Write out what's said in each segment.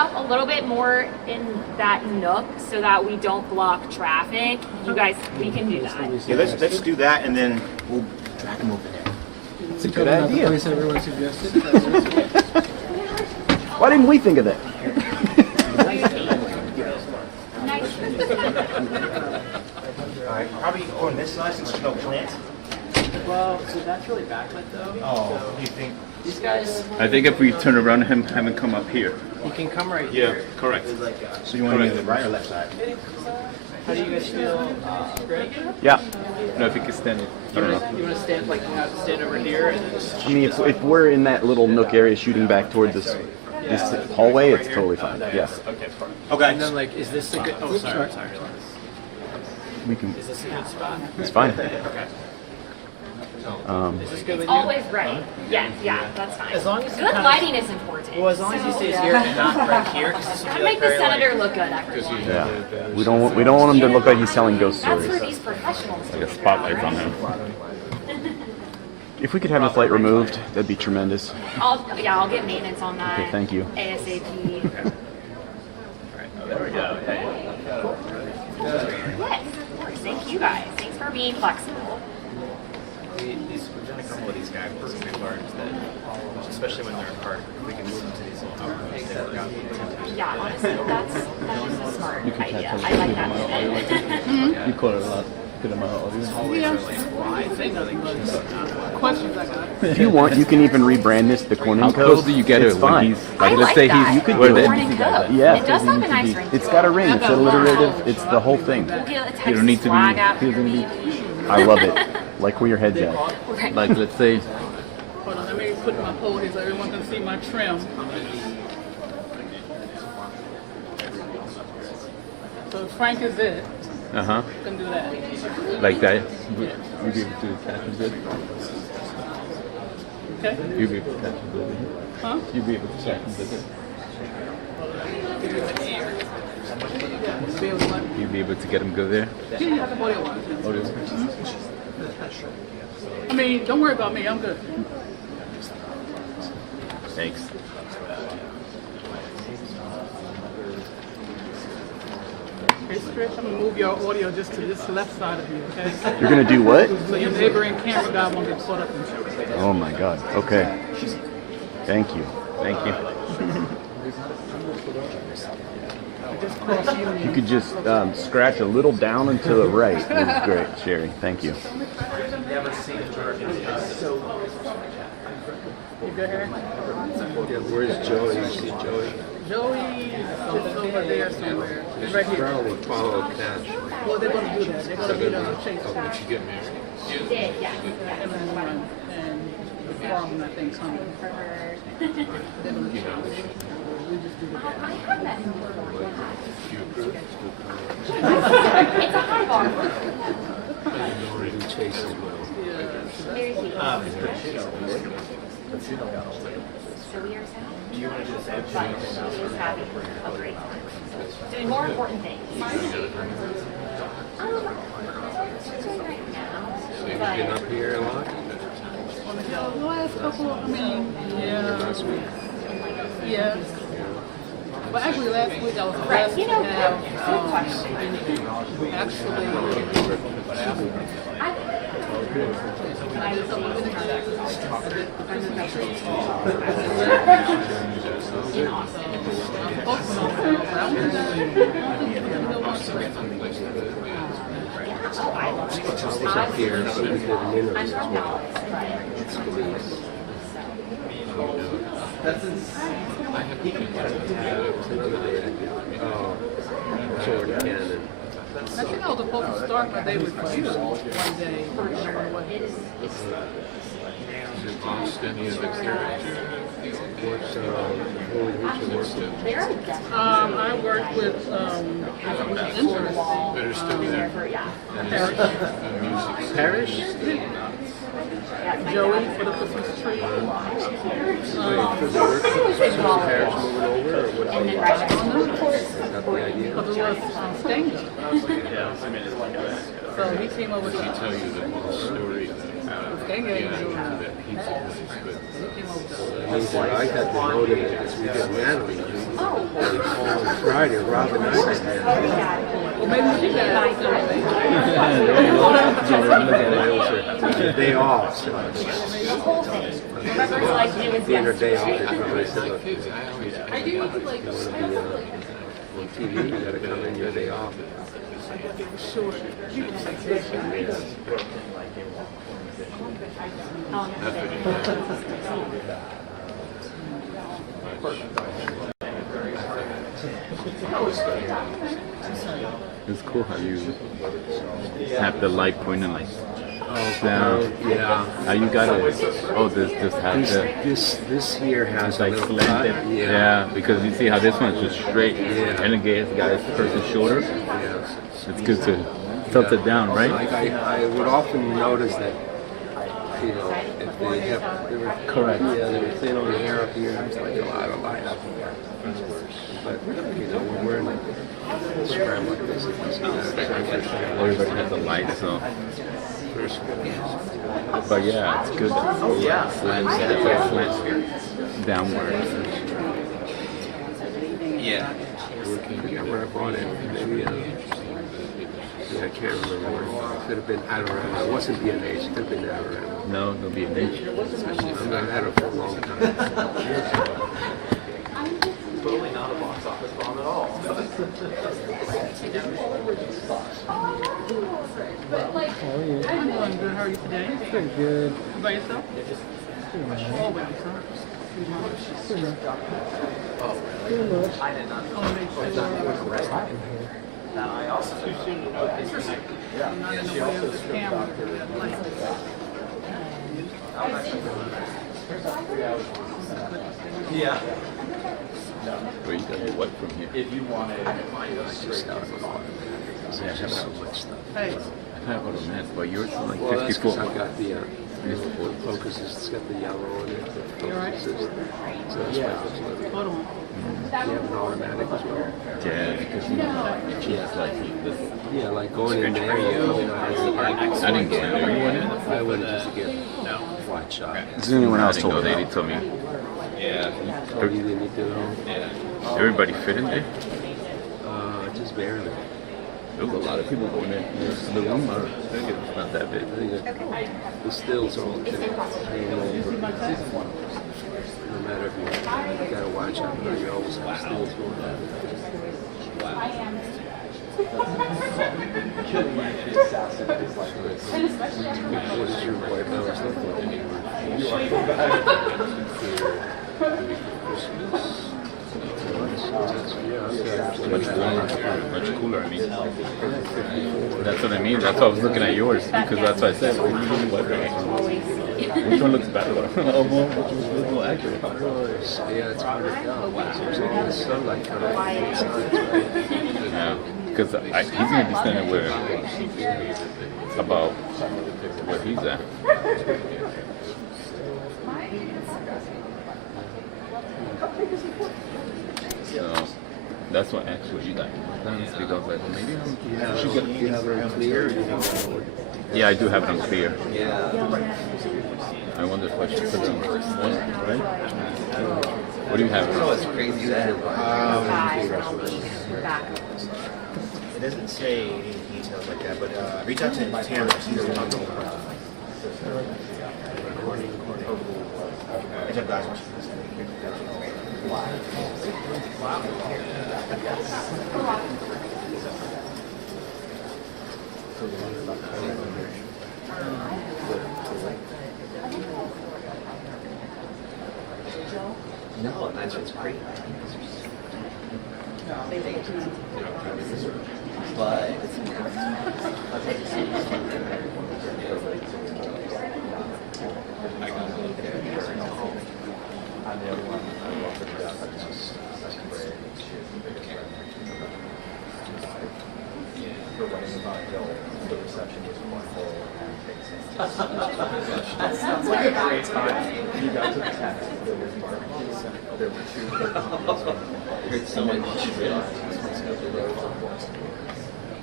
up a little bit more in that nook so that we don't block traffic. You guys, we can do that. Yeah, let's do that, and then we'll drag them over there. It's a good idea. Place everyone suggested. Why didn't we think of that? All right, probably on this side since there's no plants. Well, so that's really backlit though. Oh, you think? These guys, I think if we turn around him, have him come up here. you can come right Yeah, here. correct. So you want to be on the right or left side? How do you guys feel? Ready? Yeah. No, if he can stand it. I don't know. You want to stand like you have to stand over here and then just. I mean, if we're in that little nook area shooting back toward this hallway, it's totally fine. Yeah. Okay, fine. Okay. And then like, is this a good? Oh, sorry. We can. Is this a good spot? It's fine. Okay. Is this good with you? Always right. Yes, yeah, that's fine. As long as you good kind of- lighting is important. Well, as long as he stays here and not right here, because this will Gotta be make like the very senator like. look good, everyone. Yeah. We don't want him to look like he's telling ghost That's stories. for these professionals. Like a spotlight on him. If we could have the light removed, that'd be tremendous. I'll get maintenance on that. Okay, thank you. ASAP. There we go. Yes, of course. Thank you guys. Thanks for being flexible. We've done a couple of these guys big large that, especially when they're apart, we can move them to these little outlets. They work out. Yeah, honestly, that is a smart idea. I like that. You caught it a lot. Good amount of audience. If you want, you can even rebrand this the Cornyn How Code. close do you get It's it when fine. he's I like? like Let's say that. he's. You could Where do the it. Morning code. Yeah. It does have a nice ring. It's got a ring. It's alliterative. It's the whole thing. We'll get a You Texas don't need to flag be. out He for doesn't me. need. I love it. Like where your head's at. Right. Like let's say. Hold on, let me put my pole here so everyone can see my trim. So Frank is it. Uh huh. You can do that. Like that. You be able to catch him good. Okay? You be able to catch him good. Huh? You be able to catch him good. You be able to get him go there. I mean, don't worry about me. I'm good. Thanks. Okay, Stretch, I'm gonna move your audio just to this left side of you, okay? You're gonna do what? So your neighboring camera guy won't get caught up in it. Oh my God. Okay. Thank you. Thank you. Just cross you and You could just scratch a little down and to the right. It was great, Sherry. Thank you. you good here? Where's Joey? You see Joey? Joey is over there somewhere. He's right here. Probably follow Cash. Well, they're gonna do that. They're gonna be the chase. Did you get married? She did, yeah. And the forum, I think, coming. They're gonna chase. We just do I that. have that. You approve? It's a high bar. Who chases well? Very heat. So we are set. Do you want to do the same? But she is having a great time. Doing more important things. Right now. So you've been up here a lot? The last couple, I mean, yeah. Last week? Yes. But actually, last week I was Right, blessed you to know, have, good question. actually, I was up here, so we did minnows as well. It's Belize. Oh, Jordan Cannon. I think I was supposed to start my day with you one day. Austin, you have experience. What's who you work with? I work with interest. Better still there. Parish. Joey for the Christmas tree. Because they work with the parish moving over, or what? Not the idea. Because it was Stanger. So he came over Did he tell you the whole story? They gave Yeah, you that pizza was good. they came over to I mean, I got demoted because we did Natalie. On Friday, Rob and I did Natalie. well, maybe she got it. It was a day off, so The whole thing. Remember, it's like it was being her day off, yesterday. I said, look, you want to be on TV, you got to come in your day off. Sure. It's cool how you have the light pointing like Oh, down. yeah. How you got it? Oh, this has the This here has a like little slanted. cut. Yeah, because you see how this one's just straight, Yeah. and the guy's person's shorter. Yeah. It's good to tilt it down, right? Like I would often notice that, you know, if they have, they were Correct. Yeah, they were thin on the hair up here. It's like a lot of light up here. But you know, when we're in a scram like this, it doesn't matter. Everybody has a light, so. But yeah, it's good. Oh yeah, slants downward. Yeah. I forget where I bought it. Maybe yeah, I can't remember where. It could have been Adorama. It wasn't B&H. It could have been Adorama. No, there'll be a niche. I've not had it for a long time. Totally not a box office bomb at all. I'm doing good. How are you today? Pretty good. By yourself? Pretty much. Oh, by yourself. Pretty much. Pretty much. I did not. I want to make sure I also I'm not in the way of the camera. Like, yeah. Where you got the what from here? If you wanted, I just started with all of it. There's so much stuff. hey, I have a mess, but yours is like Well, that's 54. because I've got the focus is it's got the yellow in it. The right? focus is, so that's why it's a little. hold on. You have an automatic as well. Yeah, because you know, it's like this. Yeah, like going in there, you know, I didn't go in there. You went in? I went just to get flat shot. Is anyone I else didn't go told there. you? They told me. Yeah. Oh, you didn't need to know? Everybody fit in there. Just barely. There was a lot of people going in. The room, I think it's not that big. I think the stills are all hanging over. No matter if you gotta watch out, but you always have stills going on. What is your white balance look Much cooler. I mean, that's what I mean. That's why I was looking at yours because that's what I said. Which one looks better? Which one's more accurate? Yeah, it's hard to tell. There's all this sunlight coming in. Yeah, because he's gonna be standing where about where he's at. So that's what actually you got. Because I was like, well, maybe You have it on clear. yeah, I do have it on clear. Yeah. I wonder if I should put it on one, right? What do you have? Oh, it's crazy that. It doesn't say any details like that, but reach out to Tamara. She's the one recording. I just got No, and that's what's great. But that sounds like a great time. You guys are attached. There were two. Heard so much.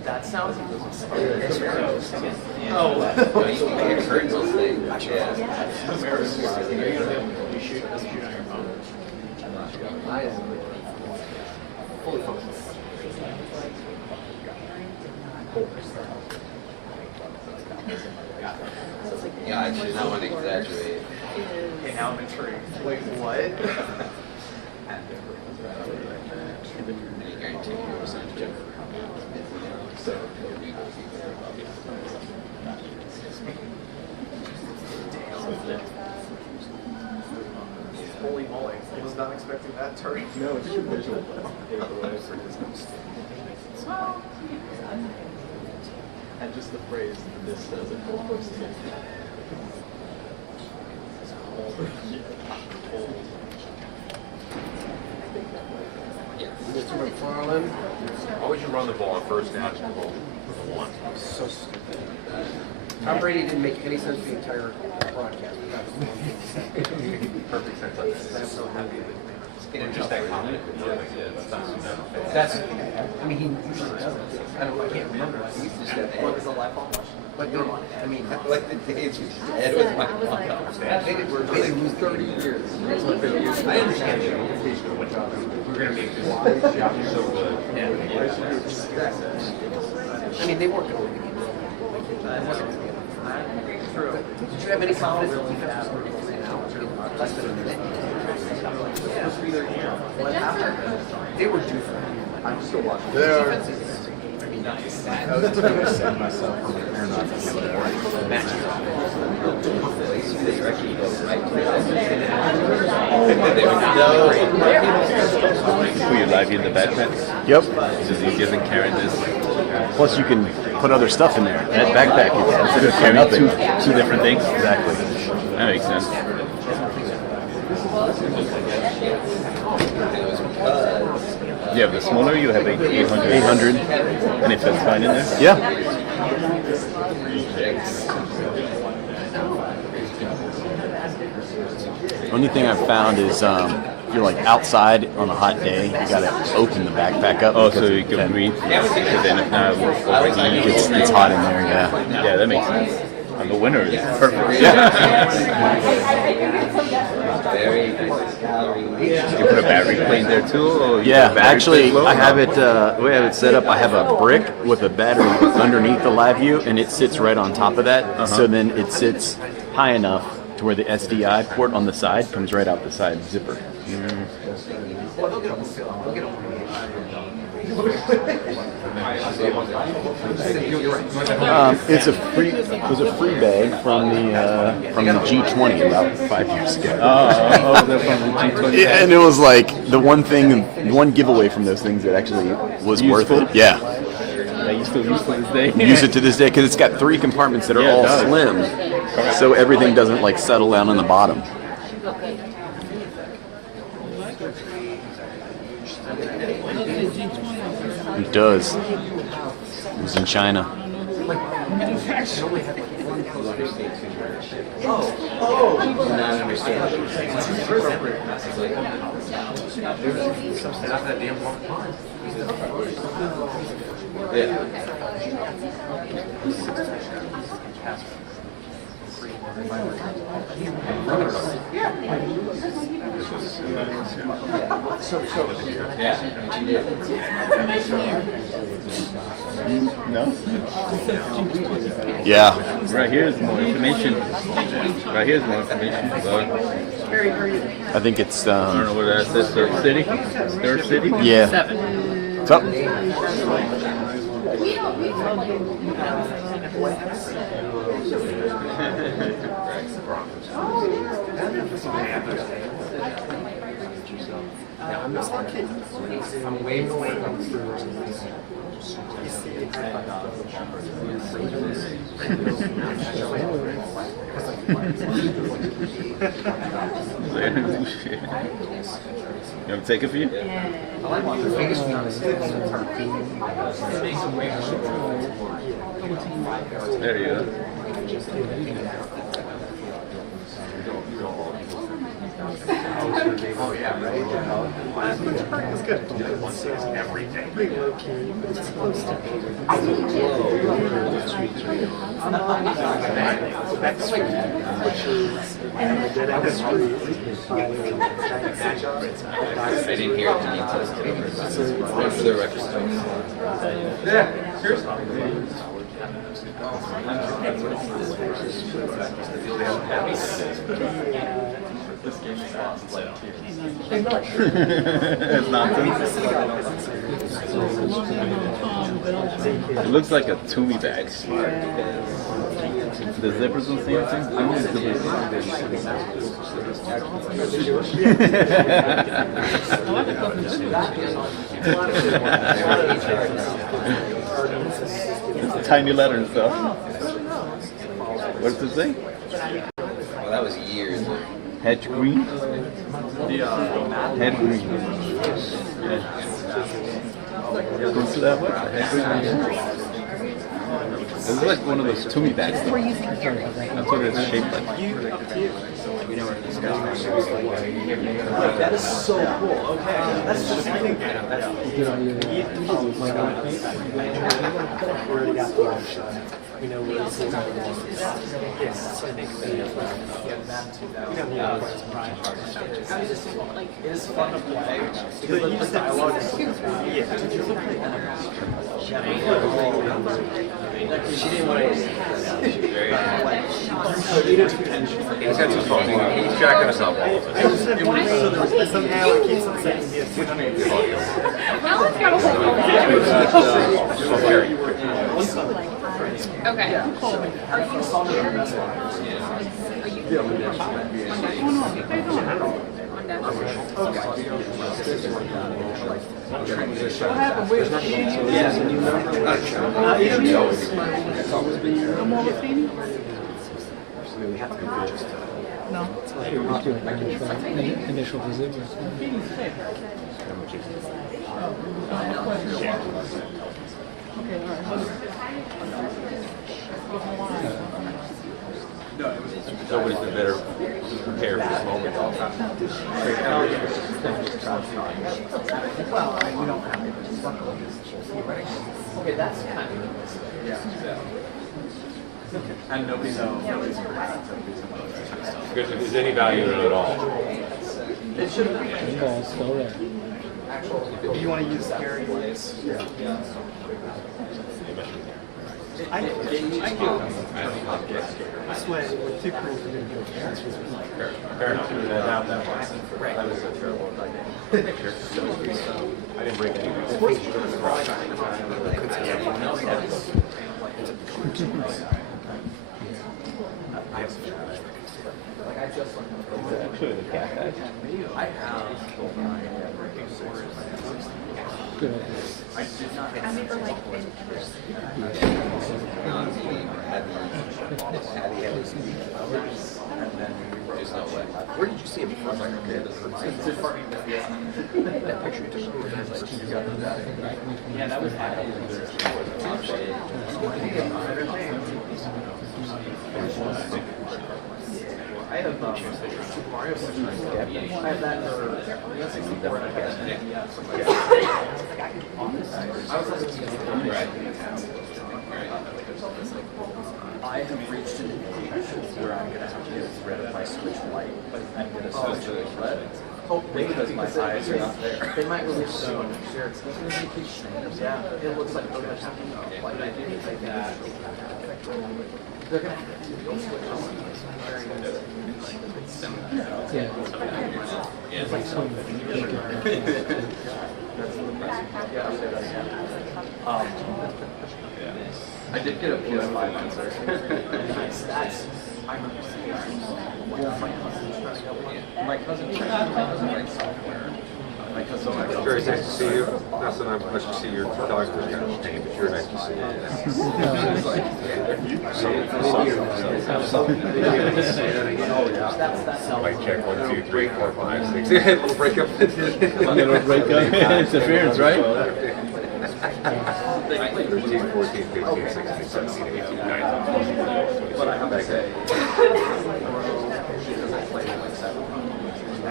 That sounds. Yeah, I should not want to exaggerate. Okay, now I'm intrigued. Wait, what? I guarantee you a percentage of Holy moly! I was not expecting that turn. No, it's too visual. And just the phrase, this does it. Mr. McFarland. Why would you run the ball on first down and go one? So stupid. Tom Brady didn't make any sense the entire broadcast. That's the one thing. Perfect sense. I'm so happy. And just that comment. That's, I mean, he usually doesn't. I can't remember. I used to just have What is a live ball? But they, I mean, like the days we had with my mom. They lose 30 years. I understand you. We're going to make this so good. I mean, they weren't going to win the game. It wasn't going to be true. Did you have any confidence in the defense was going to win out? Less than a minute. They were due for it. I'm still watching. Defense is, I mean, That's what I'm going to send myself from the aeronautics in the morning. Were you live in the backpack? Yep. It's as easy as in carrying this. Plus, you can put other stuff in there. That backpack is good for nothing. Two different things. Exactly. That makes sense. Yeah, the smaller you have 800. 800. And if that's fine in there? Yeah. Only thing I've found is if you're like outside on a hot day, you gotta open the backpack up. Oh, so you can breathe. Because then if not, it's hot in there. Yeah. Yeah, that makes sense. And the winter is perfect. Yeah. You put a battery plate there too? Or yeah, actually, I have it. The way I have it set up, I have a brick with a battery underneath the live view, and it sits right on top of that. So then it sits high enough to where the SDI port on the side comes right out the side zipper. It's a free. It was a free bag from the G20 about 5 years ago. They're from the G20. Yeah, and it was like the one giveaway from those things that actually was worth it. Yeah. That you still use to this day? Use it to this day because it's got 3 compartments that are all slim, so everything doesn't like settle down on the bottom. It does. It was in China. No? Yeah. Right here's more information. Right here's more information. I think it's I don't know what that says. Third city? Third city? Yeah. 7. What's up? I'm way away from You want to take it for you? There you go. Oh yeah, right. That's good. It's everything. Pretty low key, but it's close to. That's which is the dead end street. I didn't hear the details today. For the record. Yeah, seriously. It's nonsense. It looks like a Toomey bag. The zippers don't say anything? I don't know It's a tiny letter and stuff. What does it say? Well, that was years. Hedge green? Head green. Goes to that what? Head green. It looks like one of those Toomey bags. That's what it's shaped like. That is so cool. Okay, that's just I think that's why not? We already got the option. We know where this is. Yes, I think it is fun to play. Because use dialogue is she didn't want to. He's got some phone. He's jacking us up all of I just said one, so there was somehow it keeps on saying yes. Alan's got a whole Okay. No. He was doing initial visit. Nobody's been better prepared for this moment. Okay, that's kind of. And nobody knows. If there's any value in it at all. It should have been. Ball's still there. Do you want to use Gary? I do. This way, with two crews, we're going to go parents. Fair enough. That was a terrible idea. I didn't break any rules. Good. Where did you see him before? Like, okay, this is that picture you took. Yeah, that was I have Super Mario. I have that for 64, I guess. I have reached an age where I'm going to have to get rid of my switch light, but I'm going to switch it to red. Because my eyes are not there. They might release soon. Yeah, it looks like they're going to have to like that. They're going to have to switch on. Yeah. It's like swimming. I did get a PS5 answer. I remember my cousin writes software. My cousin Very nice to see you. Not so much to see your dog's kind of pain, but you're nice to see you. Mic check 1, 2, 3, 4, 5, 6. Little breakup. Little breakup. Interference, right? 13, 14, 15, 16, 17, 18, 19, 20. But I have to say,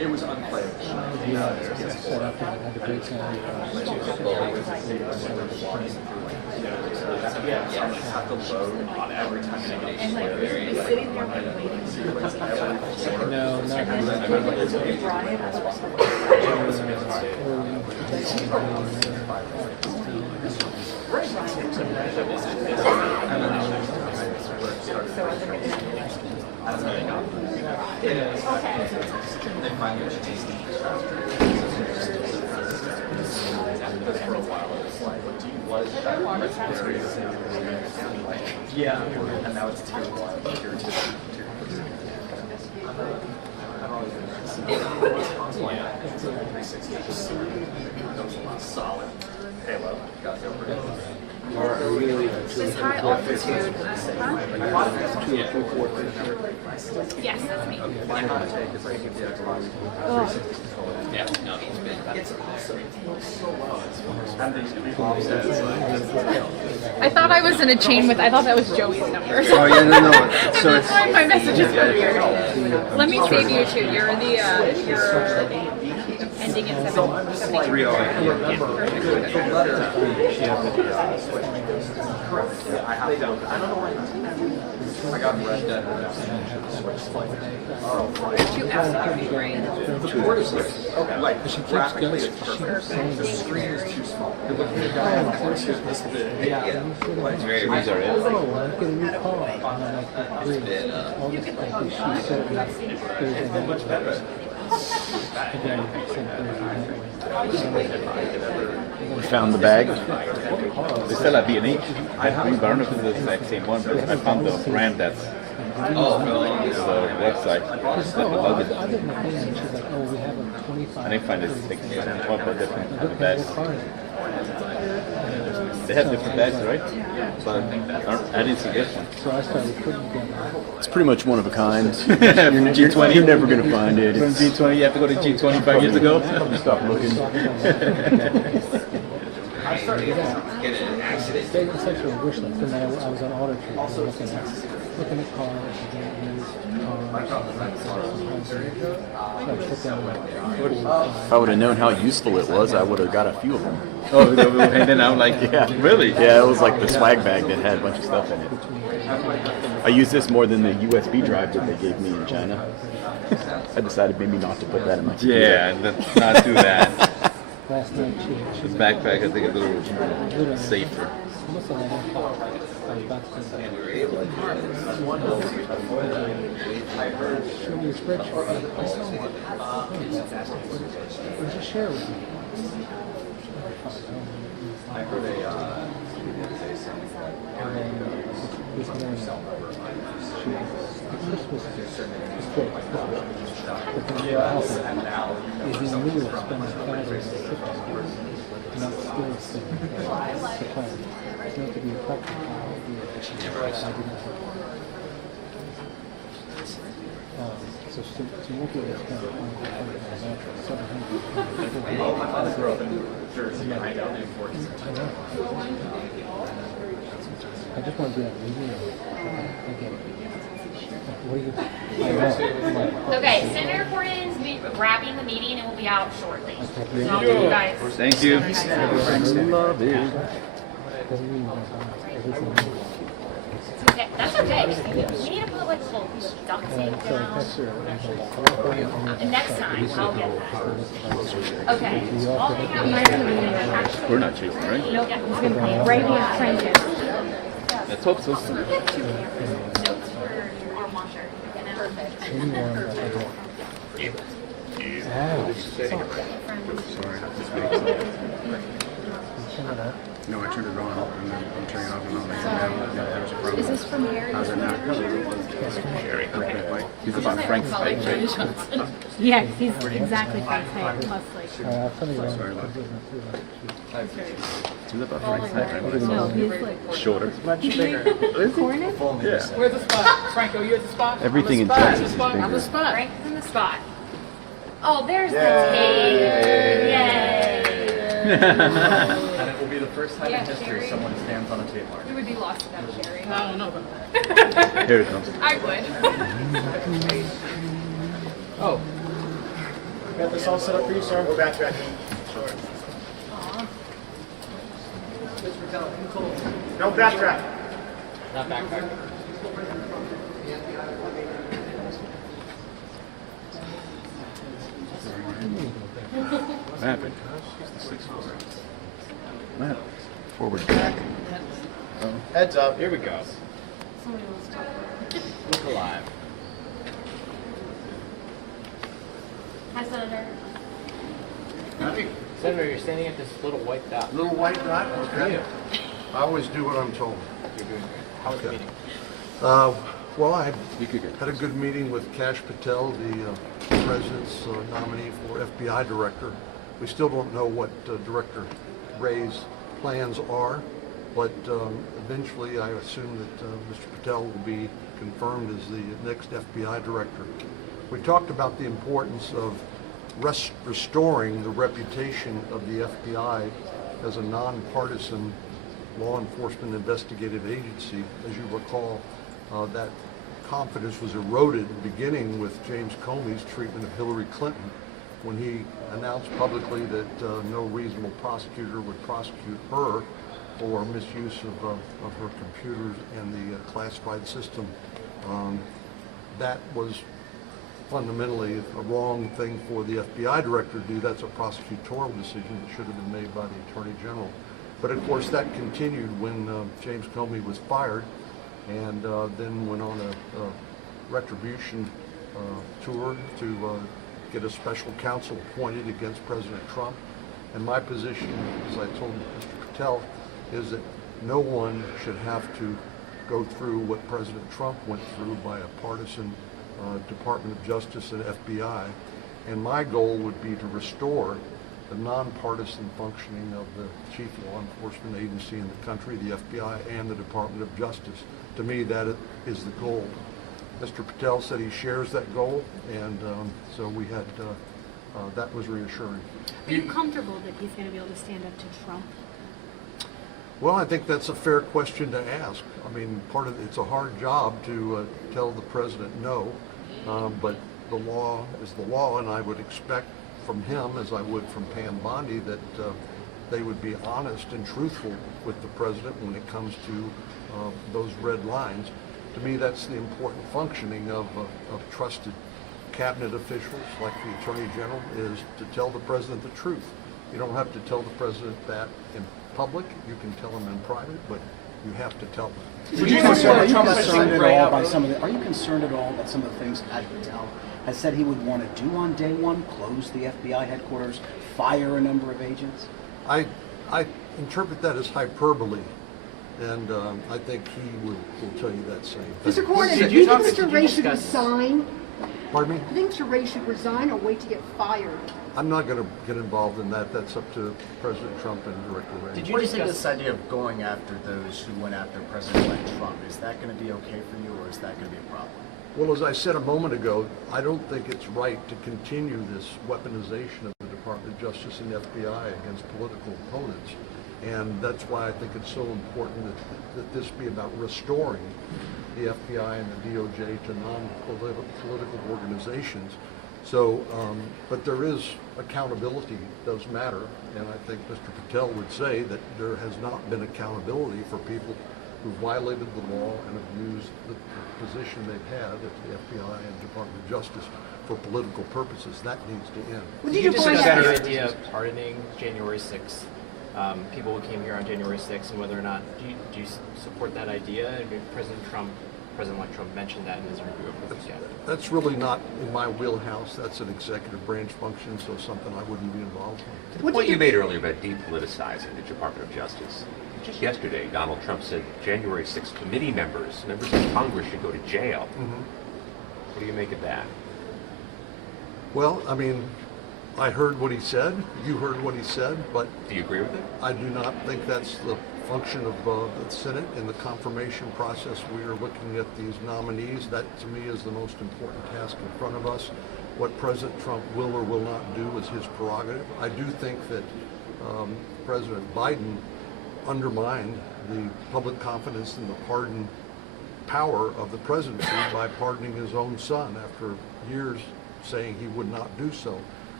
set up and had the great sound. No, not Yeah, and now it's tier 1, tier 2, solid halo. Got go for it. This high altitude. Yes, that's me. My hot take is I give the Xbox. It's awesome. It feels so well. And the offsets. I thought I was in a chain with, I thought that was Joey's number. Oh yeah, no. So That's why my messages were weird. Let me save you too. You're the, you're ending in 7. 3 all. I have to. I don't know why. I got Red Dead. Two absolutely great. Like, She keeps graphically, going. it's She keeps perfect. saying The screen is too small. You're looking at a Oh, guy of on course horse this big. Yeah, you should have. These are it. Oh, I'm getting a new car. And I'm like, great. All this like this she said Thursday night. Again, same Thursday We found the bag. They sell at B&H. I don't know if it's the exact same one, but I found the brand that's the website. She's That like, the oh, luggage. I did my thing, and she's like, oh, we have a 25. I didn't find it like one for different kind of Okay, bags. what car is it? They have different bags, right? But I didn't see this one. So I started putting together. It's pretty much one of a kind. G20. You're never gonna find it. From It's, G20, you have to go to G20 5 years ago. stop looking. It's actually a wish list, and then I was on Auto Trader looking at cars, and If I would have known how useful it was, I would have got a few of them. Oh, and then I'm like, Yeah. really? Yeah, it was like the swag bag that had a bunch of stuff in it. I use this more than the USB drive that they gave me in China. I decided maybe not to put that in my computer. Yeah, let's not do that. last night she This backpack, I think, is a little safer. almost like I was about to show me a spreadsheet. Just share it with me. I heard a And then this morning, Christmas is great. But then what happened is in the middle of spending thousands of shipping, not still spending the time. It's not to be a practical idea, but I didn't have. So to make it as kind of my father grew up in Jersey, and I know the importance of I know. I just want to be like, leave me alone. I get it. What do you? I know. Okay, Senator Cornyn's wrapping the meeting and will be out shortly. So I'll do you guys. Thank you. Love it. Doesn't mean everything. Okay, that's okay. We need to put like little duct tape So I down. text her. And next time, I'll get that. Okay. I'll hang out my actually. We're not chasing, right? No, yeah, he's gonna play right here, Frank is. Let's hope so. So we get 2 notes for our washer. No, I turned it on, and then I'm turning it off and on. There was a problem. Is this from Mary? How's it now? He's about Frank's height, right? Yeah, he's exactly Frank's height, plus like. He's about Frank's height, right? No, he's like. Shorter. Cornyn? Yeah. Where's the spot? Franco, you're at the spot? Everything in On the Texas is spot? On the bigger. spot. Frank's in the spot. Oh, there's the tape. Yay. And it will be the first time in history someone stands on a table. You would be lost without Sherry. I don't know. Here it comes. I would. Oh. Got this all set up for you, sir? We're backtracking. Sure. No backtrack. Not backtrack. What happened? What? Forward back. Heads up. Here we go. Look alive. Hi, Senator. Senator, you're standing at this little white dot. Little white dot? Okay. I always do what I'm told. You're doing great. How was the meeting? Well, I had a good meeting with Kash Patel, the president's nominee for FBI director. We still don't know what Director Wray's plans are, but eventually I assume that Mr. Patel will be confirmed as the next FBI director. We talked about the importance of restoring the reputation of the FBI as a nonpartisan law enforcement investigative agency. As you recall, that confidence was eroded beginning with James Comey's treatment of Hillary Clinton when he announced publicly that no reasonable prosecutor would prosecute her for misuse of her computers and the classified system. That was fundamentally a wrong thing for the FBI director to do. That's a prosecutorial decision that should have been made by the Attorney General. But of course that continued when James Comey was fired and then went on a retribution tour to get a special counsel appointed against President Trump. And my position, as I told Mr. Patel, is that no one should have to go through what President Trump went through by a partisan Department of Justice and FBI. And my goal would be to restore the nonpartisan functioning of the chief law enforcement agency in the country, the FBI and the Department of Justice. To me, that is the goal. Mr. Patel said he shares that goal, and so we had, that was reassuring. Are you comfortable that he's going to be able to stand up to Trump? Well, I think that's a fair question to ask. I mean, it's a hard job to tell the president no, but the law is the law, and I would expect from him, as I would from Pam Bondi, that they would be honest and truthful with the president when it comes to those red lines. To me, that's the important functioning of trusted cabinet officials like the Attorney General, is to tell the president the truth. You don't have to tell the president that in public. You can tell him in private, but you have to tell them. Are you concerned at all by some of the? Are you concerned at all that some of the things Kash Patel has said he would want to do on day one, close the FBI headquarters, fire a number of agents? I interpret that as hyperbole, and I think he will tell you that same thing. Mr. Cornyn, do you think Mr. Wray should resign? Pardon me? Do you think Mr. Wray should resign or wait to get fired? I'm not going to get involved in that. That's up to President Trump and Director Wray. Did you think this idea of going after those who went after President-elect Trump, is that going to be okay for you, or is that going to be a problem? Well, as I said a moment ago, I don't think it's right to continue this weaponization of the Department of Justice and the FBI against political opponents. And that's why I think it's so important that this be about restoring the FBI and the DOJ to non-political organizations. So, but there is accountability, does matter, and I think Mr. Patel would say that there has not been accountability for people who violated the law and abused the position they've had at the FBI and Department of Justice for political purposes. That needs to end. Did you discuss the idea of pardoning January 6th? People who came here on January 6th, and whether or not, do you support that idea? I mean, President-elect Trump mentioned that in his review of the weekend. That's really not in my wheelhouse. That's an executive branch function, so something I wouldn't be involved in. To the point you made earlier about depoliticizing the Department of Justice. Just yesterday, Donald Trump said January 6th committee members of Congress should go to jail. Mm-hmm. What do you make of that? Well, I mean, I heard what he said. You heard what he said, but do you agree with it? I do not think that's the function of the Senate. In the confirmation process, we are looking at these nominees. That, to me, is the most important task in front of us. What President Trump will or will not do is his prerogative. I do think that President Biden undermined the public confidence in the pardon power of the presidency by pardoning his own son after years saying he would not do so.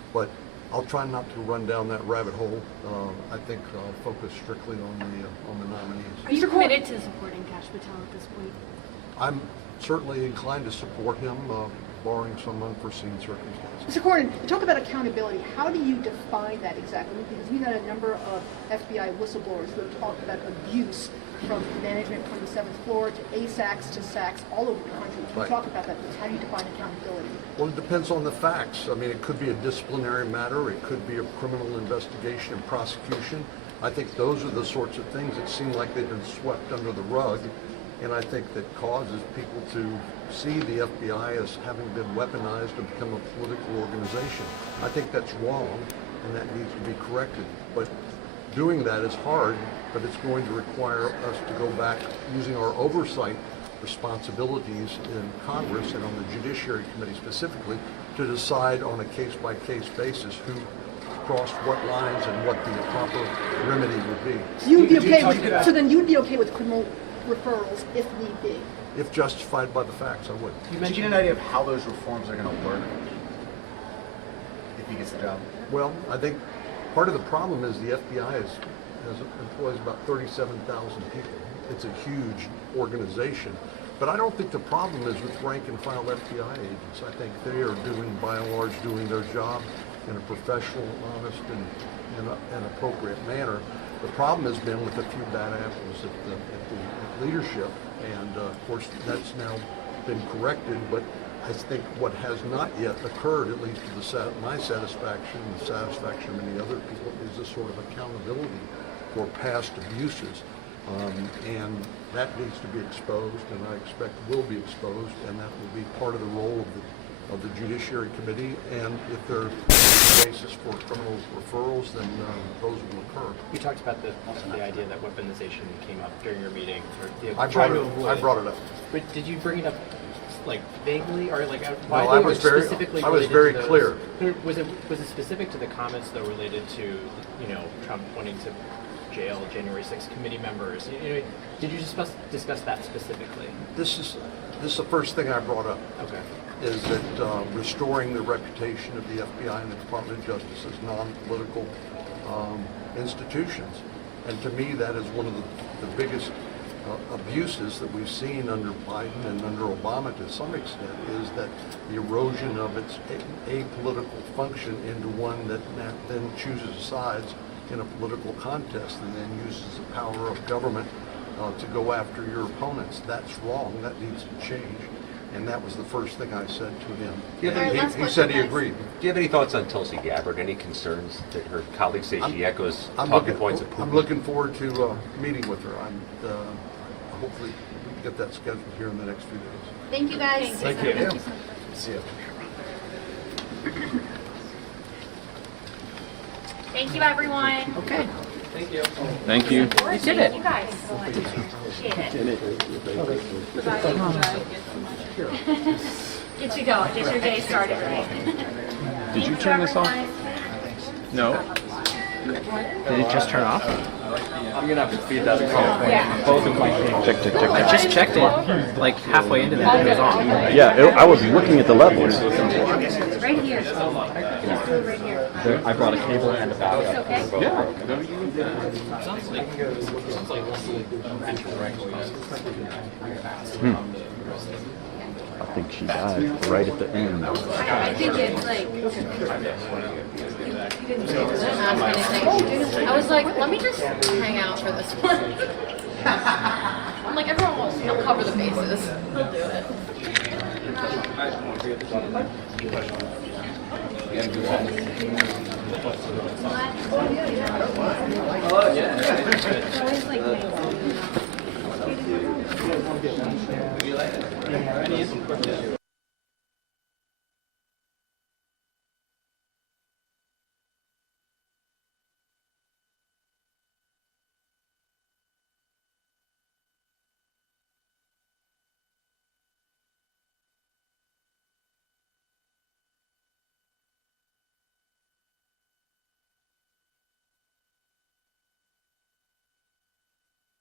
But I'll try not to run down that rabbit hole. I think I'll focus strictly on the nominees. Are you committed to supporting Kash Patel at this point? I'm certainly inclined to support him, barring some unforeseen circumstances. Mr. Cornyn, talk about accountability. How do you define that exactly? Because we've had a number of FBI whistleblowers who have talked about abuse from management from the 7th floor to ASACs to SACs all over the country. Can you talk about that? How do you define accountability? Well, it depends on the facts. I mean, it could be a disciplinary matter. It could be a criminal investigation and prosecution. I think those are the sorts of things that seem like they've been swept under the rug. And I think that causes people to see the FBI as having been weaponized and become a political organization. I think that's wrong, and that needs to be corrected. But doing that is hard, but it's going to require us to go back using our oversight responsibilities in Congress and on the Judiciary Committee specifically to decide on a case-by-case basis who crossed what lines and what the proper remedy would be. So you would be okay with, so then you would be okay with criminal referrals if need be? If justified by the facts, I would. You mentioned an idea of how those reforms are going to work if he gets the job. Well, I think part of the problem is the FBI has employs about 37,000 people. It's a huge organization. But I don't think the problem is with rank and file FBI agents. I think they are doing, by and large, doing their job in a professional, honest, and appropriate manner. The problem has been with a few bad apples at the leadership, and of course that's now been corrected. But I think what has not yet occurred, at least to my satisfaction and the satisfaction of many other people, is a sort of accountability for past abuses. And that needs to be exposed, and I expect will be exposed, and that will be part of the role of the Judiciary Committee. And if there's a basis for criminal referrals, then those will occur. You talked about the idea that weaponization came up during your meeting. Or I brought it up. But did you bring it up like vaguely, or like no, I was very clear. Was it specific to the comments though related to Trump wanting to jail January 6th committee members? Did you discuss that specifically? This is the first thing I brought up. Okay. Is that restoring the reputation of the FBI and the Department of Justice as non-political institutions. And to me, that is one of the biggest abuses that we've seen under Biden and under Obama to some extent, is that the erosion of its apolitical function into one that then chooses sides in a political contest and then uses the power of government to go after your opponents. That's wrong. That needs to change. And that was the first thing I said to him. He said he agreed. Do you have any thoughts on Tulsi Gabbard? Any concerns that her colleagues say she echoes talking points of Putin? I'm looking forward to meeting with her. Hopefully we can get that scheduled here in the next few days. Thank you, guys. Thank you. Yeah. See you. Thank you, everyone. Okay. Thank you. Thank you. You did it. You guys. Appreciate it. Get you going. Get your day started right. Did you turn this off? No. Did it just turn off? I'm gonna have to feed that call. Yeah. Both of my Check. I just checked it like halfway into that. It was on. Yeah, I was looking at the levels. Right here. Right here. I brought a cable and a backup. Okay. Yeah. I think she died right at the end. I think it's like, you didn't ask anything. I was like, let me just hang out for this one. I'm like, everyone wants to cover the bases. He'll do it.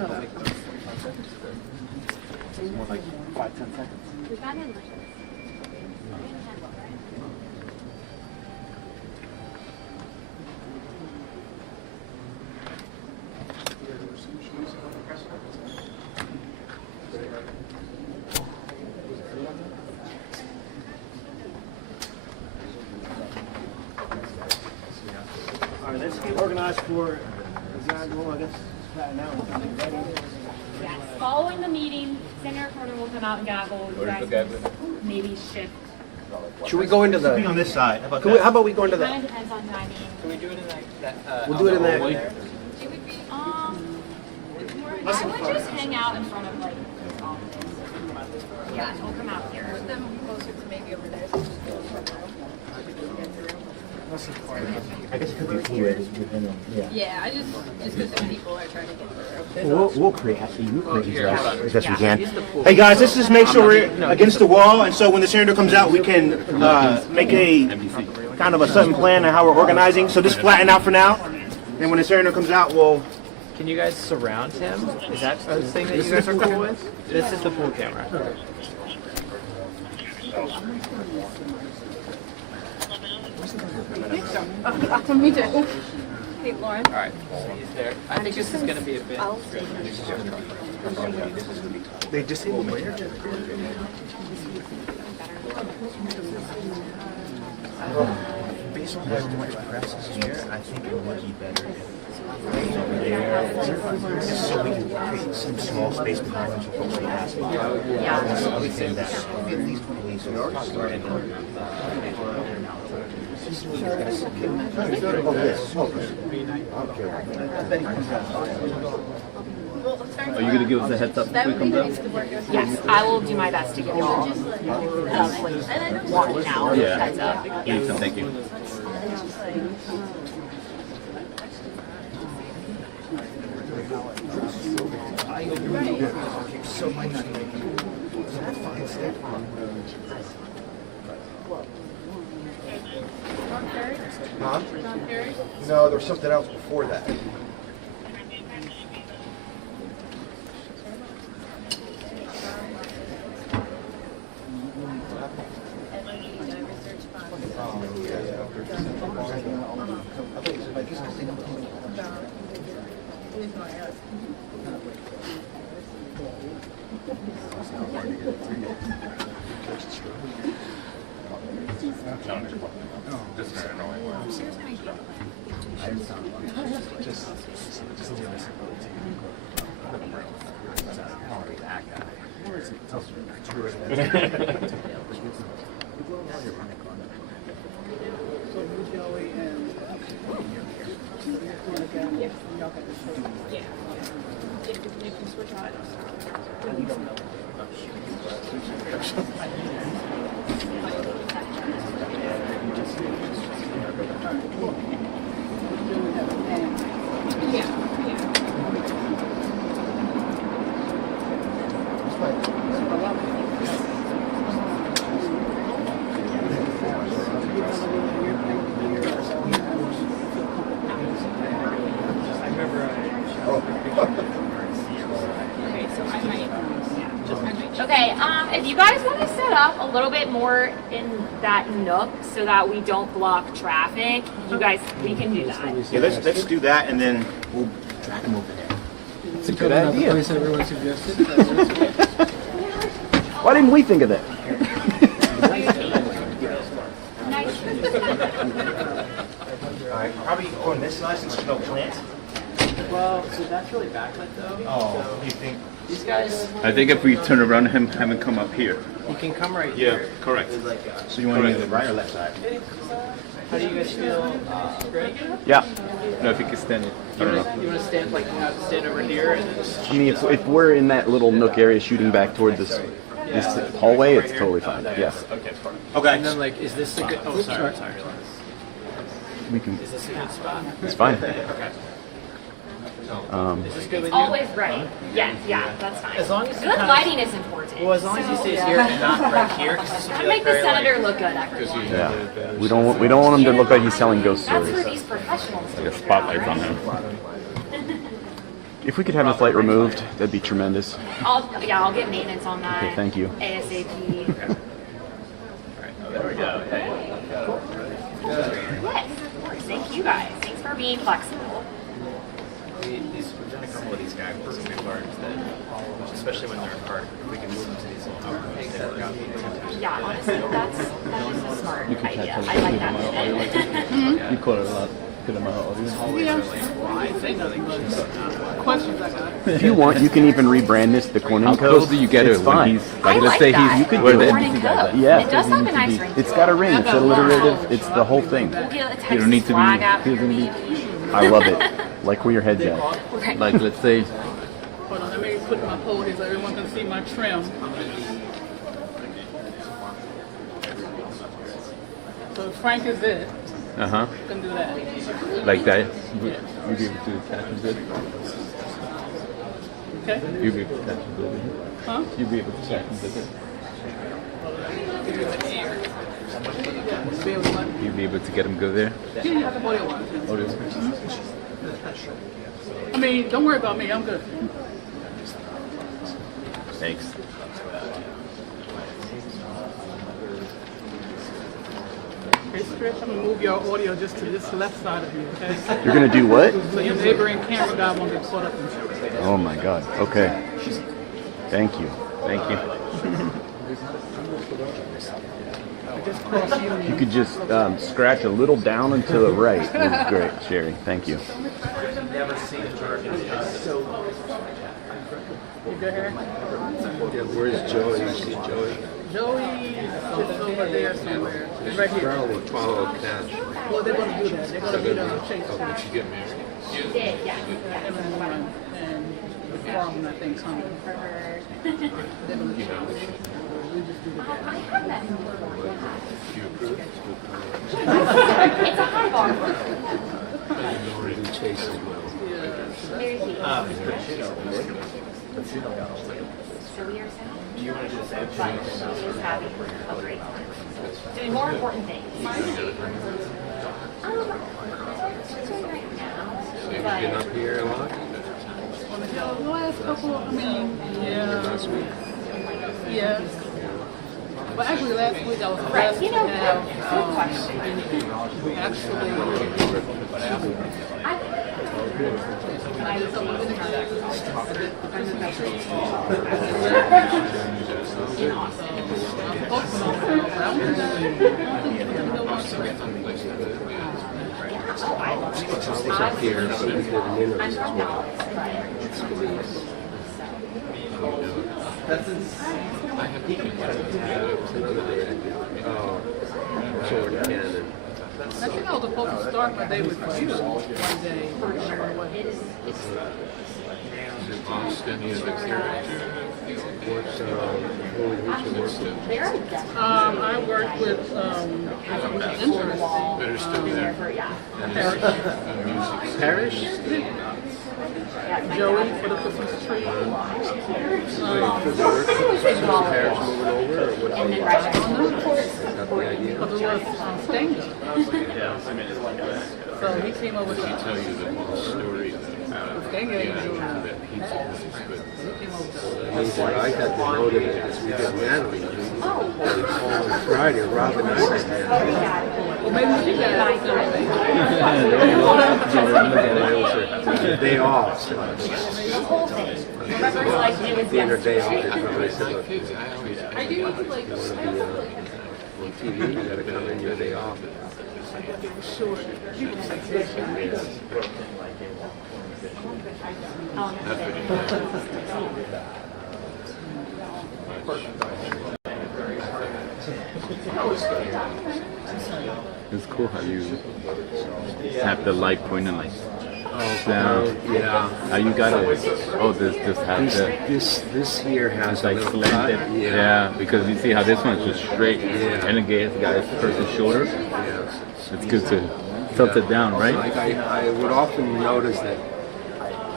More like 5-10 seconds. We got in. All right, let's get organized for I guess now. Yes. Following the meeting, Senator Cornyn will come out and gavel. You guys can maybe shift. Should we go into the? Be on this side. How about we go into Kind the? of depends on timing. Can we do it in that? We'll do it in there. I would just hang out in front of like his office. Yeah, he'll come out here. Put them closer to maybe over there. I guess it could be fluid within them. Yeah. Yeah, just because some people are trying to get through. We'll create these as best we can. Hey guys, let's just make sure we're against the wall, and so when the senator comes out, we can make a kind of a certain plan on how we're organizing. So just flatten out for now, and when the senator comes out, we'll. Can you guys surround him? Is that a thing that you guys are cool with? This is the full camera. Me too. Hey, Lauren. All right, so he's there. I think this is going to be a bit. They disabled me. Based on what press is here, I think it would be better so we can create some small space behind them for what we ask. Yeah. I would say that at least police and Are you going to give us a heads up if we come down? Yes, I will do my best to give you all like one now. Yeah. Heads up. Please and thank you. Huh? No, there was something else before that. Okay, if you guys want to set up a little bit more in that nook so that we don't block traffic, you guys, we can do that. Yeah, let's do that, and then we'll drag them over there. It's a good idea. The place that everyone suggested. Why didn't we think of that? Alright, probably on this side since there's no plant. Well, so that's really backlit though. Oh, you think? These guys, I think if we turn around him, have him come up here. you can come right Yeah, here. correct. So you want to use the right or left side? How do you guys feel? Greg? Yeah. No, if he can stand it. I don't know. You want to stand like stand over here and then just. I mean, if we're in that little nook area shooting back toward this hallway, it's totally fine. Yeah. Okay. And then like, is this a good? Oh, sorry. We can. Is this a good spot? It's fine. Okay. Is this good with you? Always right. Yes, yeah, that's fine. As long as you good kind of- lighting is important. Well, as long as he stays here and not right here, because this would be Make like the very senator like. look good, everyone. Yeah. We don't want him to look like he's telling ghost That's stories. for these professionals. Like a spotlight on him. If we could have the flight removed, that'd be tremendous. I'll get maintenance on that. Okay, thank you. ASAP. There we go. Yes, of course. Thank you guys. Thanks for being flexible. We've done a couple of these guys, we've learned that, especially when they're apart, we can move them to these little outcomes that work out the intent. Yeah, honestly, that is a smart You can idea. chat I like that. You call it a lot. Good amount of audience. I say nothing but questions I got. If you want, you can even rebrand this the Cornyn How Code. close do you get It's it when fine. he's I like? Let's like say that. he's could we're do the it. Morning code. Yeah, It does have a nice ring. It's got a ring. It's alliterative. It's the whole thing. We'll get a You don't need Texas to flag be. out He here, doesn't need. maybe. I love it. Like where your head's at. Right. Like let's say. Hold on, let me put my pole here so everyone can see my trim. So Frank is it. Uh huh. You can do that. Like that. Would you be able to catch him good? Okay? You'd be able to catch him good. Huh? You'd be able to catch him good. Give you the ear. Be able to like, You'd be able to get him good there. yeah, audio wise. Audio. I mean, don't worry about me. I'm good. Thanks. Okay, Chris, I'm gonna move your audio just to this left side of you, okay? You're gonna do what? So your neighboring camera guy won't get caught up in it. Oh my God. Okay. Thank you. Thank you. Just cross you and You could just scratch a little down and to the right. That's great, Sherry. Thank you. Never seen a jargon. you go here. Where's Joey? I see Joey. Joey is over there somewhere. He's right here. Probably follow Cash. Well, they're gonna do that. They're gonna do the chase. Did you get married? She did, yeah. Everyone and the forum, I think, coming. They're gonna chase. We just do the I have that. It's a high bar. Very cute. So we are sad. Do you want to do the same? But she is having a great time. Doing more important things. She's doing right now. Been up here a lot? The last couple, I mean, yeah. Last week? Yes. But actually, last week I was Right, blessed you to know, have, good question. actually, I was up here, but we did interviews as well. That's insane. Sword cannon. I think I was supposed to start my day with you one day. Austin, I worked with, Parish. Joey for the Christmas tree. Because it was Stanger. So he came over to tell you the story of Stanger. I had to know that because we did Natalie. On Friday, Robin and I was there. Well, maybe she got The day off. So The whole thing. Remember, it's like it was the other day off, yesterday. they come and said, look, you want to be on TV, you got to come in your day off. It's cool how you have the light pointing like down. Yeah. How you got it? Oh, this has the. This here has Like a little slanted, cut. yeah. Because you see how this one's just straight, and again, it's got its person's shoulder. It's good to tilt it down, right? Like I would often notice that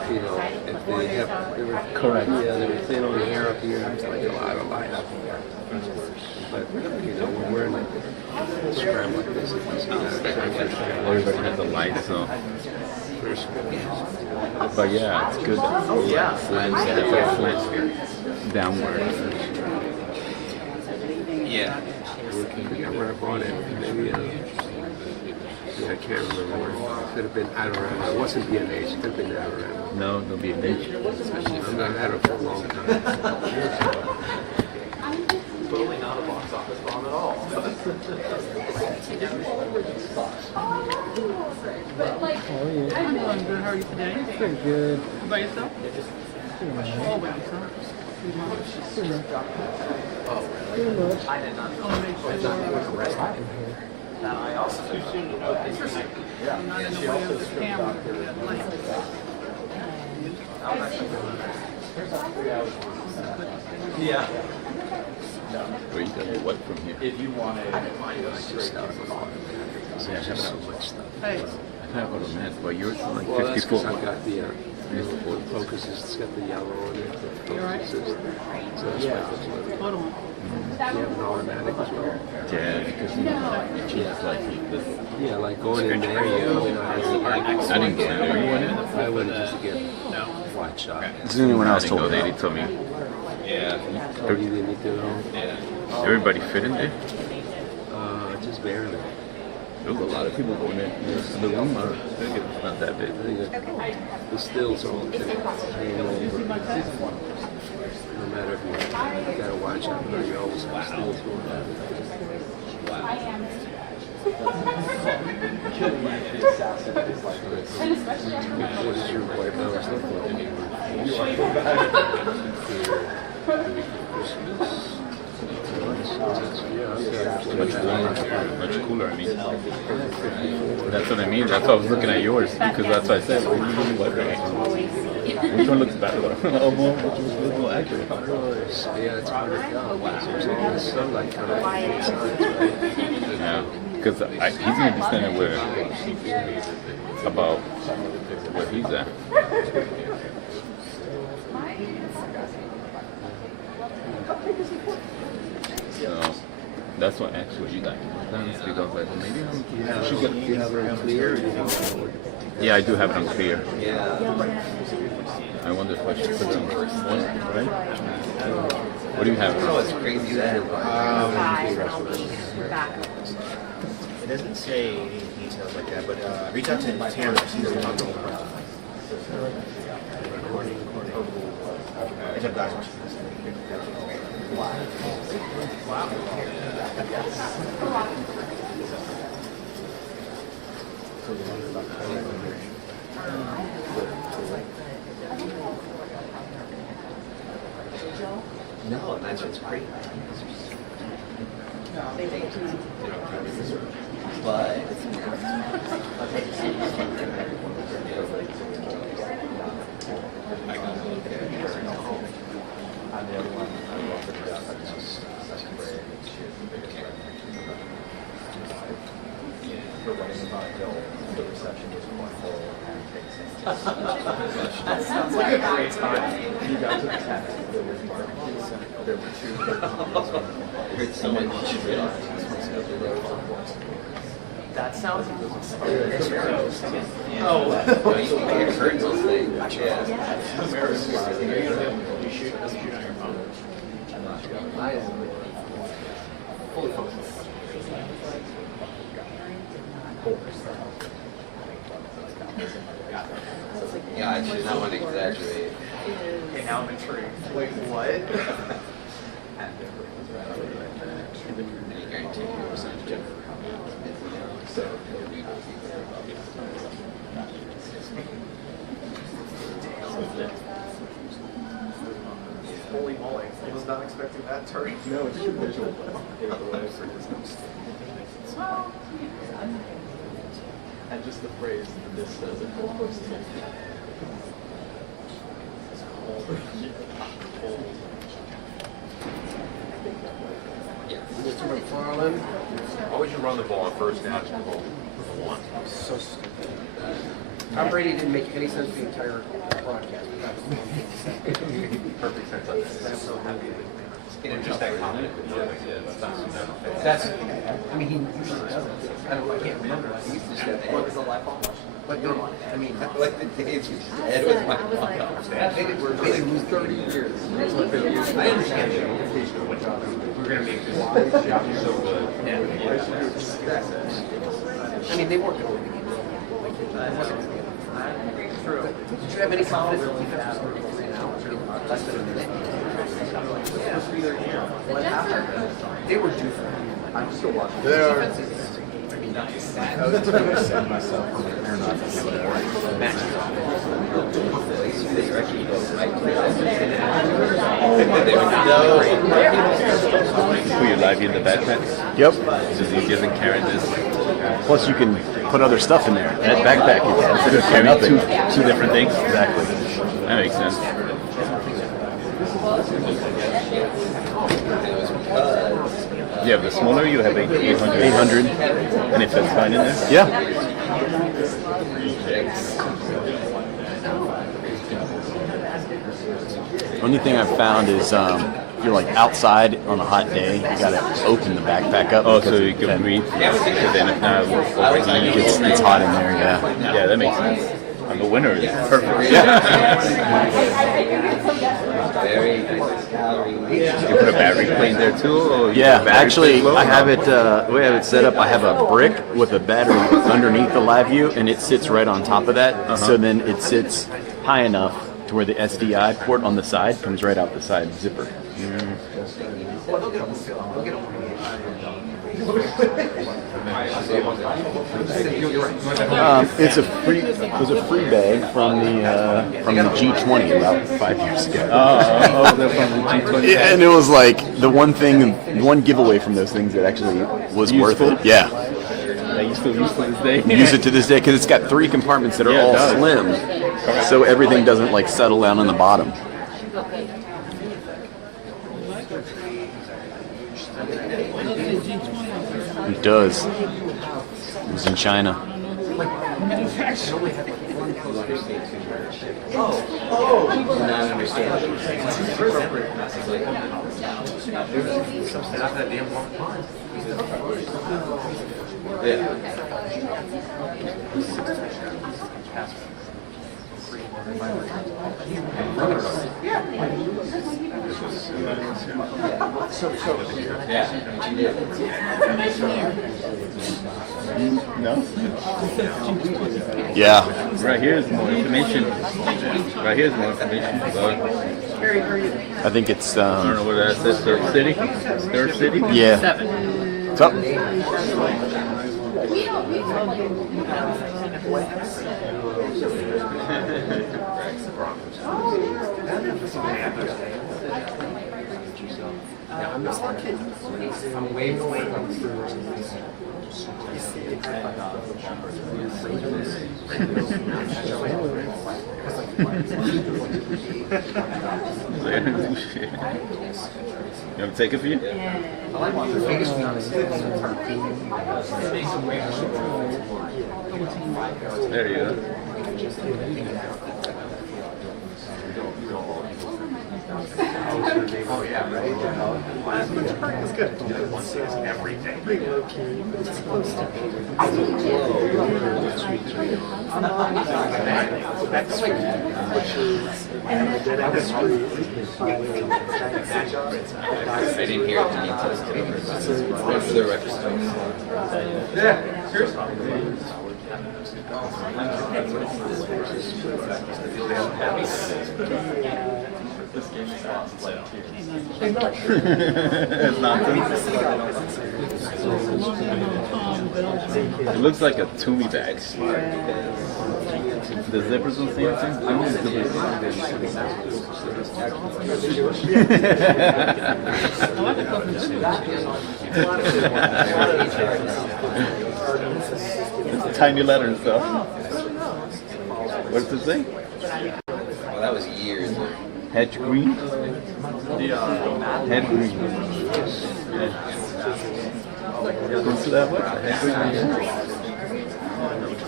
you know, if they have, they were, Correct. yeah, they were thin on the air up here, and it's like a lot of light up here. But, you know, when we're in a scram like this, Everybody has the light, so. But yeah, it's good. Oh, yeah. Slant downward. Yeah. Where I bought it, maybe, yeah, I can't remember where. It could have been Adorama. It wasn't B&H, it could have been Adorama. No, there'll be a niche. I've not had it for a long time. Totally not a box office bomb at all. How are you? I'm doing good. How are you today? Pretty good. By yourself? Oh, by yourself. Pretty much. I did not know. I want to make sure That I also I'm not in the way of the camera. Yeah. Where you got what from here? If you wanted, Yeah, I have so much stuff. Hey. I have what I meant, but yours is like Well, that's 54. because I've got the focus, it's got the yellow on it. The You all right? focus is- So that's why it looks like Hold on. you have an automatic as well. Yeah, because you know, it's like this. Yeah, like going in there, you know, I didn't go in there. You went in? I went just to get wide shot. Does anyone else I didn't told go you? there. They told me. Yeah. Oh, you didn't need to know? Everybody fit in there? Just barely. There's a lot of people going in. The room, I think it's not that big. I think the stills are all hanging over. No matter if you gotta watch out, but you always have stills going on. What is your wife hours look Much warmer, much cooler. I mean, that's what I mean. That's why I was looking at yours because that's what I said. Which one looks better? Oh, which was a little accurate. Yeah, it's hard to tell. There's all this sunlight coming from both sides, right? Yeah, because he's gonna be standing where about where he's at. So that's what actually you got. Because I was like, well, maybe You have it on clear? yeah, I do have it on clear. Yeah. I wonder if I should put it on right? What do you have? Oh, it's crazy that. It doesn't say any details like that, but reach out to Tamara. She's the one. It's a doctor. Wow. No, that's what's great. But that sounds like a great time. You got to the tent. There was barbecues and there were two. Heard so much. That sounds awesome. Oh, you heard those things. Yeah. You shoot, it doesn't shoot on your phone. Fully focused. Yeah, I should not want to exaggerate. Okay, now I'm intrigued. Wait, what? Any guarantee you percentage of Holy moly, I was not expecting that turn. No, it's too visual. And just the phrase, this does it. Mr. McFarland? Why would you run the ball on first down? So stupid. Tom Brady didn't make any sense to the entire broadcast. Perfect sense. I'm so happy. Just that comment. That's, I mean, he usually doesn't. I can't remember. He used to say that. What was the live ball? But then, I mean, like the days we had with my they did lose 30 years. I understand the implication of what we're going to make this job so good. Yeah. I mean, they weren't going to win the game. It wasn't going to be true. Did you have any confidence in the defense was going to be 3 now? Less than a minute. They were due for it. I'm still watching. They are. I was trying to send myself from the aeronautics Put your live in the backpack? Yep. It's just easier than carrying this. Plus, you can put other stuff in there. That backpack is Carry nothing. two different things? Exactly. That makes sense. You have the smaller, you have 800. 800. And if that's fine in there? Yeah. Only thing I've found is if you're like outside on a hot day, you gotta open the backpack up. Oh, so you can breathe. Because then if not, it's hot in there. Yeah. Yeah, that makes sense. And the winter is perfect. Yeah. You put a battery plane there too? Or you Yeah, put a battery actually, plane I have it. The way I have it set up, I have a brick with a battery underneath the live view, and it sits right on top of that. So then it sits high enough to where the SDI port on the side comes right out the side zipper. It's a free. It was a free bag from the G20 about 5 years ago. They're from the G20. Yeah, and it was like the one giveaway from those things that actually was worth it. Yeah. That you still use to this day? Use it to this day because it's got 3 compartments that are all slim, so everything doesn't like settle down on the bottom. It does. It was in China. No? Yeah. Right here is more information. Right here is more information. I think it's. I don't know what that says. Third city? Third city? Yeah. 7. It's up. I'm way away You want to take it for you? There you go. Oh yeah, right. It's good. It's everything. Pretty low key, but it's close to I didn't hear it until for the record. Yeah, seriously. It's nonsense. It looks like a Toomey bag. The zippers don't say It's tiny letter and stuff. What does it say? Well, that was years ago. Hedge green? Head green. Consider what? Head green.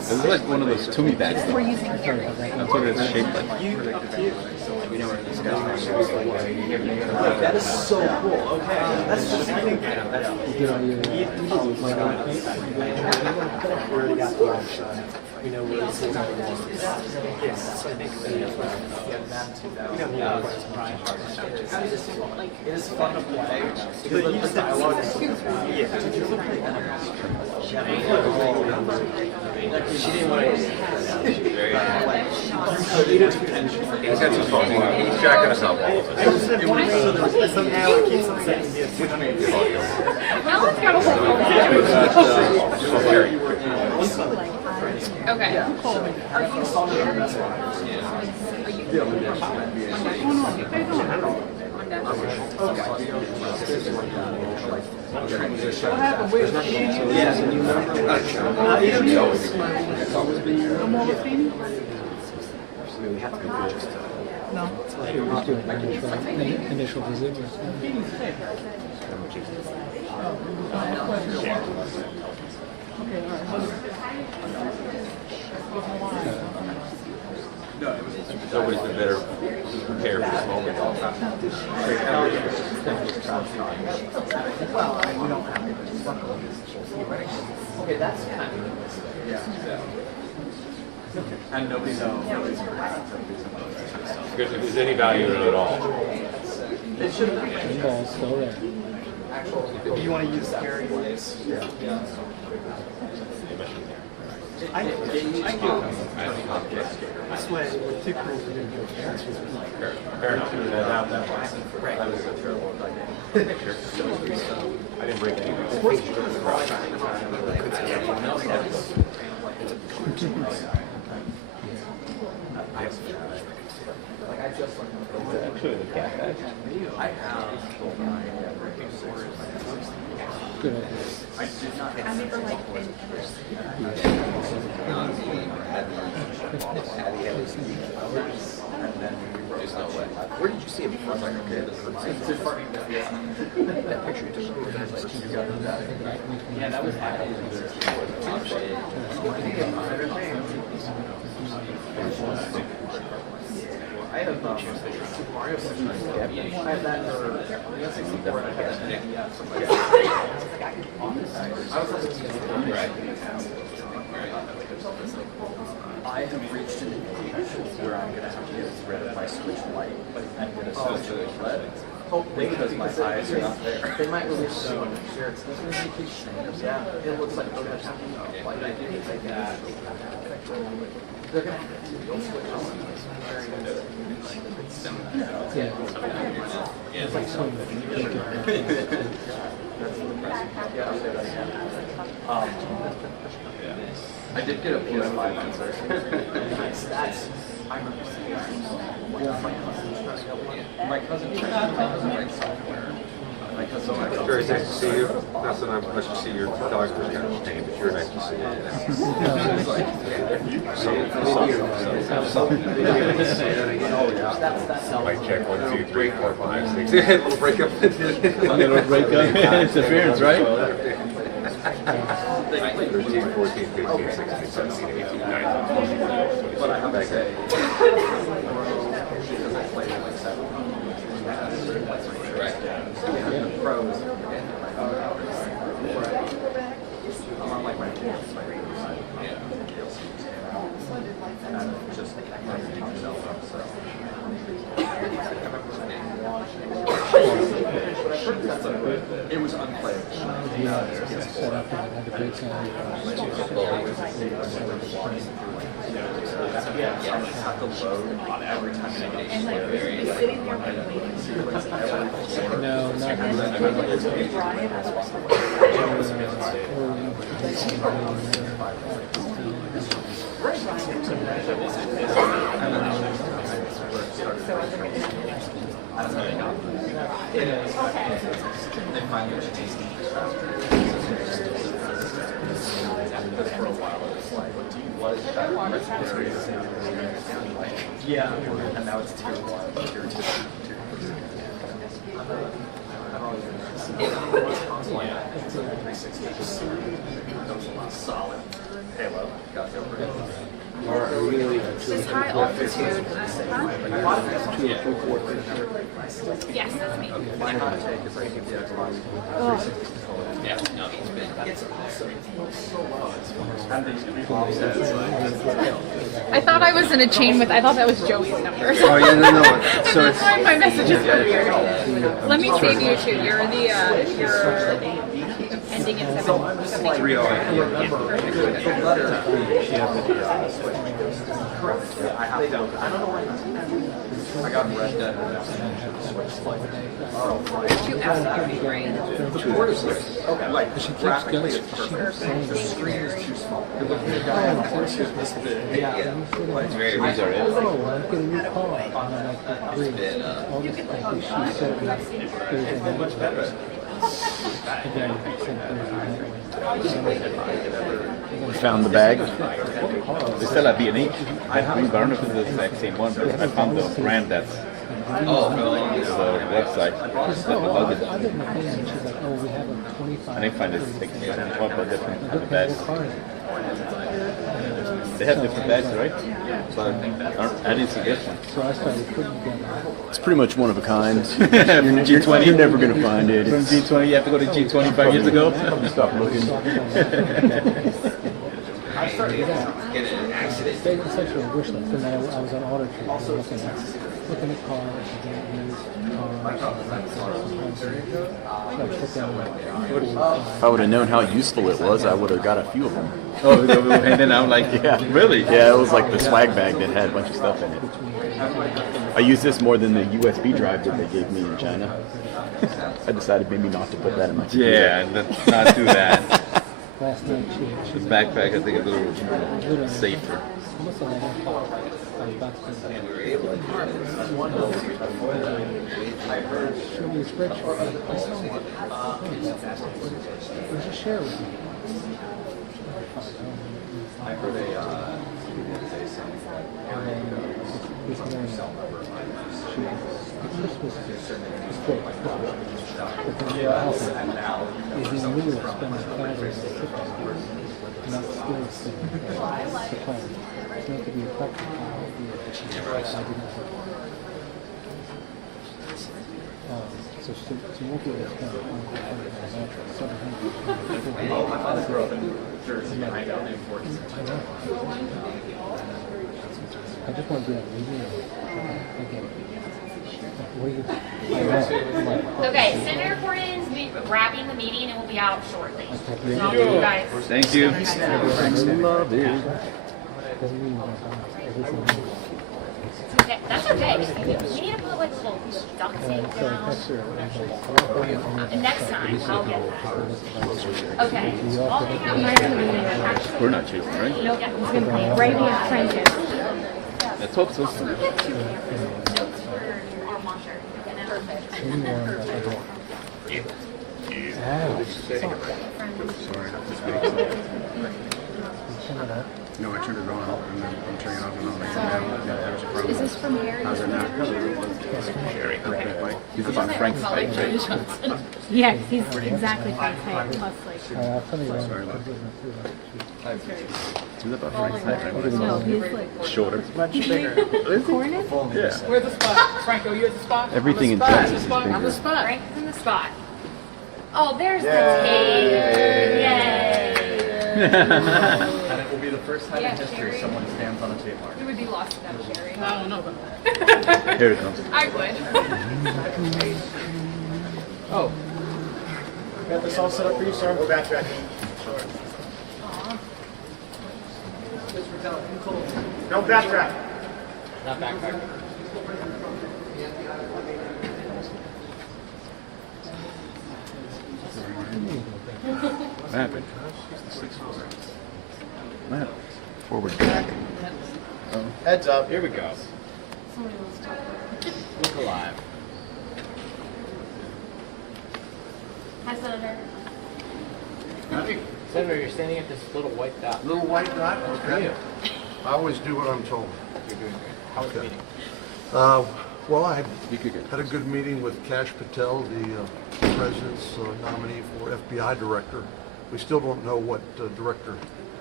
It's like one of those Toomey bags. Though. That's what it's shaped like. That is so cool. Okay, that's just like we know where this is. Yes, so I think it is fun to play. Because the dialogue is she didn't want to. He's got some phone. He's jacking us up all of it. Somehow it keeps on saying Alan's got a whole Okay. what happened with yes, and you remember No more with Phoebe? we have to go through just No. Initial visit. Nobody's been better prepared for this moment. okay, that's kind of And nobody knows. Because if there's any value in it at all. it should have Ball's still there. you want to use scary voice? I do. This way, with two crews, we're going to do it. Fair enough. That was a terrible idea. I didn't break any. Good idea. I did not I never like been Where did you see him before? I was like, okay, this is that picture you took. Yeah, that was I have Mario session. I have that for 64. I was I have reached an age where I'm going to have to get rid of my switch light and get a switch red. Because my eyes are not there. They might release soon. Sure, it's yeah, it looks like they're going to have to like that. They're going to have to switch on. Yeah. It's like so I did get a PS5 answer. That's, I remember seeing my cousin tried to write software. My cousin Very nice to see you. Not so much to see your dog was kind of pain, but you're nice to see Mic check 1, 2, 3, 4, 5, 6. Little breakup. Little breakup. Interference, right? 13, 14, 15, 16, 17, 18, 19, 20. But I have to say, because I played it like 7. Right. Pros. I'm on like my kids. And I'm just myself up, so. It was unplayable. set up and had a great time. Yeah, I just have to load on every time I get sitting there waiting. No, not They finally changed for a while. It was like, do you was that yeah, and now it's tier 1, tier 2, tier 3. Solid. Halo. This high altitude. Yes, that's me. My hot take is I keep the Xbox. Yeah, no, it's been. I thought I was in a chain with. I thought that was Joey's number. Oh yeah, no. So That's why my messages were weird. Let me save you too. You're the you're ending in 773. I have to. I don't know why. I got Red Dead. Two absolutely great. Okay, like graphically it's perfect. The screen is too small. You're looking at a guy on a horse who's this big. Yeah. It's very Oh, I'm getting a new car. And I'm like, great. All this stuff that she said was Thursday night. Again, sent Thursday night. Found the bag. They sell at B&H. I don't know if it's the exact same one, but I found the brand that's the website. Oh, I didn't know. And she's like, oh, we have a 25. I didn't find it like different kind of bags. They have different bags, right? But I didn't see this one. So I started putting together. It's pretty much one of a kind. G20. You're never gonna find it. From G20, you have to go to G20 5 years ago. Stop looking. It's such a wish list. And then I was on Auto Trader looking at cars, If I would have known how useful it was, I would have got a few of them. Oh, and then I'm like, yeah, really? Yeah, it was like the swag bag that had a bunch of stuff in it. I use this more than the USB drive that they gave me in China. I decided maybe not to put that in my computer. Yeah, let's not do that. Last night The backpack, I think, is a little safer. almost 11 o'clock. I was about to show me a spreadsheet. I saw it. Would you share with me? I heard a This morning, this was great. But then the house is in the middle of spending thousands of $6, not still spending the plan. It's meant to be a practical idea, but I didn't know. So she won't be able to spend $700. Oh, my father grew up in Jersey. I know the importance of time. I just want to be able to leave it. Again. What do you? Okay, Senator Cornyn's wrapping the meeting and will be out shortly. So I'll see you guys. Thank you. Love it. Doesn't mean everything. Okay, that's okay. We need to put like little duct tape down. And next time, I'll get that. Okay. I'll hang out here. We're not choosing, right? Nope. It's going to be Brady and Franken. Let's hope so. Notes for our launcher. No, I turned it on and then I'm turning it off and on. Is this from Harry? How's it now? He's about Frank's height, right? Yes, he's exactly Frank's height, plus like. I'll tell you He's about Frank's height, right? No, he's like. Shorter. Much bigger. Cornyn? Yeah. Where's the spot? Franco, you at the spot? Everything in I'm the Texas is spot. I'm the bigger. spot. Frank's in the spot. Oh, there's the tape. Yay. And it will be the first time in history someone stands on a tape mark. You would be lost without Sherry. I don't know. Here it comes. I would. Oh. Got this all set up for you, sir? We're backtracking. Sure. Don't backtrack. Not backtrack. What happened? What happened? Forward back. Heads up. Here we go. Look alive. Hi, Senator. Senator, you're standing at this little white dot. Little white dot? Okay. I always do what I'm told. You're doing great. How was the meeting? Well, I had a good meeting with Kash Patel, the president's nominee for FBI director. We still don't know what Director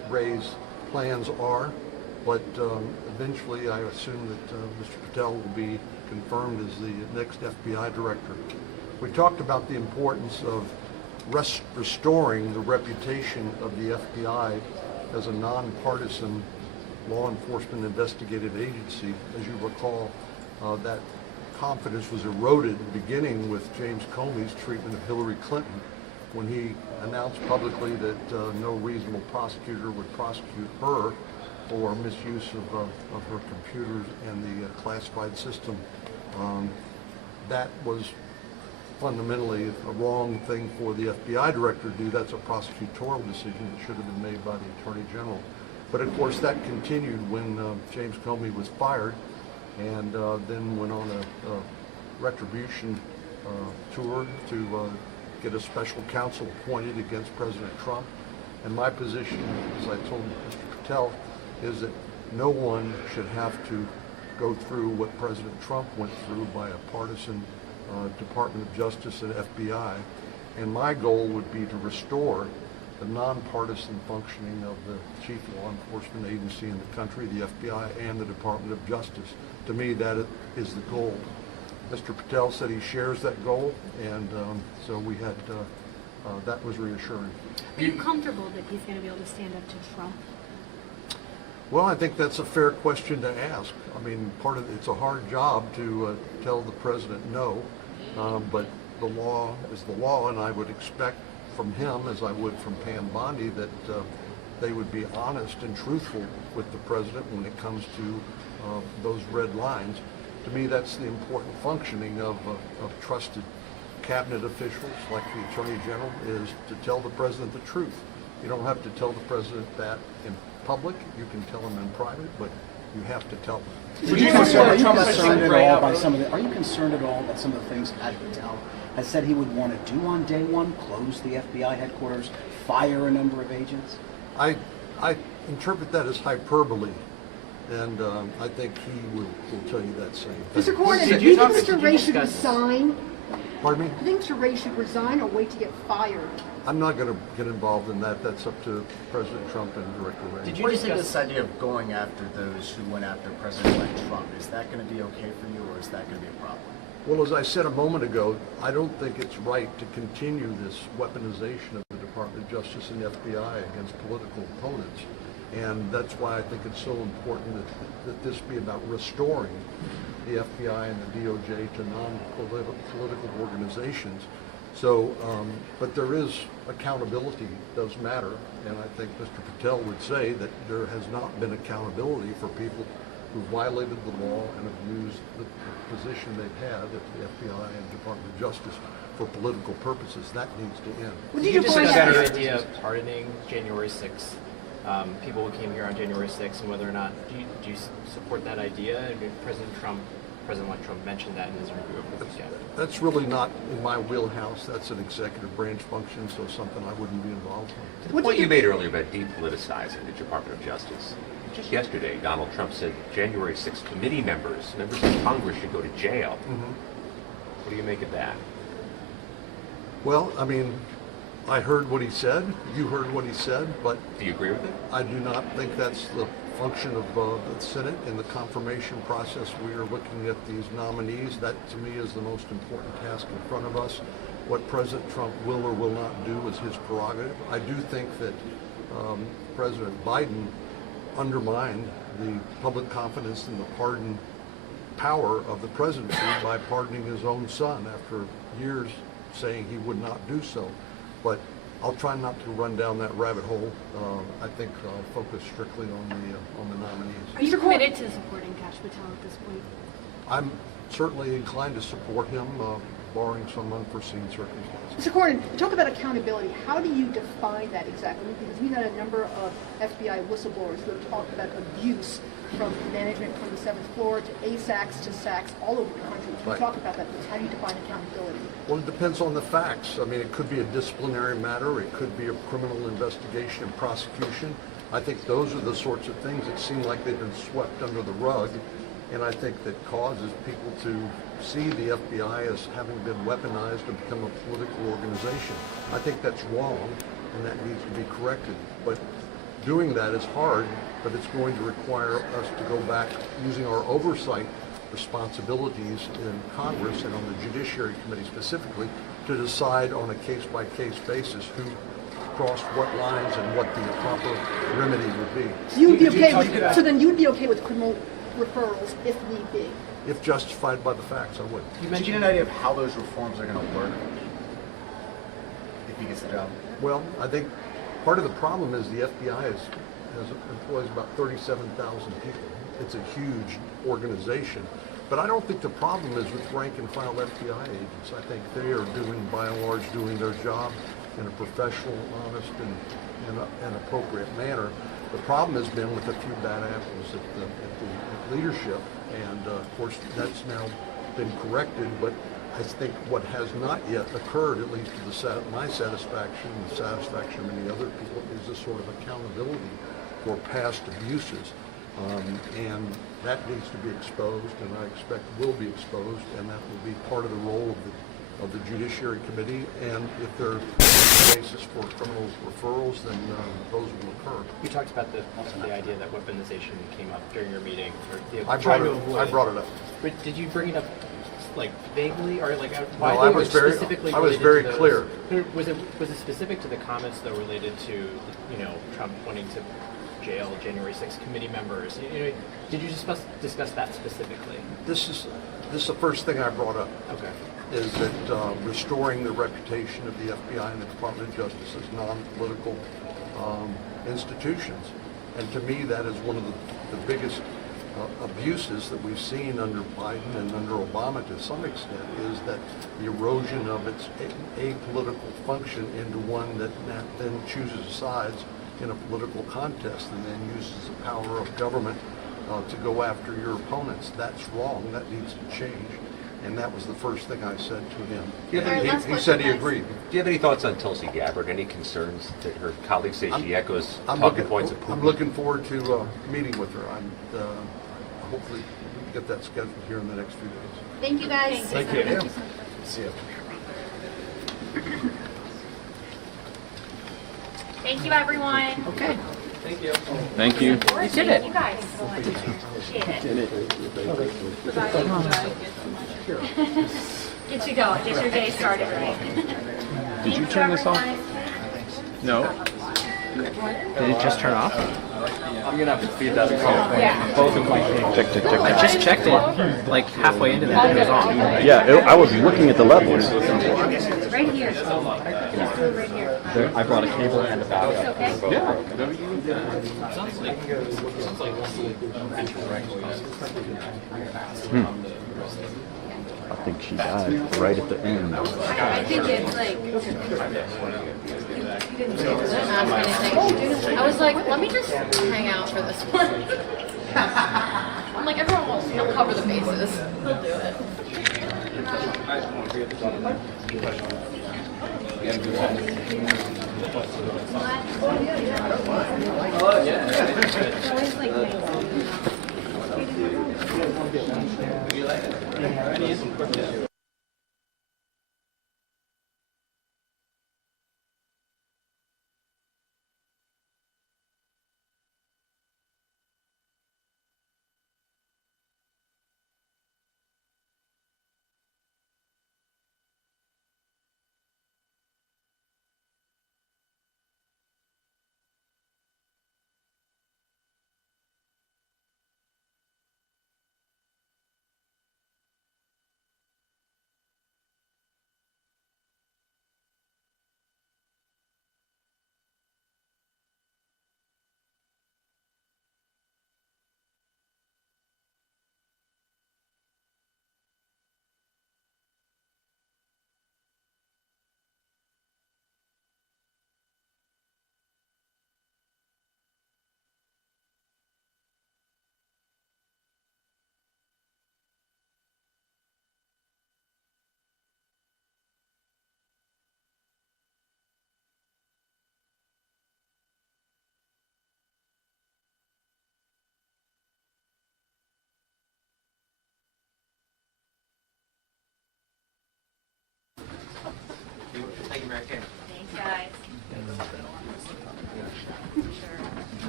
Ray's plans are, but eventually I assume that Mr. Patel will be confirmed as the next FBI director. We talked about the importance of restoring the reputation of the FBI as a nonpartisan law enforcement investigative agency. As you recall, that confidence was eroded beginning with James Comey's treatment of Hillary Clinton when he announced publicly that no reasonable prosecutor would prosecute her for misuse of her computers and the classified system. That was fundamentally a wrong thing for the FBI director to do. That's a prosecutorial decision that should have been made by the Attorney General. But of course that continued when James Comey was fired, and then went on a retribution tour to get a special counsel appointed against President Trump. And my position, as I told Mr. Patel, is that no one should have to go through what President Trump went through by a partisan Department of Justice and FBI. And my goal would be to restore the nonpartisan functioning of the chief law enforcement agency in the country, the FBI and the Department of Justice. To me, that is the goal. Mr. Patel said he shares that goal, and so we had, that was reassuring. Are you comfortable that he's going to be able to stand up to Trump? Well, I think that's a fair question to ask. I mean, it's a hard job to tell the president no, but the law is the law, and I would expect from him, as I would from Pam Bondi, that they would be honest and truthful with the president when it comes to those red lines. To me, that's the important functioning of trusted cabinet officials like the Attorney General, is to tell the president the truth. You don't have to tell the president that in public. You can tell him in private, but you have to tell them. Are you concerned at all by some of the? Are you concerned at all that some of the things Kash Patel has said he would want to do on day one, close the FBI headquarters, fire a number of agents? I interpret that as hyperbole, and I think he will tell you that same thing. Mr. Cornyn, do you think Mr. Ray should resign? Pardon me? Do you think Mr. Ray should resign or wait to get fired? I'm not going to get involved in that. That's up to President Trump and Director Ray. Did you think this idea of going after those who went after President-elect Trump, is that going to be okay for you, or is that going to be a problem? Well, as I said a moment ago, I don't think it's right to continue this weaponization of the Department of Justice and the FBI against political opponents. And that's why I think it's so important that this be about restoring the FBI and the DOJ to non-political organizations. So, but there is accountability, does matter, and I think Mr. Patel would say that there has not been accountability for people who violated the law and abused the position they've had at the FBI and Department of Justice for political purposes. That needs to end. Did you discuss the idea of pardoning January 6th? People who came here on January 6th, and whether or not, do you support that idea? I mean, President-elect Trump mentioned that in his review of the weekend. That's really not in my wheelhouse. That's an executive branch function, so something I wouldn't be involved in. To the point you made earlier about depoliticizing the Department of Justice. Just yesterday, Donald Trump said January 6th committee members of Congress should go to jail. What do you make of that? Well, I mean, I heard what he said. You heard what he said, but do you agree with it? I do not think that's the function of the Senate. In the confirmation process, we are looking at these nominees. That, to me, is the most important task in front of us. What President Trump will or will not do is his prerogative. I do think that President Biden undermined the public confidence in the pardon power of the presidency by pardoning his own son after years saying he would not do so. But I'll try not to run down that rabbit hole. I think I'll focus strictly on the nominees. Are you committed to supporting Kash Patel at this point? I'm certainly inclined to support him, barring some unforeseen circumstances. Mr. Cornyn, you talk about accountability. How do you define that exactly? Because we've had a number of FBI whistleblowers who have talked about abuse from management from the 7th floor to ASACs to SACs all over the country. Can you talk about that, please? How do you define accountability? Well, it depends on the facts. I mean, it could be a disciplinary matter. It could be a criminal investigation and prosecution. I think those are the sorts of things that seem like they've been swept under the rug. And I think that causes people to see the FBI as having been weaponized and become a political organization. I think that's wrong, and that needs to be corrected. But doing that is hard, but it's going to require us to go back using our oversight responsibilities in Congress and on the Judiciary Committee specifically to decide on a case-by-case basis who crossed what lines and what the proper remedy would be. You would be okay with, so then you would be okay with criminal referrals if need be? If justified by the facts, I would. You mentioned an idea of how those reforms are going to work if he gets the job. Well, I think part of the problem is the FBI has employs about 37,000 people. It's a huge organization. But I don't think the problem is with rank and file FBI agents. I think they are doing, by and large, doing their job in a professional, honest, and appropriate manner. The problem has been with a few bad apples at the leadership, and of course that's now been corrected. But I think what has not yet occurred, at least to my satisfaction and the satisfaction of many other people, is a sort of accountability for past abuses. And that needs to be exposed, and I expect will be exposed, and that will be part of the role of the Judiciary Committee. And if there's a basis for criminal referrals, then those will occur. You talked about also the idea that weaponization came up during your meeting. I brought it up. But did you bring it up like vaguely, or like no, I was very clear. Was it specific to the comments that were related to Trump wanting to jail January 6th committee members? Did you discuss that specifically? This is the first thing I brought up. Okay. Is that restoring the reputation of the FBI and the Department of Justice as non-political institutions. And to me, that is one of the biggest abuses that we've seen under Biden and under Obama to some extent, is that the erosion of its apolitical function into one that then chooses sides in a political contest and then uses the power of government to go after your opponents. That's wrong. That needs to change. And that was the first thing I said to him. He said he agreed. Do you have any thoughts on Tulsi Gabbard? Any concerns that her colleagues say she echoes talking points of Putin? I'm looking forward to meeting with her. Hopefully we can get that scheduled here in the next few days. Thank you guys. Thank you. Thank you. See you. Thank you, everyone. Okay. Thank you. Thank you. You did it. You guys. Appreciate it. Get you going. Get your day started right. Did you turn this off? No. Did it just turn off? I'm gonna have to feed that Yeah. both of my things. Check. I just checked it like halfway into that. It was on. Yeah, I was looking at the levels. Right here. Right here. I brought a cable and a battery. It's okay? Yeah. I think she died right at the end. I think it's like. I was like, let me just hang out for this one. I'm like, everyone will he'll cover the bases. He'll do it. Thanks, guys.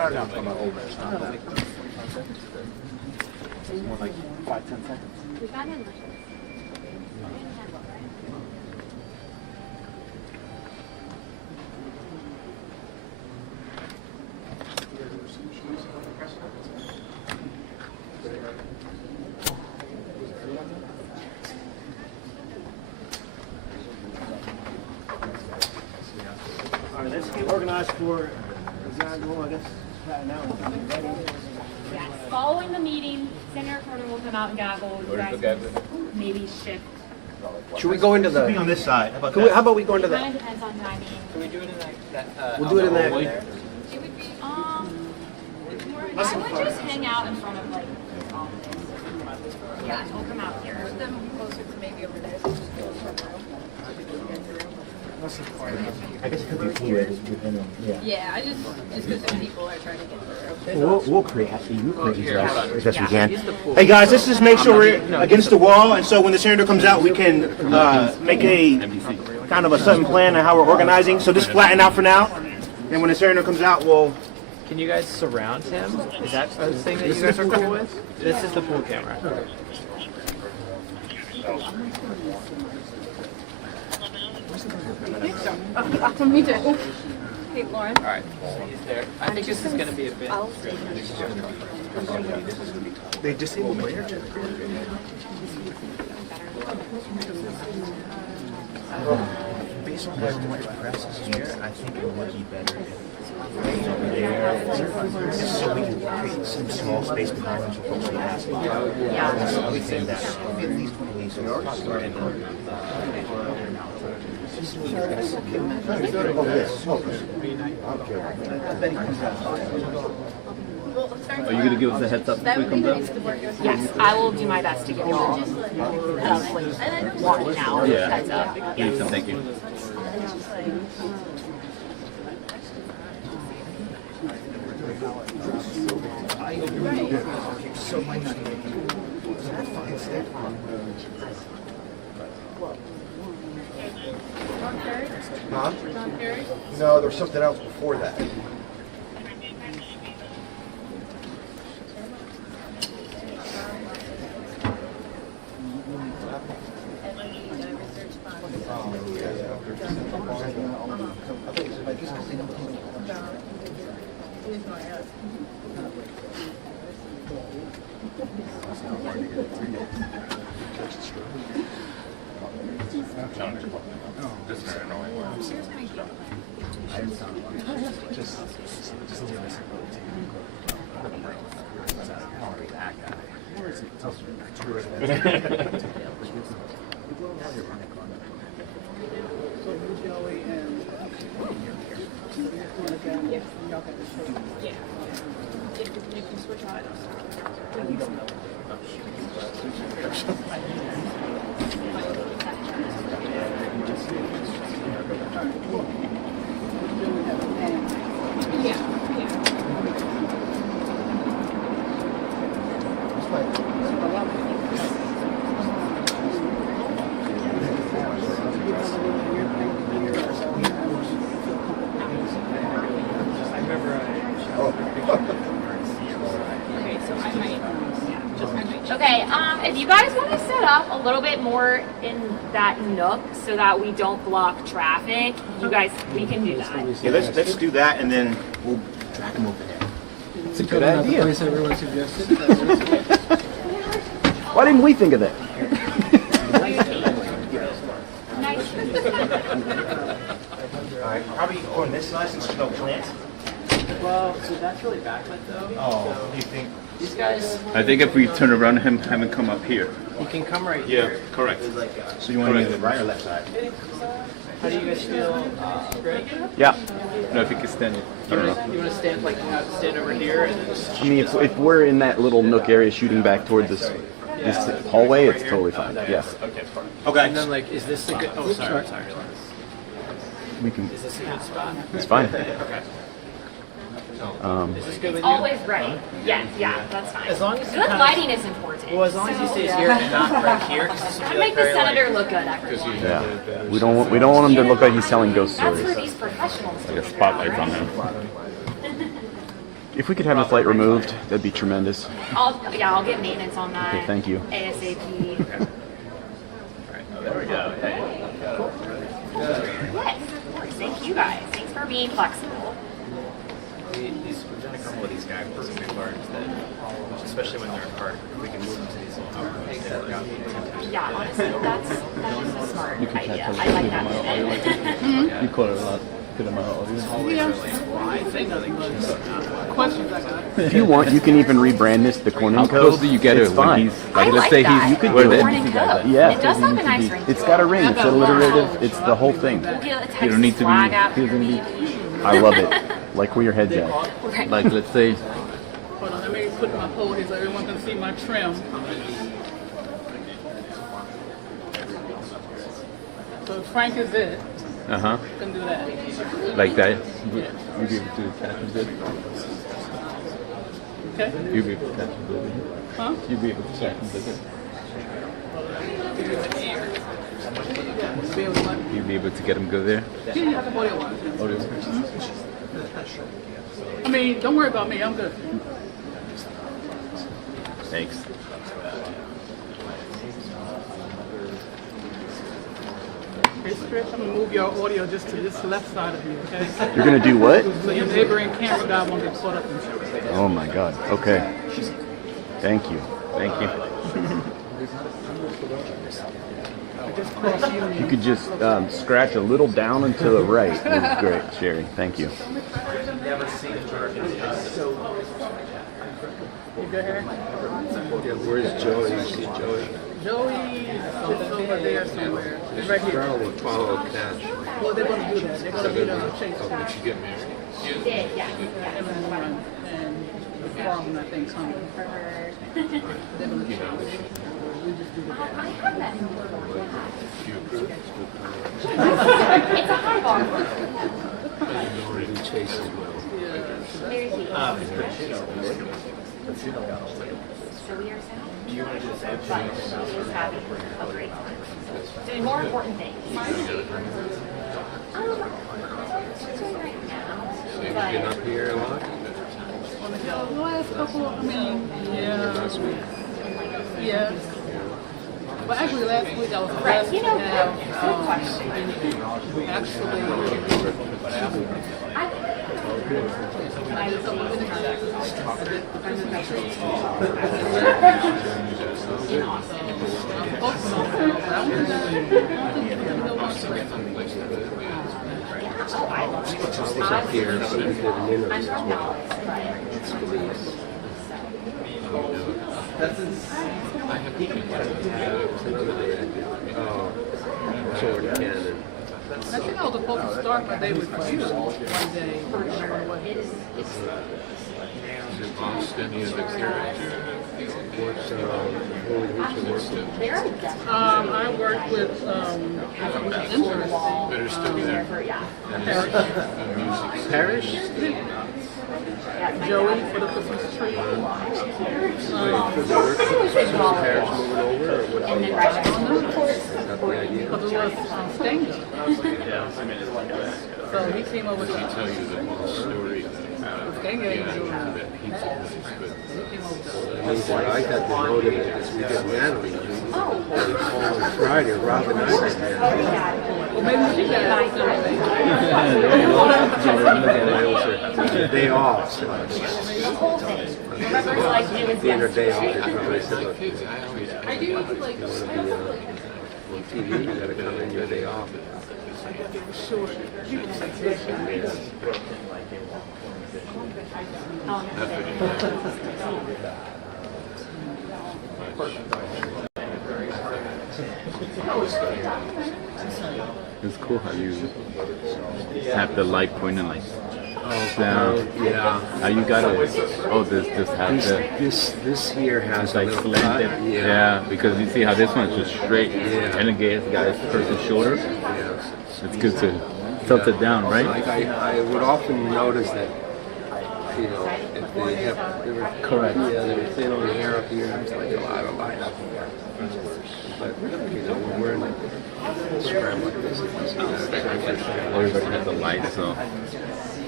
More like 5-10 seconds. We got him. All right, let's get organized for I guess, now. Yes. Following the meeting, Senator Cornyn will come out and gavel. You guys maybe shift. Should we go into the? Be on this side. How about we go into Kind the? of depends on timing. Can we do it in that We'll do it in that. It would be I would just hang out in front of like the office. Yeah, we'll come out here. Put them closer to maybe over there. I guess it could be fluid. Yeah, just because some people are trying to get through. We'll create these as best we can. Hey guys, let's just make sure we're against the wall, and so when the senator comes out, we can make a kind of a sudden plan on how we're organizing. So just flatten out for now, and when the senator comes out, we'll. Can you guys surround him? Is that a thing that you guys are cool with? This is the pool camera. Me too. Hey, Lauren. All right, he's there. I think this is going to be a bit. They disabled my Based on what press is here, I think it would be better if just so we can create some small space behind them so folks can ask. Yeah. So I would say that at least 20 weeks Are you going to give us a heads up before he comes out? Yes, I will do my best to give you all one now. Heads up. Please, thank you. Huh? No, there was something else before that. Okay, if you guys want to set up a little bit more in that nook so that we don't block traffic, you guys, we can do that. Yeah, let's do that, and then we'll drag them over there. It's a good idea. Place everyone suggested. Why didn't we think of that? All right, probably on this side since there's no plants. Well, so that's really backlit though. Oh, you think? These guys. I think if we turn around him, have him come up here. You can come right Yeah, here. correct. So you want to use the right or left side? How do you guys feel? Greg? Yeah. No, if he can stand it. I don't know. You want to stand like stand over here and then just. I mean, if we're in that little nook area shooting back towards this hallway, it's totally fine. Yeah. Okay. And then like, is this a good? Oh, sorry. We can. Is this a good spot? It's fine. Okay. Is this good with you? Always right. Yes, yeah, that's fine. As long as you good kind of- lighting is important. Well, as long as he stays here and not right here, because this will Gotta be make like the very senator like. look good, everyone. Yeah. We don't want him to look like he's telling ghost That's stories. for these professionals. Like a spotlight on him. If we could have the flight removed, that'd be tremendous. I'll get maintenance on that. Okay, thank you. ASAP. There we go. Yes, of course. Thank you guys. Thanks for being flexible. We've done a couple of these guys for some big large that, especially when they're apart, we can move them to these little outcomes that work out 10 times. Yeah, honestly, that is a smart You can idea. chat I like that. You call it a lot. Good amount of audio. Yeah. I say nothing but questions I got. If you want, you can even rebrand this the Cornyn How Code. close do you get It's it when fine. he's like, let's say that. he's You could we're do the it. Cornyn NBC guy. Code. Yeah, It does have a nice ring. it's got a ring. It's alliterative. It's the whole thing. You don't need to Flag be. out. He doesn't need. I love it. Like where your head's at. Right. Like let's say. Hold on, let me put my pole here so everyone can see my trim. So Frank is it. Uh huh. You can do that. Like that. You be able to catch him good. Okay? You be able to catch him good. Huh? You be able to catch him good. You be able to get him good there. Yeah, audio wise. Audio. I mean, don't worry about me. I'm good. Thanks. Hey, Chris, I'm gonna move your audio just to this left side of you, okay? You're gonna do what? So your neighboring camera guy won't get caught up in something. Oh my God. Okay. Thank you. Thank you. You could just scratch a little down and to the right. That was great, Sherry. Thank you. You good here? Yeah, where's Joey? I see Joey. Joey is over there somewhere. He's right here. Probably follow Cash. Well, they're gonna do that. They're gonna do the chase. Oh, did she get married? She did, yeah. And the forum, I think, something. They're gonna chase. We just do the I have that. Do you approve? It's a high bar. We chase as well. Very key. So we are sound. Do you want to do the same But she is having a great time. Doing more important things. She's doing right now. So you've been up here a lot? The last couple, I mean, yeah. Last week? Yes. Well, actually, last week I was Right, blessed you to know, have, good question. actually, I was up here, but we did an interview as well. I have another day I did. Oh, Jordan Cannon. I think I was supposed to start my day with you one day. Is it Boston University? What's I worked with, interesting. better study there? Parish? Joey for the Christmas tree. Parents moving over or what? And then right Got the idea? Because it was Stenga. So he came over to Tell you the whole story. Stenga. That pizza place, but I mean, what I got demoted is we did Natalie. On Friday, Robin and I did Natalie. Well, maybe she got it. Day off. So the whole thing. Remember, it's like it was the inner day off. yesterday. I said, look, you want to be on TV, you got to come in your day off. It's cool how you have the light pointing like down. Yeah. How you got it? Oh, this has the. This here has It's like a little slanted. cut. Yeah, because you see how this one's just straight. Yeah. And again, it's got its person's shoulder. Yeah. It's good to tilt it down, right? Like I would often notice that, you know, if they have, they were Correct. Yeah, they were thin on the hair up here, and it's like a lot of light up here. But you know, when we're in a scram like this, Everybody has a light, so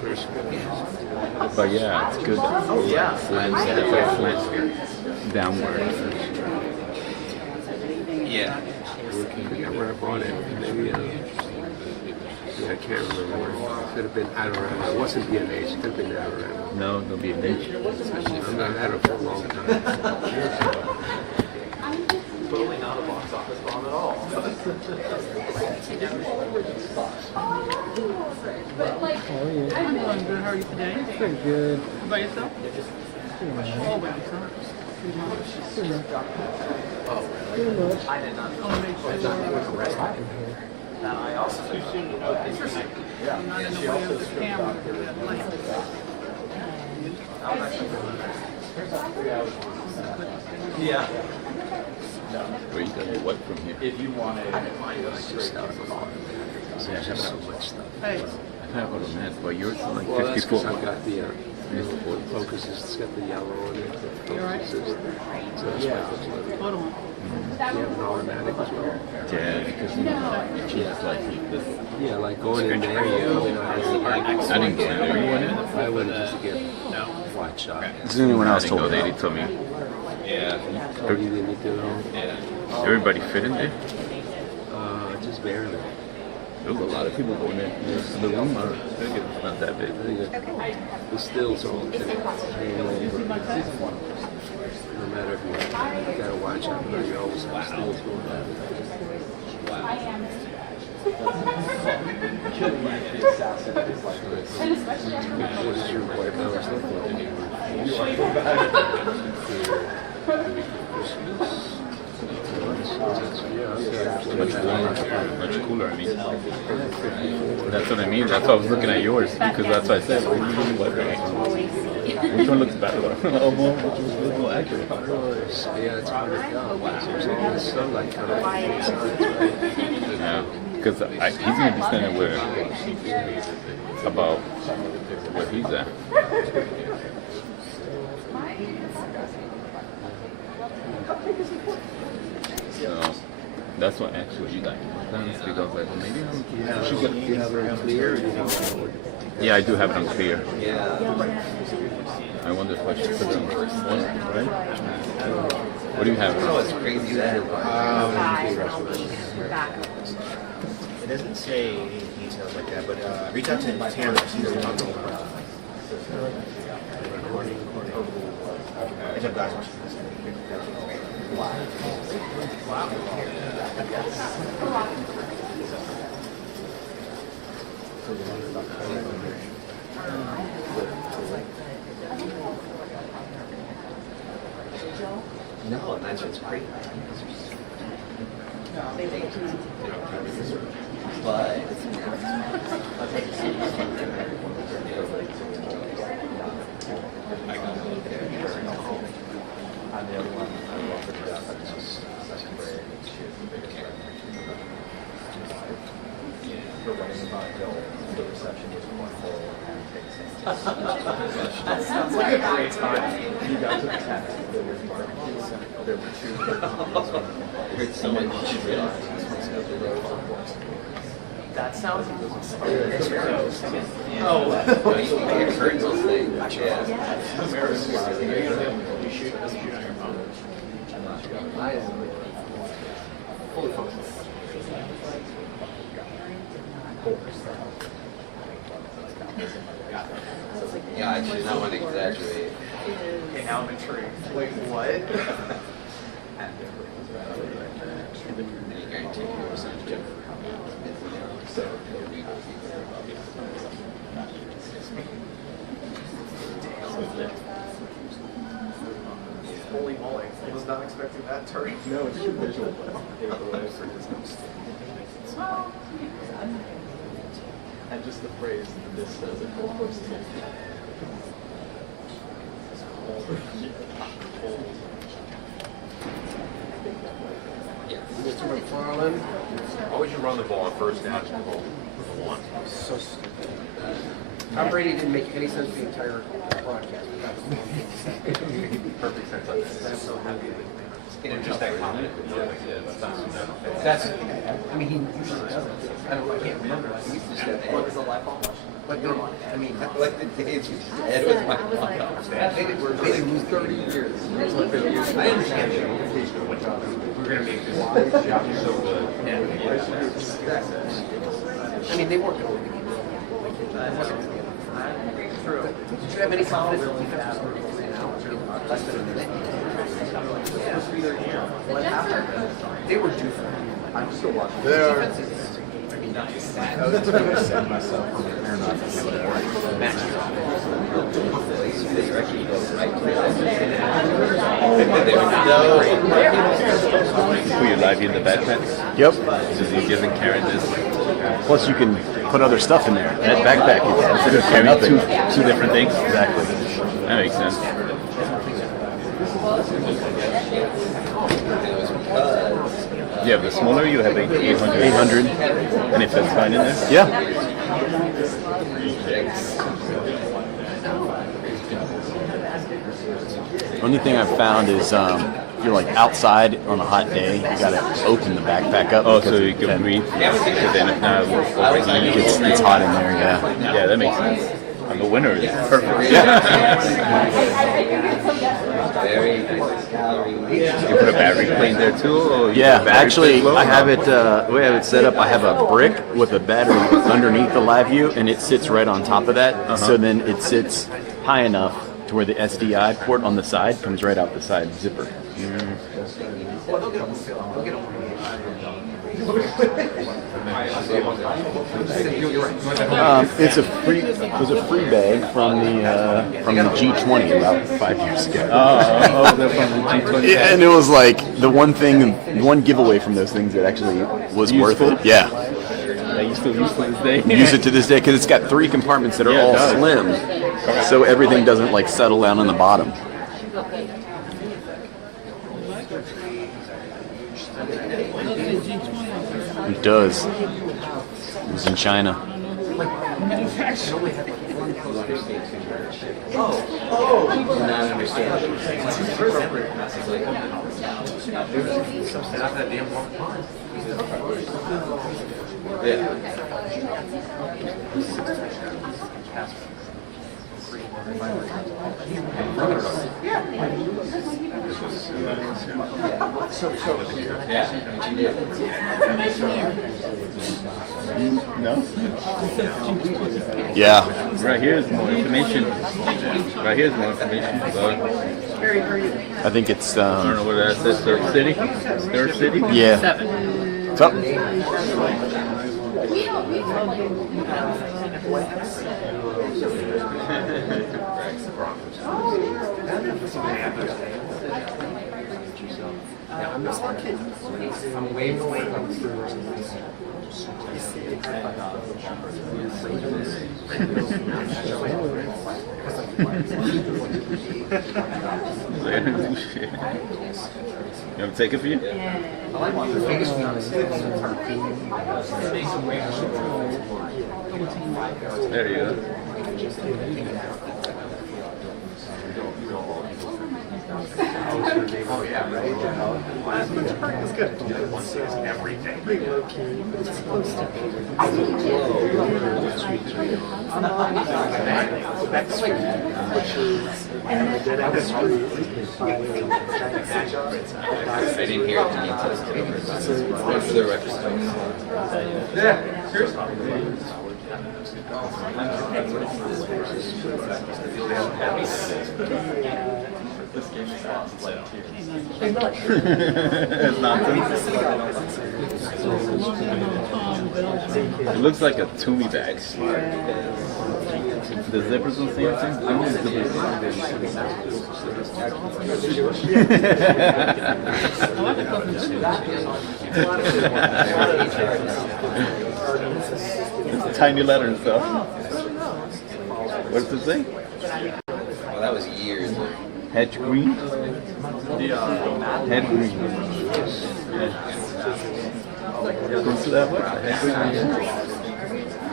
But yeah, it's good. Oh, yeah. Slant, downward. Yeah. Where I bought it, maybe, yeah, I can't remember where. It could have been Adorama. It wasn't B&H, it could have been Adorama. No, don't be a bitch. I'm not at it for a long time. Totally not a box office bomb at all. How are you? I'm doing good. How are you today? Pretty good. By yourself? Pretty much. Oh, by yourself. Pretty much. I did not want to make sure. I also Interesting. I'm not in the way of the camera. Yeah. Where you got what from here? If you wanted So I have so much stuff. Hey. I have what I meant, but yours is like Well, that's 54. 'cause I've got the focus, it's got the yellow on it. You all right? So that's why it looks like Hold on. you have an automatic as well. Yeah, because you know, it's like this. Yeah, like going in there, you know, I didn't go in there. You went in? I went just to get wide shot. Does anyone else told They me? told me. Yeah. Or you didn't need to know? Everybody fit in there? Just barely. There's a lot of people going in. The room, it's not that big. I think the stills are all different. No matter if you gotta watch out, but you always have stills going on. What is your wife hours look Much warmer, much cooler, I mean. That's what I mean. That's why I was looking at yours, because that's what I said. Which one looks better? Oh, more, which was a little more accurate. Yeah, it's hard to tell. There's all this sunlight coming from the sides, right? Yeah, because he's going to be standing where, about where he's at. So that's what actually like. Because I was like, well, maybe You have it on clear? yeah, I do have it on clear. Yeah. I wonder if I should put it on one, right? What do you have? Oh, it's crazy that. It doesn't say any details like that, but reach out to Tanner. She's the one talking about. No, and that's what's great. But That sounds like a great time. You got to the tent. There was barbecues and there were two. That sounds awesome. Oh. curtains will stay. Yeah. Fully focused. Yeah, I should not want to exaggerate. Okay, now I'm intrigued. Wait, what? Any guarantee you were sent to Holy moly, I was not expecting that turn. No, it's your visual. And just the phrase, this says it. Mr. McFarland? Why would you run the ball on first down and go for one? So stupid. Tom Brady didn't make any sense for the entire broadcast. Perfect sense. I'm so happy with just that comment. That's, I mean, he usually doesn't. I can't remember. What was the light bulb? But then, I mean, like the days we had with my mom. They lose 30 years. I understand the implication of what we're going to make this job so good. I mean, they weren't going to win the game. It wasn't going to be true. Did you have any confidence in the defense was going to win now? Less than a minute. They were due for it. I'm still watching. The defense is, I mean, nice. I was going to set myself from the Who you live in the backpack? Yep. So you giving Karen this? Plus, you can put other stuff in there. That backpack is Carry nothing. two different things? Exactly. That makes sense. Yeah, the smaller you have 800. 800. And if that's fine in there? Yeah. Only thing I've found is if you're like outside on a hot day, you gotta open the backpack up. Oh, so you can breathe. So then if not overheating, it's hot in there. Yeah. Yeah, that makes sense. And the winter is perfect. Yeah. You put a battery plate there too? Or you Yeah, put a battery actually, plate I have it. The way I have it set up, I have a brick with a battery underneath the live view, and it sits right on top of that. So then it sits high enough to where the SDI port on the side comes right out the side zipper. It's a free. It was a free bag from the G20 about 5 years ago. They're from the G20. Yeah, and it was like the one giveaway from those things that actually was worth it. Yeah. You still use to this day? Use it to this day because it's got 3 compartments that are all slim, so everything doesn't like settle down on the bottom. It does. It was in China. No? Yeah. Right here's more information. Right here's more information. I think it's. I don't know what that says. Third City? Third City? Yeah. 7. What's up? I'm way away from You want to take it for you? There you go. Oh yeah, right. It's good. Every day. Pretty low key, but it's close to. That's which is dead out street. I didn't hear it. What's the record? Yeah, seriously. It's nonsense. It looks like a Toomey bag. The zippers don't say anything? I don't know It's tiny letter and stuff. What does it say? Well, that was years ago. Hedge green? Head green. Tulsi Gabbard?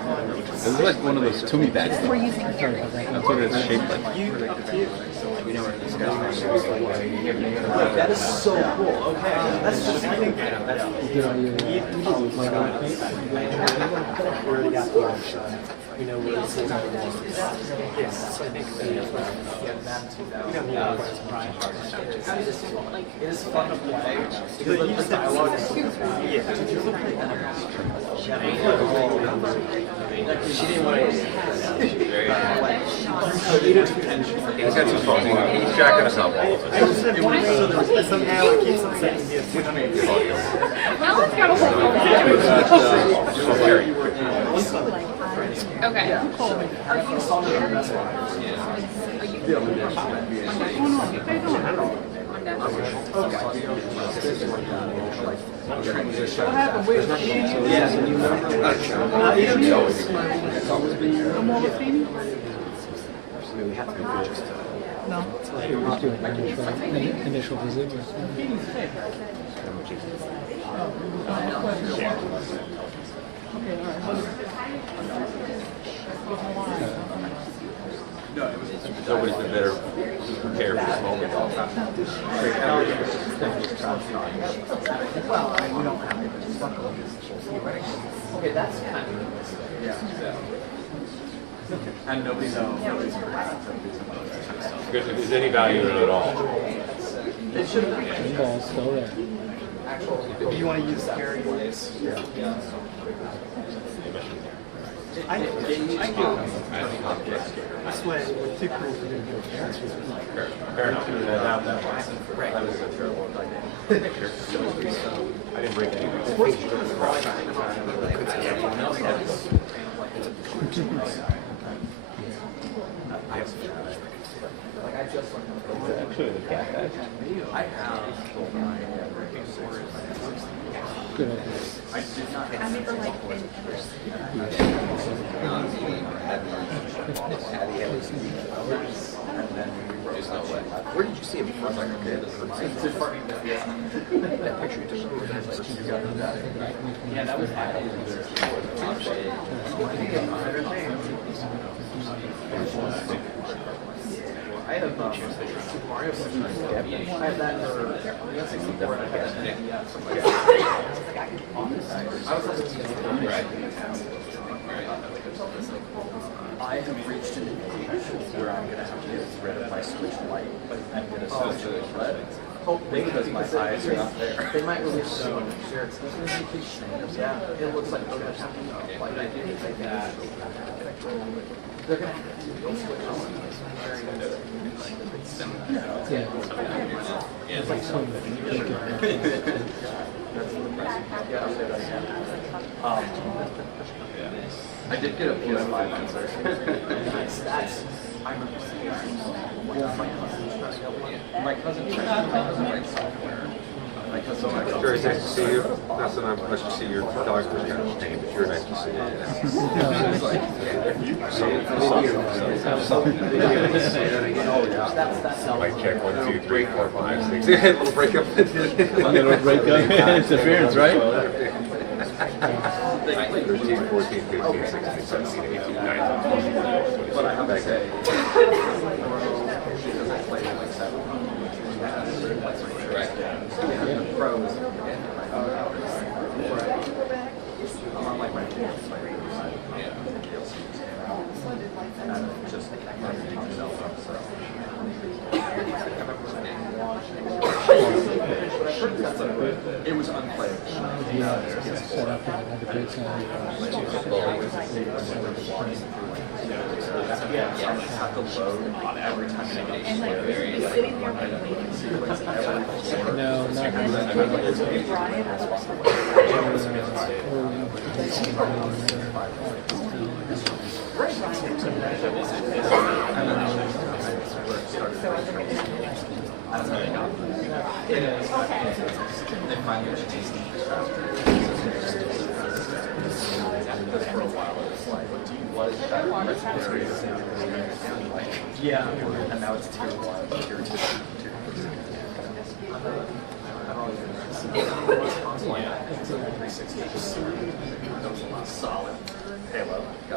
It was like one of those Toomey bags. We're using here. That's what it's shaped like. That is so cool. Okay, that's just I think that's already got the we know where this is. Yes, so I think it is fun to play because the dialogue is she didn't want to. He's got some phone. He's jacking us up all of us. Somehow it keeps on saying Now let's go. Okay. Are you scared? What happened? Wait, No. Initial visit. Nobody's been better prepared for this moment. Okay, that's kind of And nobody knows. If there's any value in it at all. It shouldn't be. Ball's still there. If you want to use scary ways. I do. This way, with two crews, we're going to do it. Fair enough. That was a terrible idea. I didn't break any. Good idea. I did not. I never liked it. Where did you see him first? Like, okay, this is that picture you took. Yeah, that was I have Mario. I have that for 64. I have reached an age where I'm going to have to get rid of my switch light and get a switch to red. Hopefully, because my eyes are not there. They might release soon. Yeah, it looks like they're going to have to like I didn't think that. They're going to have to switch on. Yeah. It's like some I did get a PS5 answer. That's I remember seeing my cousin writes software. So it's very nice to see you. Not so much to see your dog was kind of pain, but you're nice to see you. Mic check 1, 2, 3, 4, 5, 6. A little breakup. A little breakup. Interference, right? 13, 14, 15, 16, 17, 18, 19, 20. But I have to say, because I played it like 7. Pros. I'm on like my just myself up, so. It was unplayable. set up and had a great time. Yeah, I have to load on every time I get And like, he's sitting there waiting. No, not yeah, and now it's tier 1, tier 2, tier 3. Solid Halo.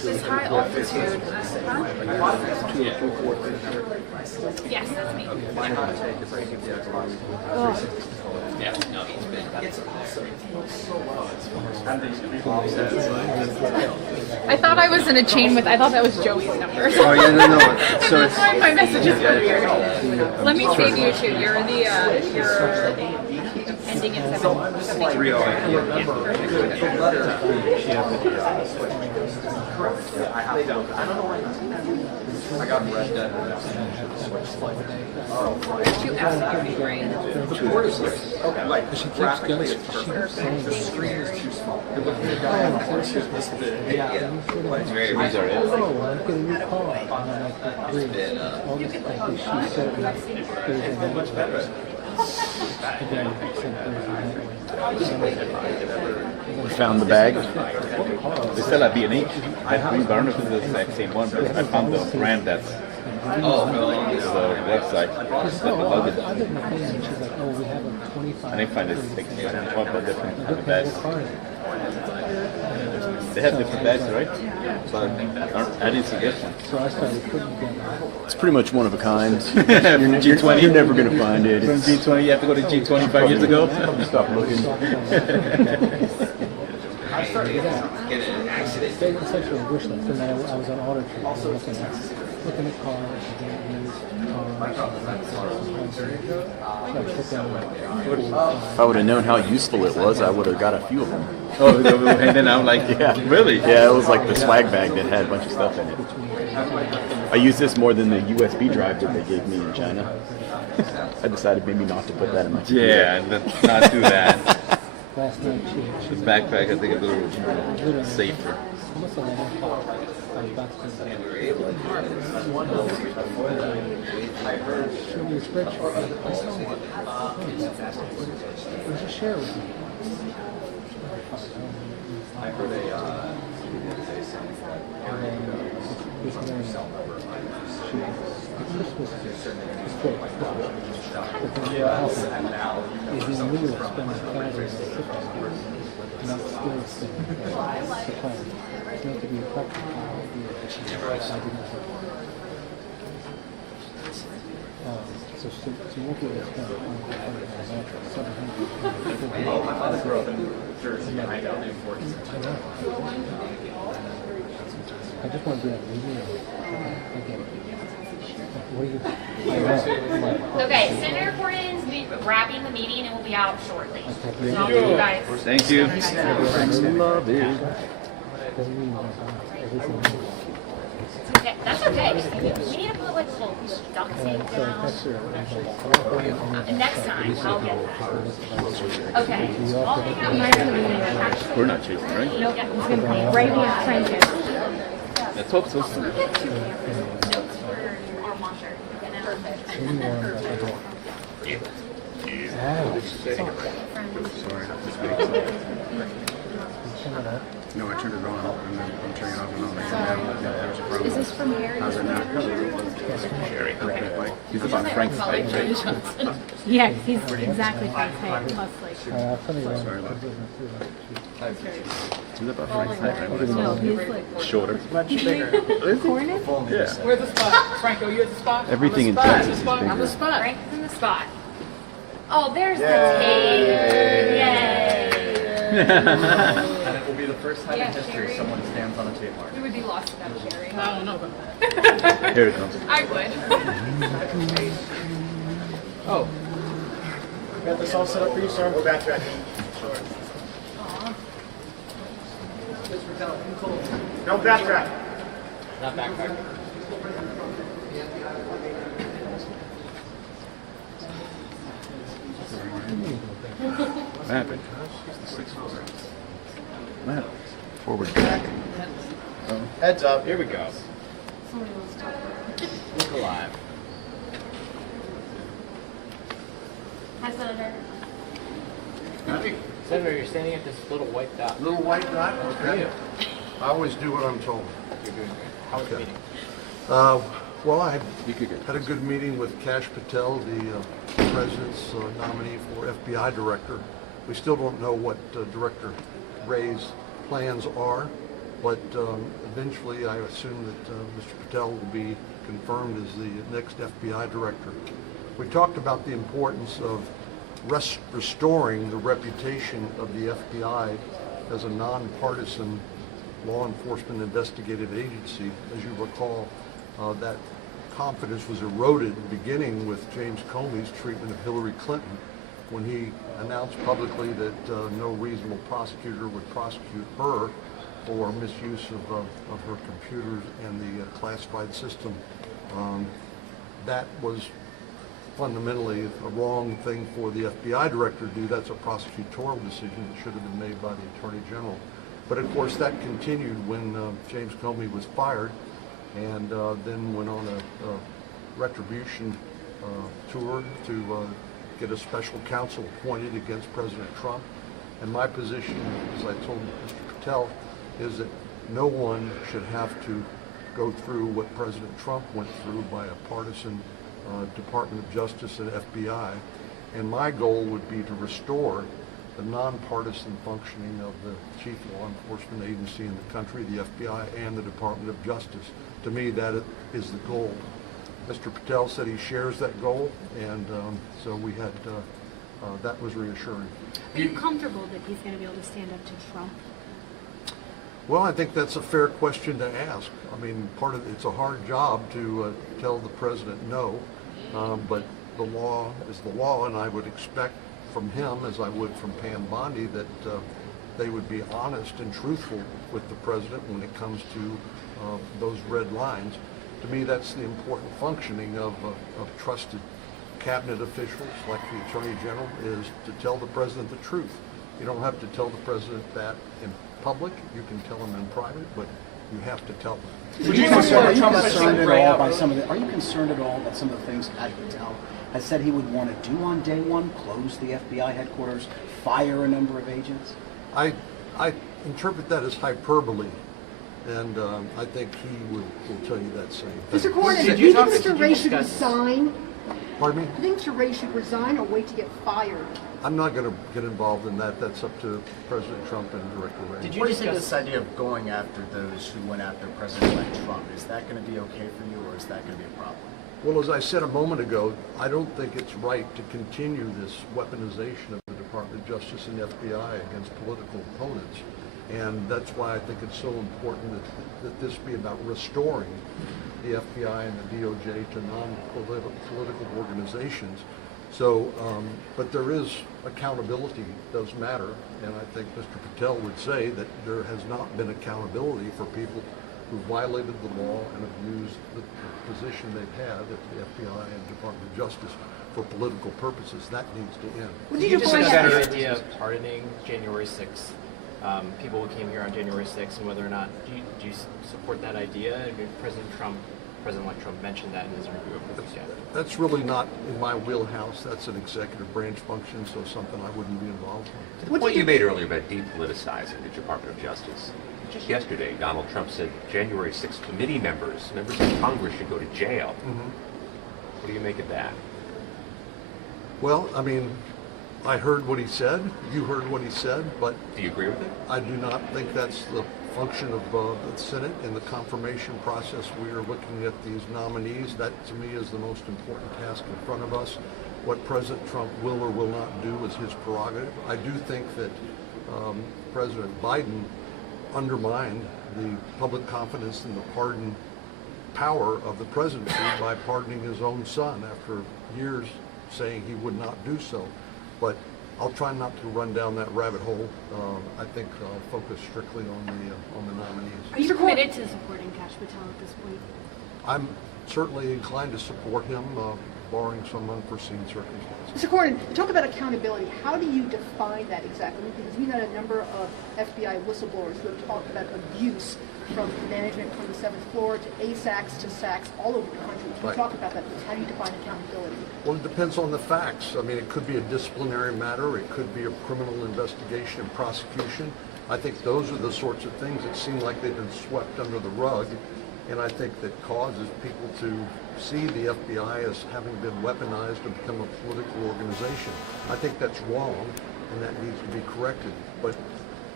This high altitude. Yes, that's me. Yeah, no, he's been. I thought I was in a chain with. I thought that was Joey's number. Oh, yeah, no. So That's why my messages were weird. Let me save you too. You're you're ending in 773. I got Red Dead. Two F's would be great. Okay. Like, She keeps graphically, going. it's perfect. The screen is too small. You're looking at this big. It's very Oh, I'm getting a new car. And I'm like, great. All this stuff that she said was Thursday night. Again, some Thursday night. Found the bag. They sell at B&H. I don't know if it's the exact same one, but I found the brand that's Oh, really? the website. That Oh, allowed I it. did my thing, and she's like, oh, we have a 25. I didn't find it like 12 different Look at bags. the cars. They have different bags, right? But I didn't see this one. So I started putting together. It's pretty much one of a kind. From G20. You're never gonna find it. From It's G20, you have to go to G20 5 years ago. Stop looking. It's essentially a wish list, and then I was on Auto Trader looking at cars, If I would have known how useful it was, I would have got a few of them. Oh, and then I'm like, Yeah. really? Yeah, it was like the swag bag that had a bunch of stuff in it. I used this more than the USB drive that they gave me in China. I decided maybe not to put that in my computer. Yeah, let's not do that. Last night The backpack, I think, is a little safer. almost 11 o'clock. I was about to show me your spreadsheet. I saw it. Just share with me. I heard This morning, this was quick. But then what happened is in lieu of spending thousands of $50, not still spending the plan. It's meant to be a practical idea, but I didn't have so you won't be able to spend $700. Oh, my father grew up in Jersey, and I know the importance of time. I just want to be able to leave you again. What do you? Okay, Senator Cornyn's wrapping the meeting and will be out shortly. So Thank I'll give you guys. Thank you. Love it. Doesn't mean everything. Okay, that's okay. We need to put like a little duct tape down. And next time, I'll get that. Okay. I'll hang out here. We're not chasing, right? Nope, it's gonna be right here, Francis. Let's hope so. Notes for our launcher. No, I turned it on and then I'm turning it off and on. There's a problem. Is this from Harry? How's it now? Sherry. He's about Frank's height, right? Yes, he's exactly Frank's height, plus like. I'll tell you Sorry about He's about Frank's height, right? No, he's like. Shorter. Much bigger. Cornyn? Yeah. Where's the spot? Franco, you at the spot? Everything in I'm the Texas is spot. I'm the bigger. spot. Frank is in the spot. Oh, there's the tape. Yay. And it will be the first time Yeah, in history Sherry. someone stands on a tape mark. You would be lost without Sherry. I don't know about Here it comes. I would. Oh. Got this all set up for you, sir? We're backtracking. Sure. No backtrack. Not backpack. What happened? What happened? Forward back. Heads up. Here we go. Look alive. Hi, Senator. Senator, you're standing at this little white dot. Little white dot? Okay. I always do what I'm told. You're doing great. How was the meeting? Well, I had a good meeting with Kash Patel, the president's nominee for FBI director. We still don't know what Director Wray's plans are. But eventually, I assume that Mr. Patel will be confirmed as the next FBI director. We talked about the importance of restoring the reputation of the FBI as a nonpartisan law enforcement investigative agency. As you recall, that confidence was eroded beginning with James Comey's treatment of Hillary Clinton when he announced publicly that no reasonable prosecutor would prosecute her for misuse of her computers and the classified system. That was fundamentally a wrong thing for the FBI director to do. That's a prosecutorial decision that should have been made by the Attorney General. But of course that continued when James Comey was fired, and then went on a retribution tour to get a special counsel appointed against President Trump. And my position, as I told Mr. Patel, is that no one should have to go through what President Trump went through by a partisan Department of Justice and FBI. And my goal would be to restore the nonpartisan functioning of the chief law enforcement agency in the country, the FBI and the Department of Justice. To me, that is the goal. Mr. Patel said he shares that goal, and so we had, that was reassuring. Are you comfortable that he's going to be able to stand up to Trump? Well, I think that's a fair question to ask. I mean, it's a hard job to tell the president no, but the law is the law, and I would expect from him, as I would from Pam Bondi, that they would be honest and truthful with the president when it comes to those red lines. To me, that's the important functioning of trusted cabinet officials like the Attorney General, is to tell the president the truth. You don't have to tell the president that in public. You can tell him in private, but you have to tell them. Are you concerned at all by some of the? Are you concerned at all that some of the things Kash Patel has said he would want to do on day one, close the FBI headquarters, fire a number of agents? I interpret that as hyperbole, and I think he will tell you that same thing. Mr. Cornyn, do you think Mr. Wray should resign? Pardon me? Do you think Mr. Wray should resign or wait to get fired? I'm not going to get involved in that. That's up to President Trump and Director Wray. What do you think of this idea of going after those who went after President-elect Trump? Is that going to be okay for you, or is that going to be a problem? Well, as I said a moment ago, I don't think it's right to continue this weaponization of the Department of Justice and the FBI against political opponents. And that's why I think it's so important that this be about restoring the FBI and the DOJ to non-political organizations. So, but there is accountability does matter, and I think Mr. Patel would say that there has not been accountability for people who violated the law and abused the position they've had at the FBI and Department of Justice for political purposes. That needs to end. Would you just discuss the idea of pardoning January 6th? People who came here on January 6th, and whether or not do you support that idea? I mean, President-elect Trump mentioned that in his review of the weekend. That's really not in my wheelhouse. That's an executive branch function, so something I wouldn't be involved in. To the point you made earlier about depoliticizing the Department of Justice. Just yesterday, Donald Trump said January 6th committee members of Congress should go to jail. What do you make of that? Well, I mean, I heard what he said. You heard what he said, but do you agree with it? I do not think that's the function of the Senate. In the confirmation process, we are looking at these nominees. That, to me, is the most important task in front of us. What President Trump will or will not do is his prerogative. I do think that President Biden undermined the public confidence in the pardon power of the presidency by pardoning his own son after years saying he would not do so. But I'll try not to run down that rabbit hole. I think I'll focus strictly on the nominees. Are you committed to supporting Kash Patel at this point? I'm certainly inclined to support him, barring some unforeseen circumstances. Mr. Cornyn, you talk about accountability. How do you define that exactly? Because we've had a number of FBI whistleblowers who have talked about abuse from management from the 7th floor to ASACs to SACs all over the country. Can you talk about that? How do you define accountability? Well, it depends on the facts. I mean, it could be a disciplinary matter. It could be a criminal investigation and prosecution. I think those are the sorts of things that seem like they've been swept under the rug. And I think that causes people to see the FBI as having been weaponized and become a political organization. I think that's wrong, and that needs to be corrected. But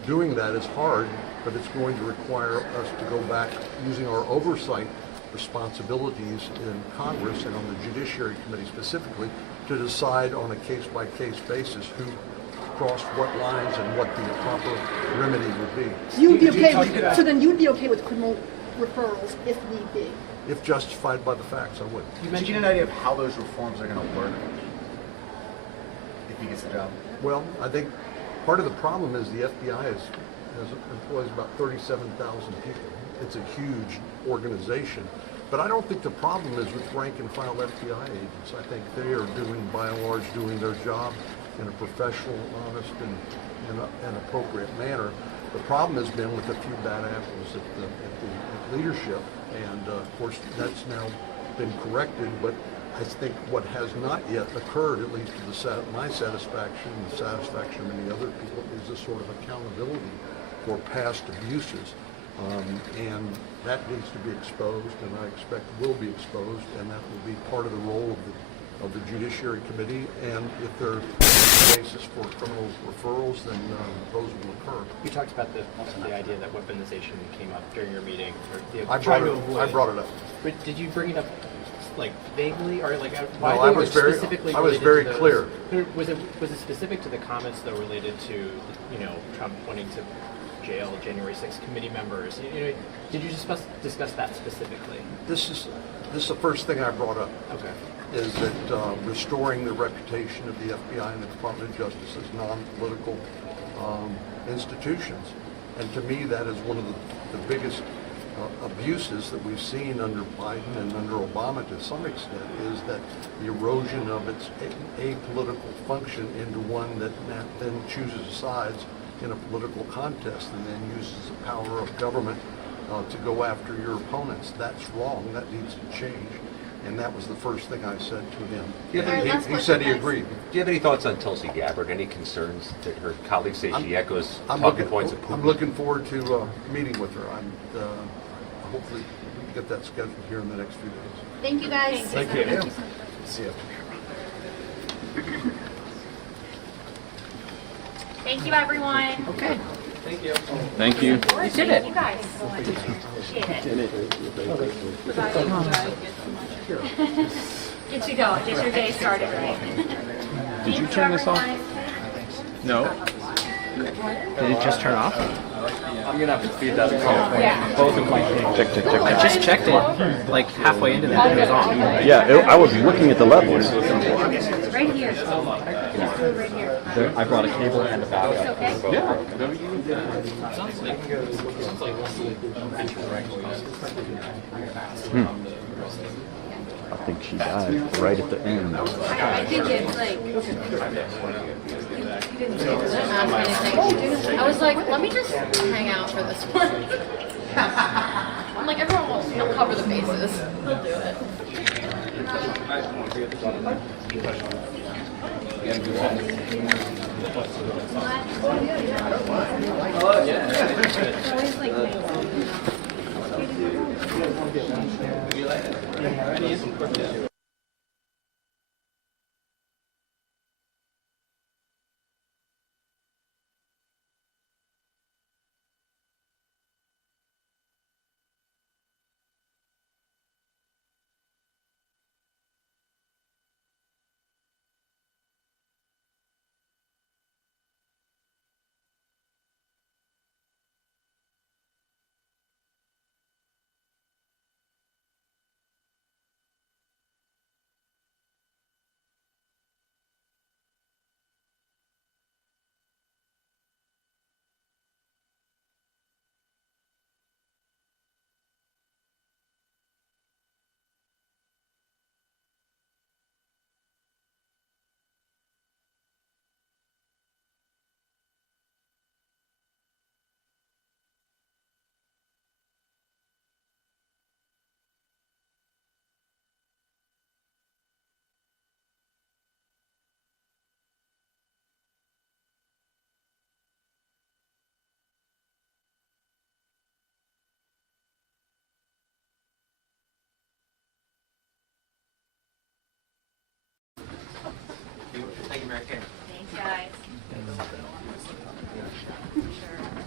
Doing that is hard, but it's going to require us to go back using our oversight responsibilities in Congress and on the Judiciary Committee specifically to decide on a case-by-case basis who crossed what lines and what the proper remedy would be. You'd be okay with, so then you'd be okay with criminal referrals if need be? If justified by the facts, I would. Did you get an idea of how those reforms are going to work if he gets the job? Well, I think part of the problem is the FBI employs about 37,000 people. It's a huge organization. But I don't think the problem is with rank and file FBI agents. I think they are doing, by and large, doing their job in a professional, honest, and appropriate manner. The problem has been with a few bad apples at the leadership, and of course that's now been corrected. But I think what has not yet occurred, at least to my satisfaction and the satisfaction of many other people, is a sort of accountability for past abuses. And that needs to be exposed, and I expect will be exposed, and that will be part of the role of the Judiciary Committee. And if there's a basis for criminal referrals, then those will occur. You talked about also the idea that weaponization came up during your meeting. I brought it up. But did you bring it up like vaguely, or like no, I was very clear. Was it specific to the comments that were related to Trump wanting to jail January 6th committee members? Did you discuss that specifically? This is the first thing I brought up. Okay. Is that restoring the reputation of the FBI and the Department of Justice as non-political institutions. And to me, that is one of the biggest abuses that we've seen under Biden and under Obama to some extent, is that the erosion of its apolitical function into one that then chooses sides in a political contest and then uses the power of government to go after your opponents. That's wrong. That needs to change. And that was the first thing I said to him. He said he agreed. Do you have any thoughts on Tulsi Gabbard? Any concerns that her colleagues say she echoes talking points of Putin? I'm looking forward to meeting with her. Hopefully we can get that scheduled here in the next few days. Thank you guys. Thank you. Yeah. See you. Thank you, everyone. Okay. Thank you. Thank you. You did it. You guys. Appreciate it. Get you going. Get your day started right. Did you turn this off? No. Did it just turn off? I'm gonna have to feed that call. Yeah. Both of my things. Check. I just checked it like halfway into that. It was on. Yeah, I was looking at the levels. Right here. Right here. I brought a cable and a backup. It's okay. Yeah. I think she died right at the end. I think it's like. I was like, let me just hang out for this one. I'm like, everyone will cover the bases. He'll do it. Thank you, Mary Kay. Thanks, guys. Sure.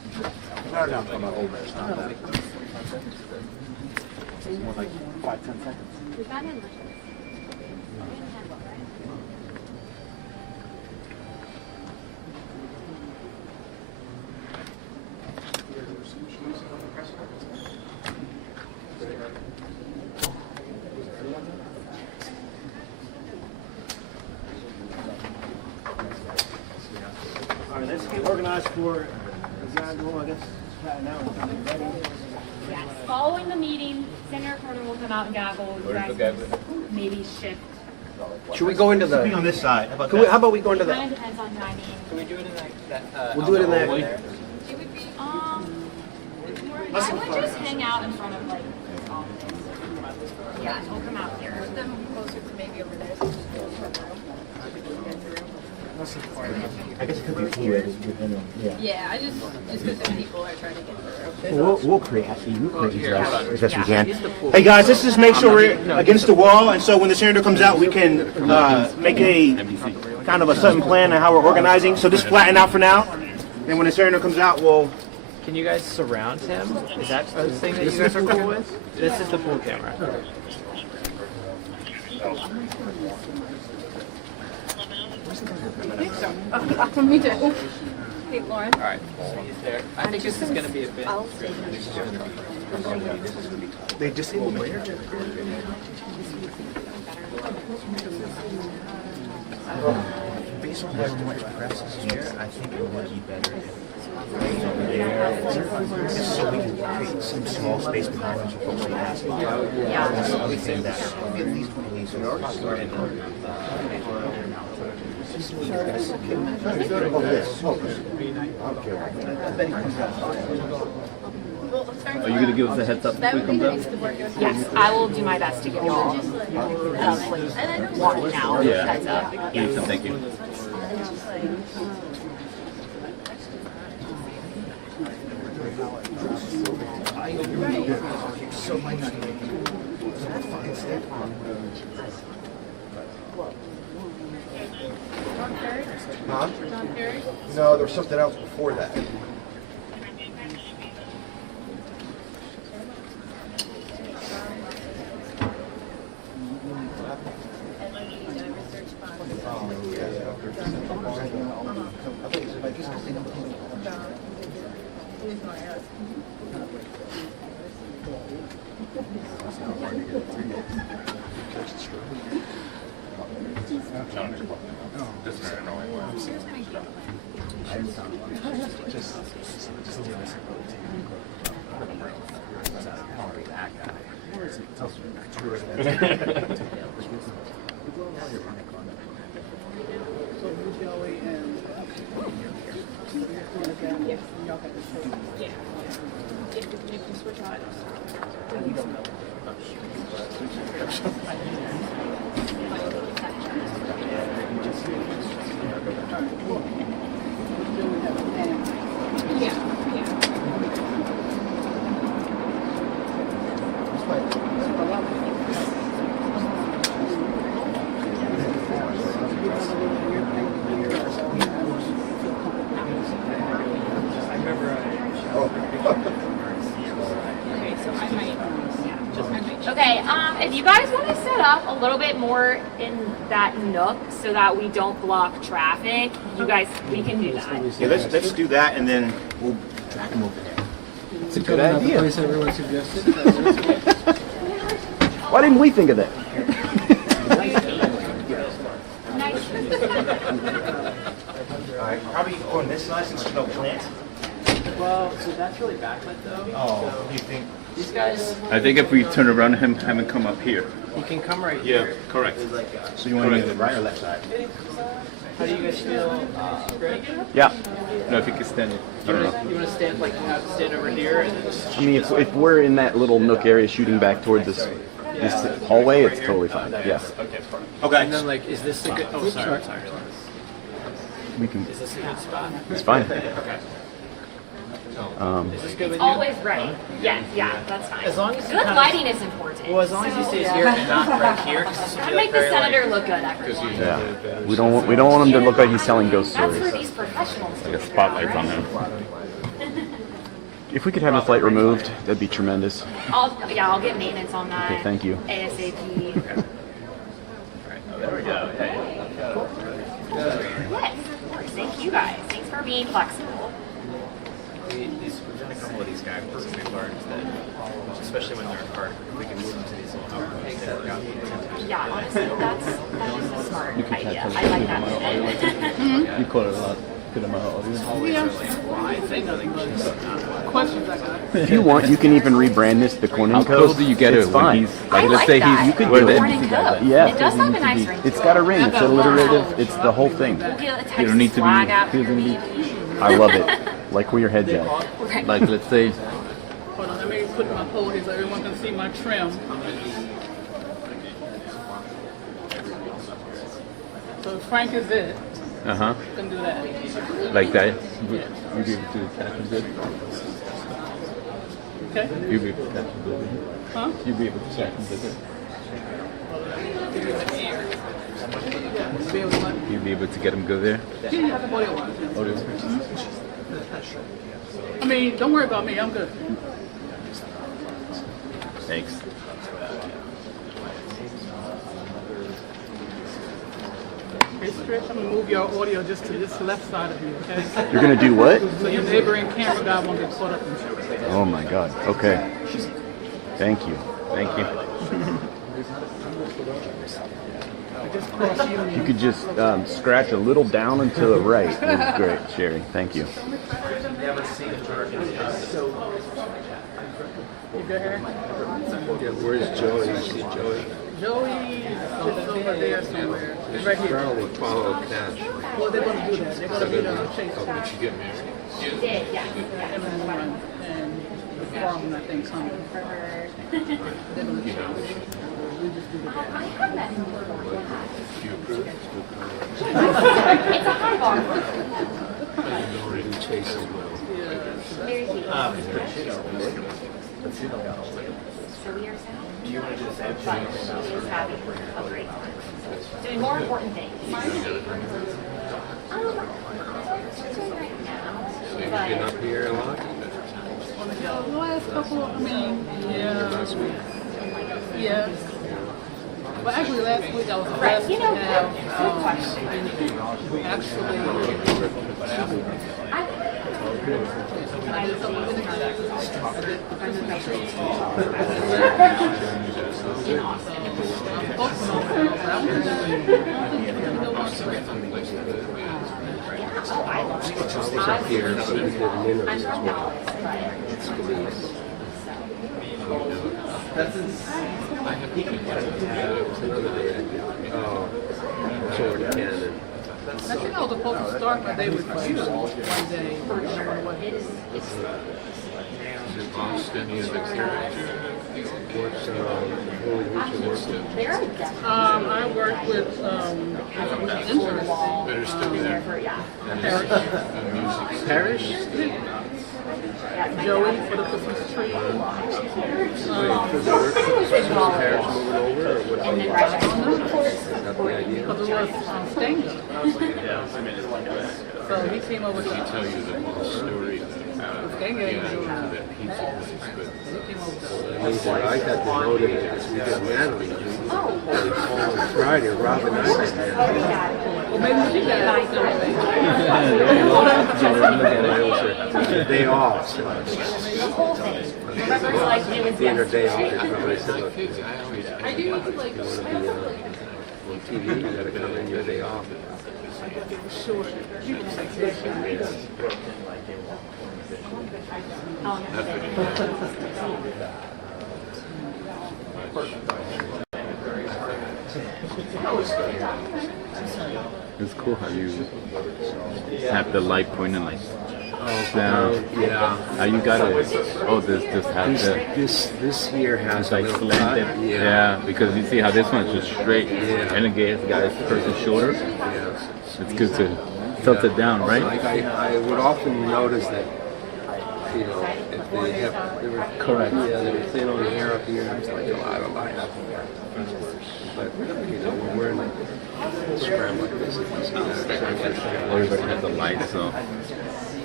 No, I'm talking about Ole Miss, not that. More like 5-10 seconds. All right, let's get organized for I guess, now. Yes. Following the meeting, Senator Cornyn will come out and gavel. You guys can maybe shift. Should we go into the? Be on this side. How about we go into It the? kind of depends on timing. Can we do it in that? We'll do it in that. I would just hang out in front of like. Yeah, we'll come out here. Put them closer to maybe over there. I guess it could be fluid. Yeah, just because some people are trying to get through. We'll create these as best we can. Hey guys, let's just make sure we're against the wall, and so when the senator comes out, we can make a kind of a sudden plan on how we're organizing. So just flatten out for now, and when the senator comes out, we'll. Can you guys surround him? Is that a thing that you guys are cool with? This is the pool camera. Me too. Hey, Lauren. All right, so he's there. I think this is going to be a bit. They disabled me. Based on how much press is here, I think it would be better if so we can create some small space behind us for folks to ask. Yeah. I would think that at least Are you going to give us a heads up if we come down? Yes, I will do my best to give you all one now. Yeah. Heads up. Yes. Thank you. Huh? No, there was something else before that. Okay, if you guys want to set up a little bit more in that nook so that we don't block traffic, you guys, we can do that. Yeah, let's do that, and then we'll drag them over there. It's a good idea. Place everyone suggested. Why didn't we think of that? All right, probably on this side since there's no plant. Well, so that's really backlit though. Oh, you think? These guys. I think if we turn around him, have him come up here. You can come right Yeah, here. correct. So you want to be the right or left side? How do you guys feel? Greg? Yeah. No, if you can stand it. I don't know. You want to stand like you have to stand over here and then just. I mean, if we're in that little nook area shooting back towards this hallway, it's totally fine. Yeah. Okay, perfect. Okay. And then like, is this a good? Oh, sorry. We can. Is this a good spot? It's fine. Okay. Is this good with It's you? always right. Yes, yeah, that's fine. As long as you good kind of- lighting is important. Well, as long as he stays here and not right here, because this will Try be to like make the very senator like. look good, everyone. Yeah. We don't want him to look like he's telling ghost That's stories. where these professionals Like a spotlight on him. If we could have the flight removed, that'd be tremendous. I'll get maintenance on that. Okay, thank you. ASAP. There we go. Yes, of course. Thank you guys. Thanks for being flexible. We've done a couple of these guys we've learned that, especially when they're in park, we can move them to these little outposts that work out. Yeah, honestly, that is a smart You can idea. tell I like that. You call it a lot. Good amount of audience. Questions I got. If you want, you can even rebrand this the Cornyn How Code. close do you get It's it when fine. he's like, let's say that. he's You could where do the it. Cornyn Code. Yeah, It does have a nice ring. it's got a ring. It's alliterative. It's the whole thing. You don't need to Flag out be. your meeting. I love it. Like where your head's at. Right. Like let's say. Hold on, let me put my pole here so everyone can see my trim. So Frank is it. Uh huh. You can do that. Like that. You be able to catch him good. Okay? You be able to catch him good. Huh? You be able to catch him good. You be able to get him good there. Yeah, audio wise. Audio. I mean, don't worry about me. I'm good. Thanks. Hey, Stretch, I'm gonna move your audio just to this left side of you, okay? You're gonna do what? So your neighboring camera guy won't get caught up in shit. Oh my God. Okay. Thank you. Thank you. If you could just scratch a little down and to the right. That would be great, Sherry. Thank you. You good here? Yeah, where's Joey? I see Joey. Joey is over there somewhere. He's right here. Probably follow Cash. Well, they're gonna do that. They're gonna be the chase. Oh, did you get married? She did, yeah. And the forum, I think, coming. They're gonna chase. We just do the I have that. Do you approve? It's a high bar. Already chasing well. Very cute. So we are sound. Do you want to just but she is having a great time. Doing more important things. She's doing right now. So you've been up here a lot? The last couple, I mean, yeah. Last week? Yes. Well, actually, last week I was Right, blessed you know, to have, good question. actually, I was up here, but we did minerals as well. Jordan Cannon. I think I was supposed to start my day with you one day. Is it Boston University? What's I worked with, Better still there. Parish. Joey for the Christmas tree. Paris moving over, or what? And then right next to Is that the idea? Because it was Stanger. So he came over to Tell you the whole story of how Stanger. that pizza was good. He came over to I got demoted because we did Natalie. On Friday, Robin and I was there. well, maybe she got it. The day off. So the whole thing. Remember, it's like it was dinner day off. yesterday. Everybody said, look, you want to be on TV, you got to come in your day off. Sure. It's cool how you have the light pointing like down. Yeah. How you got it? Oh, this has the. This here has It's like a little slanted. cut. Yeah, because you see how this one's just straight. And it gets the person's shoulder. It's good to tilt it down, right? Like I would often notice that, you know, if they have, they were Correct. Yeah, they were thin on the hair up here, and it's like a lot of light up here. But you know, when we're in a scram like this, Everybody has a light, so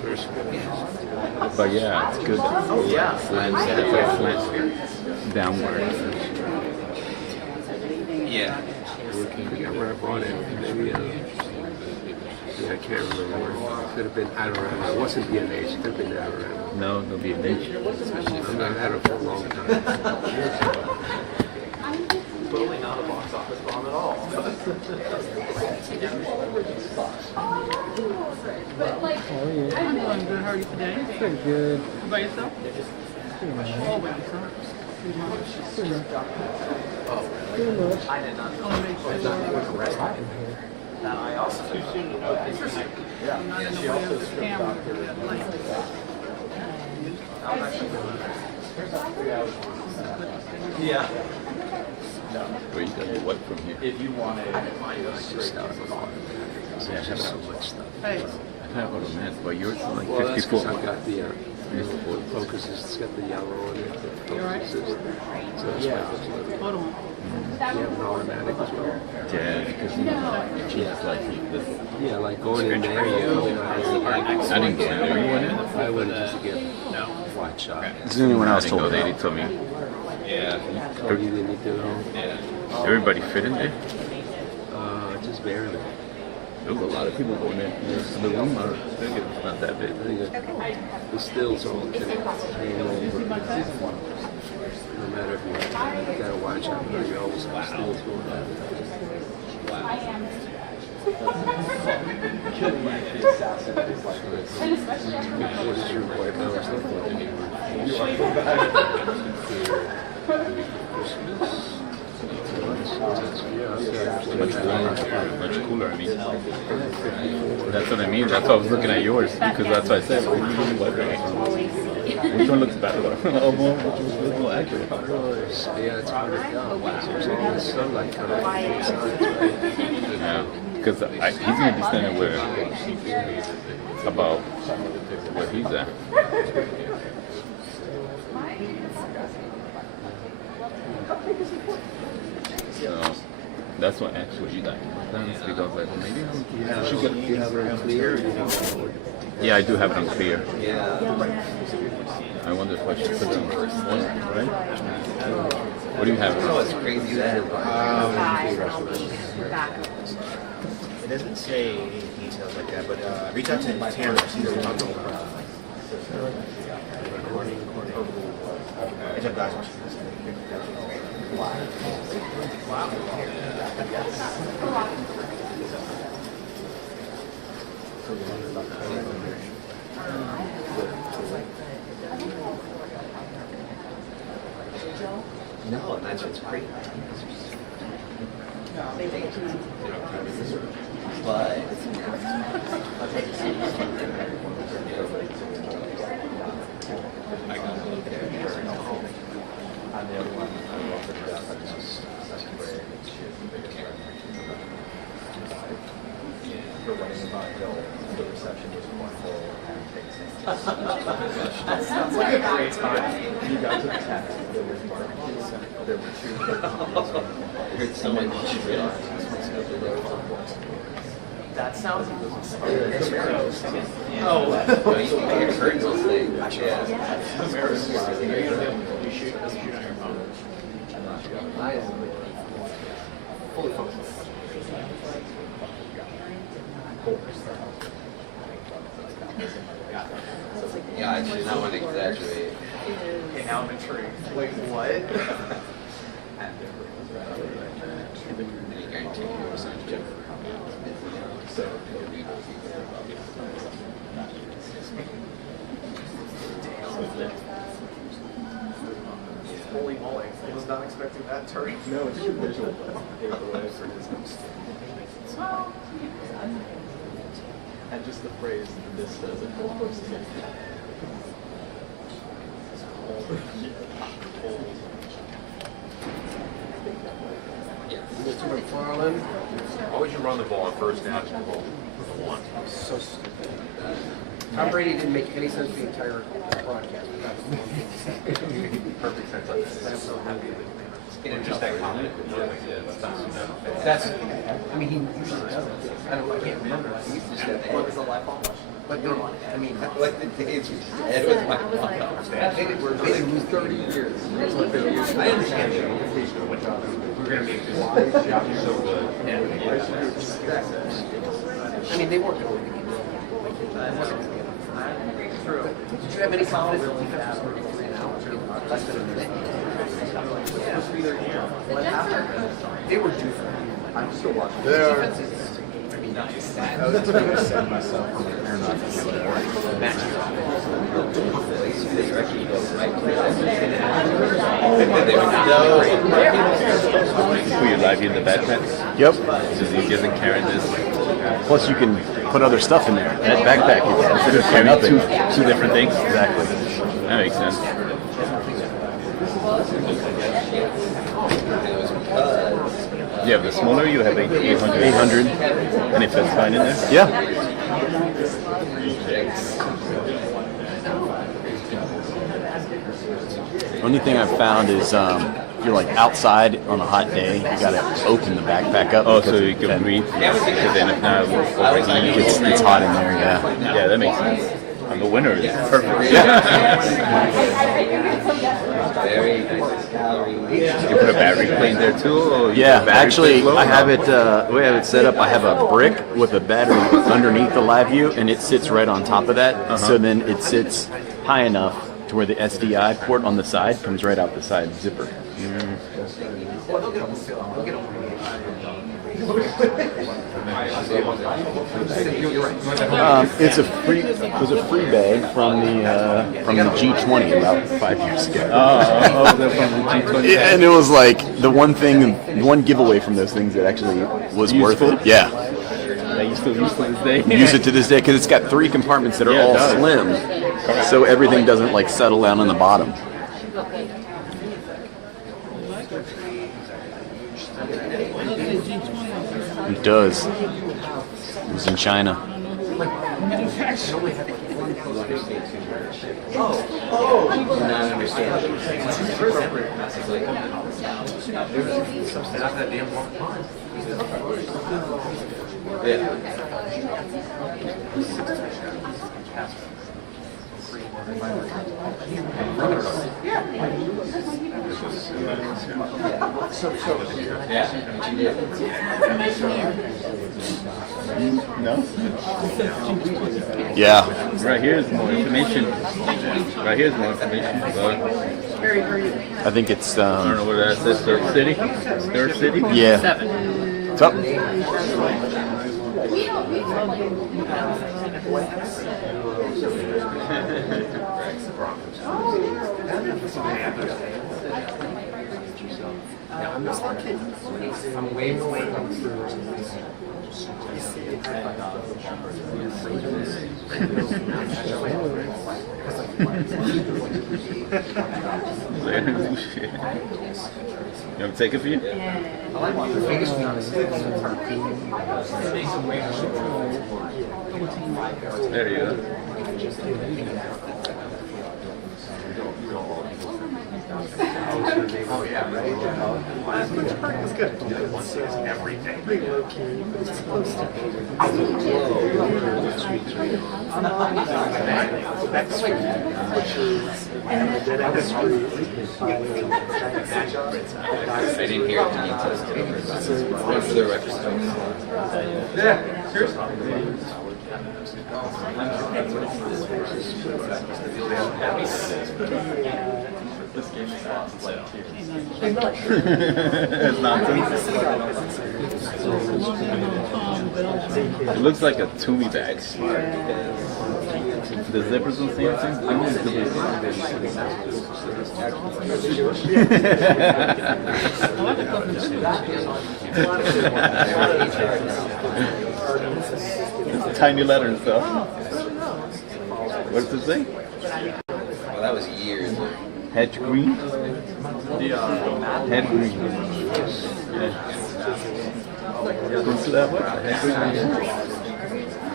first one. But yeah, it's good. Yeah. Slant downward. Yeah. I forget where I bought it. Maybe, yeah, I can't remember where. It could have been, I don't know. It wasn't B&H. It could have been Adorama. No, it'll be a nature. I've not had it for a long time. Totally not a box office bomb at all. How are you? I'm doing good. How are you today? Pretty good. How about yourself? Pretty nice. Oh, by yourself. Pretty much. Pretty much. I did not know. I want to make sure That I also I'm not in the way of the camera. Yeah. Where you got what from here? If you wanted to find a straight out Yeah, I have so much stuff. Hey. I have what I meant, but yours is like Well, that's 54. 'cause I've got the focus is it's got the yellow on it. The You all right? focus is, so that's why it looks a little. Hold on. You have an automatic as well. Yeah, because you know, it's like this. Yeah, like going in there, you go in. I didn't go in there. You went in? I went just to get wide shot. Is there anyone else I didn't told go there. you? They told me. Yeah. Oh, you didn't need to know? Everybody fit in there? Just barely. There was a lot of people going in. The room, I think it's not that big. I think the stills all can hang over. No matter if you gotta watch out, but you always have stills going on. What is your white balance Much cooler, I mean. That's what I mean. That's why I was looking at yours, because that's what I said. Which one looks better? Oh, which was more accurate? Yeah, it's hard to tell. There's all this sunlight coming from the sides, right? Yeah, because he's going to be standing where, about where he's at. So that's what actually like. Because I was like, well, maybe You have it on clear? yeah, I do have it on clear. Yeah. I wonder if I should put it on first, right? What do you have? Oh, it's crazy that. It doesn't say any details like that, but reach out to Tamara. She's the one. No, that's what's great. But that sounds like a great time. You got to the text. There was barbecues and there were two. there's so much. That sounds awesome. Oh, you can make a curtain thing. Yeah. You shoot on your phone. Fully focused. Yeah, I should not want to exaggerate. Okay, now I'm intrigued. Wait, what? Any guarantee you were signed to So, holy moly, I was not expecting that turn. No, it's your visual takeaway for his and just the phrase, this doesn't belong to me. Mr. McFarland, Why would you run the ball on first down and roll for the one? so stupid. Tom Brady didn't make any sense for the entire broadcast. Perfect sense. I'm so happy with Just that comment. That's, I mean, he usually doesn't. I can't remember. He used to just have what was the life on? But no, I mean, like the days we had with my mom. They lose 30 years. I understand the invitation. We're going to make this job so good. I mean, they weren't going to win the game. It wasn't going to be. Did you have any confidence that we could ask for 3 now? Less than a minute? They were due for it. I'm still watching. They are. I was trying to send myself from the air Put your live in the backpack? Yep. It's just easier than carrying this. Plus, you can put other stuff in there. That backpack is Just carry two different things? Exactly. That makes sense. You have the smaller, you have 800. 800. And it fits fine in there? Yeah. Only thing I've found is if you're like outside on a hot day, you gotta open the backpack up. Oh, so you can breathe. Because then if not, it's hot in there. Yeah. Yeah, that makes sense. And the winter is perfect. Yeah. You put a battery plate there too? Or Yeah, actually, I have it. The way I have it set up, I have a brick with a battery underneath the live view, and it sits right on top of that. So then it sits high enough to where the SDI port on the side comes right out the side zipper. It's a free. It was a free bag from the G20 about 5 years ago. They're from the G20. Yeah, and it was like the one giveaway from those things that actually was worth it. Yeah. That you still use to this day? Use it to this day because it's got 3 compartments that are all slim, so everything doesn't like settle down on the bottom. It does. It was in China. Not understand. Some staff that damn long time. Yeah. No? Yeah. Right here is more information. Right here is more information. I think it's. I don't know what that says. Third city? Third city? Yeah. 7. It's up. I'm way away. You want to take it for you? There you go. Oh yeah, right. It's good. It's everything. Pretty low key, but it's close to That's which is dead end street. I didn't hear it. For the record. Yeah, seriously. It's nonsense. It looks like a Toomey bag. The zippers don't say It's tiny letter and stuff. What does it say? Well, that was years ago. Hedge green? Head green. Yeah. What's that? Head green?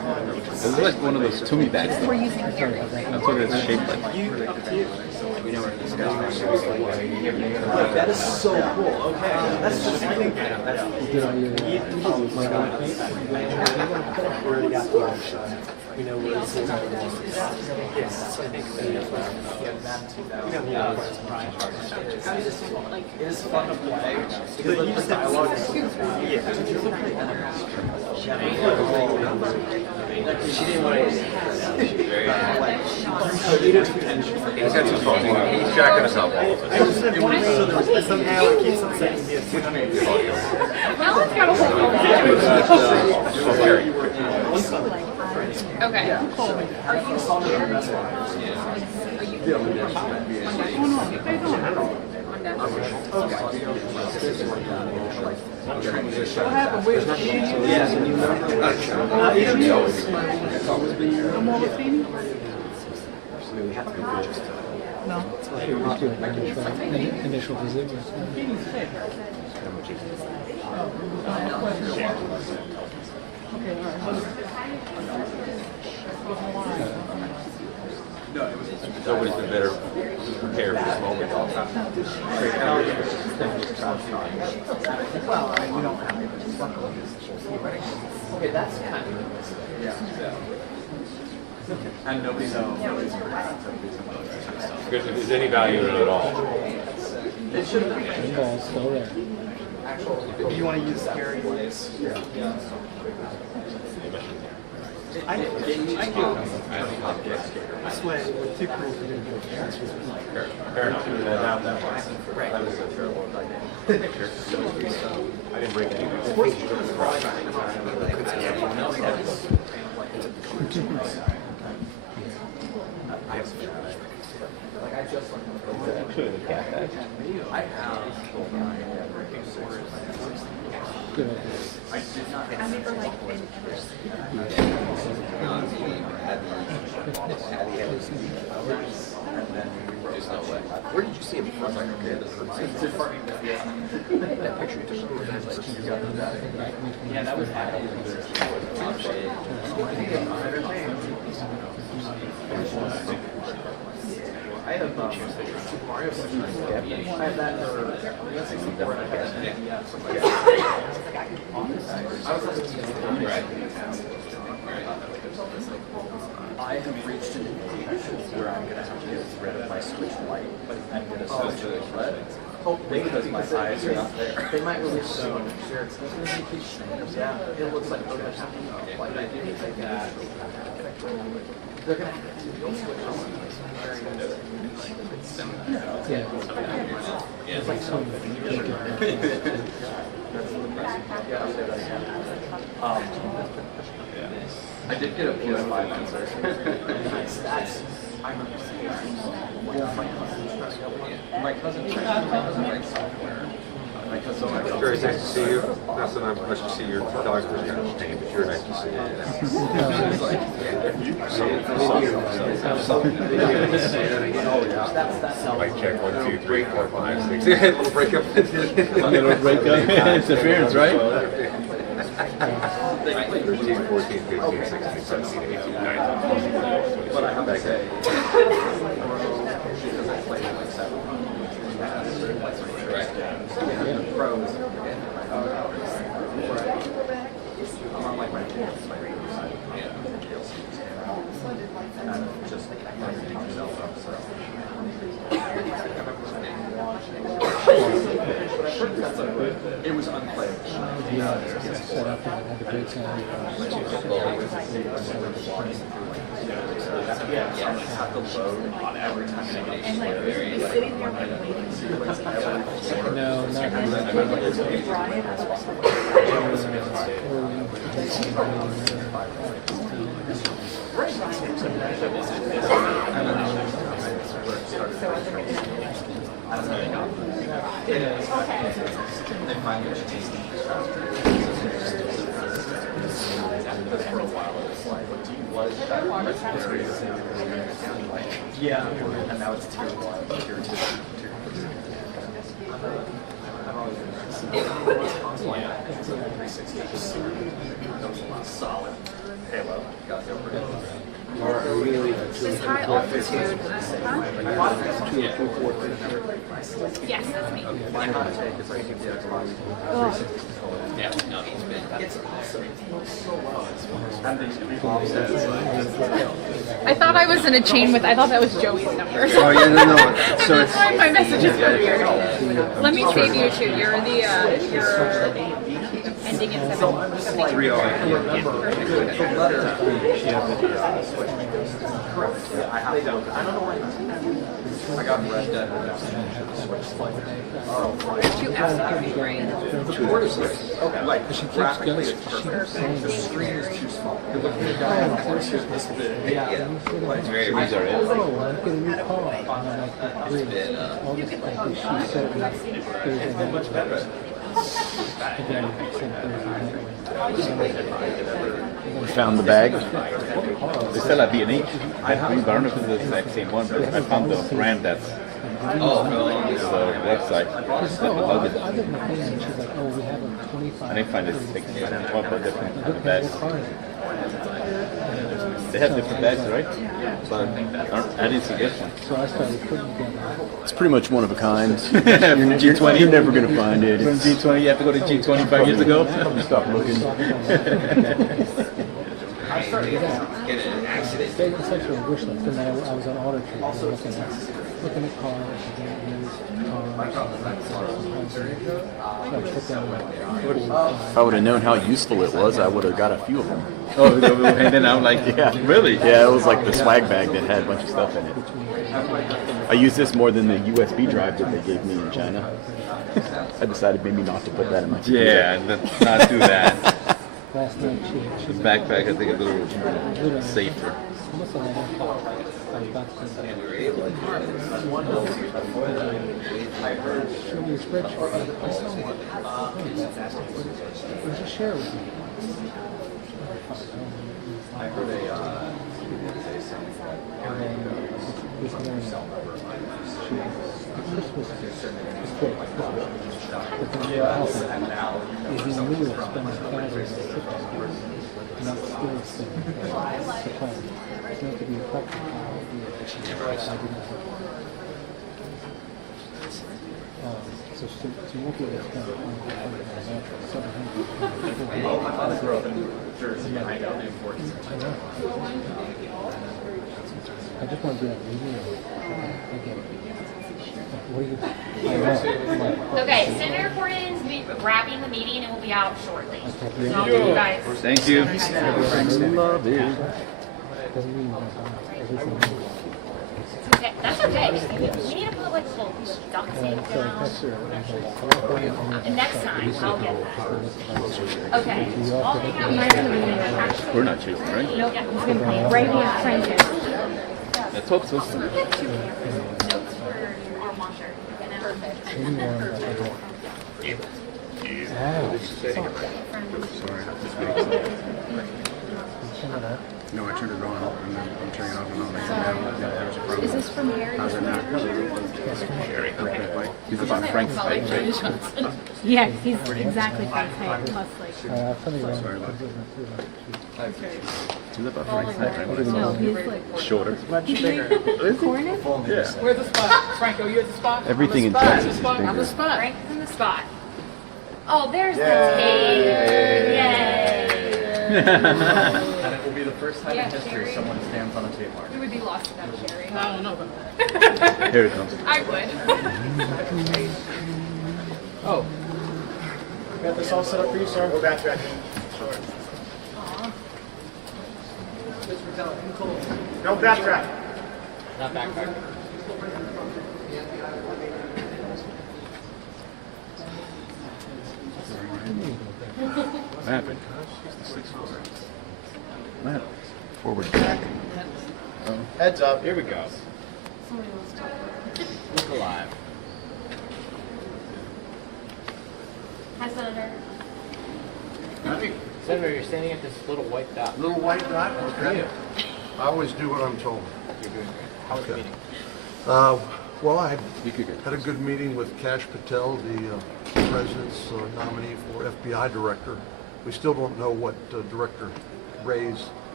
It's like one of those Toomey bags. Though. That's what it's shaped like. That is so cool. Okay, that's just I think that's. Already got the we know where this is. Yes, I think it is fun to play because the dialogue is she didn't want to. He's got some phone. He's jacking us up all of I just didn't want to so that somehow it keeps on saying yes. Alan's got a whole Okay. Cool. Are you scared? What happened? Where's the yes, and you remember? No more with Phoebe? We have to go just No. Initial visit. Nobody's been better prepared for this moment. Well, we don't have it. Okay, that's kind of and nobody knows. If there's any value in it at all. It shouldn't be. Ball's still there. If you want to use scary ways. I do. This way, with two crews, we didn't do it. Fair enough. That was a terrible picture. I didn't break any. I did not. I never like been Where did you see him? I was like, okay, this is that picture you took. Yeah, that was I have Mario. I have that for. I have reached an age where I'm gonna have to get rid of my switch light, but I'm gonna switch to red. Hopefully, because my eyes are not there. They might release soon. Yeah, it looks like they're gonna have to. Like I didn't think that. They're gonna have to switch on. Yeah. It's like I did get a PS5 answer. That's my cousin software. It's very nice to see you. Not so much to see your dog was kind of pain, but you're nice to see Mic check 1, 2, 3, 4, 5, 6. Little breakup. Little breakup. Interference, right? 13, 14, 15, 16, 17, 18, 19, 20. But I have to say, pros. I'm on like my just yourself up, so. It was unplayable. Set up and had a great time. Yeah, I have to load on every time I get and like he's sitting there like waiting. No, not for a while, it's like, do you want yeah, and now it's tier 1, tier 2, tier 3. Solid. This high altitude. Huh? Yes, that's me. Oh. Yeah, no, he's been. I thought I was in a chain with. I thought that was Joey's number. Oh, yeah, no. So That's why my messages were weird. Let me save you too. You're the you're ending in 773. I got Red Dead. Two F's would be great. Okay, like She keeps graphically, going, it's she keeps perfect. saying The screen is too small. You're looking at a guy on a horse who's this big. It's very bizarre. oh, I'm getting a new car. And I'm like, great. All this stuff that she said was Thursday night. Again, same Thursday night. Found the bag. They sell at B&H. I don't know if it's the exact same one, but I found the brand that's it's the website. Other than the thing, and she's like, oh, we have a 25. I didn't find this like 12 different kind of bags. They have different bags, right? But I didn't see this one. So I started putting together. It's pretty much one of a kind. G20. You're never gonna find it. From G20, you have to go to G20 5 years ago. Stop looking. It's such a wish list. And then I was on Auto Trade looking at cars, If I would have known how useful it was, I would have got a few of them. Oh, and then I'm like, yeah, really? Yeah, it was like the swag bag that had a bunch of stuff in it. I use this more than the USB drive that they gave me in China. I decided maybe not to put that in my computer. Yeah, not do that. Last night The backpack, I think, is a little safer. Show me your spreadsheet. I saw it. Just share it with me. I heard This morning, Christmas is great. But then the house is in the middle of spending thousands of $6 not still spending to plan. It's meant to be a practical idea. So you won't be able to spend Oh, my father grew up in Jersey. I know the importance of I know. I just want to be on media. I get it. What do you? I know. Okay, Senator Cornyn's wrapping the meeting and will be out shortly. Okay. So I'll give you guys. Thank you. Love it. Doesn't mean everything. Okay, that's okay. We need to put like little duct tape down. And next time, I'll get that. Okay. I'll hang out here. We're not chasing, right? Nope. He's gonna play right here in front of you. Let's hope so. Notes for our washer. No, I turned it on and then I'm turning it off and on. There's a problem. Is this from Harry? How's it now? He's about Frank's height, right? Yes, he's exactly Frank's height, plus like. I'll tell you what. He's about Frank's height, right? No, he's like. Shorter. Much bigger. Cornyn? Yeah. Where's the spot? Franco, you at the spot? Everything in On the spot. Texas is On the bigger. spot. Frank's in the spot. Oh, there's the tape. Yay. And it will be the first time Yeah, in history Jerry. someone stands on a tape mark. You would be lost without Sherry. I don't know about Here it comes. I would. Oh. Got this all set up for you, sir? Go back, Jackie. No backtrack. Not backtrack. What happened? What happened? Forward back. Heads up, here we go. Look alive. Hi, Senator. Senator, you're standing at this little white dot. Little white dot? Okay. I always do what I'm told. You're doing great. How was the meeting? Well, I had a good meeting with Kash Patel, the president's nominee for FBI director. We still don't know what Director Wray's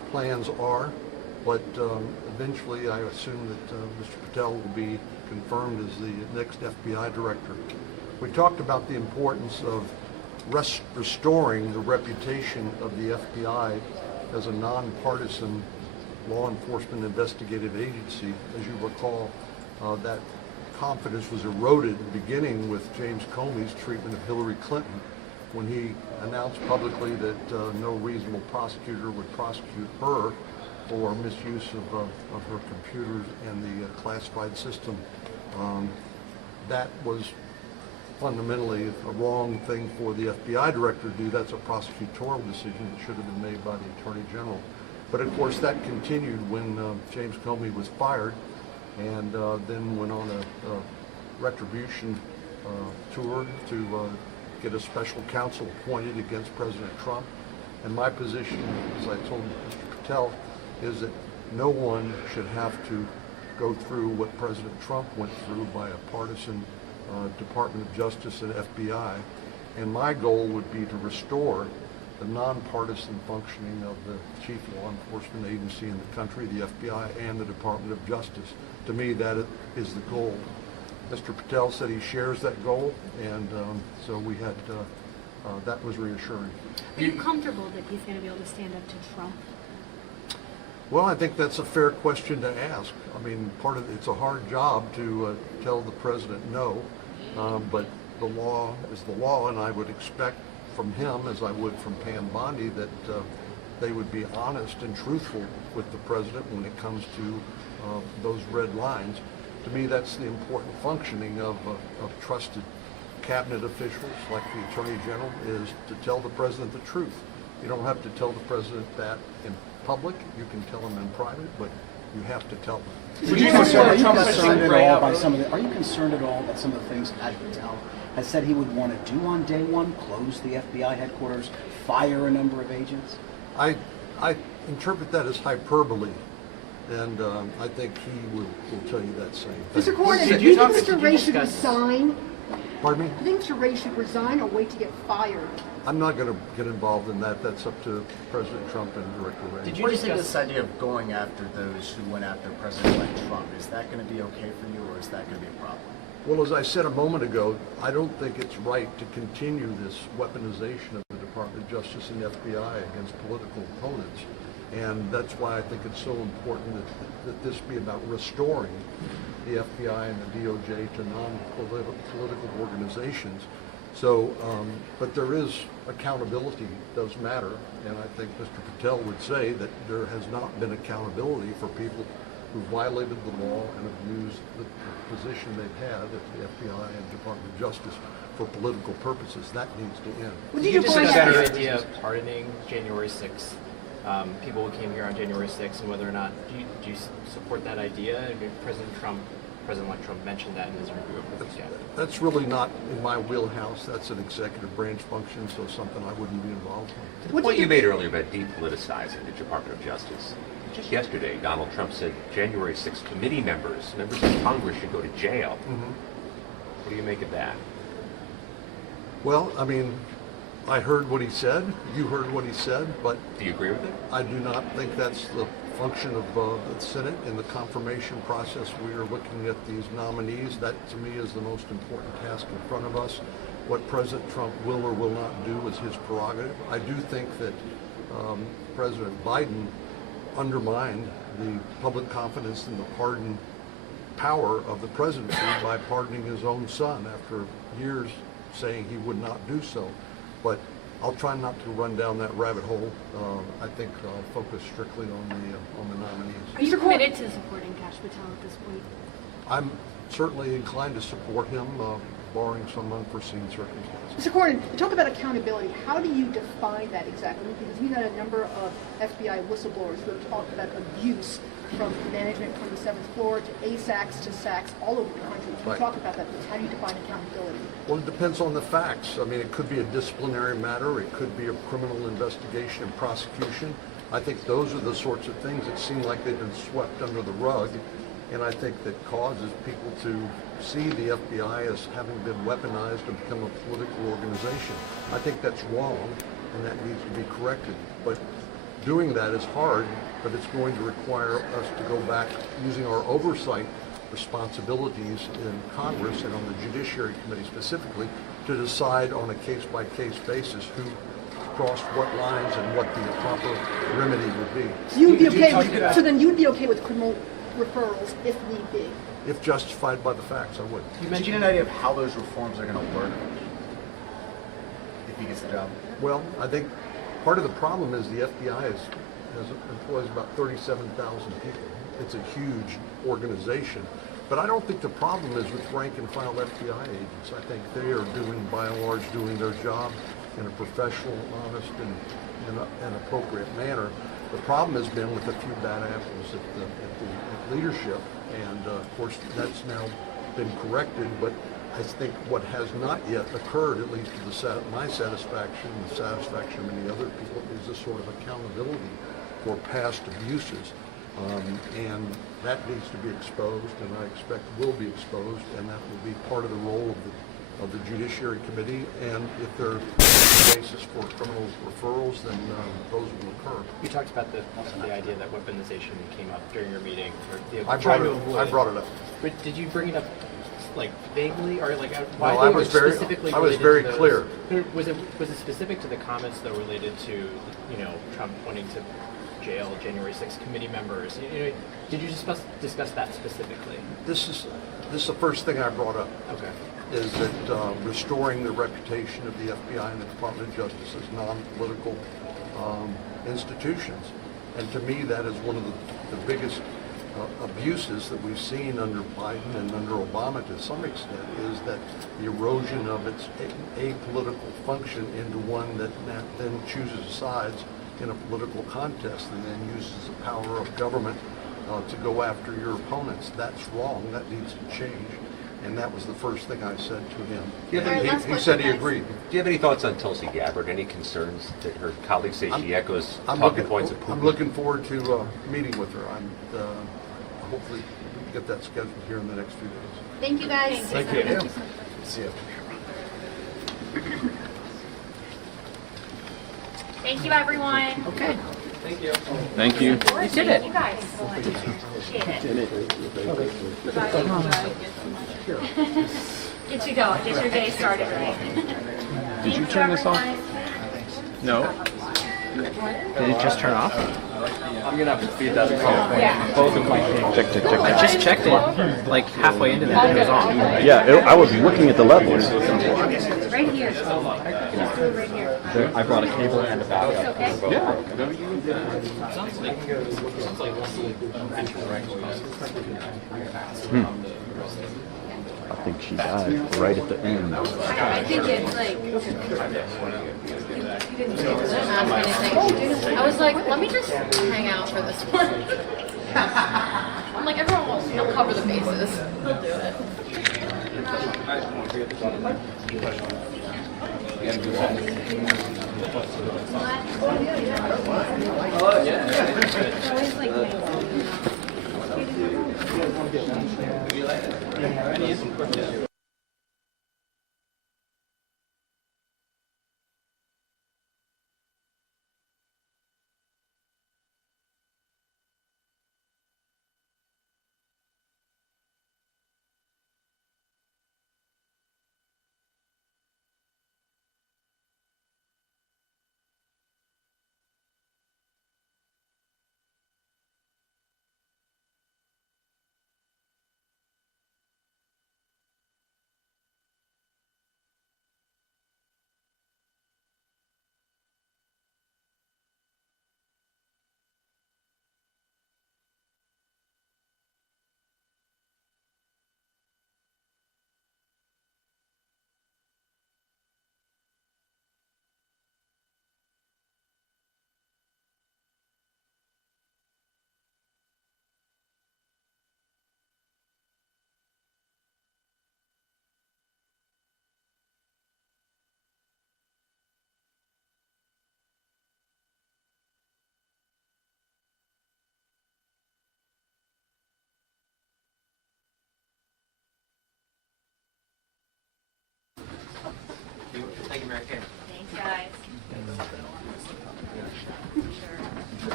plans are, but eventually I assume that Mr. Patel will be confirmed as the next FBI director. We talked about the importance of restoring the reputation of the FBI as a nonpartisan law enforcement investigative agency. As you recall, that confidence was eroded beginning with James Comey's treatment of Hillary Clinton when he announced publicly that no reasonable prosecutor would prosecute her for misuse of her computers and the classified system. That was fundamentally a wrong thing for the FBI director to do. That's a prosecutorial decision that should have been made by the Attorney General. But of course that continued when James Comey was fired, and then went on a retribution tour to get a special counsel appointed against President Trump. And my position, as I told Mr. Patel, is that no one should have to go through what President Trump went through by a partisan Department of Justice and FBI. And my goal would be to restore the nonpartisan functioning of the chief law enforcement agency in the country, the FBI and the Department of Justice. To me, that is the goal. Mr. Patel said he shares that goal, and so we had, that was reassuring. Are you comfortable that he's going to be able to stand up to Trump? Well, I think that's a fair question to ask. I mean, it's a hard job to tell the president no, but the law is the law, and I would expect from him, as I would from Pam Bondi, that they would be honest and truthful with the president when it comes to those red lines. To me, that's the important functioning of trusted cabinet officials like the Attorney General, is to tell the president the truth. You don't have to tell the president that in public. You can tell him in private, but you have to tell them. Are you concerned at all by some of the? Are you concerned at all that some of the things Kash Patel has said he would want to do on day one, close the FBI headquarters, fire a number of agents? I interpret that as hyperbole, and I think he will tell you that same thing. Mr. Cornyn, do you think Mr. Wray should resign? Pardon me? Do you think Mr. Wray should resign or wait to get fired? I'm not going to get involved in that. That's up to President Trump and Director Wray. What do you think of this idea of going after those who went after President-elect Trump? Is that going to be okay for you, or is that going to be a problem? Well, as I said a moment ago, I don't think it's right to continue this weaponization of the Department of Justice and the FBI against political opponents. And that's why I think it's so important that this be about restoring the FBI and the DOJ to non-political organizations. So, but there is accountability does matter, and I think Mr. Patel would say that there has not been accountability for people who violated the law and abused the position they've had at the FBI and Department of Justice for political purposes. That needs to end. Would you just discuss the idea of pardoning January 6th? People who came here on January 6th, and whether or not do you support that idea? I mean, President-elect Trump mentioned that in his review of the weekend. That's really not in my wheelhouse. That's an executive branch function, so something I wouldn't be involved in. To the point you made earlier about depoliticizing the Department of Justice. Just yesterday, Donald Trump said January 6th committee members of Congress should go to jail. What do you make of that? Well, I mean, I heard what he said. You heard what he said, but do you agree with it? I do not think that's the function of the Senate. In the confirmation process, we are looking at these nominees. That, to me, is the most important task in front of us. What President Trump will or will not do is his prerogative. I do think that President Biden undermined the public confidence in the pardon power of the presidency by pardoning his own son after years saying he would not do so. But I'll try not to run down that rabbit hole. I think I'll focus strictly on the nominees. Are you committed to supporting Kash Patel at this point? I'm certainly inclined to support him, barring some unforeseen circumstances. Mr. Cornyn, you talk about accountability. How do you define that exactly? Because we've had a number of FBI whistleblowers who have talked about abuse from management from the 7th floor to ASACs to SACs all over the country. Can you talk about that? How do you define accountability? Well, it depends on the facts. I mean, it could be a disciplinary matter. It could be a criminal investigation and prosecution. I think those are the sorts of things that seem like they've been swept under the rug. And I think that causes people to see the FBI as having been weaponized and become a political organization. I think that's wrong, and that needs to be corrected. But Doing that is hard, but it's going to require us to go back using our oversight responsibilities in Congress and on the Judiciary Committee specifically to decide on a case-by-case basis who crossed what lines and what the proper remedy would be. You'd be okay with, so then you'd be okay with criminal referrals if need be? If justified by the facts, I would. Do you get an idea of how those reforms are going to work if he gets the job? Well, I think part of the problem is the FBI employs about 37,000 people. It's a huge organization. But I don't think the problem is with rank and file FBI agents. I think they are doing, by and large, doing their job in a professional, honest, and appropriate manner. The problem has been with a few bad apples at the leadership, and of course that's now been corrected. But I think what has not yet occurred, at least to my satisfaction and the satisfaction of many other people, is a sort of accountability for past abuses. And that needs to be exposed, and I expect will be exposed, and that will be part of the role of the Judiciary Committee. And if there's a basis for criminal referrals, then those will occur. You talked about the idea that weaponization came up during your meeting. I brought it up. But did you bring it up like vaguely, or like why? No, I was very clear. Was it specific to the comments that were related to Trump wanting to jail January 6th committee members? Did you discuss that specifically? This is the first thing I brought up. Okay. Is that restoring the reputation of the FBI and the Department of Justice as non-political institutions. And to me, that is one of the biggest abuses that we've seen under Biden and under Obama to some extent, is that the erosion of its apolitical function into one that then chooses sides in a political contest and then uses the power of government to go after your opponents. That's wrong. That needs to change. And that was the first thing I said to him. He said he agreed. Do you have any thoughts on Tulsi Gabbard? Any concerns that her colleagues say she echoes talking points of Putin? I'm looking forward to meeting with her. Hopefully we can get that scheduled here in the next few days. Thank you, guys. Thank you. Thank you. See you. Thank you, everyone. Okay. Thank you. Thank you. You did it. You guys. Appreciate it. Get you going. Get your day started right. Did you turn this off? No. Did it just turn off? I'm gonna have to feed that call. Yeah. Both of my things. Check. I just checked it like halfway into that. It was on. Yeah, I was looking at the levels. Right here. Right here. I brought a cable and a backup. It's okay. Yeah. I think she died right at the end. I think it's like. I was like, let me just hang out for this one. I'm like, everyone wants to cover the bases. He'll do it. Thank you, Mary Kay. Thanks, guys.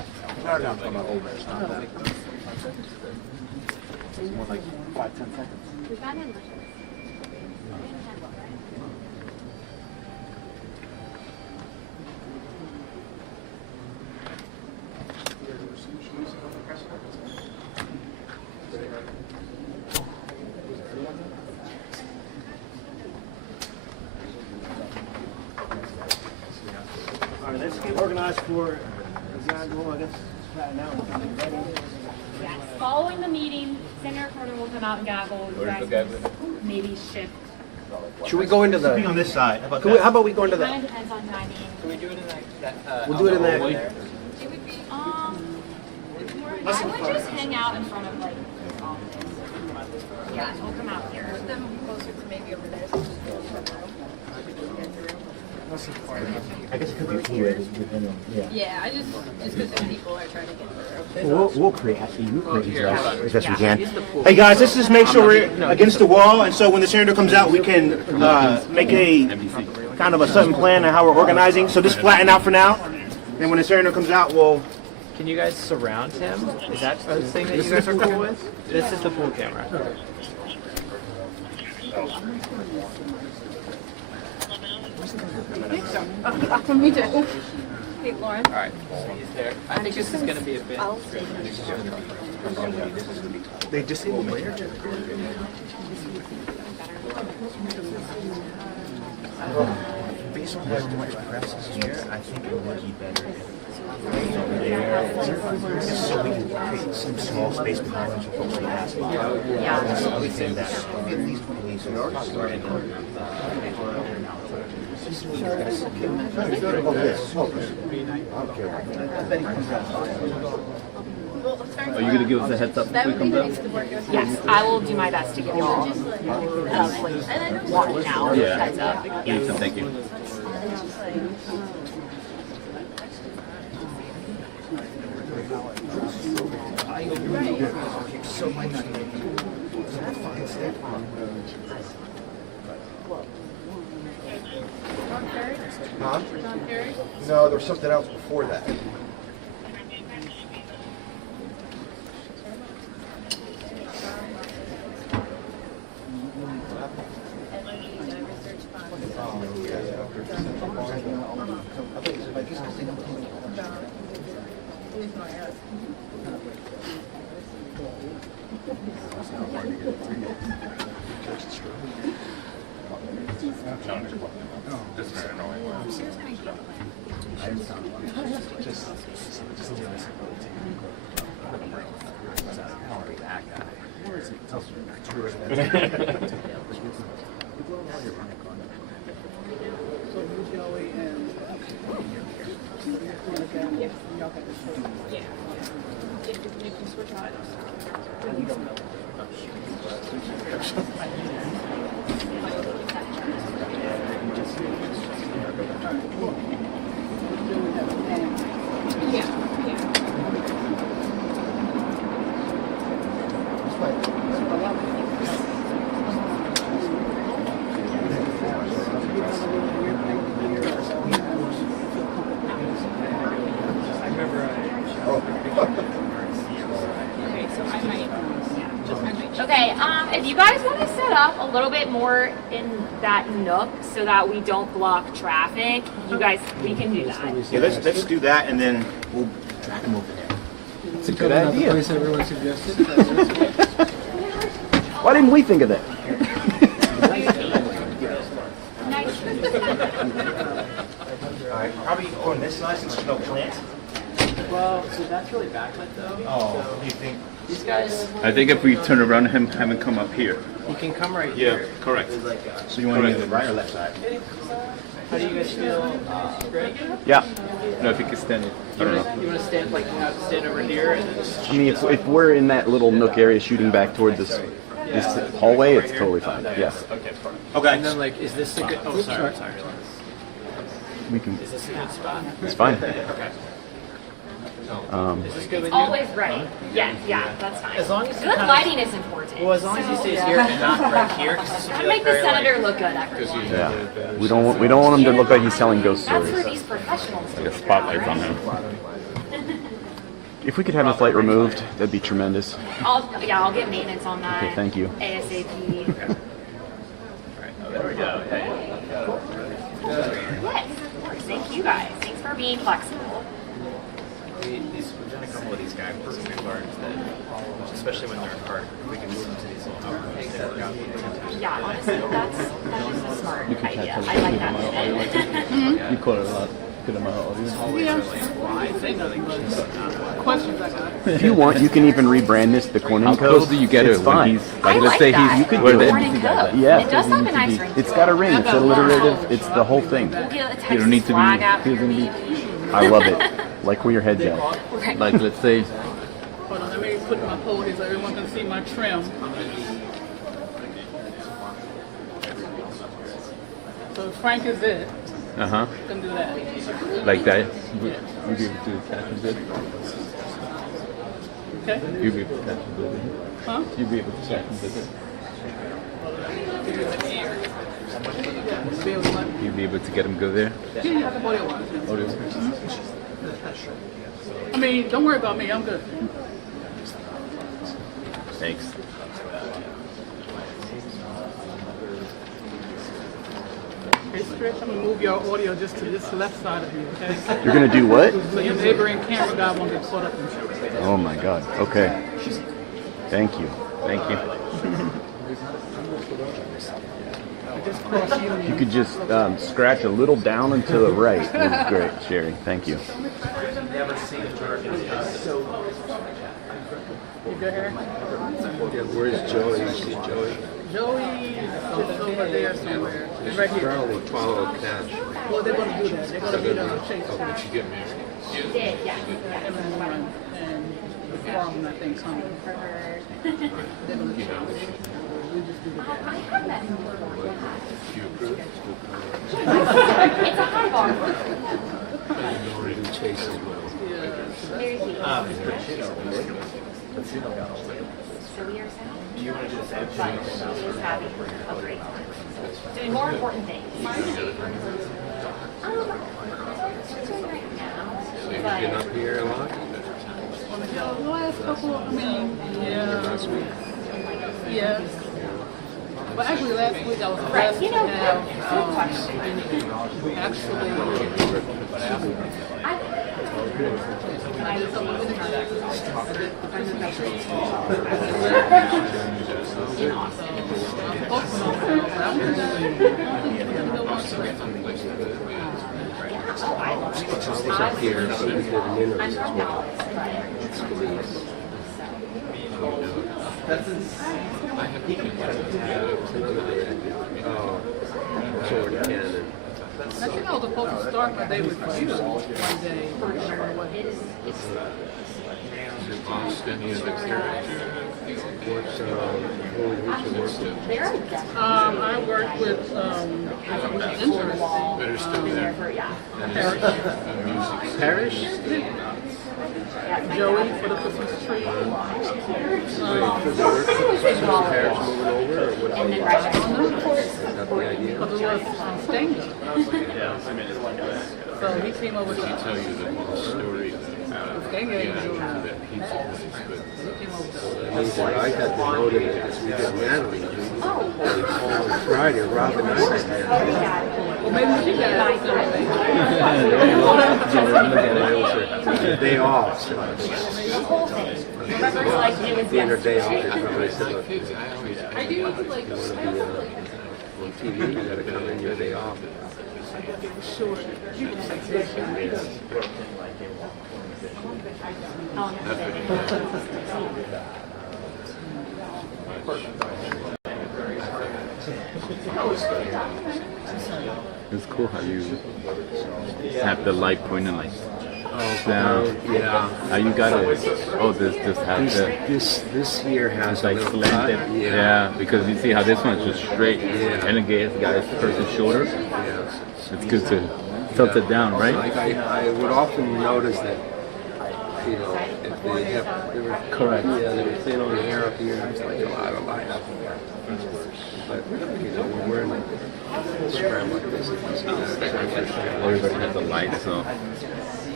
No, no, from my old man. It's more like 5-10 seconds. We got him. All right, let's get organized for I guess, now. Yes. Following the meeting, Senator Cornyn will come out and gavel. You guys can maybe shift. Should we go into the? Be on this side. How about that? How about we go into Kind the? of depends on timing. Can we do it in that We'll do it in that. It would be, I would just hang out in front of like the office. Yeah, we'll come out here. Put them closer to maybe over there. I guess it could be fluid. Yeah, it's because some people are trying to get through. We'll create these as best we can. Hey guys, let's just make sure we're against the wall, and so when the senator comes out, we can make a kind of a sudden plan on how we're organizing. So just flatten out for now, and when the senator comes out, we'll. Can you guys surround him? Is that a thing that you guys are cool with? This is the pool camera. Me too. Hey, Lauren. All right, he's there. I think this is going to be a bit. They disabled my Based on how much press is here, I think it would be better just so we can create some small space behind them so folks can ask. Yeah. So we think that maybe at least 20 days. Are you going to give us a heads up if we come up? Yes, I will do my best to give you all like one now heads up. Yes. Thank you. Huh? No, there was something else before that. Okay, if you guys want to set up a little bit more in that nook so that we don't block traffic, you guys, we can do that. Yeah, let's do that, and then we'll drag them over there. It's a good idea. Place everyone suggested. Why didn't we think of that? All right, probably on this side since there's no plant. Well, so that's really backlit though. Oh, do you think? These guys. I think if we turn around him, have him come up here. You can come right Yeah, here. correct. So you want to do the right or left side? How do you guys feel? Great. Yeah. No, if you could stand it. I don't know. You want to stand like you have to stand over here and then just. I mean, if we're in that little nook area shooting back towards this hallway, it's totally fine. Yeah. Okay, perfect. Okay. And then like, is this a good? Oh, sorry. We can. Is this a good spot? It's fine. Okay. Is this good with you? Always right. Yeah, that's fine. As long as good lighting is important. Well, as long as he stays here and not right here, because this will Gotta be like make the very senator like, look good, everyone. Yeah. We don't want him to look like he's telling ghost That's stories. for these professionals. Like a spotlight on him. If we could have the flight removed, that'd be tremendous. I'll get maintenance on that. Okay, thank you. ASAP. There we go. Yes, of course. Thank you guys. Thanks for being flexible. We've done a couple of these guy personal cards that, especially when they're in card, we can move them to these little outcomes that work out. Yeah, honestly, that is a smart You can try idea. to I like that. You call it a lot. Good amount of audience. Yeah. I say nothing but questions I got. If you want, you can even rebrand this the Cornyn How code. close do you get It's it when fine. he's like, let's say that. he's You could we're do the it. NBC guy. Yeah, It does have a nice ring to it's got a ring. It's alliterative. It's the whole thing. We'll get a You Texas don't need to flag be. out He here, doesn't need. maybe. I love it. Like where your head's at. Right. Like let's say. Hold on, let me put my pole here so everyone can see my trim. So Frank is it. Uh huh. Can do that. Like that. Would you be able to catch him good? Okay. You'd be able to catch him good. Huh? You'd be able to catch him good. You'd be able to get him good there. Yeah, audio wise. Audio. I mean, don't worry about me. I'm good. Thanks. Hey, Stretch, I'm gonna move your audio just to this left side of you, okay? You're gonna do what? So your neighboring camera guy won't get caught up in shit. Oh my God. Okay. Thank you. Thank you. If you could just scratch a little down and to the right. That was great, Sherry. Thank you. You good here? Yeah, where's Joey? You see Joey? Joey is over there somewhere. He's right here. Probably follow Cash. Well, they're gonna do that. They're gonna be on Chase. Oh, did she get married? She did, yeah. And the forum, I think, coming. They're gonna do that. We just do the I have that number. You approve? It's a high bar. Already Chase as well. Very cute. So Silly or sound? do you want to do the same But she is having a great time. Doing more important things. So you've been up here a lot? The last couple, I mean, yeah. Last week? Yes. But actually, last week I was Right, blessed you to know, have, good question. actually, I was up here, but we did an interview as well. Oh, Sword Cannon. I think I was supposed to start my day with you one day. Boston, you have experience. What's you work with? I worked with, which is interesting. Parish? Joey for the Christmas tree. Parish moving over, or what? Not the idea. Because it was Stanger. So he came over to Tell you the whole story that Stanger. that pizza place, but He came over to I got demoted because we did Natalie. On Friday, Robin and I did Natalie. well, maybe she got Day off. So The whole thing. Remember, it's like it was being her day off, yesterday. everybody said, look, you want to be on TV, you got to come in your day off. sure. It's cool how you have the light pointing like Oh, down. yeah. How you got it? Oh, this has the. This here has It's like a little slanted. cut. Yeah, because you see how this one's just straight. Yeah. And again, it's got its person's shoulder. Yeah. It's good to tilt it down, right? Like I would often notice that, you know, if they have, they were Correct. Yeah, they were thin on the hair up here. It's like a lot of light up here. But you know, when we're in a scram like this, Everybody has a light, so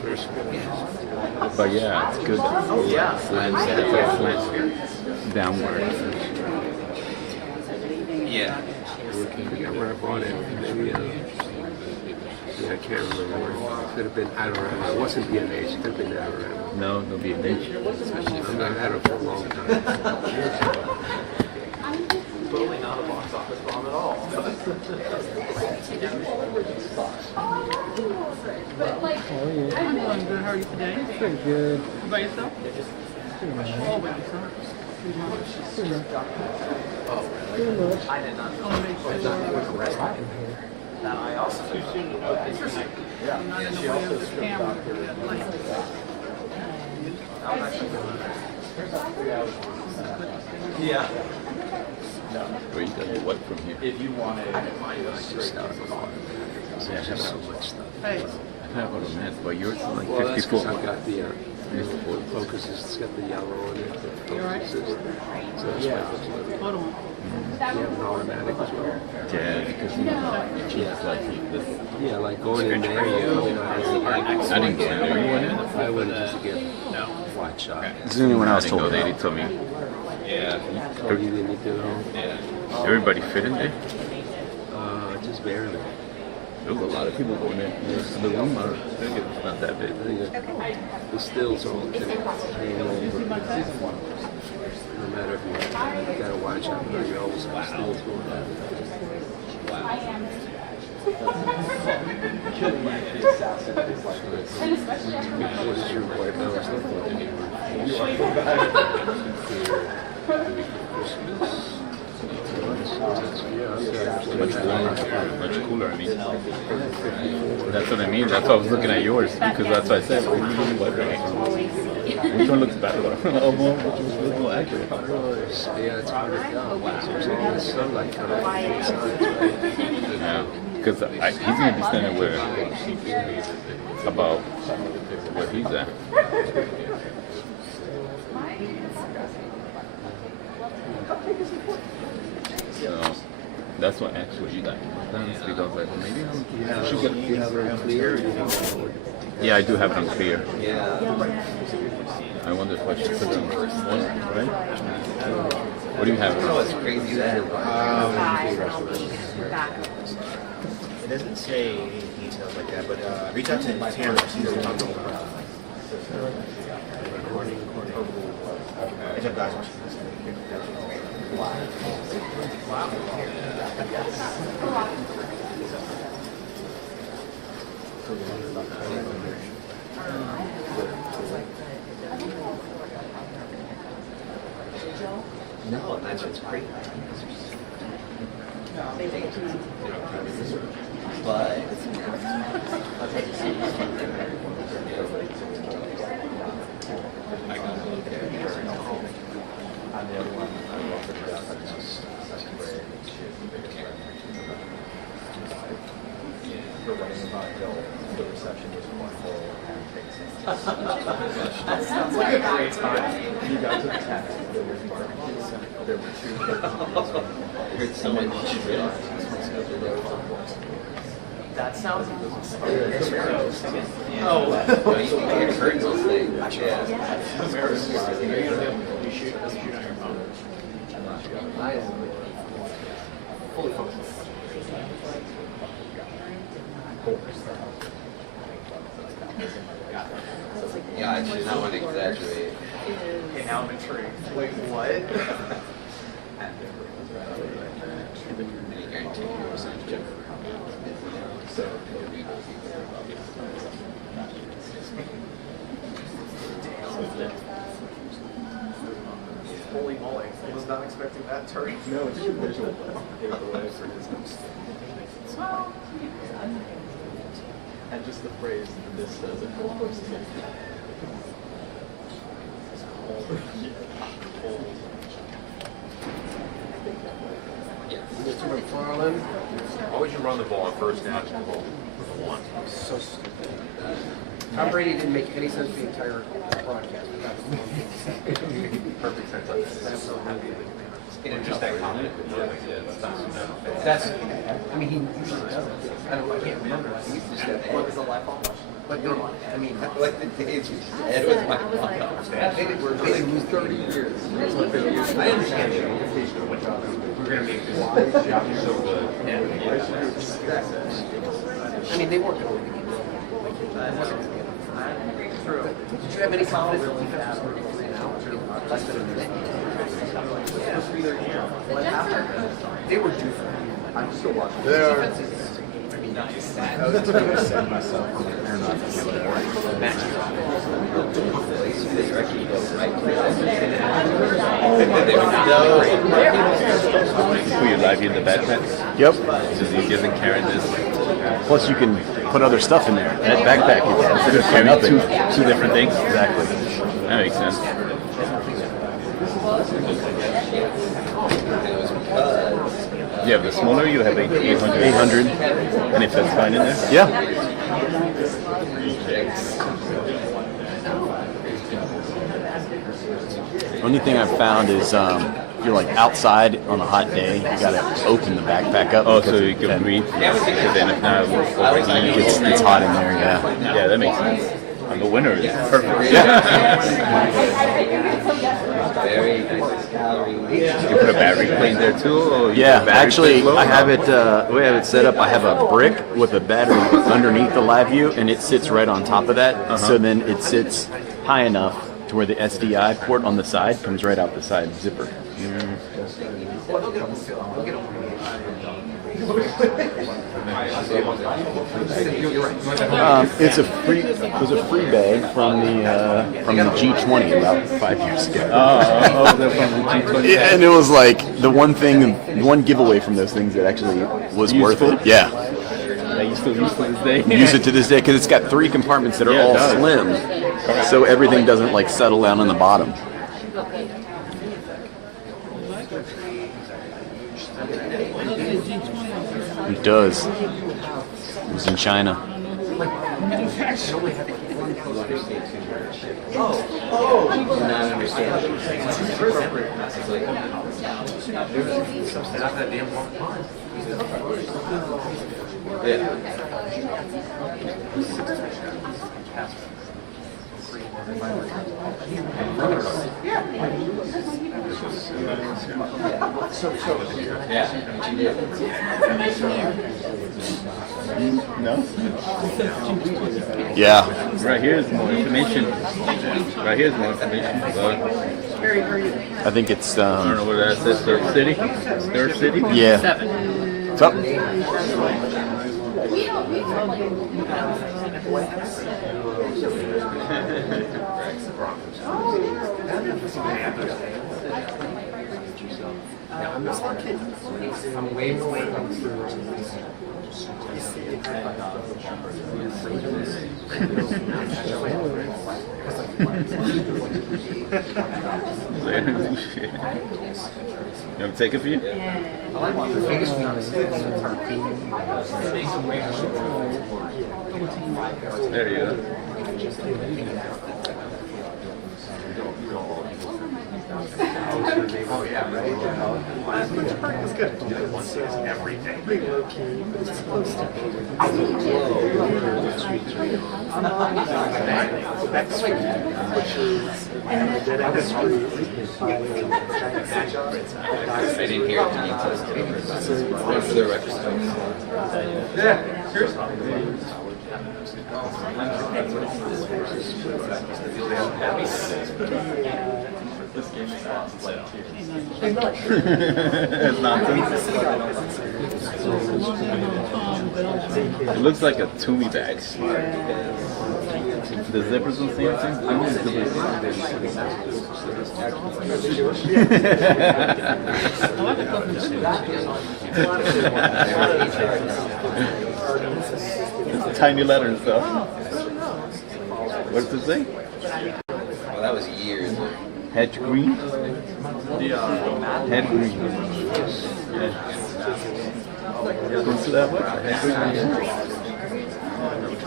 first But yeah, it's good. Oh, yeah. Slant downward. Yeah. I forget where I bought it. Maybe, yeah, I can't remember where. It could have been Adorama. It wasn't B&H. It could have been Adorama. No, no B&H. I've not had it for a long time. Totally not a box office bomb at all. How are you? I'm doing good. How are you today? Pretty good. You by yourself? Pretty much. Oh, by yourself. Pretty much. Pretty much. I did not know. I want to make sure. That I also interesting. I'm not in the way of the camera. Like, Yeah. Where you got the what from here? If you wanted, See, I have so much stuff. hey, I have what I meant, but yours is like Well, that's 54. because I've got the focus. It's got the yellow on it. The You all right? focus is- So that's why it looks a little. hold on. You have an automatic as well. Yeah, because you know, it's like this. Yeah, like going in there, you know, I didn't go in there. You went in? I went just to get flat shot. Does anyone else I told didn't me go. They that? told me. Yeah. Oh, you didn't do it? Everybody fit in there? Just barely. There was a lot of people going in. The room, I think it's not that big. I think the stills all can hang over. No matter if you gotta watch out, but you always have stills going on. What is your white balance Much warmer, much cooler. I mean, that's what I mean. That's why I was looking at yours because that's what I said. Which one looks better? Oh, well, which was a little accurate. Yeah, it's hard to tell. There's all this sunlight coming from both sides, right? Yeah, because he's gonna be standing where about where he's at. So that's what actually you got. Because I was like, well, maybe You have it clear. yeah, I do have it on clear. Yeah. I wonder if I should put it on first one, right? What do you have? Oh, it's crazy that. It doesn't say any details like that, but reach out to Tamara. She's the one talking about. No, that's what's great. But that sounds like a great time. You got to the text. There were two. heard someone should realize. That sounds awesome. Oh, no, you can get curtains on thing. Yeah. You shoot on your phone. Fully focused. Yeah, I should not want to exaggerate. Okay, now I'm intrigued. Wait, what? Any guarantee you was on Jeff. So, holy moly, I was not expecting that turn. No, it's too visual. And just the phrase, this says it. Mr. McFarland? Why would you run the ball on first down with the one? So stupid. Tom Brady didn't make any sense for the entire broadcast. Perfect sense. I'm so happy. Just that comment. That's, I mean, he usually doesn't. can't remember. I used to just have what was the life on? But I mean, like the days we had with my mom. They were 30 years. I understand the implication of what we're going to make this job so good. I mean, they weren't going to win the game. It wasn't going to be true. Did you have any confidence in defense was going to be less than a minute? They were due for it. I'm still watching. Defense is, I mean, nice. I was trying to set myself on the air not to feel it. Put your live in the backpack. Yep. So it's easier than carrying this. Plus, you can put other stuff in there. That backpack is good for Carry nothing. two different things. Exactly. That makes sense. Yeah, the smaller you have 800. 800. And if that's fine in there? Yeah. Only thing I've found is if you're like outside on a hot day, you gotta open the backpack up. Oh, so you can breathe. Because then if not, it's hot in there. Yeah. Yeah, that makes sense. And the winter is perfect. Yeah. You put a battery plate there too? Or you Yeah, put a battery actually, plate I have it. The way I have it set up, I have a brick with a battery underneath the live view, and it sits right on top of that. So then it sits high enough to where the SDI port on the side comes right out the side zipper. It's a free. It was a free bag from the G20 about 5 years ago. They're from the G20. Yeah, and it was like the one giveaway from those things that actually was worth it. Yeah. That you still use to this day? Use it to this day because it's got 3 compartments that are all slim, so everything doesn't like settle down on the bottom. It does. It was in China. No? Yeah. Right here is more information. Right here is more information. I think it's. I don't know what that says. Third city? Third city? Yeah. 7. What's up? I'm way more You want to take it for you? There you go. It's good. Every day. Pretty low key, but it's close to I didn't hear it. For the record. Yeah, cheers. It's nonsense. It looks like a Toomey bag. The zippers don't say anything? I don't know if it's tiny letters though. What does it say? Well, that was years ago. Hedge green? Head green. Yeah. Close to that much? Head green.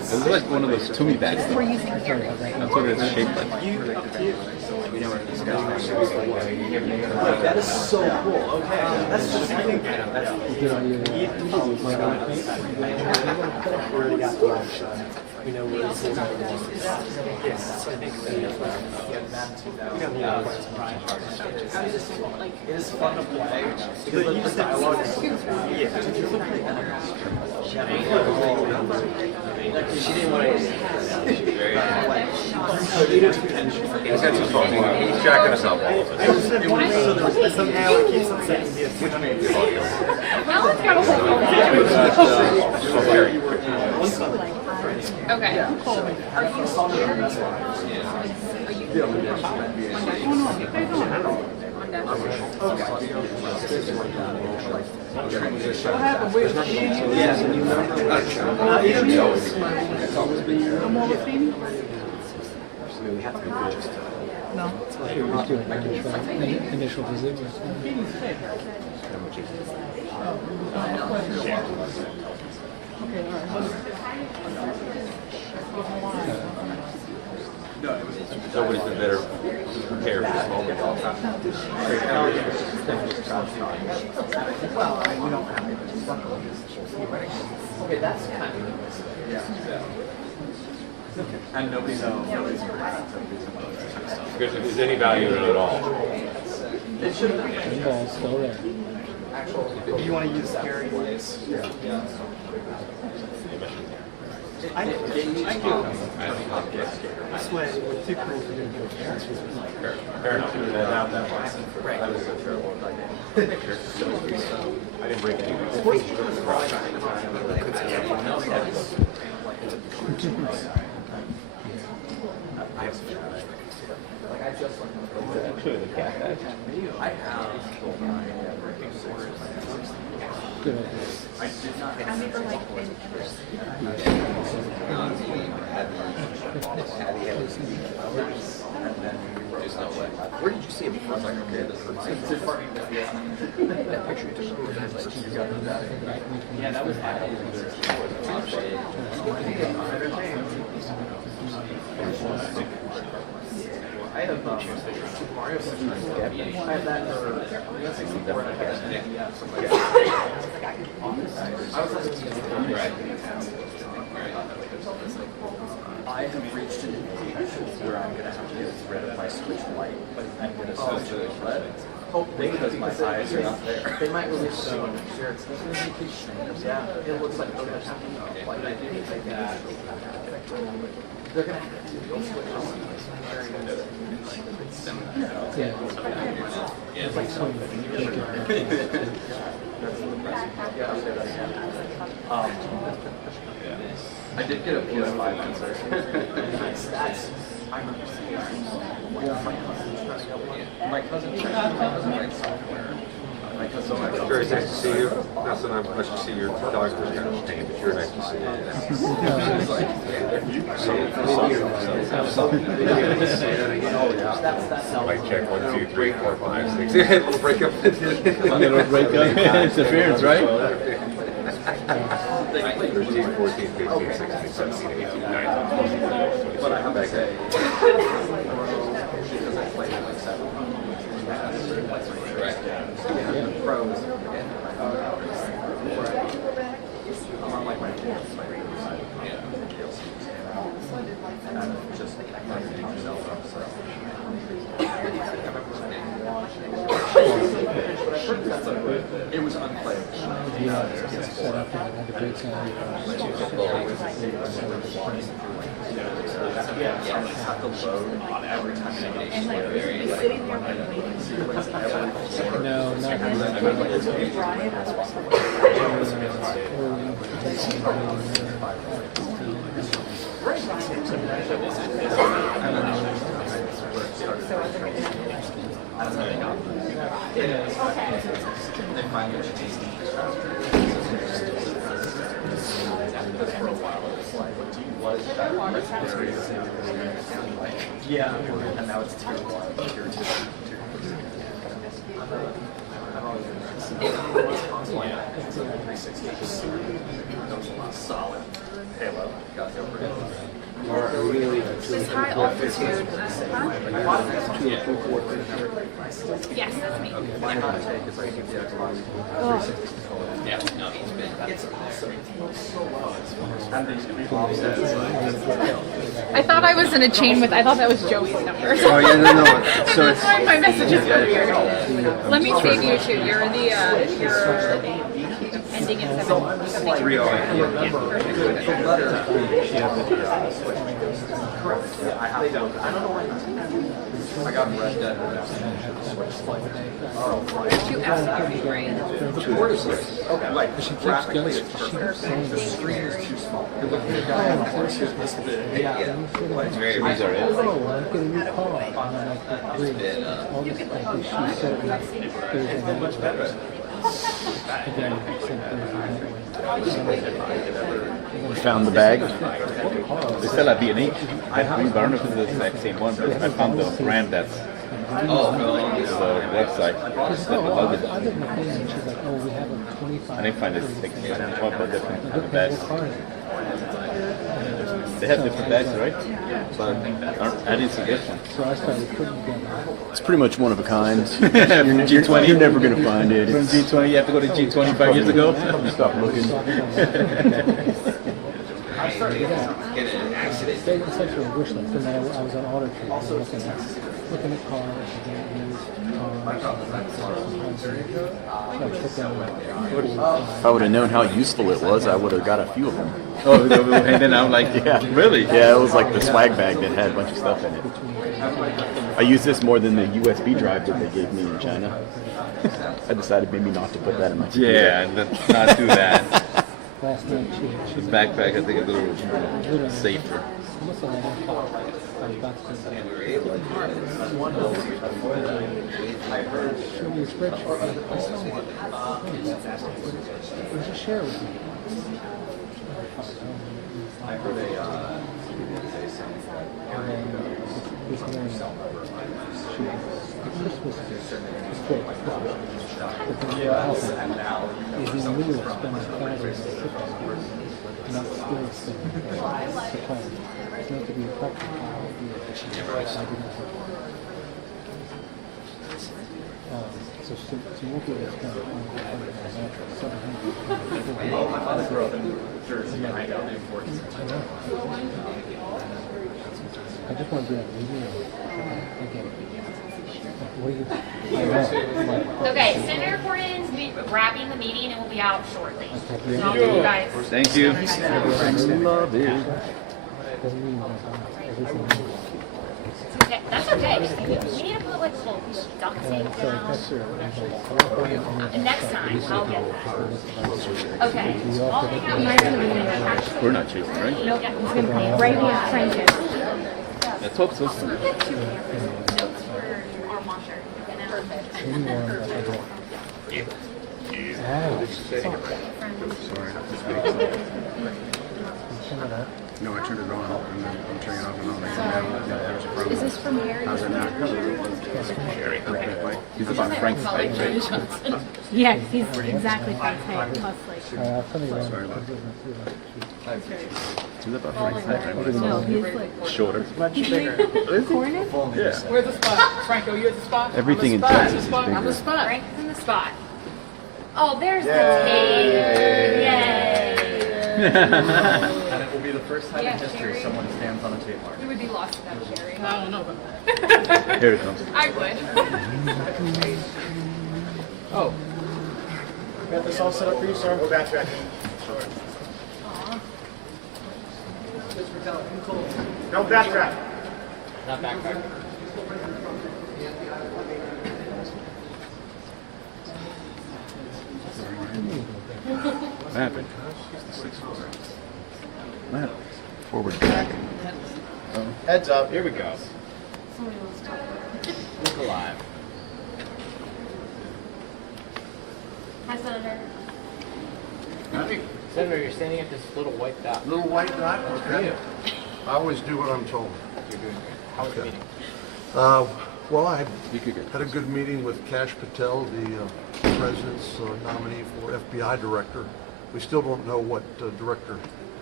It's like one of those Toomey bags. That's what it's shaped like. That is so cool. Okay, that's just I think that's already got the we know where this is. Yes, so I think it is fun to play because the dialogue is she didn't want to. He's got some phone. He's jacking us up. Somehow it keeps on saying yes. Alan's got a whole Okay. What happened? Where's the yes, and you remember? No more with Phoebe? No. Initial visit. Nobody's been better prepared for this moment. Well, we don't have it. Okay, that's kind of and nobody knows. If there's any value in it at all. It should have The ball's still there. If you want to use scary ways. I do. This way, with two crews, we're going to do it. Fair enough. Right. That was a terrible idea. I didn't break any. I did not. I never like been Where did you see him? I was like, okay, this is that picture you took of him, like, you got that. Yeah, that was I have Mario 64. I have that for 64. I have reached an age where I'm going to have to get rid of my switch light, but I'm going to switch to red. Hopefully, because my eyes are not there. They might release soon. Yeah, it looks like they're going to have to like I didn't take that. They're going to have to do switch on. Yeah. It's like so I did get a PS5 answer. That's I remember seeing my cousin writes software. My cousin Very nice to see you. Not so much to see your dog was kind of pain, but you're nice to see Mic check 1, 2, 3, 4, 5, 6. Little breakup. Little breakup. Interference, right? 13, 14, 15, 16, 17, 18, 19, 20. But I have to say, pros. I'm on like my just myself up, so. It was unplayable. Yeah, set up and had a great time. Yeah, I just have to load on every time. and like sitting there waiting. No, not Yeah, and now it's tier 1, tier 2, tier 3. Solid. Halo. This high altitude. Yes, that's me. Yeah, no, he's been. I thought I was in a chain with. I thought that was Joey's number. Oh, yeah, no. So That's why my messages were weird. Let me save you too. You're the you're ending in 7. I got Red Dead Two F's would be great. Okay, like She keeps graphically going. it's She keeps perfect. saying The screen is too small. You're looking at a guy on a horse who's this big. yeah. It's very Oh, I'm reasonable. getting a new car. And I'm like, great. All this stuff that she said Thursday night. Again, same You found the bag? They sell at B&H. I don't know if it's the exact same one, but I found the brand that's the website. That's the luggage. I did my thing, and she's like, oh, we have a 25. I didn't find it like a couple different kind of bags. They have different bags, right? But I didn't see this one. So I started putting together. It's pretty much one of a kind. From G20. You're never gonna find it. From It's G20, you have to go to G20 5 years ago. probably stop looking. It's such a wish list. And then I was on Auto Trader looking at cars, If I would have known how useful it was, I would have got a few of them. Oh, and then I'm like, Yeah. really? Yeah, it was like the swag bag that had a bunch of stuff in it. I used this more than the USB drive that they gave me in China. I decided maybe not to put that in my computer. Yeah, let's not do that. last night The backpack, I think, is a little safer. almost 11 o'clock. I was about to show me a spreadsheet. I saw one. Just share it with me. I heard This morning, Christmas is great. But then the house is in the middle of spending thousands of Christmas gifts, not still spending the plan. It's not to be a practical idea, but I do not have so you won't be able to spend Well, my father grew up in Jersey, and I know the importance of I just want to do that video. Again. What do you? Okay, Senator Cornyn's wrapping the meeting and will be out shortly. So I'll give you guys. Thank you. Love it. Doesn't mean everything. Okay, that's okay. We need to put like little duct tape down. And next time, I'll get that. Okay. I'll hang out with We're not chasing, right? Nope. He's gonna play right here, Francis. Let's hope so. Notes for our monster. No, I turned it on, and then I'm turning it off and on. Is this from Harry? How's it now? He's about Frank's height, right? Yes, he's exactly Frank's height, plus like. I'll tell you He's about Frank's height, right? No, he's like. Shorter. Much bigger. Cornyn? Yeah. Where's the spot? Franco, you at the spot? Everything in I'm the Texas is spot. I'm the bigger. spot. Frank's in the spot. Oh, there's the tape. Yay. And it will be the first time Yeah, in history Jerry. someone stands on a tape mark. We would be lost without Sherry. I don't know about Here it comes. I would. Oh. Got this all set up for you, sir? We're backtracking. No backtrack. Not backpack. What happened? What happened? Forward back. Heads up. Here we go. Look alive. Hi, Senator. Senator, you're standing at this little white dot. Little white dot? Okay. I always do what I'm told. You're doing great. How was the meeting? Well, I had a good meeting with Kash Patel, the President's nominee for FBI director. We still don't know what Director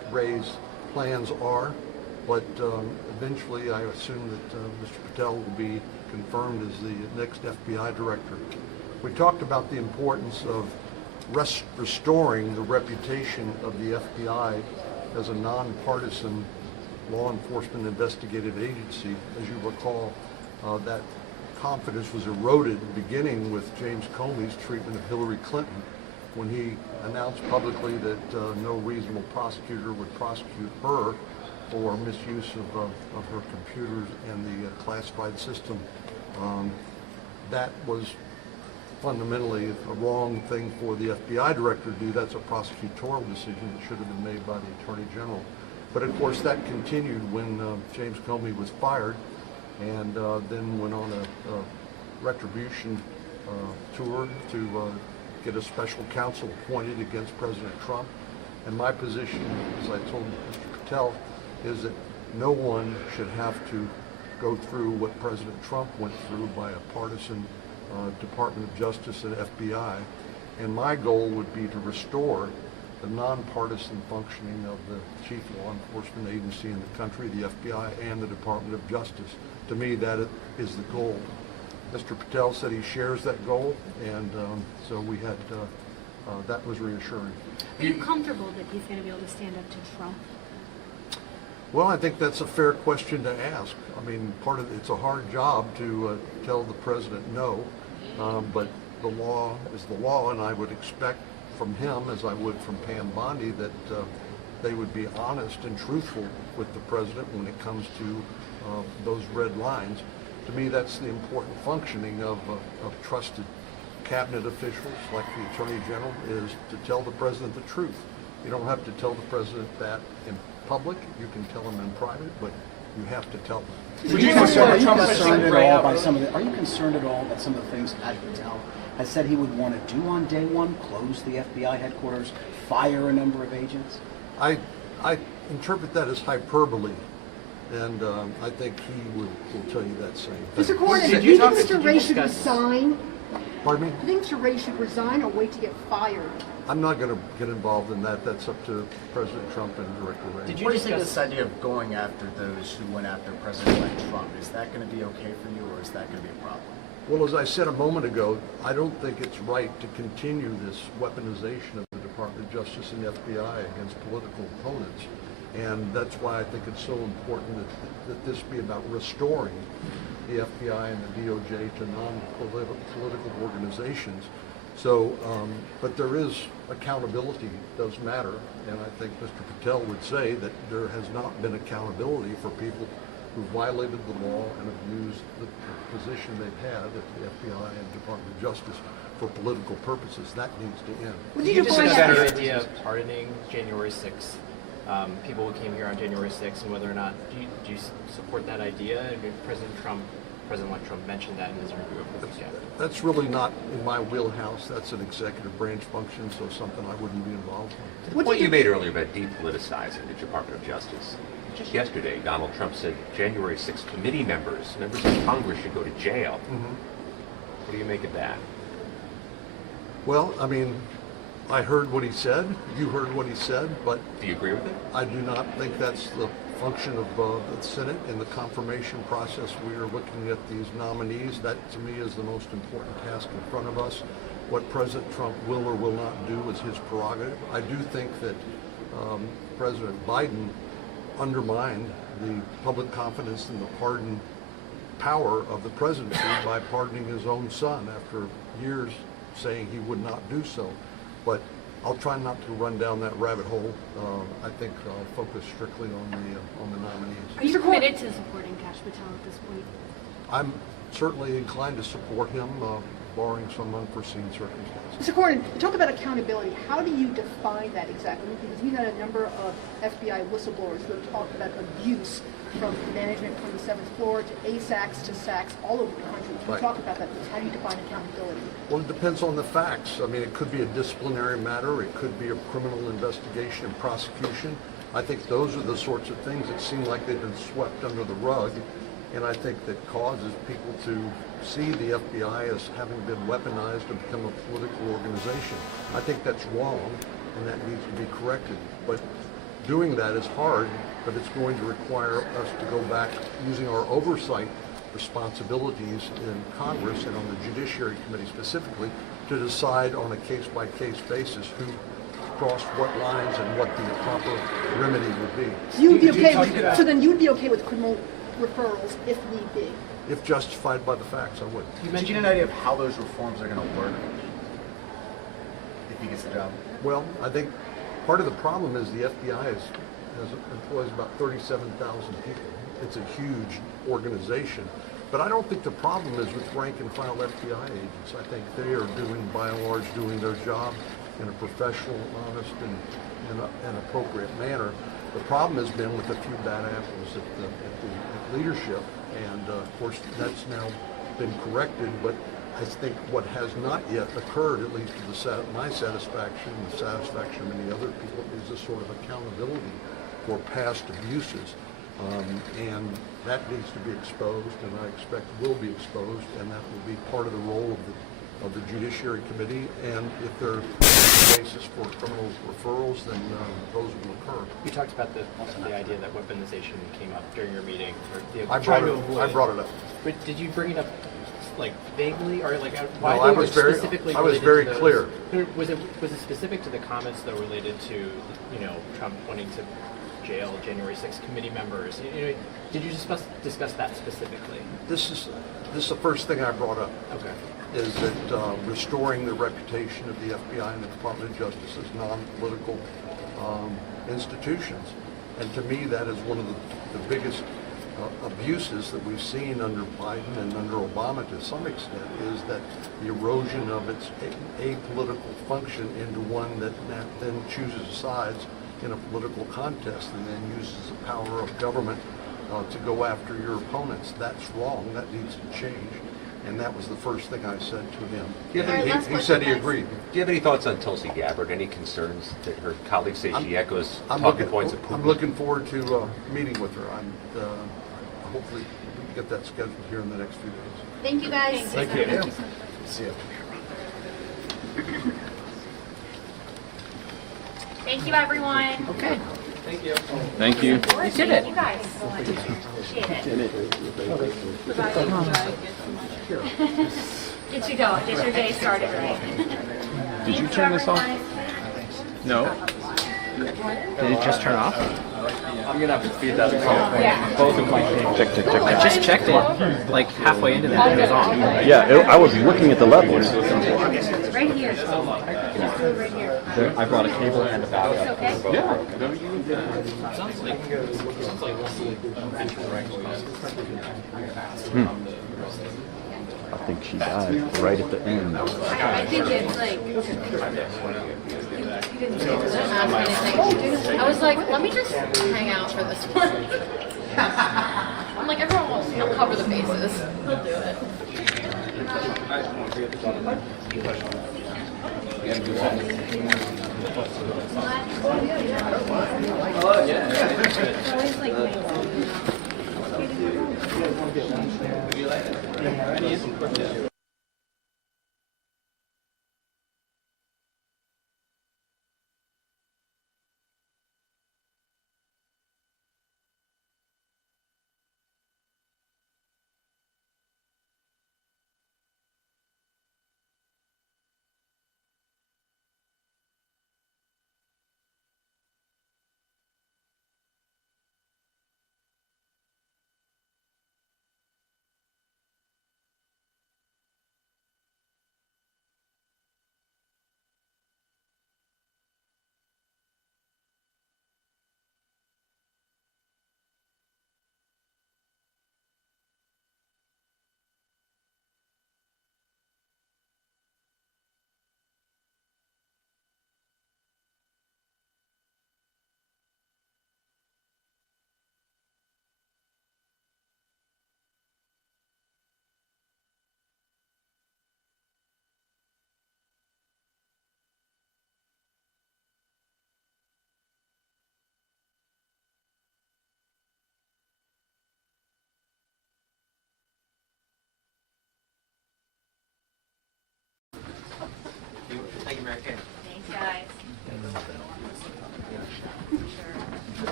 Ray's plans are, but eventually I assume that Mr. Patel will be confirmed as the next FBI director. We talked about the importance of restoring the reputation of the FBI as a nonpartisan law enforcement investigative agency. As you recall, that confidence was eroded beginning with James Comey's treatment of Hillary Clinton when he announced publicly that no reasonable prosecutor would prosecute her for misuse of her computers and the classified system. That was fundamentally a wrong thing for the FBI director to do. That's a prosecutorial decision that should have been made by the Attorney General. But of course that continued when James Comey was fired, and then went on a retribution tour to get a special counsel appointed against President Trump. And my position, as I told Mr. Patel, is that no one should have to go through what President Trump went through by a partisan Department of Justice and FBI. And my goal would be to restore the nonpartisan functioning of the chief law enforcement agency in the country, the FBI and the Department of Justice. To me, that is the goal. Mr. Patel said he shares that goal, and so we had, that was reassuring. Are you comfortable that he's going to be able to stand up to Trump? Well, I think that's a fair question to ask. I mean, it's a hard job to tell the president no, but the law is the law, and I would expect from him, as I would from Pam Bondi, that they would be honest and truthful with the president when it comes to those red lines. To me, that's the important functioning of trusted cabinet officials like the Attorney General, is to tell the president the truth. You don't have to tell the president that in public. You can tell him in private, but you have to tell them. Are you concerned at all by some of the? Are you concerned at all that some of the things Kash Patel has said he would want to do on day one, close the FBI headquarters, fire a number of agents? I interpret that as hyperbole, and I think he will tell you that same thing. Mr. Cornyn, do you think Mr. Ray should resign? Pardon me? Do you think Mr. Ray should resign or wait to get fired? I'm not going to get involved in that. That's up to President Trump and Director Ray. What do you think of this idea of going after those who went after President-elect Trump? Is that going to be okay for you, or is that going to be a problem? Well, as I said a moment ago, I don't think it's right to continue this weaponization of the Department of Justice and the FBI against political opponents. And that's why I think it's so important that this be about restoring the FBI and the DOJ to non-political organizations. So, but there is accountability, does matter, and I think Mr. Patel would say that there has not been accountability for people who violated the law and abused the position they've had at the FBI and Department of Justice for political purposes. That needs to end. Would you discuss the idea of pardoning January 6th? People who came here on January 6th, and whether or not, do you support that idea? I mean, President-elect Trump mentioned that in his review of the weekend. That's really not in my wheelhouse. That's an executive branch function, so something I wouldn't be involved in. The point you made earlier about depoliticizing the Department of Justice. Just yesterday, Donald Trump said January 6th committee members of Congress should go to jail. What do you make of that? Well, I mean, I heard what he said. You heard what he said, but do you agree with it? I do not think that's the function of the Senate. In the confirmation process, we are looking at these nominees. That, to me, is the most important task in front of us. What President Trump will or will not do is his prerogative. I do think that President Biden undermined the public confidence in the pardon power of the presidency by pardoning his own son after years saying he would not do so. But I'll try not to run down that rabbit hole. I think I'll focus strictly on the nominees. Are you committed to supporting Kash Patel at this point? I'm certainly inclined to support him, barring some unforeseen circumstances. Mr. Cornyn, you talk about accountability. How do you define that exactly? Because we've had a number of FBI whistleblowers who have talked about abuse from management from the 7th floor to ASACs to SACs all over the country. Can you talk about that? How do you define accountability? Well, it depends on the facts. I mean, it could be a disciplinary matter. It could be a criminal investigation and prosecution. I think those are the sorts of things that seem like they've been swept under the rug. And I think that causes people to see the FBI as having been weaponized and become a political organization. I think that's wrong, and that needs to be corrected. But doing that is hard, but it's going to require us to go back using our oversight responsibilities in Congress and on the Judiciary Committee specifically to decide on a case-by-case basis who crossed what lines and what the proper remedy would be. You'd be okay with, so then you'd be okay with criminal referrals if need be? If justified by the facts, I would. You mentioned an idea of how those reforms are going to work if he gets the job. Well, I think part of the problem is the FBI employs about 37,000 people. It's a huge organization. But I don't think the problem is with rank and file FBI agents. I think they are doing, by and large, doing their job in a professional, honest, and appropriate manner. The problem has been with a few bad apples at leadership, and of course that's now been corrected. But I think what has not yet occurred, at least to my satisfaction and the satisfaction of many other people, is a sort of accountability for past abuses. And that needs to be exposed, and I expect will be exposed, and that will be part of the role of the Judiciary Committee. And if there's a basis for criminal referrals, then those will occur. You talked about also the idea that weaponization came up during your meeting. I brought it up. But did you bring it up like vaguely, or like why? No, I was very clear. Was it specific to the comments that related to Trump wanting to jail January 6th committee members? Did you discuss that specifically? This is the first thing I brought up. Okay. Is that restoring the reputation of the FBI and the Department of Justice as non-political institutions. And to me, that is one of the biggest abuses that we've seen under Biden and under Obama to some extent, is that the erosion of its apolitical function into one that then chooses sides in a political contest and then uses the power of government to go after your opponents. That's wrong. That needs to change. And that was the first thing I said to him. He said he agreed. Do you have any thoughts on Tulsi Gabbard? Any concerns that her colleagues say she echoes talking points of Putin? I'm looking forward to meeting with her. Hopefully we can get that scheduled here in the next few days. Thank you, guys. Thank you. Thank you. See you. Thank you, everyone. Okay. Thank you. Thank you. You did it. You guys. Appreciate it. Get you going. Get your day started right. Did you turn this off? No. Did it just turn off? I'm gonna have to feed that call. Yeah. Both of my things. Check. I just checked it like halfway into that. It was on. Yeah, I was looking at the levels. Right here. Just do it right here. I brought a cable and a battery. It's okay? Yeah. I think she died right at the end. I think it's like. I was like, let me just hang out for this one. I'm like, everyone wants to cover the bases. He'll do it.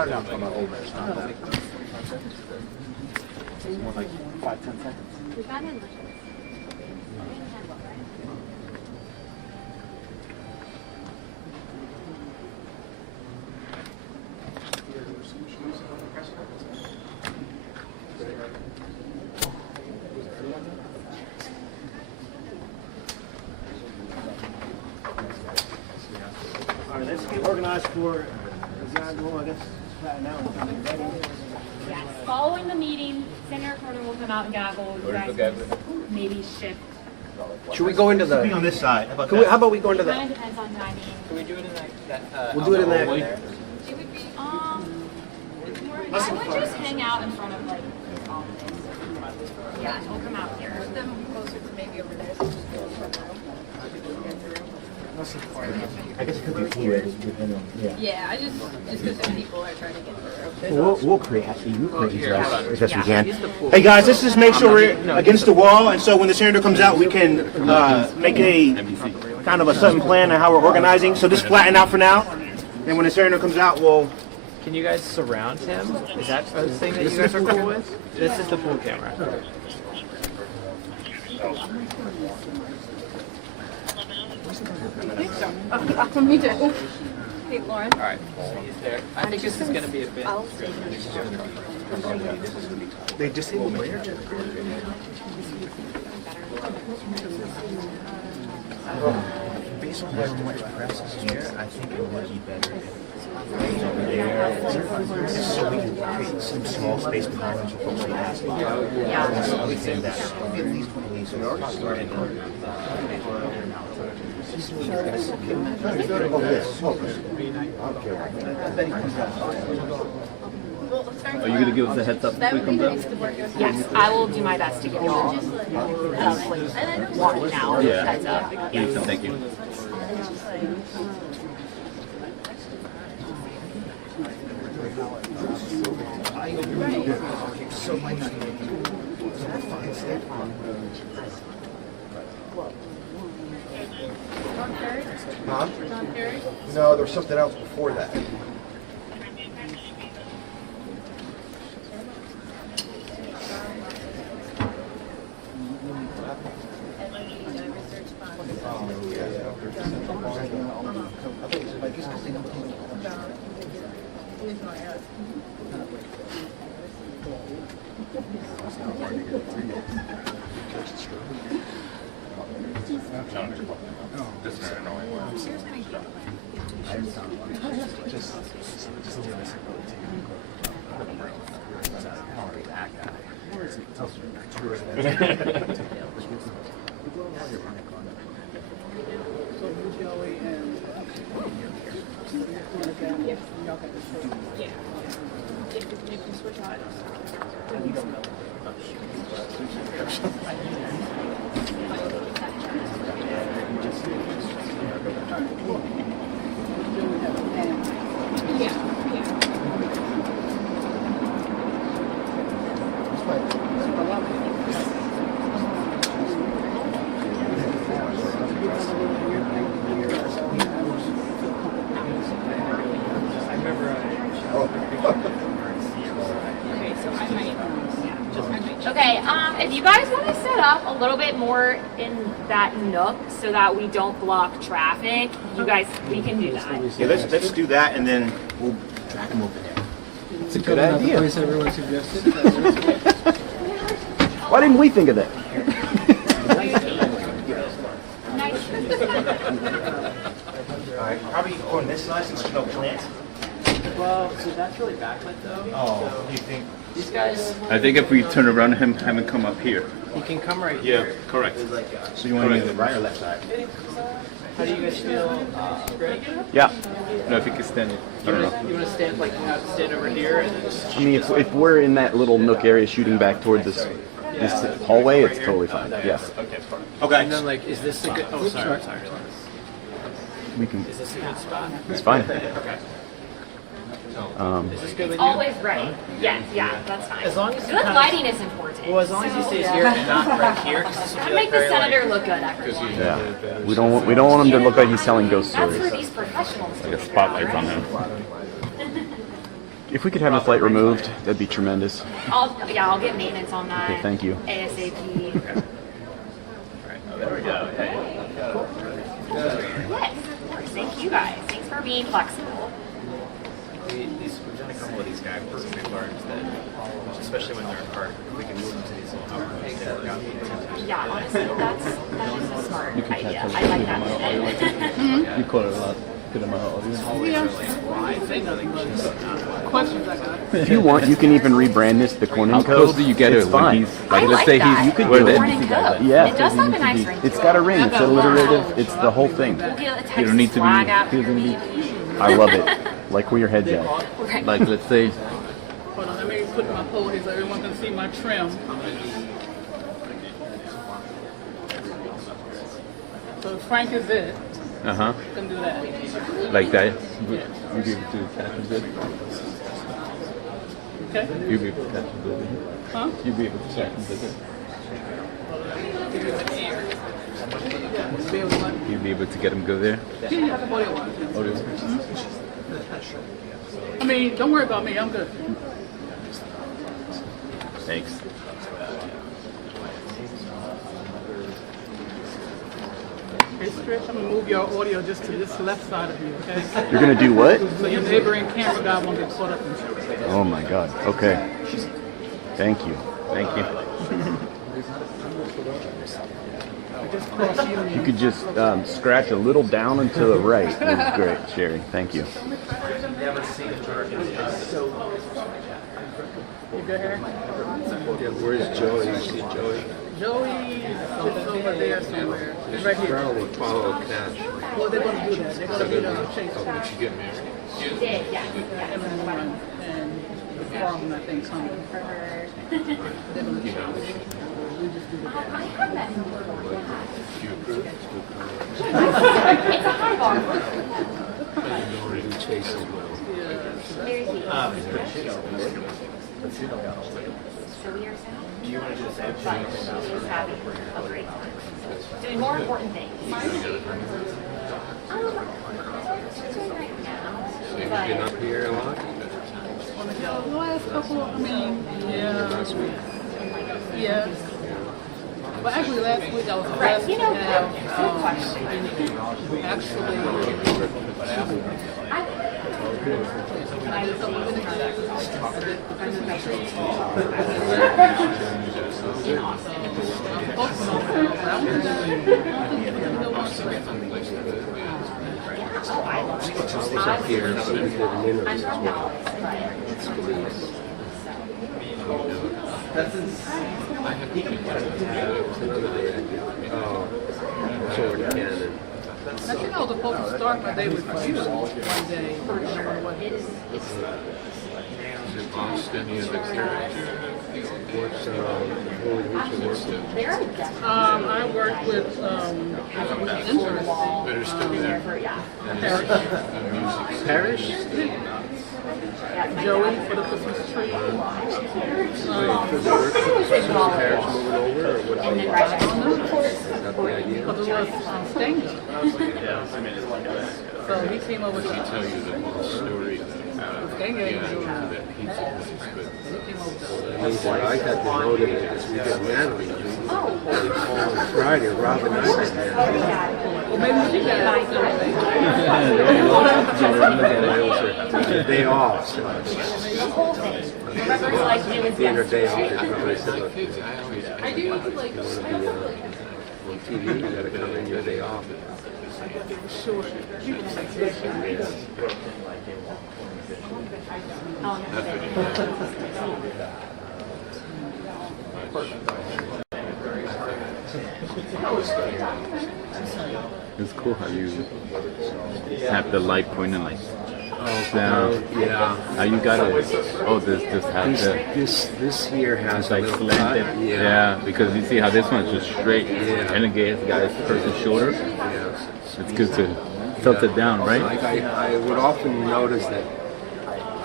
I'm talking about Ole Miss. It's more like 5-10 seconds. We got in. All right, let's get organized for Zion, I guess, now. Yes. Following the meeting, Senator Cornyn will come out and gaggle. You guys maybe shift. Should we go into the? Be on this side. How about we go into It kind the? of depends on timing. Can we do it in that? We'll do it in that. It would be, I would just hang out in front of like his office. Yeah, he'll come out here. Them closer to maybe over there. I guess it could be fluid. Yeah, I just because the people are trying to get through. We'll create these as best we can. Hey guys, let's just make sure we're against the wall, and so when the senator comes out, we can make a kind of a sudden plan on how we're organizing. So just flatten out for now, and when the senator comes out, we'll. Can you guys surround him? Is that a thing that you guys are cool with? This is the full camera. Me too. Hey, Lauren. All right. I think this is going to be a bit. They disabled me. Based on how much press is here, I think it would be better if over there, so we can create some small space behind them for folks to ask. Yeah. So we think that at least one of these are in Are you gonna give us a heads up if we come down? Yes, I will do my best to give you all one now. Yeah. Heads up. Yes. Thank you. Huh? No, there was something else before that. Okay, if you guys want to set up a little bit more in that nook so that we don't block traffic, you guys, we can do that. Yeah, let's do that, and then we'll drag them over there. It's a good idea. The place everyone suggested. Why didn't we think of that? All right, probably on this side since there's no plants. Well, so that's really backlit though. Oh, do you think? These guys. I think if we turn around him, have him come up here. He can come right Yeah, here. correct. So you want to be on the right or left side? How do you guys feel? Ready? Yeah. No, if you can stand it. I don't know. You want to stand like you have to stand over here and then just. I mean, if we're in that little nook area shooting back toward this hallway, it's totally fine. Yeah. Okay. And then like, is this a good? Oh, sorry. We can. Is this a good spot? It's fine. Okay. Is this good with It's you? always right. Yes, yeah, that's fine. As long as good lighting is important. Well, as long as he stays here and not right here, because this will Gotta be like make the very senator like. look good, everyone. Yeah. We don't want him to look like he's telling ghost That's stories. for these professionals. Like a spotlight on him. If we could have the flight removed, that'd be tremendous. I'll get maintenance on that. Okay, thank you. ASAP. There we go. Yes, of course. Thank you guys. Thanks for being flexible. We've done a couple of these guide books, and we've learned that, especially when they're in part, we can move them to these little outlets. They work out. Yeah, honestly, that is a smart You can idea. catch I like that. You call it a lot. Good amount of audience. Yeah. I say nothing but questions I got. If you want, you can even rebrand this the Cornyn How code. close do you get It's it when fine. he's like, let's say that. he's You could where do the it. Morning code. Yeah. It does have a nice ring. It's got a ring. It's alliterative. It's the whole thing. We'll get a Texas You don't need to flag be. out He doesn't need. I love it. Like where your head's at. Right. Like let's say. Hold on, let me put my pole here so everyone can see my trim. So Frank is it. Uh-huh. You can do that. Like that. You be able to catch a bit. Okay? You be able to catch a bit. Huh? You be able to catch a bit. You be able to get him go there. Yeah, audio one. Audio. I mean, don't worry about me. I'm good. Thanks. Okay, Stretch, I'm gonna move your audio just to this left side of you, okay? You're gonna do what? So your neighboring camera guy won't get caught up in you. Oh my God. Okay. Thank you. Thank you. Just cross you. You could just scratch a little down and to the right. That's great, Sherry. Thank you. You good here? Yeah, where's Joey? You see Joey? Joey is over there somewhere. He's right here. Brown will follow Cash. Well, they're gonna do that. They're gonna do the chase. Oh, did you get married? She did, yeah. And the forum, I think, coming. They're gonna chase. We just do the I have that. You approve? It's a high bar. You chase as well. Very easy. So we are set. Do you want to do the same But she was having a great time. Doing more important things. So you've been up here a lot? The last couple, I mean, yeah. Yeah. But actually, last week I was blessed to have, It's up here, so we did an interview as well. Oh, it's over to Canada. I think I was supposed to start my day with you one day. Is it Boston, you have experience? What's, I work with interns. Better still there. Parish. Joey for the Christmas tree. Parish moving over, or what? Not the idea. Because it was Stanger. So he came over to Tell you the whole story. Stanger. That pizza place, but I got demoted because we got Natalie. They called on Friday, Robin and I got married. Well, maybe she got It was a day off. So The whole thing. Remember, like, it was being her day off, yesterday. they said, look, you I do like want to be on TV, you got to come in your day off. sure. It's cool how you have the light pointing like down. Yeah. How you got it? Oh, this has the. This here has like a little slanted. cut. Yeah, because you see how this one's just straight. Yeah. And again, the guy's person's shoulder. Yeah. It's good to tilt it down, right? Like I would often notice that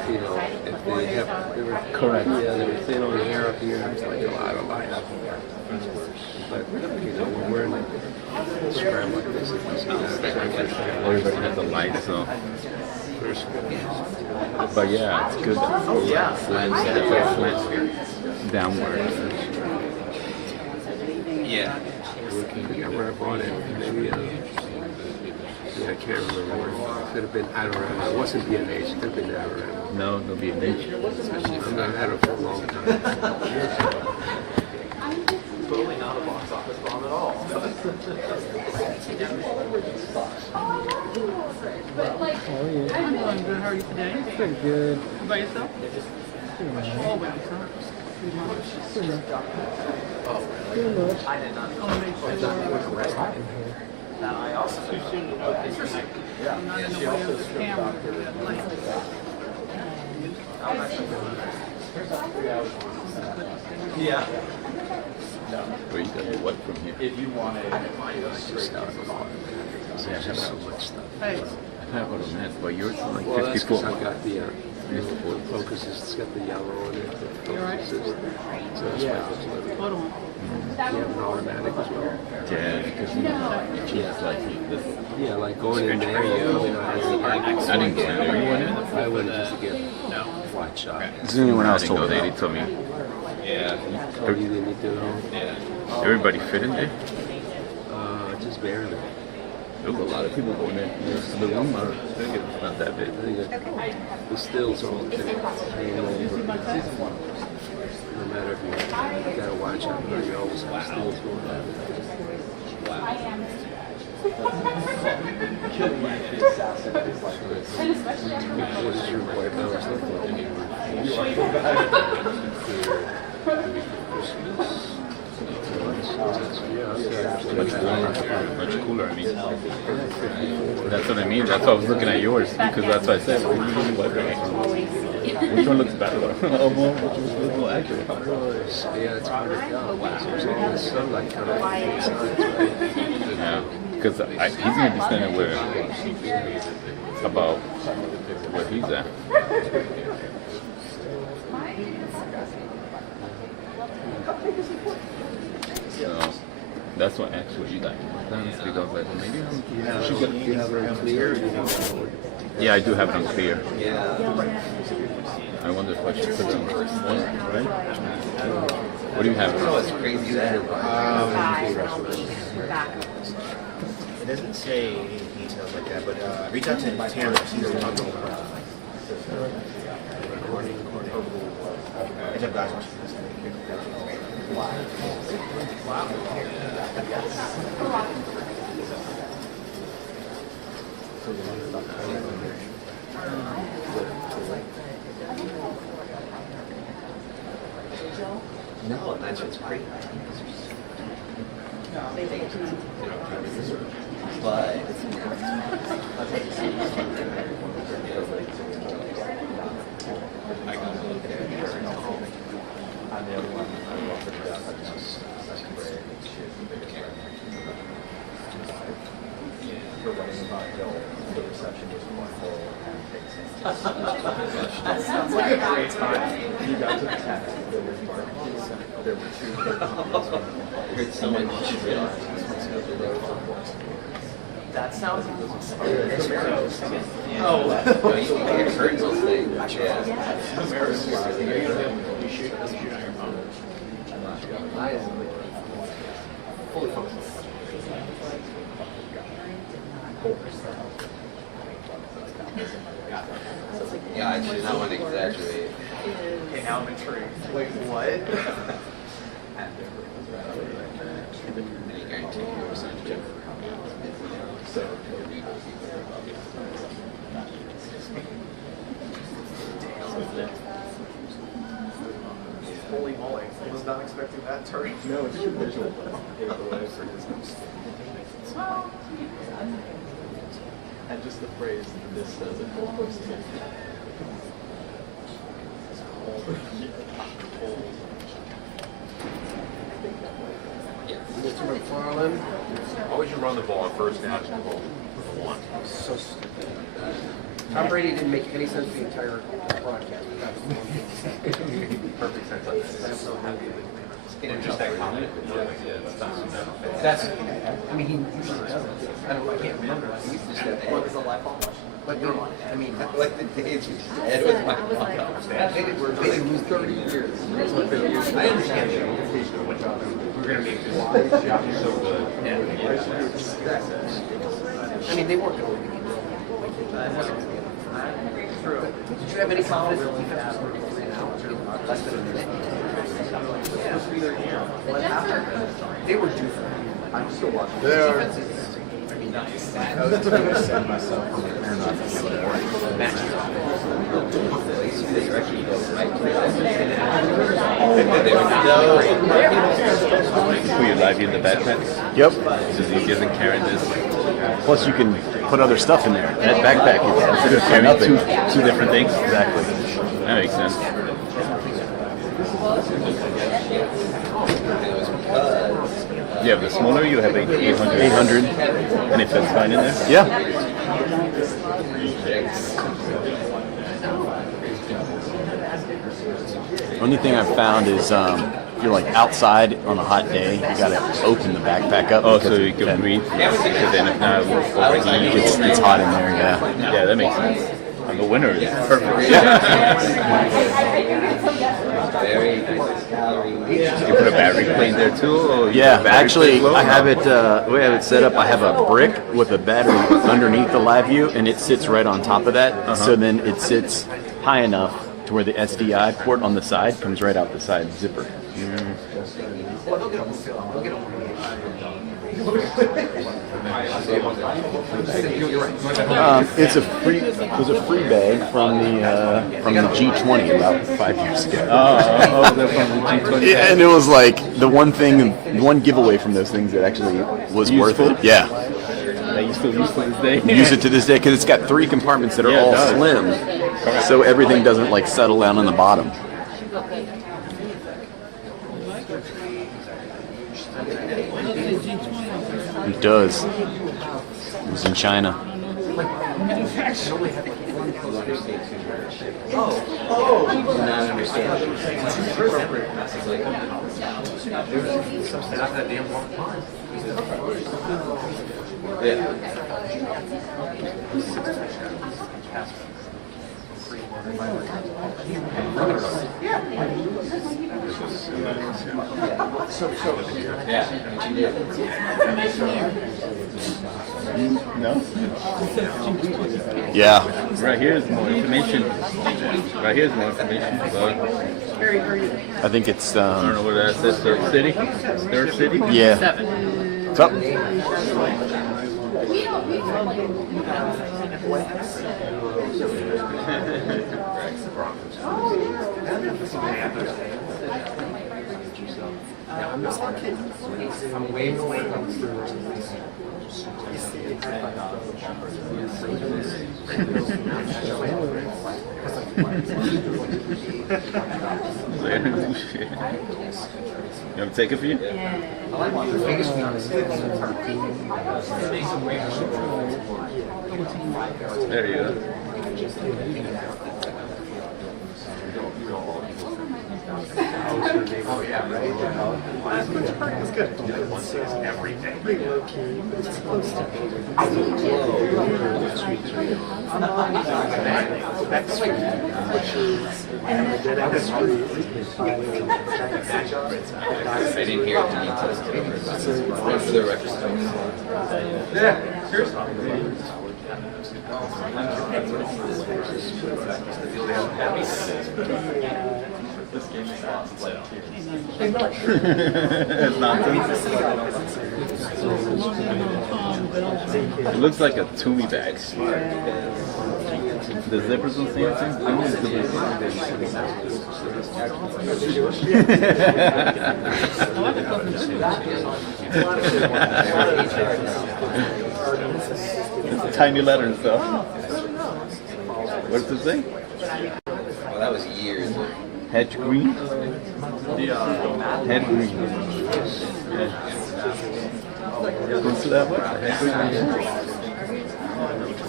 you know, if they have, they were Correct. Yeah, they were thin on the air up here. It's like a lot of light up here. But you know, when we're in a scram like this, Everybody has a light, so. But yeah, it's good. Oh yeah. Slant downward. yeah. Yeah, where I bought it, maybe, yeah, I can't remember. It could have been Adorama. It wasn't B&H. It could have been Adorama. No, no B&H. I've not had it for a long time. Totally not a box office bomb at all. I'm doing good. How are you today? Pretty good. By yourself? Pretty much. Oh, by yourself. Pretty much. Pretty much. I did not know. I thought it was arrested. I also interesting. Yeah. I'm not in the way of the camera. Like, Yeah. Where you got the what from here? If you want to, Just not a lot. Yeah, I have So much stuff. hey, I have automatic, but yours is like Well, that's 54. because I've got the focus. It's got the yellow in it. The You all right? focus is- So that's why it's a little. hold on. You have an automatic as well. Yeah, because you know, it's like this. Yeah, like going in there, I didn't go in there. You went in? I went just to get flat shot. Does anyone else I didn't told go there. you? They told me. Yeah. Oh, you didn't need to know? Everybody fit in there? Just barely. There was a lot of people going in. The room, I think it's not that big. I think the stills all hanging over. No matter if you gotta watch out, but you always have stills going on. What does your white balance Much warmer, much cooler. I mean, that's what I mean. That's why I was looking at yours because that's what I said. Which one looks better? Oh, well, which was more accurate? Yeah, it's hard to tell. There's all this sunlight coming from the Yeah, because he's gonna be standing where about where he's at. So that's what actually like that's because like maybe you have it on clear. yeah, I do have it on clear. Yeah. I wonder if I should put it on one, right? What do you have? Oh, it's crazy that. It doesn't say any details like that, but reach out to Tamara. She's the one recording. It's a guys. Wow. No, that's what's great. But that sounds like a great time. You got to text. There were two. Heard someone that sounds awesome. Oh, you heard those things. You shoot on your phone. Fully focused. Yeah, I should not want to exaggerate. Okay, now I'm intrigued. Wait, what? Any guarantee you percentage. So. Holy moly, I was not expecting that turn. No, it's your visual. And just the phrase, this does it. Mr. McFarland. Always you run the ball on first down, you go for the one. So stupid. Tom Brady didn't make any sense the entire broadcast. Perfect sense. I'm so happy. Just that comment. That's, I mean, he usually doesn't. I can't remember. He used to just have what was the live ball? But no, I mean, Like the days we had with my mom. they lose 30 years. I understand the implication of what we're going to make this so good. I mean, they weren't going to win the game. Did you have any confidence in the defense was going to be 3 now? Less than a minute. They were due for it. I'm still watching. Defense is, I mean, not just sad. I was going to send myself from the Put your live in the backpack? Yep. It's just easier than carrying this. Plus, you can put other stuff in there. That backpack is Just carry two different things? Exactly. That makes sense. You have the smaller, you have 800. 800. And it fits fine in there? Yeah. Only thing I've found is if you're like outside on a hot day, you gotta open the backpack up. Oh, so you can breathe? Because then if not, it's hot in there, yeah. Yeah, that makes sense. And the winter is perfect. You put a battery plate there too? Or Yeah, actually, I have it. The way I have it set up, I have a brick with a battery underneath the live view, and it sits right on top of that. So then it sits high enough to where the SDI port on the side comes right out the side zipper. It was a free bag from the G20 about 5 years ago. They're from the G20. Yeah, and it was like the one giveaway from those things that actually was worth it. Yeah. That you still use to this day? Use it to this day because it's got 3 compartments that are all slim, so everything doesn't like settle down on the bottom. It does. It was in China. No? Yeah. Right here's more information. Right here's more information. But I think it's. I don't know what that says. Third city? Third city? Yeah. What's up? I'm way away from You want to take it for you? There you go. Oh yeah, right. That's good. Everything. Pretty low key, but it's close to I didn't hear it. One for the record. Yeah, seriously. This game is lost like It's nonsense. It looks like a Toomey bag. The zippers don't say It's tiny letters though. What does it say? Well, that was years. Hedge green? Head green. Yeah. Go to that one? Head green.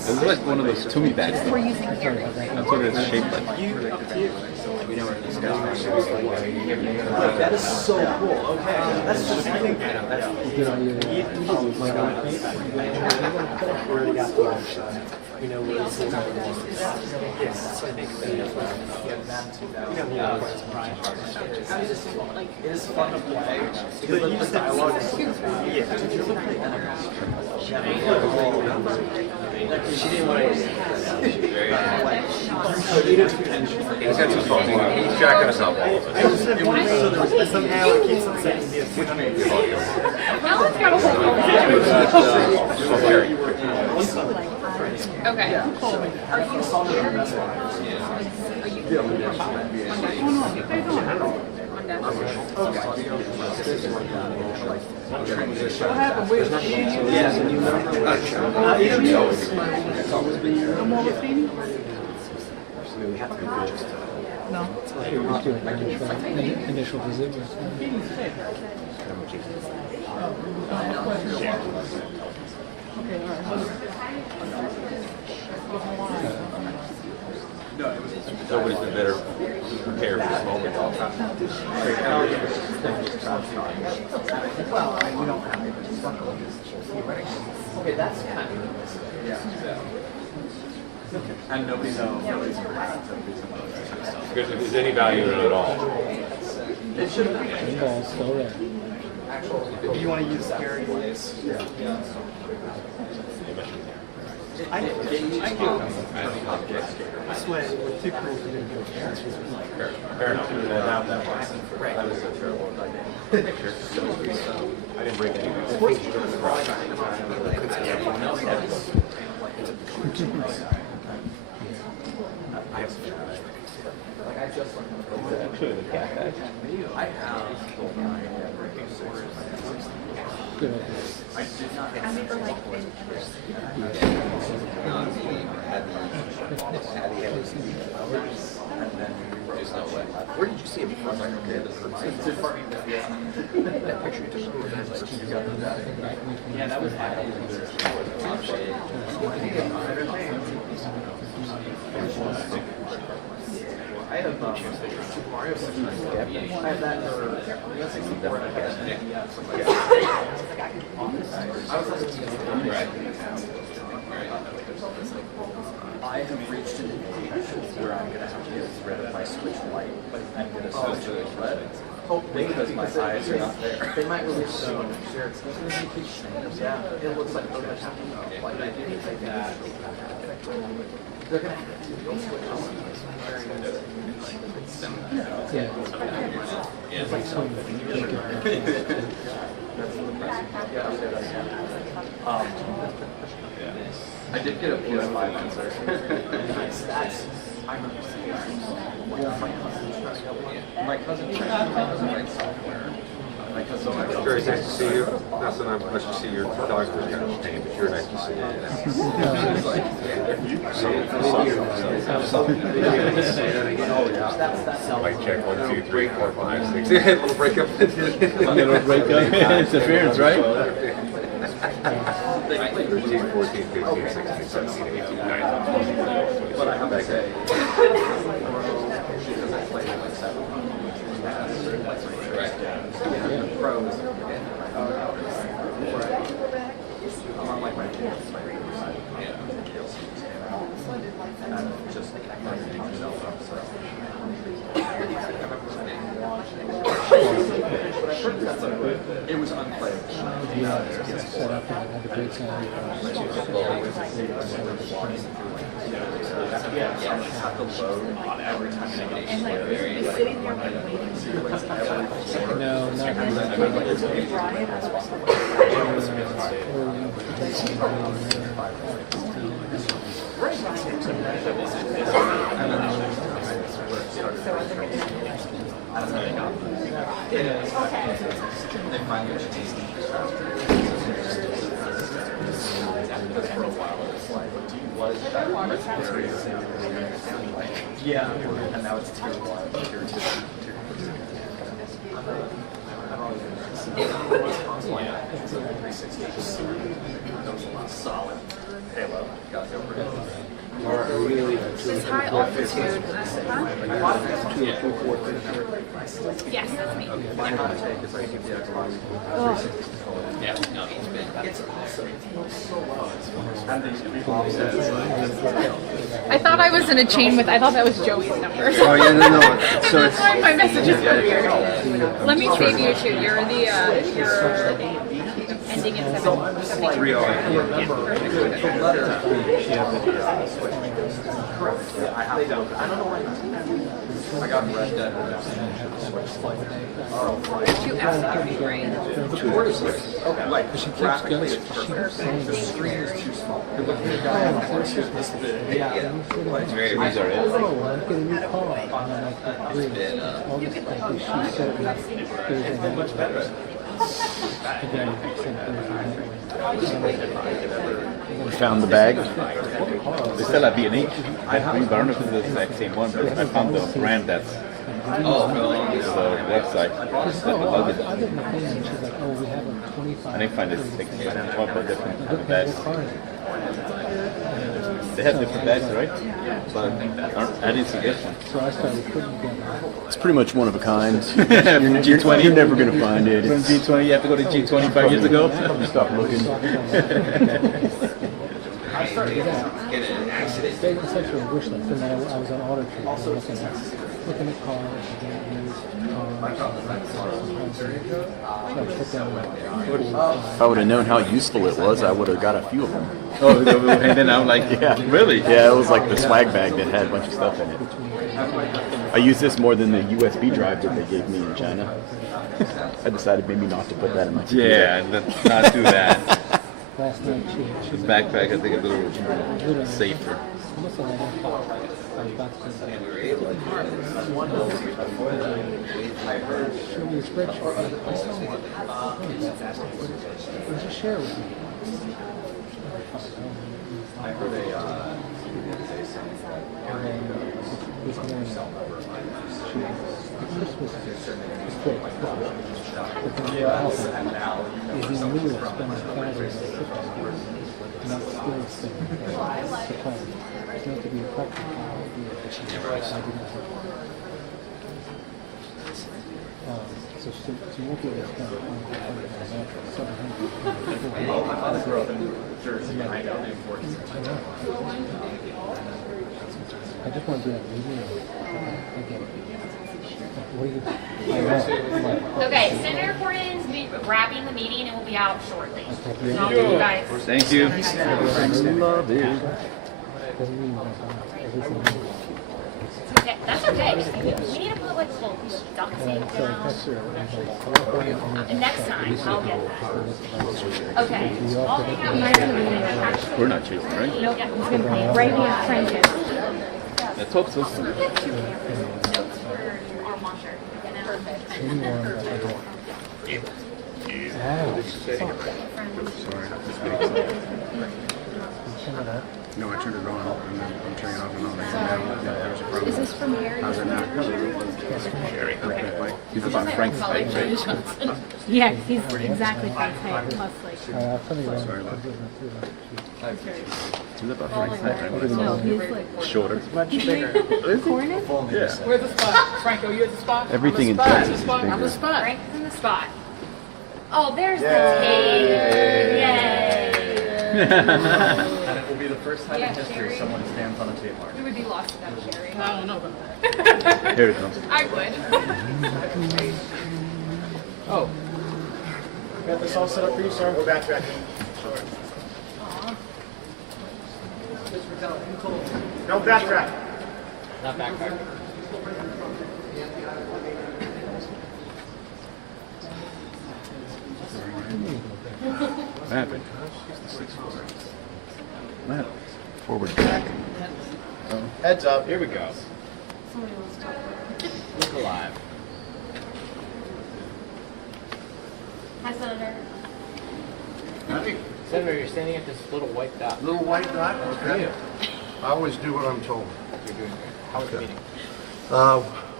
It's like one of those Toomey bags. We're using here. That's what it's shaped like. That is so cool. Okay, that's just I think that's my God. Already got the we know where this is. Yes, I think it is fun to play because the dialogue is she didn't want to. He's got two phones. He's jacking us up all of it. Somehow it keeps on saying this. Alan's got a whole Okay. What happened with Yes, and you no more with Feeney? No. He was doing initial visit with Okay, all right. Nobody's been better prepared for this moment. Okay, that's kind of And nobody knows. If there's any value in it at all. It should have ball still there. If you want to use Gary Blaze. I do. This way, we're too cool to do good. Fair enough. Right. That was a terrible picture. I didn't break any. Good. I remember like Where did you see him from? That picture you took. Yeah, that was I have Super Mario. I have that for I have reached an age where I'm going to have to get rid of my switch light, but I'm going to switch to red. Because my eyes are not there. They might release so shared. Yeah, it looks like they're going to have they're going to have to Yeah. I did get a PS5 answer. I remember seeing My cousin writes software. My cousin writes Very nice to see you. Not so nice to see your dog's kind of pain, but you're nice to see you. Mic check 1, 2, 3, 4, 5, 6. Little breakup. Little breakup. Interference, right? 13, 14, 15, 16, 17, 18, 19, 20. But I have to say, pros. I'm on like my just it was unplayable. Set up and had the brakes on. Have to load on every time you get and like be sitting there like waiting. No, not They finally changed for a while. It was like, do you like that yeah, and now it's tier 1, tier 2, tier 3. Solid halo. This high altitude. Yes, that's me. Yeah, no, he's been. It's awesome. I thought I was in a chain with. I thought that was Joey's number. Oh yeah, no. So That's why my messages were weird. Let me save you too. You're the you're ending in 7. I got Red Dead. Two absolutely great. Okay, like graphically it's perfect. The screen is too small. You're looking at a guy on a horse who's this big. Yeah. It's very Oh, I'm getting a new car. And I'm like, great. All this stuff is she said there's a much better. Again, We found the bag. They sell at B&H. I don't know if it's the exact same one, but I found the brand that's the website. That's the luggage. I didn't know. And she's like, oh, we have a 25. I didn't find this like 12 different bags. They have different bags, right? But I didn't see this one. So I started putting together. It's pretty much one of a kind. G20. You're never going to find it. From It's, G20, you have to go to G20 5 years ago. stop looking. I started getting an accident. It's actually a wish list. And then I was on Auto Trader looking at cars, If I would have known how useful it was, I would have got a few of them. Oh, and then I'm like, Yeah. really? Yeah, it was like the swag bag that had a bunch of stuff in it. I use this more than the USB drive that they gave me in China. I decided maybe not to put that in my computer. Yeah, let's not do that. Last night This backpack, I think, is a little safer. Listen, I was about to say, show me a spreadsheet. Just share it with me. I heard a And then this morning, Christmas is quick. But then what happens is in the middle of spending thousands of dollars, not still spending the plan. It's not to be a practical idea, but she I didn't have so she won't be able to spend my father grew up in Jersey, and I know the importance of it. I just want to do that video. I get it. What do you? I know. Okay, Senator Cornyn's wrapping the meeting and will be out shortly. So I'll see you guys. Thank you. I love it. Doesn't mean everything. Okay, that's okay. We need to put like little duct tape down. And next time, I'll get that. Okay. I'll hang out my We're not chasing, right? Nope. It's going to be right here, Francis. Let's hope so. Notes for our monster. No, I turned it on and then I'm turning it off and on. There was a problem. Is this from Harry? How's it now? He's about Frank's height, right? Yeah, he's exactly Frank's height, plus like. I'll tell you what. He's about Frank's height, right? No, he's like. Shorter. Cornyn? Yeah. Where's the spot? Franco, you at the spot? Everything in I'm Texas the is spot. I'm the bigger. spot. Frank's in the spot. Oh, there's the tape. Yay. And it will be the first time in history someone stands on a tape mark. We would be lost without Sherry. I don't know about Here it comes. I would. Oh. Got this all set up for you, sir? We're backtracking. Sure. No backtrack. Not backtrack. What happened? What happened? Forward back. Heads up. Here we go. Look alive. Hi, Senator. Senator, you're standing at this little white dot. Little white dot? Okay. I always do what I'm told. You're doing great. How was the meeting?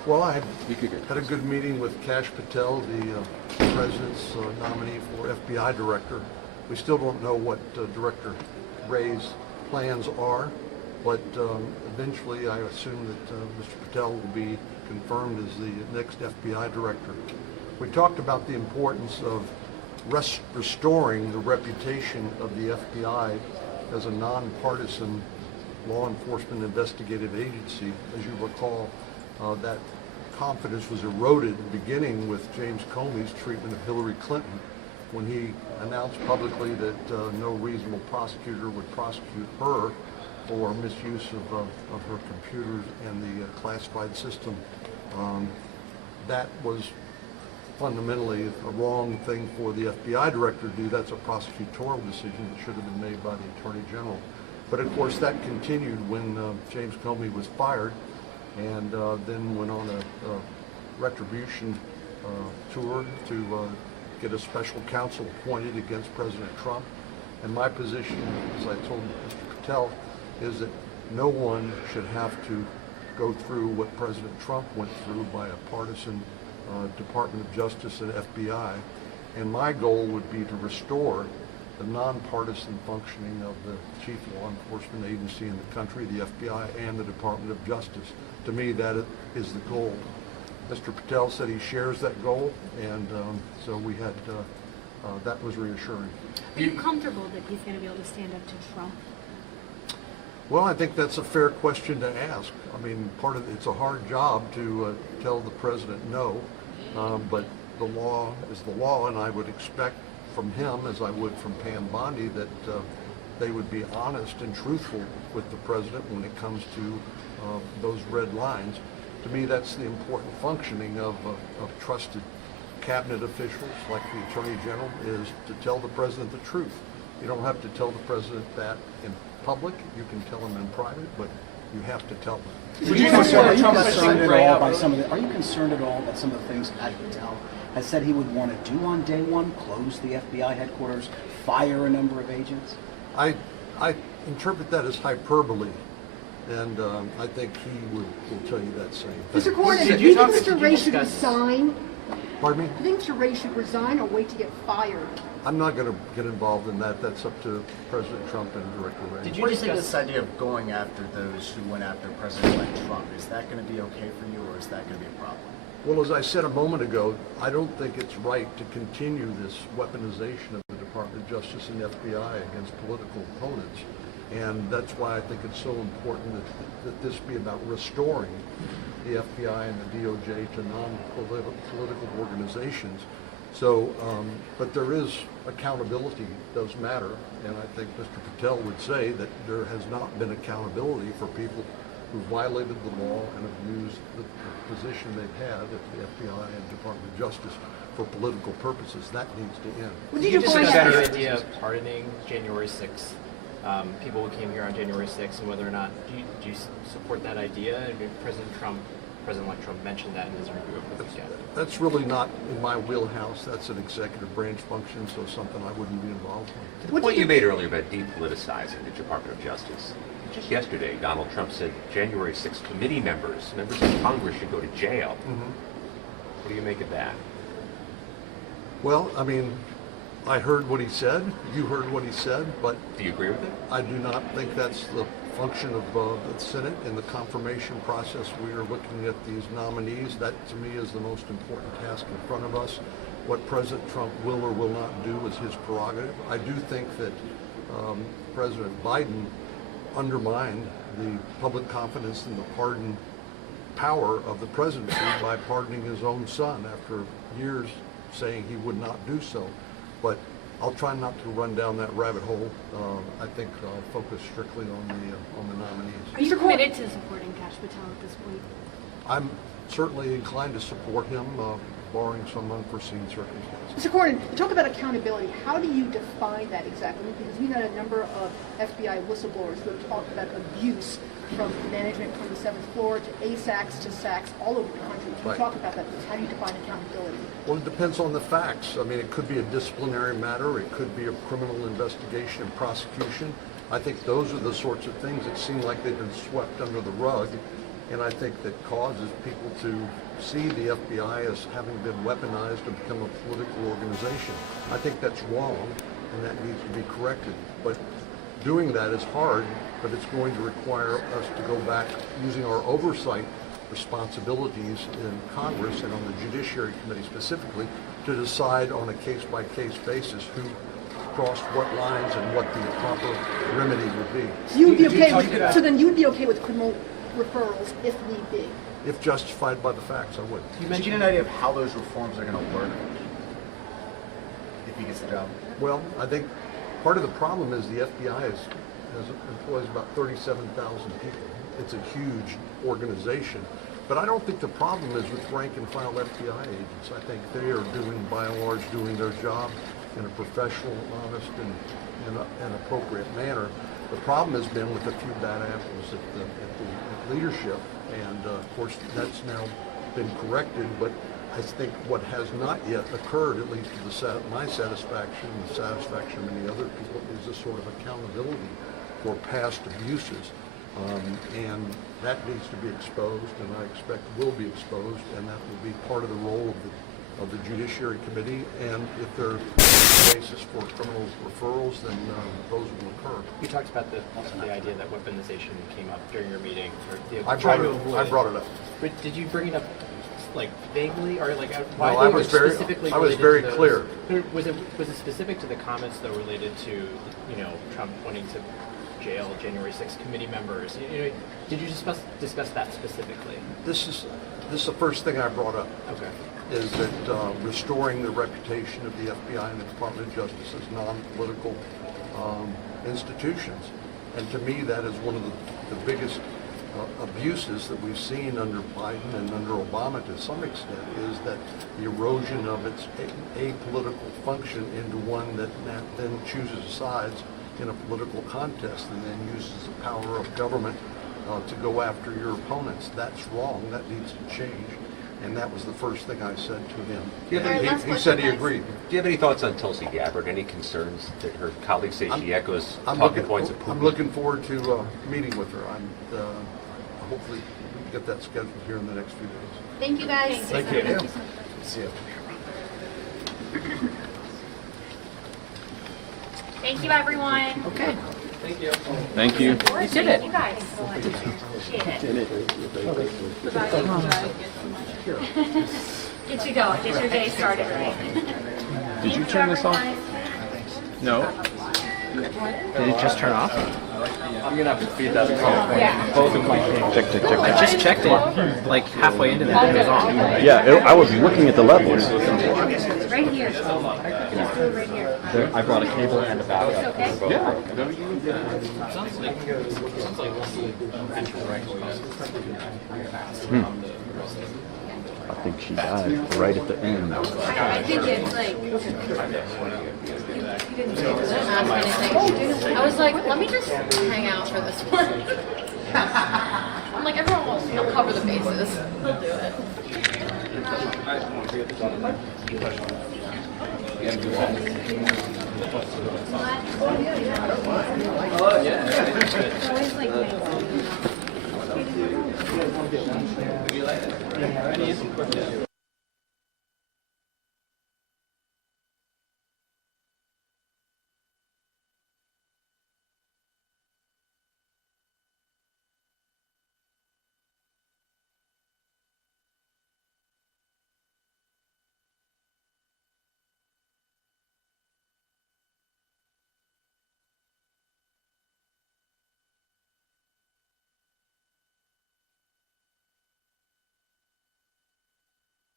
Well, I had a good meeting with Kash Patel, the president's nominee for FBI director. We still don't know what Director Wray's plans are, but eventually I assume that Mr. Patel will be confirmed as the next FBI director. We talked about the importance of restoring the reputation of the FBI as a nonpartisan law enforcement investigative agency. As you recall, that confidence was eroded beginning with James Comey's treatment of Hillary Clinton when he announced publicly that no reasonable prosecutor would prosecute her for misuse of her computers and the classified system. That was fundamentally a wrong thing for the FBI director to do. That's a prosecutorial decision that should have been made by the Attorney General. But of course that continued when James Comey was fired, and then went on a retribution tour to get a special counsel appointed against President Trump. And my position, as I told Mr. Patel, is that no one should have to go through what President Trump went through by a partisan Department of Justice and FBI. And my goal would be to restore the nonpartisan functioning of the chief law enforcement agency in the country, the FBI and the Department of Justice. To me, that is the goal. Mr. Patel said he shares that goal, and so we had, that was reassuring. Are you comfortable that he's going to be able to stand up to Trump? Well, I think that's a fair question to ask. I mean, it's a hard job to tell the president no, but the law is the law, and I would expect from him, as I would from Pam Bondi, that they would be honest and truthful with the president when it comes to those red lines. To me, that's the important functioning of trusted cabinet officials like the Attorney General, is to tell the president the truth. You don't have to tell the president that in public. You can tell him in private, but you have to tell them. Are you concerned at all by some of the? Are you concerned at all that some of the things Kash Patel has said he would want to do on day one, close the FBI headquarters, fire a number of agents? I interpret that as hyperbole, and I think he will tell you that same thing. Mr. Cornyn, do you think Mr. Wray should resign? Pardon me? Do you think Mr. Wray should resign or wait to get fired? I'm not going to get involved in that. That's up to President Trump and Director Wray. Did you think this idea of going after those who went after President-elect Trump, is that going to be okay for you, or is that going to be a problem? Well, as I said a moment ago, I don't think it's right to continue this weaponization of the Department of Justice and the FBI against political opponents. And that's why I think it's so important that this be about restoring the FBI and the DOJ to non-political organizations. So, but there is accountability does matter, and I think Mr. Patel would say that there has not been accountability for people who violated the law and abused the position they've had at the FBI and Department of Justice for political purposes. That needs to end. Did you discuss the idea of pardoning January 6th? People who came here on January 6th, and whether or not do you support that idea? I mean, President-elect Trump mentioned that in his review of the weekend. That's really not in my wheelhouse. That's an executive branch function, so something I wouldn't be involved in. To the point you made earlier about depoliticizing the Department of Justice, just yesterday, Donald Trump said January 6th committee members of Congress should go to jail. What do you make of that? Well, I mean, I heard what he said. You heard what he said, but do you agree with it? I do not think that's the function of the Senate. In the confirmation process, we are looking at these nominees. That, to me, is the most important task in front of us. What President Trump will or will not do is his prerogative. I do think that President Biden undermined the public confidence in the pardon power of the presidency by pardoning his own son after years saying he would not do so. But I'll try not to run down that rabbit hole. I think I'll focus strictly on the nominees. Are you committed to supporting Kash Patel at this point? I'm certainly inclined to support him, barring some unforeseen circumstances. Mr. Cornyn, talk about accountability. How do you define that exactly? Because we've had a number of FBI whistleblowers who have talked about abuse from management from the 7th floor to ASACs to SACs all over the country. Can you talk about that? How do you define accountability? Well, it depends on the facts. I mean, it could be a disciplinary matter. It could be a criminal investigation and prosecution. I think those are the sorts of things that seem like they've been swept under the rug And I think that causes people to see the FBI as having been weaponized and become a political organization. I think that's wrong, and that needs to be corrected. But doing that is hard, but it's going to require us to go back using our oversight responsibilities in Congress and on the Judiciary Committee specifically to decide on a case-by-case basis who crossed what lines and what the proper remedy would be. You would be okay with, so then you would be okay with criminal referrals if need be? If justified by the facts, I would. You mentioned an idea of how those reforms are going to work if he gets the job. Well, I think part of the problem is the FBI employs about 37,000 people. It's a huge organization. But I don't think the problem is with rank and file FBI agents. I think they are doing, by and large, doing their job in a professional, honest, and appropriate manner. The problem has been with a few bad apples at the leadership, and of course that's now been corrected. But I think what has not yet occurred, at least to my satisfaction and the satisfaction of many other people, is a sort of accountability for past abuses. And that needs to be exposed, and I expect will be exposed, and that will be part of the role of the Judiciary Committee. And if there's a basis for criminal referrals, then those will occur. You talked about the idea that weaponization came up during your meeting. Or I brought it up. But did you bring it up like vaguely, or like why? No, I was very clear. Was it specific to the comments that were related to Trump wanting to jail January 6th committee members? Did you discuss that specifically? This is the first thing I brought up. Okay. Is that restoring the reputation of the FBI and the Department of Justice as non-political institutions. And to me, that is one of the biggest abuses that we've seen under Biden and under Obama to some extent, is that the erosion of its apolitical function into one that then chooses sides in a political contest and then uses the power of government to go after your opponents. That's wrong. That needs to change. And that was the first thing I said to him. He said he agreed. Do you have any thoughts on Tulsi Gabbard? Any concerns that her colleagues say she echoes talking points of Putin? I'm looking forward to meeting with her. Hopefully we can get that scheduled here in the next few days. Thank you, guys. Thank you. Thank you. See you. Thank you, everyone. Okay. Thank you. Thank you. You did it. You guys. Appreciate it. Get you going. Get your day started right. Did you turn this off? No. Did it just turn off? I'm gonna have to feed that call. Yeah. Both of my things. Check. I just checked it like halfway into that. It was on. Yeah, I was looking at the levels. Right here. Right here. There, I brought a cable and a backup. Okay. Yeah. Sounds like I think she died right at the end. I think it's like. I was like, let me just hang out for this one. I'm like, everyone wants to cover the bases. He'll do it. yeah.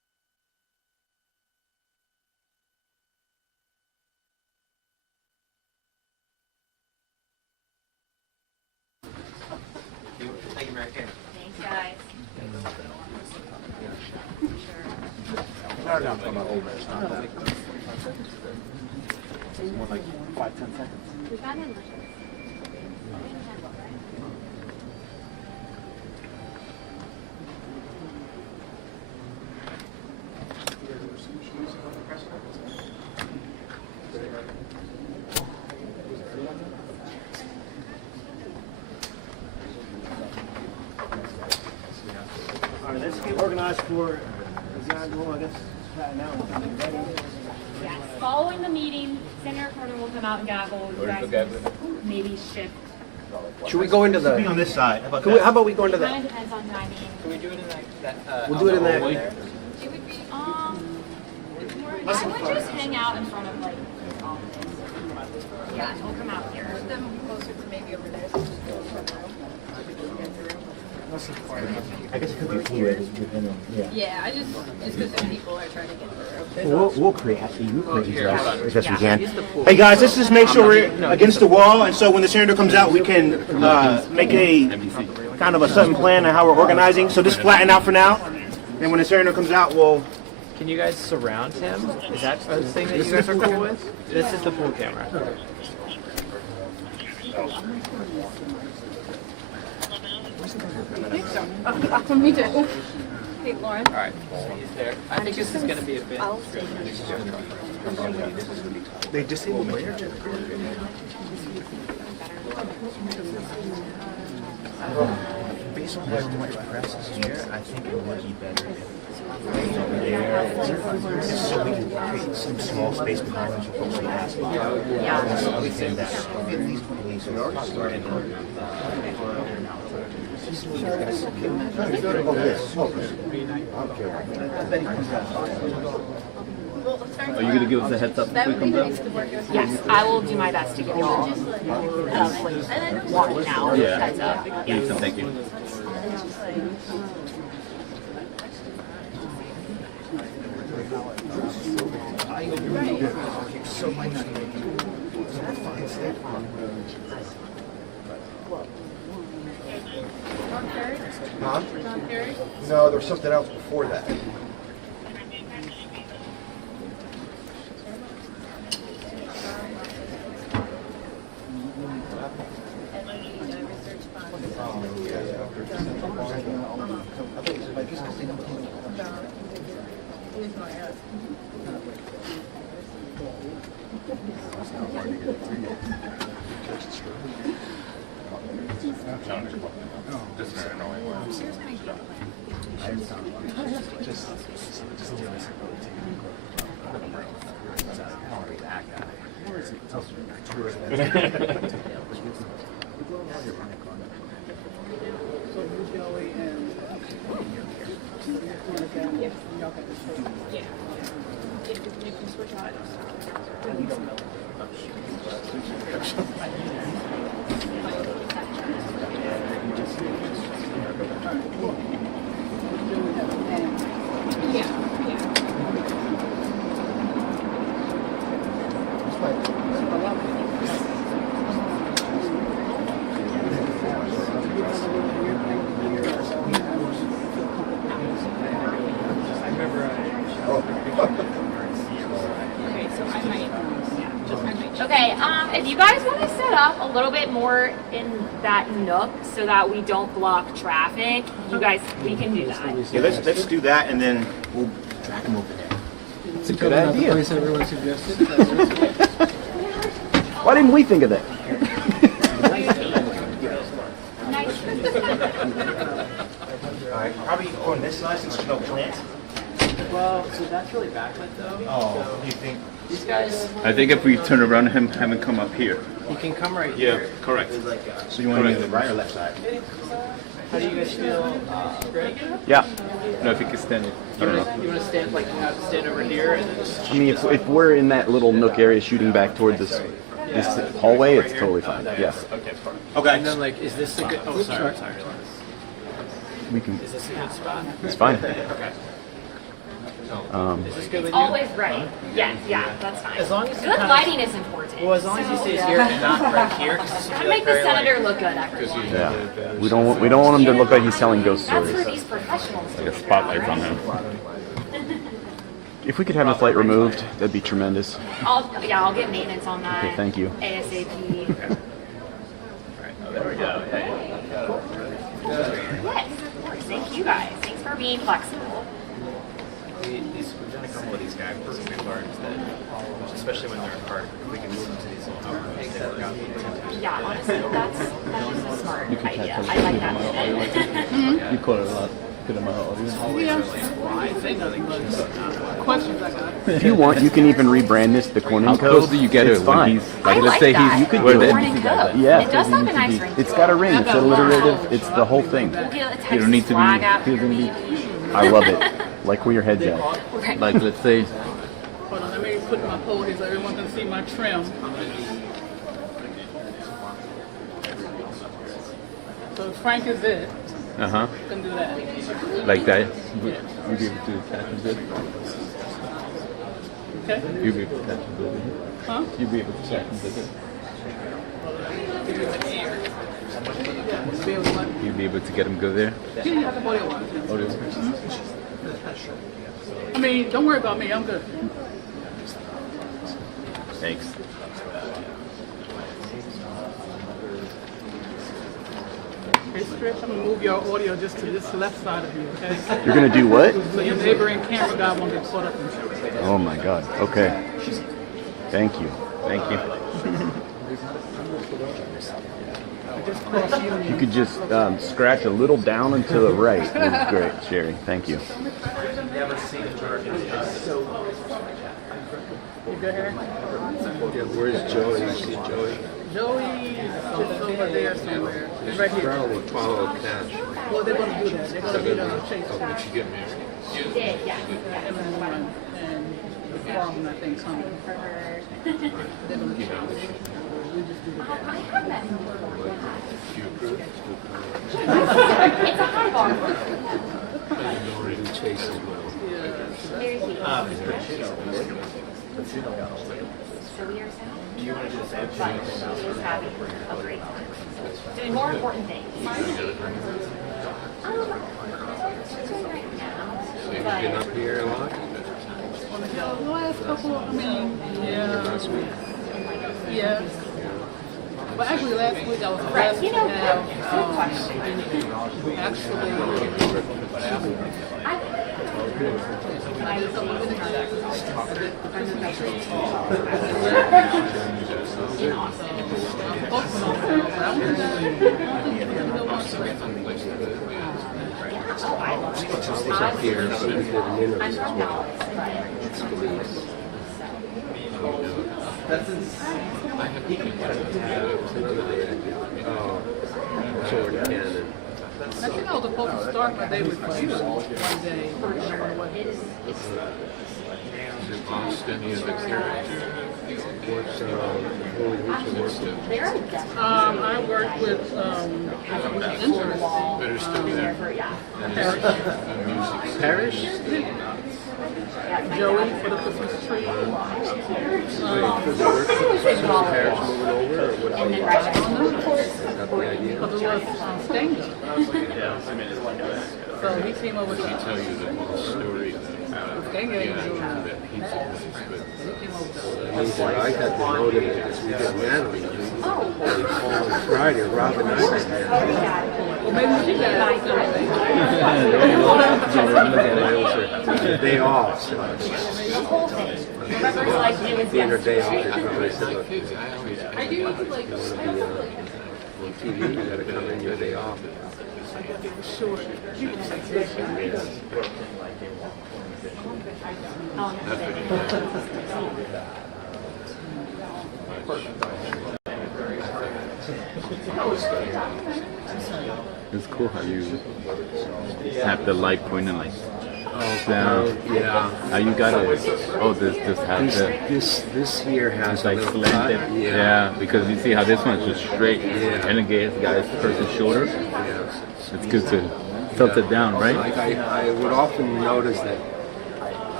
Thanks, guys. No, I'm talking about old minutes, not that. It's more like 5-10 seconds. We got him. All right, let's get organized for, I guess, now. Yes. Following the meeting, Senator Cornyn will come out and gavel. You guys can maybe shift. Should we go into the? Be on this side. How about How about we go into It the? kind of depends on timing. Can we do it in that? We'll do it in that. It would be, I would just hang out in front of like the office. Yeah, and he'll come out here. Put them closer to maybe over there. I guess it could be fluid within them. Yeah. Yeah, I just because some people are trying to get through. We'll create these as best we can. Hey guys, let's just make sure we're against the wall, and so when the senator comes out, we can make a kind of a sudden plan on how we're organizing. So just flatten out for now, and when the senator comes out, we'll. Can you guys surround him? Is that a thing that you guys are cool with? This is the full camera. Me too. Hey, Lauren. All right. There. I think this is going to be a bit. They disabled my air Based on how much press is here, I think it would be better if over there, just so we can create some small space behind them for folks to ask. Yeah. We think that at least police are in Are you gonna give us a heads up if we come down? Yes, I will do my best to give you all one now. Yeah. Heads up. Yes. Thank you. Huh? No, there's something else before that. Okay, if you guys want to set up a little bit more in that nook so that we don't block traffic, you guys, we can do that. Yeah, let's do that, and then we'll drag them over there. It's a good idea. The place everyone suggested. Why didn't we think of that? All right, probably on this side since there's no plants. Well, so that's really backlit though. Oh, do you think? These guys. I think if we turn around him, have him come up here. He can come right Yeah, here. correct. So you want to be the right or left side? How do you guys feel? Greg? Yeah. No, if you can stand it. I don't know. You want to stand like you have to stand over here and then just. I mean, if we're in that little nook area shooting back toward this hallway, it's totally fine. Yes. Okay. And then like, is this a good? Oh, sorry. We can. Is this a good spot? It's fine. Okay. It's always right. Yeah, that's fine. As long as good lighting is important. Well, as long as he stays here and not right here, because this will be Make like the very senator like. look good, everyone. Yeah. We don't want him to look like he's telling ghost That's stories. for these professionals. Like a spotlight on him. If we could have the flight removed, that'd be tremendous. I'll get maintenance on that. Okay, thank you. ASAP. There we go. Yes, of course. Thank you guys. Thanks for being flexible. We've done a couple of these guys where we've learned that, especially when they're in park, we can move them to these little outlets. They work out the Yeah, honestly, that is a smart You can idea. catch I like that. You call it a lot. Good amount of audience. Yeah. I think nothing but questions I got. If you want, you can even rebrand this the Cornyn How code. close do you get It's it when fine. he's I like? Let's like say that. he's You could where do the it. Morning code. Yeah. It does have a nice ring. It's got a ring. It's alliterative. It's the whole thing. We'll get a You Texas don't need to be. flag out He for doesn't me. need. I love it. Like where your head's at. Right. Like let's say. Hold on, let me put my pole here so everyone can see my trim. So Frank is it. Uh-huh. You can do that. Like that. You'll be able to catch him good. Okay? You'll be able to catch him good. Huh? You'll be able to catch him good. Give you an ear. Be able to- You'll be able to get him go there. Yeah, audio wise. Audio. I mean, don't worry about me. I'm good. Thanks. Hey, Stretch, I'm gonna move your audio just to this left side of you, okay? You're gonna do what? So your neighboring camera guy won't get caught up in it. Oh my God. Okay. Thank you. Thank you. Just cross you and You could just scratch a little down and to the right. That's great, Sherry. Thank you. Never seen a bird. you go here. Yeah, where's Joey? I see Joey. Joey is over there somewhere. He's right here. Probably follow Cash. Well, they're gonna do that. They're gonna be the chase. Oh, did she get married? She did, yeah. Everyone and the forum, I think, coming. They're gonna chase. We just do the I have that. Do you approve? It's a high bar. Or even Chase as well. Very cute. So we are sad. Do you want to do the same But she is having a great time. Doing more important things. She's doing right now. So you've been up here a lot? The last couple, I mean, yeah. Last week? Yeah. But actually, last week I was blessed to have, She's up here, but we did an interview as well. That's Oh, Jordan Cannon. I think I was supposed to start my day with you one day. Is it Boston? Is it What's I work with interns. Better still there. Parish. Joey for the Christmas tree. Parish moving over, or what? Not the idea. Because it was Stanger. So he came over to Tell you the whole story about Stanger. that pizza place, He but I got demoted because we did Natalie. They called on Friday, Robin and I was there. Well, maybe she got it. It was a day off, so The whole thing. Remember, like, it was being her day off, yesterday. they said, look, you I do like want to be on TV, you got to come in your day off. sure. It's cool how you have the light pointing like down. Yeah. How you got it? Oh, this has the. This here has like a little slanted. cut. Yeah, because you see how this one's just straight. Yeah. And again, it's got its person's shoulder. Yeah. It's good to tilt it down, right? Like I would often notice that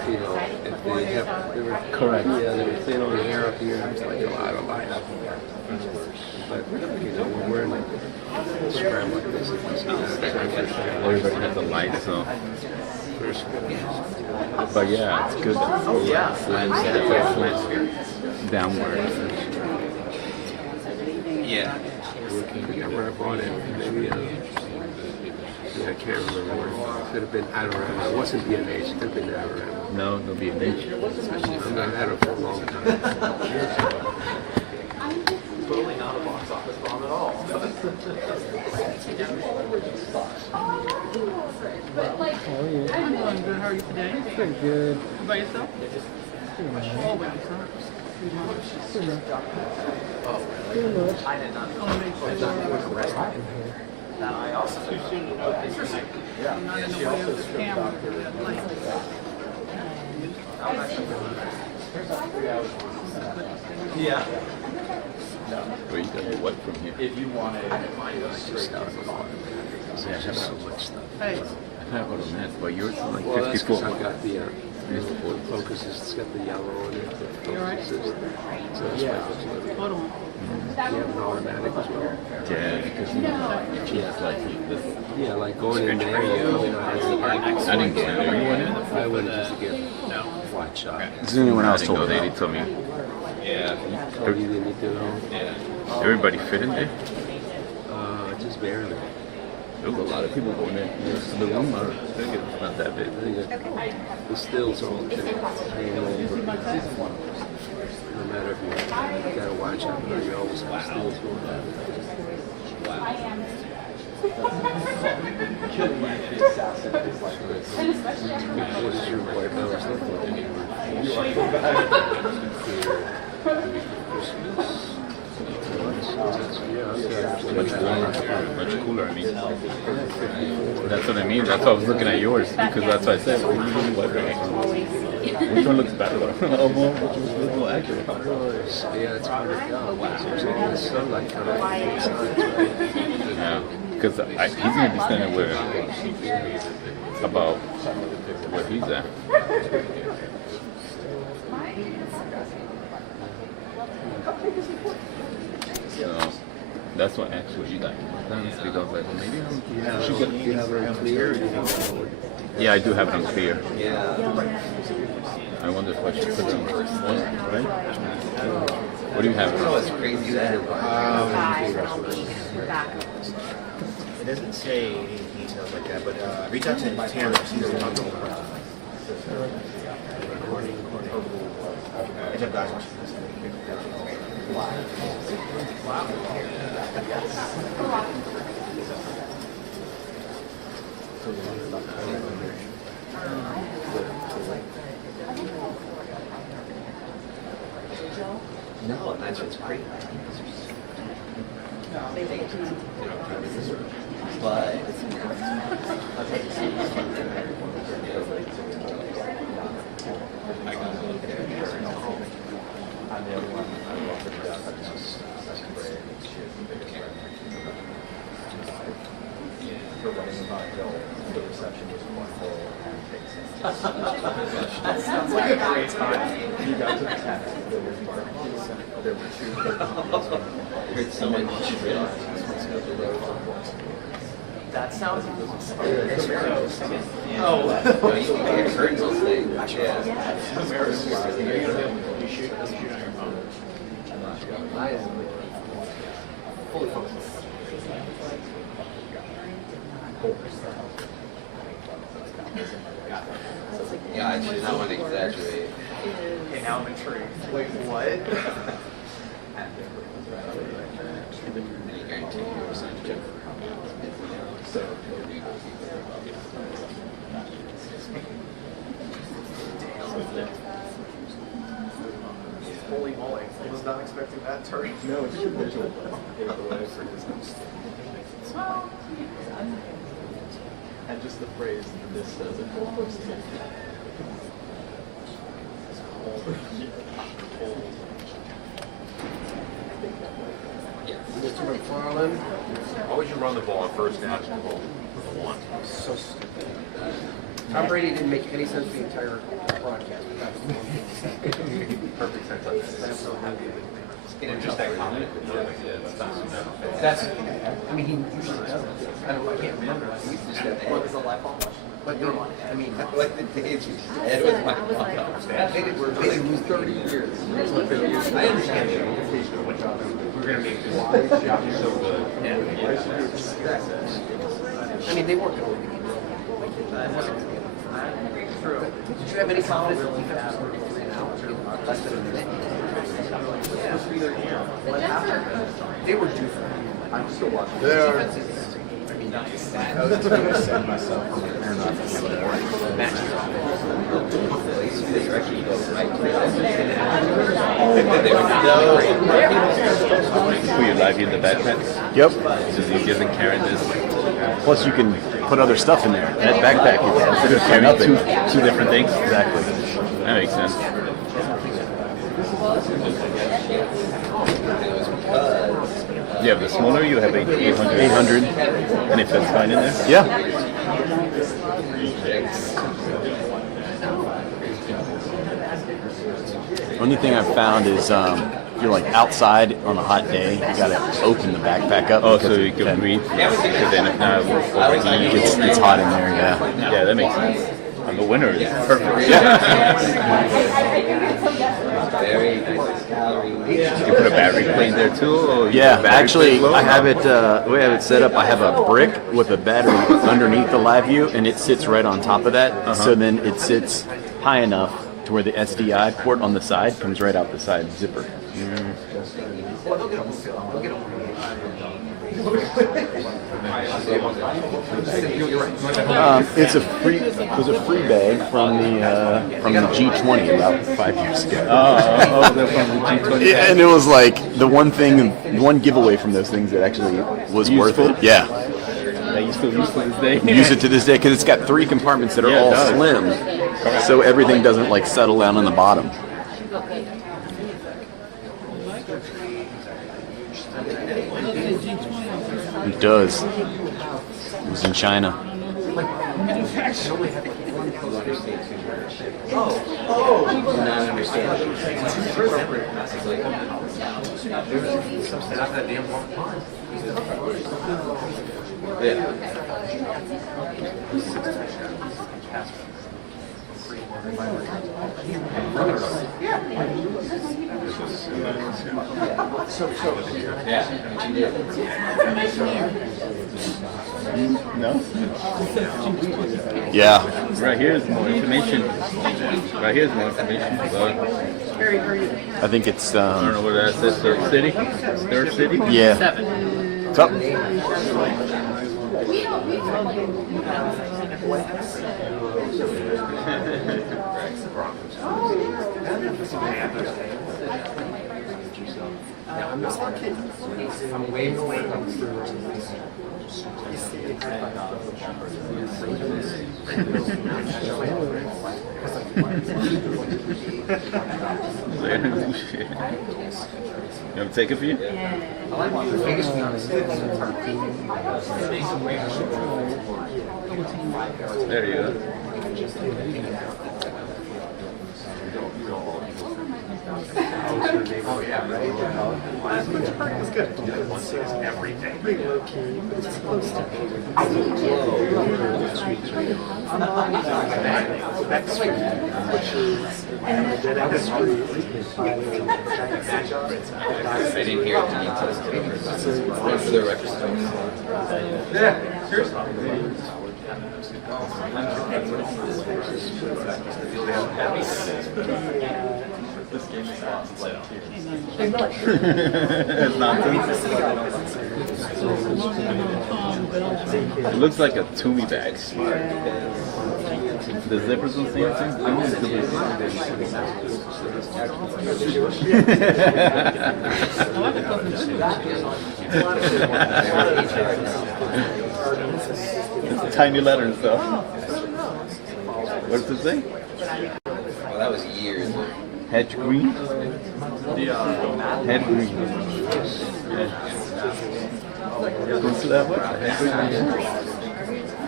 you know, if they have, they were Correct. Yeah, they were thin on the hair up here. I was like, oh, I don't like that. But you know, when we're in a scram like this, Everybody has the light, so. But yeah, it's good. Oh yeah. Slant downward. Yeah. Yeah, where I bought it, maybe, yeah, I can't remember where. It could have been Adorama. It wasn't B&H, it could have been Adorama. No, no B&H. I've not had it for a long time. Totally not a box office bomb at all. Oh, yeah. I'm doing good. How are you today? Pretty good. By yourself? Pretty much. Oh, by yourself. Pretty much. Pretty much. I did not know that. I also interesting. Yeah. I'm not in the way of the camera. Yeah. Where you got the what from here? If you want to find us, Just not a lot. There's just so much stuff. Hey. I have a net, but yours is like Well, that's 54. because I've got the focus. It's got the yellow in it. The You all right? focus is, so that's why it looks a little. Hold on. You have an automatic as well. Yeah, because you know, she's like this. Yeah, like going in there, you know, I didn't go in there. You went in? I went just to get flat shot. Is there anyone else I didn't go told there. me? They told me. Yeah. Oh, you didn't need to know? Yeah. Everybody fit in there? Just barely. There was a lot of people going in. The room, I think it's not that big. I think the stills all hang over. No matter if you gotta watch out, but you always have stills going What is your white house look Much warmer, much cooler. I mean, that's what I mean. That's why I was looking at yours because that's what I said. Which one looks better? Oh, well, which was more accurate? Yeah, it's hard to tell. There's all this sunlight coming from the sides, right? Yeah, because he's gonna be standing where about where he's at. So that's what actually you like. Honestly, I was like, well, maybe I should You have it on clear? Yeah, I do have it on clear. Yeah. I wonder if I should put it on right? What do you have? Oh, it's crazy that. It doesn't say any details like that, but reach out to Tamara. She's the one going to No, that's what's great. But that sounds like a great time. You got to the test. There were two. Heard so much. That sounds awesome. Oh, no, you can get curtains will stay. Yeah. You shoot on your phone. Fully focused. Yeah, I should not want to exaggerate. Okay, now I'm intrigued. Wait, what? Any guarantee you percentage of So, holy moly, I was not expecting that turn. No, it's your visual. And just the phrase, this says it. Mr. McFarland? Why would you run the ball on first down and go for the one? So stupid. Tom Brady didn't make any sense the entire broadcast. Perfect sense. Just that comment. That's, I mean, he usually doesn't. I can't remember. He used to just have, what was the live ball? But no, I mean, Like the days we had with my mom. they did lose 30 years. I understand the implication of what we're going to make this so good. I mean, they weren't going to win the game. It wasn't going to be Did you have any confidence in the defense was going to be 3 now? Less than a minute? They were due for it. I'm still watching. They are. Defense is, I mean, not just that. I was going to send myself from there not to Were you live in the backpack? Yep. It's just easier than carrying this. Plus, you can put other stuff in there. That backpack is Just carry two different things. Exactly. That makes sense. You have the smaller, you have 800. 800. And if that's fine in there? Yeah. Only thing I've found is if you're like outside on a hot day, you gotta open the backpack up. Oh, so you can breathe. Because then if not, it's hot in there. Yeah. Yeah, that makes sense. And the winter is perfect. Very nice calorie. You put a battery plate in there too? Or you Yeah, put a battery actually, plate low? I have it. The way I have it set up, I have a brick with a battery underneath the live view, and it sits right on top of that. So then it sits high enough to where the SDI port on the side comes right out the side zipper. It was a free bag from the G20 about 5 years ago. They're from the G20. Yeah, and it was like the one giveaway from those things that actually was worth it. Yeah. That you still use to this day? Use it to this day because it's got 3 compartments that are all slim, so everything doesn't like settle down on the bottom. It does. It was in China. Not understand. No? Yeah. Right here is more information. Right here is more information. But I think it's. I don't know what that says. Third city? Third city? Yeah. 7. What's up? I'm way more You want to take it for you? There you go. Oh yeah, right. It's good. Everything. Pretty low key, but it's close to which is a dead end street. I didn't hear it. One for the record. Yeah, seriously. This game is lost like It's nonsense. It looks like a Toomey bag. The zippers don't say It's tiny letters though. What does it say? Well, that was years. Hedge green? Head green. Yeah. Goes to that one? Hedge green.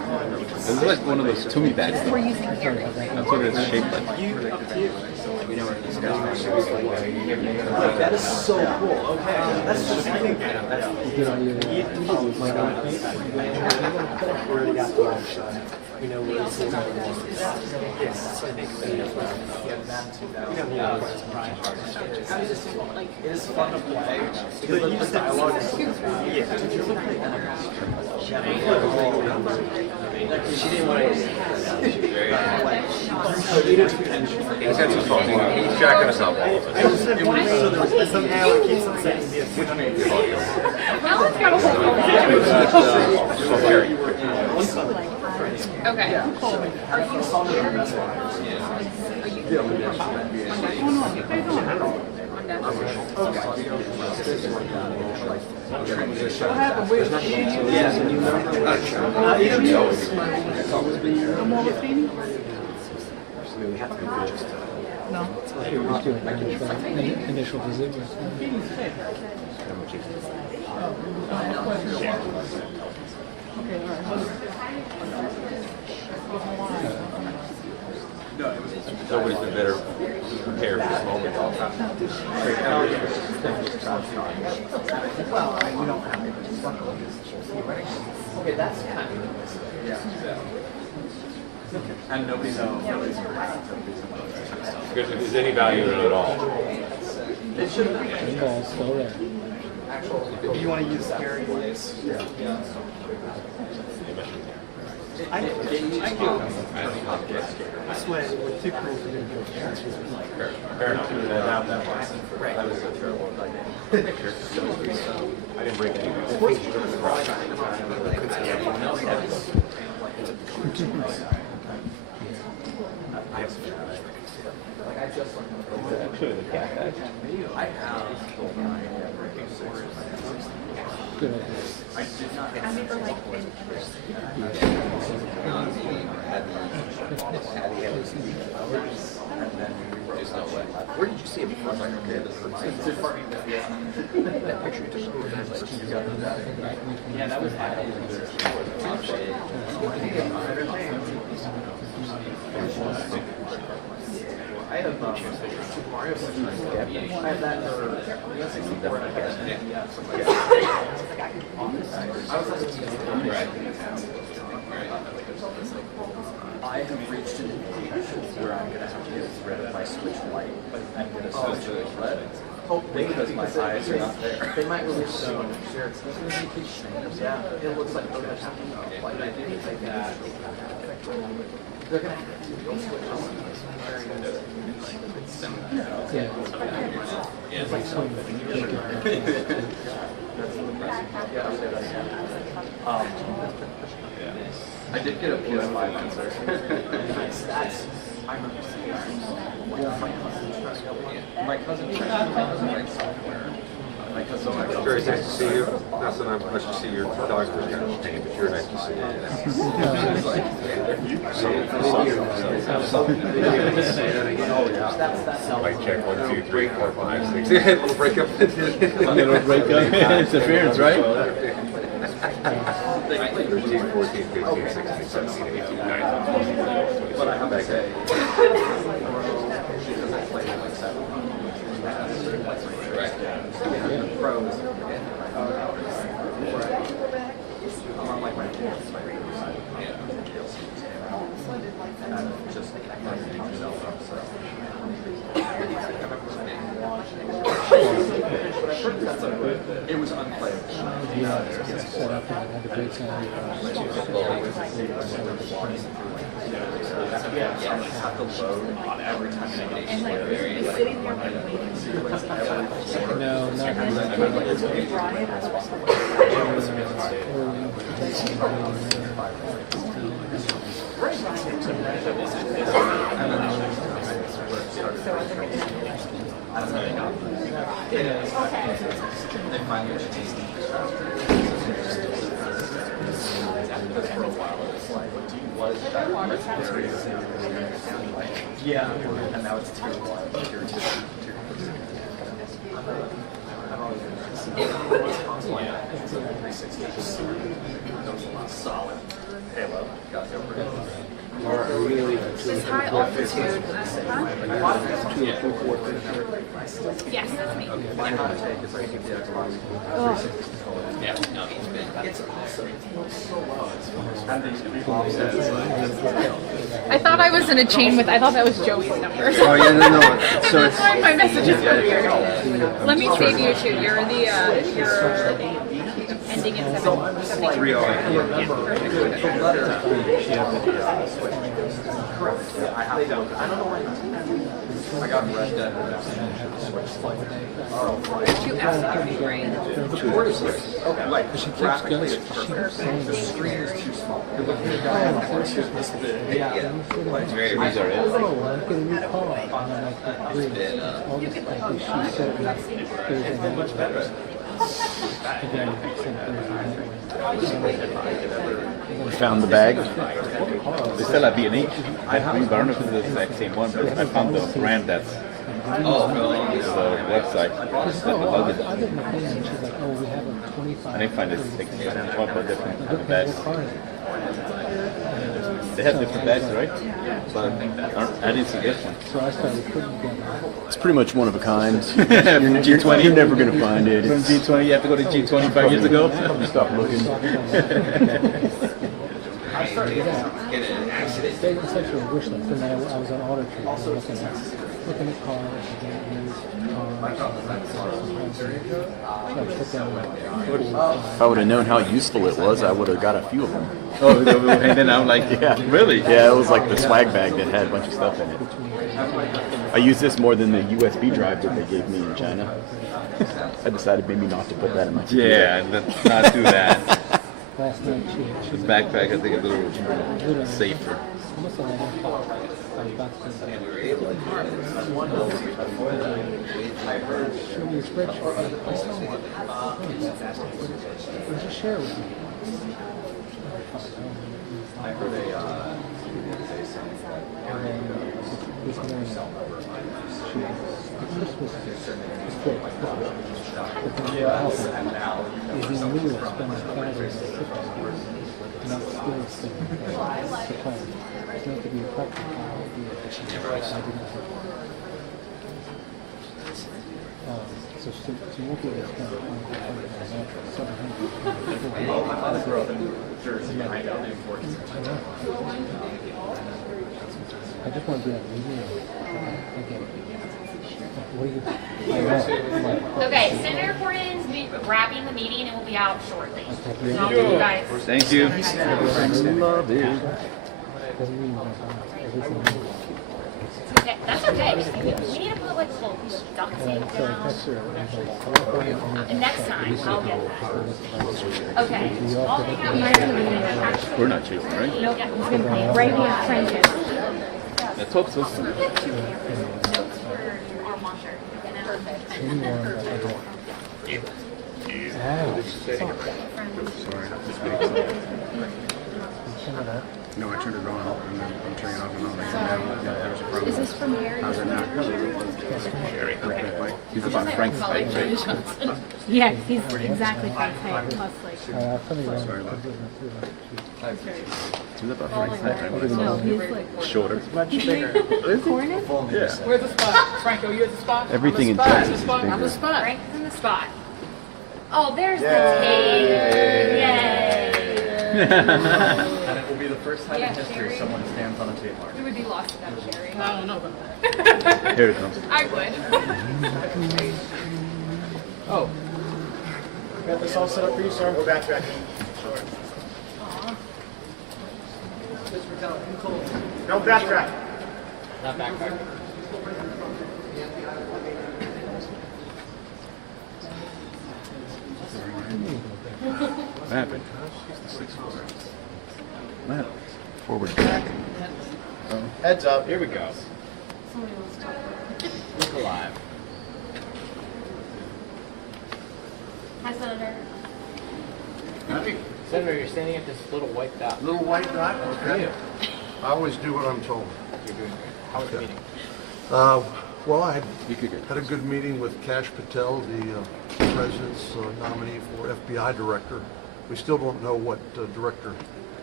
It's like one of those Tumi bags. Though. That's what it's shaped like. That is so cool. Okay, that's just I think that's already got the we know where this is. Yes, I think It is fun to play because the dialogue is she didn't want to. He's got his phone. He's jacking us up all of I just said one, so there's somehow it keeps on saying which one Alan's got a whole Okay. What happened with no more with Feeny? No. He was doing initial visit. Nobody's been better prepared for this moment. Okay, that's kind of and nobody knows. If there's any value in it at all. It should have been. Ball's still there. you want to use scary ways. I do. This way, with two crews, we're going to do Fair enough. That was a terrible idea. I didn't break any. Where did you see it before? Like, okay, this is that picture you took. Yeah, that was I have Super Mario. I have that for 64. I have reached an age where I'm going to have to get rid of my switch light. I'm going to switch to red. Because my eyes are not there. They might release soon. Yeah, it looks like they're going to have to like I didn't take that. They're going to have to switch on. Yeah. It's like so I did get a PS5 answer. That's I remember seeing my cousin software. So very nice to see you. Not so much to see your dog was kind of pain, but you're nice to see you. Might check 1, 2, 3, 4, 5, 6. A little breakup. A little breakup. Interference, right? 13, 14, 15, 16, 17, 18, 19, 20. But I have to say, pros. I'm on like my just it was unplayable. Set up and had the brakes on. Have to load on every time I get And like, be sitting there like waiting. No, not They finally changed for a while. It was like, do you want yeah, and now it's tier 1, tier 2, tier 3. Solid. This high altitude. Yes, that's me. I thought I was in a chain with. I thought that was Joey's number. Oh, yeah, no. So That's why my messages were weird. Let me save you too. You're the you're ending in 7. I got Red Dead. Two F's would be great. Like, She keeps graphically, going, it's she keeps perfect. saying The screen is too small. You're looking at a guy Oh, on a it's horse just this big. yeah, I'm getting Like, a very car. bizarre. Oh, I'm getting a new car. And I'm like, great. All this, like, this sheet said, Thursday night. Again, sent Thursday night. Found the bag. They sell at B&H. I don't know if it's the exact same one, but I found the brand that's the website. She said, oh, I didn't know. And she's like, oh, we have a 25. I didn't find this like 12 different kind of bags. They have different bags, right? But I didn't see this one. So I started putting together. It's pretty much one of a kind. G20. You're never going to find it. From It's, G20, you have to go to G20 5 years ago. stop looking. It's actually a wish list. And then I was on Auto Trader looking at cars, If I would have known how useful it was, I would have got a few of them. Oh, and then I'm like, Yeah. really? Yeah, it was like the swag bag that had a bunch of stuff in it. I use this more than the USB drive that they gave me in China. I decided maybe not to put that in my computer. Yeah, let's not do that. Last night The backpack, I think, is a little safer. almost like I was about to say, show me your spreadsheet. Or just share it with me. I heard a And then this morning, this was quick. But then what happened is in the middle of spending thousands of tickets, not still spending the plan. It's not to be practical, it would be efficient. I didn't have so you won't be able to spend my father grew up in Jersey. I know the importance. I just want to be like, again. What do you? I know. Okay, Senator Cornyn's wrapping the meeting and will be out shortly. So I'll Thank see you guys. Thank you. Love it. Doesn't mean everything. Okay, that's okay. We need to put like little duct tape down. And next time, I'll get that. Okay. I'll hang out here. We're not choosing, right? Nope. It's going to be right here, Francis. Let's hope so. Notes for our monster. No, I turned it on and then I'm turning it off and on. There was a problem. Is this from Mary? How's it now? He's about Frank's height, right? Yeah, he's exactly Frank's height, plus like. He's about Frank's height, right? No, he's like. Shorter. Much bigger. Cornyn? Yeah. Where's the spot? Franco, you at the spot? Everything in On the spot. Texas is On the bigger. spot. Frank's in the spot. Oh, there's the tape. Yay. And it will be the first time in history someone stands on a tape mark. You would be lost without Sherry. I don't know, but Here it comes. I would. Oh. Got this all set up for you, sir? Go back, Sure. No backtrack. Not backtrack. What happened? What happened? Forward track. Heads up. Here we go. Look alive. Hi, Senator. Senator, you're standing at this little white dot. Little white dot? Okay. I always do what I'm told. You're doing great. How was the meeting? Well, I had a good meeting with Kash Patel, the President's nominee for FBI director. We still don't know what Director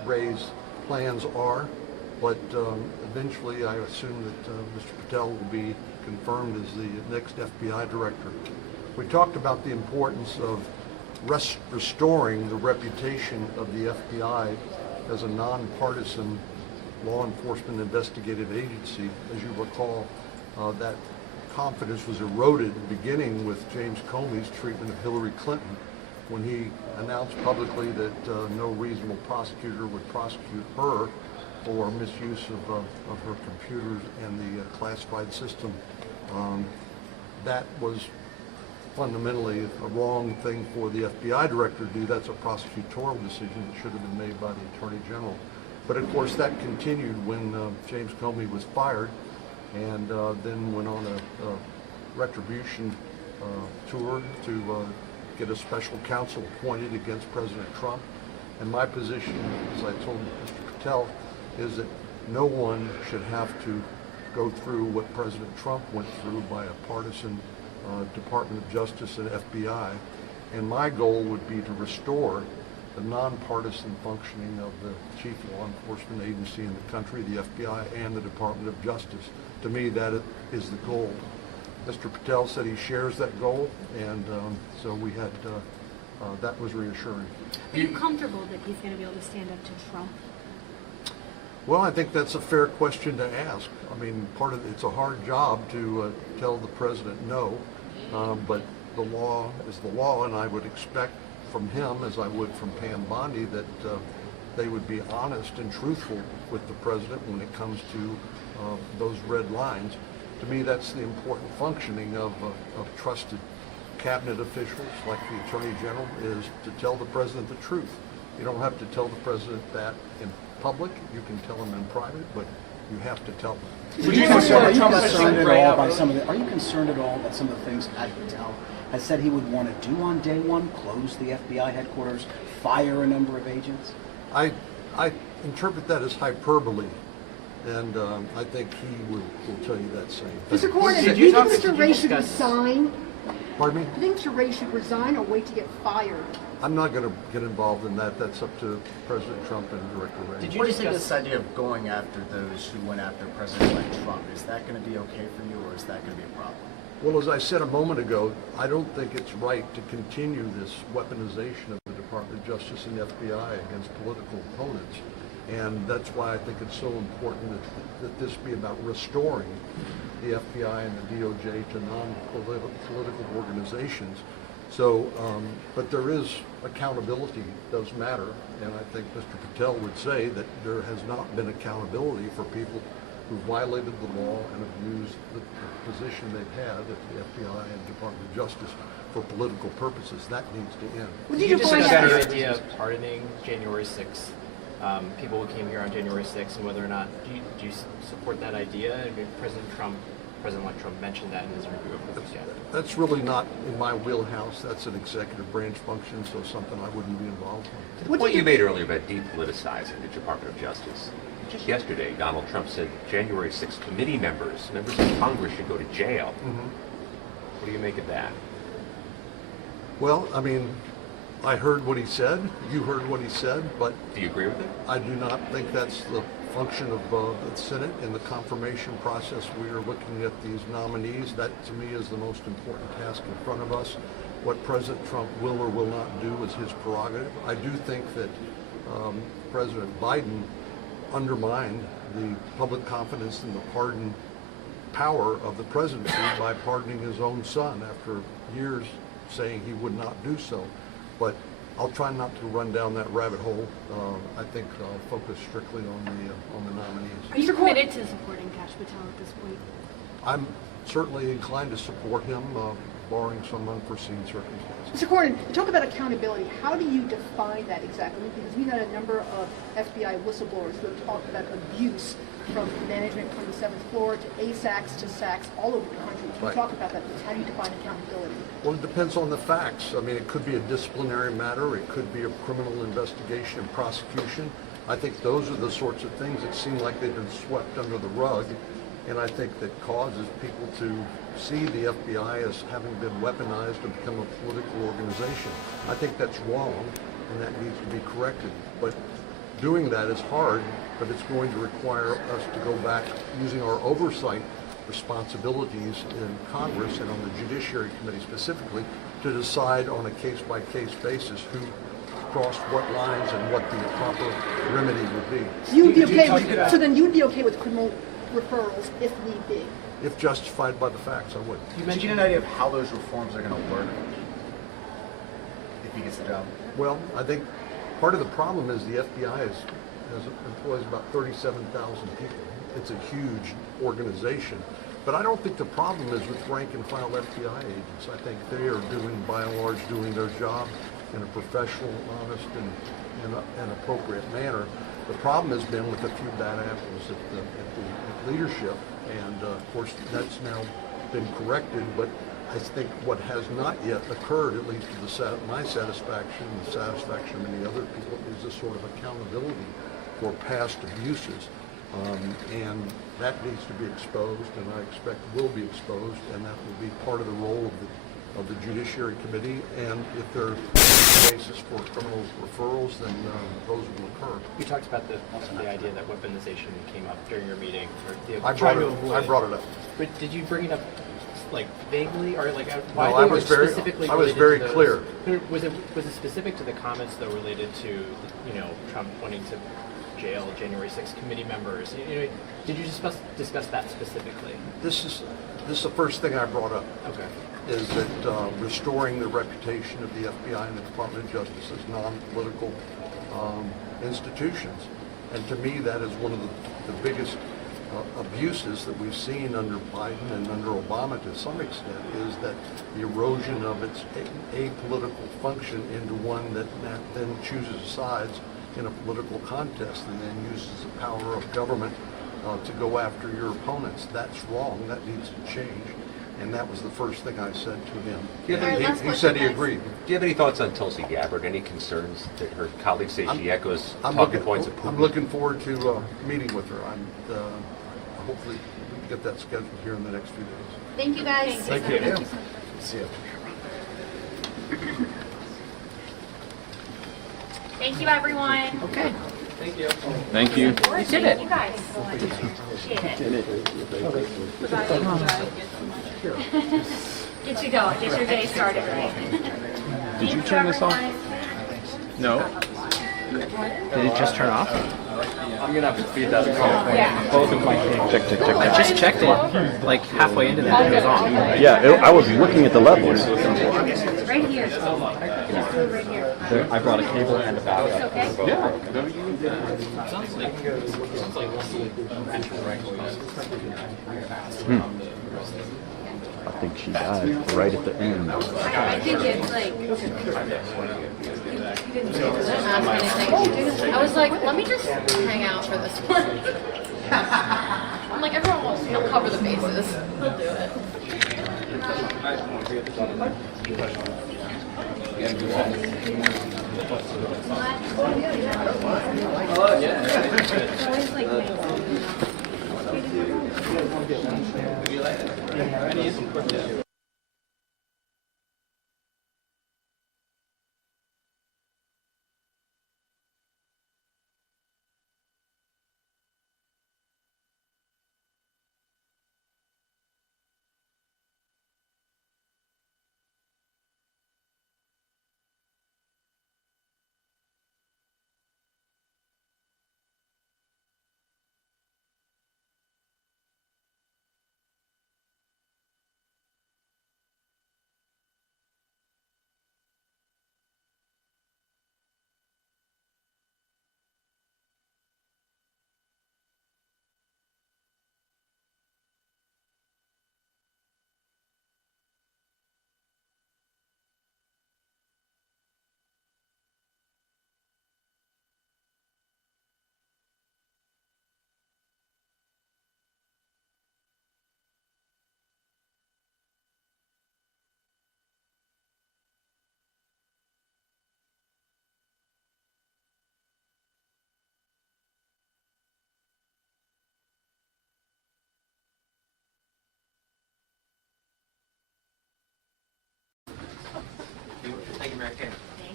Ray's plans are, but eventually I assume that Mr. Patel will be confirmed as the next FBI director. We talked about the importance of restoring the reputation of the FBI as a nonpartisan law enforcement investigative agency. As you recall, that confidence was eroded beginning with James Comey's treatment of Hillary Clinton when he announced publicly that no reasonable prosecutor would prosecute her for misuse of her computers and the classified system. That was fundamentally a wrong thing for the FBI director to do. That's a prosecutorial decision that should have been made by the Attorney General. But of course that continued when James Comey was fired, and then went on a retribution tour to get a special counsel appointed against President Trump. And my position, as I told Mr. Patel, is that no one should have to go through what President Trump went through by a partisan Department of Justice and FBI. And my goal would be to restore the nonpartisan functioning of the chief law enforcement agency in the country, the FBI and the Department of Justice. To me, that is the goal. Mr. Patel said he shares that goal, and so we had, that was reassuring. Are you comfortable that he's going to be able to stand up to Trump? Well, I think that's a fair question to ask. I mean, it's a hard job to tell the president no, but the law is the law, and I would expect from him, as I would from Pam Bondi, that they would be honest and truthful with the president when it comes to those red lines. To me, that's the important functioning of trusted cabinet officials like the Attorney General, is to tell the president the truth. You don't have to tell the president that in public. You can tell him in private, but you have to tell them. Are you concerned at all by some of the? Are you concerned at all that some of the things Kash Patel has said he would want to do on day one, close the FBI headquarters, fire a number of agents? I interpret that as hyperbole, and I think he will tell you that same thing. Mr. Cornyn, do you think Mr. Ray should resign? Pardon me? Do you think Mr. Ray should resign or wait to get fired? I'm not going to get involved in that. That's up to President Trump and Director Ray. Did you think this idea of going after those who went after President-elect Trump, is that going to be okay for you, or is that going to be a problem? Well, as I said a moment ago, I don't think it's right to continue this weaponization of the Department of Justice and the FBI against political opponents. And that's why I think it's so important that this be about restoring the FBI and the DOJ to non-political organizations. So, but there is accountability, does matter, and I think Mr. Patel would say that there has not been accountability for people who violated the law and abused the position they've had at the FBI and Department of Justice for political purposes. That needs to end. Did you discuss the idea of pardoning January 6th? People who came here on January 6th, and whether or not, do you support that idea? I mean, President-elect Trump mentioned that in his review of Louisiana. That's really not in my wheelhouse. That's an executive branch function, so something I wouldn't be involved in. To the point you made earlier about depoliticizing the Department of Justice, just yesterday, Donald Trump said January 6th committee members of Congress should go to jail. What do you make of that? Well, I mean, I heard what he said. You heard what he said, but do you agree with it? I do not think that's the function of the Senate. In the confirmation process, we are looking at these nominees. That, to me, is the most important task in front of us. What President Trump will or will not do is his prerogative. I do think that President Biden undermined the public confidence in the pardon power of the presidency by pardoning his own son after years saying he would not do so. But I'll try not to run down that rabbit hole. I think I'll focus strictly on the nominees. Are you committed to supporting Kash Patel at this point? I'm certainly inclined to support him, barring some unforeseen circumstances. Mr. Cornyn, talk about accountability. How do you define that exactly? Because we've had a number of FBI whistleblowers who have talked about abuse from management 27th floor to ASACs to SACs all over the country. Can you talk about that? How do you define accountability? Well, it depends on the facts. I mean, it could be a disciplinary matter. It could be a criminal investigation and prosecution. I think those are the sorts of things that seem like they've been swept under the rug. And I think that causes people to see the FBI as having been weaponized and become a political organization. I think that's wrong, and that needs to be corrected. But Doing that is hard, but it's going to require us to go back using our oversight responsibilities in Congress and on the Judiciary Committee specifically to decide on a case-by-case basis who crossed what lines and what the proper remedy would be. You would be okay with, so then you would be okay with criminal referrals if need be? If justified by the facts, I would. You mentioned an idea of how those reforms are going to work if he gets the job. Well, I think part of the problem is the FBI employs about 37,000 people. It's a huge organization. But I don't think the problem is with rank and file FBI agents. I think they are doing, by and large, doing their job in a professional, honest, and appropriate manner. The problem has been with a few bad apples at leadership, and of course that's now been corrected. But I think what has not yet occurred, at least to my satisfaction and the satisfaction of many other people, is a sort of accountability for past abuses. And that needs to be exposed, and I expect will be exposed, and that will be part of the role of the Judiciary Committee. And if there's a basis for criminal referrals, then those will occur. You talked about the idea that weaponization came up during your meeting. I brought it up. But did you bring it up like vaguely, or like why? No, I was very clear. Was it specific to the comments though related to Trump wanting to jail January 6th committee members? Did you discuss that specifically? This is the first thing I brought up. Okay. Is that restoring the reputation of the FBI and the Department of Justice as non-political institutions. And to me, that is one of the biggest abuses that we've seen under Biden and under Obama to some extent, is that the erosion of its apolitical function into one that then chooses sides in a political contest and then uses the power of government to go after your opponents. That's wrong. That needs to change. And that was the first thing I said to him. He said he agreed. Do you have any thoughts on Tulsi Gabbard? Any concerns that her colleagues say she echoes talking points of Putin? I'm looking forward to meeting with her. Hopefully we can get that scheduled here in the next few days. Thank you guys. Thank you. Thank you. See you. Thank you, everyone. Okay. Thank you. Thank you. You did it. You guys. Appreciate it. Get you going. Get your day started right. Did you turn this off? No. Did it just turn off? I'm gonna have to feed that call. Yeah. Both of my things. Check. I just checked it like halfway into that. It was on. Yeah, I was looking at the levels. Right here. Right here. I brought a cable and a backup. Okay. Yeah. Sounds like I think she died right at the end. I think it's like. I was like, let me just hang out for this one. I'm like, everyone wants to cover the bases. He'll do it. Thank you, Mary Kay. Thank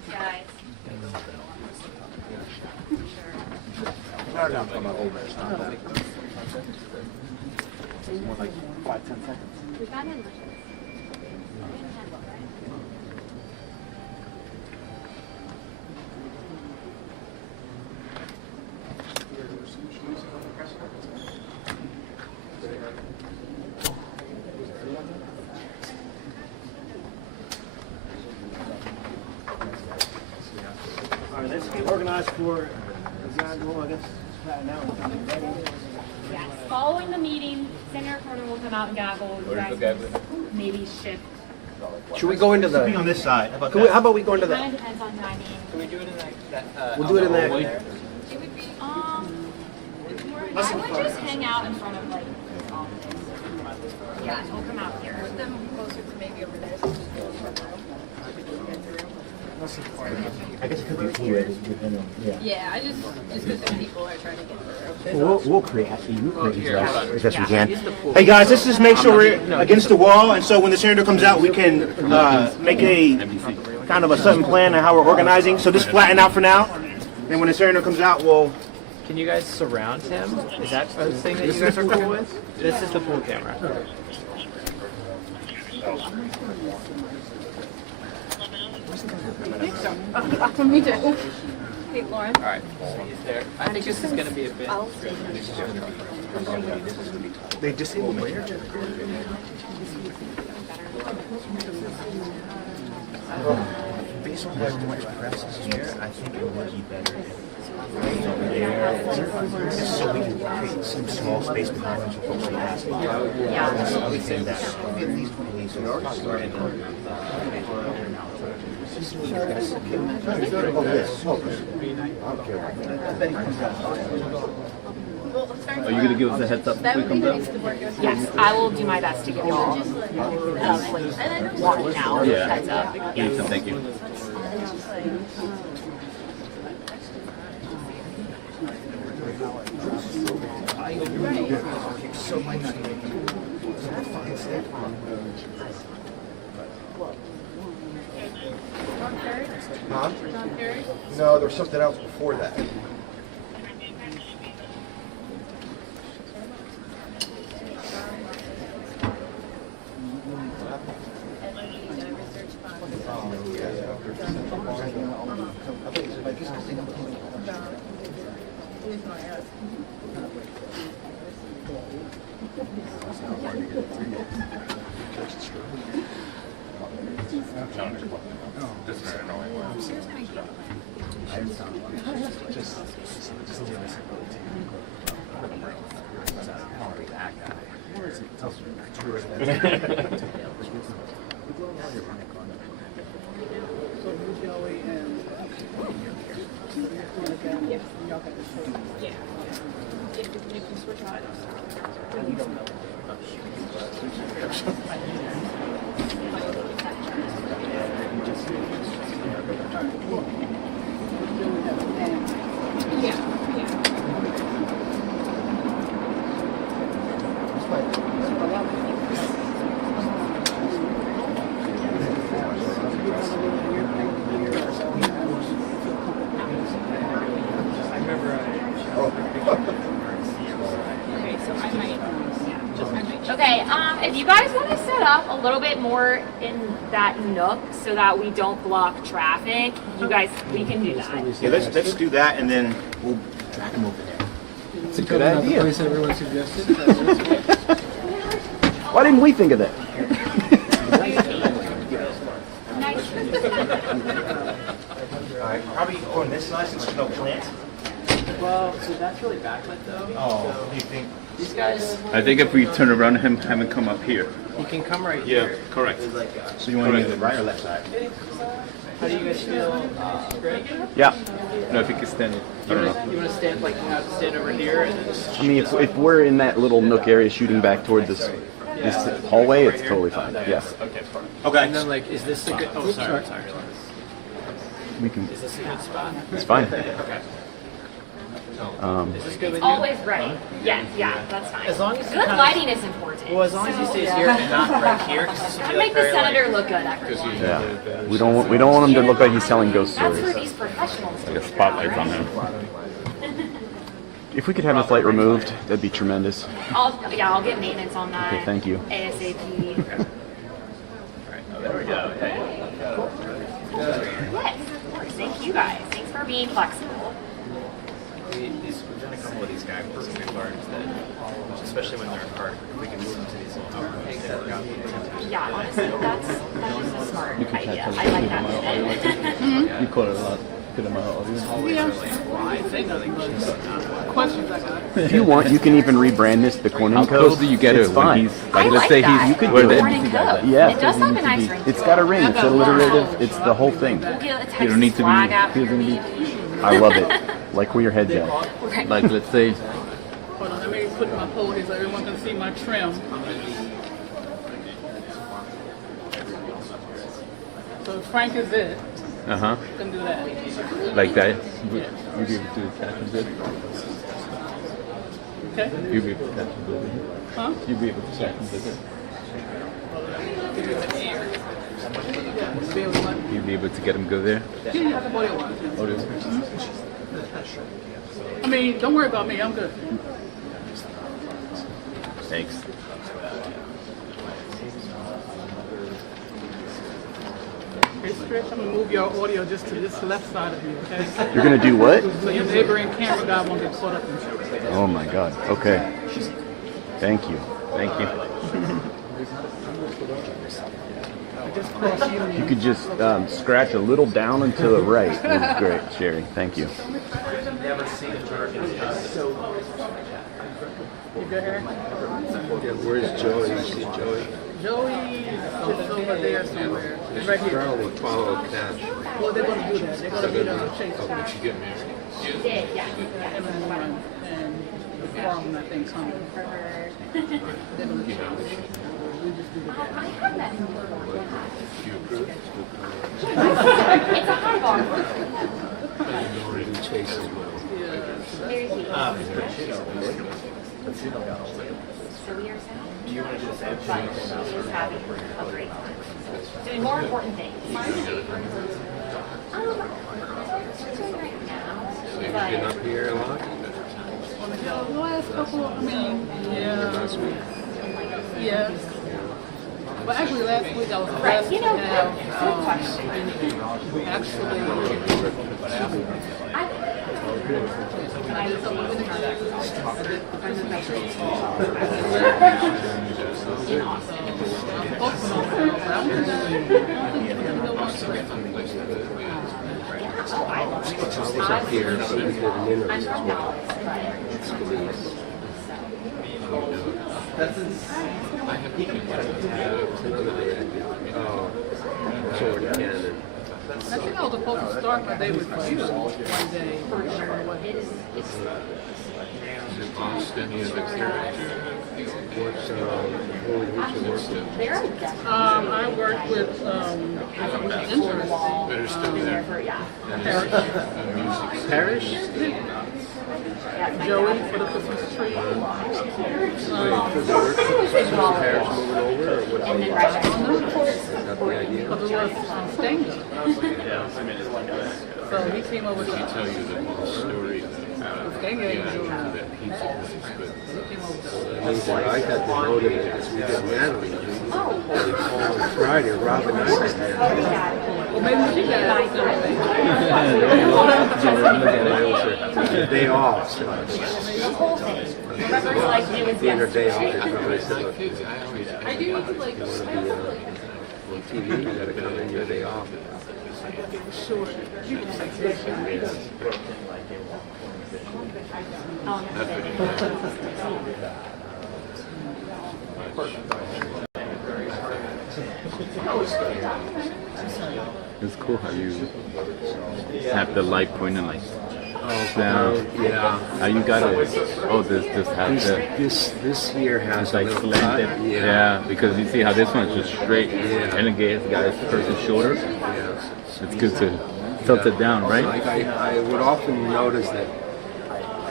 guys. No, from my old man. It's more like 5-10 seconds. We got in. All right, let's get organized for I guess now. Yes. Following the meeting, Senator Cornyn will come out and gavel. You guys maybe shift. Should we go into the? Be on this side. How about Can that? we, how about we go into Kind the? of depends on timing. Can we do it in that? We'll do it in that. It would be I would just hang out in front of like the office. Yeah, we'll come out here. Put them closer to maybe over there. I guess it could be fluid. Yeah, I just because the people are trying to get through. We'll create these as best we can. Hey guys, let's just make sure we're against the wall, and so when the senator comes out, we can make a kind of a sudden plan on how we're organizing. So just flatten out for now, and when the senator comes out, we'll. Can you guys surround him? Is that a thing that you guys are cool with? This is the pool camera. Me too. Hey, Lauren. All right, he's there. I think this is going to be a bit. They disabled where? Based on how much press is here, I think it would be better if over there, just so we can create some small space behind them for folks to ask. Yeah. So I would say that at least police or Are you going to give us a heads up if we come down? Yes, I will do my best to give y'all one now. Yeah. Heads up. Yes. Thank you. Huh? No, there was something else before that. Okay, if you guys want to set up a little bit more in that nook so that we don't block traffic, you guys, we can do that. Yeah, let's do that, and then we'll drag them over there. It's a good idea. Place everyone suggested. Why didn't we think of that? All right, probably on this side since there's no plant. Well, so that's really backlit though. Oh, So do you think? these guys, I think if we turn around him, have him come up here. he can come right Yeah, here. correct. So you want to use the right or left side? How do you guys feel? Greg? Yeah. No, if he can stand it. I don't know. You want to stand like have to stand over here and then just. I mean, if we're in that little nook area shooting back toward this hallway, it's totally fine. Yes. Okay, perfect. Okay. And then like, is this a good? Oh, sorry. We can. Is this a good spot? It's fine. Okay. It's always right. Yes, yeah, that's fine. As long as you good kind of- lighting is important. Well, as long as you stay here and not right here, because this would Gotta be make like the very senator like, look good, everyone. Yeah. We don't want him to look like he's telling ghost That's stories. for these professionals. Like a spotlight on him. If we could have the flight removed, that'd be tremendous. I'll get maintenance on that. Okay, thank you. ASAP. There we go. Yes, of course. Thank you guys. Thanks for being flexible. We've done a couple of these guy cards that, especially when they're in card, we can move them to these little outlets that work out. Yeah, honestly, that is a smart You can idea. tell I like that. You call it a lot. Good amount of audio. Yeah. Questions I got. If you want, you can even rebrand this the Cornyn How code. close do you get It's it when fine. he's I like, let's like say that. he's could we're do the it. Morning code. Yeah, It does have a nice ring. it's got a ring. It's alliterative. It's the whole thing. We'll get a You Texas don't need to be. flag out He for doesn't me. need. I love it. Like where your head's at. Right. Like let's say. Hold on, let me put my pole here so everyone can see my trim. So Frank is it. Uh-huh. Can do that. Like that. You be able to catch him good. Okay? You be able to catch him good. Huh? You be able to catch him good. You be able to get him good there. Yeah, audio wise. Audio. I mean, don't worry about me. I'm good. Thanks. Hey, Stretch, I'm gonna move your audio just to this left side of you, okay? You're gonna do what? So your neighboring camera guy won't get caught up in shit. Oh my God. Okay. Thank you. Thank you. Just cross you. You could just scratch a little down and to the right. That was great, Sherry. Thank you. You good here? Yeah, where's Joey? You see Joey? Joey is over there somewhere. Right here. Probably follow Cash. Well, they're gonna do that. They're gonna be the chase. Did she get married? She did, yeah. And the forum, I think, coming. They're gonna chase. We just do the I have that. You approve? It's a high bar. Already chases well. Very cute. So we are sad. Do you want to do the same But she is having a great time. Doing more important things. She's doing right now. So you've been up here a lot? The last couple, I mean, yeah. Last week? Yeah. But actually, last week I was Right, blessed you know, to have, good question. actually, I was up here, but we did an interview as well. Oh, toward Cannon. I think I was supposed to start my day with you one day. Boston, you have experience. What's your work? I work with, Parish? Joey for the Christmas tree. Parish moving over, or what's the idea? Because it was Stanger. So he came over to Tell you the whole story Stanger ain't doing that. that pizza place, but He came over to that means that I got demoted because we did Natalie. On Friday, Robin and I did Natalie. well, maybe she got it. It was a day off, so The whole thing. Remember, it's like new and being her yes. day off, they probably said, look, you want to be on TV, you gotta come in your day off. Sure. It's cool how you have the light pointing like down. Yeah. How you got it? Oh, this has the. This here has like a little slanted. cut. Yeah, because you see how this one's just straight. And again, it's got its person's shoulder. It's good to tilt it down, right? Like I would often notice that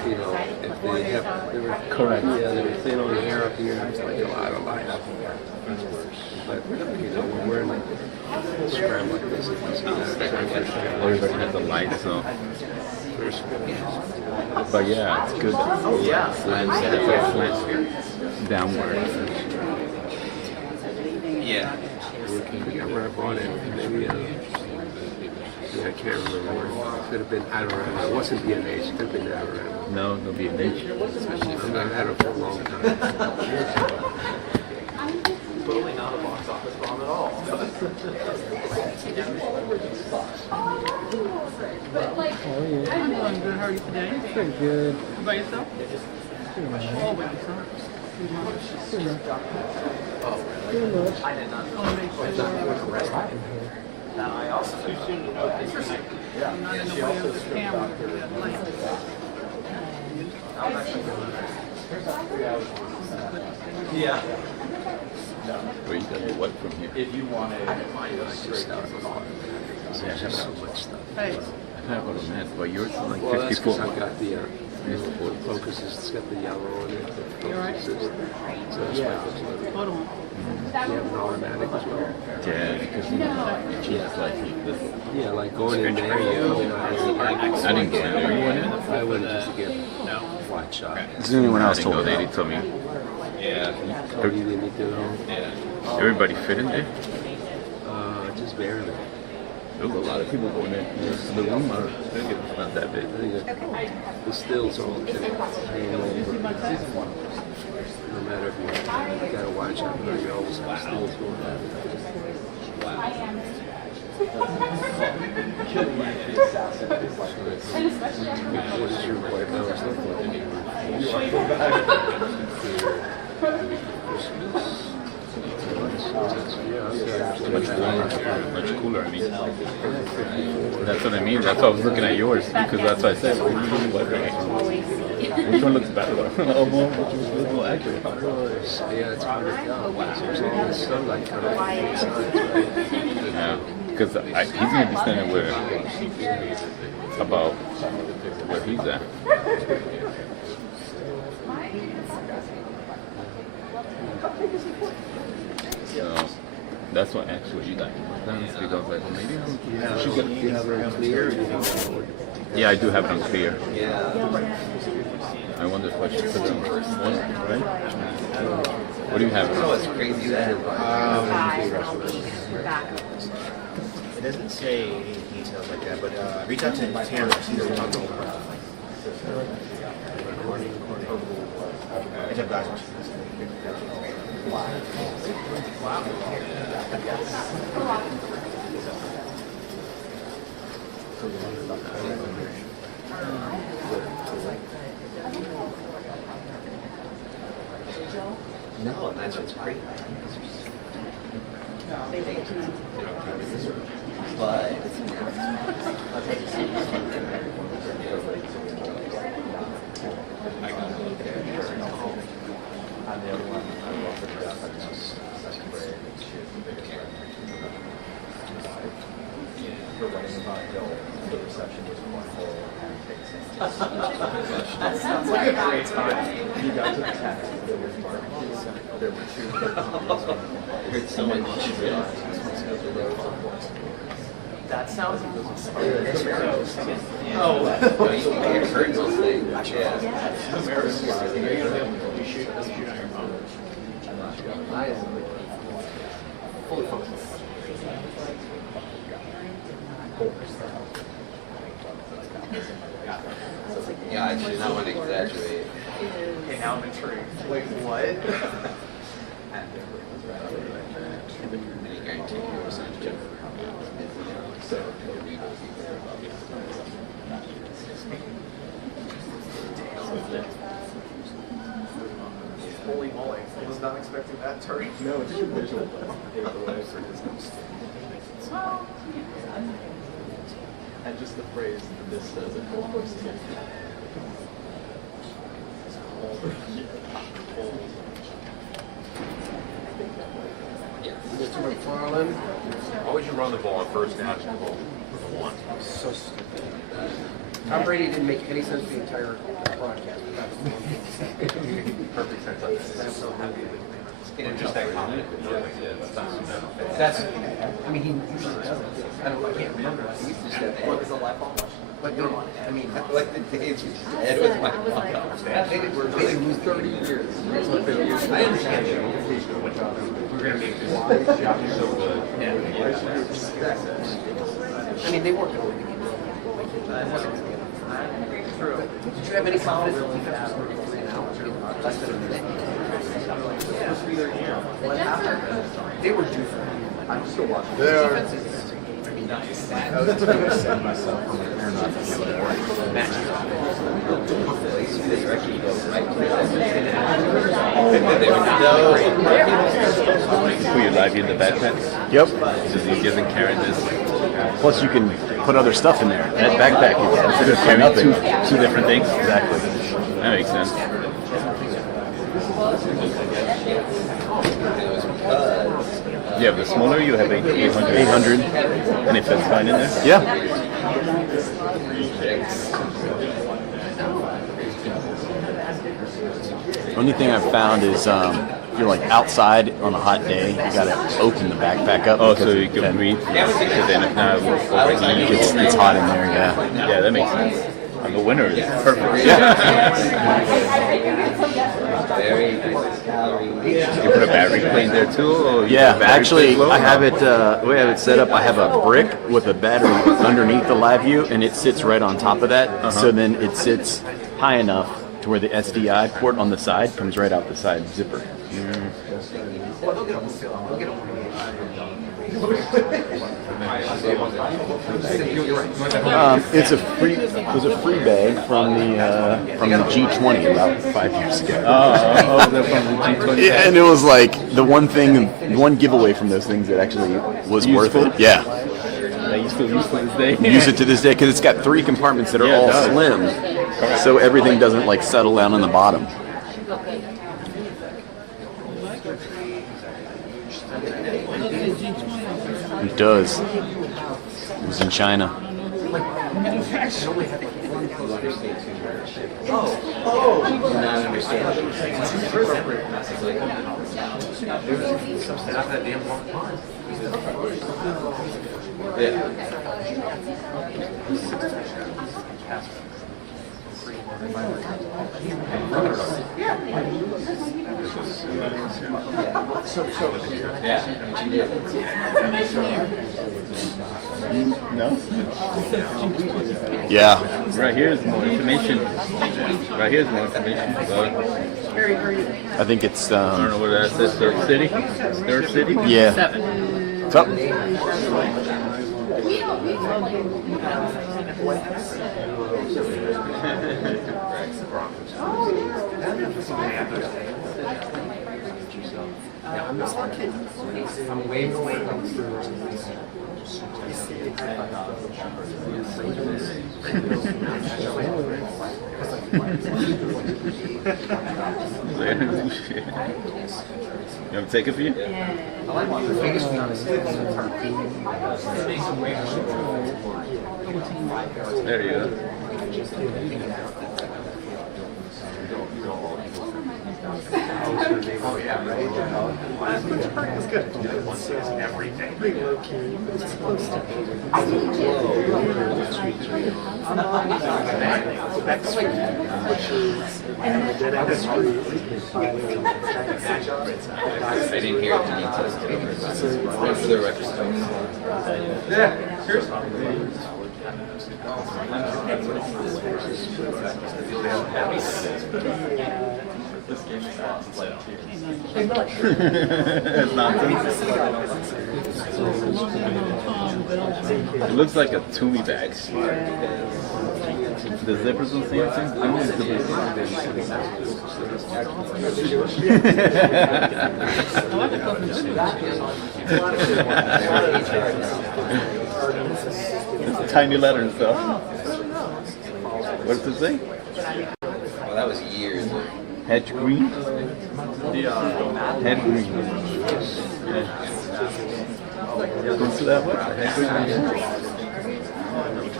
you know, if they have, they were Correct. Yeah, they were thin on the hair up here. It's like a lot of light. But you know, when we're in a scram like this, Everybody has a light, so. But yeah, it's good. Oh yeah. Downward. Yeah. Where I bought it, maybe, yeah, I can't remember. It could have been, I don't know. It wasn't B&H. It could have been Adorama. No, no B&H. I've not had it for a long time. Totally not a box office bomb at all. Oh, yeah. I'm doing good. How are you today? Pretty good. By yourself? Pretty much. Oh, by yourself. Pretty much. Pretty much. I did not know. I want to make sure. I also interesting. Yeah. I'm not in the way of the camera. Like, Yeah. Where you got the what from here? If you wanted to find a straight Yeah, I have so much stuff. hey. I have what I meant, but yours is like Well, that's 54. because I've got the focuses. It's got the yellow on it. The focuses. So that's why it looks like Hold on. you have an automatic as well. Yeah, because you know, it's like this. Yeah, like going in there, you go in. I didn't go in there. You went in? I went just to get flat shot. Does anyone else I told didn't go. me? They told me. Yeah. Or you didn't need to know. Everybody fit in there? Just barely. There was a lot of people going in. The room, I think it's not that big. I think the stills all hanging over. No matter if you gotta watch out, but you always have stills going on. What is your white house Much warmer here, much cooler. I mean, that's what I mean. That's why I was looking at yours because that's what I said. What are you doing with it? Which one looks better though? Oh, well, which was a little accurate. Yeah, it's hard to tell. There's all this sunlight coming from the sides, right? Yeah, because he's gonna be standing where about where he's at. So that's what actually like because I was like, well, maybe I should get You have it on clear? Yeah, I do have it on clear. Yeah. I wonder if I should put it on first one, right? What do you have? Oh, it's crazy that. It doesn't say any details like that, but reach out to Tanner. She's talking about No, and that's what's great. but That sounds like a great time. You got to the tax. There were two. Someone That sounds awesome. Oh, it hurts those things. Yeah. Fully focused. Yeah, I should not want to exaggerate. Okay, now I'm intrigued. Wait, what? Any guarantee you was on Holy moly, I was not expecting that turn. No, it's too visual. And just the phrase, this says it. Mr. McFarland? Why would you run the ball on first down for the one? So stupid. Tom Brady didn't make any sense to the entire broadcast. Perfect sense. I'm so happy with just that comment. That's, I mean, he usually doesn't. I can't remember. He used to just have, what was the light bulb? But no, I mean, Like the days we had with my mom. they lose 30 years. I understand you. We're going to make this job so good. I mean, they weren't going to win the game. It wasn't going to be true. Did you have any confidence that defense was going to be 3 now? Less than a minute. They were due for it. I'm still watching. Defense is nice. I was going to send myself from the Put your live in the backpack? Yep. So you isn't carrying this. Plus, you can put other stuff in there. That backpack is good for Carry nothing. two different things? Exactly. That makes sense. Yeah, the smaller you have 800. 800. And it fits fine in there? Yeah. Only thing I've found is if you're like outside on a hot day, you gotta open the backpack up. Oh, so you can breathe. Because then if not, it's hot in there. Yeah. Yeah, that makes sense. And the winter is perfect. Yeah. You put a battery plate there too? Or Yeah, actually, I have it. The way I have it set up, I have a brick with a battery underneath the live view, and it sits right on top of that. So then it sits high enough to where the SDI port on the side comes right out the side zipper. It's a free. It was a free bag from the G20 about 5 years ago. They're from the G20. Yeah, and it was like the one giveaway from those things that actually was worth it. Yeah. That you still use to this day? Use it to this day because it's got 3 compartments that are all slim, so everything doesn't like settle down on the bottom. It does. It was in China. No? Yeah. Right here is more information. Right here is more information about it. I think it's. I don't know what that says. Third city? Third city? Yeah. 7. What's up? I'm way more You want to take it for you? There you go. It's good. It's everything. Pretty low key, but it's close to I didn't hear it. For the record. Yeah, sure. It's nonsense. It looks like a Tumi bag. The zippers don't say anything? I don't It's tiny letter and stuff. What does it say? Well, that was years ago. Hedge green? Head green. Yeah. Go to that one. Head green.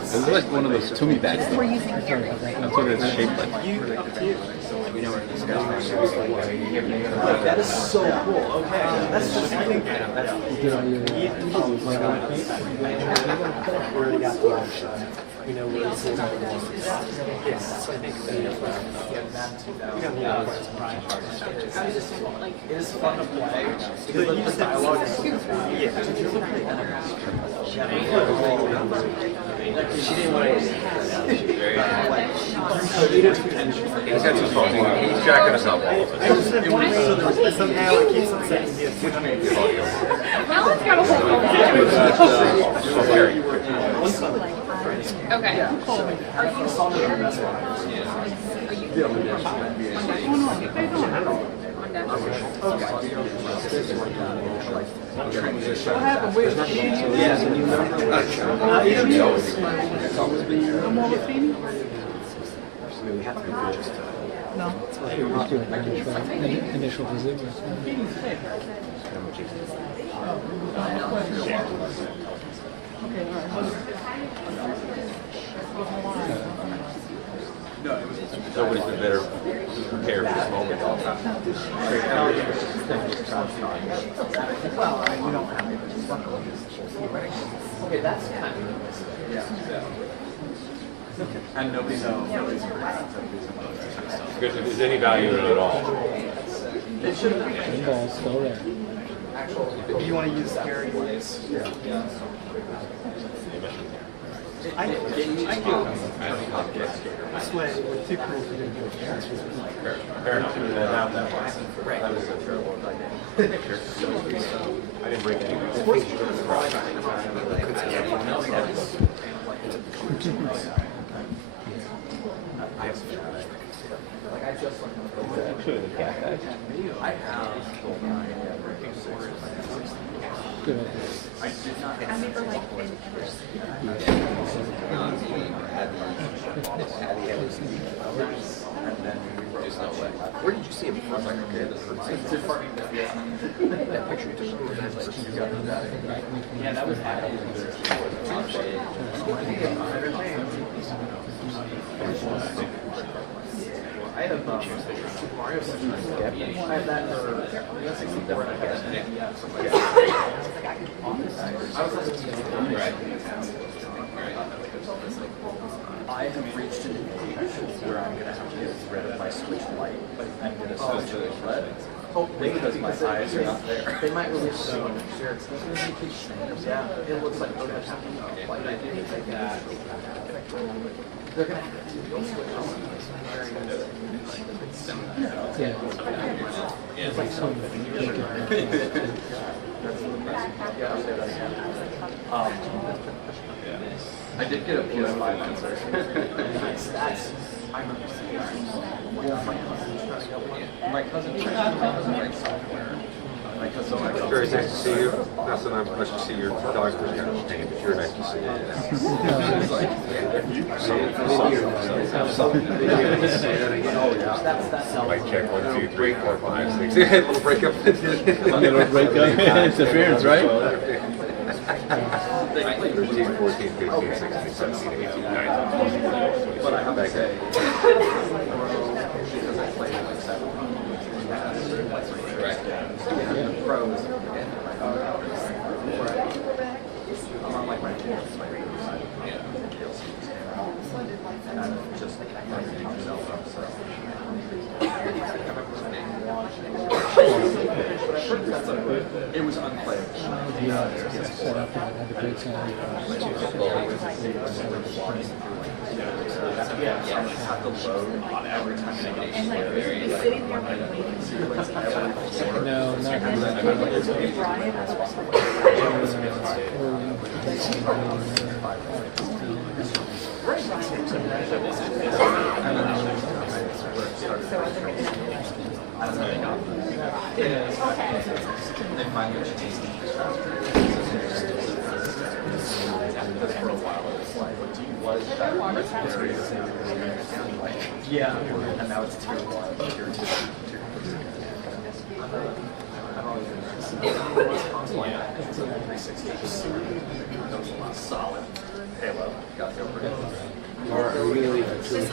It's like one of those Toomey bags. Though. That's what it's shaped like. That is so cool. Okay, that's just I think that's we already got the we know where this is. Yes, so I think we got it is fun to play because the dialogue is she didn't want to. He's got some phone. He's jacking us up. Somehow it keeps on saying yes. Alan's got a whole Okay. Are you scared? What happened with Yes, and you no more with Phoebe? No. Initial visit was Okay, all right. Nobody's been better prepared for this moment. Okay, that's kind of And nobody knows. Because if there's any value in it at all. it should the ball's still there. if you want to use scary ways. I do. This way, we're too cool to do it. Fair enough. Right. That was a terrible idea. I didn't break any. I did not. I never like been Where did you see him? I was like, okay, this is that picture you took of him, you got that. Yeah, that was I have Super Mario session. I have that for 64. I have reached an age where I'm going to have to get rid of my switch light, but I'm going to switch to red. Hopefully, because my eyes are not there. They might release soon. Yeah, it looks like they're going to have to like that. They're going to have to switch on. Yeah. It's like some I did get a PS5 answer. That's, I remember seeing my cousin's trying to write software. Very nice to see you. Not so much to see your dog was kind of pain, but you're nice to see you. Mic check 1, 2, 3, 4, 5, 6. Little breakup. Little breakup. Interference, right? 13, 14, 15, 16, 17, 18, 19, 20, 21, 22. Right. Pros. It was unplayable. set up and had a great time. No, not Yeah, and now it's tier 1, tier 2, tier 3. Solid. Halo. Got there pretty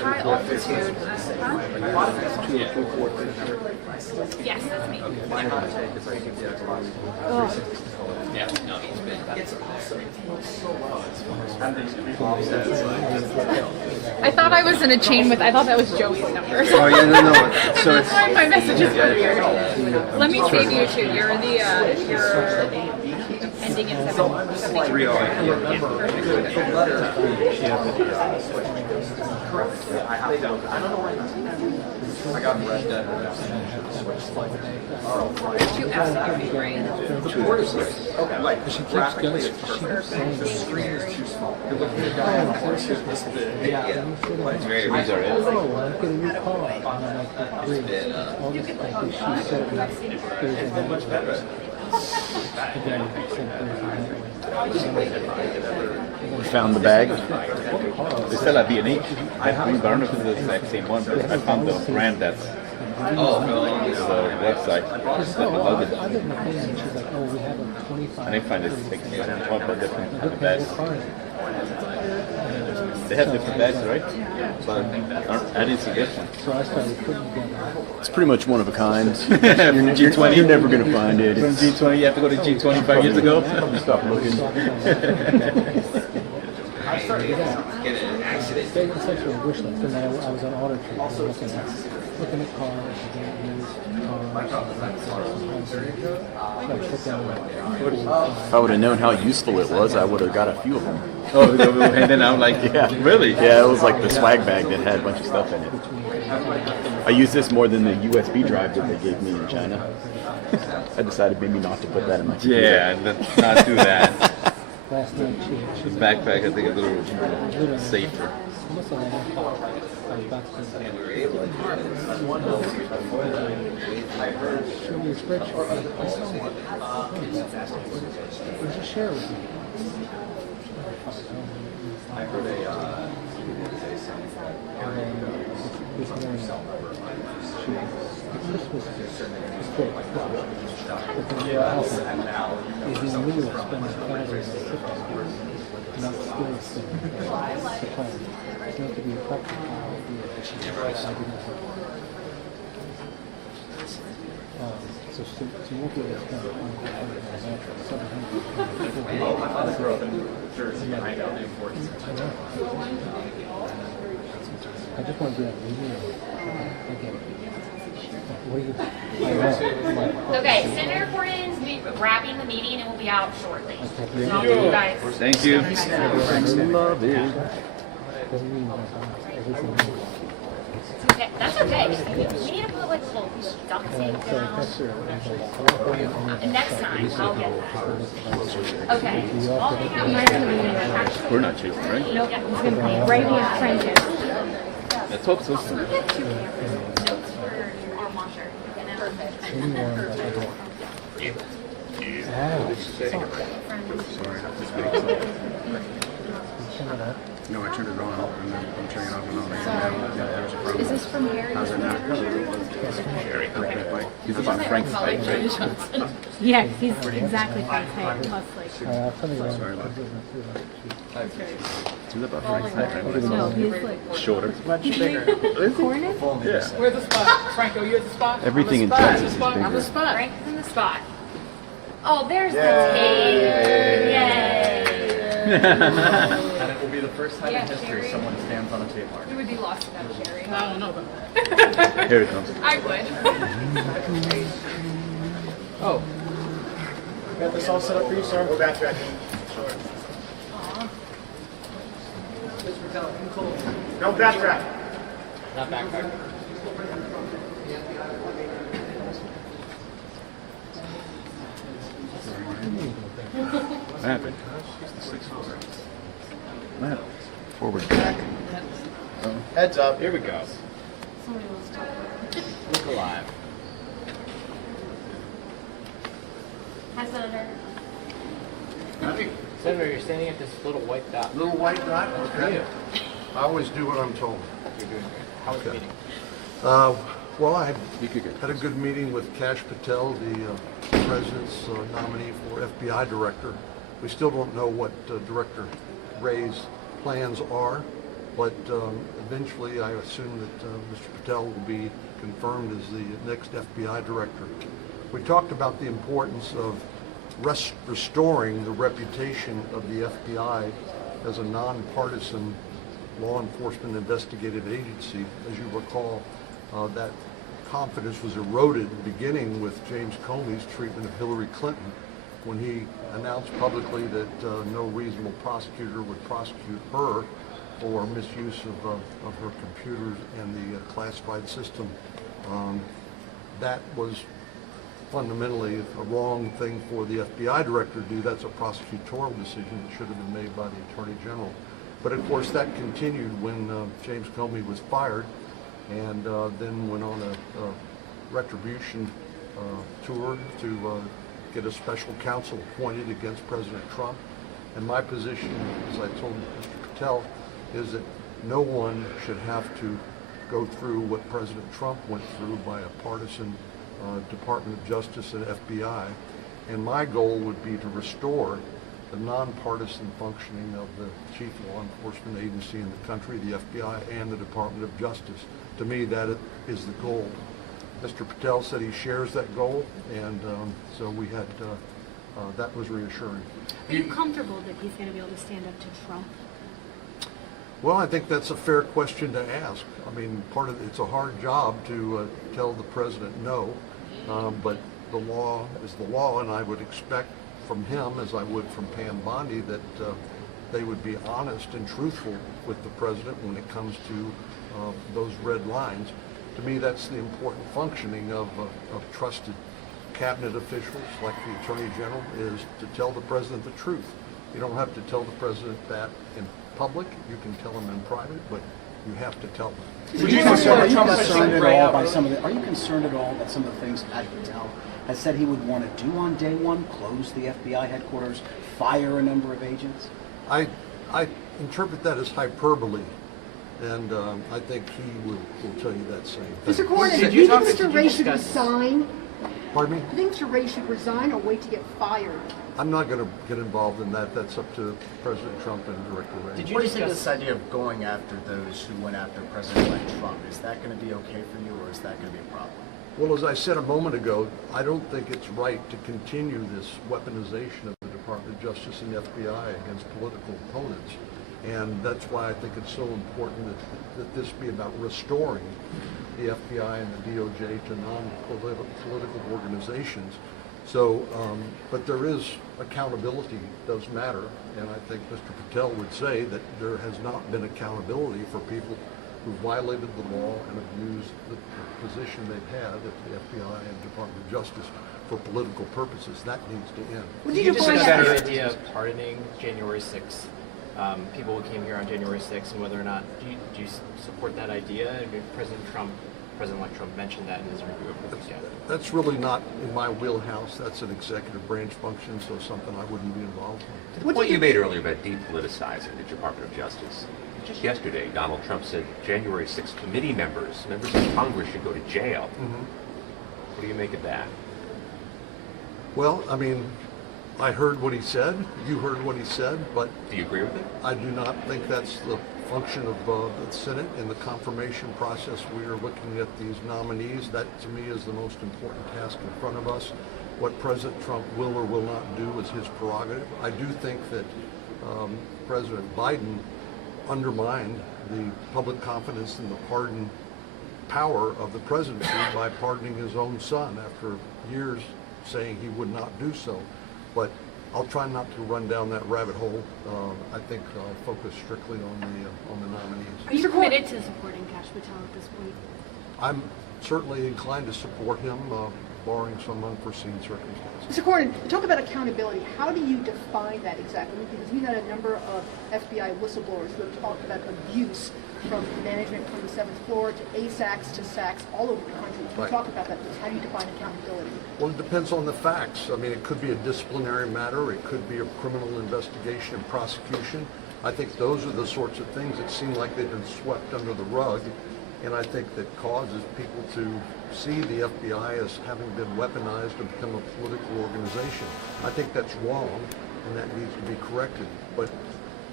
high altitude. Yes, that's me. Yeah, no, he's been. I thought I was in a chain with. I thought that was Joey's number. Oh, yeah, no. So That's why my messages were weird. Let me save you too. You're you're ending in 773. I got Red Dead. Two F's in your name, right? Okay, like She keeps graphically, going, it's she keeps perfect. saying The screen is too small. You're looking at this big. yeah. It's very Oh, reserved. I'm getting a new car. And I'm like, great. All this stuff that she said was Thursday night. Again, sent Thursday night. Found the bag. They sell at B&H. I don't know if it's the exact same one, but I found the brand that's the website. That's the luggage. I didn't know. And she's like, oh, we have a 25. I didn't find it like 12 different kind of bags. They have different bags, right? But I didn't see this one. So I started putting together. It's pretty much one of a kind. From G20. You're never gonna find it. From G20, you have to go to G20 5 years ago. Probably stop looking. They were such a wish list, and then I was on Auto Trader looking at cars, If I would have known how useful it was, I would have got a few of them. Oh, and then I'm like, Yeah. really? Yeah, it was like the swag bag that had a bunch of stuff in it. I used this more than the USB drive that they gave me in China. I decided maybe not to put that in my computer. Yeah, let's not do that. Last night The backpack, I think, is a little safer. almost 11 o'clock. I was about to show me a spreadsheet. I saw one. Just share it with me. I heard This morning, Christmas quick. But then what happened is in the middle of spending thousands of $50, not still spending the plan. It's not to be a practical idea, but I didn't have. So you won't be able to spend I just want to do that again. What do you? Okay, Senator Cornyn's wrapping the meeting and will be out shortly. And I'll do you guys. Thank you. Love it. Doesn't mean everything. Okay, that's okay. We need to put like a little duct tape down. And next time, I'll get that. Okay. I'll hang out here. We're not choosing, right? Nope. He's gonna play right here, friendship. Let's hope so. We have two notes for our washer. No, I turned it on and then I'm turning it off and on. Is this from Harry? How's it now? He's about Frank's height, right? Yeah, he's exactly Frank's height, plus like. He's about Frank's height, right? No, he's like. Shorter. Much bigger. Cornyn? Yeah. Where's the spot? Franco, you at the spot? Everything in I'm the Texas is spot. I'm the bigger. spot. Frank is in the spot. Oh, there's the tape. Yay. And it will be the first time Yeah, in history Sherry. someone stands on a tape mark. You would be lost without Sherry. I don't know about that. Here it comes. I would. Oh. Got this all set up for you, sir? Go back, Jackie. No backtrack. Not backpack. What happened? What happened? Forward back. Heads up. Here we go. Look alive. Hi, Senator. Senator, you're standing at this little white dot. Little white dot? Okay. I always do what I'm told. You're doing great. How was the meeting? Well, I had a good meeting with Kash Patel, the president's nominee for FBI director. We still don't know what Director Wray's plans are. But eventually, I assume that Mr. Patel will be confirmed as the next FBI director. We talked about the importance of restoring the reputation of the FBI as a nonpartisan law enforcement investigative agency. As you recall, that confidence was eroded beginning with James Comey's treatment of Hillary Clinton when he announced publicly that no reasonable prosecutor would prosecute her for misuse of her computers and the classified system. That was fundamentally a wrong thing for the FBI director to do. That's a prosecutorial decision that should have been made by the Attorney General. But of course that continued when James Comey was fired, and then went on a retribution tour to get a special counsel appointed against President Trump. And my position, as I told Mr. Patel, is that no one should have to go through what President Trump went through by a partisan Department of Justice and FBI. And my goal would be to restore the nonpartisan functioning of the chief law enforcement agency in the country, the FBI and the Department of Justice. To me, that is the goal. Mr. Patel said he shares that goal, and so we had, that was reassuring. Are you comfortable that he's going to be able to stand up to Trump? Well, I think that's a fair question to ask. I mean, it's a hard job to tell the president no, but the law is the law, and I would expect from him, as I would from Pam Bondi, that they would be honest and truthful with the president when it comes to those red lines. To me, that's the important functioning of trusted cabinet officials like the Attorney General, is to tell the president the truth. You don't have to tell the president that in public. You can tell him in private, but you have to tell them. Are you concerned at all by some of the? Are you concerned at all that some of the things Kash Patel has said he would want to do on day one, close the FBI headquarters, fire a number of agents? I interpret that as hyperbole, and I think he will tell you that same thing. Mr. Cornyn, do you think Mr. Wray should resign? Pardon me? Do you think Mr. Wray should resign or wait to get fired? I'm not going to get involved in that. That's up to President Trump and Director Wray. What do you think of this idea of going after those who went after President-elect Trump? Is that going to be okay for you, or is that going to be a problem? Well, as I said a moment ago, I don't think it's right to continue this weaponization of the Department of Justice and the FBI against political opponents. And that's why I think it's so important that this be about restoring the FBI and the DOJ to non-political organizations. So, but there is accountability does matter, and I think Mr. Patel would say that there has not been accountability for people who violated the law and abused the position they've had at the FBI and Department of Justice for political purposes. That needs to end. Would you discuss the idea of pardoning January 6th? People who came here on January 6th, and whether or not, do you support that idea? I mean, President-elect Trump mentioned that in his review of the weekend. That's really not in my wheelhouse. That's an executive branch function, so something I wouldn't be involved in. To the point you made earlier about depoliticizing the Department of Justice. Just yesterday, Donald Trump said January 6th committee members of Congress should go to jail. What do you make of that? Well, I mean, I heard what he said. You heard what he said, but do you agree with it? I do not think that's the function of the Senate. In the confirmation process, we are looking at these nominees. That, to me, is the most important task in front of us. What President Trump will or will not do is his prerogative. I do think that President Biden undermined the public confidence in the pardon power of the presidency by pardoning his own son after years saying he would not do so. But I'll try not to run down that rabbit hole. I think I'll focus strictly on the nominees. Are you committed to supporting Kash Patel at this point? I'm certainly inclined to support him, barring some unforeseen circumstances. Mr. Cornyn, talk about accountability. How do you define that exactly? Because we've had a number of FBI whistleblowers who have talked about abuse from management from the 7th floor to ASACs to SACs all over the country. Can you talk about that? How do you define accountability? Well, it depends on the facts. I mean, it could be a disciplinary matter. It could be a criminal investigation and prosecution. I think those are the sorts of things that seem like they've been swept under the rug. And I think that causes people to see the FBI as having been weaponized and become a political organization. I think that's wrong, and that needs to be corrected. But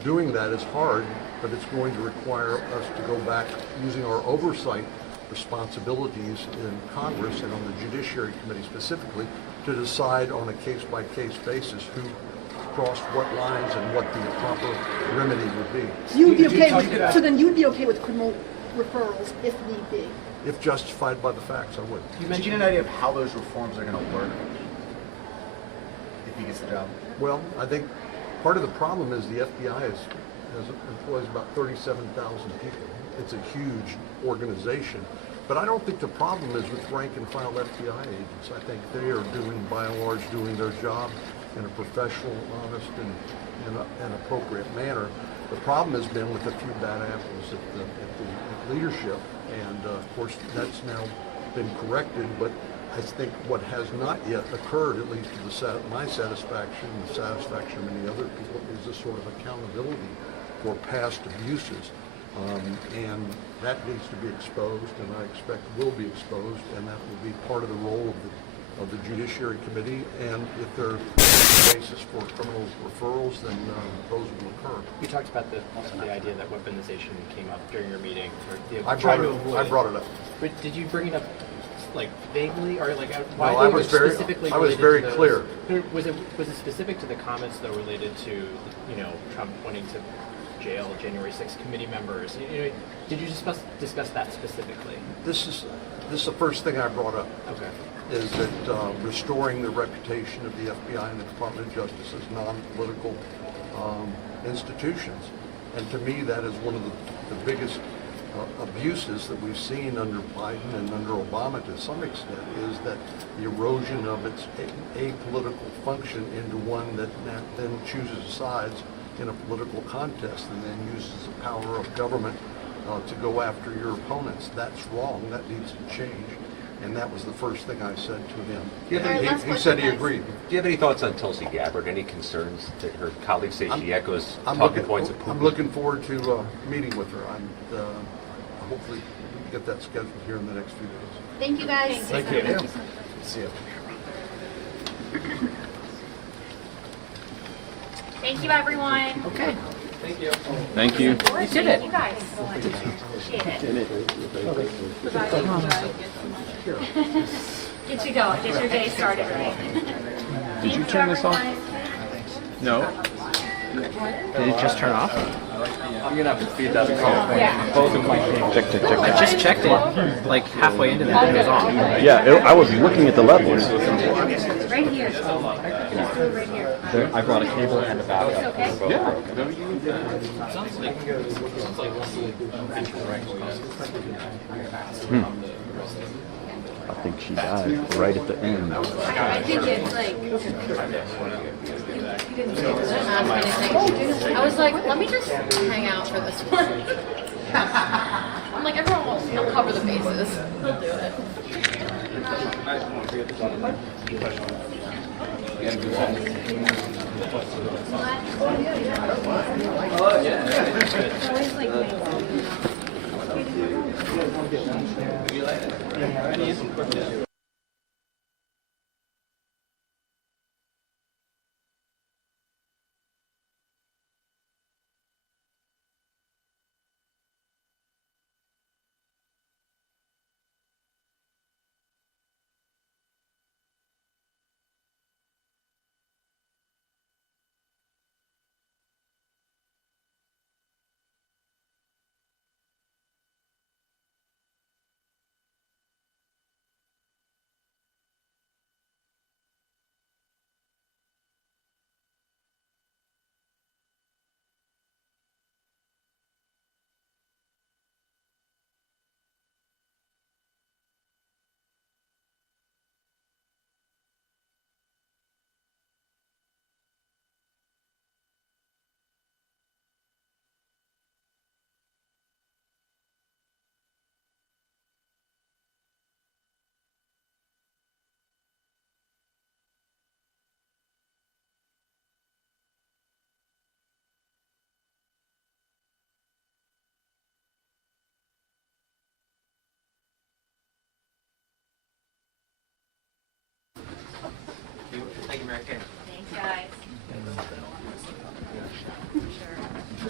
doing that is hard, but it's going to require us to go back using our oversight responsibilities in Congress and on the Judiciary Committee specifically to decide on a case-by-case basis who crossed what lines and what the proper remedy would be. You'd be okay with, so then you'd be okay with criminal referrals if need be? If justified by the facts, I would. Do you get an idea of how those reforms are going to work if he gets the job? Well, I think part of the problem is the FBI employs about 37,000 people. It's a huge organization. But I don't think the problem is with rank and file FBI agents. I think they are doing, by and large, doing their job in a professional, honest, and appropriate manner. The problem has been with a few bad apples at the leadership, and of course that's now been corrected. But I think what has not yet occurred, at least to my satisfaction and the satisfaction of many other people, is a sort of accountability for past abuses. And that needs to be exposed, and I expect will be exposed, and that will be part of the role of the Judiciary Committee. And if there's a basis for criminal referrals, then those will occur. You talked about also the idea that weaponization came up during your meeting. I brought it up. But did you bring it up like vaguely, or like why? No, I was very clear. Was it specific to the comments that were related to Trump wanting to jail January 6th committee members? Did you discuss that specifically? This is the first thing I brought up. Okay. Is that restoring the reputation of the FBI and the Department of Justice as non-political institutions. And to me, that is one of the biggest abuses that we've seen under Biden and under Obama to some extent, is that the erosion of its apolitical function into one that then chooses sides in a political contest and then uses the power of government to go after your opponents. That's wrong. That needs to change. And that was the first thing I said to him. He said he agreed. Do you have any thoughts on Tulsi Gabbard? Any concerns that her colleagues say she echoes talking points of Putin? I'm looking forward to meeting with her. Hopefully get that scheduled here in the next few days. Thank you guys. Thank you. Yeah. See you. Thank you, everyone. Okay. Thank you. Thank you. You did it. You guys. Appreciate it. Get you going. Get your day started right. Did you turn this off? No. Did it just turn off? I'm gonna have to feed that call. Yeah. Both of my phones. Check. I just checked it like halfway into that and it was on. Yeah, I was looking at the levels. Right here. Just do it right here. I brought a cable and a backup. It's okay? Yeah. I think she died right at the end. I think it's like. I was like, let me just hang out for this one. I'm like, everyone wants to cover the bases. He'll do it. Thank you, Mary Kay. Thanks, guys.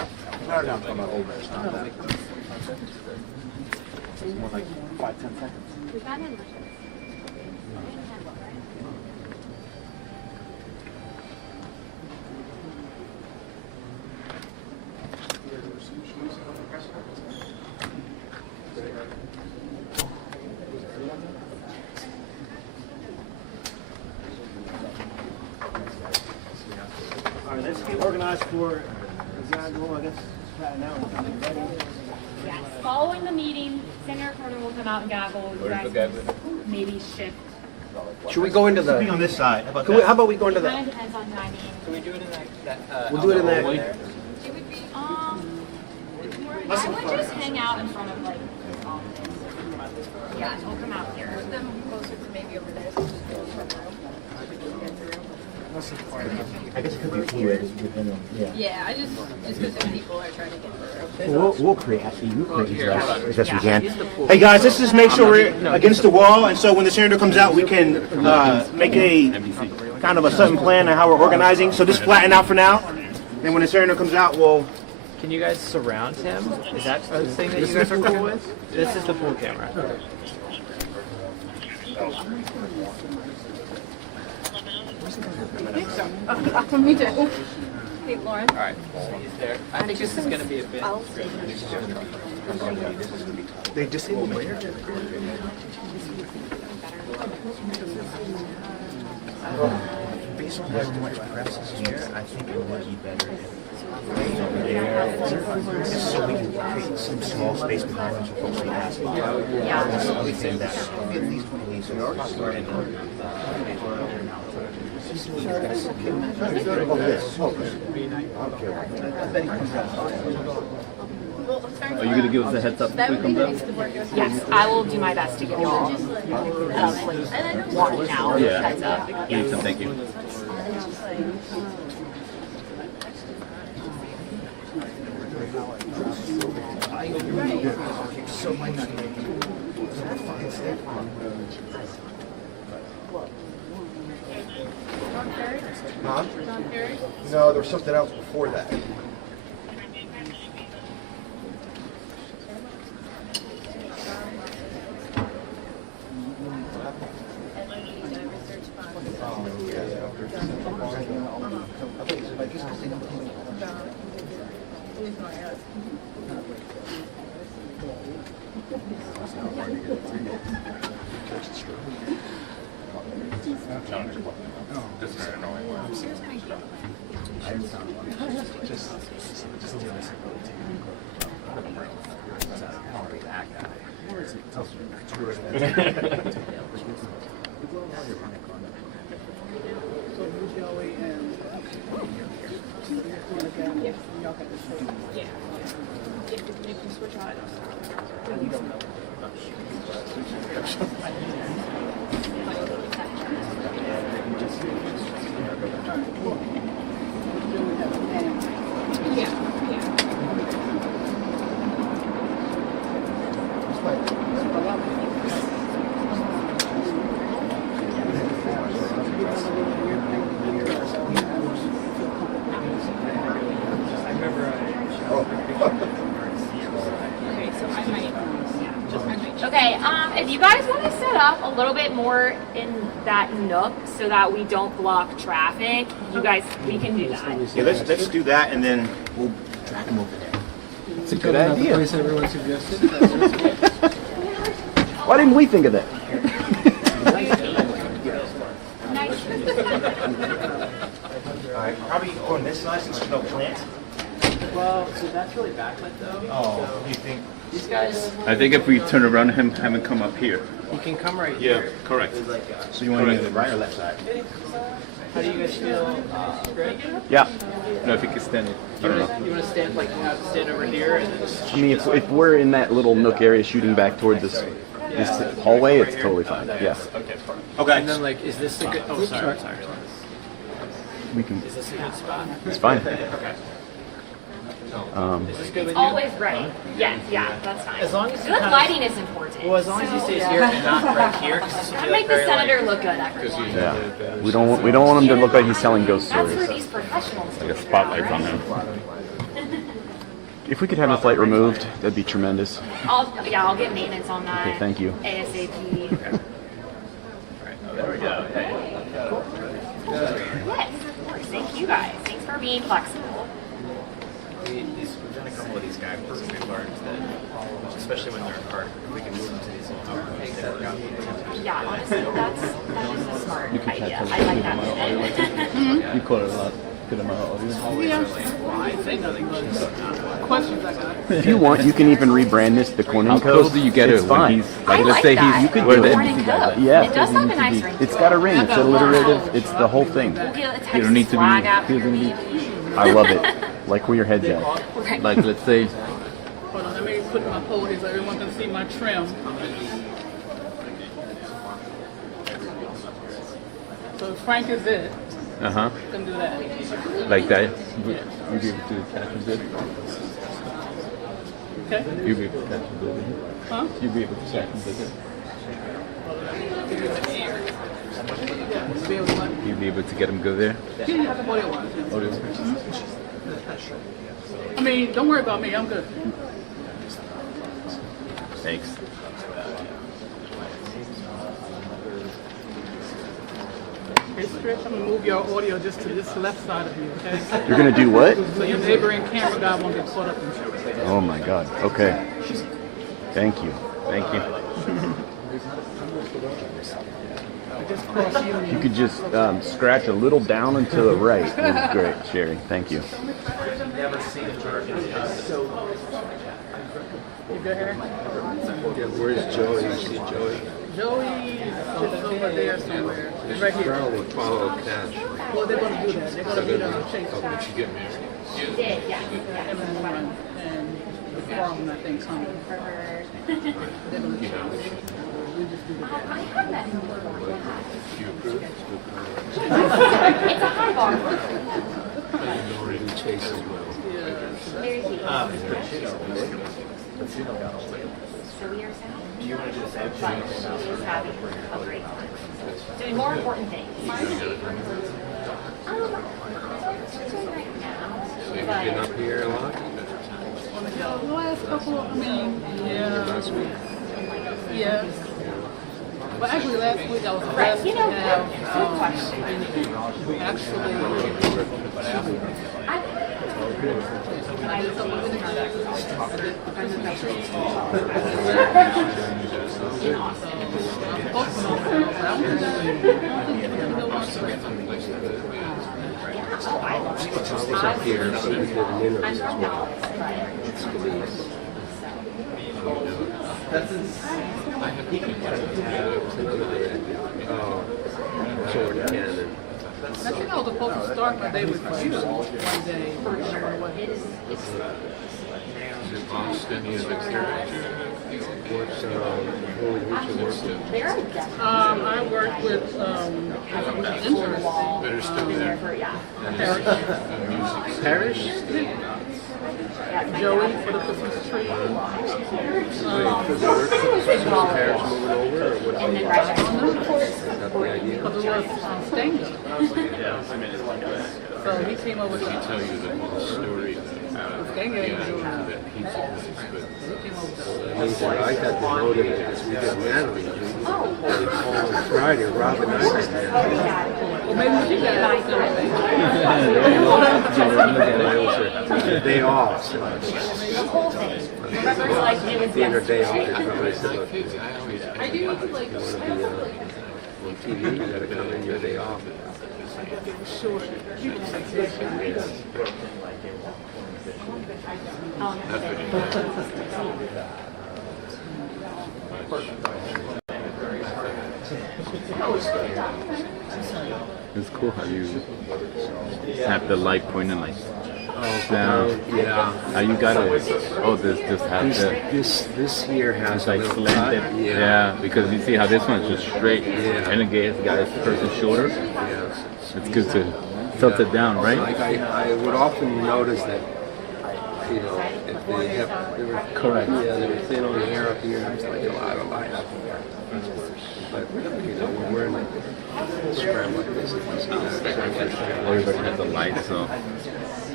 Countdown's from my old man. It's more like 5-10 seconds. We got him. All right, let's get organized for Zion, I guess, now. Yes. Following the meeting, Senator Cornyn will come out and gavel. You guys maybe shift. Should we go into the? Be on this side. How about Can that? we, how about we go into Kind the? of depends on timing. Can we do it in that? We'll do it in that. It would be, I would just hang out in front of like, yeah, he'll come out here. Put them closer to maybe over there. I guess it could be fluid within them. Yeah. Yeah, I just because some people are trying to get through. We'll create these as best we can. Hey guys, let's just make sure we're against the wall, and so when the senator comes out, we can make a kind of a sudden plan on how we're organizing. So just flatten out for now. Then when the senator comes out, we'll. Can you guys surround him? Is that a thing that you guys are cool with? This is the pool camera. Me too. Hey, Lauren. All right, he's there. I think this is going to be a bit. They disabled me. Based on how much press is here, I think it would be better if just so we can create some small space behind them for folks to ask. Yeah. So we think that at least police are and Are you going to give us a heads up if we come down? Yes, I will do my best to give you all one now. Yeah. Heads up. Yes. Thank you. Huh? No, there was something else before that. Okay, if you guys want to set up a little bit more in that nook so that we don't block traffic, you guys, we can do that. Yeah, let's do that, and then we'll drag them over there. It's a good idea. Place everyone suggested. Why didn't we think of that? All right, probably on this side since there's no plant. Well, so that's really backlit though. Oh, you think? These guys. I think if we turn around him, have him come up here. You can come right Yeah, here. correct. So you want to do the right or left side? How do you guys feel? Greg? Yeah. No, if he can stand it. I don't know. You want to stand like stand over here and then just. I mean, if we're in that little nook area shooting back toward this hallway, it's totally fine. Yeah. Okay, perfect. Okay. And then like, is this a good? Oh, sorry. We can. Is this a good spot? It's fine. Okay. Is this good with you? Always right. Yes, yeah, that's fine. As long as you good kind of- lighting is important. Well, as long as he stays here and not right here, because this will Gotta be like make the very senator like. look good, everyone. Yeah. We don't want him to look like he's telling ghost That's stories. for these professionals. Like a spotlight on him. If we could have the flight removed, that'd be tremendous. I'll get maintenance on that. Okay, thank you. ASAP. There we go. Hey. Yes, of course. Thank you guys. Thanks for being flexible. We've done a couple of these guys where we've learned that, especially when they're in park, we can move them to these little outcomes that work out. Yeah, honestly, that is a smart You can idea. chat I like that. You call it a lot. Good amount of audio. Yeah. I think nothing but questions I got. If you want, you can even rebrand this the Cornyn How Code. close do you get It's it when fine. he's like, let's say that. he's You could we're do the it. Morning code. Yeah, It does have a nice ring to it's got a ring. It's alliterative. It's the whole thing. We'll get a You Texas don't need to flag be. out He for doesn't me. need. I love it. Like where your head's at. Like let's say. Hold on, let me put my pole here so everyone can see my trim. So Frank is it. Uh-huh. Can do that. Like that. You be able to catch him good. Okay? You be able to catch him good. Huh? You be able to catch him good. You be able to get him good there. Yeah, audio wise. Yeah. Audio. I mean, don't worry about me. I'm good. Thanks. Hey, Stretch, I'm gonna move your audio just to this left side of you, okay? You're gonna do what? So your neighboring camera guy won't get caught up in shit. Oh my God. Okay. Thank you. Thank you. Just cross you. If you could just scratch a little down and to the right. That would be great, Sherry. Thank you. You good here? Yeah, where's Joey? You see Joey? Joey is over there somewhere. He's right here. Brown will follow Cash. Well, they're going to do that. They're going to be the chase. Oh, did she get married? She did, yeah. And the farm, I think, coming. They're going to do it. We just do the I have met him before. You approve? It's a high bar. Already Chase as well. Very cute. So we are sad. Do you want to just add But she is having a great time. Doing more important things. She's doing right now. So you've been up here a lot? The last couple, I mean, yeah. Last week? Yeah. Well, actually, last week I was Right, blessed you to know, have, good question. actually, I was up here, but we did an interview as well. Jordan Cannon. I think I was supposed to start my day with you one day. Is it Boston University? What's your work? I work with interns. Better study there. Parish. Joey for the Christmas tree. Paris moving over, or what's And then right Got the idea? Because it was Stanger. So he came over to Tell you the whole story Stanger ain't doing that. that pizza place, but He came over to I mean, I got demoted because we did Natalie. They called on Friday, Robin and I did Natalie. well, maybe she got it. It was a day off, so the whole thing. Remember, it's like it was being her day off, yesterday. they probably said, look, you want to be on TV, you gotta come in your day off. Sure. It's cool how you have the light pointing like down. Yeah. How you got it? Oh, this just has the. This here has It's like a little slanted. cut. Yeah, because you see how this one's just straight. Yeah. And again, it's got its person's shoulder. Yeah. It's good to tilt it down, right? Like I would often notice that, you know, if they have, they were Correct. Yeah, they were thin on the hair up here, and it's like a lot of light. But you know, when we're in a spread like this, Everybody has a light, so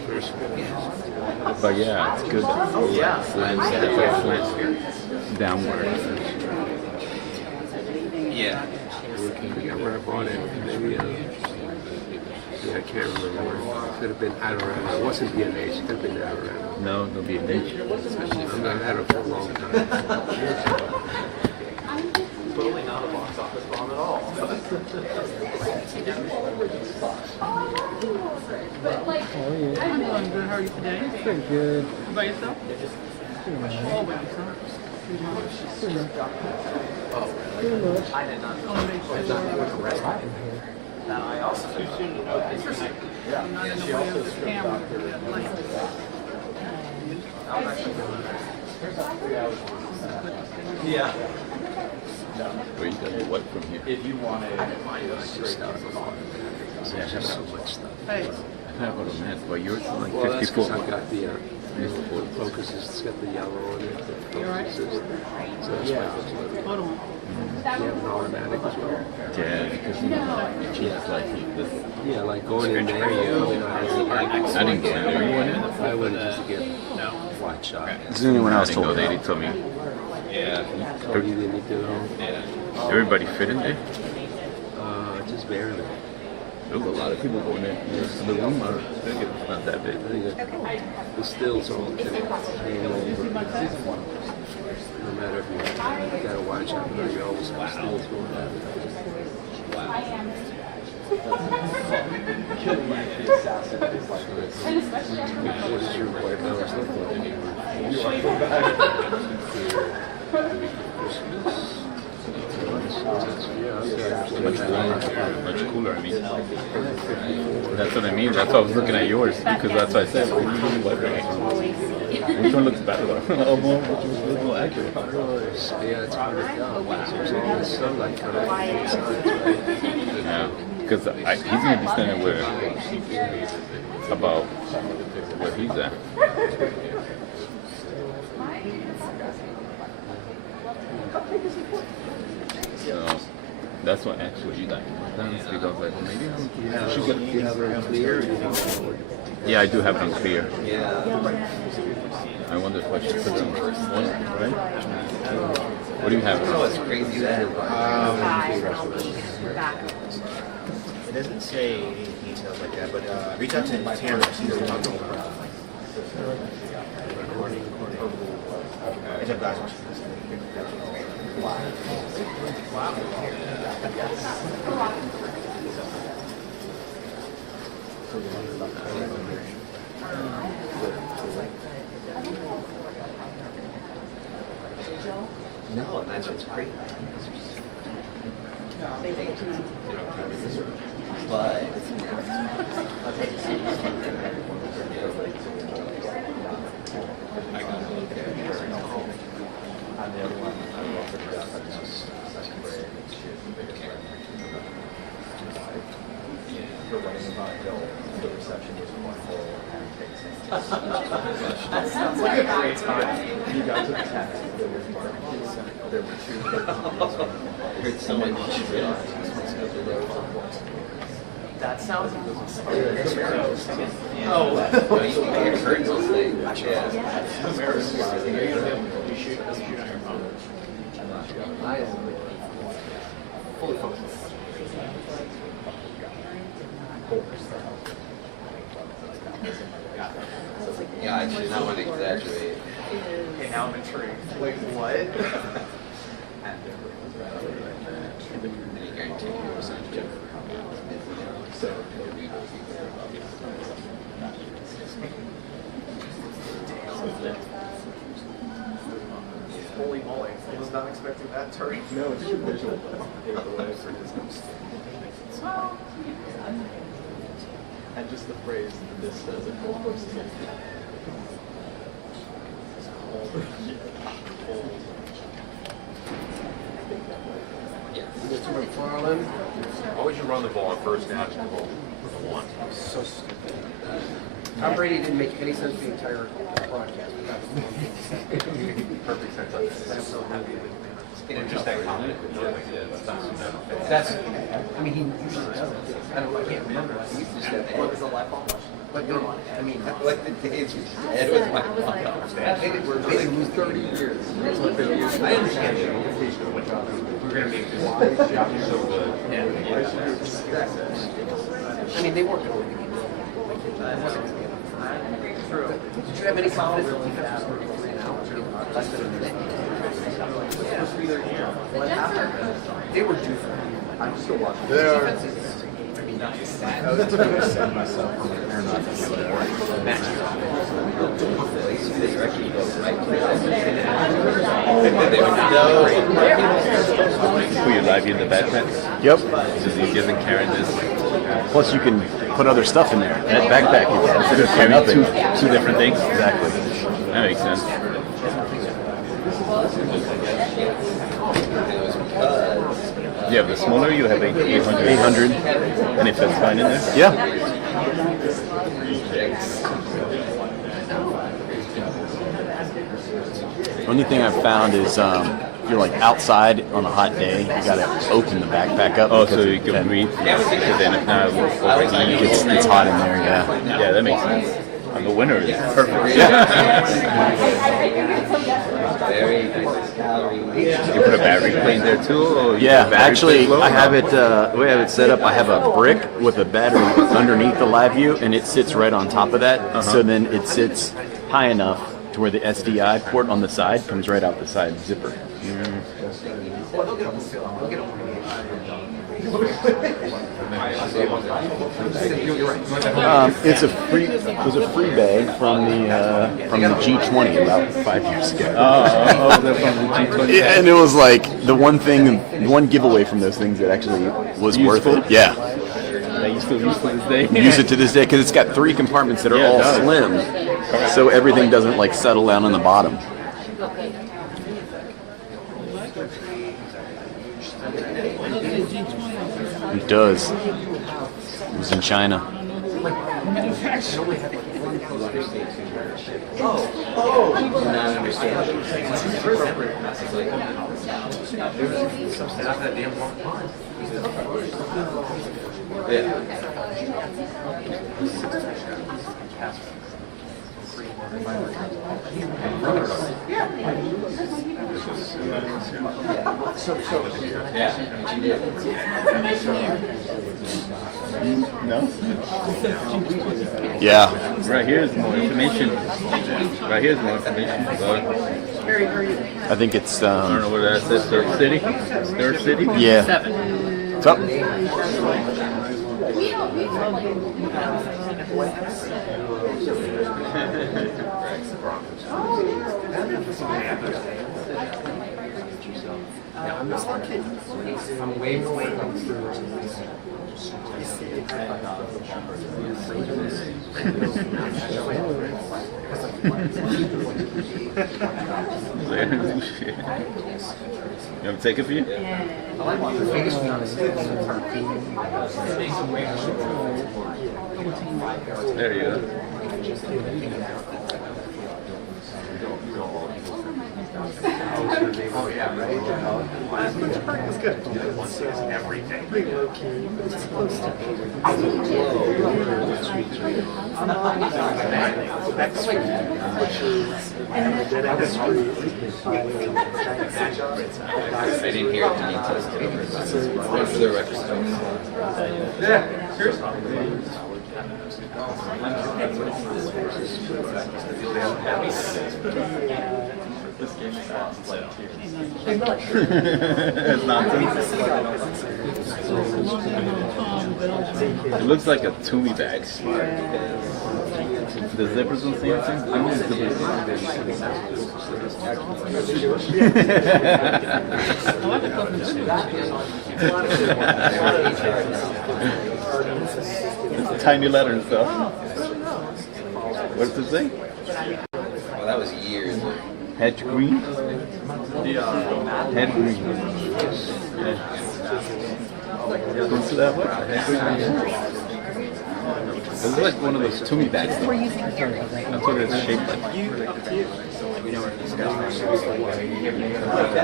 first one. But yeah, it's good. Oh, yeah. Downward. Yeah. Yeah, where I bought it, maybe, yeah, I can't remember where. It could have been Adorama. It wasn't B&H. It could have been Adorama. No, no B&H. I've not had it for a long time. Totally not a box office bomb at all. Oh, yeah. I'm doing good. How are you today? Pretty good. By yourself? Pretty much. Oh, by yourself. Pretty much. Pretty much. I did not know. I want to make sure. Now I also interesting. I'm not in the way of the camera. Like, Yeah. Where you got the what from here? If you wanted Yeah, I have so much stuff. hey. I have what I'm at, but yours is like Well, that's 54. because I've got the focus, it's got the yellow on it. The You all right? focus is- So that's why it looks a little. Hold on. You have an automatic as well. Yeah, because you know, it's like this. Yeah, like going in there, you probably not have I didn't go in there. You went in? I went just to get flat shot. Does anyone else I didn't told go. you? They didn't tell me. Yeah. Oh, you didn't need to know? Everybody fit in there? Just barely. There was a lot of people going in. The room, I think it's not that big. I think the stills all can hang over. No matter if you gotta watch out, but you always have stills going on. What does your white balance Much warmer, much cooler. I mean, that's what I mean. That's why I was looking at yours because that's what I said. Which one looks better though? Which was more accurate? Yeah, it's hard to tell. There's all this sunlight coming from the sides, right? Yeah, because he's gonna be standing where about where he's at. So that's what actually you like. Because I was like, well, maybe You have it clear. yeah, I do have it on clear. Yeah. I wonder if I should put it on first one, right? What do you have? Oh, it's crazy that. It doesn't say any details like that, but reach out to Tamara. She's the top of it's a guy. No, that's what's great. But That sounds like a great time. You got to the text. There were two. heard someone That sounds Oh, you can heard those things. Yeah. fully focused. Yeah, I did not want to exaggerate. Okay, now I'm intrigued. Wait, what? Any guarantee you was on Jeff. So, holy moly, I was not expecting that turn. No, it's your visual takeaway for his and just the phrase, this does it for us. Mr. McFarland? Why would you run the ball on first down with the one? So stupid. Tom Brady didn't make any sense for the entire broadcast. Perfect sense. I'm so happy with Just that comment. That's, I mean, he usually doesn't. I can't remember. He used to just have, what was the lifelong question? But I mean, like the days we had with my mom. They lose 30 years. I understand the implication of what we're going to make this job so good. I mean, they weren't going to win the game. It wasn't going to be true. Did you have any confidence that defense was going to be 3 now? Less than a minute. They were due for it. I'm still watching. They are. Who you live in the backpack? Yep. So you giving Karen this? Plus, you can put other stuff in there. That backpack is good for Carry nothing. two different things? Exactly. That makes sense. You have the smaller, you have 800. 800. And it fits fine in there? Yeah. Only thing I've found is you're like outside on a hot day, you gotta open the backpack up. Oh, so you can breathe. Because then if not, it's hot in there, yeah. Yeah, that makes sense. And the winter is perfect. Yeah. You put a battery plate there too? Or Yeah, actually, I have it. The way I have it set up, I have a brick with a battery underneath the live view, and it sits right on top of that. So then it sits high enough to where the SDI port on the side comes right out the side zipper. It's a free. It was a free bag from the G20 about 5 years ago. They're from the G20. Yeah, and it was like the one giveaway from those things that actually was worth it. Yeah. That you still use to this day? Use it to this day because it's got 3 compartments that are all slim, so everything doesn't like settle down on the bottom. It does. It was in China. No? Yeah. Right here's more information. Right here's more information about it. I think it's. I don't know what that says. Third city? Third city? Yeah. 7. What's up? I'm way more You want to take it for you? There you go. It's good. Pretty low key, but it's close to back street, which is a dead end street. I didn't hear it for the record. Yeah, seriously. It's nonsense. It looks like a Toomey bag. The zippers don't say anything? I don't It's a tiny letter and stuff. What does it say? Well, that was years ago. Hedge green? Head green. Yeah. What's that one? Head green. It's like one of those Toomey bags. That's what it's shaped like.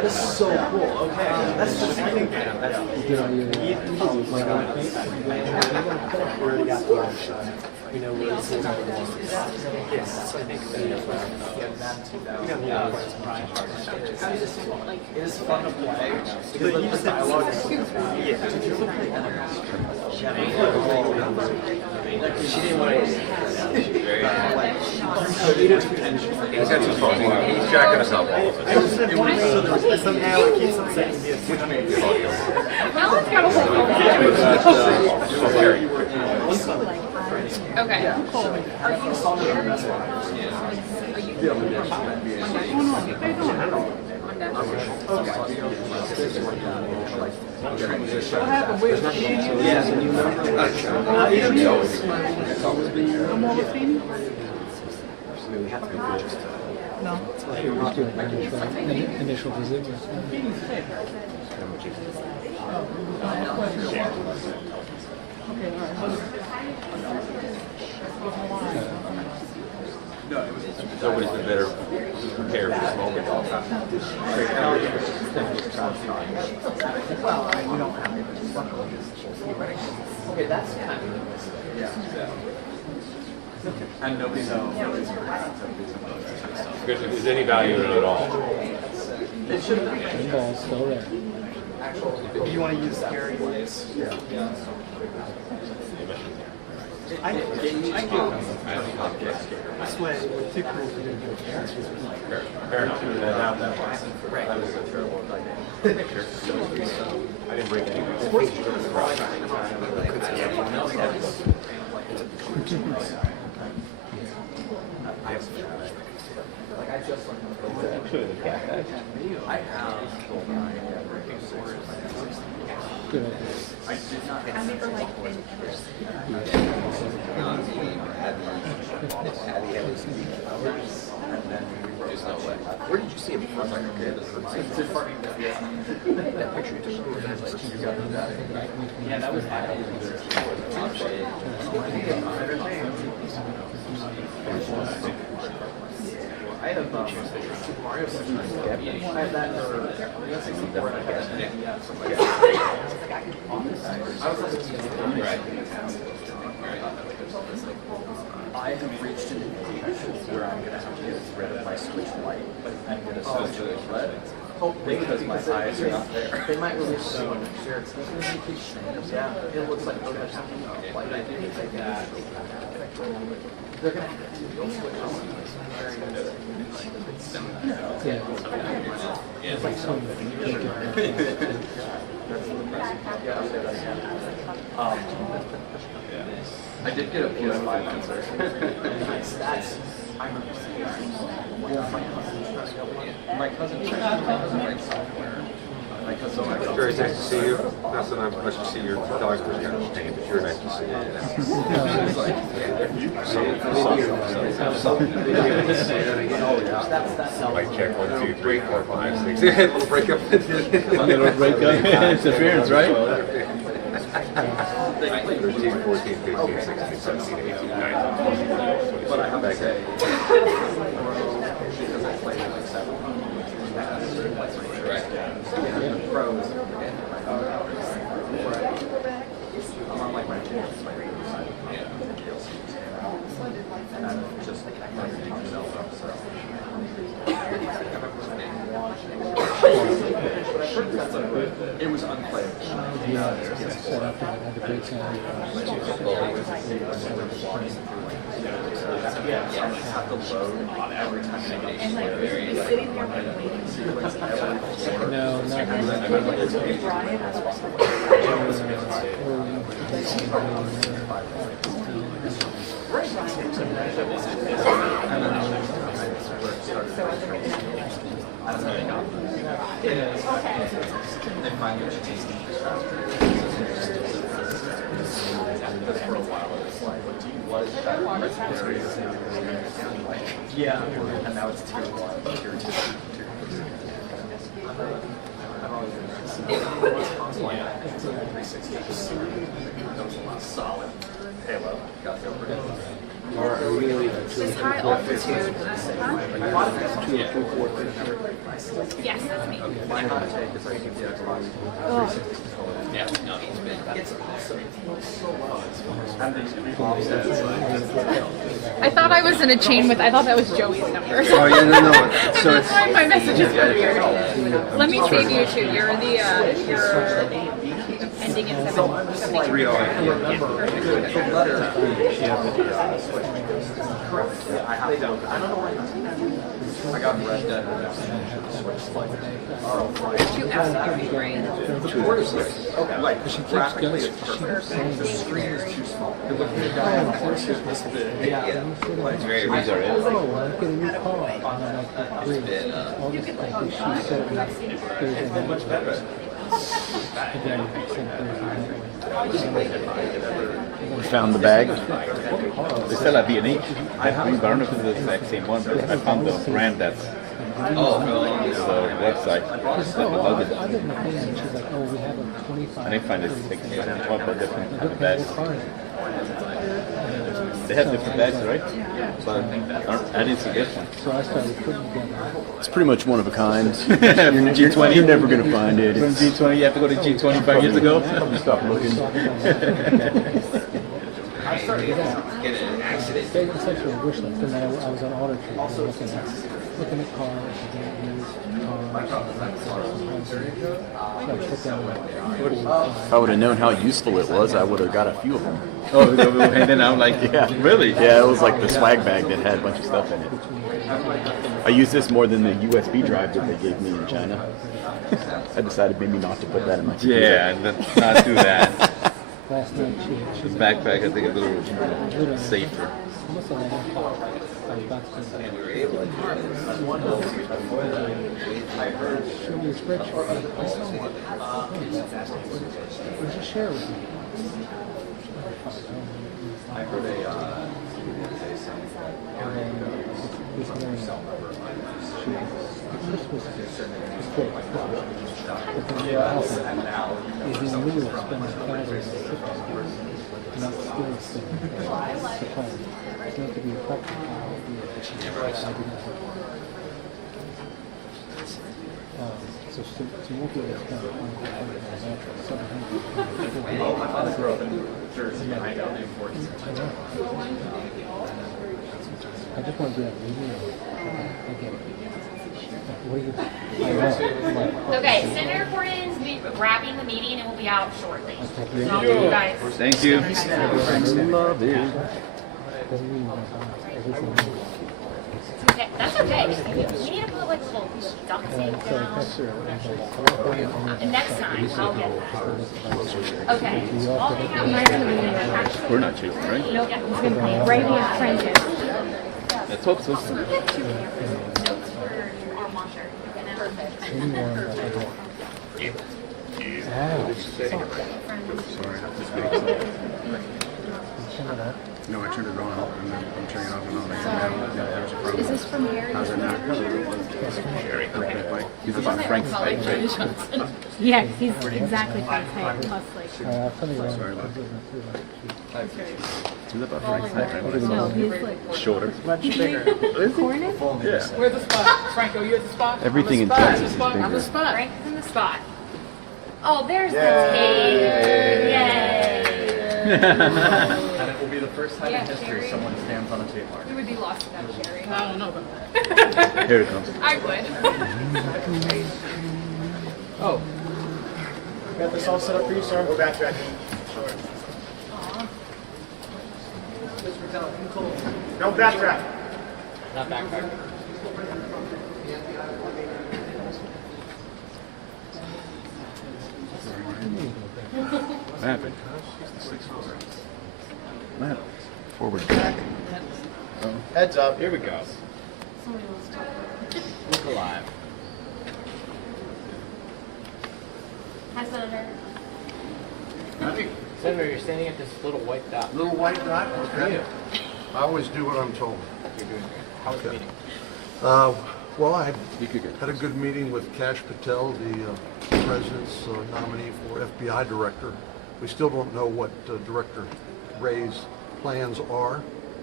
That is so cool. Okay, that's just I think that's we already got the we know where it's going. Yes, so I think it is fun to play because the dialogue is she didn't want to. He's got his phone. He's jacking us up. Somehow it keeps on saying yes. Alan's got a whole Okay. Are you What happened? Where's the Yes, and you remember no more Rafini? No. Initial visit. Okay, all right. Nobody's been better prepared for this moment. well, I mean, we don't have okay, that's kind of And nobody knows. If there's any value in it at all. it should have The ball's still there. if you want to use carry ways. Yeah. I this way with two crews we didn't do it. Fair enough. Right. That was a terrible idea. I didn't break any. Like I just I have Good. I did not Where did you see him? I was like, okay, this is that picture you took of him, you got that. Yeah, that was I have Super Mario Super I have that for 64 and I guess. I have reached an age where I'm going to have to get rid of my switch light, but I'm going to switch to red. Hopefully, because my eyes are not there. They might release soon. Sure, it's yeah, it looks like they're going to have to like I think it's like that. They're going to have to switch on. Yeah. It's like some I did get a PS5 answer. That's I remember seeing My cousin writes software. My cousin Very nice to see you. Not that I'm much to see your dog's pretty understand, but you're nice to see you. Might check 1, 2, 3, 4, 5, 6. Little breakup. Little breakup interference, right? 13, 14, 15, 16, 17, 18, 19, 20. But I have to say, pros. I'm on like my kids, my and I'm just myself up, so. It was unplayable. set up and had a great time. Have to load on every time I get And like sitting there waiting. No, not yeah, and now it's tier 1, tier 2, tier 3. Solid Halo, got over it. Just high altitude. Yes, that's me. Yeah, no, he's been. I thought I was in a chain with. I thought that was Joey's number. Oh, yeah, no. So That's why my messages were weird. Let me save you too. You're the you're ending in 773. I got Red Dead. Two F's in your brain. Like, She keeps practically, going, it's she keeps perfect. saying The screen is too small. It would be oh, it's very These are it. oh, I'm getting a new car. And I'm like, great. All this stuff that she said Thursday night. Again, same Thursday night. Found the bag. They sell at B&H. I don't know if it's the exact same one, but I found the brand that's the website. Other than the thing, and she's like, oh, we have a 25. I didn't find it like 12 different bags. They have different bags, right? But I didn't see this one. So I started putting together. It's pretty much one of a kind. From G20. You're never gonna find it. From G20, you have to go to G20 5 years ago. Stop looking. I started getting an accident. It's essentially a wish list, and then I was on Auto Trader looking at cars, If I would have known how useful it was, I would have got a few of them. Oh, and then I'm like, yeah, really? Yeah, it was like the swag bag that had a bunch of stuff in it. I used this more than the USB drive that they gave me in China. I decided maybe not to put that in my computer. Yeah, not do that. Last night The backpack, I think, is a little safer. Show me a spreadsheet. Just share with me. I heard So you won't be able to spend my father grew up in Jersey, and I know the importance of I just want to do that meeting. I get it. What do you? Okay, Senator Cornyn's wrapping the meeting and will be out shortly. And I'll do you guys. Thank you. Love it. Okay, that's okay. We need to put like a little duct tape down. And next time, I'll get that. Okay. I'll hang out here. We're not children, right? Nope. He's going to play Radiant Friendship. Let's hope so. Notes for our monitor. No, I turned it on and then I'm turning it off and on. Is this from Gary? How's it now? He's about Frank's height, right? Yeah, he's exactly Frank's height, plus like. Sorry about that. He's about Frank's height, right? No, he's like. Shorter. Much bigger. Yeah. Where's the spot? Franco, you at the spot? Everything in On the spot. Texas is On the bigger. spot. Frank's in the spot. Oh, there's the tape. Yay. And it will be the first time in history Jerry. someone stands on a tape mark. You would be lost without Jerry. I don't know about that. Here it comes. I would. Oh. Got this all set up for you, sir? We're backtracking. Sure. Don't backtrack. Not backpack. What happened? What happened? Forward back. Heads up. Here we go. Look alive. Hi, Senator. Senator, you're standing at this little white dot. Little white dot? Okay. I always do what I'm told. You're doing great. How was the meeting? Well, I had a good meeting with Kash Patel, the president's nominee for FBI director. We still don't know what Director Wray's plans are.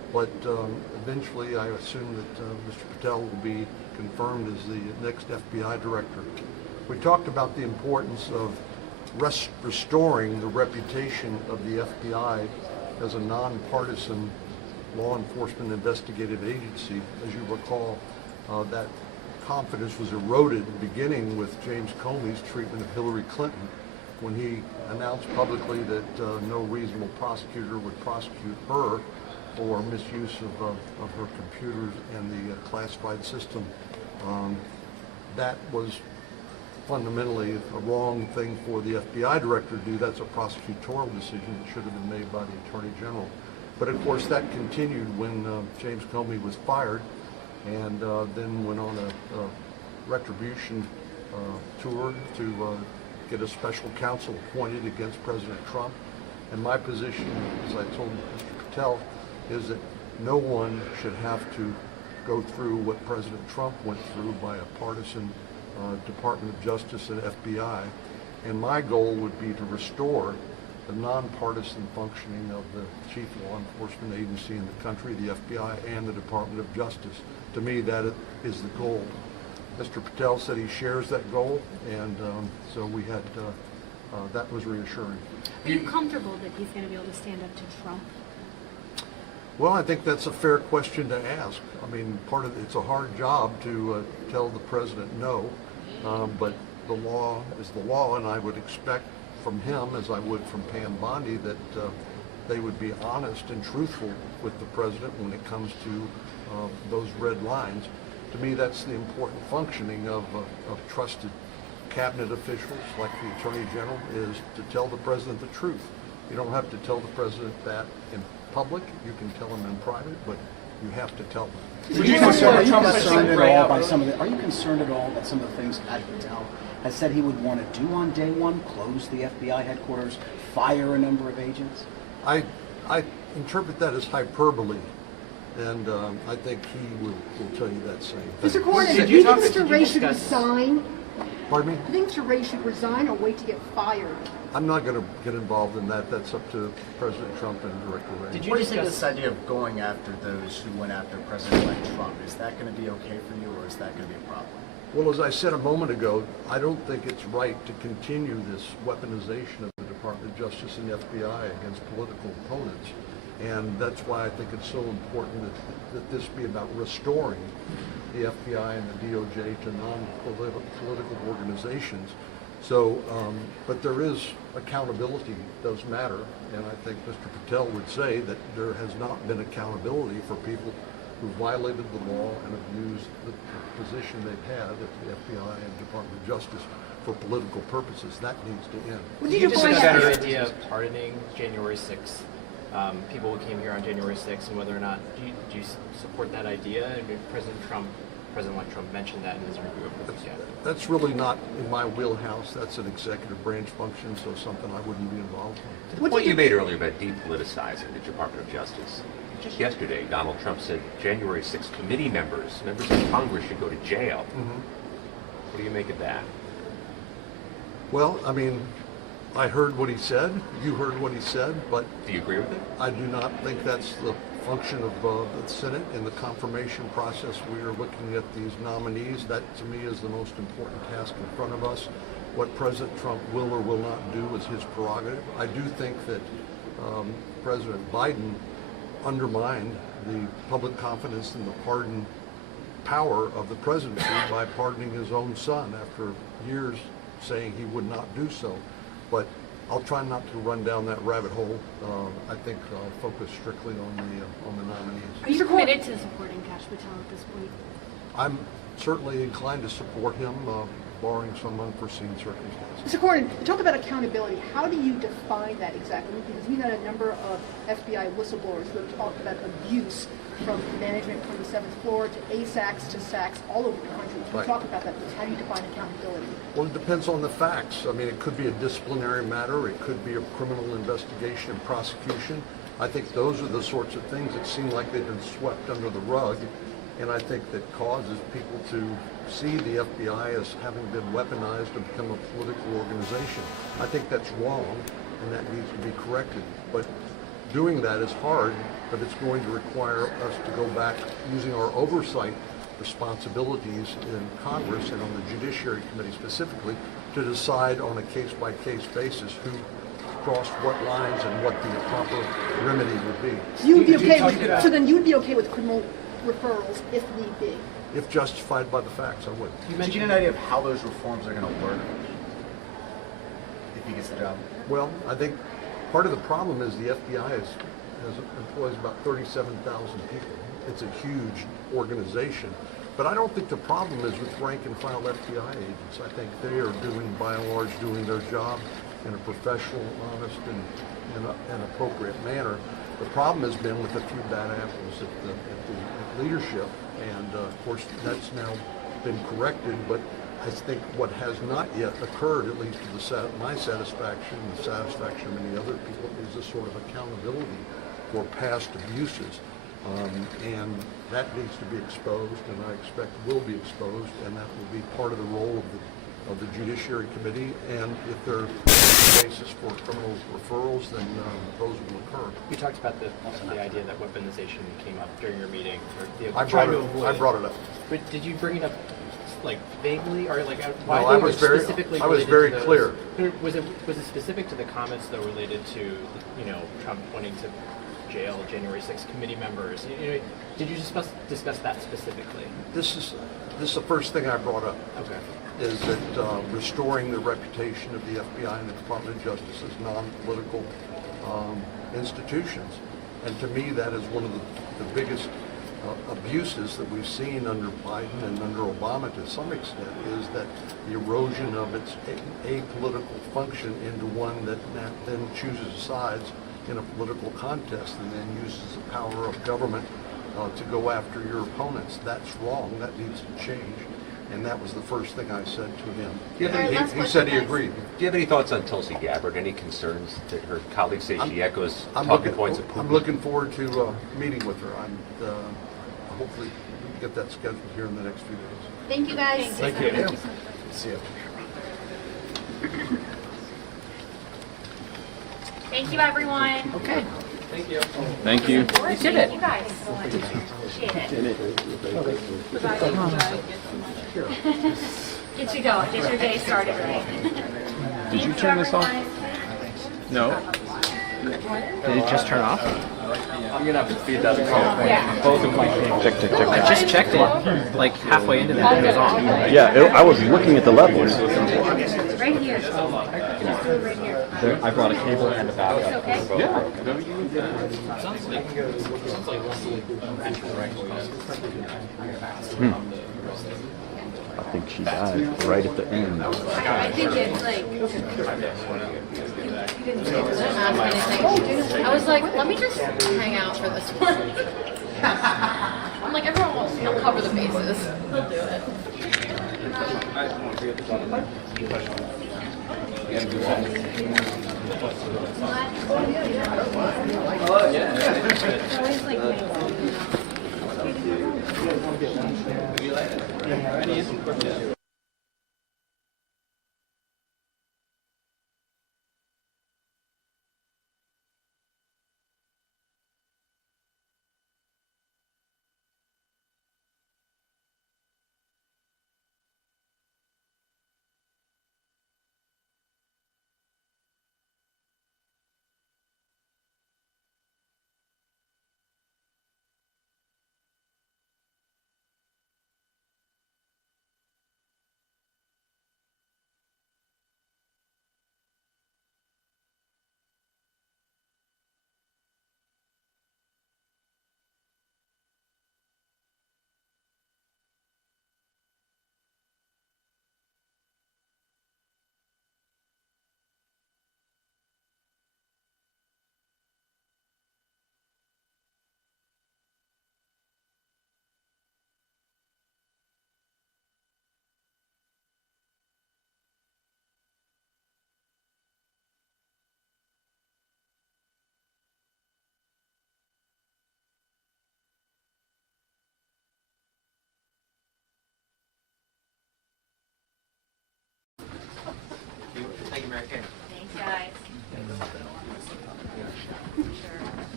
But eventually, I assume that Mr. Patel will be confirmed as the next FBI director. We talked about the importance of restoring the reputation of the FBI as a nonpartisan law enforcement investigative agency. As you recall, that confidence was eroded beginning with James Comey's treatment of Hillary Clinton when he announced publicly that no reasonable prosecutor would prosecute her for misuse of her computers and the classified system. That was fundamentally a wrong thing for the FBI director to do. That's a prosecutorial decision that should have been made by the Attorney General. But of course that continued when James Comey was fired, and then went on a retribution tour to get a special counsel appointed against President Trump. And my position, as I told Mr. Patel, is that no one should have to go through what President Trump went through by a partisan Department of Justice and FBI. And my goal would be to restore the nonpartisan functioning of the chief law enforcement agency in the country, the FBI and the Department of Justice. To me, that is the goal. Mr. Patel said he shares that goal, and so we had, that was reassuring. Are you comfortable that he's going to be able to stand up to Trump? Well, I think that's a fair question to ask. I mean, it's a hard job to tell the president no, but the law is the law, and I would expect from him, as I would from Pam Bondi, that they would be honest and truthful with the president when it comes to those red lines. To me, that's the important functioning of trusted cabinet officials like the Attorney General, is to tell the president the truth. You don't have to tell the president that in public. You can tell him in private, but you have to tell them. Are you concerned at all by some of the? Are you concerned at all that some of the things Kash Patel has said he would want to do on day one, close the FBI headquarters, fire a number of agents? I interpret that as hyperbole, and I think he will tell you that same thing. Mr. Cornyn, do you think Mr. Wray should resign? Pardon me? I think Mr. Wray should resign or wait to get fired. I'm not going to get involved in that. That's up to President Trump and Director Wray. What do you think of this idea of going after those who went after President-elect Trump? Is that going to be okay for you, or is that going to be a problem? Well, as I said a moment ago, I don't think it's right to continue this weaponization of the Department of Justice and the FBI against political opponents. And that's why I think it's so important that this be about restoring the FBI and the DOJ to non-political organizations. So, but there is accountability does matter, and I think Mr. Patel would say that there has not been accountability for people who violated the law and abused the position they've had at the FBI and Department of Justice for political purposes. That needs to end. Would you discuss the idea of pardoning January 6th? People who came here on January 6th, and whether or not do you support that idea? I mean, President-elect Trump mentioned that in his review of the weekend. That's really not in my wheelhouse. That's an executive branch function, so something I wouldn't be involved in. To the point you made earlier about depoliticizing the Department of Justice. Just yesterday, Donald Trump said January 6th committee members of Congress should go to jail. What do you make of that? Well, I mean, I heard what he said. You heard what he said, but do you agree with it? I do not think that's the function of the Senate. In the confirmation process, we are looking at these nominees. That, to me, is the most important task in front of us. What President Trump will or will not do is his prerogative. I do think that President Biden undermined the public confidence in the pardon power of the presidency by pardoning his own son after years saying he would not do so. But I'll try not to run down that rabbit hole. I think I'll focus strictly on the nominees. Are you committed to supporting Kash Patel at this point? I'm certainly inclined to support him, barring some unforeseen circumstances. Mr. Cornyn, you talk about accountability. How do you define that exactly? Because we've had a number of FBI whistleblowers who have talked about abuse from management from the 7th floor to ASACs to SACs all over the country. Can you talk about that, please? How do you define accountability? Well, it depends on the facts. I mean, it could be a disciplinary matter. It could be a criminal investigation and prosecution. I think those are the sorts of things that seem like they've been swept under the rug. And I think that causes people to see the FBI as having been weaponized and become a political organization. I think that's wrong, and that needs to be corrected. But doing that is hard, but it's going to require us to go back using our oversight responsibilities in Congress and on the Judiciary Committee specifically to decide on a case-by-case basis who crossed what lines and what the proper remedy would be. You'd be okay with, so then you'd be okay with criminal referrals if need be? If justified by the facts, I would. Did you get an idea of how those reforms are going to work if he gets the job? Well, I think part of the problem is the FBI employs about 37,000 people. It's a huge organization. But I don't think the problem is with rank and file FBI agents. I think they are doing, by and large, doing their job in a professional, honest, and appropriate manner. The problem has been with a few bad apples at the leadership, and of course that's now been corrected. But I think what has not yet occurred, at least to my satisfaction and the satisfaction of many other people, is a sort of accountability for past abuses. And that needs to be exposed, and I expect will be exposed, and that will be part of the role of the Judiciary Committee. And if there's a basis for criminal referrals, then those will occur. You talked about the idea that weaponization came up during your meeting. I brought it up. But did you bring it up like vaguely, or like why? No, I was very clear. Was it specific to the comments that related to Trump wanting to jail January 6th committee members? Did you discuss that specifically? This is the first thing I brought up. Okay. Is that restoring the reputation of the FBI and the Department of Justice as non-political institutions. And to me, that is one of the biggest abuses that we've seen under Biden and under Obama to some extent, is that the erosion of its apolitical function into one that then chooses sides in a political contest and then uses the power of government to go after your opponents. That's wrong. That needs to change. And that was the first thing I said to him. He said he agreed. Do you have any thoughts on Tulsi Gabbard? Any concerns that her colleagues say she echoes talking points of Putin? I'm looking forward to meeting with her. Hopefully we can get that scheduled here in the next few days. Thank you guys. Thank you. See you. Thank you, everyone. Okay. Thank you. Thank you. You did it. You guys. Appreciate it. Get you going. Get your day started right. Did you turn this off? No. Did it just turn off? I'm gonna have to feed that call. Yeah. Both of my Check. I just checked it like halfway into that. It was on. Yeah, I was looking at the levels. Right here. Just do it right here. I brought a cable and a backup. It's okay? Yeah. I think she died right at the end. I think it's like. I was like, let me just hang out for this one. I'm like, everyone wants to cover the bases. He'll do it. Thank you, Mary Kay. Thanks, guys. Sure.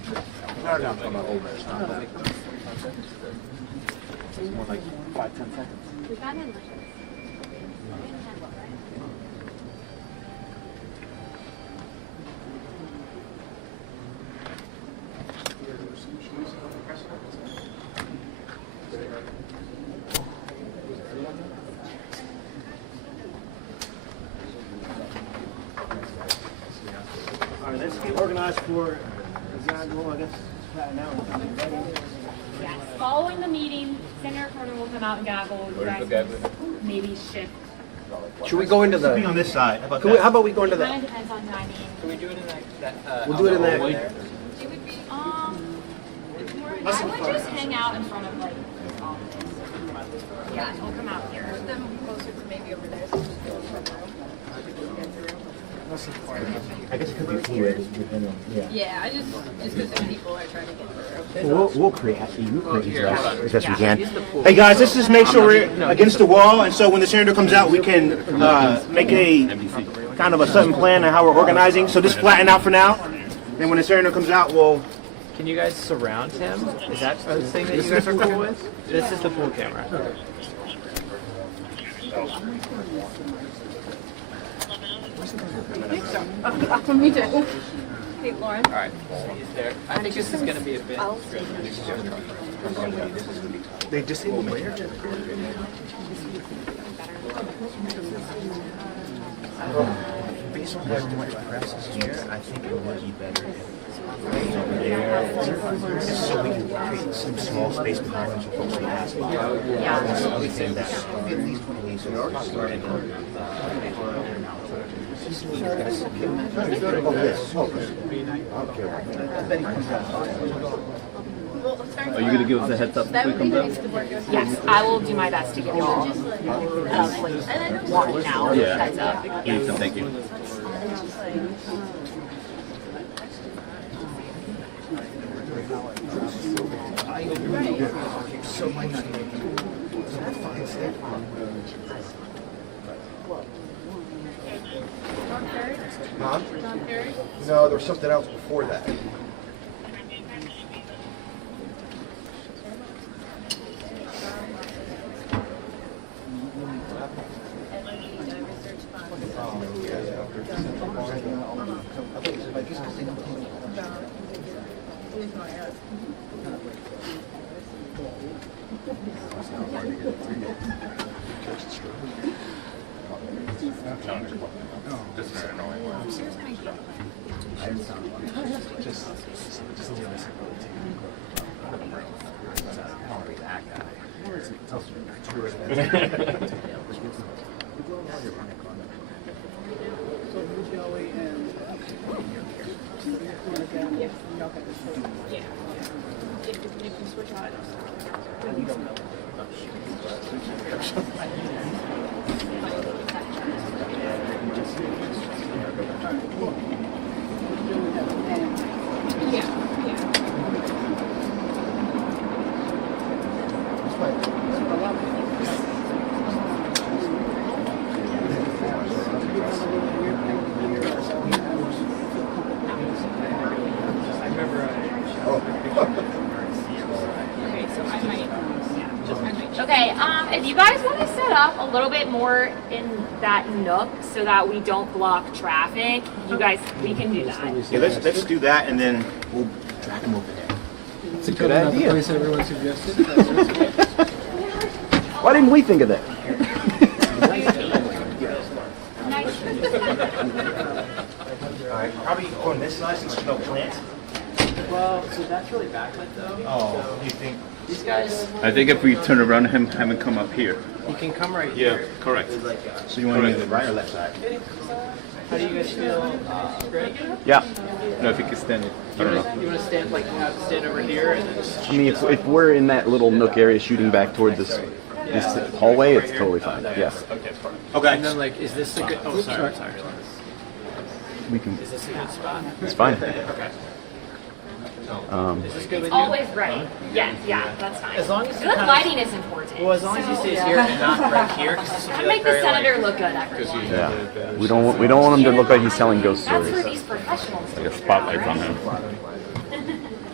No, I'm talking about older. It's not like, it's more like 5-10 seconds. We got in. All right, let's get organized for Zion, I guess, now. Yes. Following the meeting, Senator Cornyn will come out and gavel. You guys maybe shift. Should we go into the? Be on this side. How about How about we go into Kind of the? depends on timing. Can we do it in that We'll do it in that. It would be, I would just hang out in front of like his office. Yeah, he'll come out here. Them closer to maybe over there. I guess it could be fluid within them. Yeah. Yeah, I just because some people are trying to get through. We'll create these as best we can. Hey guys, let's just make sure we're against the wall, and so when the senator comes out, we can make a kind of a sudden plan on how we're organizing. So just flatten out for now, and when the senator comes out, we'll. Can you guys surround him? Is that a thing that you guys are cool with? This is the full camera. Me too. Hey, Lauren. All right. I think this is going to be a bit. They disabled my air. Based on how much press is here, I think it would be better if over there, just so we can create some small space behind them so folks can ask. Yeah. We think that at least one of these Are you going to give us a heads up if we come up? Yes, I will do my best to give you all one now. Yeah. Heads up. Please, and thank you. Huh? No, there was something else before that. Okay, if you guys want to set up a little bit more in that nook so that we don't block traffic, you guys, we can do that. Yeah, let's do that, and then we'll drag them over there. It's a good idea. The place everyone suggested. Why didn't we think of that? All right, probably on this side since there's no plant. Well, so that's really backlit though. Oh, you think? These guys. I think if we turn around him, have him come up here. He can come right Yeah, here. correct. So you want to be the right or left side? How do you guys feel? Greg? Yeah. No, if you can stand it. I don't know. You want to stand like stand over here and then just. I mean, if we're in that little nook area shooting back toward this hallway, it's totally fine. Yeah. Okay. And then like, is this a good? Oh, sorry. We can. Is this a good spot? It's fine. Okay. Is this good with you? Always right. Yes, yeah, that's fine. As long as good lighting is important. Well, as long as he stays here and not right here, because this will Gotta be like make the very senator like. look good, everyone. Yeah. We don't want him to look like he's telling ghost That's stories. for these professionals. Like a spotlight on him.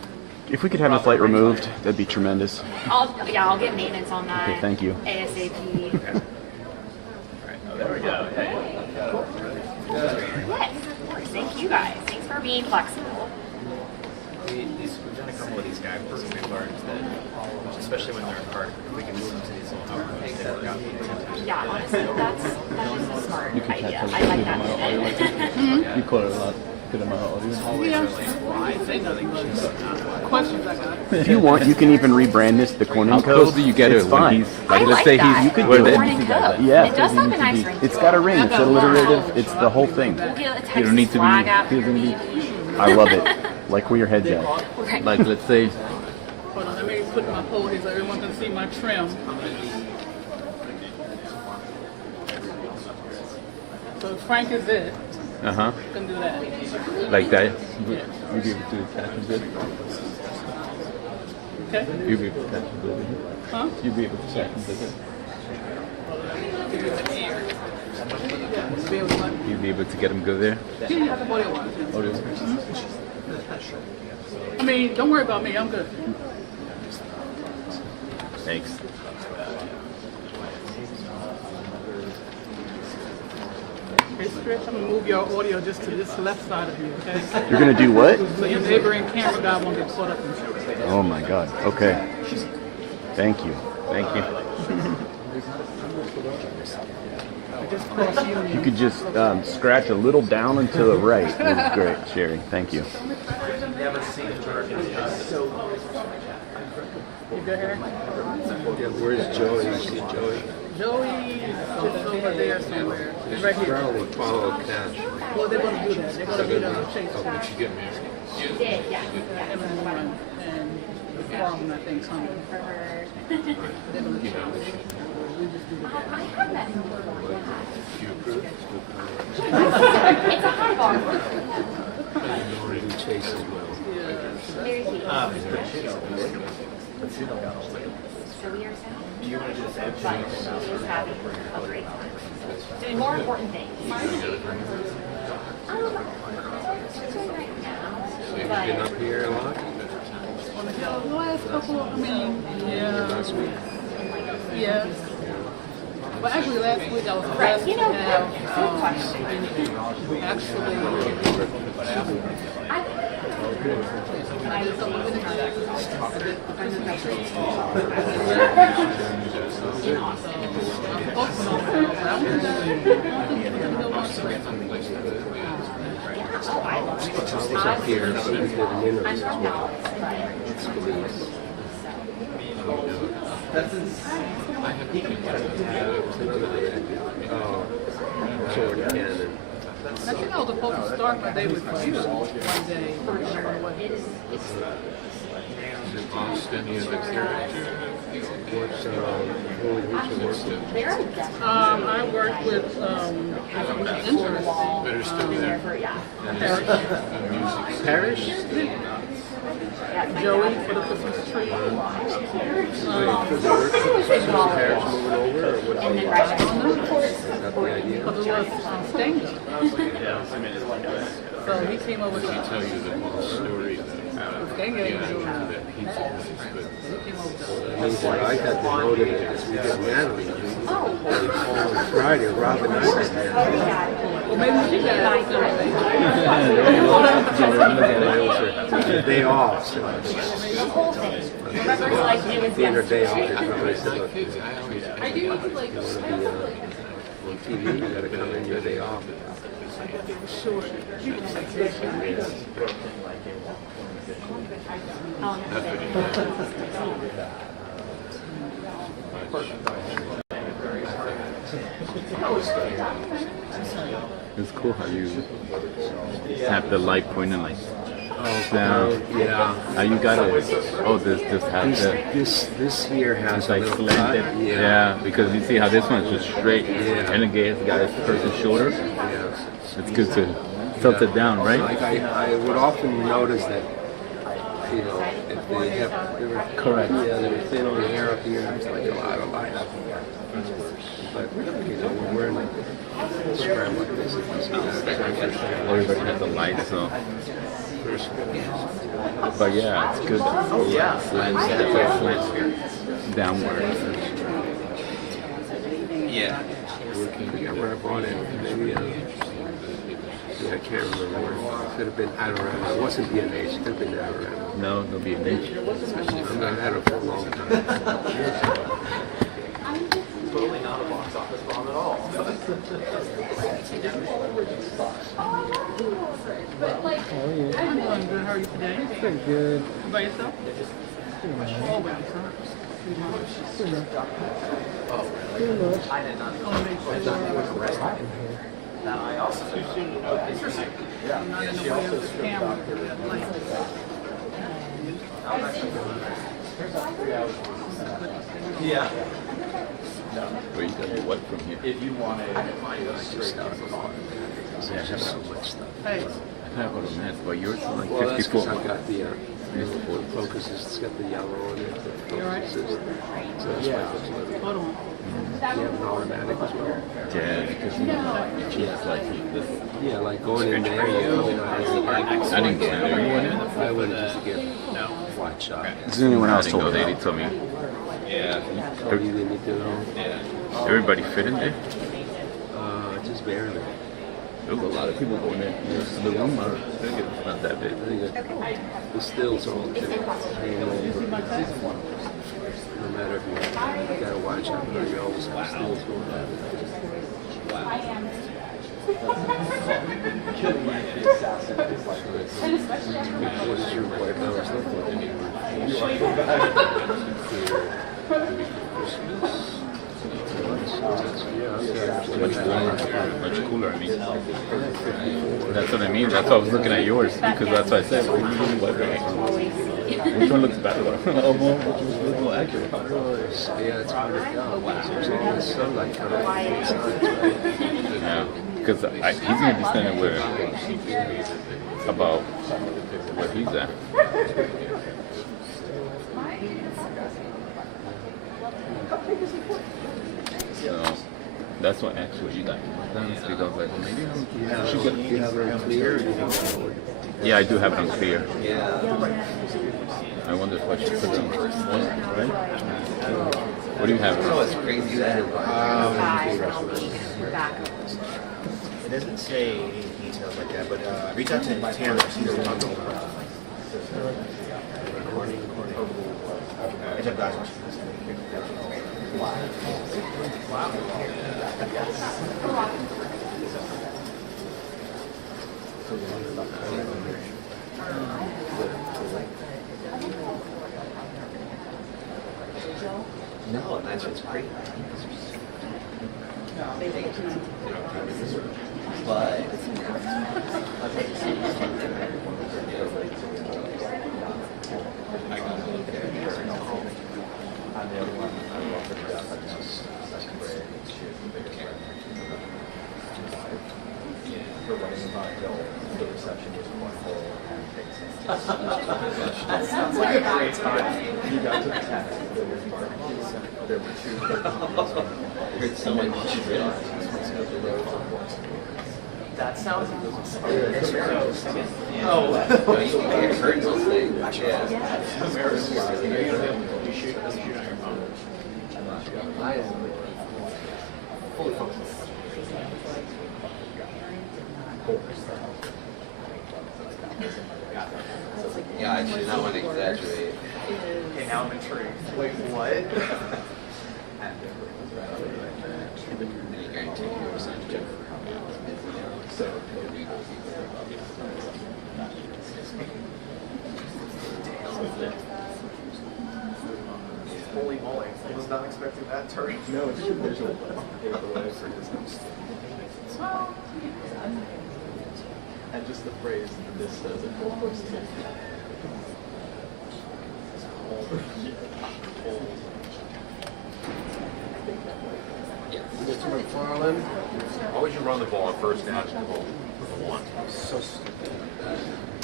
If we could have the flight removed, that'd be tremendous. I'll get maintenance on that. Okay, thank you. ASAP. There we go. Hey. Yes, of course. Thank you guys. Thanks for being flexible. We've done a couple of these guys, we've learned that, especially when they're in park, we can move them to these little outlets that work out. Yeah, honestly, that is a smart idea. I like that. You call it a lot. Good amount of audio. Yeah. I say nothing but questions I got. If you want, you can even rebrand this the Cornyn How code. close do you get It's it when fine. he's like, let's say that. You could where do the it. Cornyn code. Yeah. It does have a nice ring. It's got a ring. It's alliterative. It's the whole thing. We'll get a You don't need Texas to flag be. out He doesn't need. I love it. Like where your head's at. Right. Like let's say. Hold on, let me put my pole here so everyone can see my trim. So Frank is it. Uh huh. You can do that. Like that. You be able to attach a bit. Okay? You be able to attach a bit. Huh? You be able to attach a bit. You be able to get him go there. Yeah, audio wise. Audio. I mean, don't worry about me. I'm good. Thanks. Okay, Stretch, I'm gonna move your audio just to this left side of you, okay? You're gonna do what? So your neighboring camera guy won't get caught up in you. Oh my God. Okay. Thank you. Thank you. Just cross you. You could just scratch a little down and to the right. That's great, Sherry. Thank you. You good here? Yeah, where's Joey? You see Joey? Joey is over there somewhere. He's right here. Brown would follow Cash. Well, they're gonna do that. They're gonna be the chase. Oh, did she get married? She did, yeah. Him and Lauren and the forum, I think, coming. They're gonna chase. We just do the I have that. You approve? It's a high bar. Nori who chases well. Very cute. So we are sound. Do you want to do the same But she is having a great time. Doing more important things. So you've been up here a lot? The last couple, I mean, yeah. Last week? Yeah. But actually, last week I was Right, blessed you to know, have, good question. actually, It's up here, so we did winners as well. Oh, Jordan Cannon. I think I was supposed to start my day with you one day. Is it Boston? What's I work with interns. Better still there. Parish. Joey for the Christmas tree. Parish moving over, or what? Not the idea. Because it was Stanger. So he came over to Tell you the whole story Stanger ain't doing that that. pizza place, but He came over to means that I got demoted because we did Natalie. On Friday, Rob and I did Natalie. well, maybe she got it. It was a day off. So The whole thing. Remember, like, it was being her day off, yesterday. they probably said, look, you I do like want to be on TV, you got to come in your day off. sure. It's cool how you have the light pointing like Oh, down. yeah. How you got it? Oh, this has the. This here has It's like a little slanted. cut. Yeah, because you see how this one's just straight. Yeah. And again, it's got its person's shoulder. Yeah. It's good to tilt it down, right? Like I would often notice that you know, if they have, they were, Correct. yeah, they were thin on the air up here, it's like a lot of light. But, you know, when we're in a scram like this, Everybody has a light, so. But yeah, it's good. Oh yeah. Downward. yeah. Where I bought it, maybe, yeah, I can't remember. It could have been, I don't know, it wasn't B&H, it could have been Adorama. No, no B&H. I've not had it for a long time. Totally not a box office bomb at all. I'm doing good. How are you today? Pretty good. By yourself? Pretty much. Oh, by yourself. Pretty much. Pretty much. I did not know. I thought they would arrest me. That I also interesting. Yeah. I'm not in the way of the camera. Like, Yeah. Where you got the what from here? If you want to, Yeah, there's so much stuff. hey, I have a mess, but yours is like Well, that's 54. because I've got the focus, it's got the yellow on it. The You all right? focus is- So that's why it's a little. hold on. You have an automatic as well. Yeah, because you know, it's like this. Yeah, like going in there, you know, I didn't go in there. You went in? I went just to get flat shot. Is anyone else I didn't told go you? there. They told me. Yeah. Oh, you didn't need to know? Everybody fit in there? Just barely. There was a lot of people going in. The room, it's not that big. I think the stills are all hanging over. No matter if you gotta watch out, but you always have stills going What is your white house Much warmer, much cooler. I mean, that's what I mean. That's why I was looking at yours because that's what I said. Which one looks better? Oh, well, which was more accurate? Yeah, it's hard to tell. There's all this sunlight coming in. Yeah, because he's gonna be standing where about where he's at. So that's what actually you like. Because I was like, well, maybe I should get You have it clear? Yeah, I do have it on clear. Yeah. I wonder if I should put it on right? What do you have? Oh, it's crazy that it doesn't say any details like that, but reach out to Tamara. She's the one going It's a guys. No, that's what's great. But That sounds like a great time. You got to the test. There were two. heard someone That sounds awesome. Oh, you heard those things. Yeah. You shoot on your phone. Fully focused. Yeah, I should not want to exaggerate. Okay, now I'm intrigued. Wait, what? Any guarantee you percentage. So, holy moly, I was not expecting that turn. No, it's your visual. And just the phrase, this does it. Mr. McFarland? Always you run the ball on first down, you go for the one. So stupid.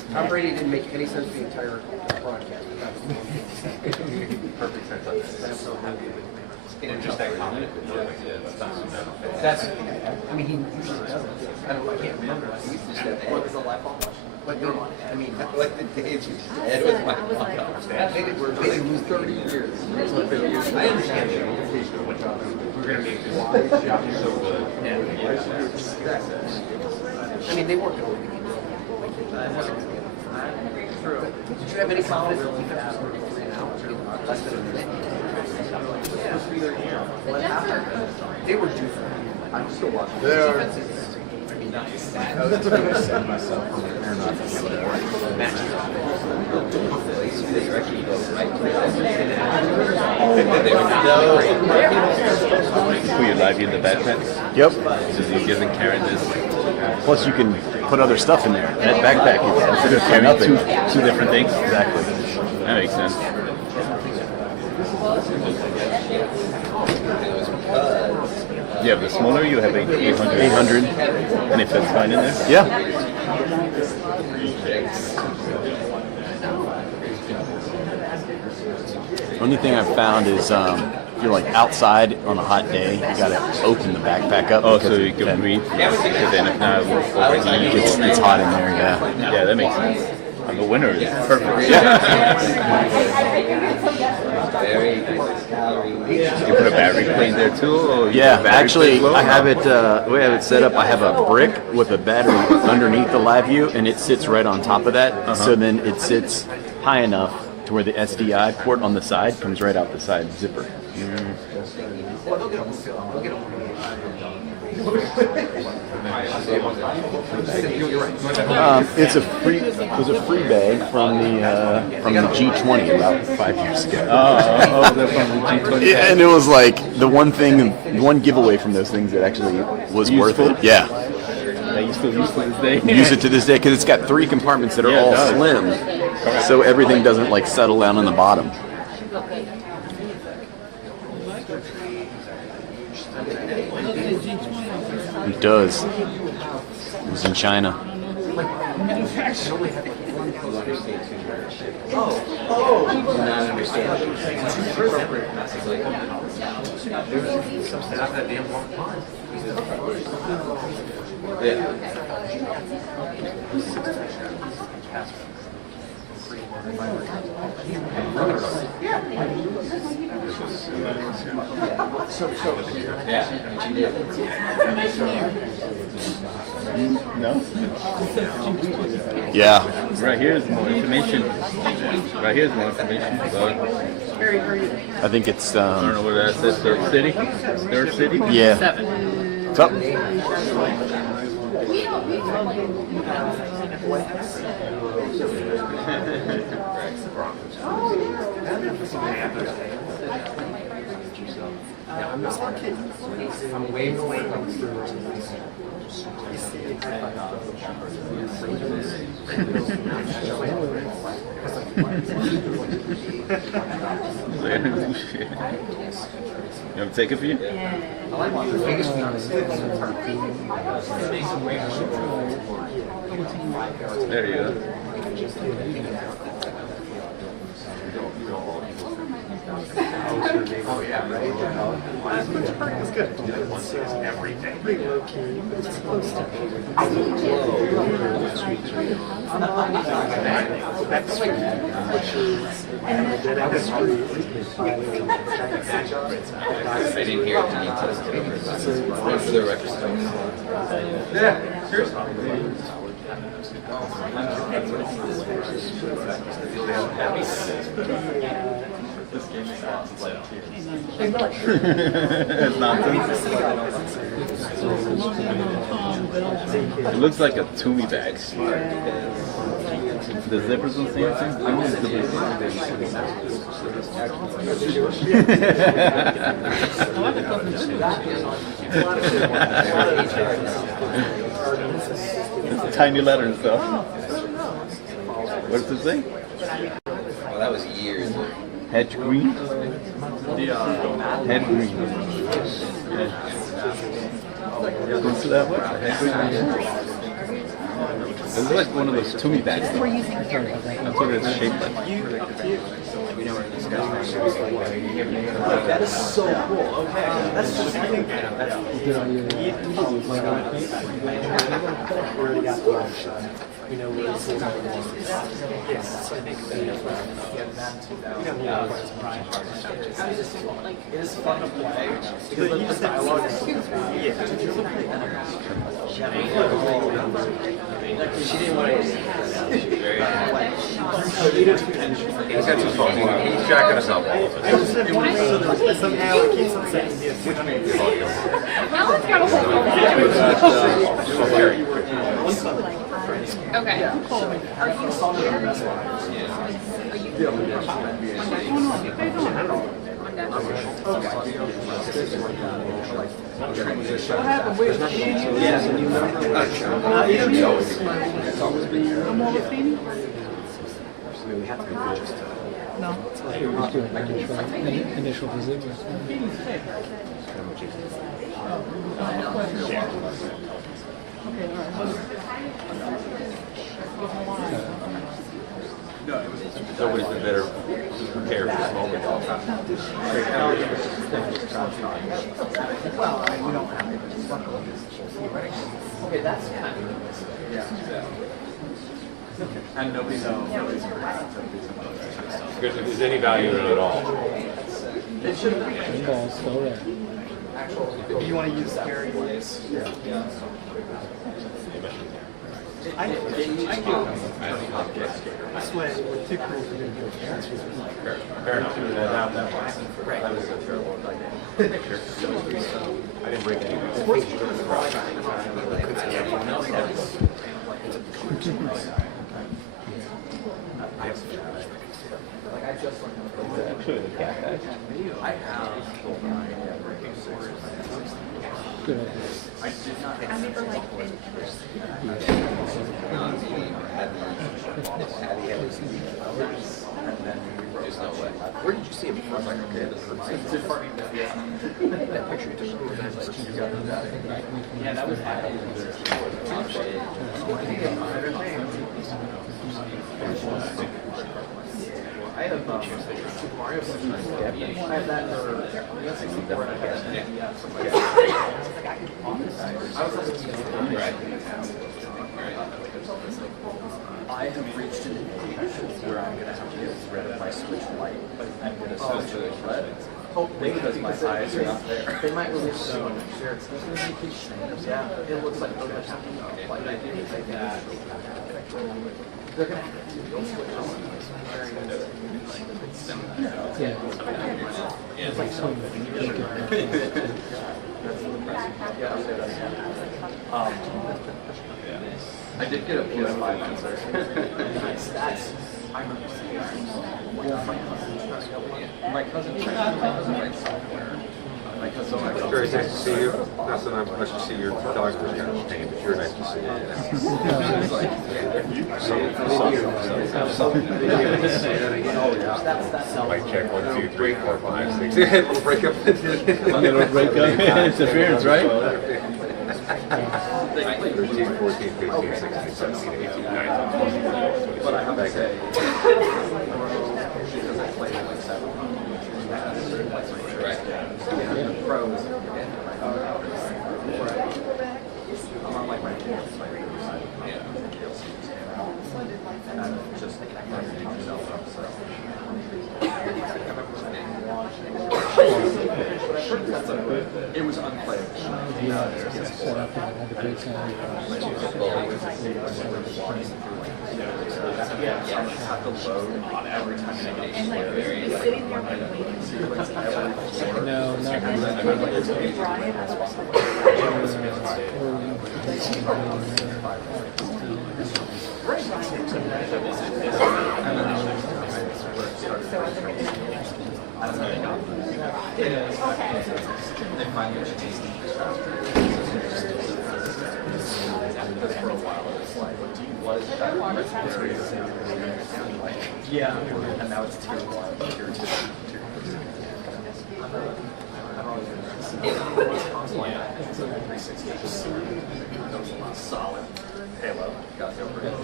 Tom Brady didn't make any sense for the entire broadcast. Perfect sense. I'm so happy with just that comment. That's, I mean, he usually doesn't. I can't remember. He used to just have, what was the life on? But then, I mean, Like the days you had with my mom. they lose 30 years. I understand that. We're going to make this so good. I mean, they weren't going to win the game. Did you have any confidence in the defense was going to be 3 now? Less than a minute. They were due for it. I'm still watching. Put your live in the backpack? Yep. So you doesn't carry this. Plus, you can put other stuff in there. That backpack Instead is of carrying two nothing. different things? Exactly. That makes sense. Yeah, the smaller you have 800. 800. And if that's fine in there? Yeah. Only thing I've found is if you're like outside on a hot day, you gotta open the backpack up. Oh, so you can breathe. Because then if not, it's hot in there. Yeah. Yeah, that makes sense. And the winner is perfect. You put a battery plate in there too? Or you Yeah, put a battery actually, plate low? I have it. The way I have it set up, I have a brick with a battery underneath the live view, and it sits right on top of that. So then it sits high enough to where the SDI port on the side comes right out the side zipper. It was a free bag from the G20 about 5 years ago. They're from the G20. Yeah, and it was like the one giveaway from those things that actually was worth it. Yeah. That you still use to this day? Use it to this day because it's got 3 compartments that are all slim, so everything doesn't like settle down on the bottom. It does. It was in China. No? Yeah. Right here is more information. Right here is more information. I think it's. I don't know what that says. Third city? Third city? Yeah. 7. What's up? I'm way away You want to take it for you? There you go. Oh yeah, right. It's good. It's pretty low key, but it's close to I didn't hear it to need to the record. Yeah, seriously. It's nonsense. It looks like a Toomey bag. The zippers don't say anything? I mean, it's tiny letters though. What does it say? Well, that was years. Hedge green? Head green. Yeah. Goes to that one? Head green. It's like one of those Toomey bags. We're using here. That's what it's shaped like. That is so cool. Okay, that's just, I think, that's, already got the option. We know where this is. Yes, I think that it is fun to play because the dialogue is she didn't want to. He's got two phones. He's jacking us up all of it. Somehow it keeps on saying yes. Alan's got a whole Okay. What happened with Yes. I'm over Phoenix? No. He was doing initial visit with Nobody's been better prepared for this moment. Okay, that's kind of and nobody's If there's any value in it at all. It should have ball still there. if you want to use carry ways. I do. This way, with two crews, we're going to do Fair enough. Right. That was a terrible idea. I didn't break any. Actually, the cat bag. I have Good idea. I did not I mean, for like, There's no way. Where did you see him first? Like, okay, this is that picture you took of him, you got that. Yeah, that was I have Super Mario. I have that for 64 and I guess. I have reached an age where I'm going to have to get rid of my switch light, but I'm going to switch to red. Hopefully, because my eyes are not there. They might release soon. Yeah, it looks like they're going to have to they're going to have to switch on. Yeah. It's like something that you can I did get a PS5 answer. That's, I remember seeing that. My cousin writes software. My cousin Very nice to see you. Not that I'm much to see your dog was kind of pain, but you're nice to see you. Mic check 1, 2, 3, 4, 5, 6. Little breakup. Little breakup. Interference, right? 13, 14, 15, 16, 17, 18, 19, 20. But I have to say, pros. I'm on like my and I'm just it was unplayable. set up and have a great time. Have to load on every time I get and like, you're sitting there like waiting. No, not They finally changed for a while. It was like, what is that? Yeah, and now it's tier 1, tier 2, tier 3. Solid. Halo, got over it.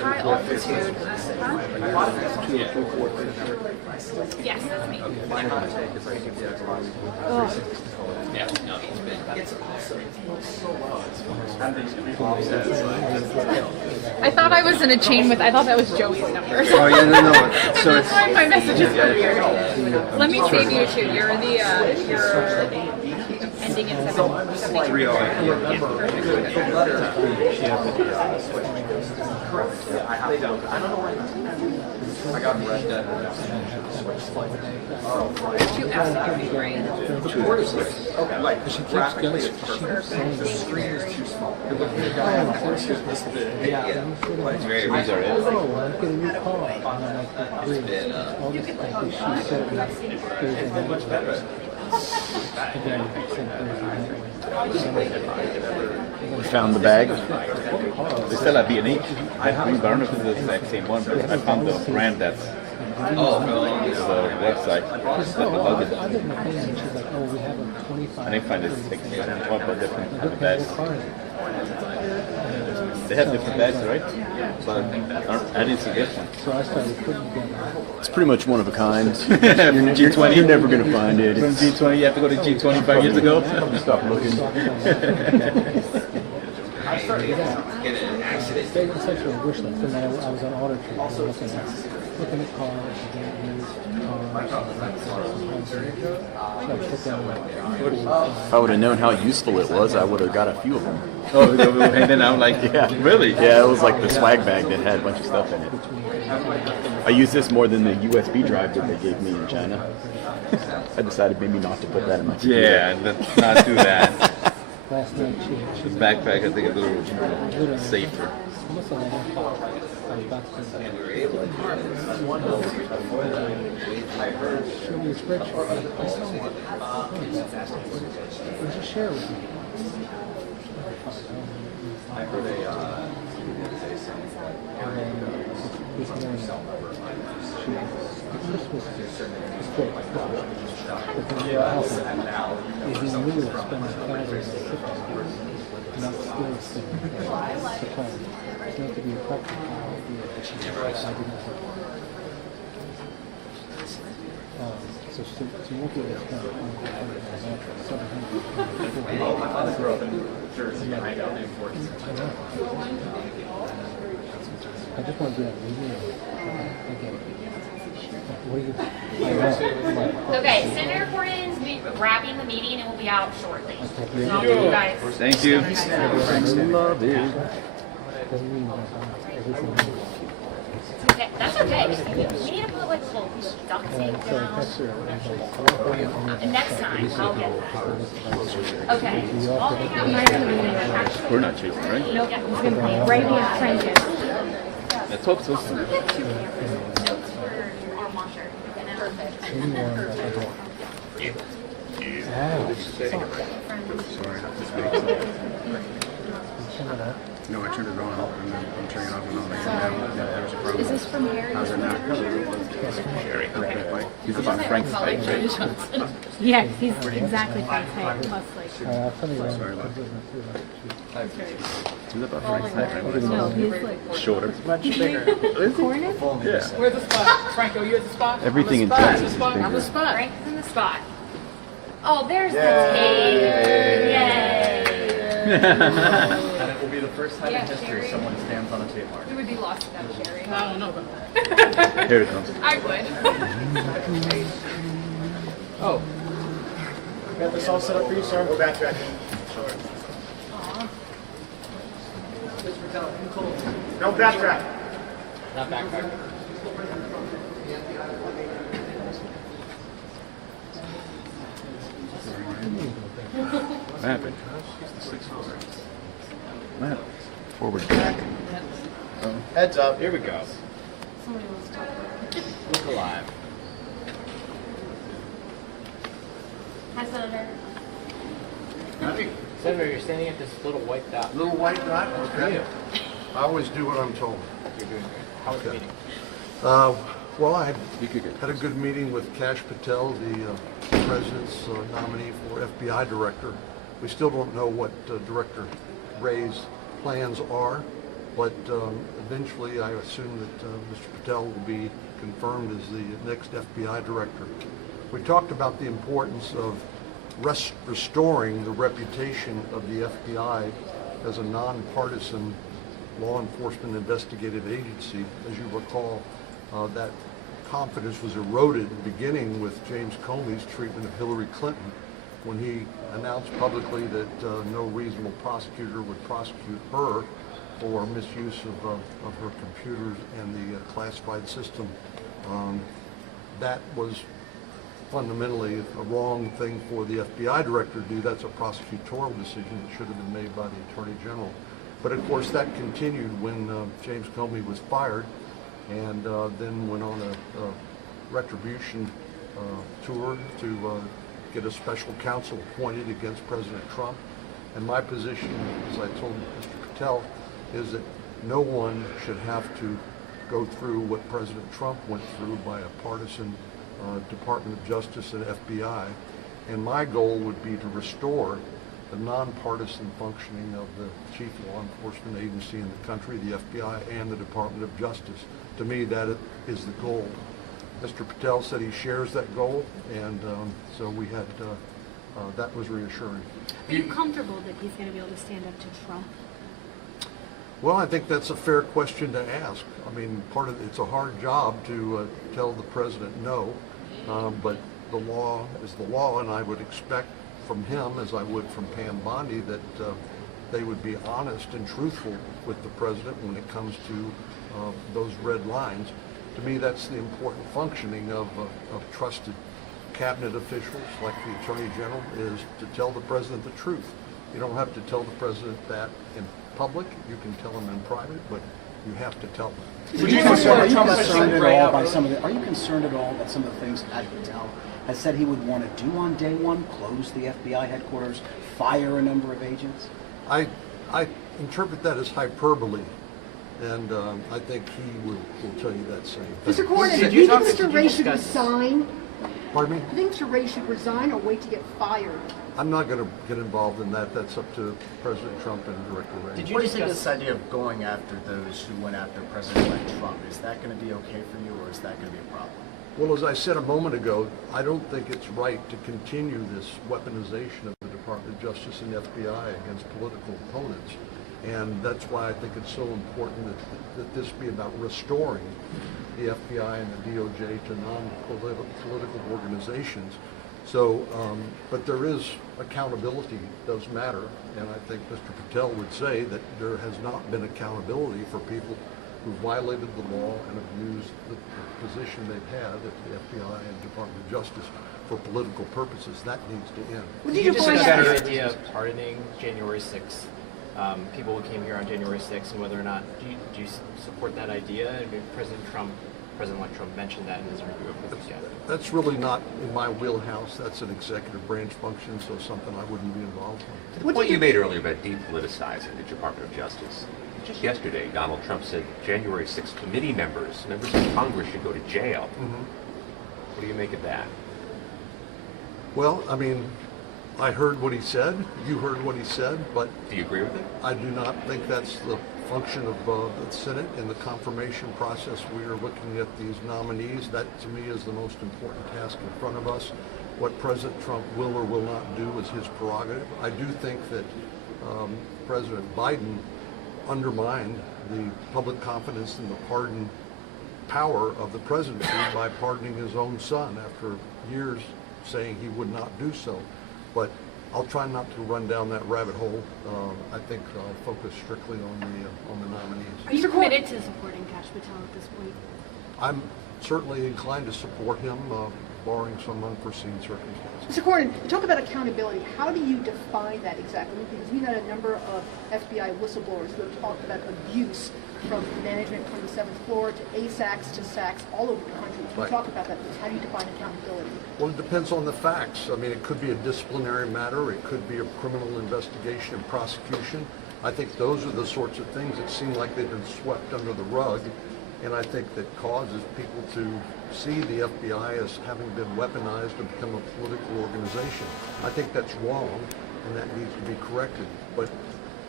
high altitude. Yes, that's me. I thought I was in a chain with. I thought that was Joey's number. Oh, yeah, no. So That's why my messages were weird. Let me save you too. You're the you're ending in 7. I got Red Dead. You absolutely right. Okay. Like, She keeps graphically, going, it's she keeps perfect. saying The screen is too small. You're looking at a guy on a horse who's this big. yeah, Yeah. I'm sure Like, that- very oh, easy. I'm getting a new car. And I'm like, great. All this stuff that she said was Thursday night. Much better. And then I sent Thursday night. You found the bag? They sell at B&H. I don't know if it's the exact same one, but I found the brand that's the website. It's like the luggage. I didn't know. And she's like, oh, we have a 25. I didn't find it like what but different kind of What bags. car is it? They have different bags, right? But I didn't see this one. So I started putting together. It's pretty much one of a kind. G20. You're never gonna find it. From It's, G20, you have to go to G20 5 years ago. stop looking. It's such a wish list. And then I was on Auto Trader looking at cars, If I would have known how useful it was, I would have got a few of them. Oh, and then I'm like, Yeah. really? Yeah, it was like the swag bag that had a bunch of stuff in it. I used this more than the USB drive that they gave me in China. I decided maybe not to put that in my computer. Yeah, let's not do that. Last night The backpack, I think, is a little safer. almost 11 o'clock. I was about to show me your spreadsheet. Just share it with me. Is in the middle of spending thousands of $50, not still spending the plan. It's not to be a practical idea, but I did not have. So look at this now. I grew up in Jersey and I know the importance of it. I just want to do that meeting. Okay. What do you? Okay, Senator Cornyn's wrapping the meeting and will be out shortly. So I'll give you guys. Thank you. Love it. Okay, that's okay. We need to put like little duct tape down. And next time I'll get that. Okay. I'll hang out here. We're not chasing, right? Nope. It's gonna be right here, Francis. Let's hope so. Notes for our washer. No, I turned it on and then I'm turning it off and on. There was a problem. Is this from Harry? How's it now? He's about Frank's height, right? Yeah, he's exactly Frank's height, plus like. He's about Frank's height, right? No, he's like. Shorter. Much bigger. Cornyn? Yeah. Where's the spot? Franco, you're at the spot? Everything in I'm the Texas is spot. I'm the bigger. spot. Frank's in the spot. Oh, there's the tape. Yay. And it will be the first time in history someone stands on a tape mark. We would be lost without Sherry. I don't know about Here it comes. I would. Oh. Got this all set up for you, sir? We're backtracking. Sure. No backtrack. Not backtrack. What happened? What happened? Forward back. Heads up. Here we go. Somebody wants to talk about it. Look alive. Hi, Senator. Senator, you're standing at this little white dot. Little white dot? Okay. I always do what I'm told. You're doing great. How was the meeting? Well, I had a good meeting with Kash Patel, the president's nominee for FBI director. We still don't know what Director Wray's plans are. But eventually, I assume that Mr. Patel will be confirmed as the next FBI director. We talked about the importance of restoring the reputation of the FBI as a nonpartisan law enforcement investigative agency. As you recall, that confidence was eroded beginning with James Comey's treatment of Hillary Clinton when he announced publicly that no reasonable prosecutor would prosecute her for misuse of her computers and the classified system. That was fundamentally a wrong thing for the FBI director to do. That's a prosecutorial decision that should have been made by the Attorney General. But of course that continued when James Comey was fired and then went on a retribution tour to get a special counsel appointed against President Trump. And my position, as I told Mr. Patel, is that no one should have to go through what President Trump went through by a partisan Department of Justice and FBI. And my goal would be to restore the nonpartisan functioning of the chief law enforcement agency in the country, the FBI and the Department of Justice. To me, that is the goal. Mr. Patel said he shares that goal, and so we had, that was reassuring. Are you comfortable that he's going to be able to stand up to Trump? Well, I think that's a fair question to ask. I mean, it's a hard job to tell the president no, but the law is the law, and I would expect from him, as I would from Pam Bondi, that they would be honest and truthful with the president when it comes to those red lines. To me, that's the important functioning of trusted cabinet officials like the Attorney General, is to tell the president the truth. You don't have to tell the president that in public. You can tell him in private, but you have to tell them. Are you concerned at all by some of the? Are you concerned at all that some of the things Kash Patel has said he would want to do on day one, close the FBI headquarters, fire a number of agents? I interpret that as hyperbole, and I think he will tell you that same thing. Mr. Cornyn, do you think Mr. Wray should resign? Pardon me? I think Mr. Wray should resign or wait to get fired. I'm not going to get involved in that. That's up to President Trump and Director Wray. Did you think this idea of going after those who went after President-elect Trump, is that going to be okay for you, or is that going to be a problem? Well, as I said a moment ago, I don't think it's right to continue this weaponization of the Department of Justice and the FBI against political opponents. And that's why I think it's so important that this be about restoring the FBI and the DOJ to non-political organizations. So, but there is accountability does matter, and I think Mr. Patel would say that there has not been accountability for people who violated the law and abused the position they've had at the FBI and Department of Justice for political purposes. That needs to end. Did you discuss the idea of pardoning January 6th? People who came here on January 6th, and whether or not do you support that idea? I mean, President-elect Trump mentioned that in his review of the weekend. That's really not in my wheelhouse. That's an executive branch function, so something I wouldn't be involved in. The point you made earlier about depoliticizing the Department of Justice. Just yesterday, Donald Trump said January 6th committee members of Congress should go to jail. What do you make of that? Well, I mean, I heard what he said. You heard what he said, but do you agree with it? I do not think that's the function of the Senate. In the confirmation process, we are looking at these nominees. That, to me, is the most important task in front of us. What President Trump will or will not do is his prerogative. I do think that President Biden undermined the public confidence in the pardon power of the presidency by pardoning his own son after years saying he would not do so. But I'll try not to run down that rabbit hole. I think I'll focus strictly on the nominees. Are you committed to supporting Kash Patel at this point? I'm certainly inclined to support him, barring some unforeseen circumstances. Mr. Cornyn, talk about accountability. How do you define that exactly? Because we've had a number of FBI whistleblowers who have talked about abuse from management 27th floor to ASACs to SACs all over the country. Can you talk about that? How do you define accountability? Well, it depends on the facts. I mean, it could be a disciplinary matter. It could be a criminal investigation and prosecution. I think those are the sorts of things that seem like they've been swept under the rug. And I think that causes people to see the FBI as having been weaponized and become a political organization. I think that's wrong, and that needs to be corrected. But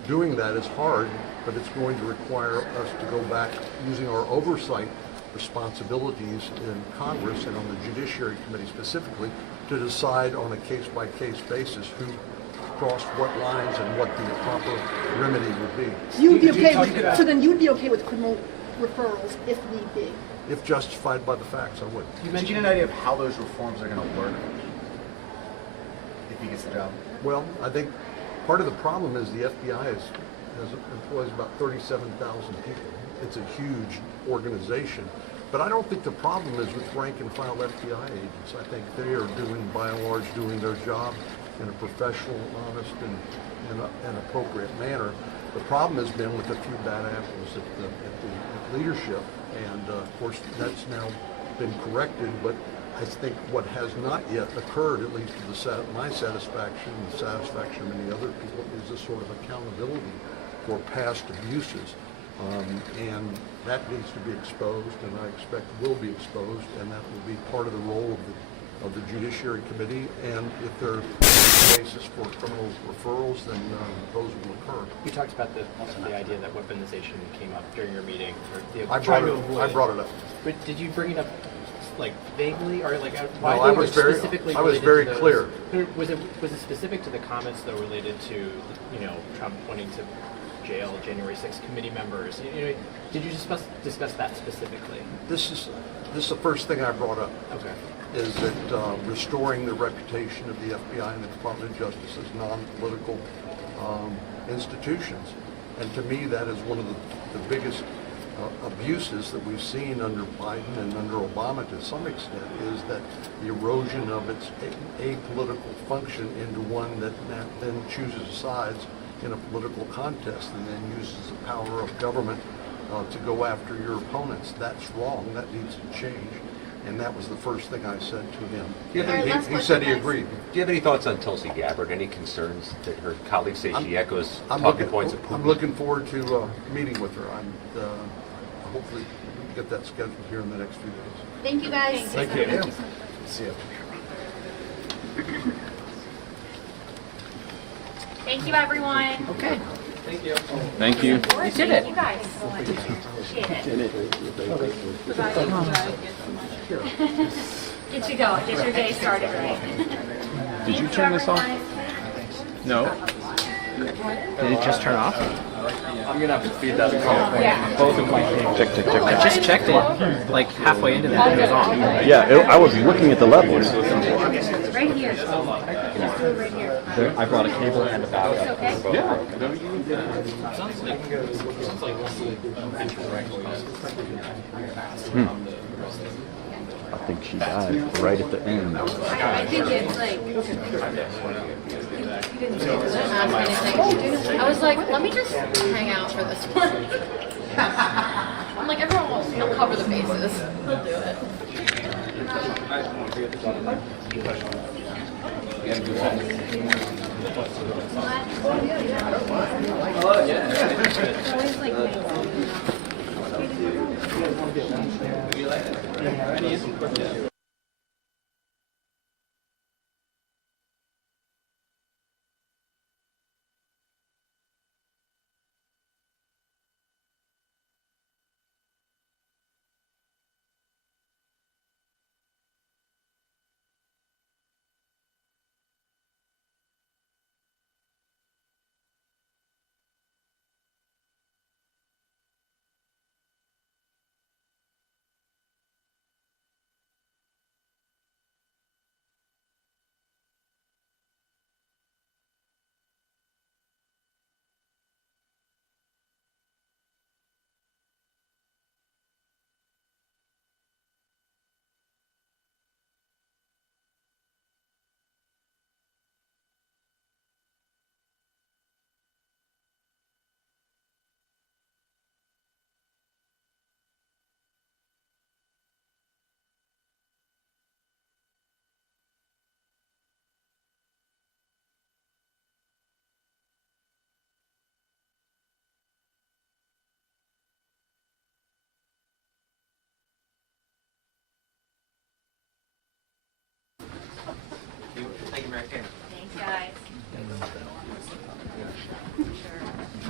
doing that is hard, but it's going to require us to go back using our oversight responsibilities in Congress and on the Judiciary Committee specifically to decide on a case-by-case basis who crossed what lines and what the proper remedy would be. You'd be okay with, so then you'd be okay with criminal referrals if need be? If justified by the facts, I would. You mentioned an idea of how those reforms are going to work if he gets the job. Well, I think part of the problem is the FBI employs about 37,000 people. It's a huge organization. But I don't think the problem is with rank and file FBI agents. I think they are doing, by and large, doing their job in a professional, honest, and appropriate manner. The problem has been with a few bad apples at the leadership, and of course that's now been corrected. But I think what has not yet occurred, at least to my satisfaction and the satisfaction of many other people, is a sort of accountability for past abuses. And that needs to be exposed, and I expect will be exposed, and that will be part of the role of the Judiciary Committee. And if there is a basis for criminal referrals, then those will occur. You talked about the idea that weaponization came up during your meeting. I brought it up. But did you bring it up like vaguely, or like why? No, I was very clear. Was it specific to the comments though related to Trump wanting to jail January 6th committee members? Did you discuss that specifically? This is the first thing I brought up. Okay. Is that restoring the reputation of the FBI and the Department of Justice as non-political institutions. And to me, that is one of the biggest abuses that we've seen under Biden and under Obama to some extent, is that the erosion of its apolitical function into one that then chooses sides in a political contest and then uses the power of government to go after your opponents. That's wrong. That needs to change. And that was the first thing I said to him. He said he agreed. Do you have any thoughts on Tulsi Gabbard? Any concerns that her colleagues say she echoes talking points of Putin? I'm looking forward to meeting with her. Hopefully we can get that scheduled here in the next few days. Thank you, guys. Thank you. Thank you. See you. Thank you, everyone. Okay. Thank you. Thank you. You did it. You guys. Appreciate it. Get you going. Get your day started right. Did you turn this off? No. Did it just turn off? I'm gonna have to feed that call. Yeah. Both of my things. Check. I just checked it like halfway into that. It was on. Yeah, I was looking at the levels. Right here. Right here. I brought a cable and a battery. It's okay. Yeah. I think she died right at the end. I think it's like. I was like, let me just hang out for this one. I'm like, everyone wants to cover the bases. He'll do it. Thanks, guys.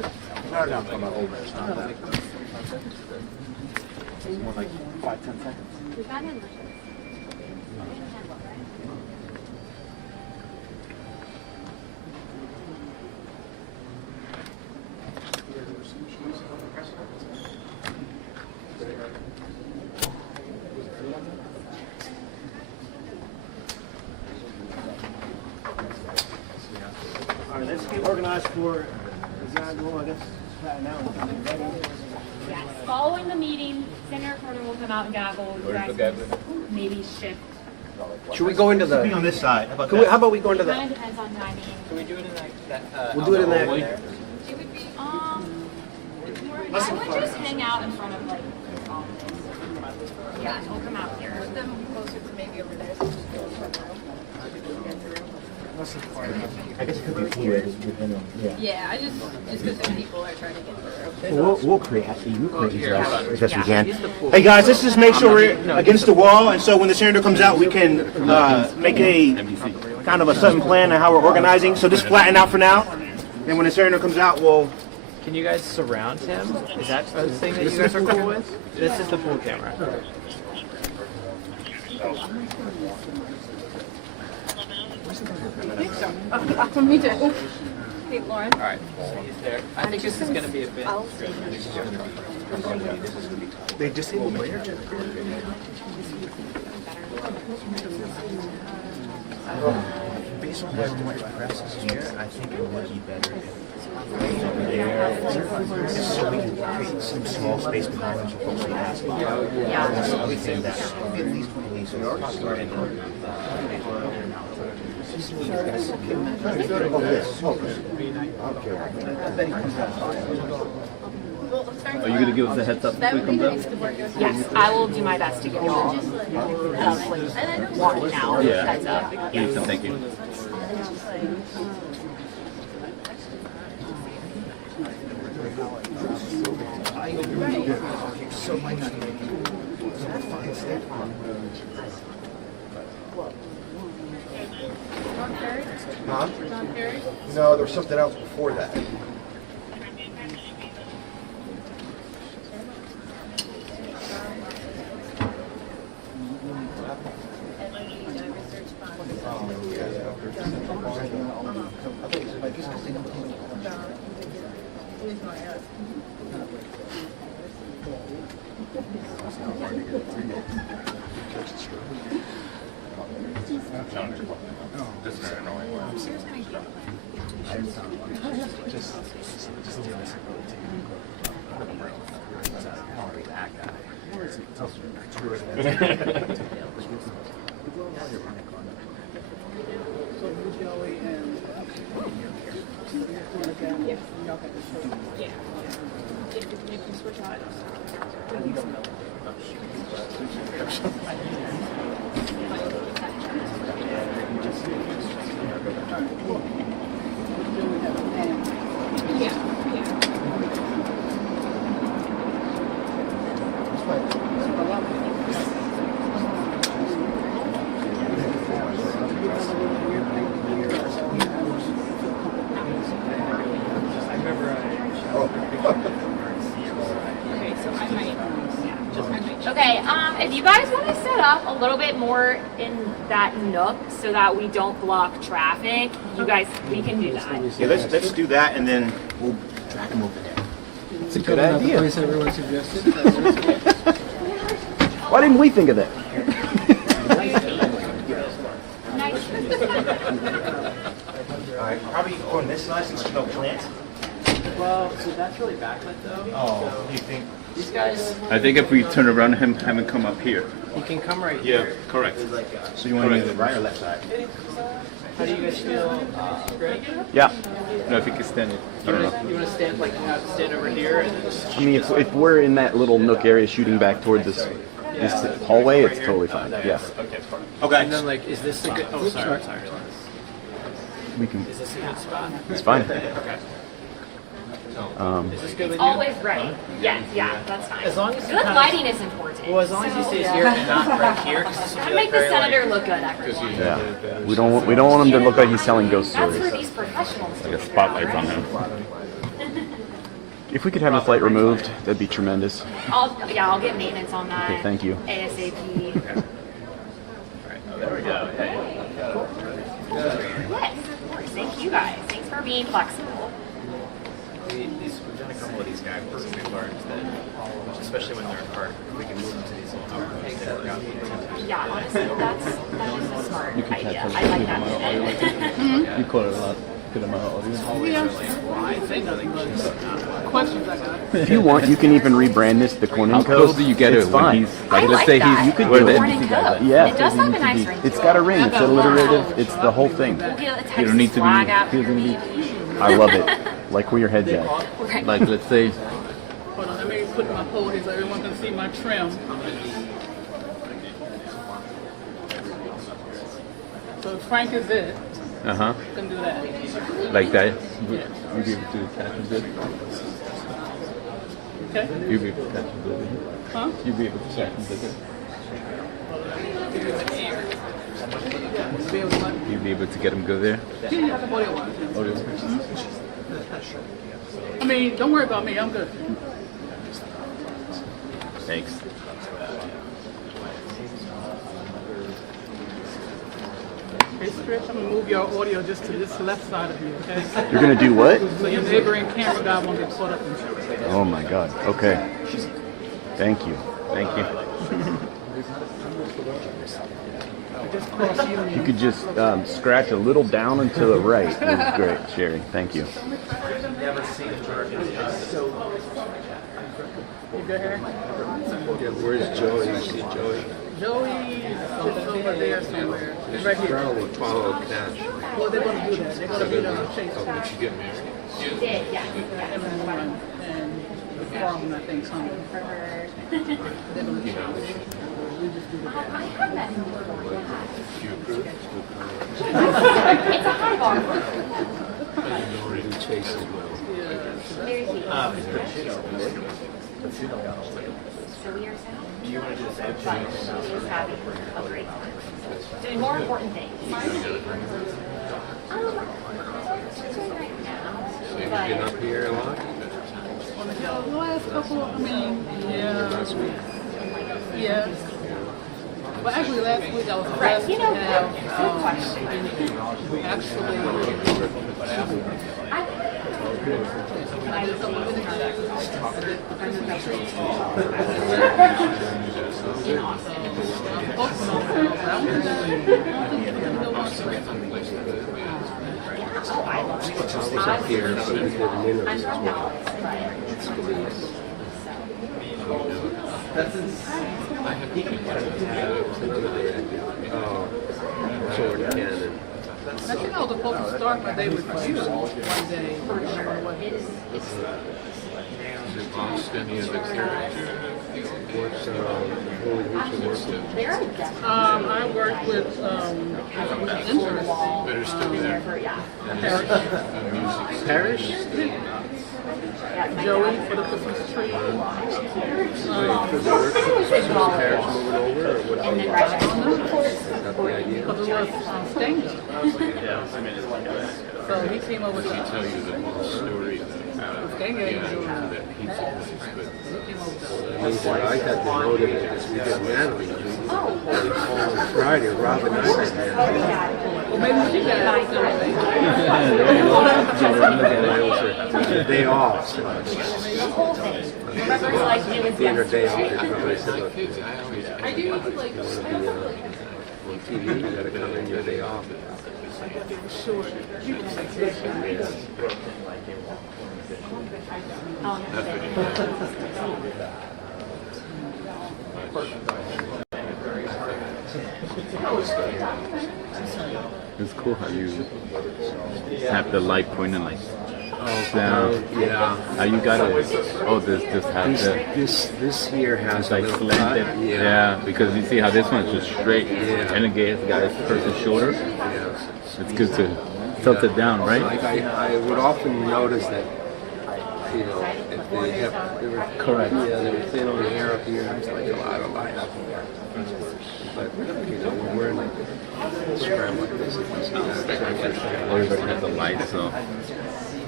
I'm talking about over. More like 5-10 seconds. We got him. All right, let's get organized for Zion, I guess, now. Yes. Following the meeting, Senator Cornyn will come out and gavel. You guys maybe shift. Should we go into the? Be on this side. How about we go into It the? kind of depends on timing. Can we do it in that? We'll do it in that. It would be, I would just hang out in front of like the office. Yeah, we'll come out here. Put them closer to maybe over there. I guess it could be fluid within them. Yeah. Yeah, I just because the people are trying to get through. We'll create these as best we can. Hey guys, let's just make sure we're against the wall, and so when the senator comes out, we can make a kind of a sudden plan on how we're organizing. So just flatten out for now, and when the senator comes out, we'll. Can you guys surround him? Is that the thing that you guys are cool with? This is the full camera. Me too. Hey, Lauren. All right. There. I think this is going to be a bit. They disabled my Based on how much press is here, I think it would be better if over there, just so we can create some small space behind them for folks to ask. Yeah. So we think that at least police are in Are you gonna give us a heads up if we come down? Yes, I will do my best to give you all one now. Yeah. Heads up. Yes. Thank you. so much. Huh? No, there was something else before that. This is annoying. Okay, if you guys want to set up a little bit more in that nook so that we don't block traffic, you guys, we can do that. Yeah, let's do that, and then we'll drag them over there. It's a good idea. The place everyone suggested. Why didn't we think of that? All right, probably on this side since there's no plant. Well, so that's really backlit though. Oh, you think? These guys. I think if we turn around him, have him come up here. He can come right Yeah, here. correct. So you want to be on the right or left side? How do you guys feel? Ready? Yeah. No, if he can stand it. I don't know. You want to stand like you have to stand over here and then just. I mean, if we're in that little nook area shooting back toward this hallway, it's totally fine. Yeah. Okay. And then like, is this a good? Oh, sorry. We can. Is this a good spot? It's fine. Okay. Is this good with you? Always ready. Yes, yeah, that's fine. As long as you good kind of- lighting is important. Well, as long as he stays here and not right here, because this will Gotta be like make the very senator like. look good, everyone. Yeah. We don't want him to look like he's telling ghost That's stories. for these professionals. Like a spotlight on him. If we could have the flight removed, that'd be tremendous. I'll get maintenance on that. Okay, thank you. ASAP. There we go. Yes, of course. Thank you guys. Thanks for being flexible. We've done a couple of these guidelines, and we've learned that, especially when they're in part, we can move them to these little outcomes that work out. Yeah, honestly, that is a smart You can idea. catch I like that. You caught a lot. Good amount of audio. Yeah, well, I didn't say nothing, but questions I got. If you want, you can even rebrand this the Cornyn How code. close do you get It's it when fine. he's like, let's say that. he's You could where do the it. Cornyn NBC does that. code. Yeah, It does have a nice ring. it's got a ring. It's alliterative. It's the whole thing. We'll get a You Texas don't need to flag be. out He for doesn't me. need. I love it. Like where your head's at. Right. Like let's say. Hold on, let me put my pole here so everyone can see my trim. So Frank is it. Uh huh. You can do that. Like that. You'll be able to catch him good. Okay? You'll be able to catch him good. Huh? You'll be able to catch him good. You'll be able to get him good there. Yeah, audio wise. Audio. I mean, don't worry about me. I'm good. Thanks. Okay, Stretch, I'm gonna move your audio just to this left side of you, okay? You're gonna do what? So your neighboring camera guy won't get caught up in it. Oh my God. Okay. Thank you. Thank you. Just cross you and You could just scratch a little down and to the right. That's great, Sherry. Thank you. You good here? Yeah, where's Joey? I see Joey. Joey is over there somewhere. He's right here. Brown will follow Cash. Well, they're gonna do that. They're gonna be the chase. Oh, did she get married? She did, yeah. Everyone and the farm, I think, something. For her. They're gonna chase. We just do the I have that. You approve? It's a high bar. Who chases well? Very key. So we are set. Do you want to do the same But she is happy. Agreed. Doing more important things. So you've been up here a lot? The last couple, I mean, yeah. Last week? Yeah. Well, actually, last week I was Right, blessed you to know, have, good question. actually, I was up here, but we did minutes as well. Oh, sword cannon. I think I was supposed to start my day with you one day. I don't remember what it is. What's I work with interns. Better still there. Parish. Joey for the Christmas tree. And then right next to Because it was Stanger. So he came over to tell you the whole story Stanger. that he I got demoted because we did Natalie. On Friday, Robin and I did Natalie. Well, maybe she got It was a day off. So the whole thing. Remember, it's like it was being her day off, yesterday. I said, look, you want to be on TV, you got to come in your day off. Sure. It's cool how you have the light pointing like down. Yeah. How you got it? Oh, this has the. This here has It's like a little slanted. cut. Yeah, because you see how this one's just straight. Yeah. And again, it's got its person shorter. Yeah. It's good to tilt it down, right? Like I would often notice that, you know, if they were Correct. Yeah, they were thin on the hair up here. It's like a lot of light up here. But you know, when we're in like a scram like this, Everybody has a light, so.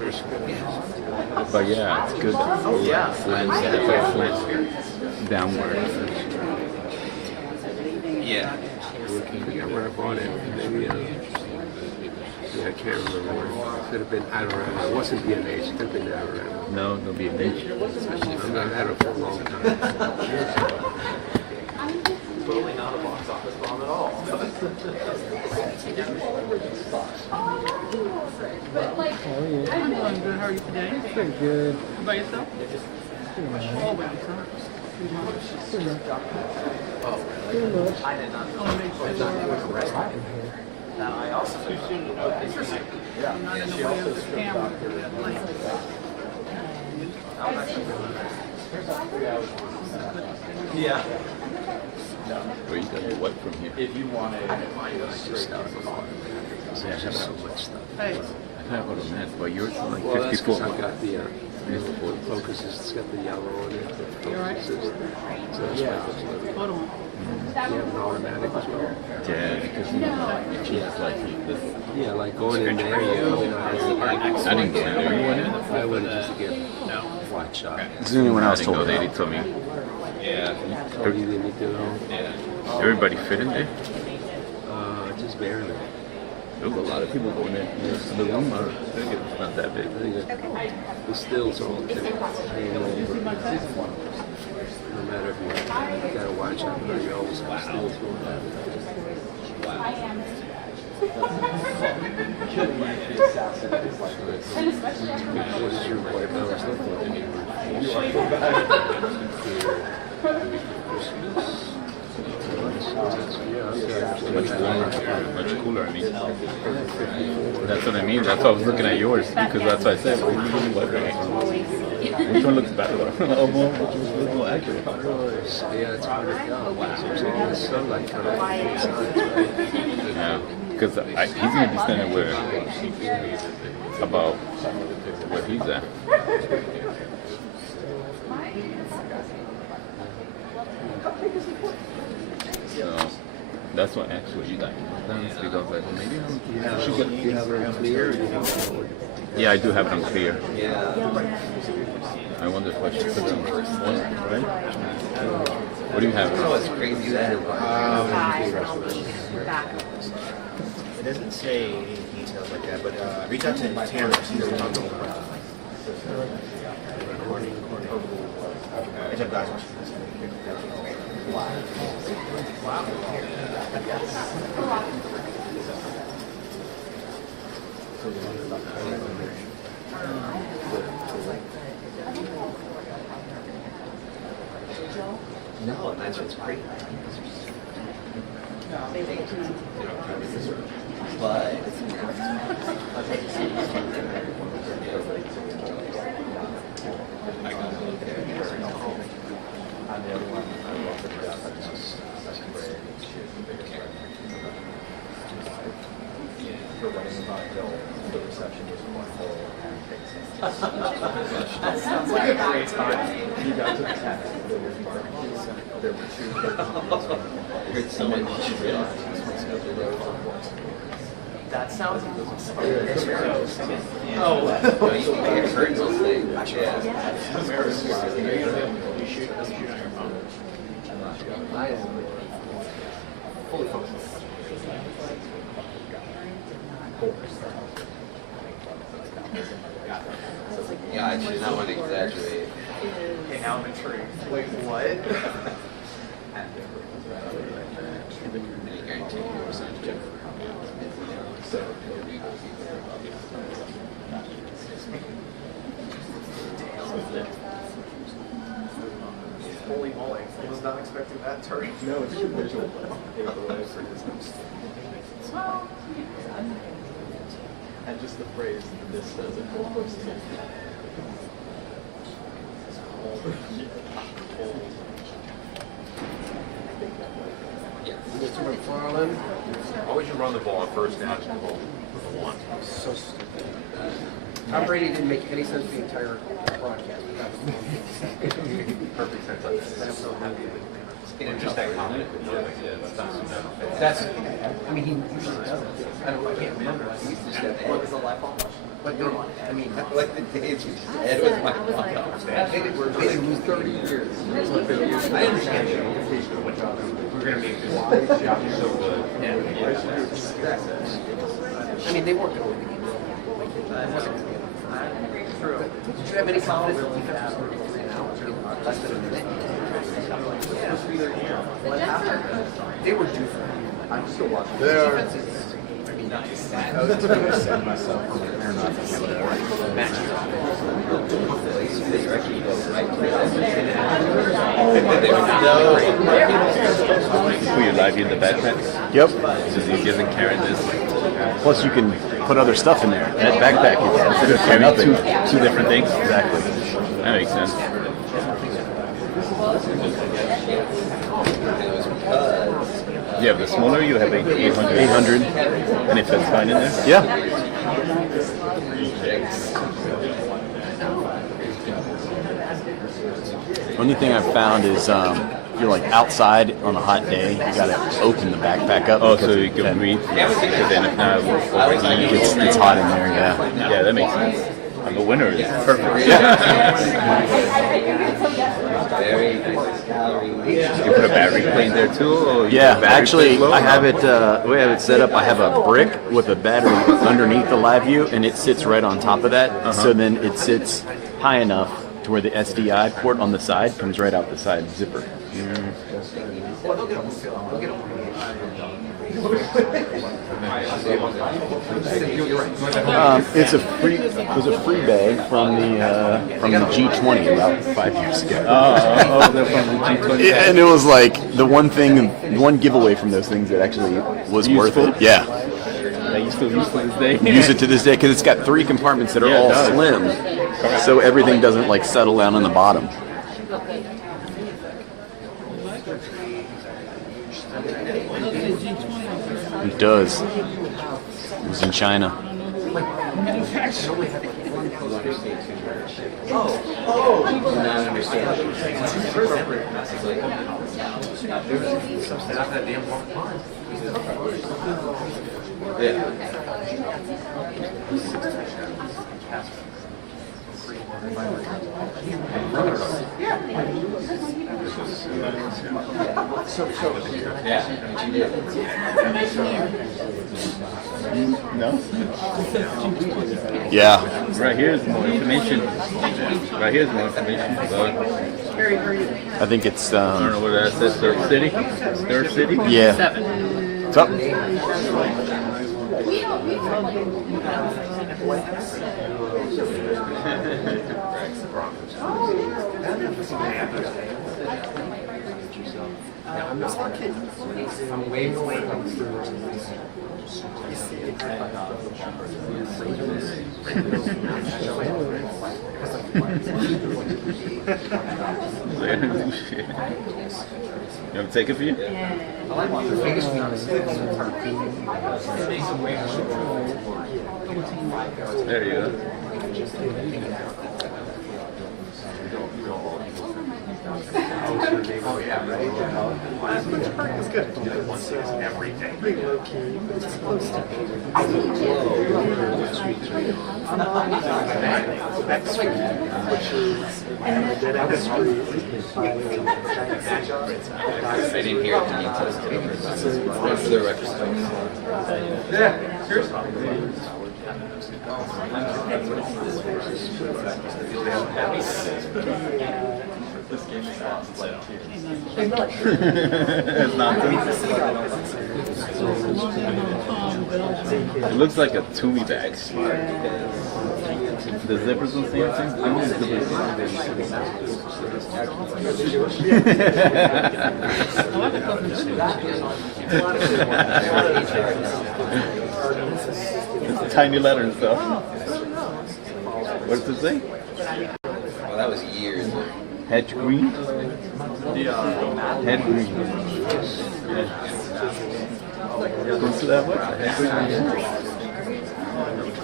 But yeah, it's good. Oh yeah. Downward. Yeah. Yeah, where I bought it. Maybe, yeah, I can't remember where. It could have been Adorama. It wasn't B&H. It could have been Adorama. No, no B&H. I've not had it for a long time. Totally not a box office bomb at all. How are you? I'm doing good. How are you today? Pretty good. By yourself? Pretty much. Oh, by yourself. Pretty much. Pretty much. I did not. I want to make sure you're Hot in here. I also interesting. not in the way of the camera. Like, Yeah. Where you got the what from here? If you want Yeah, I have so much stuff. hey, I have all the mess, but yours is like Well, that's 54. because I've got the focus. It's got the yellow on it. The You all right? focus is- So that's why it's a little. hold on. You have an automatic as well. Yeah, because you choose like this. Yeah, like going in there, you come in as I didn't go in there. You went in? I went just to get flat shot. Is there anyone else I didn't told go me? there. They told me. Yeah. Oh, you didn't need to know? Everybody fit in there. Just barely. There was a lot of people going there. The room, I think it's not that big. I think the stills are all hanging over. No matter if you gotta watch out, but you always have stills going What is your white balance look Much warmer, much cooler. I mean, that's what I mean. That's why I was looking at yours because that's what I said. Which one looks better? Oh, well, which was more accurate? Yeah, it's hard to tell. There's all this sunlight coming in. Yeah, because he's gonna be standing where about where he's at. So that's what actually you got. Because I was like, well, maybe You have it on clear? yeah, I do have it on clear. Yeah. I wonder if I should put it on one, right? What do you have? Oh, it's crazy that it doesn't say any details like that, but reach out to Tamara. She's the one going recording. Good job, guys. No, and that's what's great. But That sounds like a great time. You got to the text. There were two. so much. That sounds awesome. Oh, your curtains will stay. You shoot on your phone. I am fully focused. Yeah, I should not want to exaggerate. Okay, now I'm intrigued. Wait, what? Any guarantee you percentage? Holy moly, I was not expecting that turn. No, it's too visual. And just the phrase, this does it. Mr. McFarland? Always you run the ball on first down to the ball with the one. So stupid. Tom Brady didn't make any sense the entire broadcast. Perfect sense. I'm so happy. just that comment. That's, I mean, he usually doesn't. I can't remember. He used to just have, what was the life on? But no, I mean, like the days we just had with my mom. It was 30 years. I understand you. We're going to make this so good. I mean, they weren't going to win the game. True. Did you have any confidence that defense was going to be 3 now? Less than a minute? They were due for it. I'm still watching. Defense is nice. That's what I said myself. Who you live in the backpack? Yep. It's just easier than carrying this. Plus, you can put other stuff in there. That backpack is Carry two different things. Exactly. That makes sense. You have the smaller, you have 800. 800. And it fits fine in there? Yeah. Only thing I've found is if you're like outside on a hot day, you gotta open the backpack up. Oh, so you can breathe. Because then if not, it gets hot in there. Yeah. Yeah, that makes sense. And the winter is perfect. Yeah. You put a battery plate there too? Or Yeah, actually, I have it. The way I have it set up, I have a brick with a battery underneath the live view, and it sits right on top of that. So then it sits high enough to where the SDI port on the side comes right out the side zipper. It was a free bag from the G20 about 5 years ago. They're from the G20. And it was like the one giveaway from those things that actually was worth it. Yeah. That you still use to this day? Use it to this day because it's got 3 compartments that are all slim, so everything doesn't like settle down on the bottom. It does. It was in China. No? Yeah. Right here's more information. Right here's more information. I think it's. I don't know what that says. Third City? Third City? Yeah. What's up? I'm way away from You want to take it for you? There you go. Oh yeah, right. That's good. Every day. Pretty low key, but it's close to which is a dead end street. I didn't hear it. Run for the record. Yeah, seriously. It's not It looks like a Tumi bag. The zippers don't say anything? I mean, the It's a tiny letter and stuff. What does it say? Well, that was years. Hedge green? Head green. Go to that website.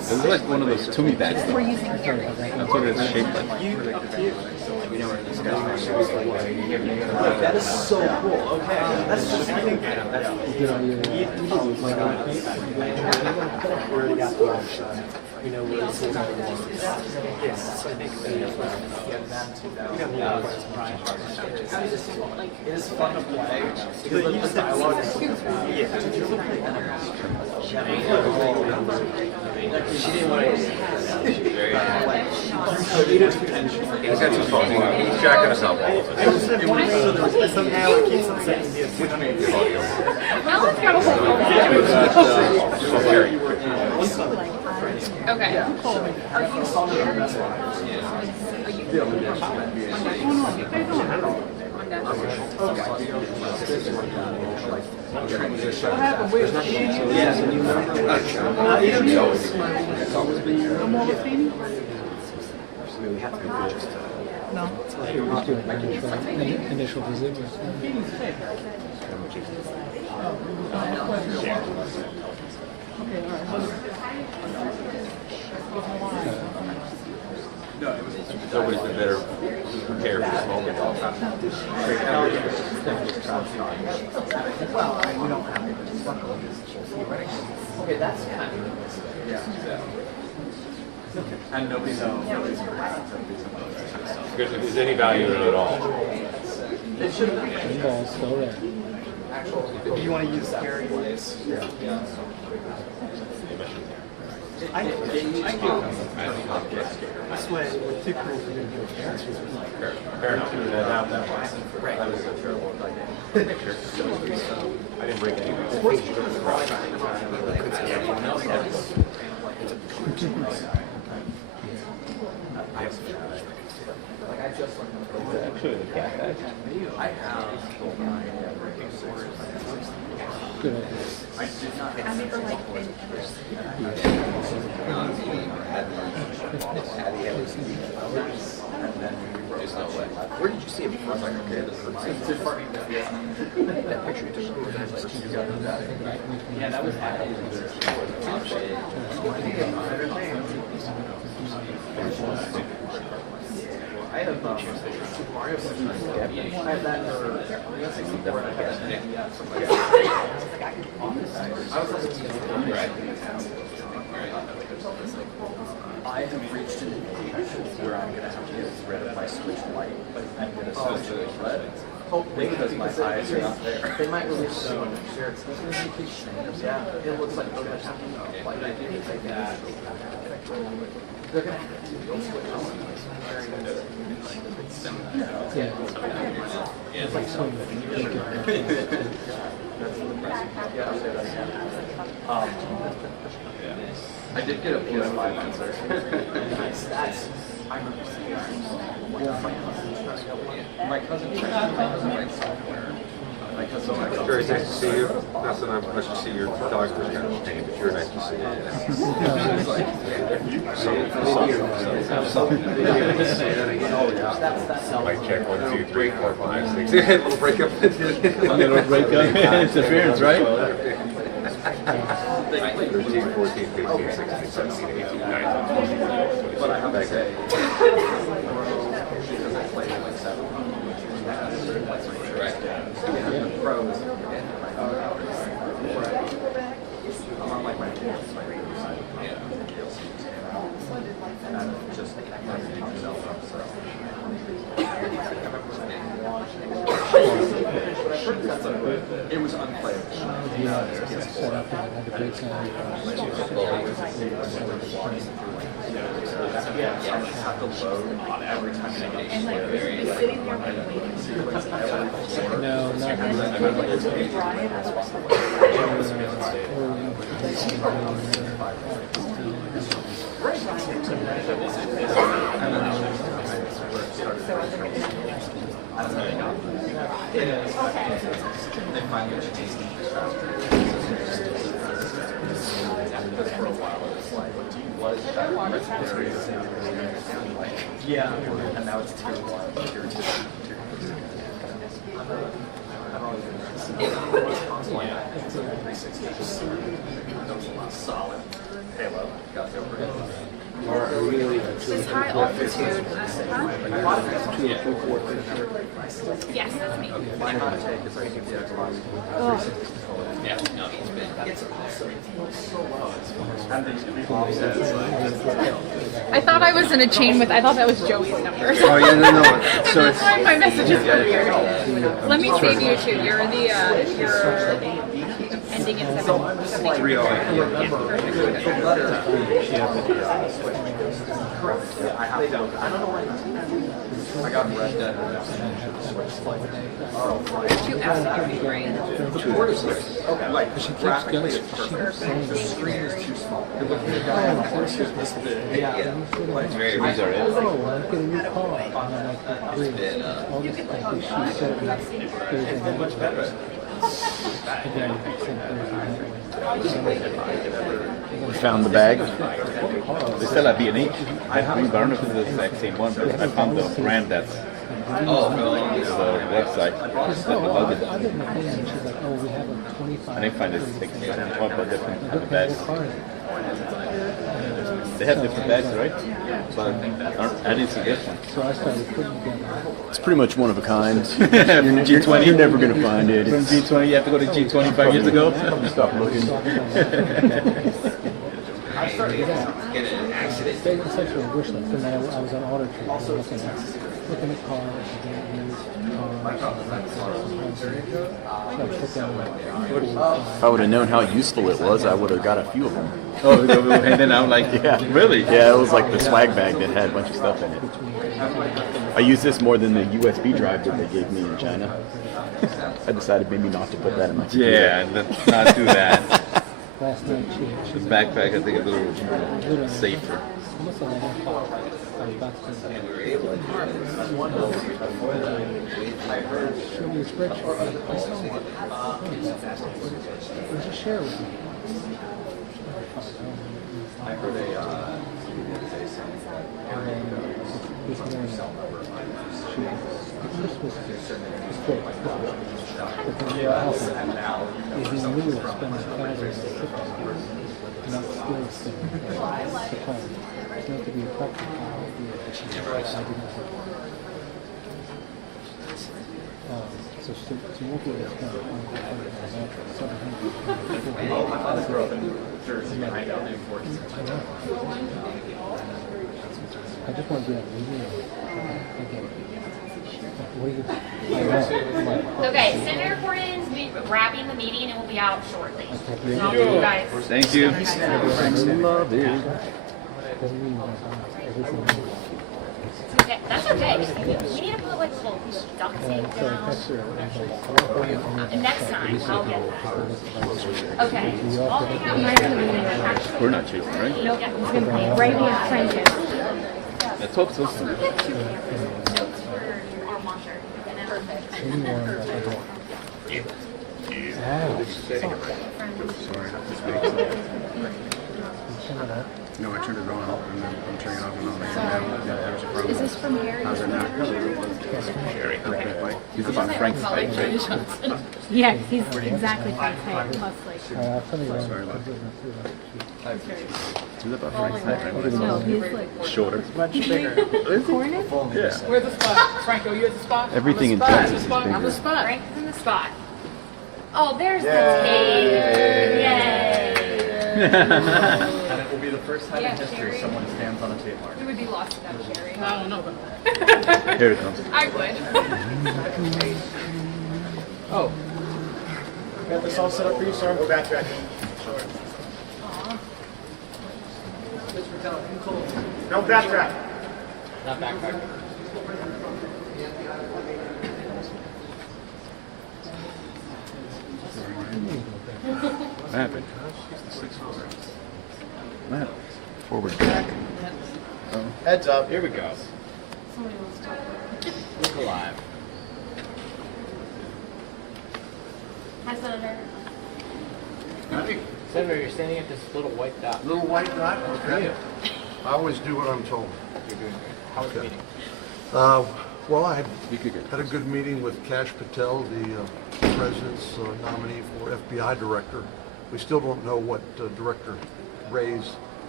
It's like one of those Toomey bags. We're using here. That's what it's shaped like. That is so cool. Okay, that's just I think that's we already got the we know where this is. Yes, I think it is fun to play because the dialogue is she didn't want to. He's got two phones. He's jacking us up all of us. Somehow it keeps on saying this. Alan's got a whole Okay. No. He was doing initial visit. Nobody's been better prepared for this moment. Okay, that's kind of and nobody knows. If there's any value in it at all. It should have Pinball's still there. If you want to use carry ways. I feel this way with two crews we're going to do it. Fair enough. Right. That was a terrible idea. I didn't break any Good. I mean, for like, Where did you see him before? Like, okay, this is that picture you took. Yeah, that was I have Super Mario. I have that for 64 and I have I have reached an age where I'm going to have to get rid of my switch light, but I'm going to switch to red. Hopefully, because my eyes are not there. They might release soon. Yeah, it looks like they're going to have to like that. They're going to have to switch on. Yeah. It's like so I did get a PS5 answer. That's I remember seeing that. My cousin writes software. My cousin Very nice to see you. Not that I'm much to see your dog was kind of pain, but you're nice to see Mic check 1, 2, 3, 4, 5, 6. Little breakup. Little breakup. Interference, right? 13, 14, 15, 16, 17, 18, 19, 20. But I have to say, because I played at like 7. Right. Pros. I'm on like my just it was unplayable. Set up and had the brakes on. Yeah, I just have to load on every time I get and like, be sitting there like waiting. No, not They finally changed it faster. For a while, it was like, what is that? Yeah, and now it's tier 1, tier 2, tier 3. I'm always console 360. Solid. This is high altitude. Yes, that's me. Yeah, no, he's been. I thought I was in a chain with. I thought that was Joey's number. Oh, yeah, no. So That's why my message is weird. Let me save you too. You're the you're ending in 773. I got Red Dead. Two F's that would be great. Like, She keeps graphically, going, it's she keeps perfect. saying The screen is too small. You're looking at a oh, guy on a of horse course who's this big. yeah, It's very bizarre. oh, I'm getting a new car. And I'm like, great. All this stuff that she said was Thursday night. Again, same We found the bag. They sell at B&H. I don't know if it's the exact same one, but I found the brand that's the website. It's like a luggage. I didn't know. And she's like, oh, we have a 25. I didn't find it like one, but different kind of What bags. car is it? They have different bags, right? But I didn't see this one. So I started putting together. It's pretty much one of a kind. G20. You're never gonna find it. From It's, G20, you have to go to G20 5 years ago. stop looking. It's actually a wish list. And then I was on Auto Trader looking at cars. If I would have known how useful it was, I would have got a few of them. Oh, and then I'm like, Yeah. really? Yeah, it was like the swag bag that had a bunch of stuff in it. I use this more than the USB drive that they gave me in China. I decided maybe not to put that in my computer. Yeah, let's not do that. Last night she The backpack, I think, is a little safer. almost 11 o'clock. I was about to show me a spreadsheet. Would you share with me? I heard a And then this morning, this was great. But then what happened is in lieu of spending thousands of dollars, not still spending the plan. It's meant to be a practical idea, but I didn't have. So what we just done, I just want to be able to review again. What do you? Okay, Senator Cornyn's wrapping the meeting and will be out shortly. So I'll see you guys. Thank you. Love it. Okay, that's okay. We need to put like little duct tape down. And next time I'll get that. Okay. I'll hang out here. We're not chasing, right? Nope. It's going to be right here, Frank is. Let's hope so. So we get 2 notes for our monitor. No, I turned it on and then I'm turning it off and on. There was a problem. Is this from Harry? How's it now? He's about Frank's height, right? Yeah, he's exactly Frank's height, plus like. He's about Frank's height, right? No, he's like. Shorter. Much bigger. Yeah. Where's the spot? Franco, you at the spot? Everything in On the spot. Texas is On the bigger. spot. Frank is in the spot. Oh, there's the tape. Yay. And it will be the first time Yeah, in history Sherry. someone stands on a tape mark. We would be lost without Sherry. I don't know. Here it comes. I would. Oh. Got this all set up for you, sir? We're backtracking. Sure. No backtrack. Not backtrack. What happened? What? Forward back. Heads up. Here we go. Look alive. Hi, Senator. Senator, you're standing at this little white dot. Little white dot? Okay. I always do what I'm told. You're doing great. How was the meeting? Well, I had a good meeting with Kash Patel, the president's nominee for FBI director. We still don't know what Director Wray's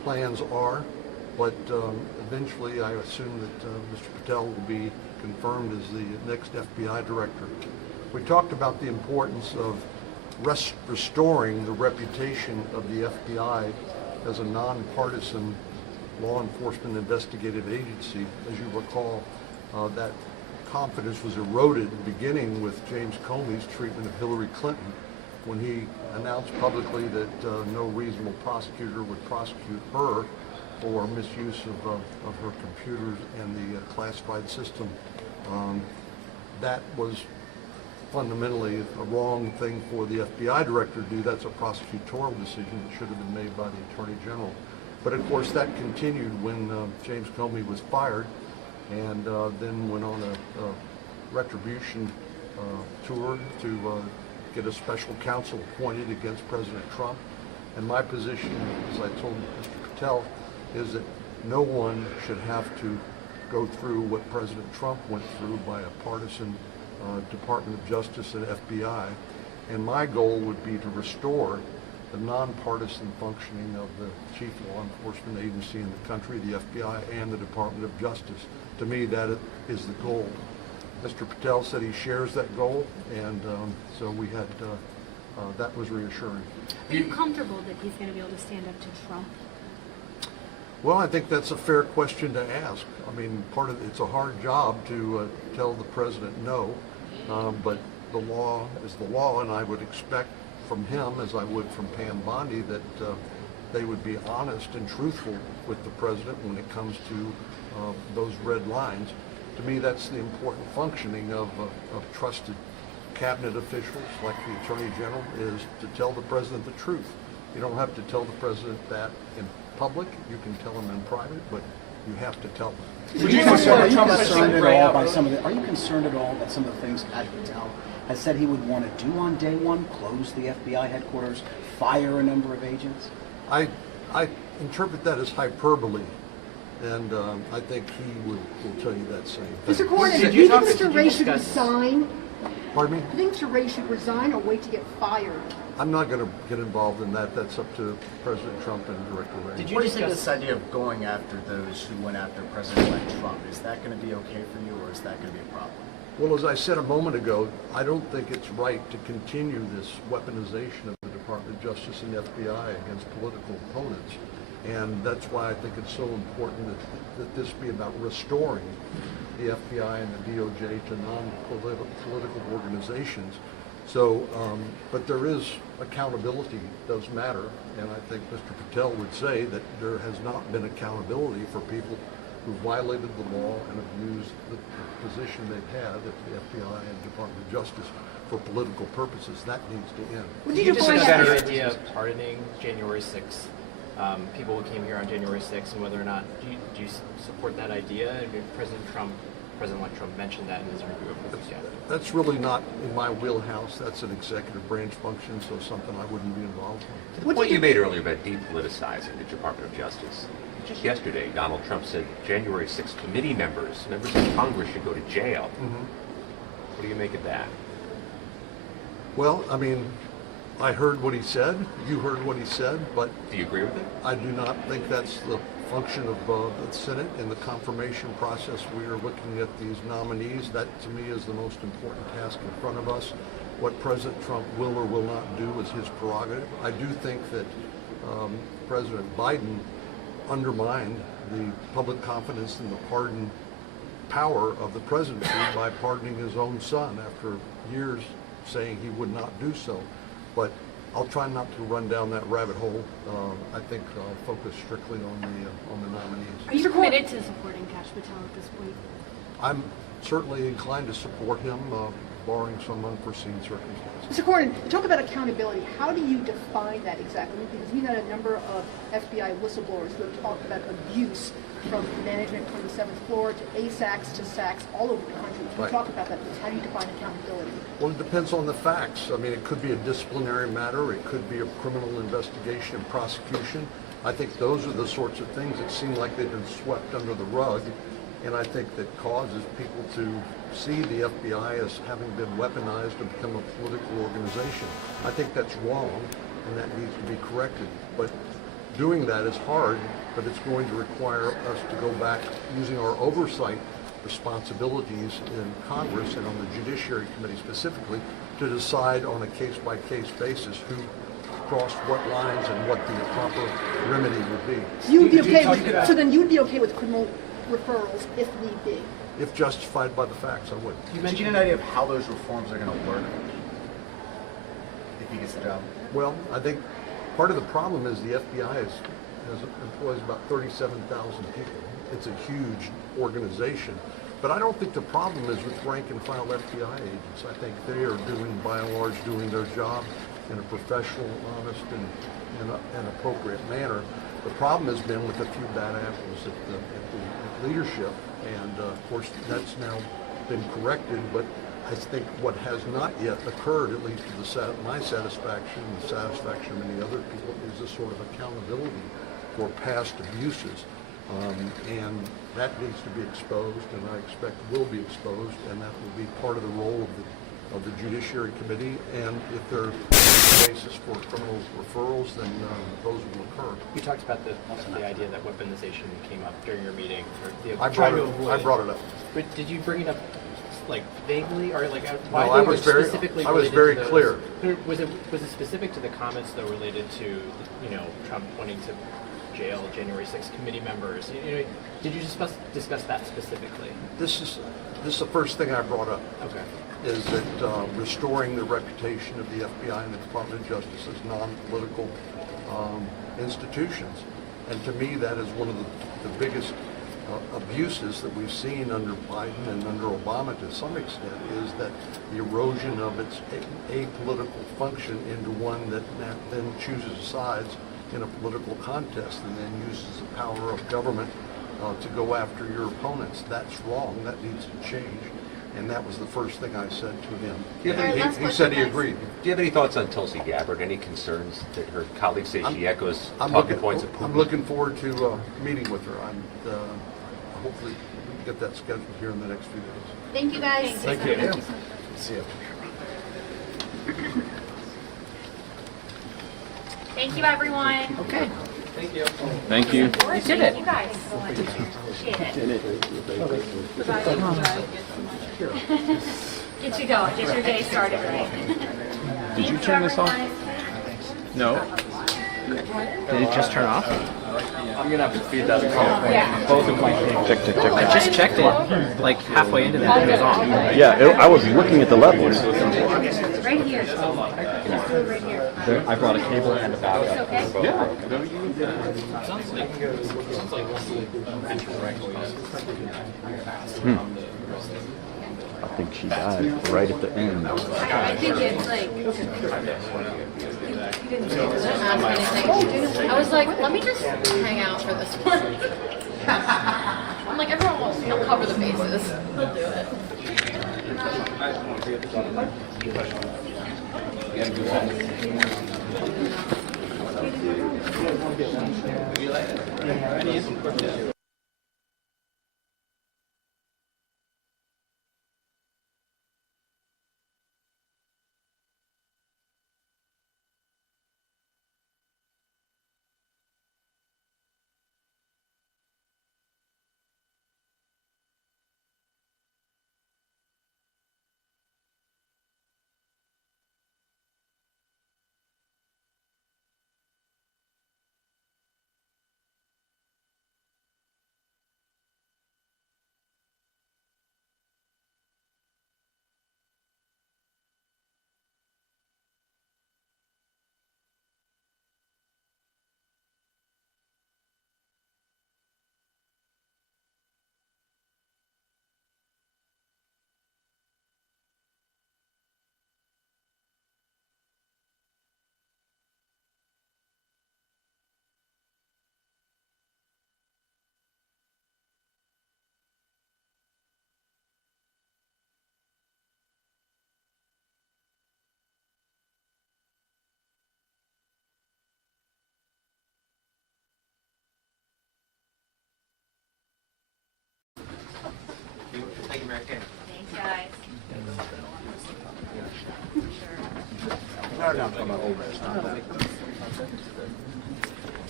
plans are, but eventually I assume that Mr. Patel will be confirmed as the next FBI director. We talked about the importance of restoring the reputation of the FBI as a nonpartisan law enforcement investigative agency. As you recall, that confidence was eroded beginning with James Comey's treatment of Hillary Clinton when he announced publicly that no reasonable prosecutor would prosecute her for misuse of her computers and the classified system. That was fundamentally a wrong thing for the FBI director to do. That's a prosecutorial decision that should have been made by the Attorney General. But of course that continued when James Comey was fired, and then went on a retribution tour to get a special counsel appointed against President Trump. And my position, as I told Mr. Patel, is that no one should have to go through what President Trump went through by a partisan Department of Justice and FBI. And my goal would be to restore the nonpartisan functioning of the chief law enforcement agency in the country, the FBI and the Department of Justice. To me, that is the goal. Mr. Patel said he shares that goal, and so we had, that was reassuring. Are you comfortable that he's going to be able to stand up to Trump? Well, I think that's a fair question to ask. I mean, it's a hard job to tell the president no, but the law is the law, and I would expect from him, as I would from Pam Bondi, that they would be honest and truthful with the president when it comes to those red lines. To me, that's the important functioning of trusted cabinet officials like the Attorney General, is to tell the president the truth. You don't have to tell the president that in public. You can tell him in private, but you have to tell them. Are you concerned at all by some of the? Are you concerned at all that some of the things Kash Patel has said he would want to do on day one, close the FBI headquarters, fire a number of agents? I interpret that as hyperbole, and I think he will tell you that same thing. Mr. Cornyn, do you think Mr. Ray should resign? Pardon me? Do you think Mr. Ray should resign or wait to get fired? I'm not going to get involved in that. That's up to President Trump and Director Ray. Did you think this idea of going after those who went after President-elect Trump, is that going to be okay for you, or is that going to be a problem? Well, as I said a moment ago, I don't think it's right to continue this weaponization of the Department of Justice and the FBI against political opponents. And that's why I think it's so important that this be about restoring the FBI and the DOJ to non-political organizations. So, but there is accountability, does matter, and I think Mr. Patel would say that there has not been accountability for people who violated the law and abused the position they've had at the FBI and Department of Justice for political purposes. That needs to end. Would you discuss the idea of pardoning January 6th? People who came here on January 6th, and whether or not do you support that idea? I mean, President-elect Trump mentioned that in his review of the weekend. That's really not in my wheelhouse. That's an executive branch function, so something I wouldn't be involved in. The point you made earlier about depoliticizing the Department of Justice. Just yesterday, Donald Trump said January 6th committee members of Congress should go to jail. What do you make of that? Well, I mean, I heard what he said. You heard what he said, but do you agree with it? I do not think that's the function of the Senate. In the confirmation process, we are looking at these nominees. That, to me, is the most important task in front of us. What President Trump will or will not do is his prerogative. I do think that President Biden undermined the public confidence in the pardon power of the presidency by pardoning his own son after years saying he would not do so. But I'll try not to run down that rabbit hole. I think I'll focus strictly on the nominees. Are you committed to supporting Kash Patel at this point? I'm certainly inclined to support him, barring some unforeseen circumstances. Mr. Cornyn, talk about accountability. How do you define that exactly? Because we've had a number of FBI whistleblowers who have talked about abuse from management 27th floor to ASACs to SACs all over the country. Can you talk about that? How do you define accountability? Well, it depends on the facts. I mean, it could be a disciplinary matter. It could be a criminal investigation and prosecution. I think those are the sorts of things that seem like they've been swept under the rug. And I think that causes people to see the FBI as having been weaponized and become a political organization. I think that's wrong, and that needs to be corrected. But doing that is hard, but it's going to require us to go back using our oversight responsibilities in Congress and on the Judiciary Committee specifically to decide on a case-by-case basis who crossed what lines and what the proper remedy would be. You'd be okay with, so then you'd be okay with criminal referrals if need be? If justified by the facts, I would. You mentioned an idea of how those reforms are going to work if he gets the job. Well, I think part of the problem is the FBI employs about 37,000 people. It's a huge organization. But I don't think the problem is with rank and file FBI agents. I think they are doing, by and large, doing their job in a professional, honest, and appropriate manner. The problem has been with a few bad apples at the leadership, and of course that's now been corrected. But I think what has not yet occurred, at least to my satisfaction and the satisfaction of many other people, is a sort of accountability for past abuses. And that needs to be exposed, and I expect will be exposed, and that will be part of the role of the Judiciary Committee. And if there's a basis for criminal referrals, then those will occur. You talked about the idea that weaponization came up during your meeting. I brought it up. But did you bring it up like vaguely, or like no, I was very clear. Was it specific to the comments though related to Trump wanting to jail January 6th committee members? Did you discuss that specifically? This is the first thing I brought up. Okay. Is that restoring the reputation of the FBI and the Department of Justice as non-political institutions. And to me, that is one of the biggest abuses that we've seen under Biden and under Obama to some extent, is that the erosion of its apolitical function into one that then chooses sides in a political contest and then uses the power of government to go after your opponents. That's wrong. That needs to change. And that was the first thing I said to him. He said he agreed. Do you have any thoughts on Tulsi Gabbard? Any concerns that her colleagues say she echoes talking points of Putin? I'm looking forward to meeting with her. Hopefully we can get that scheduled here in the next few days. Thank you, guys. Thank you. Thank you. See you. Thank you, everyone. Okay. Thank you. Thank you. You did it. You guys. Appreciate it. Get you going. Get your day started right. Did you turn this off? No. Did it just turn off? I'm gonna have to feed that call. Yeah. Both of my things. Check. I just checked it like halfway into that. It was on. Yeah, I was looking at the levels. Right here. Right here. I brought a cable and a backup. It's okay. Yeah. I think she died right at the end. I think it's like. I was like, let me just hang out for this one. I'm like, everyone wants to cover the bases. He'll do it. Thank you, Mary Kay. Thanks, guys.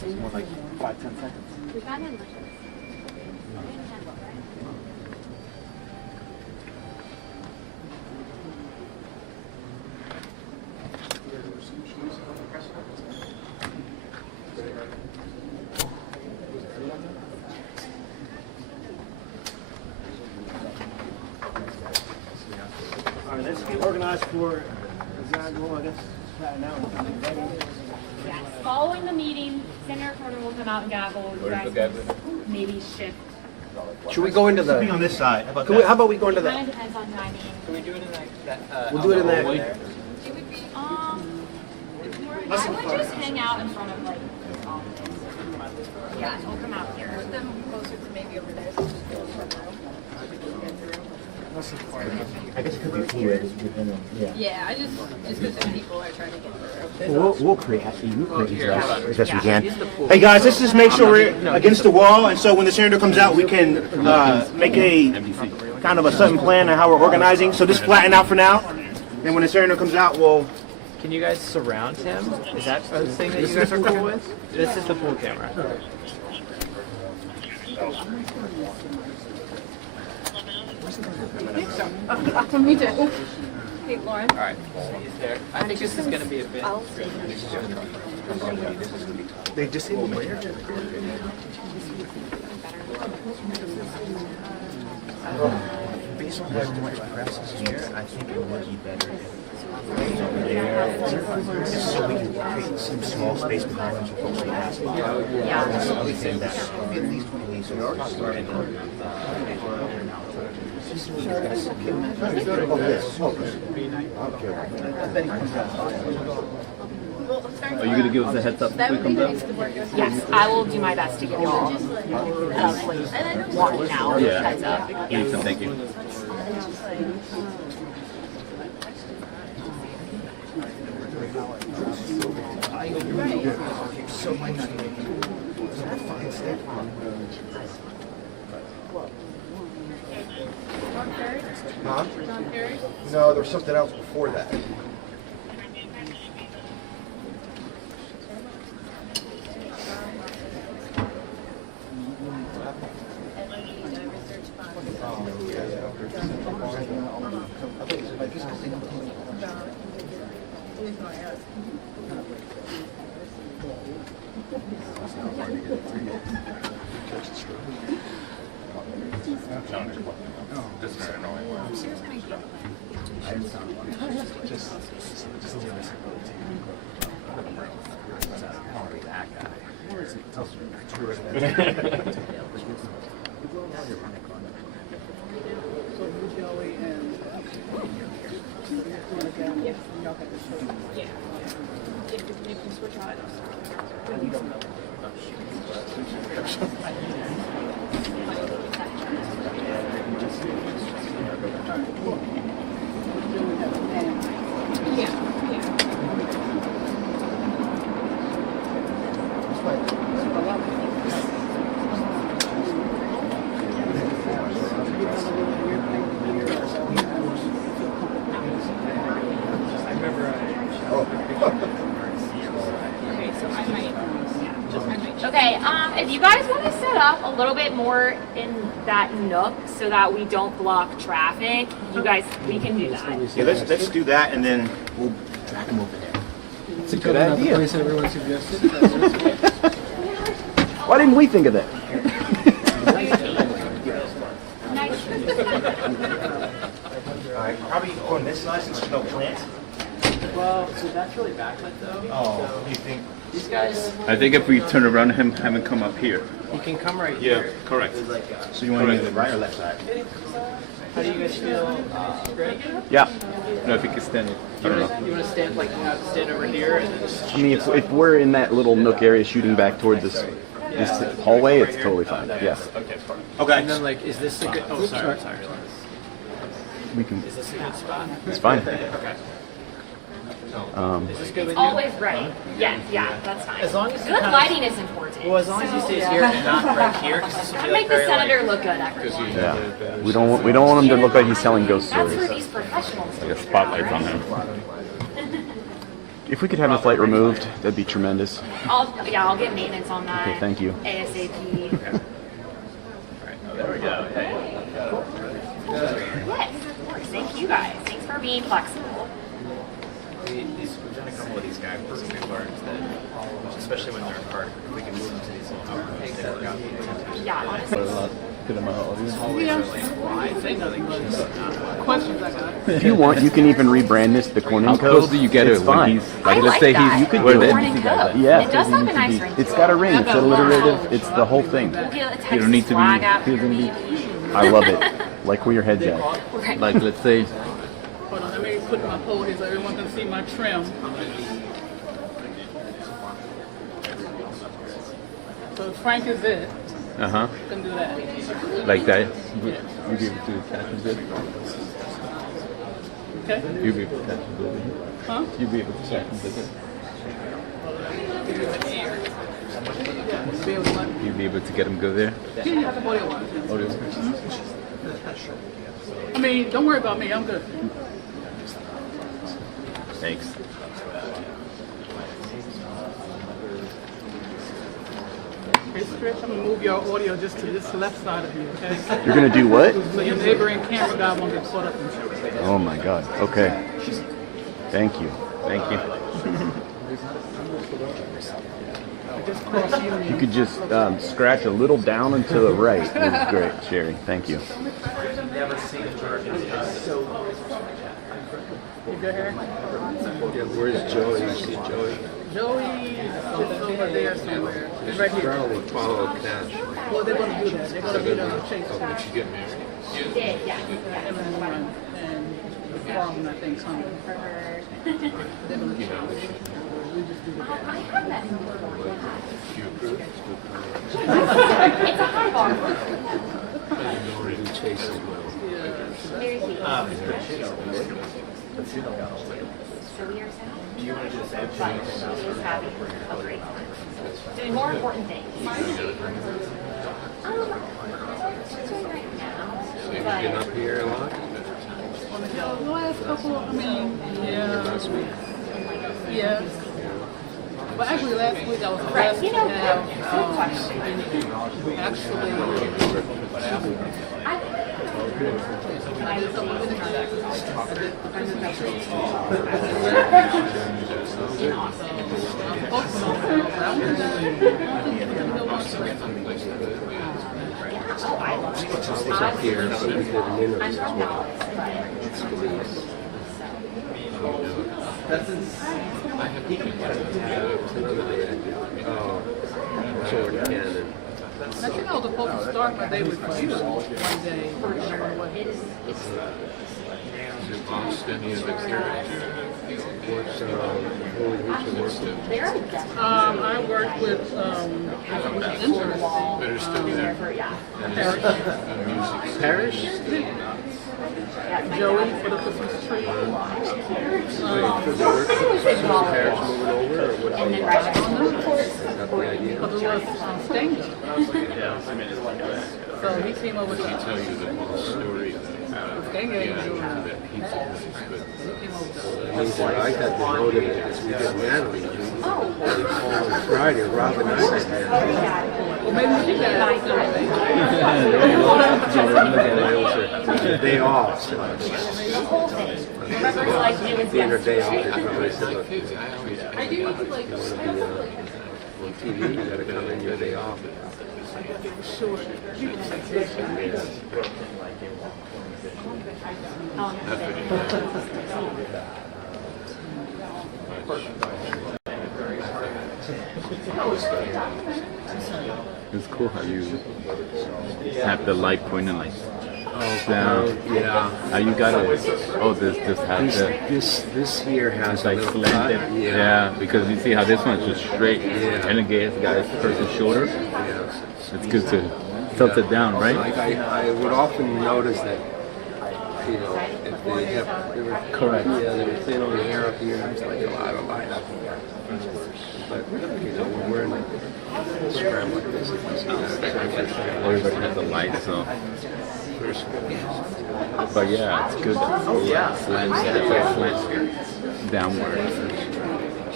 It's more like 5-10 seconds. We got him. All right, let's get organized for Zago, I guess. Now. Yes. Following the meeting, Senator Cornyn will come out and gavel. You guys maybe shift. Should we go into the? Be on this side. How about Can that? we, how about we go into Kind of the? depends on timing. Can we do it in that We'll do it in that. I would just hang out in front of like this office. Yeah, he'll come out here. Put them closer to maybe over there. I guess it could be fluid within them. Yeah. Yeah, I just because the people are trying to get through. We'll create as best we can. Hey guys, let's just make sure we're against the wall, and so when the senator comes out, we can make a kind of a sudden plan on how we're organizing. So just flatten out for now, and when the senator comes out, we'll. Can you guys surround him? Is that a thing that you guys are cool with? This is the full camera. Me too. Hey, Lauren. All right. He's there. I think this is going to be a bit. They disabled where? Based on how much press is here, I think it would be better if over there, just so we can create some small space behind them for folks to ask. Yeah. So we think that at least 20 days ago, Are you gonna give us a heads up if we come down? Yes, I will do my best to give you all one now. Yeah. Heads up. Yes. Thank you. so might not be a fine step. Huh? No, there was something else before that. Okay, if you guys want to set up a little bit more in that nook so that we don't block traffic, you guys, we can do that. Yeah, let's do that, and then we'll drag them over there. It's a good idea. The place everyone suggested. Why didn't we think of that? All right, probably on this side since there's no plant. Well, so that's really backlit though. Oh, So you think? these guys, I think if we turn around him, have him come up here. you can come right Yeah, here. correct. So you want to do the right or left side? How do you guys feel, Greg? Yeah. No, if he can stand it. I don't know. You want to stand like stand over here and then just. I mean, if we're in that little nook area shooting back toward this hallway, it's totally fine. Yeah. Okay, perfect. Okay. And then like, is this a good? Oh, sorry. We can. Is this a good spot? It's fine. Okay. Is this good with you? Always right. Yes, yeah, that's fine. As long as you good kind of- lighting is important. Well, as long as he stays here and not right here, because this will be Make like the very senator like. look good, everyone. Yeah. We don't want him to look like he's telling ghost That's stories. for these professionals. Like a spotlight on him. If we could have the flight removed, that'd be tremendous. I'll get maintenance on that. Okay, thank you. ASAP. There we go. Yes, of course. Thank you guys. Thanks for being flexible. We've done a couple of these guidebooks, and we've learned that, especially when they're in part, we can move them to these little outlines that work out the intent. Yeah, honestly. Good amount of audience. Questions I got. If you want, you can even rebrand this the Cornyn How Code. close do you get It's it when fine. he's like, let's say that. he's You could we're do the it. NBC guy. Yeah, It does have a nice ring. it's got a ring. It's alliterative. It's the whole thing. You don't need to Flag out be. your baby. I love it. Like where your head's at. Right. Like let's say. Hold on, let me put my pole here so everyone can see my trim. So Frank is it. Uh huh. You can do that. Like that. You be able to catch and bid. Okay? You be able to catch and bid. Huh? You be able to catch and bid. You be able to get him go there. Yeah, audio wise. Audio. I mean, don't worry about me. I'm good. Thanks. Hey, Stretch, I'm gonna move your audio just to this left side of you, okay? You're gonna do what? So your neighboring camera guy won't get caught up in it. Oh my God. Okay. Thank you. Thank you. If you could just scratch a little down and to the right. That was great, Sherry. Thank you. You good here? Yeah, where's Joey? You see Joey? Joey is over there somewhere. He's right here. Probably follow Cash. Well, they're gonna do that. They're gonna be the chase. Oh, did she get married? She did, yeah. And the forum, I think, something. They're gonna chase. We just do the I have that. You approve? It's a high bar. Do Chase as well. Very cute. So we are sad. Do you want to do the same But she is having a great time. Doing more important things. She's doing right now. So you've been up here a lot? The last couple, I mean, yeah. Last week? Yeah. Well, actually, last week I was Right, blessed you to know, have, good question. I was up here, but we did an interview as well. Jordan Cannon. I think I was supposed to start my day with you one day. Is it Boston University? What work with? I worked with Parish? Joey for the Christmas tree. For the work, Parish moving over, or what? Is that the idea? Because it was Stanger. So he came over to Tell you the whole story of Stanger ain't doing that. that pizza was good. He came over to I mean, what I got demoted is we did Natalie. On Friday, Robin and I had well, maybe she got it. day off. So The whole thing. Remember, it's like it was being her day off, yesterday. they probably said, look, you want to be on TV, you gotta come in your day off. Sure. It's cool how you have the light pointing like down. Yeah. How you got it? Oh, this has the. This here has It's like a little slanted. cut. Yeah, because you see how this one's just straight. Yeah. And again, it's got its person's shoulder. Yeah. It's good to tilt it down, right? Like I would often notice that, you know, if they have, they were Correct. Yeah, they were thin on the hair up here, and it's like a lot of light up here. But you know, when we're in a scram like this, Everybody has a light, so. But yeah, it's good. Oh, yeah. Slant downward.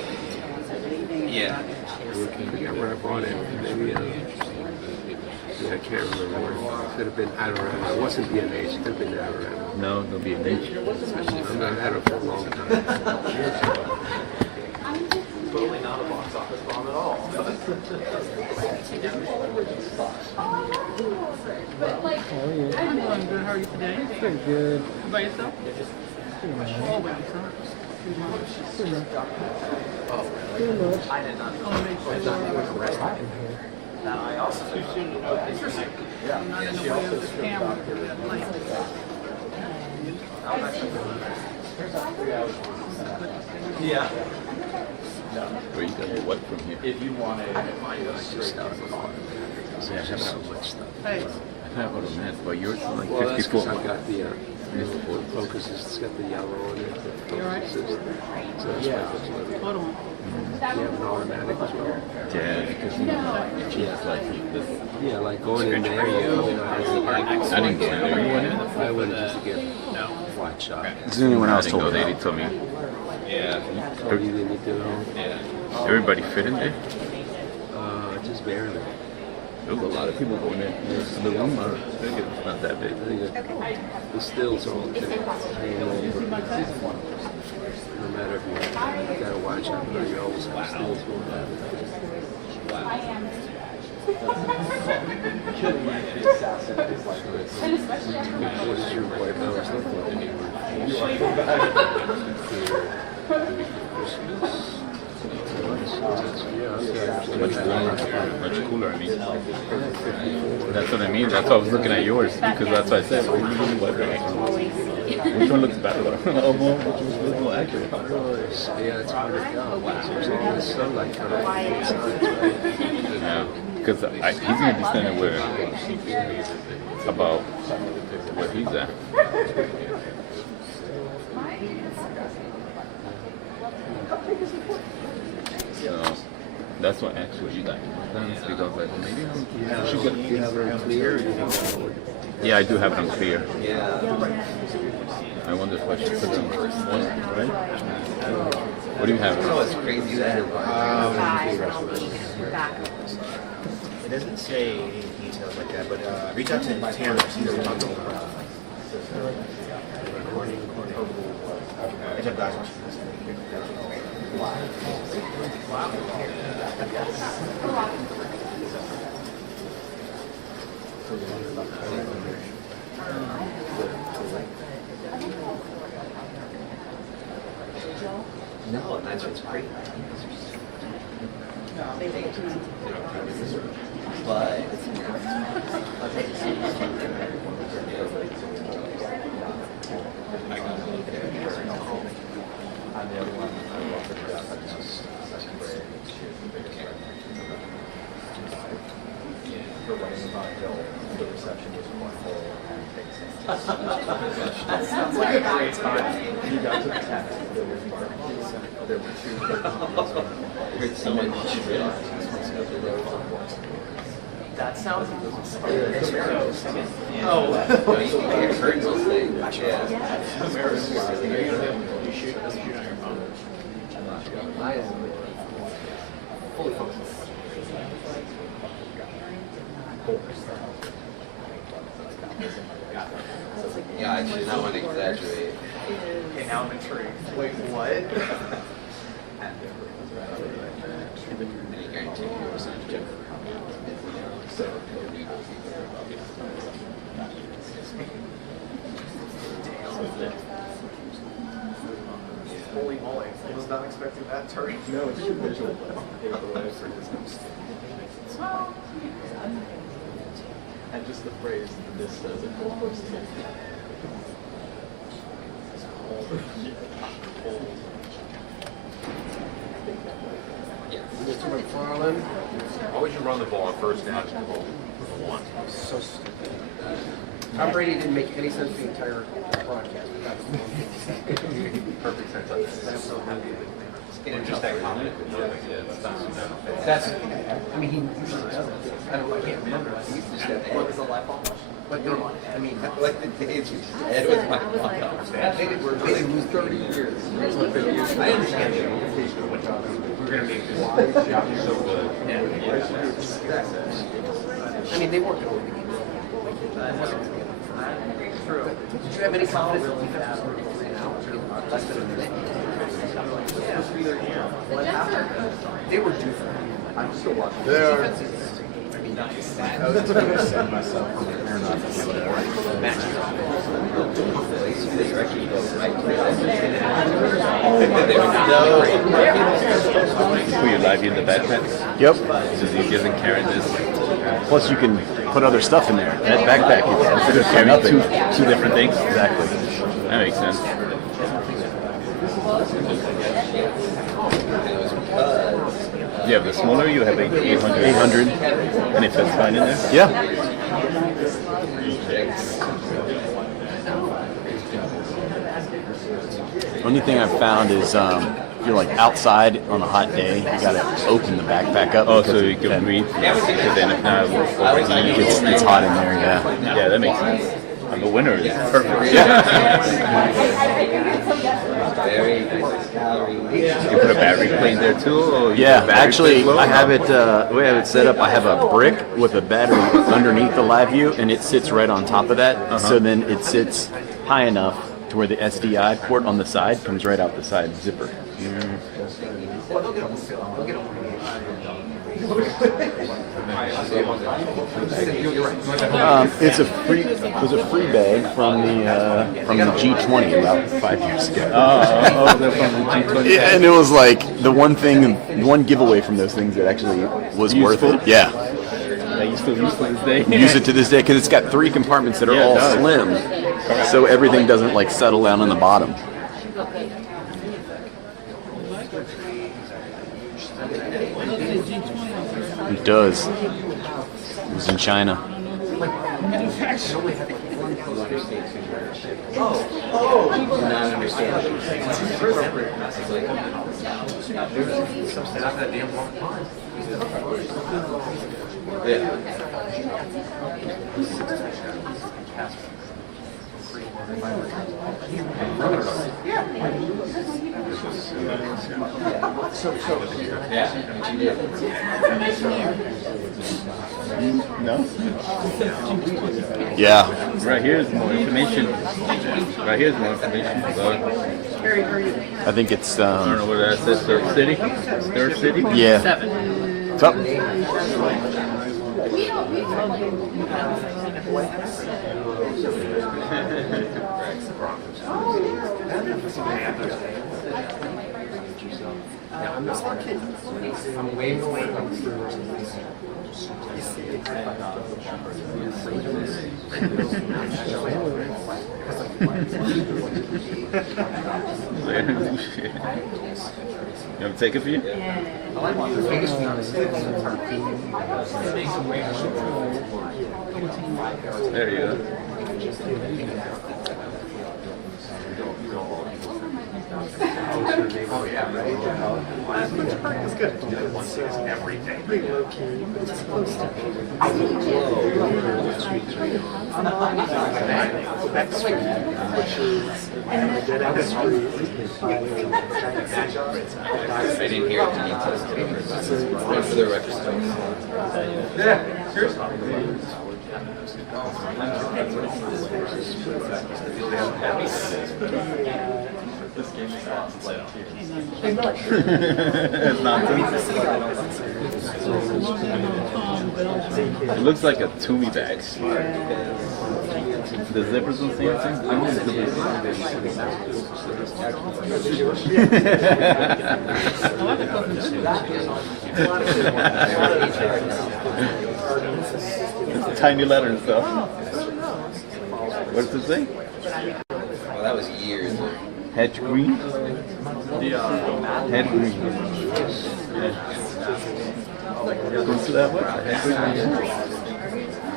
Yeah. I forgot where I bought it. Maybe, yeah, I can't remember where. It could have been, I don't know. It wasn't B&H. It could have been, I don't know. No, no B&H. I've not had it for a long time. Totally not a box office bomb at all. How are you? I'm doing good. How are you today? Pretty good. By yourself? Pretty much. Oh, by yourself. Pretty much. Pretty much. I did not know. I also interesting. Yeah. I'm not in the way of the camera. Yeah. Where you got what from here? If you wanted, Yeah, I have so much stuff. Hey. I have what I meant, but yours is like Well, that's 54. 'cause I've got the focus. It's got the yellow on it. You all right? So that's why it's a little. Hold on. You have an automatic as well. Yeah, because you know, it's like this. Yeah, like going in there, you know, I didn't go in there. You went in? I went just to get wide shot. Does anyone else I didn't told go you? there. They told me. Yeah. Oh, you didn't need to know? Everybody fit in there? Just barely. There was a lot of people going in. The room, I think it's not that big. I think the stills are all hanging over. No matter if you got a wide shot or you always have stills going on. What is your white balance Much warmer, much cooler. I mean, that's what I mean. That's why I was looking at yours because that's what I said. What do you mean weather? Which one looks better? Oh, well, which was more accurate? Yeah, it's hard to tell. There's all this sunlight coming from the Yeah, because he's gonna be standing where about where he's at. So that's what actually you like. Because I was like, well, maybe I should get. You have it on clear? Yeah, I do have it on clear. Yeah. I wonder if I should put some one, right? What do you have? Oh, it's crazy that. It doesn't say any details like that, but reach out to Tanner. He's the one going around. No, and that's what's great. But That sounds like a great time. You got to the tent. There was barbecues and there were two. it's so much. That sounds awesome. Oh, you can make a curtains will stay. Yeah. You shoot on your phone. Fully focused. Yeah, I should not want to exaggerate. Okay, now I'm intrigued. Wait, what? Any guarantee you percentage. Holy moly, I was not expecting that turn. No, it's too visual. And just the phrase, this says it. Mr. McFarland? Why would you run the ball on first down for one? So stupid. Tom Brady didn't make any sense for the entire broadcast. Perfect sense. I'm so happy with it. Just that comment. That's, I mean, he usually doesn't. I can't remember. He used to just have What was the light bulb? But then, I mean, Like the days we just had with my mom. they didn't really lose 30 years. I understand the implication of what we're going to make this job so good. I mean, they weren't going to win the game. It wasn't going to win. True. Did you have any confidence in the defense was going to be 3 now? Less than a minute? They were due for it. I'm still watching. They are. Defense is, I mean, nice. I was going to set myself on the air Who you live in the backpack? Yep. It's just easier than carrying this. Plus, you can put other stuff in there. That backpack, you can Just carry carry nothing. two different things. Exactly. That makes sense. Yeah, the smaller you have 800. 800. And it fits fine in there? Yeah. Only thing I've found is if you're like outside on a hot day, you gotta open the backpack up. Oh, so you can breathe. Because then if not, it's hot in there. Yeah. Yeah, that makes sense. And the winter is perfect. Yeah. You put a battery plate there too? Or you Yeah, put a battery actually, plate I have it. The way I have it set up, I have a brick with a battery underneath the live view, and it sits right on top of that. So then it sits high enough to where the SDI port on the side comes right out the side zipper. It's a free. It was a free bag from the G20 about 5 years ago. They're from the G20. Yeah, and it was like the one giveaway from those things that actually was worth it. Yeah. You still use to this day. Use it to this day because it's got 3 compartments that are all slim, so everything doesn't like settle down on the bottom. It does. It was in China. No? Yeah. Right here's more information. Right here's more information. I think it's. I don't know what that says. Third City? Third City? Yeah. 7. What's up? I'm way more You want to take it for you? There you go. Oh yeah, right. It's good. Every day. Pretty low key, but it's close to Quebec Street, which is a dead end street. I didn't hear it. For the record. Yeah, seriously. It's nonsense. It looks like a Toomey bag. The zippers don't say anything? I want the It's tiny letter and stuff. What does it say? Well, that was years ago. Hedge green? Head green. Yeah. Goes to that much? Head green.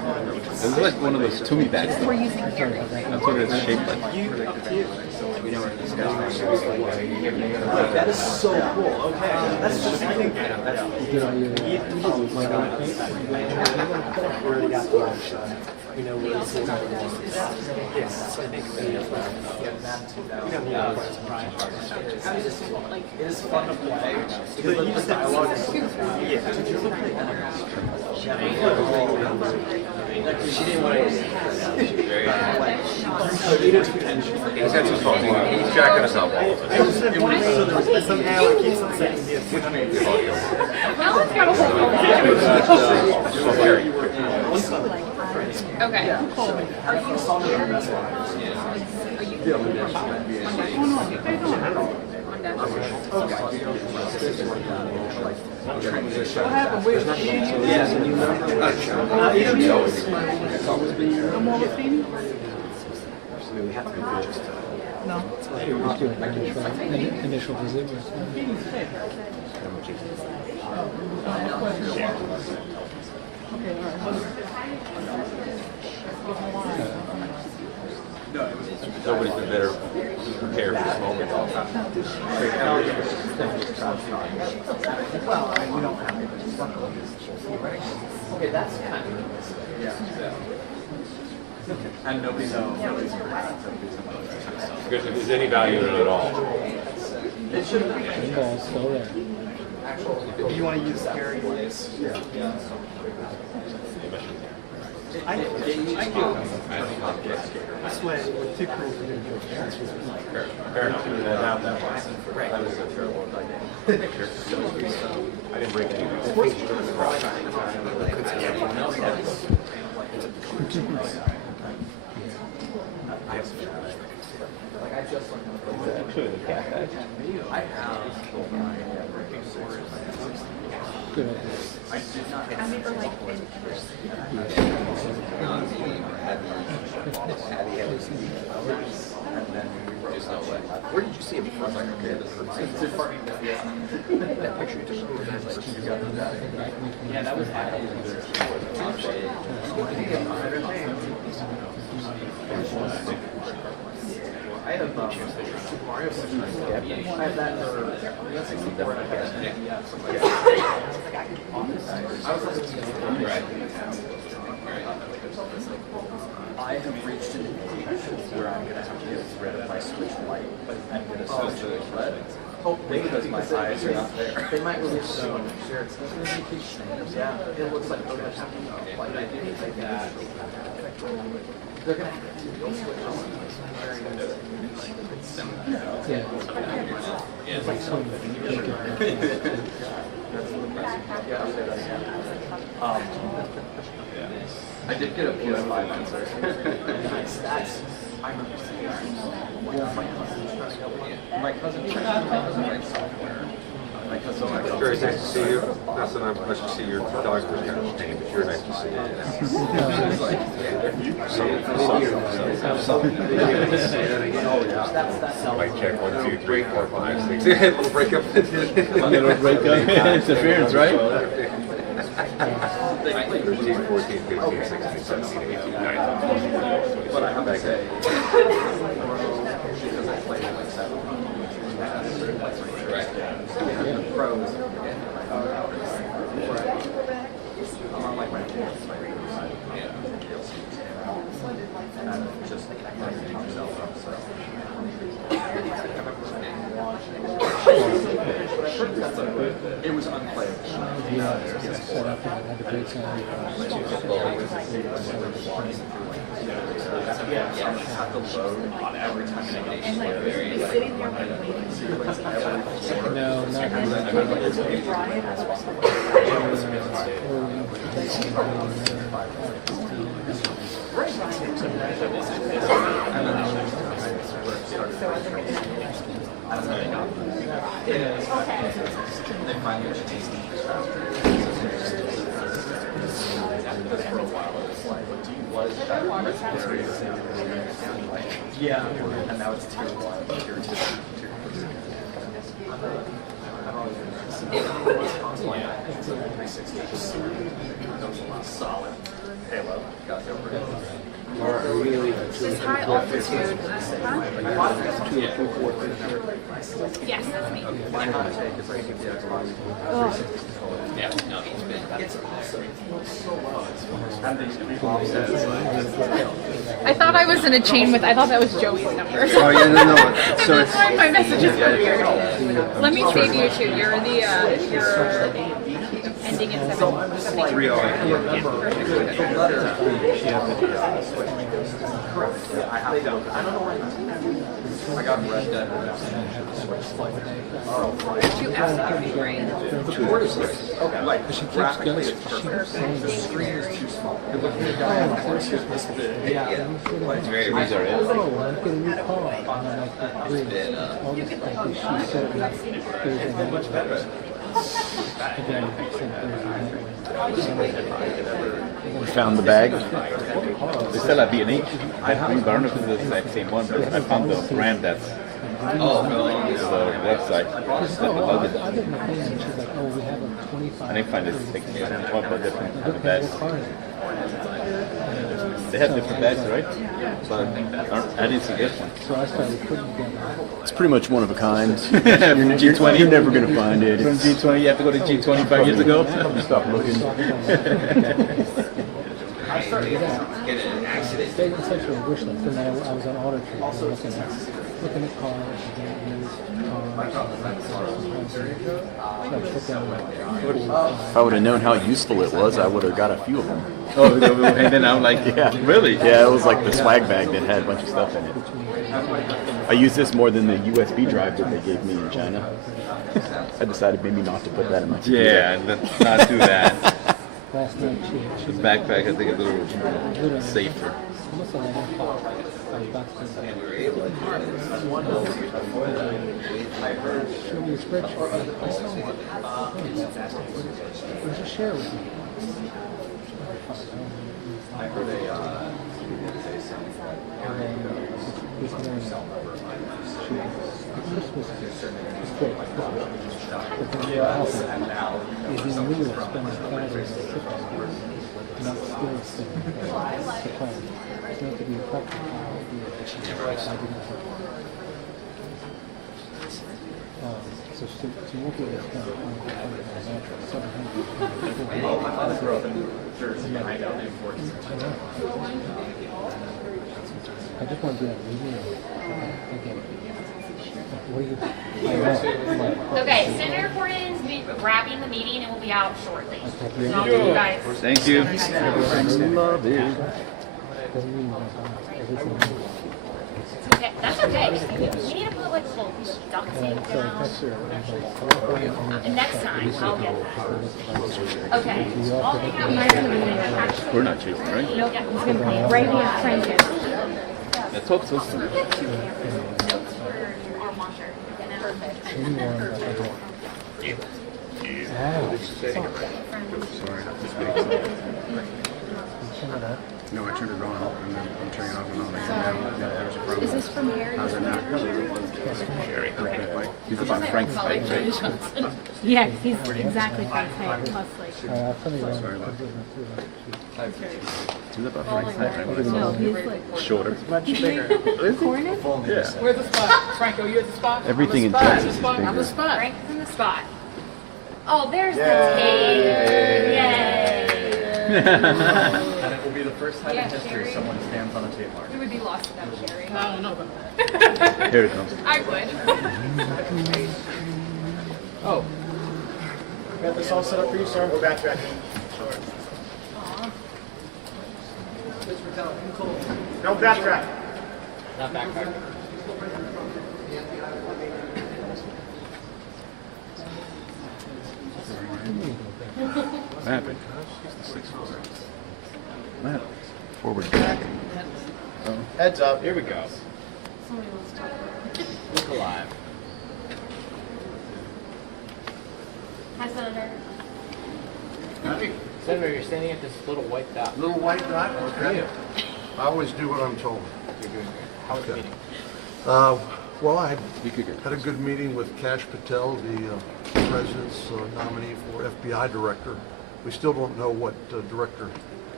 It's like one of those Toomey bags. Though. That's what it's shaped like. That is so cool. Okay, that's just I think that's really got the you know where this is. Yes, I think it is fun to play because the dialogue is she didn't want to. He's got some phone. He's jacking us up all of it. Somehow it keeps on saying yes. Okay. What happened with Yes, and you no more with Phoebe? we have to go just No. Initial visit was. Okay, all right. Nobody's been better prepared for this moment. Okay, that's kind of And nobody knows. If there's any value in it at all. It should be. The ball's still there. If you want to use carry voice. I do. This way, with two crews, we're going to do it. Fair enough. Right. I was so terrible at that game. I didn't break any. Actually, the cat bag. I have Good idea. I did not I remember like Where did you see him first? Like, okay, this is that picture you took. Yeah, that was I have Mario. I have that for 64. I have reached an age where I'm going to have to get rid of my switch light, but I'm going to switch to red. Hopefully, because my eyes are not there. They might release soon. Yeah, it looks like they're going to have to like that. They're going to have to switch on. Yeah. It's like something that you take it. I did get a PS5 answer. That's, I remember seeing that. My cousin writes software. My cousin It's very nice to see you. Not so much to see your dog was kind of pain, but you're nice to see you. Mic check 1, 2, 3, 4, 5, 6. Little breakup. Little breakup. Interference, right? 13, 14, 15, 16, 17, 18, 19, 20. But I have to say, because I played it like 7. Right. Pros. I'm on like my fourth. Just myself up, so. It was unplayable. Set up and had a great time. Yeah, I have to load on every time I get and like sitting there No, not They finally changed it. For a while, it was like, do you was yeah, and now it's tier 1, tier 2, tier 3. Solid. Halo. Got the over. This high altitude. Huh? Yes, that's me. My hot take is I think the Xbox Yeah, no, he's been. It's awesome. It works so well. And these offsets. I thought I was in a chain with. I thought that was Joey's number. Oh, yeah, no. So That's why my messages were weird. Let me save you too. You're the you're ending in 773. I have to. I don't know why. I got Red Dead. Two absolutely great. The board is great. Okay. Like, She keeps graphically, going. it's She keeps perfect. saying The screen is too small. You're looking at a guy on a horse who's this big. Yeah. It's very Oh, bizarre. I'm getting a new car. And I'm like, please. All this stuff that she said Thursday night. Again, sent Thursday night. Found the bag. They sell at B&H. I don't know if it's the exact same one, but I found the brand that's on the website. That's the luggage. I didn't know. And she's like, oh, we have a 25. I didn't find it like 12 different bags. They have different bags, right? But I didn't see this one. So I started putting together. It's pretty much one of a kind. From G20. You're never gonna find it. From G20, you have to go to G20 5 years ago. Stop looking. I started getting an accident. They essentially a wish list, and then I was on Auto Trader looking at cars, If I would have known how useful it was, I would have got a few of them. Oh, and then I'm like, yeah, really? Yeah, it was like the swag bag that had a bunch of stuff in it. I used this more than the USB drive that they gave me in China. I decided maybe not to put that in my computer. Yeah, let's not do that. Last night The backpack, I think, is a little safer. almost 11 o'clock. I was about to show me a spreadsheet. I saw it. Just share with me. I heard a This morning, Christmas is great. But then what happens is in lieu of spending thousands of $50, not still spending the plan. It's meant to be a practical idea. So you won't be able to spend I just want to do that again. What do you? Okay, Senator Cornyn's wrapping the meeting and will be out shortly. So I'll give you guys. Thank you. Love it. Okay, that's okay. We need to put like a little duct tape down. And next time, I'll get that. Okay. I'll hang out my We're not chasing, right? Nope. He's gonna be right here, Francis. Let's hope so. Notes for our washer. No, I turned it on and then I'm turning it off and on. Is this from Harry? How's it now? He's about Frank's height, right? Yeah, he's exactly Frank's height, plus like. I'll tell you He's about Frank's height, right? No, he's like. Shorter. Much bigger. Cornyn? Yeah. Where's the spot? Franco, you at the spot? Everything in I'm the spot. Texas is I'm the bigger. spot. Frank's in the spot. Oh, there's the tape. Yay. And it will be the first time Yeah, in history Sherry. someone stands on a tape mark. You would be lost without Sherry. I don't know about Here it comes. I would. Oh. Got this all set up for you, sir? We're backtracking. No backtrack. Not backpack. What happened? What happened? Forward back. Heads up. Here we go. Look alive. Hi, Senator. Senator, you're standing at this little white dot. Little white dot? Okay. I always do what I'm told. You're doing great. How was the meeting? Well, I had a good meeting with Kash Patel, the president's nominee for FBI director. We still don't know what Director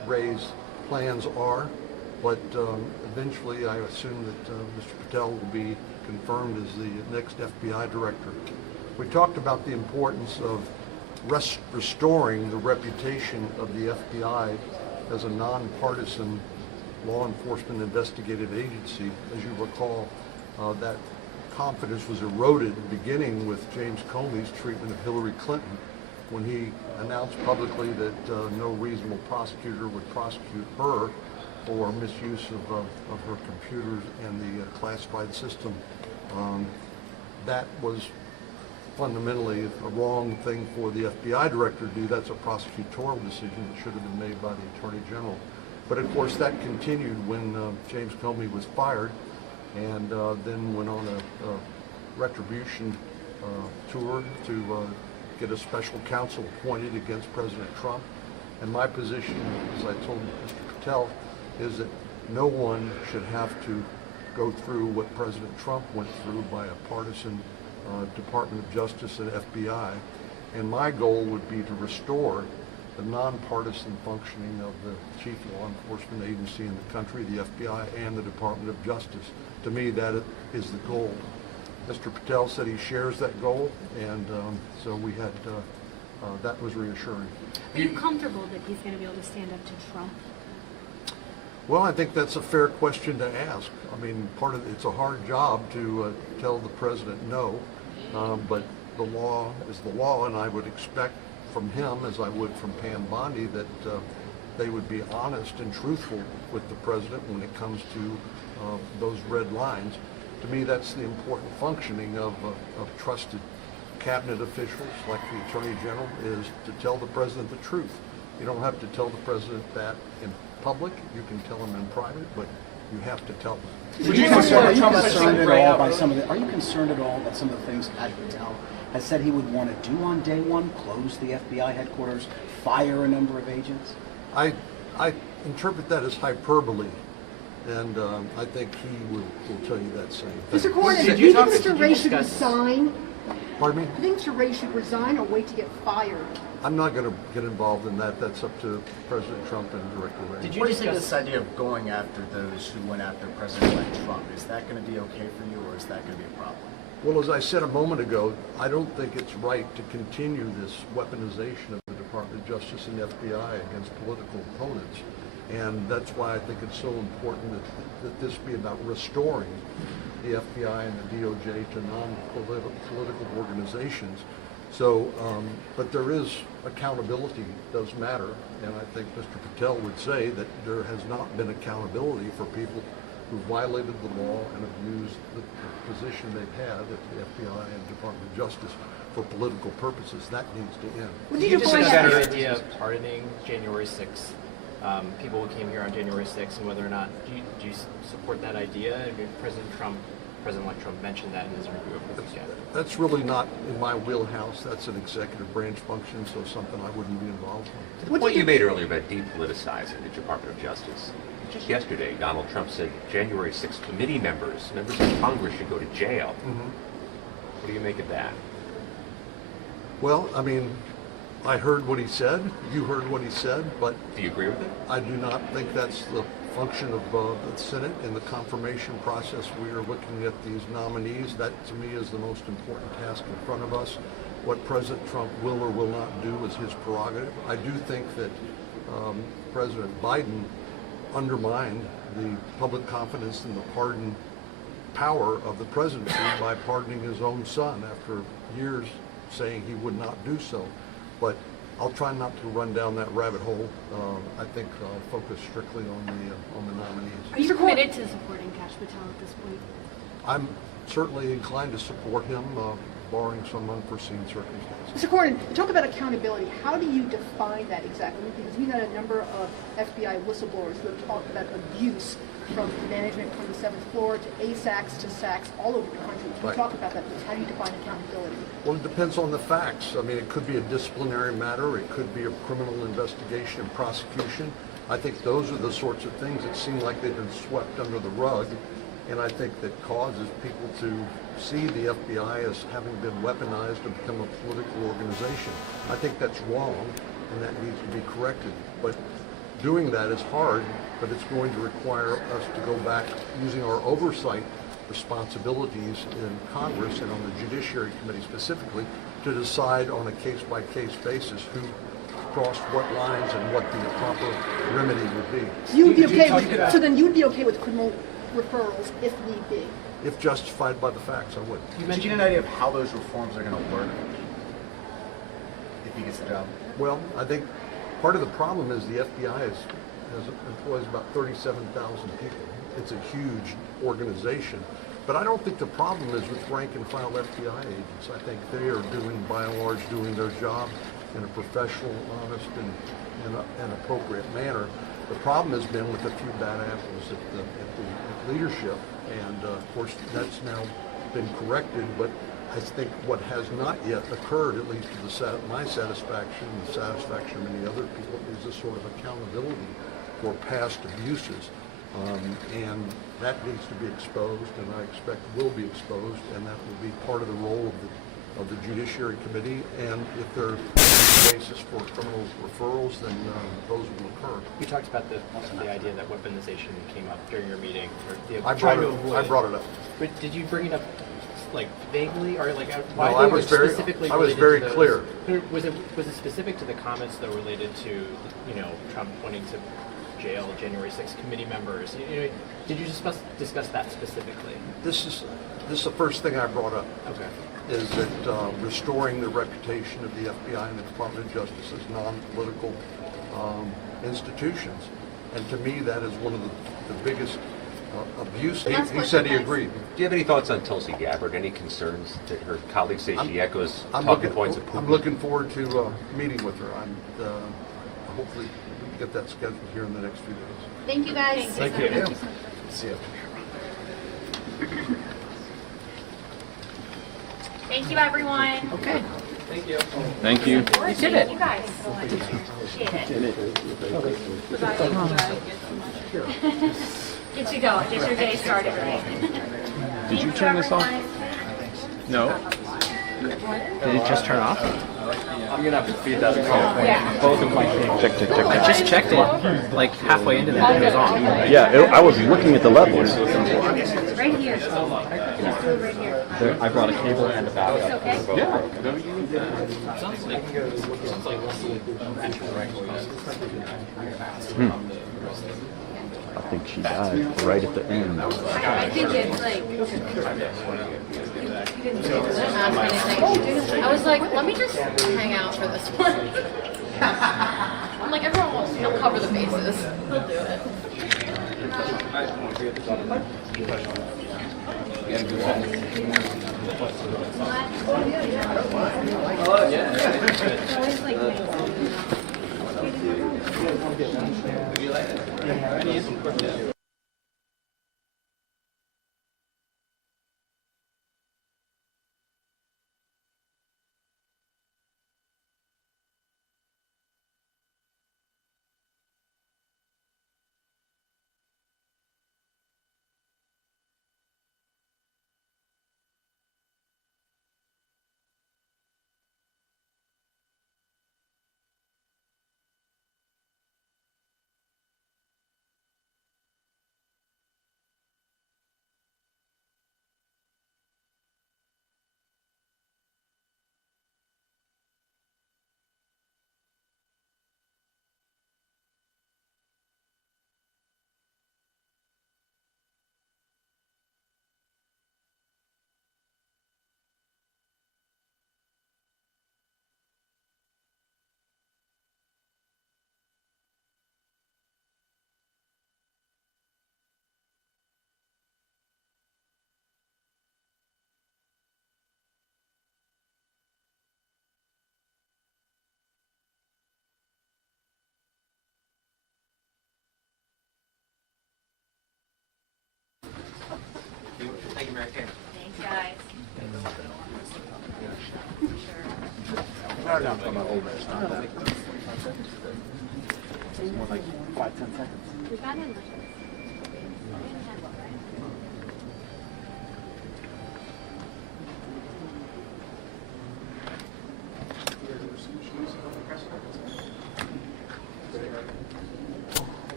Ray's plans are, but eventually I assume that Mr. Patel will be confirmed as the next FBI director. We talked about the importance of restoring the reputation of the FBI as a nonpartisan law enforcement investigative agency. As you recall, that confidence was eroded beginning with James Comey's treatment of Hillary Clinton when he announced publicly that no reasonable prosecutor would prosecute her for misuse of her computers and the classified system. That was fundamentally a wrong thing for the FBI director to do. That's a prosecutorial decision that should have been made by the Attorney General. But of course that continued when James Comey was fired, and then went on a retribution tour to get a special counsel appointed against President Trump. And my position, as I told Mr. Patel, is that no one should have to go through what President Trump went through by a partisan Department of Justice and FBI. And my goal would be to restore the nonpartisan functioning of the chief law enforcement agency in the country, the FBI and the Department of Justice. To me, that is the goal. Mr. Patel said he shares that goal, and so we had, that was reassuring. Are you comfortable that he's going to be able to stand up to Trump? Well, I think that's a fair question to ask. I mean, it's a hard job to tell the president no, but the law is the law, and I would expect from him, as I would from Pam Bondi, that they would be honest and truthful with the president when it comes to those red lines. To me, that's the important functioning of trusted cabinet officials like the Attorney General, is to tell the president the truth. You don't have to tell the president that in public. You can tell him in private, but you have to tell them. Are you concerned at all by some of the? Are you concerned at all that some of the things Kash Patel has said he would want to do on day one, close the FBI headquarters, fire a number of agents? I interpret that as hyperbole, and I think he will tell you that same thing. Mr. Cornyn, do you think Mr. Ray should resign? Pardon me? I think Mr. Ray should resign or wait to get fired. I'm not going to get involved in that. That's up to President Trump and Director Ray. Did you think this idea of going after those who went after President-elect Trump, is that going to be okay for you, or is that going to be a problem? Well, as I said a moment ago, I don't think it's right to continue this weaponization of the Department of Justice and the FBI against political opponents. And that's why I think it's so important that this be about restoring the FBI and the DOJ to non-political organizations. So, but there is accountability, does matter, and I think Mr. Patel would say that there has not been accountability for people who violated the law and abused the position they've had at the FBI and Department of Justice for political purposes. That needs to end. Would you just discuss the idea of pardoning January 6th? People who came here on January 6th, and whether or not, do you support that idea? I mean, President-elect Trump mentioned that in his review of the weekend. That's really not in my wheelhouse. That's an executive branch function, so something I wouldn't be involved in. To the point you made earlier about depoliticizing the Department of Justice. Just yesterday, Donald Trump said January 6th committee members of Congress should go to jail. What do you make of that? Well, I mean, I heard what he said. You heard what he said, but do you agree with it? I do not think that's the function of the Senate. In the confirmation process, we are looking at these nominees. That, to me, is the most important task in front of us. What President Trump will or will not do is his prerogative. I do think that President Biden undermined the public confidence in the pardon power of the presidency by pardoning his own son after years saying he would not do so. But I'll try not to run down that rabbit hole. I think I'll focus strictly on the nominees. Are you committed to supporting Kash Patel at this point? I'm certainly inclined to support him, barring some unforeseen circumstances. Mr. Cornyn, you talk about accountability. How do you define that exactly? Because we've had a number of FBI whistleblowers who have talked about abuse from management from the 7th floor to ASACs to SACs all over the country. Can you talk about that, please? How do you define accountability? Well, it depends on the facts. I mean, it could be a disciplinary matter. It could be a criminal investigation and prosecution. I think those are the sorts of things that seem like they've been swept under the rug. And I think that causes people to see the FBI as having been weaponized and become a political organization. I think that's wrong, and that needs to be corrected. But Doing that is hard, but it's going to require us to go back using our oversight responsibilities in Congress and on the Judiciary Committee specifically to decide on a case-by-case basis who crossed what lines and what the proper remedy would be. You'd be okay with, so then you'd be okay with criminal referrals if need be? If justified by the facts, I would. You mentioned an idea of how those reforms are going to work if he gets the job. Well, I think part of the problem is the FBI employs about 37,000 people. It's a huge organization. But I don't think the problem is with rank and file FBI agents. I think they are doing, by and large, doing their job in a professional, honest, and appropriate manner. The problem has been with a few bad apples at the leadership, and of course that's now been corrected. But I think what has not yet occurred, at least to my satisfaction and the satisfaction of many other people, is a sort of accountability for past abuses. And that needs to be exposed, and I expect will be exposed, and that will be part of the role of the Judiciary Committee. And if there's a basis for criminal referrals, then those will occur. You talked about also the idea that weaponization came up during your meeting. I brought it up. But did you bring it up like vaguely, or like why? No, I was very clear. Was it specific to the comments that related to Trump wanting to jail January 6th committee members? Did you discuss that specifically? This is the first thing I brought up. Okay. Is that restoring the reputation of the FBI and the Department of Justice as non-political institutions, and to me that is one of the biggest abuse. He said he agreed. Do you have any thoughts on Tulsi Gabbard? Any concerns that her colleagues say she echoes talking points of Putin? I'm looking forward to meeting with her. Hopefully we can get that scheduled here in the next few days. Thank you guys. Thank you. See you. Thank you, everyone. Okay. Thank you. Thank you. You did it. You guys. Appreciate it. Get you going. Get your day started right. Did you turn this off? No. Did it just turn off? I'm gonna have to feed that call. Yeah. Both of my things. Check. I just checked it like halfway into that and it was on. Yeah, I was looking at the levels. Right here. Right here. I brought a cable and a backup. Okay. Yeah. I think she died right at the end. I think it's like. I was like, let me just hang out for this one. I'm like, everyone wants to cover the bases. He'll do it. Thank you, Mary Kay. Thanks, guys. No, I'm talking about older. It's not that. It's more like 5-10 seconds. We got in.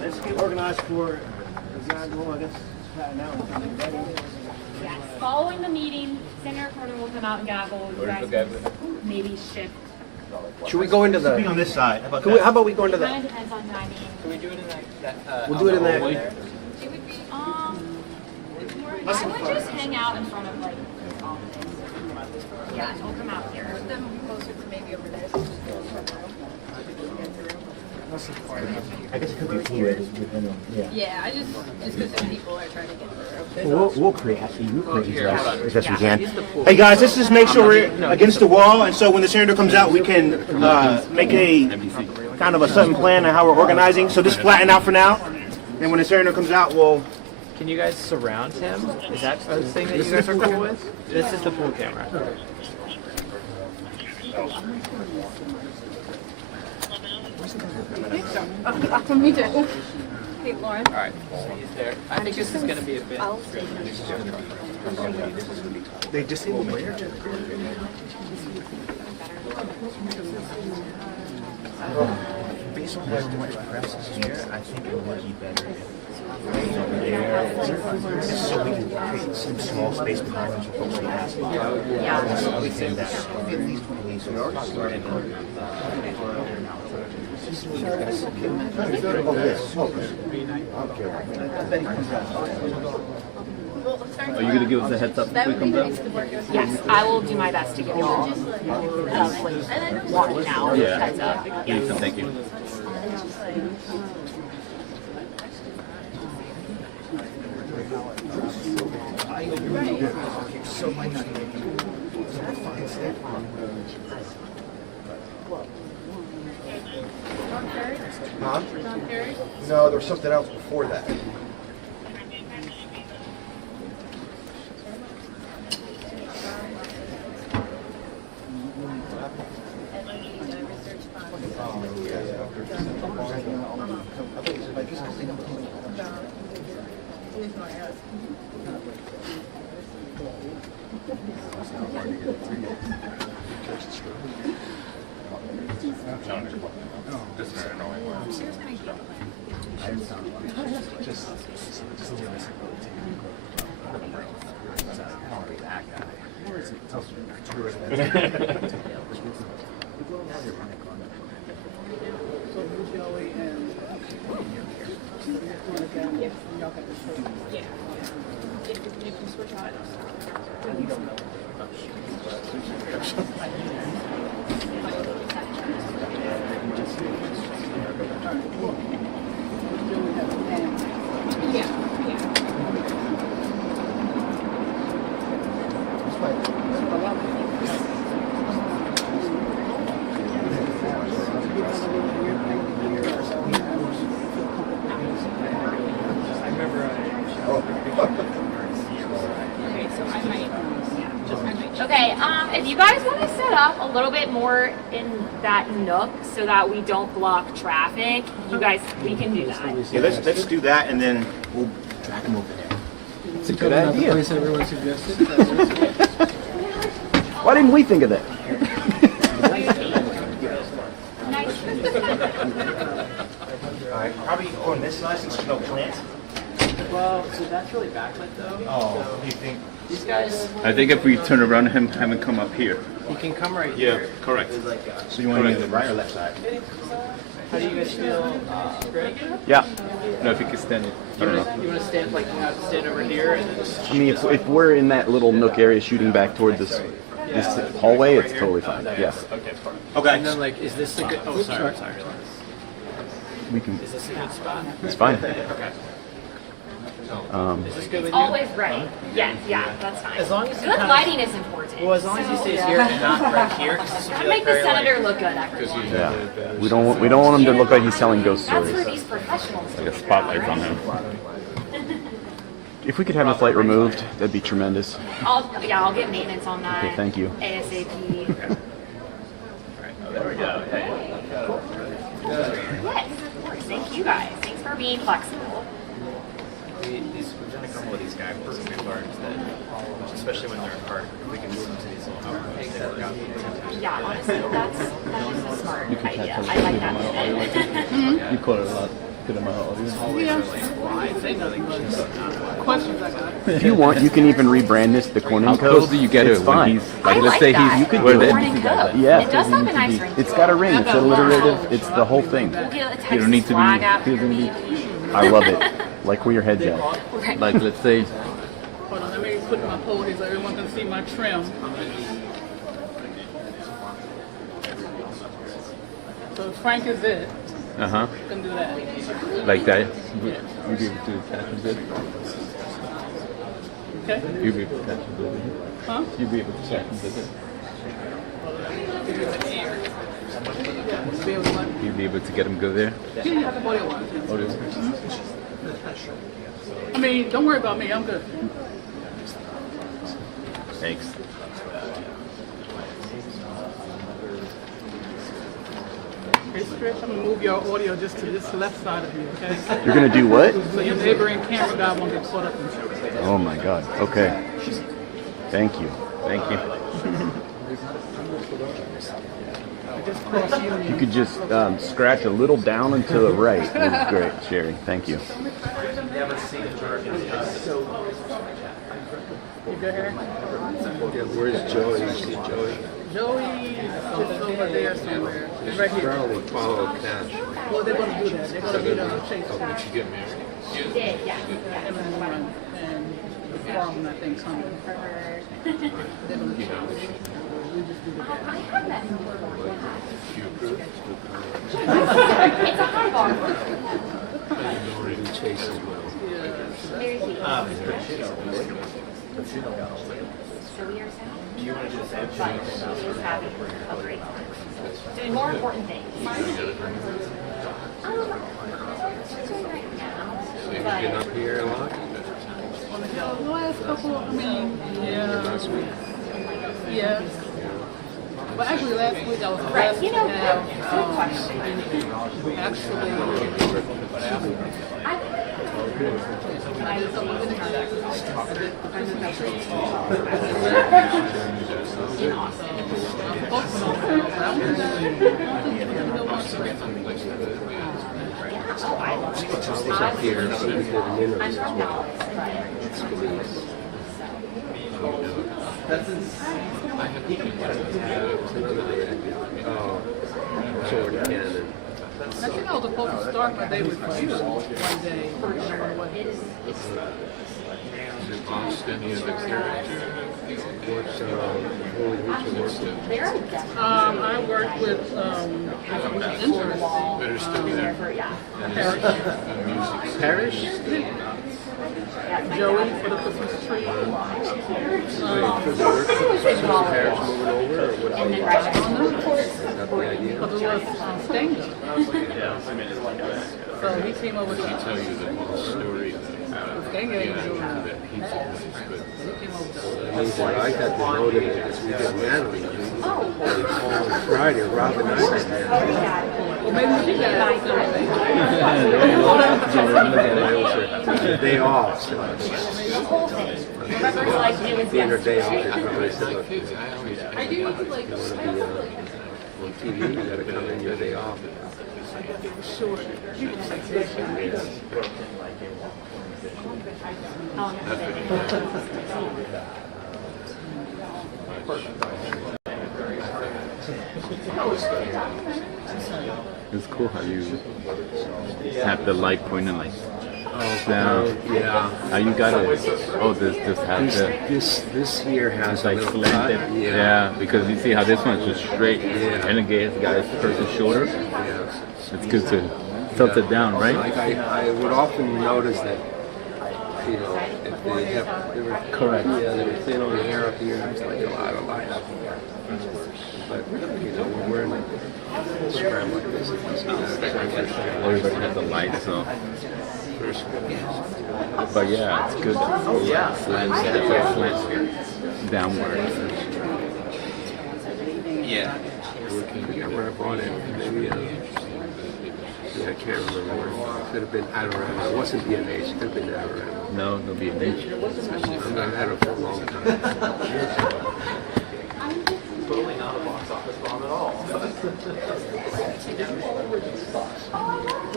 let's get organized for Gaggle, I guess, now. Yes. Following the meeting, Senator Cornyn will come out and gaggle. You guys can maybe shift. Should we go into the? Be on this side. How about we go into Kind the? of depends on timing. Can we do it in that We'll do it in there. I would just hang out in front of like the office. Yeah, we'll come out here. Put them closer to maybe over there. I guess it could be fluid within them, yeah. Yeah, just because some people are trying to get through. We'll create as best we can. Hey guys, let's just make sure we're against the wall, and so when the senator comes out, we can make a kind of a sudden plan on how we're organizing. So just flatten out for now, and when the senator comes out, we'll. Can you guys surround him? Is that a thing that you guys are cool with? This is the pool camera. Me too. Hey, Lauren. All right, he's there. I think this is going to be a bit. They disabled my Based on how much press is here, I think it would be better just so we can create some small space behind them for folks to ask. Yeah. So we think that at least Are you going to give us a heads up if we come down? Yes, I will do my best to give you all like warning now. Yeah. Heads up. Yes. Thank you. Huh? No, there was something else before that. Okay, if you guys want to set up a little bit more in that nook so that we don't block traffic, you guys, we can do that. Yeah, let's do that, and then we'll drag them over there. It's a good idea. The place everyone suggested. Why didn't we think of that? All right, probably on this side since there's no plants. Well, so that's really backlit though. Oh, do you think? These guys. I think if we turn around him, have him come up here. He can come right Yeah, here. correct. So you want to do the right or left side? How do you guys feel? Greg? Yeah. No, if you can stand it. I don't know. You want to stand like you have to stand over here and then just. I mean, if we're in that little nook area shooting back toward this hallway, it's totally fine. Yeah. Okay, perfect. Okay. And then like, is this a good? Oh, sorry. We can. Is this a good spot? It's fine. Okay. Is this good with you? Always right. Yes, yeah, that's fine. As long as you good kind of- lighting is important. Well, as long as he stays here and not right here, because this will Gotta be like make the very senator like. look good, everyone. Yeah. We don't want him to look like he's telling ghost That's stories. where these professionals Like a spotlight on him. If we could have the flight removed, that'd be tremendous. I'll get maintenance on that. Okay, thank you. ASAP. There we go. Okay. Yes, of course. Thank you guys. Thanks for being flexible. We've done a couple of these guy personal cards that, especially when they're in card, we can move them to these little outcomes. They work out. Yeah, honestly, that is a smart You can idea. catch I like that. You caught it a lot. Get him out. Yeah. I ain't say nothing, but questions I got. If you want, you can even rebrand this the Cornyn How Code. close do you get It's it when fine. he's like, let's say he's You could where do the it. NBC guy. Yeah, It does have a nice ring. it's got a ring. It's alliterative. It's the whole thing. You don't need to be. He doesn't need. I love it. Like where your head's at. Like let's say. Hold on, let me put my pole here so everyone can see my trim. So Frank is it. Uh huh. You can do that. Like that. You be able to catch a bit. Okay. You be able to catch a bit. Huh? You be able to catch a bit. You be able to get him go there. Yeah, audio one. Audio. I mean, don't worry about me. I'm good. Thanks. Hey, Stretch, I'm gonna move your audio just to this left side of you, okay? You're gonna do what? So your neighboring camera guy won't get caught up in shit. Oh my God. Okay. Thank you. Thank you. If you could just scratch a little down and to the right. That was great, Sherry. Thank you. You good here? Yeah, where's Joey? You see Joey? Joey is over there somewhere. He's Right here. probably follow Cash. Well, they're gonna do that. They're gonna be the chase. Oh, did she get married? She did, yeah. And the forum, I think, coming. They're gonna chase. We just do the dance. I have that. You approve? It's a high bar. Already chase as well. Very cute. So we are sad. Do you want to just but she is having a great time. Doing more important things. So you've been up here a lot? The last couple, I mean, yeah. Last week? Yeah. But actually last week I was Right, blessed you know, to have, good question. actually, I was up here, but we did interviews as well. Oh, Jordan Cannon. I think I was supposed to start my day with you one day. Is it Boston, you have a character? What's, Holy Richard? I worked with, Better still there. Parish. Joey for the Christmas tree. Parish moving over, or what? Got the idea? But it was Stanger. So he came over to Tell you the whole story Stanger ain't doing that. that pizza was good. He came over to I got demoted because we did Natalie. They called on Friday, Robin and I was there. well, maybe she got it. Day off. So The whole thing. Remember, it's like it was being her day off, yesterday. everybody said, look, you want to be on TV, you got to come in your day off. Sure. It's cool how you have the light pointing like down. Yeah. How you got it? Oh, this has the. This here has like a little slanted. cut. Yeah, because you see how this one's just straight. Yeah. And again, it's got a person's shoulder. Yeah. It's good to tilt it down, right? Like I would often notice that, you know, if they have, they were Correct. Yeah, they were thin on the hair up here, and it's like a lot of light up here. But you know, when we're in a scram like this, Everybody has a light, so. But yeah, it's good. Slants downward. Yeah. When I bought it, maybe, yeah, I can't remember where. It could have been Adorama. It wasn't B&H. It could have been Adorama. No, no B&H. I've not had it for a long time. Totally not a box office bomb at all.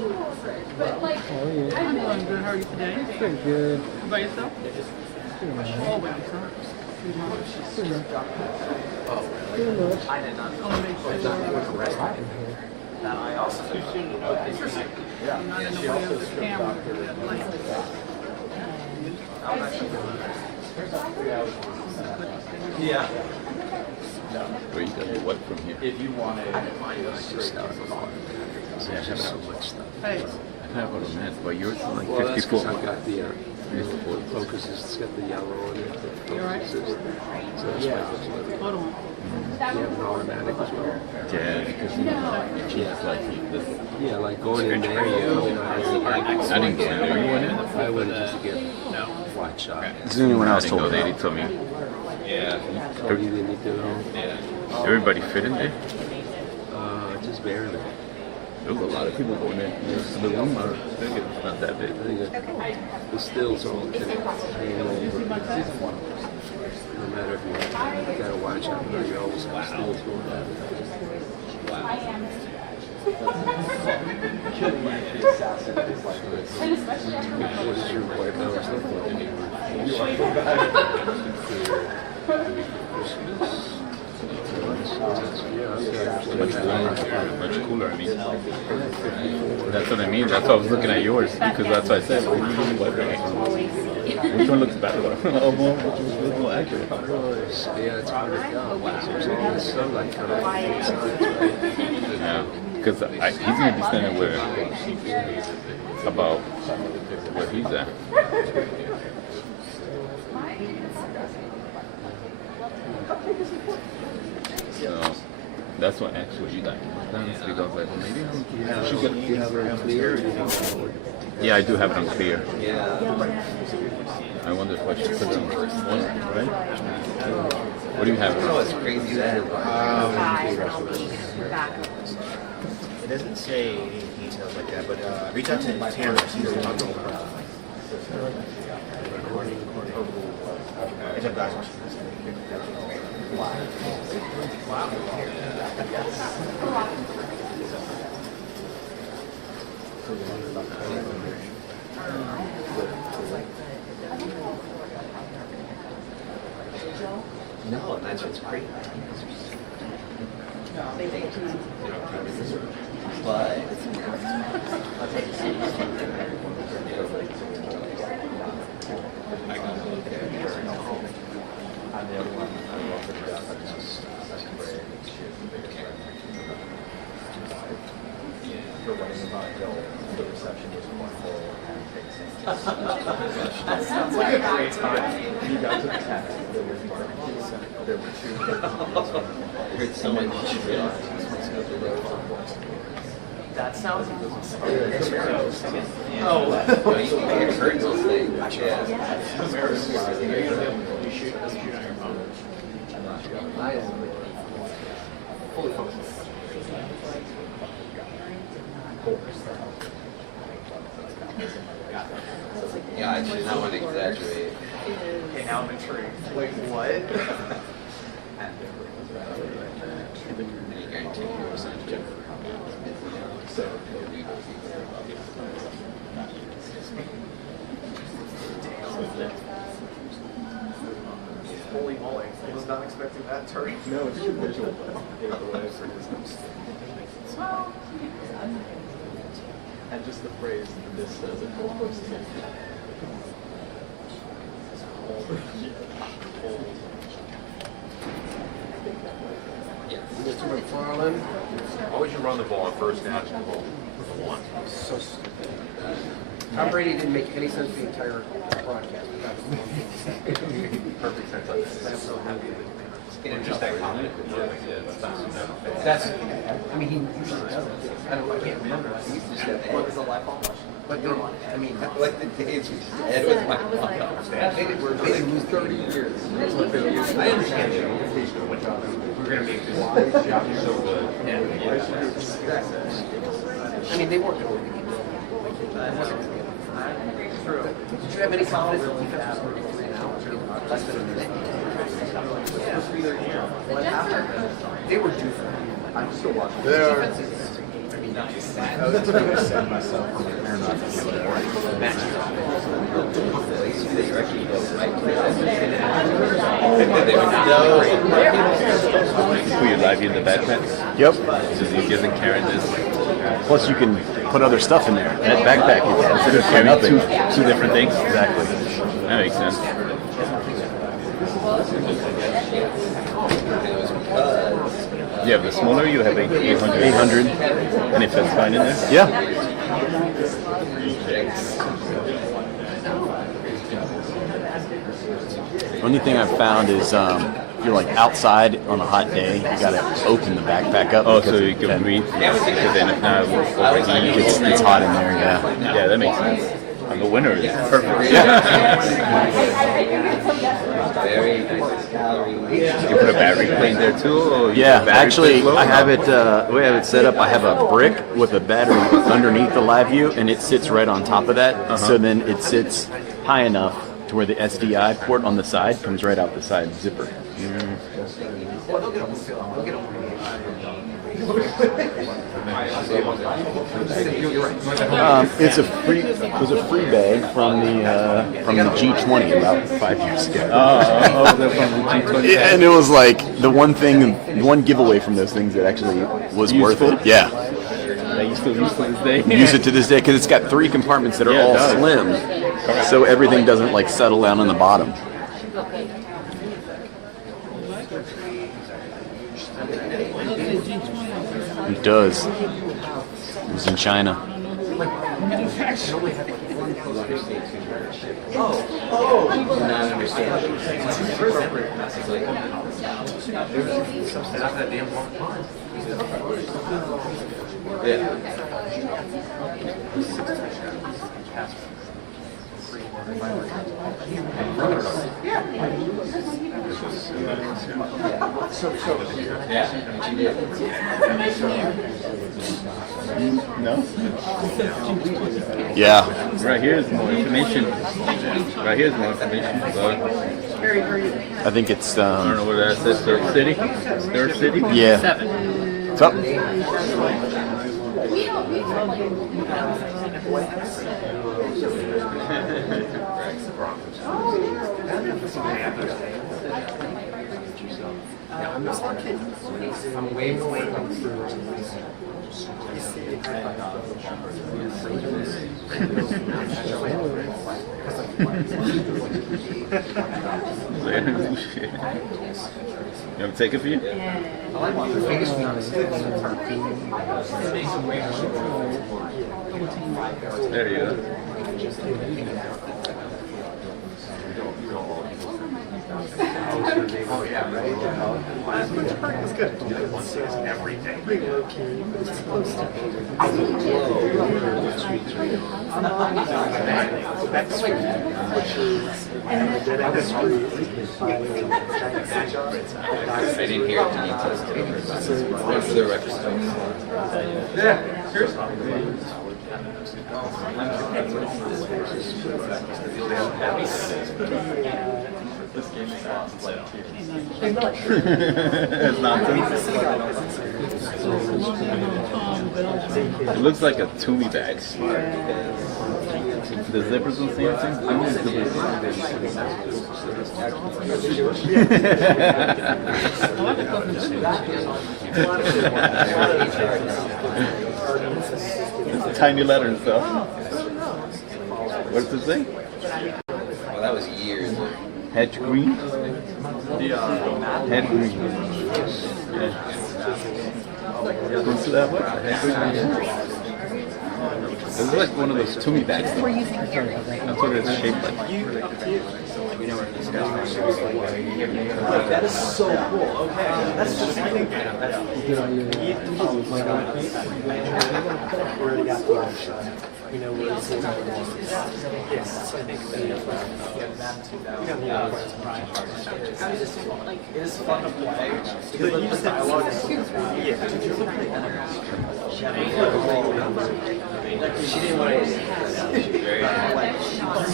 How are you? I'm doing good. How are you today? Pretty good. How about yourself? Pretty much. Always, huh? Pretty much. I did not know. That I also interesting. I'm not in the way of the camera. Yeah. Where you got what from here? If you wanted, I have so much stuff. Hey. I have what I meant, but yours is like Well, that's 54. 'cause I've got the focus, it's got the yellow on it. You all right? So that's why it looks like Hold on. you have an automatic as well. Yeah, because you know, it's like this. Yeah, like going in there, you know, I didn't go in there. You went in? I went just to get wide shot. Is there anyone else I didn't told go there. you? They told me. Yeah. Oh, you didn't need to know? Everybody fit in there? Just barely. There was a lot of people going in. The room, I think it's not that big. I think the stills are all hanging over. No matter if you got a wide shot or not, you always have stills going on. What is your white balance look Much warmer, much cooler. I mean, that's what I mean. That's why I was looking at yours because that's what I said. What are you doing with it? Which one looks better? Oh, more, which was more accurate. Yeah, it's hard to tell. There's all this sunlight coming from the sides, right? Yeah, because he's gonna be standing where about where he's at. So that's what actually you like. Honestly, I was like, well, maybe You have it clear? yeah, I do have it on clear. Yeah. I wonder if I should put it on first one, right? What do you have? Oh, it's crazy that it doesn't say any details like that, but reach out to Tanner. She's the talk to No, that's what's great. But that sounds like a great time. You got to the cat. There were two. heard someone should realize. That sounds awesome. Oh, you can make your curtains will stay. Yeah. You shoot on your phone. Fully focused. Yeah, I should not want to exaggerate. Okay, now I'm intrigued. Wait, what? Any guarantee you were signed to So, holy moly, I was not expecting that turn. No, it's too visual. And just the phrase, this says it. Mr. McFarland? Why would you run the ball on first down and go for the one? So stupid. Tom Brady didn't make any sense for the entire broadcast. Perfect sense. I'm so happy with it. Just that comment. That's, I mean, he usually doesn't. I can't remember. He used to just have What was the lifelong question? But then, I mean, like the days we had with my mom. they lose 30 years. I understand the implication of what we're going to make this job so good. I mean, they weren't going to win the game. It wasn't going to be true. Did you have any confidence that defense was going to be 3 now? Less than a minute? They were due for it. I'm still watching. There. Defense is, I mean, nice. I was trying to send myself from the aeronaut Put your live in the backpack? Yep. So it's easier than carrying this. Plus, you can put other stuff in there. That backpack is considered for Carry nothing. two different things? Exactly. That makes sense. Yeah, the smaller you have 800. 800. And if that's fine in there? Yeah. Only thing I've found is if you're like outside on a hot day, you gotta open the backpack up. Oh, because so you can breathe. Because then if not, it's hot in there. Yeah. Yeah, that makes sense. And the winter is perfect. You put a battery plane there too? Or you Yeah, put a battery actually, plane I have it. The way I have it set up, I have a brick with a battery underneath the live view, and it sits right on top of that. So then it sits high enough to where the SDI port on the side comes right out the side zipper. It's a free. It was a free bag from the G20 about 5 years ago. They're from the G20. Yeah, and it was like the one giveaway from those things that actually was worth it. Yeah. That you still use to this day? Use it to this day because it's got 3 compartments that are all slim, so everything doesn't like settle down on the bottom. It does. It was in China. No? Yeah. Right here is more information. Right here is more information. I think it's. I don't know what that says. Third city? Third city? Yeah. 7. It's up. I'm way more You want to take it for you? There you go. It's good. Every day. Pretty low key, but it's close to back street, which is dead end street. I didn't hear it. For the record. Yeah, seriously. It's nonsense. It looks like a Toomey bag. The zippers don't say anything? I want It's tiny letter and stuff. What does it say? Well, that was years ago. Hedge green? Head green. Yeah. What's that? It looks like one of those Toomey bags. That's what it's shaped like. That is so cool. Okay, that's just like already got the you know where it's yes, I think it is fun to play because you just dialogue is She didn't want to.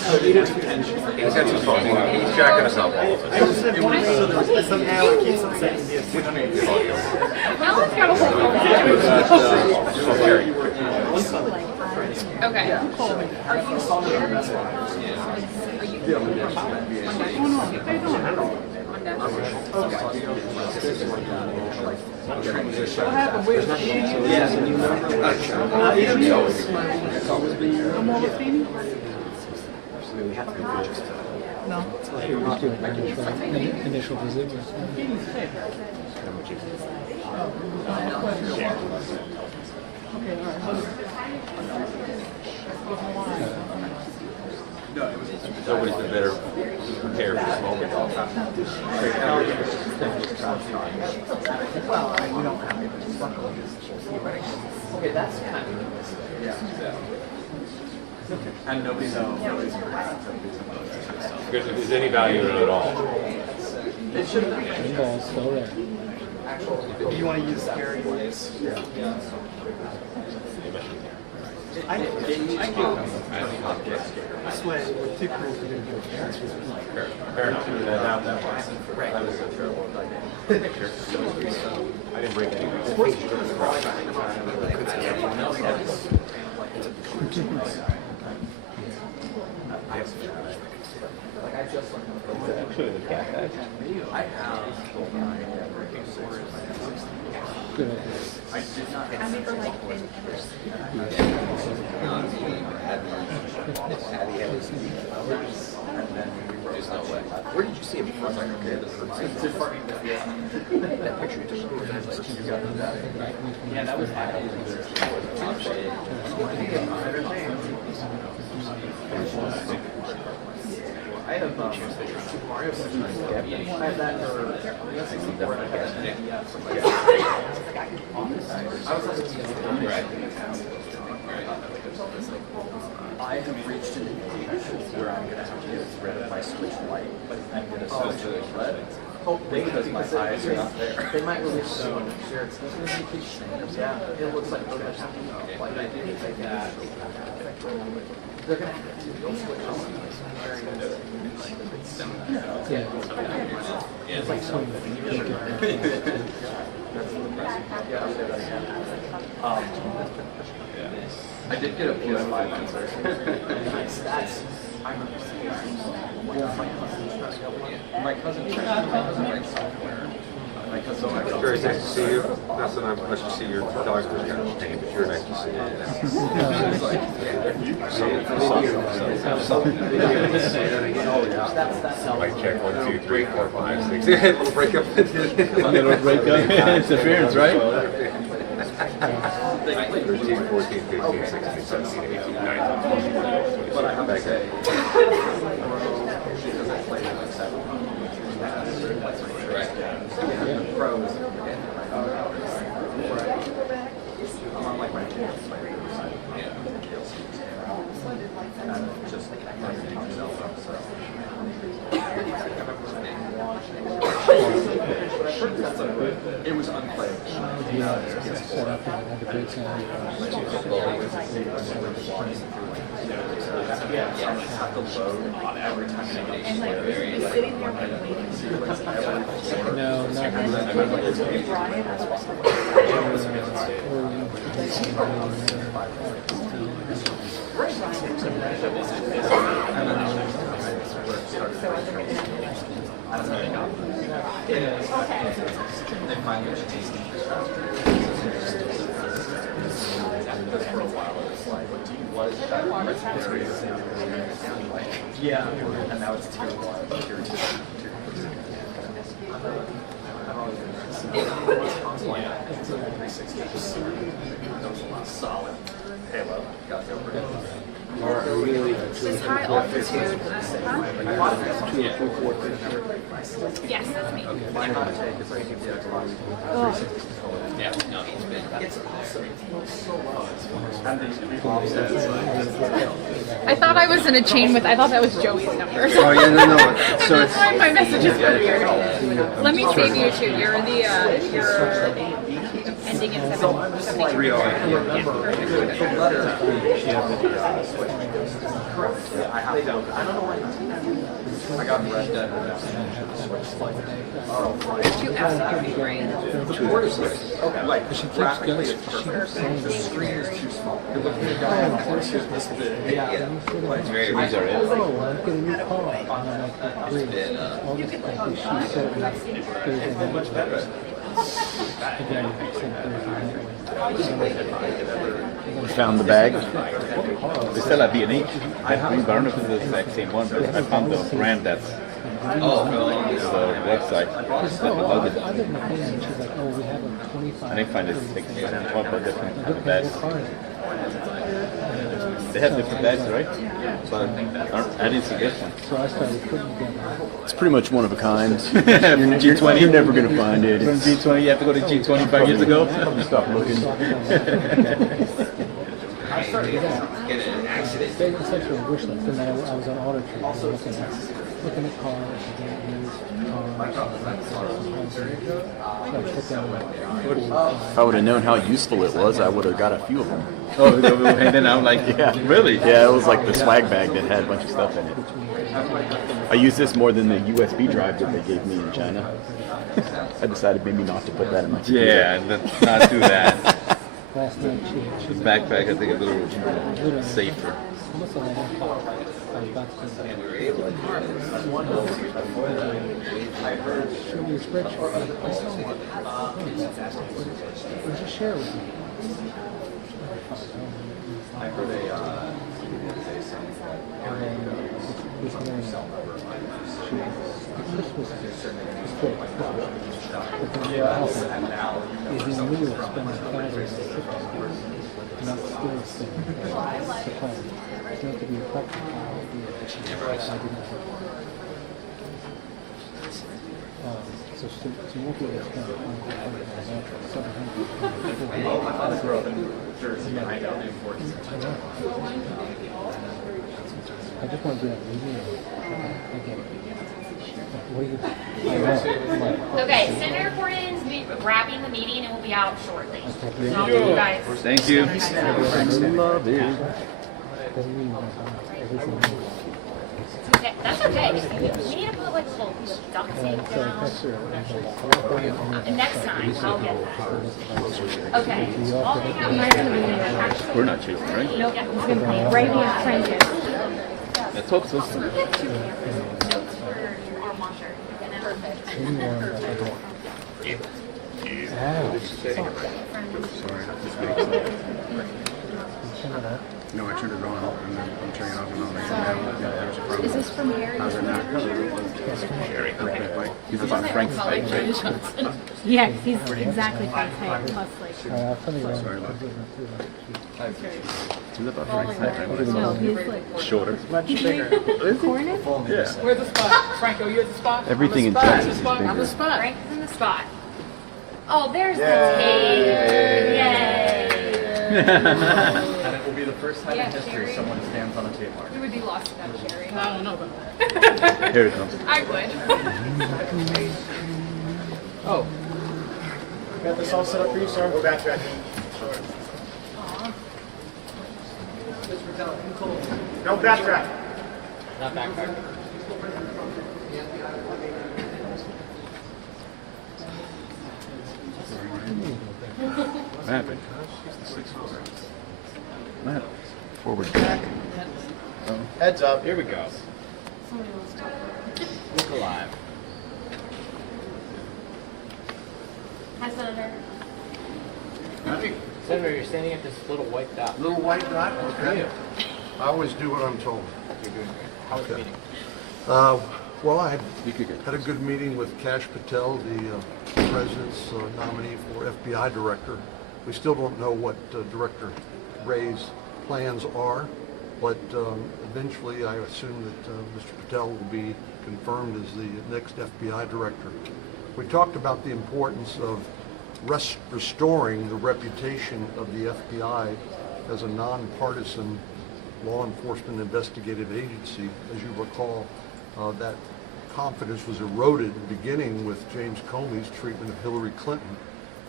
He's got his phone. He's jacking us up all of I just said one so that somehow it keeps on saying yes. Alan's got a whole Okay. Are you scared? What happened with Yes. No more with Feeny? No. Initial visit. Nobody's been better prepared for this moment. Well, we don't have it. Okay, that's kind of and nobody's If there's any value in it at all. It shouldn't be. Ball's still there. You want to use scary ways? Yeah. I do. This way, with two crews, we didn't do it. Fair enough. I was so terrible. I didn't break any Where did you see him first? Like, okay, this is that picture you took. Yeah, that was I have Mario I have that for I have reached an age where I'm going to have to get rid of my switch light, but I'm going to switch to red. Hopefully, because my eyes are not there. They might release soon. Sure, it's going to be yeah, it looks like they're going to have to like I did take that. They're going to have to go switch on. Yeah. It's like so. I did get a PS5 answer. That's my cousin software. My cousin. Very nice to see you. Not so much to see your dog was kind of pain, but you're nice to see Mic check 1, 2, 3, 4, 5, 6. Little breakup. Little breakup. Interference, right? 13, 14, 15, 16, 17, 18, 19, 20. But I have to say, pros. I'm on like my just it was unplayable. Set up and had a great time. Have to load on every time. And like sitting there waiting. No, not They finally changed for a while. It's like, do you want yeah, and now it's tier 1, tier 2, solid. Halo, got the over. This high altitude. Yes, that's me. Yeah, no, it's awesome. It feels so well. I thought I was in a chain with. I thought that was Joey's number. Oh yeah, no. So That's why my messages were weird. Let me save you too. You're the. You're. And ending at So I'm just like, 7:30. I remember the letter Crux. I don't know why. I got Red Dead Redemption. There's two F's in your name, right? Okay. Like, She keeps graphically, going, it's she perfect. keeps saying The screen is too small. You're looking at a guy on a horse who's this big. yeah, Yeah. and you said, Like, oh, I'm getting a new car. And I'm like, great. All this stuff that she said was Thursday night. Again, same Thursday night. We found the bag. They sell at B&H. I don't know if it's the exact same one, but I found the brand that's the website. She said, oh, well, I live in a place, and she's like, oh, we have a 25. I didn't find it like 12 different What bags. car is it? They have different bags, right? But I didn't see this one. So I started putting together. It's pretty much one of a kind. G20. You're never gonna find it. From It's- G20, you have to go to G20 5 years ago. Stop looking. They were such a wish list, and then I was on Auto Trader looking at cars, If I would have known how useful it was, I would have got a few of them. Oh, and then I'm like, Yeah. really? Yeah, it was like the swag bag that had a bunch of stuff in it. I use this more than the USB drive that they gave me in China. I decided maybe not to put that in my computer. Yeah, let's not do that. Last night The backpack, I think, is a little safer. almost 11 o'clock. I was about to show me a spreadsheet. I saw it. Would you share with me? I heard a This morning, the Christmas split. But then what happened is in the middle of spending thousands of $6, not still spending to plan. It's meant to be a practical idea, but I didn't have. So you won't be able to spend I just want to do that review. Again. What do you Okay, Senator Cornyn's wrapping the meeting and will be out shortly. So I'll Thank see you guys. Thank you. Love it. Okay, that's okay. We need to put like a little duct tape down. And next time, I'll get that. Okay. I'll hang out here. We're not choosing, right? Nope, it's gonna be right here, Francis. Let's hope so. Notes for our washer. No, I turned it on and then I'm turning it off and on. There's a problem. Is this from Harry? How's it not? He's about Frank's height, right? Yes, he's exactly Frank's height, plus like. I'll tell you Sorry about He's about Frank's height, right? No, he's like. Shorter. Much bigger. Cornyn? Yeah. Where's the spot? Franco, you at the spot? Everything in I'm the spot. Texas is I'm the bigger. spot. Frank is in the spot. Oh, there's the tape. Yay. And it will be the first time in history someone stands on a tape mark. You would be lost without Sherry. I don't know about that. Here it comes. I would. Oh. Got this all set up for you, sir? Go back, Jackie. No backtrack. Not backtrack. What happened? What happened? Forward back. Heads up. Here we go. Look alive. Hi, Senator. Senator, you're standing at this little white dot. Little white dot? Okay. I always do what I'm told. You're doing great. How was the meeting? Well, I had a good meeting with Kash Patel, the president's nominee for FBI director. We still don't know what Director Wray's plans are, but eventually I assume that Mr. Patel will be confirmed as the next FBI director. We talked about the importance of restoring the reputation of the FBI as a nonpartisan law enforcement investigative agency. As you recall, that confidence was eroded beginning with James Comey's treatment of Hillary Clinton.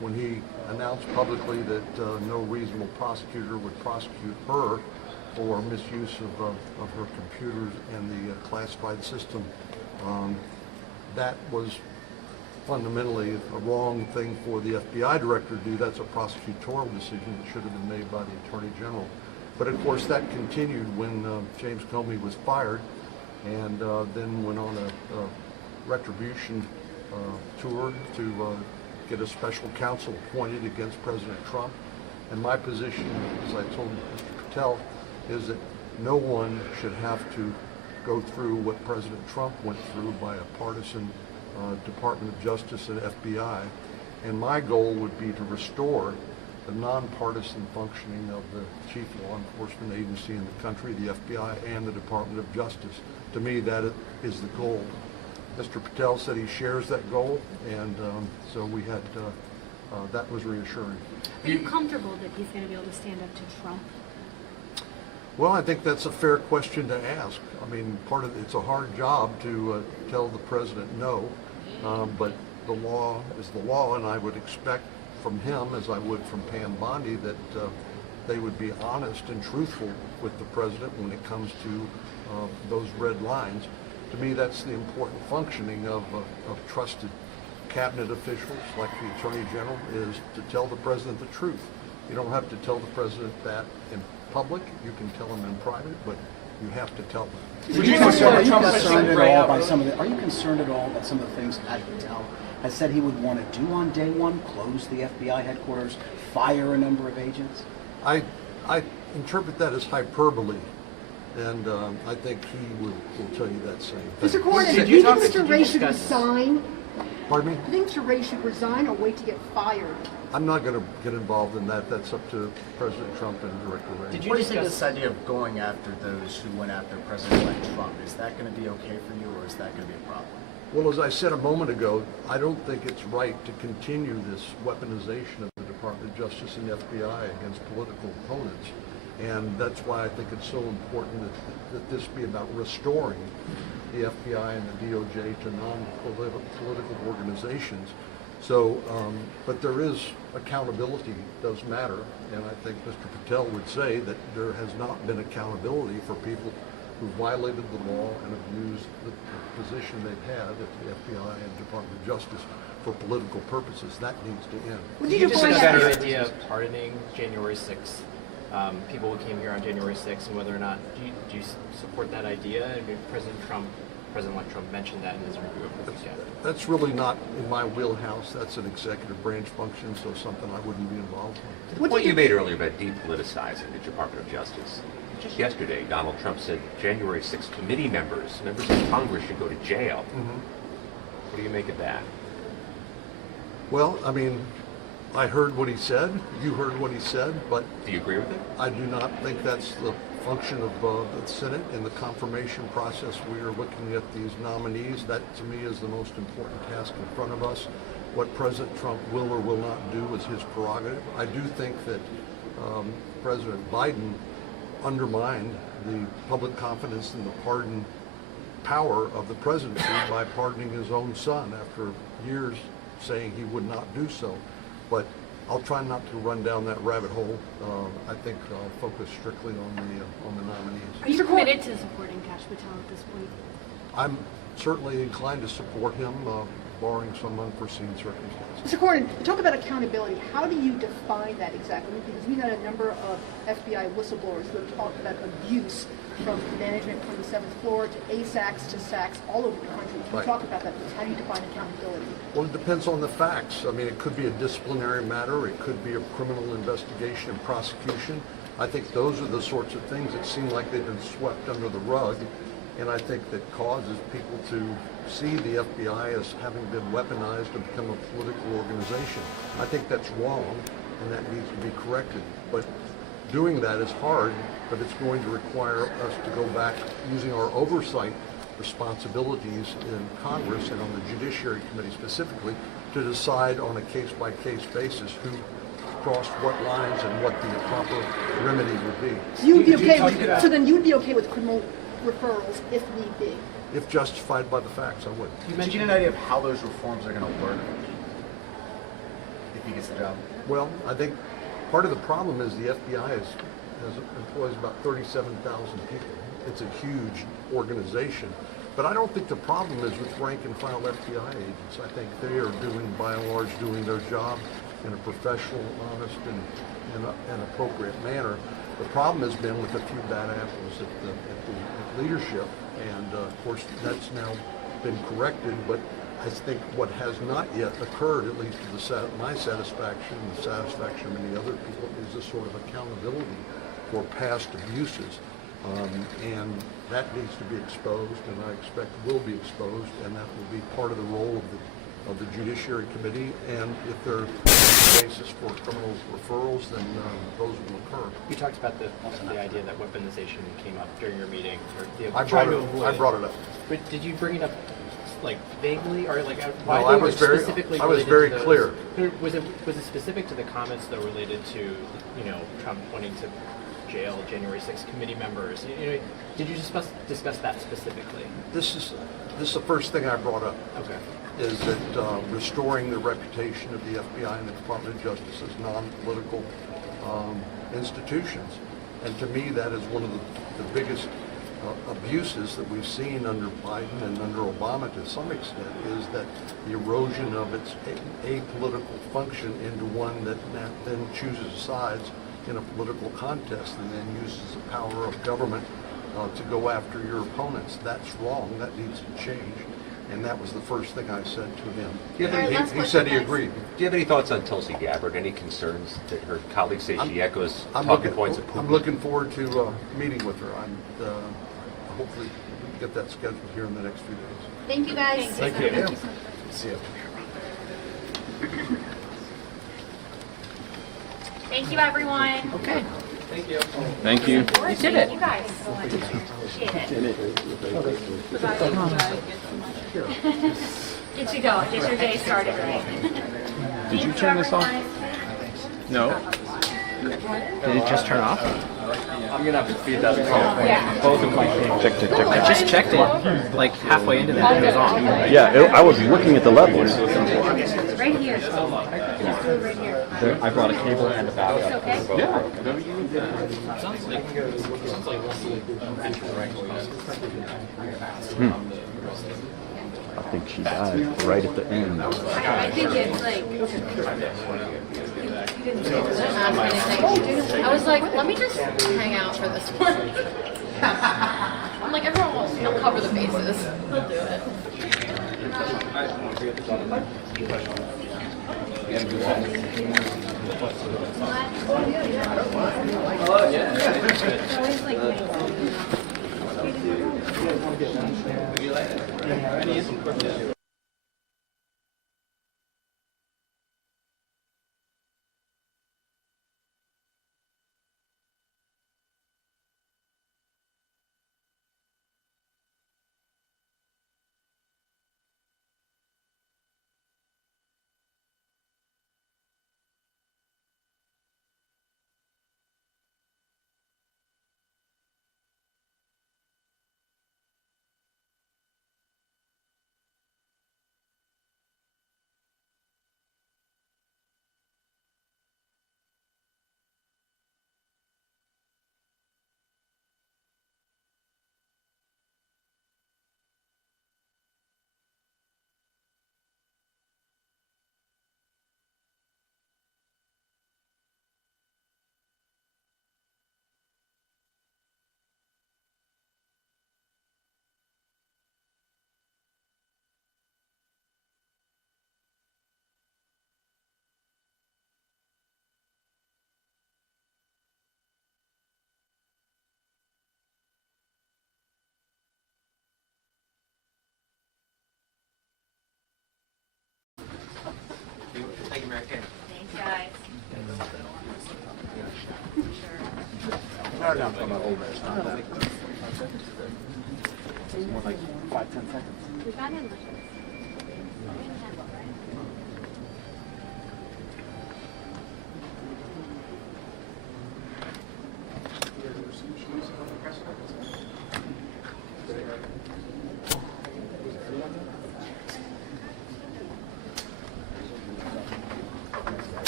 when he announced publicly that no reasonable prosecutor would prosecute her for misuse of her computers and the classified system. That was fundamentally a wrong thing for the FBI director to do. That's a prosecutorial decision that should have been made by the Attorney General. But of course that continued when James Comey was fired, and then went on a retribution tour to get a special counsel appointed against President Trump. And my position, as I told Mr. Patel, is that no one should have to go through what President Trump went through by a partisan Department of Justice and FBI. And my goal would be to restore the nonpartisan functioning of the chief law enforcement agency in the country, the FBI and the Department of Justice. To me, that is the goal. Mr. Patel said he shares that goal, and so we had, that was reassuring. Are you comfortable that he's going to be able to stand up to Trump? Well, I think that's a fair question to ask. I mean, it's a hard job to tell the president no, but the law is the law, and I would expect from him, as I would from Pam Bondi, that they would be honest and truthful with the president when it comes to those red lines. To me, that's the important functioning of trusted cabinet officials like the Attorney General, is to tell the president the truth. You don't have to tell the president that in public. You can tell him in private, but you have to tell them. Are you concerned at all by some of the? Are you concerned at all that some of the things Kash Patel has said he would want to do on day one, close the FBI headquarters, fire a number of agents? I interpret that as hyperbole, and I think he will tell you that same thing. Mr. Cornyn, do you think Mr. Wray should resign? Pardon me? Do you think Mr. Wray should resign or wait to get fired? I'm not going to get involved in that. That's up to President Trump and Director Wray. Did you think this idea of going after those who went after President-elect Trump, is that going to be okay for you, or is that going to be a problem? Well, as I said a moment ago, I don't think it's right to continue this weaponization of the Department of Justice and the FBI against political opponents. And that's why I think it's so important that this be about restoring the FBI and the DOJ to non-political organizations. So, but there is accountability does matter, and I think Mr. Patel would say that there has not been accountability for people who violated the law and abused the position they've had at the FBI and Department of Justice for political purposes. That needs to end. Would you just discuss the idea of pardoning January 6th? People who came here on January 6th, and whether or not do you support that idea? I mean, President-elect Trump mentioned that in his review of the weekend. That's really not in my wheelhouse. That's an executive branch function, so something I wouldn't be involved in. The point you made earlier about depoliticizing the Department of Justice. Just yesterday, Donald Trump said January 6th committee members of Congress should go to jail. What do you make of that? Well, I mean, I heard what he said. You heard what he said, but do you agree with it? I do not think that's the function of the Senate. In the confirmation process, we are looking at these nominees. That, to me, is the most important task in front of us. What President Trump will or will not do is his prerogative. I do think that President Biden undermined the public confidence in the pardon power of the presidency by pardoning his own son after years saying he would not do so. But I'll try not to run down that rabbit hole. I think I'll focus strictly on the nominees. Are you committed to supporting Kash Patel at this point? I'm certainly inclined to support him, barring some unforeseen circumstances. Mr. Cornyn, you talk about accountability. How do you define that exactly? Because we've had a number of FBI whistleblowers who have talked about abuse from management from the 7th floor to ASACs to SACs all over the country. Can you talk about that, please? How do you define accountability? Well, it depends on the facts. I mean, it could be a disciplinary matter. It could be a criminal investigation and prosecution. I think those are the sorts of things that seem like they've been swept under the rug. And I think that causes people to see the FBI as having been weaponized and become a political organization. I think that's wrong, and that needs to be corrected. But doing that is hard, but it's going to require us to go back using our oversight responsibilities in Congress and on the Judiciary Committee specifically to decide on a case-by-case basis who crossed what lines and what the proper remedy would be. So you would be okay with, so then you would be okay with criminal referrals if need be? If justified by the facts, I would. Did you get an idea of how those reforms are going to work? if he gets the job? Well, I think part of the problem is the FBI has employs about 37,000 people. It's a huge organization. But I don't think the problem is with rank and file FBI agents. I think they are doing, by and large, doing their job in a professional, honest, and appropriate manner. The problem has been with a few bad apples at the leadership, and of course that's now been corrected. But I think what has not yet occurred, at least to my satisfaction and the satisfaction of many other people, is a sort of accountability for past abuses. And that needs to be exposed, and I expect will be exposed, and that will be part of the role of the Judiciary Committee. And if there's a basis for criminal referrals, then those will occur. You talked about also the idea that weaponization came up during your meeting. I brought it up. But did you bring it up like vaguely, or like why? No, I was very clear. Was it specific to the comments that related to Trump wanting to jail January 6th committee members? Did you discuss that specifically? This is the first thing I brought up. Okay. Is that restoring the reputation of the FBI and the Department of Justice as non-political institutions. And to me, that is one of the biggest abuses that we've seen under Biden and under Obama to some extent, is that the erosion of its apolitical function into one that then chooses sides in a political contest and then uses the power of government to go after your opponents. That's wrong. That needs to change. And that was the first thing I said to him. He said he agreed. Do you have any thoughts on Tulsi Gabbard? Any concerns that her colleagues say she echoes talking points of Putin? I'm looking forward to meeting with her. Hopefully we can get that scheduled here in the next few days. Thank you, guys. Thank you. Thank you. See you. Thank you, everyone. Okay. Thank you. Thank you. You did it. You guys. Appreciate it. Get you going. Get your day started right. Did you turn this off? No. Did it just turn off? I'm gonna have to feed that call. Yeah. Both of my things. Check. I just checked it like halfway into that. It was on. Yeah, I was looking at the levels. Right here. Right here. I brought a cable and a backup. It's okay. Yeah. I think she died right at the end. I think it's like. I was like, let me just hang out for this one. I'm like, everyone wants to cover the bases. He'll do it. Thank you, Mary Kay. Thanks, guys. No, I'm talking about old days. It's more like 5-10 seconds. We got him.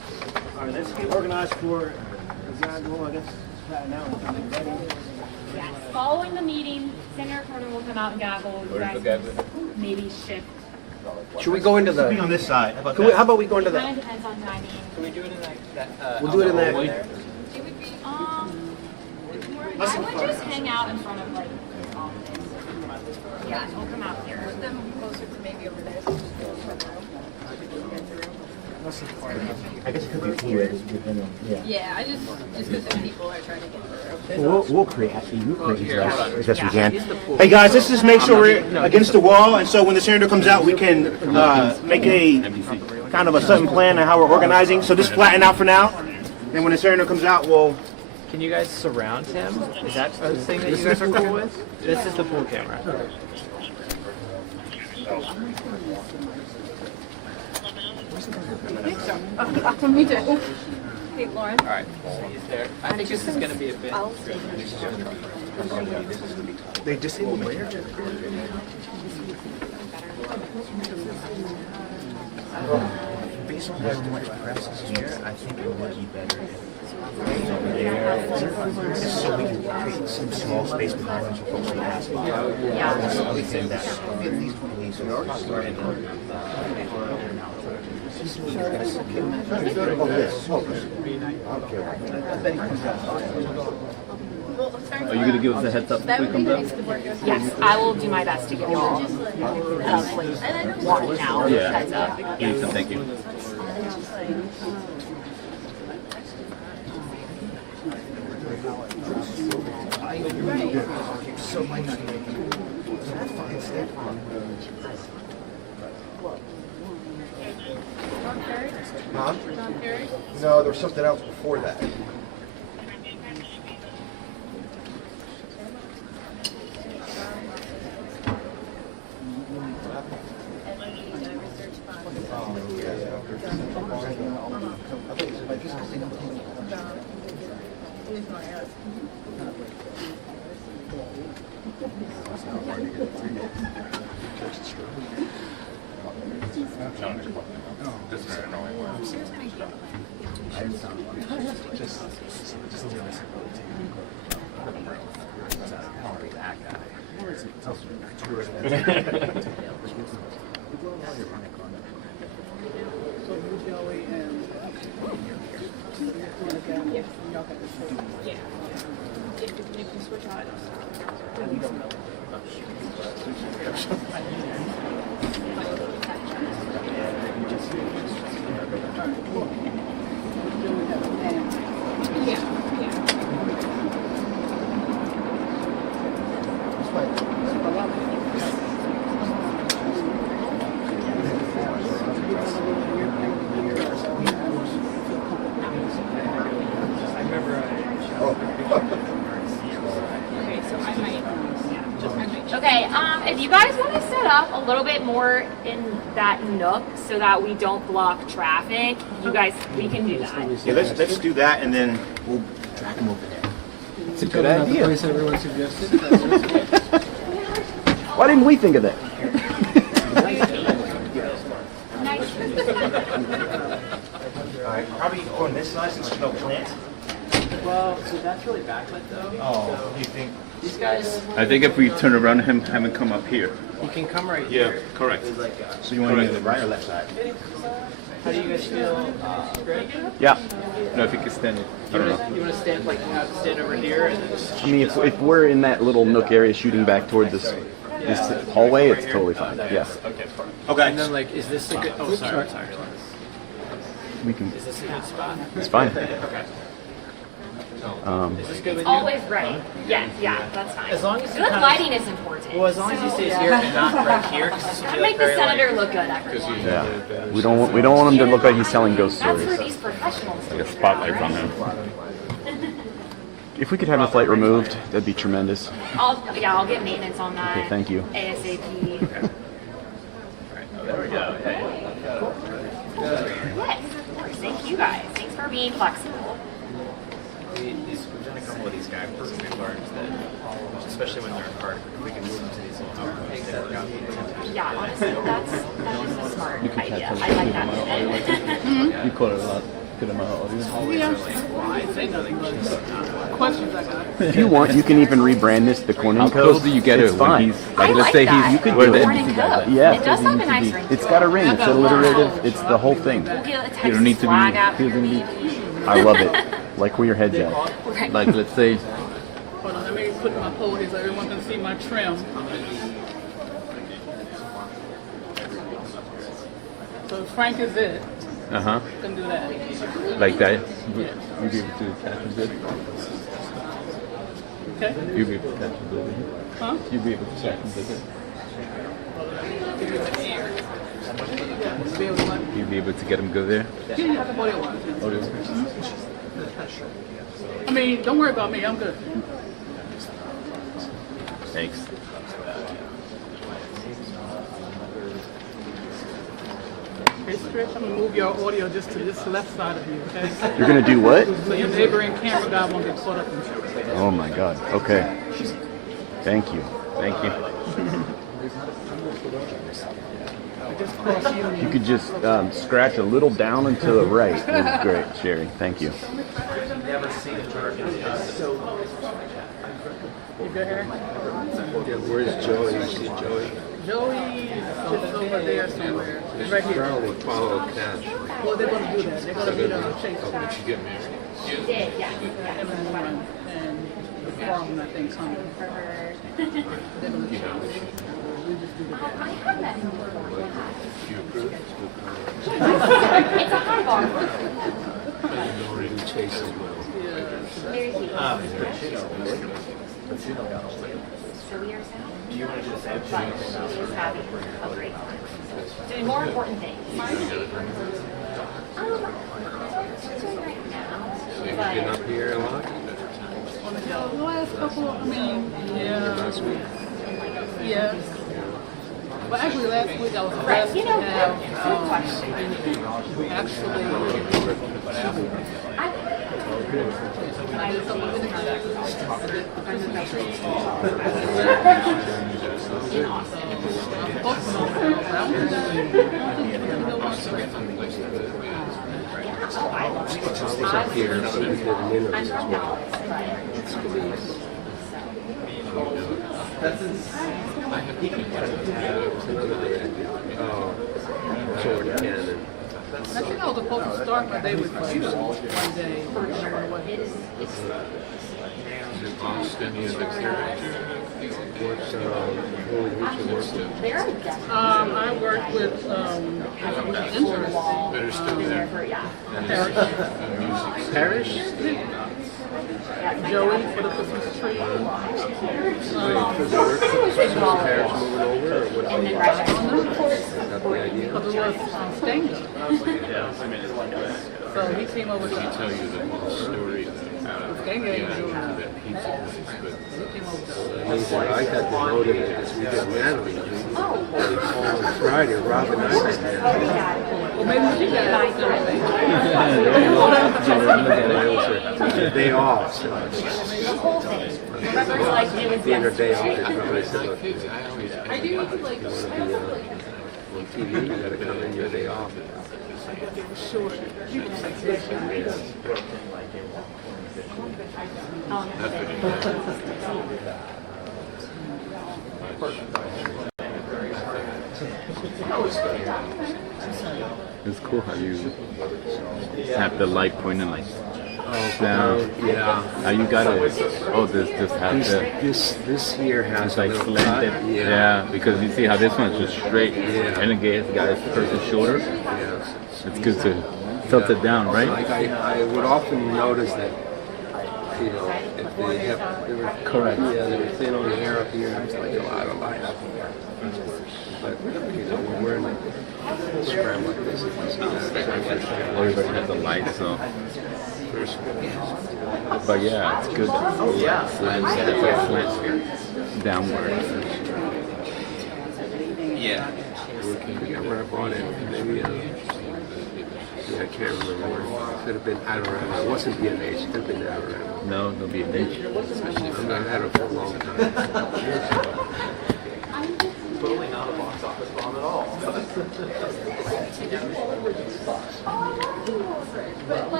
ask for the gavel, I guess, now. Yes. Following the meeting, Senator Cornyn will come out and gavel. You guys maybe shift. Should we go into the? Be on this side. How about Can that? we, how about we go into It the? kind of depends on timing. Can we do it in that We'll do it in that. I would just hang out in front of like the office. Yeah, we'll come out here. Put them closer to maybe over there. I guess it could be fluid within yeah. Yeah, I just because the people are trying to get through. We'll create these as best we can. Hey guys, let's just make sure we're against the wall, and so when the senator comes out, we can make a kind of a sudden plan on how we're organizing. So just flatten out for now, and when the senator comes out, we'll. Can you guys surround him? Is that a thing that you guys are cool with? This is the pool camera. Me too. Hey, Lauren. All right. There. I think this is going to be a bit. They disabled my Based on how much press is here, I think it would be better if over there, just so we can create some small space behind them so folks can ask. Yeah. So we think that at least police are Are you gonna give us a heads up if we come down? Yes, I will do my best to give you all one now. Heads up. Yes. Thank you. Huh? No, there was something else before that. Okay, if you guys want to set up a little bit more in that nook so that we don't block traffic, you guys, we can do that. Yeah, let's do that, and then we'll drag them over there. It's a good idea. The place everyone suggested. Why didn't we think of that? All right, probably on this side since there's no plant. Well, so that's really backlit though. Oh, So you think? these guys, I think if we turn around him, have him come up here. you can come right Yeah, here. correct. So you want to be on the right or left side? How do you guys feel? Greg? Yeah. No, if you can stand it. I don't know. You want to stand like you have to stand over here and then just. I mean, if we're in that little nook area shooting back toward this hallway, it's totally fine. Yeah. Okay, perfect. Okay. And then like, is this a good? Oh, sorry. We can. Is this a good spot? It's fine. Okay. It's always right. Yes, yeah, that's fine. As long as you good kind of- lighting is important. Well, as long as he stays here and not right here, because this will Gotta be make the very, senator like, look good, everyone. Yeah. We don't want him to look like he's telling ghost That's stories. for these professionals. Like a spotlight on him. If we could have the flight removed, that'd be tremendous. I'll get maintenance on that. Okay, thank you. ASAP. There we go. Yes, of course. Thank you guys. Thanks for being flexible. We've done a couple of these guy personal cards that, especially when they're in card, we can move them to these little things that work out. Yeah, honestly, that is a smart idea. I like that. You call it a lot. Could have audience. Yeah. Well, I didn't say nothing, but questions I got. If you want, you can even rebrand this the Cornyn How code. close do you get It's it when fine. he's like, let's say that. he's You could where do the it. NBC does that. Yeah, It does have a nice ring. it's got a ring. It's alliterative. It's the whole thing. We'll get a You Texas don't need to flag be. out. He doesn't need. I love it. Like where your head's at. Right. Like let's say. Hold on, let me put my pole here so everyone can see my trim. So Frank is it. Uh huh. Can do that. Like that. Yeah. You be able to catch him good. Okay. You be able to catch him good. Huh? You be able to catch him good. You be able to get him good there. Yeah, audio wise. Audio. I mean, don't worry about me. I'm good. Thanks. Hey, Stretch, I'm gonna move your audio just to this left side of you, okay? You're gonna do what? So your neighboring camera guy won't get caught up in you. Oh my God. Okay. Thank you. Thank you. Just cross you and You could just scratch a little down and to the right. That's great, Sherry. Thank you. you good here? Yeah, where's Joey? You see Joey? Joey is over there somewhere. He's right here. Probably follow Cash. Well, they're gonna do that. They're gonna meet on the chase. Oh, did you get married? She did, yeah. And the forum, I think, coming. They're gonna chase. We just do that. I have that. You approve? It's a high bar. You chase as well. Very easy. So we are sound. But she is having a great time. Doing more important things. So you've been up here a lot? The last couple, I mean, yeah. Last week? Yeah. But actually, last week I was blessed to have actually. I was up here, so we did minnows as well. Oh, Jordan Cannon. I think I was supposed to start my day with you one day. Austin, you have character. What's I work with interest. Better still there. Parish. Joey for the Christmas tree. Parish moving over, or what? Got the idea? Because it was Stanger. So he came over to I'll tell you the whole story of Stanger ain't doing that that. pizza place, but He came over to I got demoted because we did Natalie. On Friday, Robin and I did Natalie. well, maybe she got It was a day off, so The whole thing. Remember, it's like it was being her day off, yesterday. they probably said, look, you want to be on TV, you gotta come in your day off. sure. It's cool how you have the light pointing like Oh, down. yeah. How you got it? Oh, this has the. This here has It's like a little slanted. cut. Yeah, because you see how this one's just straight. Yeah. And again, the guy's person shorter. Yeah. It's good to tilt it down, right? Like I would often notice that, you know, if they have, they were Correct. Yeah, they were thin on the hair up here. It's like a lot of light up here. But you know, when we're in a scram like this, Everybody has the light, so. But yeah, it's good. Oh yeah, slant downward. Yeah. Where I bought it, maybe. Yeah, I can't remember where. It could have been Adorama. It wasn't B&H. It could have been Adorama. No, no B&H. I've not had it for a long time. Totally not a box office bomb at all. But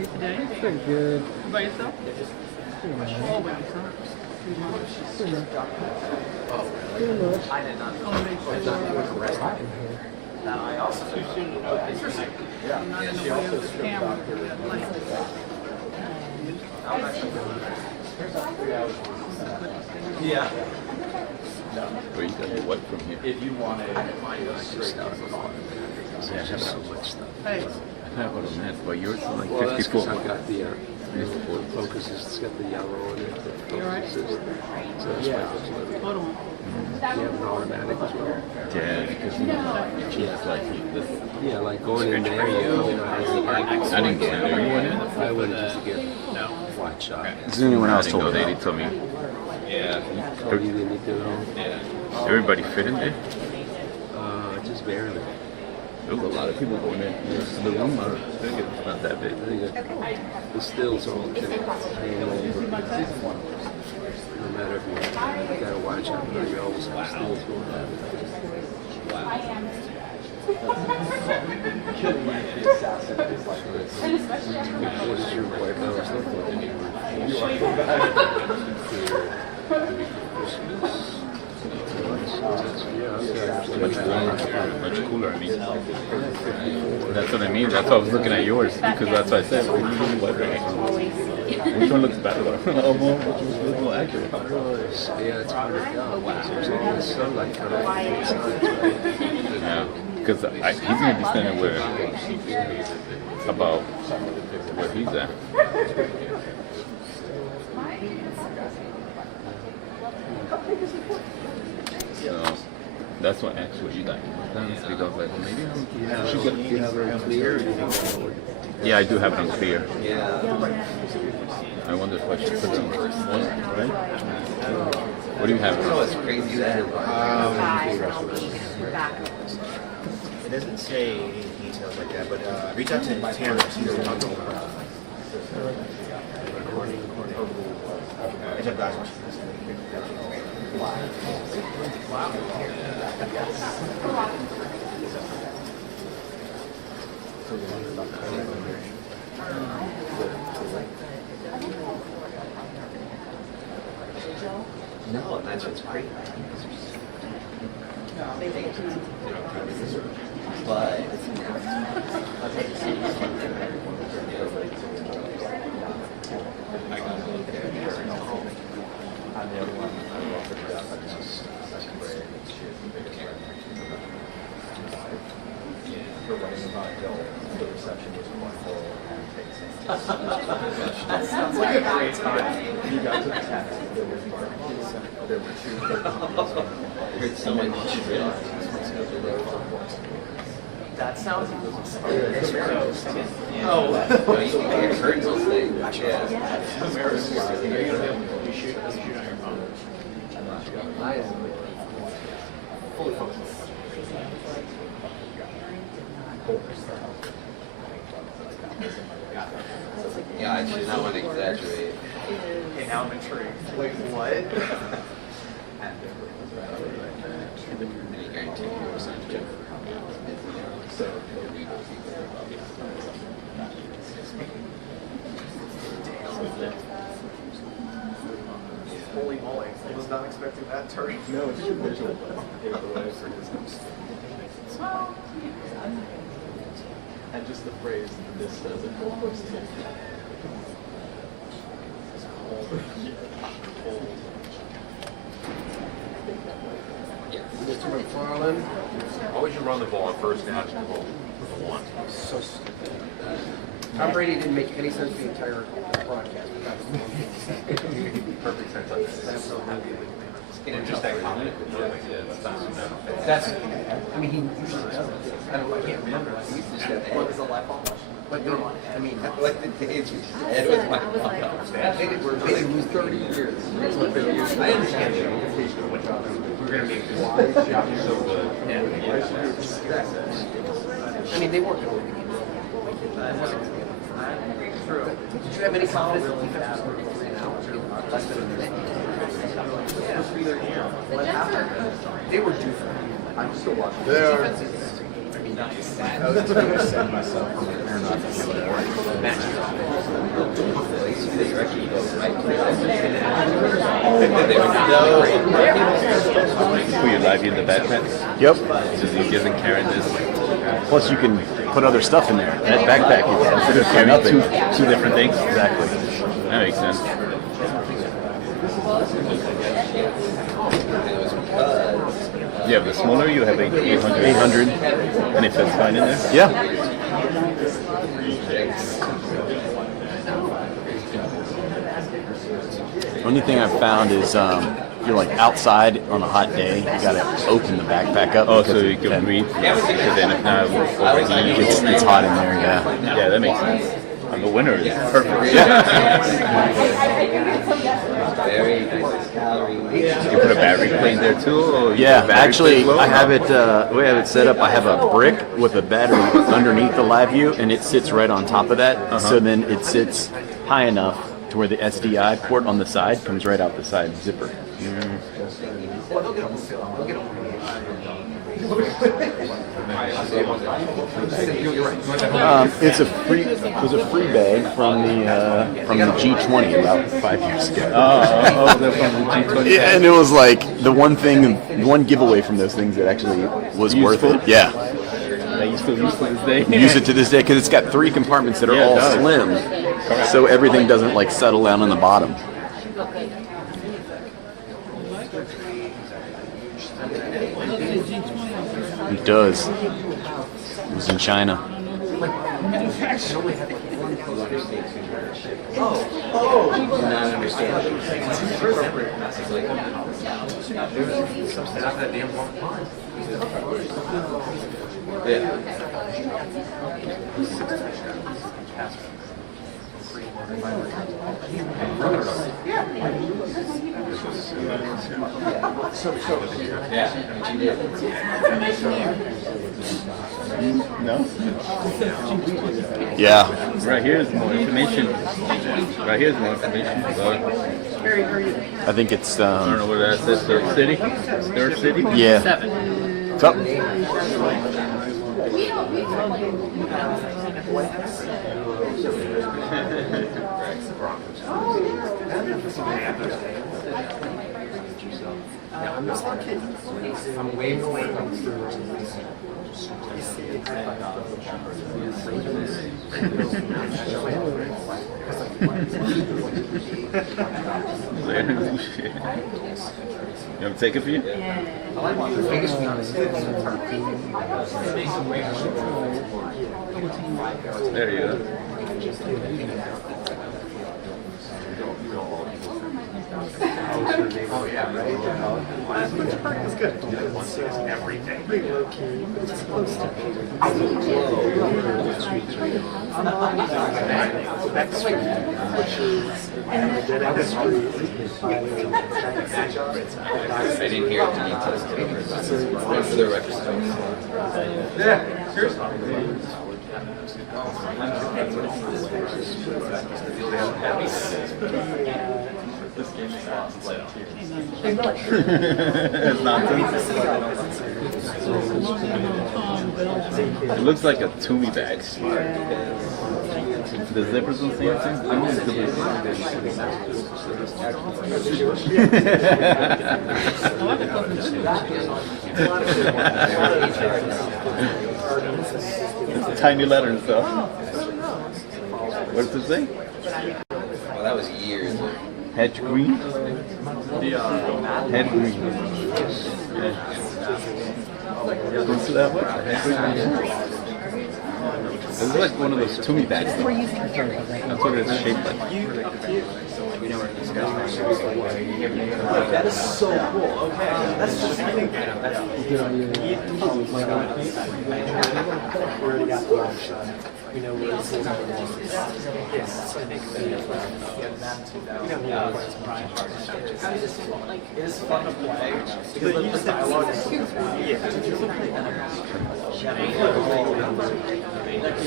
you today? Pretty good. By yourself? Pretty much. Oh, by yourself. Pretty much. I did not. Oh, make sure. I also. Interesting. Yeah. Not in the way of the camera. Yeah. Where you got the what from here? If you want Yeah, there's so much stuff. Hey. I have all of that, but yours is like Well, that's 54. because I've got the focus, it's got the yellow in it. The You all right? focus is- So that's why it's a little. Hold on. You have an automatic as well. Yeah, because you know, it's like this. Yeah, like going in there, I didn't go in there. You went in? I went just to get flat shot. Does anyone else I didn't told go you? there. They told me. Yeah. Oh, you didn't need to know? Yeah. Everybody fit in there? Just barely. There was a lot of people going in. The room, it's not that big. The stills are all hanging over. No matter if you gotta watch out, but you always have stills going on. What is your wife hours look Much warmer, much cooler. I mean, that's what I mean. That's why I was looking at yours because that's what I said. Which one looks better? Oh, well, which was more accurate? Yeah, it's hard to tell. There's all this sunlight coming in. Yeah, because he's gonna be standing where about where he's at. So that's what actually you like. Because I was like, well, maybe I should get. You have it clear? Yeah, I do have it on clear. Yeah. I wonder if I should put it on first one, right? What do you have? Oh, it's crazy that. It doesn't say any details like that, but reach out to Tamara. She's the one recording. I just got No, and that's what's great. But That sounds like a great time. You guys are taxed. There were two. heard someone That sounds Oh, you heard those things. Yeah. You shoot on your phone. Fully focused. Yeah, I should not want to exaggerate. Okay, now I'm intrigued. Wait, what? Any guarantee you percentage. So, holy moly, I was not expecting that turn. No, it's your visual. And just the phrase, this does it. Mr. McFarland? Always you run the ball on first down, you roll for the one. So stupid. Tom Brady didn't make any sense the entire broadcast. Perfect sense. That's so happy. Just that comment. That's, I mean, he usually doesn't. I can't remember. He used to just have What is a life on? But no, I mean, Like the days we had with my mom. they lose 30 years. I understand you. We're gonna make this so good. I mean, they weren't going to be. True. Did you have any confidence that defense was going to be 3 now? Less than a minute? They were due for it. I'm still watching. There. Defense is, I mean, That's what I said myself. Will you live in the backpack? Yep. So it's easier than carrying this. Plus, you can put other stuff in there. That backpack is Carry two different things. Exactly. That makes sense. Yeah, the smaller you have 800. 800. And if that's fine in there? Yeah. Only thing I've found is if you're like outside on a hot day, you gotta open the backpack up. Oh, so you can breathe. Because then if not, it's hot in there. Yeah. Yeah, that makes sense. And the winter is perfect. Yeah. You put a battery plate in there too? Or you Yeah, put a battery actually, plate low? I have it. The way I have it set up, I have a brick with a battery underneath the live view, and it sits right on top of that. So then it sits high enough to where the SDI port on the side comes right out the side zipper. It was a free bag from the G20 about 5 years ago. They're from the G20. Yeah, and it was like the one giveaway from those things that actually was worth it. Yeah. That you still use to this day? Use it to this day because it's got 3 compartments that are all slim, so everything doesn't like settle down on the bottom. It does. It was in China. No? Yeah. Right here is more information. Right here is more information. I think it's. I don't know what that says. Third city? Third city? Yeah. 7. What's up? I'm way more You want to take it for you? There you go. Oh yeah, right? That's good. It's every day. Pretty low key, but it's close to Back Street, which is a dead end street by I didn't hear it today. One for the record. Yeah, seriously. It's nonsense. It looks like a Toomey bag. The zippers don't say It's a tiny letter and stuff. What does it say? Well, that was years. Hedge green? Head green. Yeah. Don't see that much? Hedge green. It looks like one of those Toomey bags. That's what it's shaped like. That is so cool. Okay, that's just I think we already got the option. We know where this is. Yes, I think it is fun to play because you just dialogue is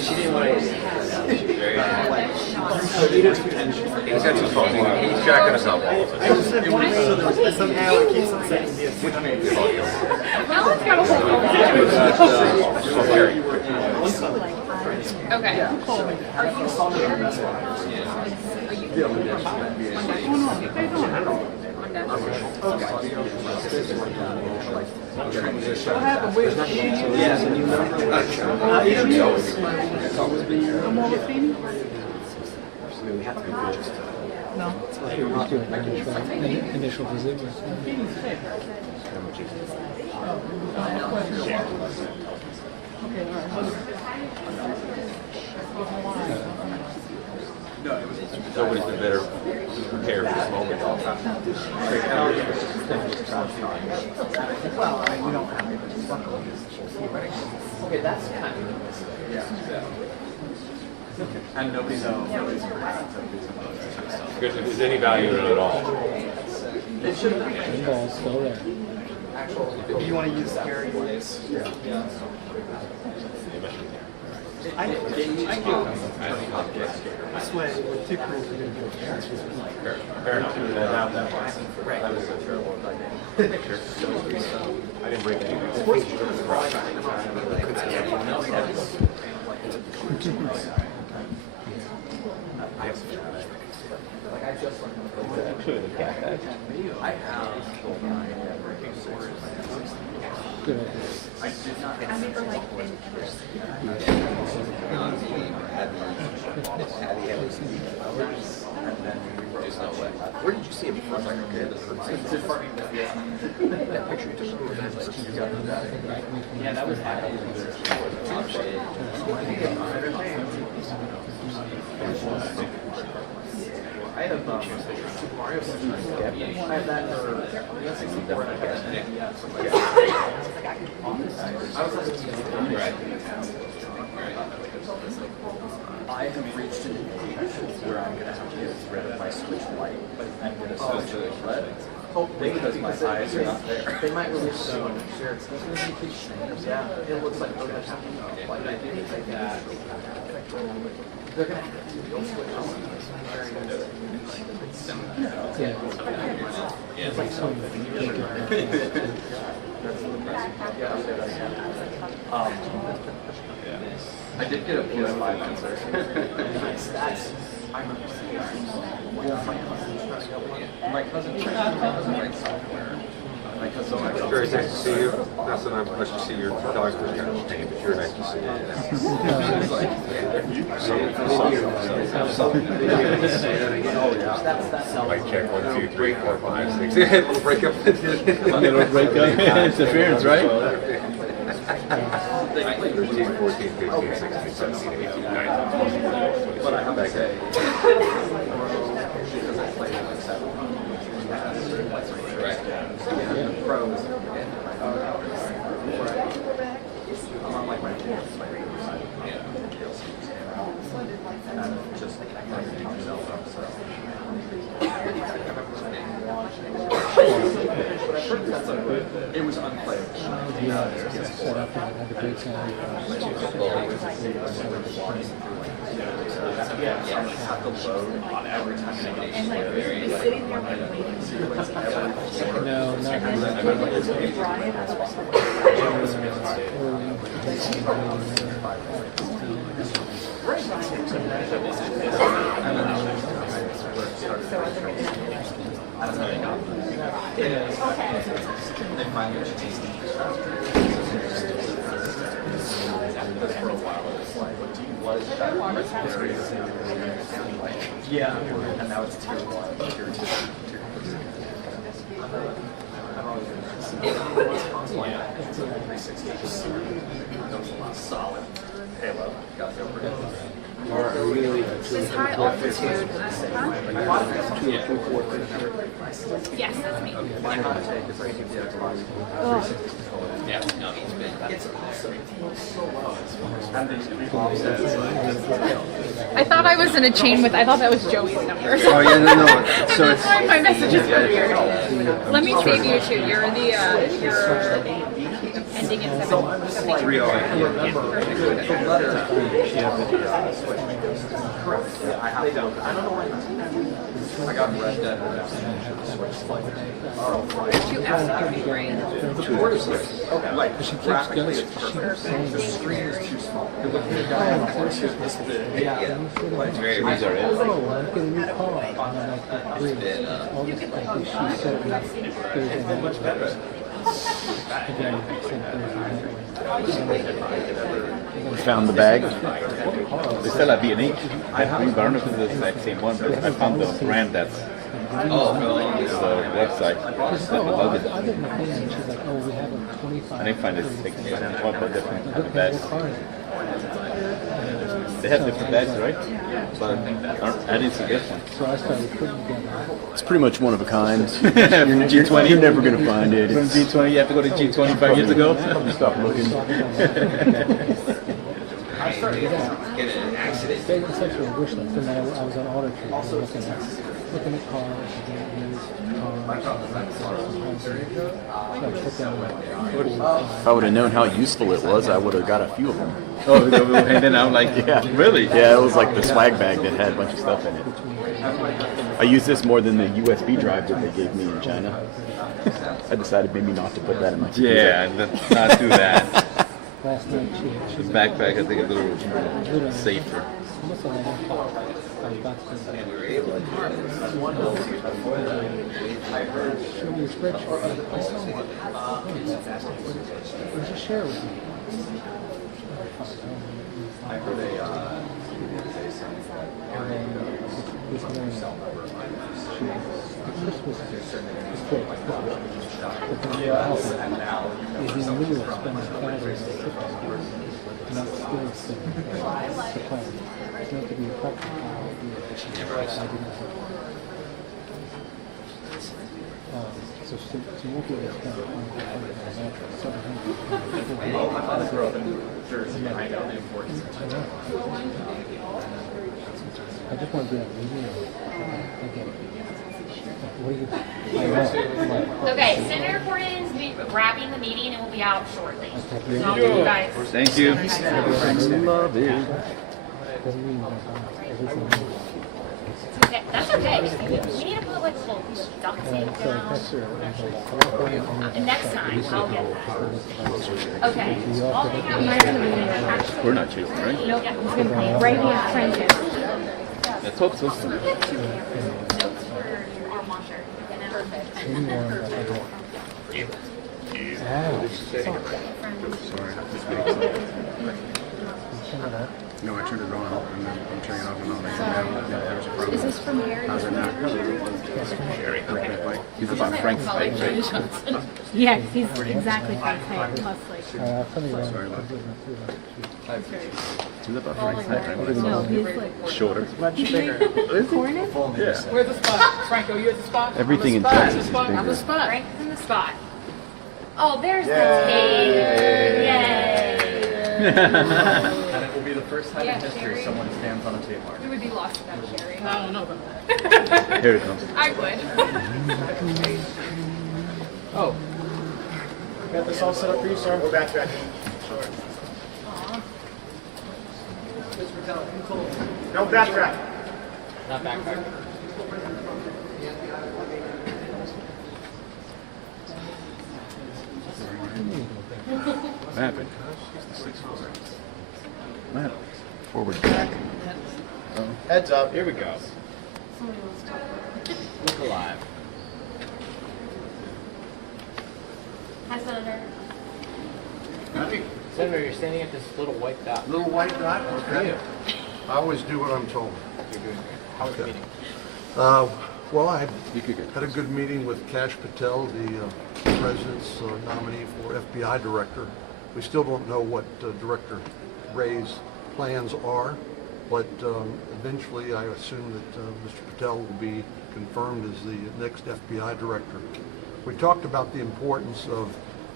She didn't want to. He's got two phones. He's jacking us up all of I just said one, so there was somehow it keeps on saying this. Alan's got a whole Okay. What happened with Yes, and you remember. I'm over Phoenix? No. He was doing initial visit with Nobody's been better prepared for this moment. Okay, that's kind of and nobody's If there's any value in it at all. It should have ball's still there. If you want to use Gary Weiss. I get this way with two crews are going to go parents. Fair enough. Right. That was a terrible idea. I didn't break any. Good. Where did you see him first? Like, okay, this is that picture you took of him. Yeah, that was I have Super Mario. I have that for 64. I have reached an age where I'm going to have to get rid of my switch light, but I'm going to switch to red. Because my eyes are not there. They might release soon. Sure, it's yeah, it looks like they're going to have to they're going to have to switch on. Yeah. It's like something that you think I did get a PS5 answer. My cousin Very nice to see you. Not that I'm much to see your dog's kind of pain, but you're nice to see Mic check 1, 2, 3, 4, 5, 6. Little breakup. Little breakup. Interference, right? 13, 14, 15, 16, 17, 18, 19, 20. But I have to say, pros. I'm on like my just it was unplayable. set up and had the great sound. Have to load on every time And like, be sitting there like waiting. No, not for a while, it's like, do you like that? Yeah, and now it's tier 1, tier 2, tier 360. Solid. Halo. Got to go for it. This high altitude. Yes, that's me. My hot take is I think the Xbox 360 Oh. Yeah, no, it's awesome. I thought I was in a chain with. I thought that was Joey's number. Oh yeah, no. So it's My messages were weird. Let me save you too. You're the you're ending in 7. 3 all. I got Red Dead You absolutely great. Like, She keeps graphically, going, it's she keeps perfect. saying The screen is too small. You're looking at a Oh, guy on a it's horse just this big. yeah, Yeah. it's very These are it. oh, I'm getting a new car. And I'm like, great. All this, like, she's so much better. Again, same We found the bag. They sell at B&H. I don't know if it's the exact same one, but I found the brand that's the website. She's like, oh, I live in a thing, and she's like, oh, we have a 25. I didn't find it like one, but different What bags. car is it? They have different bags, right? But I didn't see this one. So I started putting together. It's pretty much one of a kind. G20. You're never gonna find it. From It's, G20, you have to go to G20 5 years ago. stop looking. It's actually a wish list, and then I was on Auto Trader looking at cars, If I would have known how useful it was, I would have got a few of them. Oh, and then I'm like, Yeah. really? Yeah, it was like the swag bag that had a bunch of stuff in it. I used this more than the USB drive that they gave me in China. I decided maybe not to put that in my computer. Yeah, let's not do that. Last night she The backpack, I think, a little safer. almost around 1 o'clock. I got to show me your spreadsheet. Just share it with me. And then this morning, the Christmas is great. But then what happened is in the middle of spending thousands of dollars, not still spending the plan. It's not to be a practical idea, but I didn't have. So what we have done, I just want to be able to again. What do you? I know. Okay, Senator Cornyn's wrapping the meeting and will be out shortly. So I'll do you guys. Thank you. Love it. Okay, that's okay. We need to put like little duct tape down. And next time I'll get that. Okay. I'll hang out here. We're not chasing, right? Nope. It's gonna be right here, friendship. Let's hope so. Notes for our monitor. No, I turned it on and then I'm turning it off and on. Is this from Mary? How's it not? He's about Frank's height, right? Yeah, he's exactly Frank's height, plus like. He's about Frank's height, right? No, he's like. Shorter. Cornyn? Yeah. Where's the spot? Franco, you're at the spot? Everything in On the Texas is spot? On the bigger. spot. Frank's in the spot. Oh, there's the tape. Yay. And it will be the first time in history Sherry. someone stands on a tape mark. You would be lost without Sherry. I don't know about Here it comes. I would. Oh. Got this all set up for you, sir? We're backtracking. Sure. No backtrack. Not backpack. What happened? What happened? Forward back. Heads up. Here we go. Look alive. Hi, Senator. Senator, you're standing at this little white dot. Little white dot? Okay. I always do what I'm told. You're doing great. How was the meeting? Well, I had a good meeting with Kash Patel, the president's nominee for FBI director. We still don't know what Director Wray's plans are, but eventually I assume that Mr. Patel will be confirmed as the next FBI director. We talked about the importance of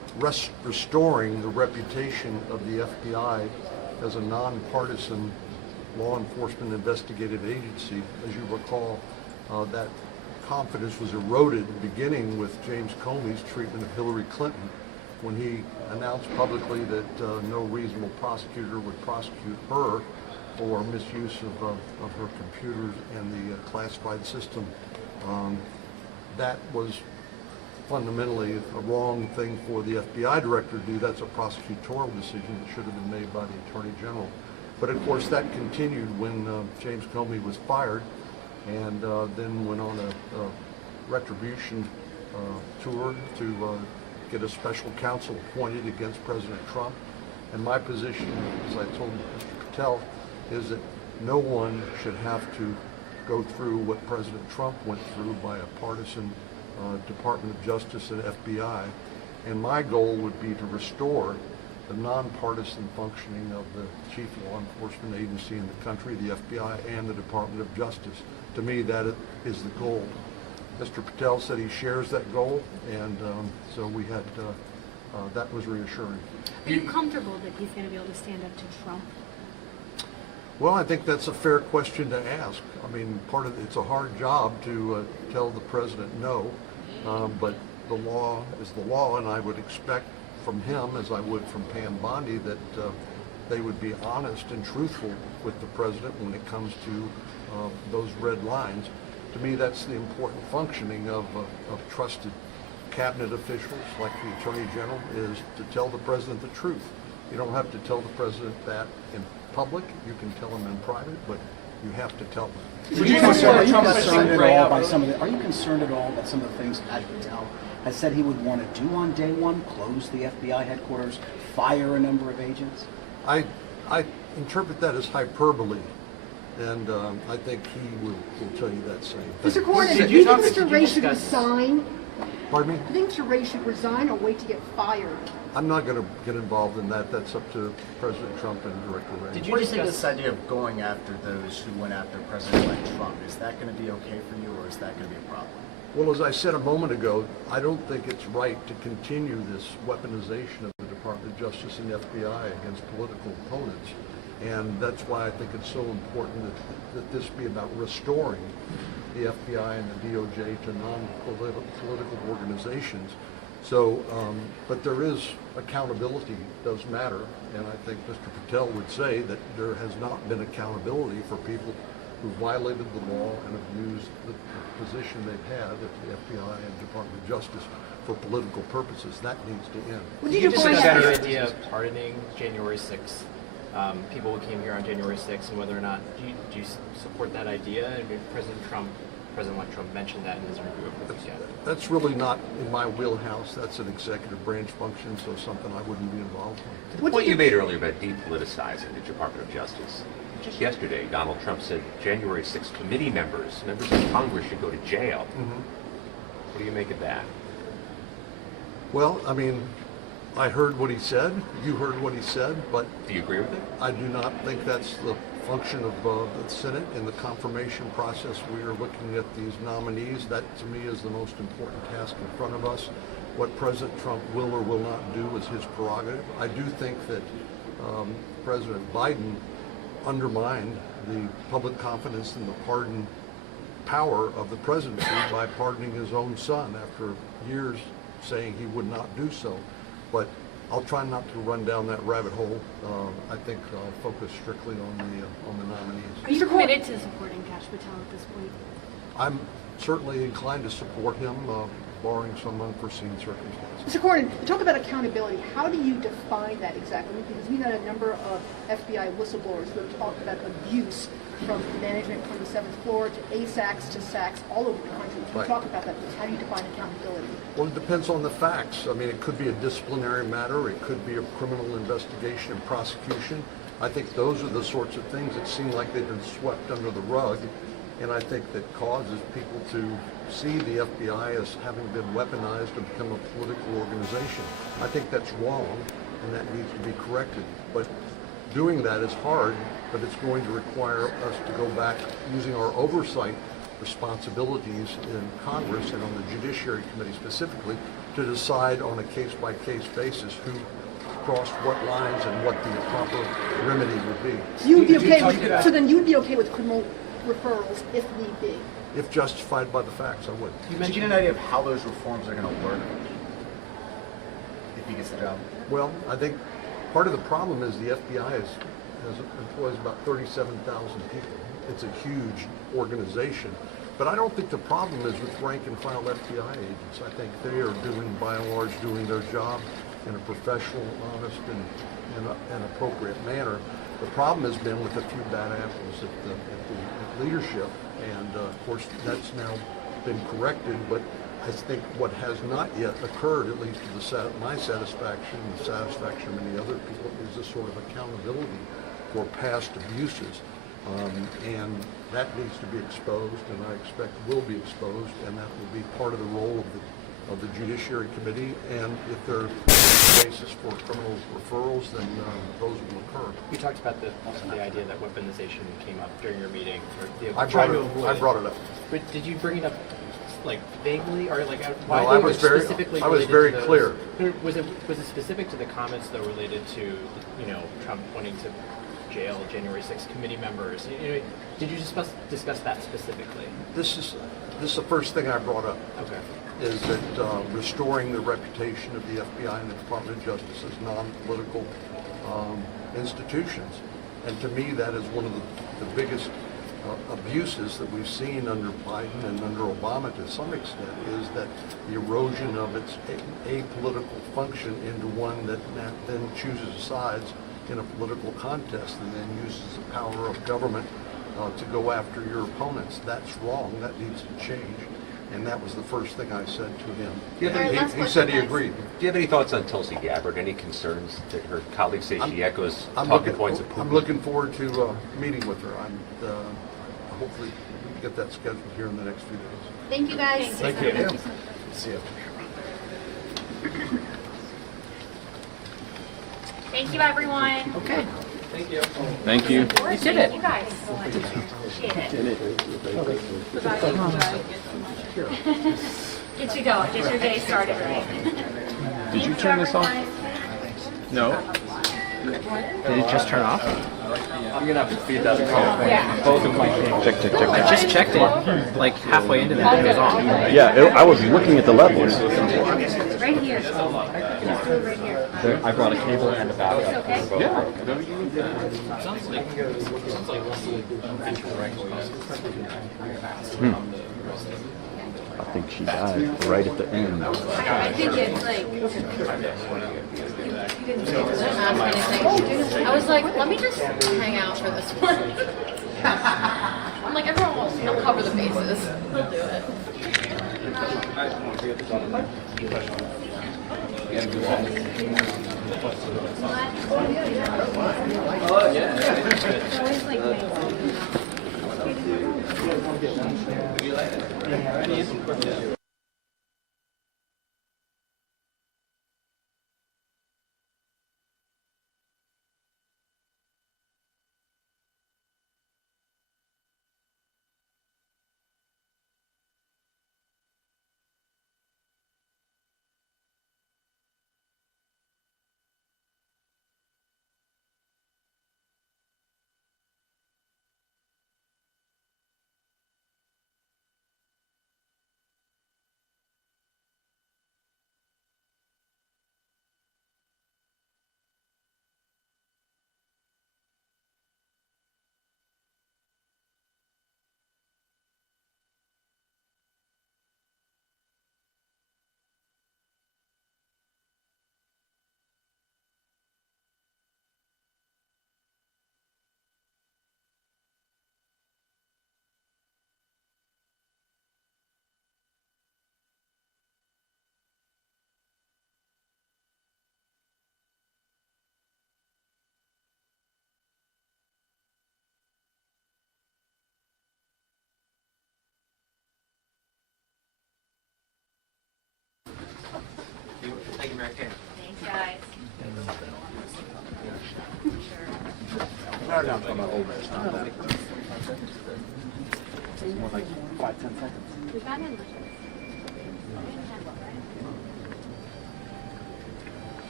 restoring the reputation of the FBI as a nonpartisan law enforcement investigative agency. As you recall, that confidence was eroded beginning with James Comey's treatment of Hillary Clinton when he announced publicly that no reasonable prosecutor would prosecute her for misuse of her computers and the classified system. That was fundamentally a wrong thing for the FBI director to do. That's a prosecutorial decision that should have been made by the Attorney General. But of course that continued when James Comey was fired and then went on a retribution tour to get a special counsel appointed against President Trump. And my position, as I told Mr. Patel, is that no one should have to go through what President Trump went through by a partisan Department of Justice and FBI. And my goal would be to restore the nonpartisan functioning of the chief law enforcement agency in the country, the FBI and the Department of Justice. To me, that is the goal. Mr. Patel said he shares that goal, and so we had, that was reassuring. Are you comfortable that he's going to be able to stand up to Trump? Well, I think that's a fair question to ask. I mean, it's a hard job to tell the president no, but the law is the law, and I would expect from him, as I would from Pam Bondi, that they would be honest and truthful with the president when it comes to those red lines. To me, that's the important functioning of trusted cabinet officials like the Attorney General, is to tell the president the truth. You don't have to tell the president that in public. You can tell him in private, but you have to tell them. Are you concerned at all by some of the? Are you concerned at all that some of the things Kash Patel has said he would want to do on day one, close the FBI headquarters, fire a number of agents? I interpret that as hyperbole, and I think he will tell you that same thing. Mr. Cornyn, do you think Mr. Wray should resign? Pardon me? Do you think Mr. Wray should resign or wait to get fired? I'm not going to get involved in that. That's up to President Trump and Director Wray. Did you just think this idea of going after those who went after President-elect Trump, is that going to be okay for you, or is that going to be a problem? Well, as I said a moment ago, I don't think it's right to continue this weaponization of the Department of Justice and the FBI against political opponents. And that's why I think it's so important that this be about restoring the FBI and the DOJ to non-political organizations. So, but there is accountability, does matter, and I think Mr. Patel would say that there has not been accountability for people who violated the law and abused the position they've had at the FBI and Department of Justice for political purposes. That needs to end. Would you discuss the idea of pardoning January 6th? People who came here on January 6th, and whether or not do you support that idea? I mean, President-elect Trump mentioned that in his review of Louisiana. That's really not in my wheelhouse. That's an executive branch function, so something I wouldn't be involved in. The point you made earlier about depoliticizing the Department of Justice. Just yesterday, Donald Trump said January 6th committee members of Congress should go to jail. What do you make of that? Well, I mean, I heard what he said. You heard what he said, but do you agree with it? I do not think that's the function of the Senate. In the confirmation process, we are looking at these nominees. That, to me, is the most important task in front of us. What President Trump will or will not do is his prerogative. I do think that President Biden undermined the public confidence in the pardon power of the presidency by pardoning his own son after years saying he would not do so. But I'll try not to run down that rabbit hole. I think I'll focus strictly on the nominees. Are you committed to supporting Kash Patel at this point? I'm certainly inclined to support him, barring some unforeseen circumstances. Mr. Cornyn, talk about accountability. How do you define that exactly? Because we've had a number of FBI whistleblowers who have talked about abuse from management 27th floor to ASACs to SACs all over the country. Can you talk about that? How do you define accountability? Well, it depends on the facts. I mean, it could be a disciplinary matter. It could be a criminal investigation and prosecution. I think those are the sorts of things that seem like they've been swept under the rug. And I think that causes people to see the FBI as having been weaponized and become a political organization. I think that's wrong, and that needs to be corrected. But doing that is hard, but it's going to require us to go back using our oversight responsibilities in Congress and on the Judiciary Committee specifically to decide on a case-by-case basis who crossed what lines and what the proper remedy would be. You'd be okay with, so then you'd be okay with criminal referrals if need be? If justified by the facts, I would. You mentioned an idea of how those reforms are going to work if he gets the job. Well, I think part of the problem is the FBI employs about 37,000 people. It's a huge organization. But I don't think the problem is with rank and file FBI agents. I think they are doing, by and large, doing their job in a professional, honest, and appropriate manner. The problem has been with a few bad apples at the leadership, and of course that's now been corrected. But I think what has not yet occurred, at least to my satisfaction and the satisfaction of many other people, is a sort of accountability for past abuses. And that needs to be exposed, and I expect will be exposed, and that will be part of the role of the Judiciary Committee. And if there's a basis for criminal referrals, then those will occur. You talked about the idea that weaponization came up during your meeting. I brought it up. But did you bring it up like vaguely, or like why? No, I was very clear. Was it specific to the comments that were related to Trump wanting to jail January 6th committee members? Did you discuss that specifically? This is the first thing I brought up. Okay. Is that restoring the reputation of the FBI and the Department of Justice as non-political institutions. And to me, that is one of the biggest abuses that we've seen under Biden and under Obama to some extent, is that the erosion of its apolitical function into one that then chooses sides in a political contest and then uses the power of government to go after your opponents. That's wrong. That needs to change. And that was the first thing I said to him. He said he agreed. Do you have any thoughts on Tulsi Gabbard? Any concerns that her colleagues say she echoes talking points of Putin? I'm looking forward to meeting with her. Hopefully we can get that scheduled here in the next few days. Thank you, guys. Thank you. Thank you. See you. Thank you, everyone. Okay. Thank you. Thank you. You did it. You guys. Appreciate it. Get you going. Get your day started right. Did you turn this off? No. Did it just turn off? I'm gonna have to feed that call. Yeah. Both of my things. Check. I just checked it like halfway into that. It was on. Yeah, I was looking at the levels. Right here. Right here. I brought a cable and a battery. Okay. Yeah. I think she died right at the end. I think it's like. I was like, let me just hang out for this one. I'm like, everyone wants to cover the bases. He'll do it. Thank you, Mary Kay. Thanks, guys. More like 5-10 seconds. We got in.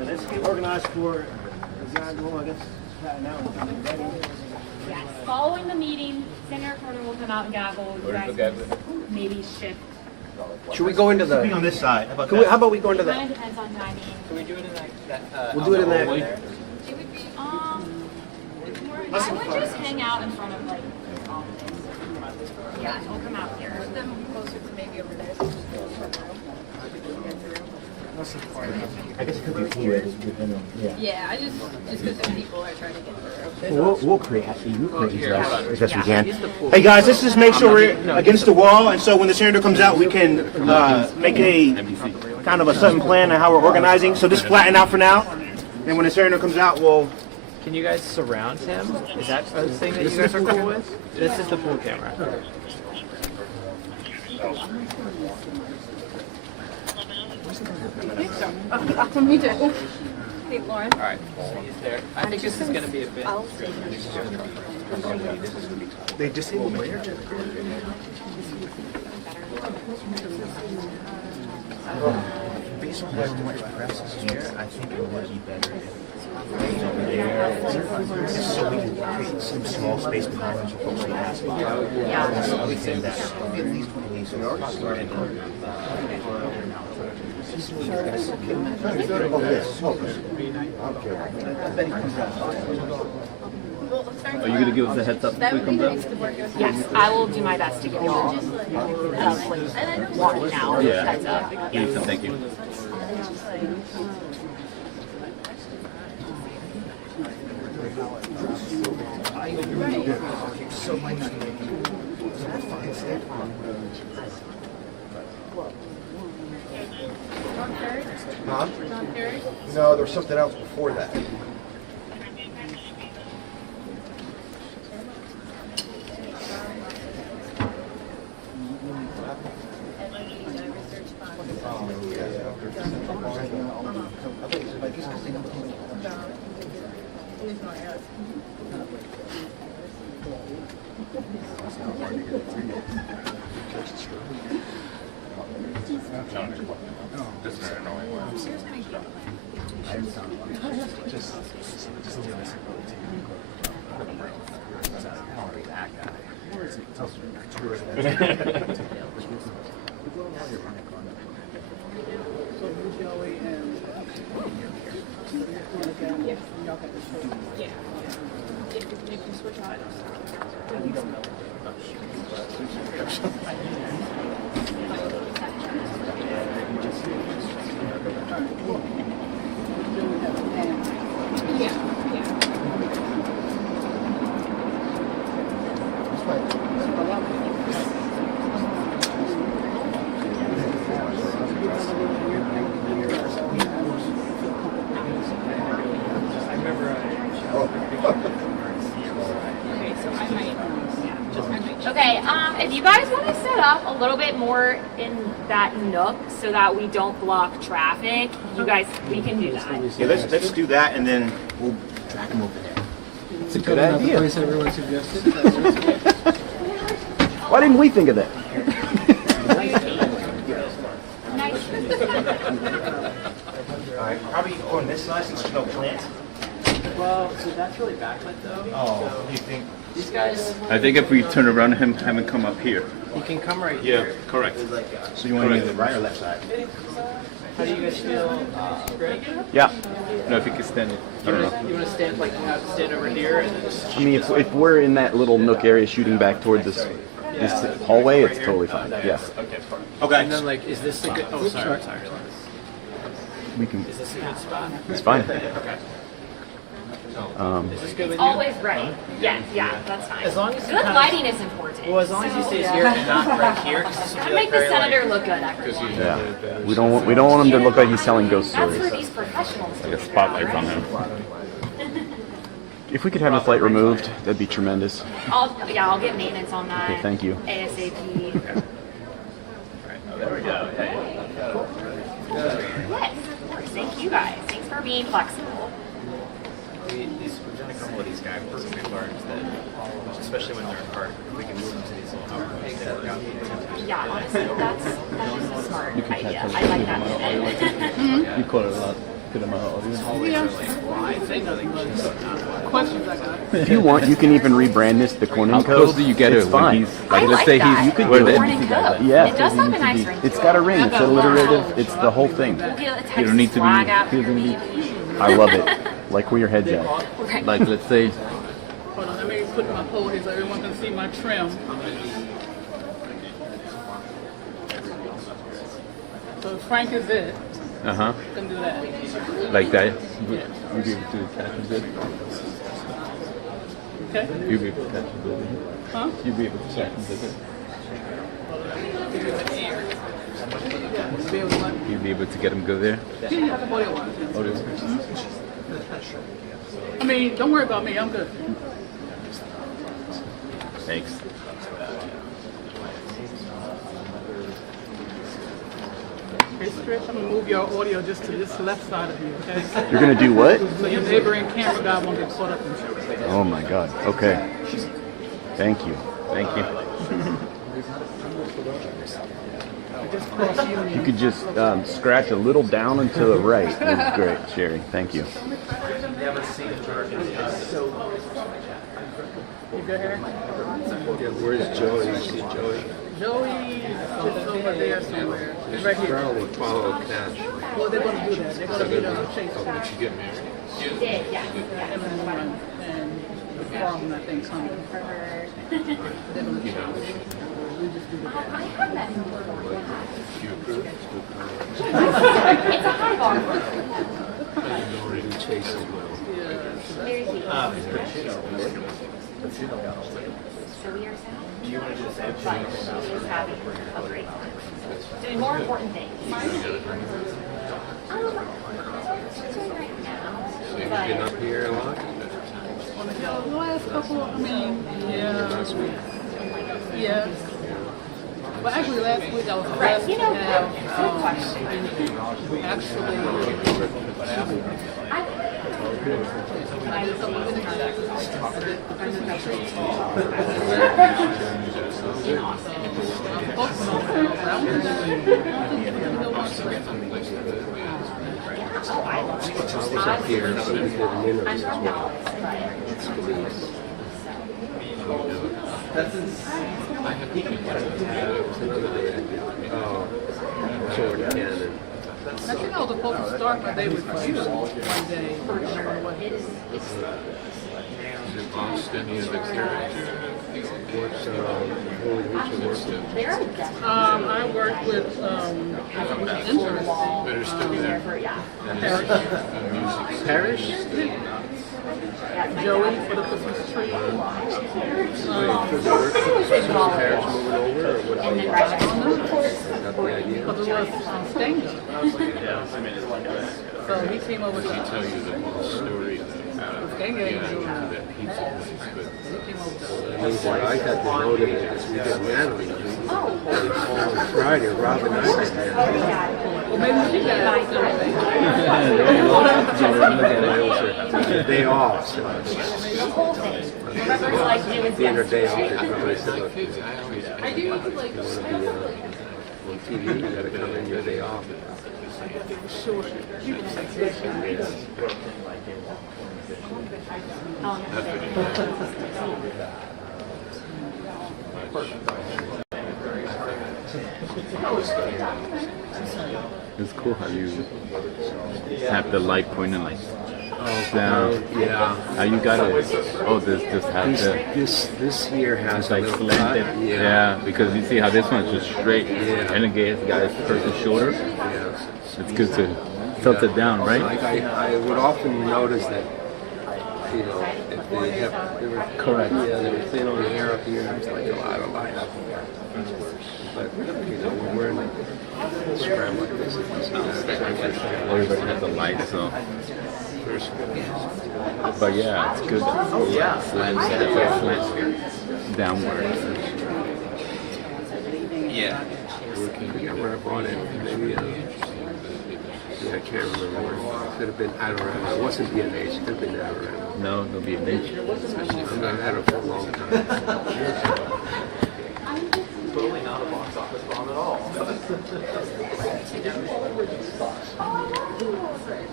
right, let's get organized for the guy going, I guess, now. Yes. Following the meeting, Senator Cornyn will come out and gavel. You guys maybe shift. Should we go into the? Be on this side. How about Can we, how about we go into It the? kind of depends on timing. Can we do it in that We'll do it in that. I would just hang out in front of like the office. Yeah, we'll come out here. Put them closer to maybe over there. I guess it could be fluid within them. Yeah. Yeah, I just because the people are trying to get through. We'll create these as best we can. Hey guys, let's just make sure we're against the wall, and so when the senator comes out, we can make a kind of a sudden plan on how we're organizing. So just flatten out for now, and when the senator comes out, we'll. Can you guys surround him? Is that a thing that you guys are cool with? This is the full camera. Me too. Hey, Lauren. All right. There. I think this is going to be a bit. They disabled my Based on how much press is here, I think it would be better so we can create some small space behind them for folks to ask about. Yeah. We think that at least police Are you gonna give us a heads up if we come up? Yes, I will do my best to give you all one now. Yeah. Heads up. Yes. Thank you. Huh? No, there was something else before that. Okay, if you guys want to set up a little bit more in that nook so that we don't block traffic, you guys, we can do that. Yeah, let's do that, and then we'll track them over there. It's a good idea. The place everyone suggested. Why didn't we think of that? All right, probably on this side since there's no plant. Well, so that's really backlit though. Oh, So you think? these guys, I think if we turn around him, have him come up here. you can come right Yeah, here. correct. So you want to be on the right or left side? How do you guys feel? Great. Yeah. No, if you can stand it. I don't know. You want to stand like you have to stand over here and then just. I mean, if we're in that little nook area shooting back toward this hallway, it's totally fine. Yeah. Okay, perfect. Okay. And then like, is this a good? Oh, sorry. We can. Is this a good spot? It's fine. Okay. Is this good with you? Always right. Yes, yeah, that's fine. As long as you good kind of- lighting is important. Well, as long as he stays here and not right here, because this will Gotta be like make the very senator like. look good, everyone. Yeah. We don't want him to look like he's telling ghost That's stories. for these professionals. Like a spotlight on him. If we could have the flight removed, that'd be tremendous. I'll get maintenance on that. Okay, thank you. ASAP. There we go. Yes, of course. Thank you guys. Thanks for being flexible. We've done a couple of these guys where we learned that, especially when they're in park, we can move them to these little hours that work out. Yeah, honestly, that is a smart You can idea. catch I like that. You call it a lot. Put him out. Yeah. Well, I ain't say nothing, but questions I got. If you want, you can even rebrand this the Cornyn How code. close do you get It's it when fine. he's like, let's say that. he's You could where do the it. Morning code. Yeah. It does have a nice ring. It's got a ring. It's alliterative. It's the whole thing. We'll get a You don't need Texas to flag be. out He doesn't need. I love it. Like where your head's at. Right. Like let's say. Hold on, let me put my pole here so everyone can see my trim. So Frank is it. Uh huh. Can do that. Like that. Yeah. You'll be able to catch him good. Okay. You'll be able to catch him good. Huh? You'll be able to catch him good. You'll be able to get him good there. Yeah, audio wise. Audio. I mean, don't worry about me. I'm good. Thanks. Okay, Stretch, I'm gonna move your audio just to this left side of you, okay? You're gonna do what? So your neighboring camera guy won't get caught up in you. Oh my God. Okay. Thank you. Thank you. Just cross you and You could just scratch a little down and to the right. That's great, Sherry. Thank you. you good here? Yeah, where's Joey? You see Joey? Joey is over there somewhere. He's right here. Probably follow Cash. Well, they're gonna do that. They're gonna be on Chase. Oh, did you get married? She did, yeah. And the farm, I think, coming. They're gonna we just do that. I have that. You approve? It's a high bar. Already chasing well. Very deep. So we are sound. Do you want to just say But she is having a great time. Doing more important things. So you've been up here a lot? The last couple, I mean, yeah. Yeah. But actually, last week I was blessed to have, actually, I was up here, so we did minnows as well. That's Oh, Jordan Cannon. I think I was supposed to start my day with you one day. I don't know what it is. Is it Boston? Is it character? What's Holy Richard? I work with interns. Better still there. Parish. Joey for the Christmas tree. Parish moving over, or what? Got the idea? Because it was Stanger. So he came over to I'll tell you the whole story that Stanger ain't doing that that. pizza place, but He came over I got demoted because we got Natalie. On Friday, Rob and I got married. well, maybe she got it. It was a day off, so The whole thing. Remember, like, it was being her day off, yesterday. they probably said, look, you I do like want to be on TV, you got to come in your day off. sure. It's cool how you have the light pointing like down. Yeah. How you got it? Oh, this has the. This here has It's like a little slanted. cut. Yeah, because you see how this one's just straight. Yeah. And the guy's person shorter. Yeah. It's good to tilt it down, right? Like I would often notice that, you know, if they have, they were Correct. Yeah, they were thin on the hair up here. I was like, oh, I don't like that. But you know, when we're in a scram like this, it's not Everybody has a light, so. But yeah, it's good. Oh yeah. Slants downward. Yeah. I forget where I bought it. Maybe, yeah, I can't remember where. It could have been Adorama. It wasn't B&H. It could have been Adorama. No, it'll be a nature. I've not had it for a long time. totally not a box office bomb at all.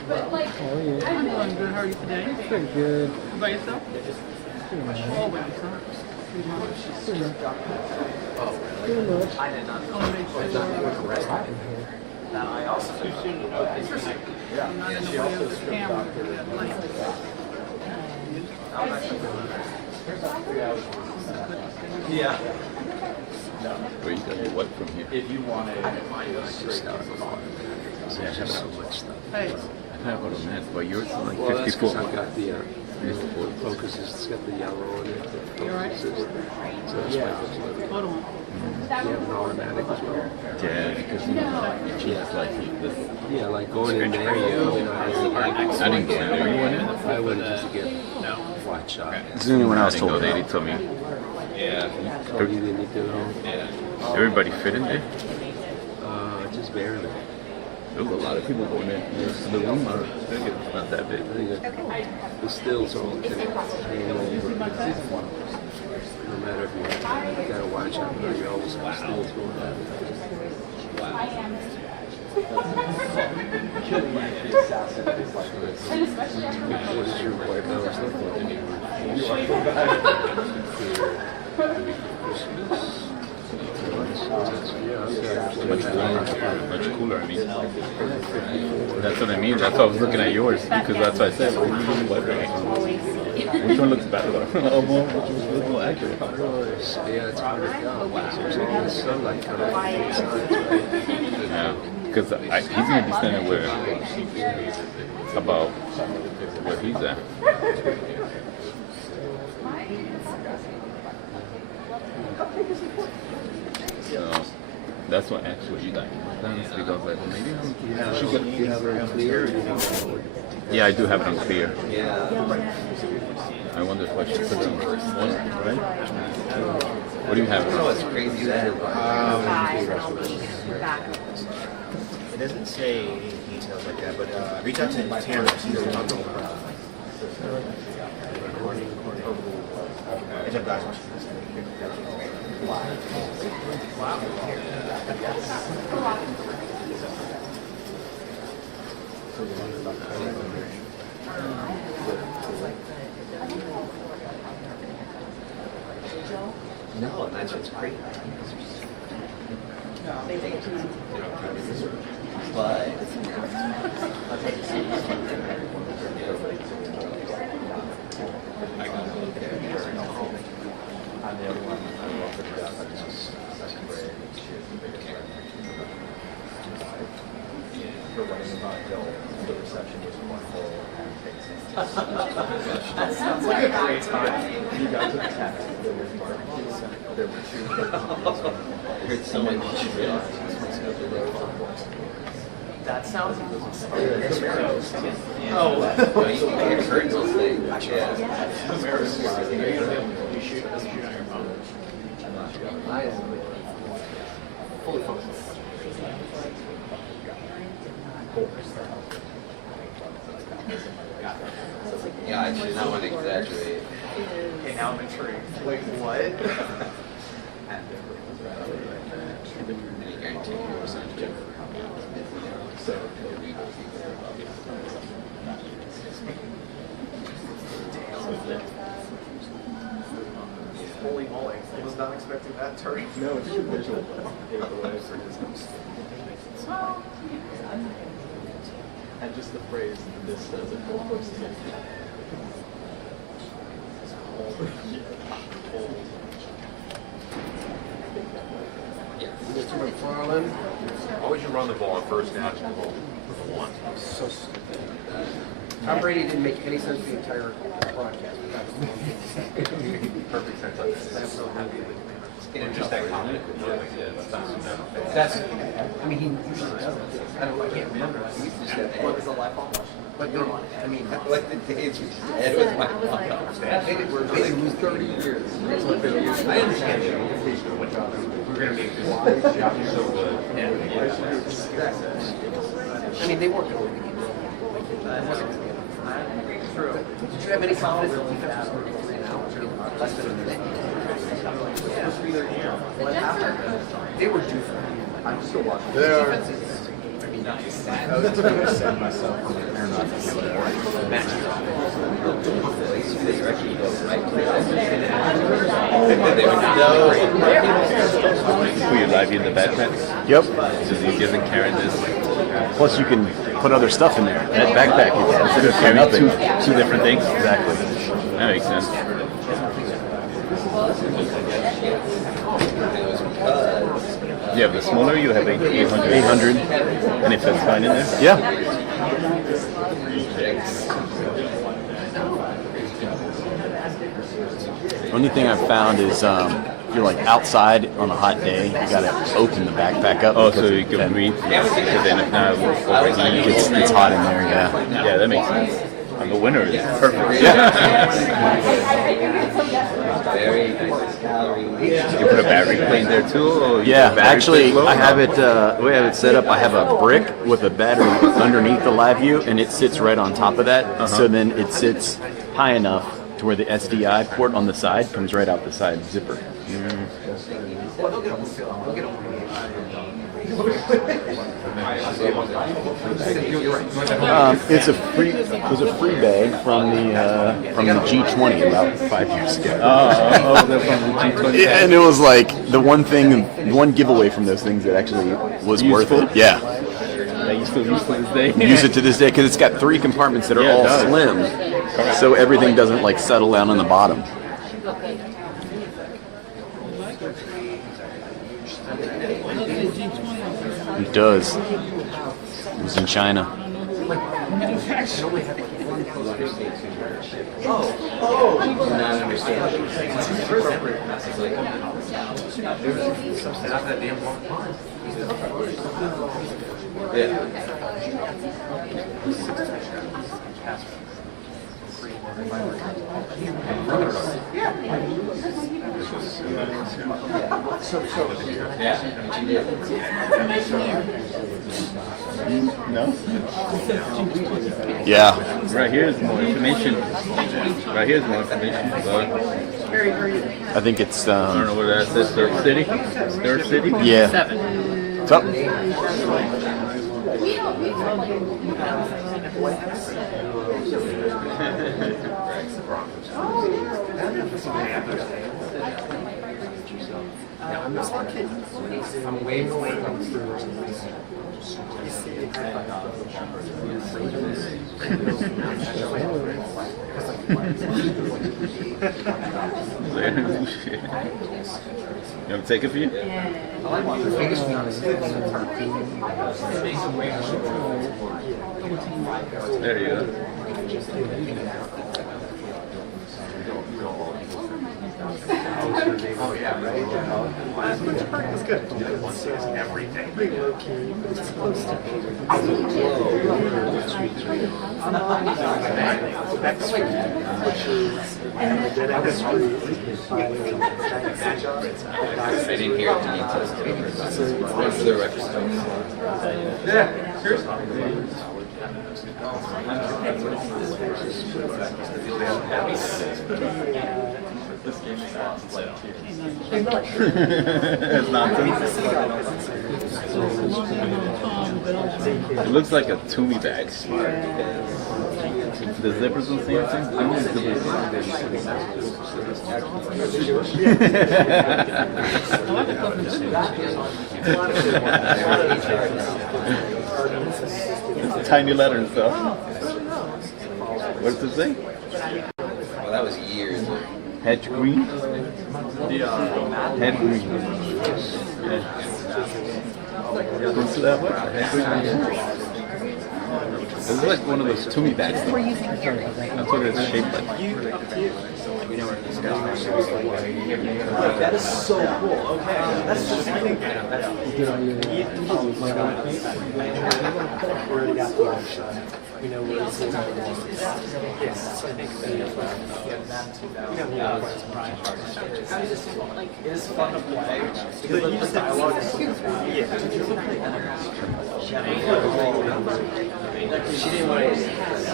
How are you? I'm doing good. How are you today? Pretty good. How about yourself? Pretty much. Oh, by yourself. Pretty much. I did not. I want to make sure It's hot in here. That I also I'm not in the way of the camera. Like, yeah. Where you got the what from here? If you want to, Just down the bottom. Yeah, I have so much stuff. hey, I have a mess, but yours is like Well, that's 54. because I've got the focus, it's got the yellow in it. The You all right? focus is- So that's why it's a little. hold on. You have an automatic as well. Yeah, because you know, it's like this. Yeah, like going in there, I didn't go in there. You went in? I went just to get flat shot. Is there anyone else I didn't told go you? there. They told me. Yeah. Oh, you didn't need to know? Everybody fit in there? Just barely. There was a lot of people going in. The room, it's not that big. The stills are all hanging over. No matter if you gotta watch out, but you always have stills going on. What does your white house Much warmer, much cooler. I mean, that's what I mean. That's why I was looking at yours because that's what I said. Which one looks better? Oh, well, which was more accurate? Yeah, it's hard to tell. There's all this sunlight coming from. Yeah, because he's gonna be standing where about where he's at. So that's what actually you like. Because I was like, well, maybe You have it on clear? yeah, I do have it on clear. Yeah. I wonder if I should put it on one, right? What do you have? Oh, it's crazy that. It doesn't say any details like that, but reach out to Tamara. She's the one recording. It's a black one. No, and that's what's great. But That sounds like a great time. You got to the tax. There were two. heard so much. That sounds awesome. Oh, you heard those things. Yeah. You shoot on your phone. Fully focused. Yeah, I should not want to exaggerate. Okay, now I'm intrigued. Wait, what? Any guarantee you percentage? Holy moly. I was not expecting that turn. No, it's too visual. And just the phrase, this does it. Mr. McFarland? Always you run the ball on first down, you go one. So stupid. Tom Brady didn't make any sense the entire broadcast. Perfect sense of it. And just that comment. That's, I mean, he usually doesn't. I can't remember. He used to just have, What is a lifelong question? but no, I mean, Like the days we had with my mom. they lose 30 years. I understand you. We're going to make this so good. I mean, they weren't going to win the game. True. Did you have any confidence that the defense was going to be 3 now? Less than a minute. What happened? They were due for it. I'm still watching. They are. Defense is, I mean, Who you live in the backpack? Yep. So he doesn't carry this. Plus, you can put other stuff in there. That backpack Instead is of carrying nothing. two different things. Exactly. That makes sense. You have the smaller, you have 800. 800. And it fits fine in there? Yeah. Only thing I've found is if you're like outside on a hot day, you gotta open the backpack up. Oh, because so you can breathe. Because then if not, it's hot in there, yeah. Yeah, that makes sense. And the winter is perfect. You put a battery plate in there too? Or you Yeah, put a battery actually, plate below? I have it. The way I have it set up, I have a brick with a battery underneath the live view, and it sits right on top of that. So then it sits high enough to where the SDI port on the side comes right out the side zipper. It was a free bag from the G20 about 5 years ago. They're from the G20. Yeah, and it was like the one giveaway from those things that actually was worth it. Yeah. That you still use to this day? Use it to this day because it's got 3 compartments that are all slim, so everything doesn't like settle down on the bottom. It does. It was in China. No? Yeah. Right here is more information. Right here is more information. But I think it's. I don't know what that says. Third city? Third city? Yeah. What's up? I'm way more You want to take it for you? There you go. Oh yeah, right. That's good. Every day. Pretty low key, but it's supposed to be. Next week, which is the dead end street. I didn't hear it. One for the record. Yeah, seriously. It's nonsense. It looks like a Toomey bag. The zippers will say anything? I want It's tiny letters though. What does it say? Well, that was years ago. Hedge green? Head green. Yeah. What's that one? Head green? It looks like one of those Toomey bags. Though. That's what it's shaped like. That is so cool. Okay, that's just I think already got the option. We know where this is. Yes, I think it is fun to play. Because use dialogue is she didn't want to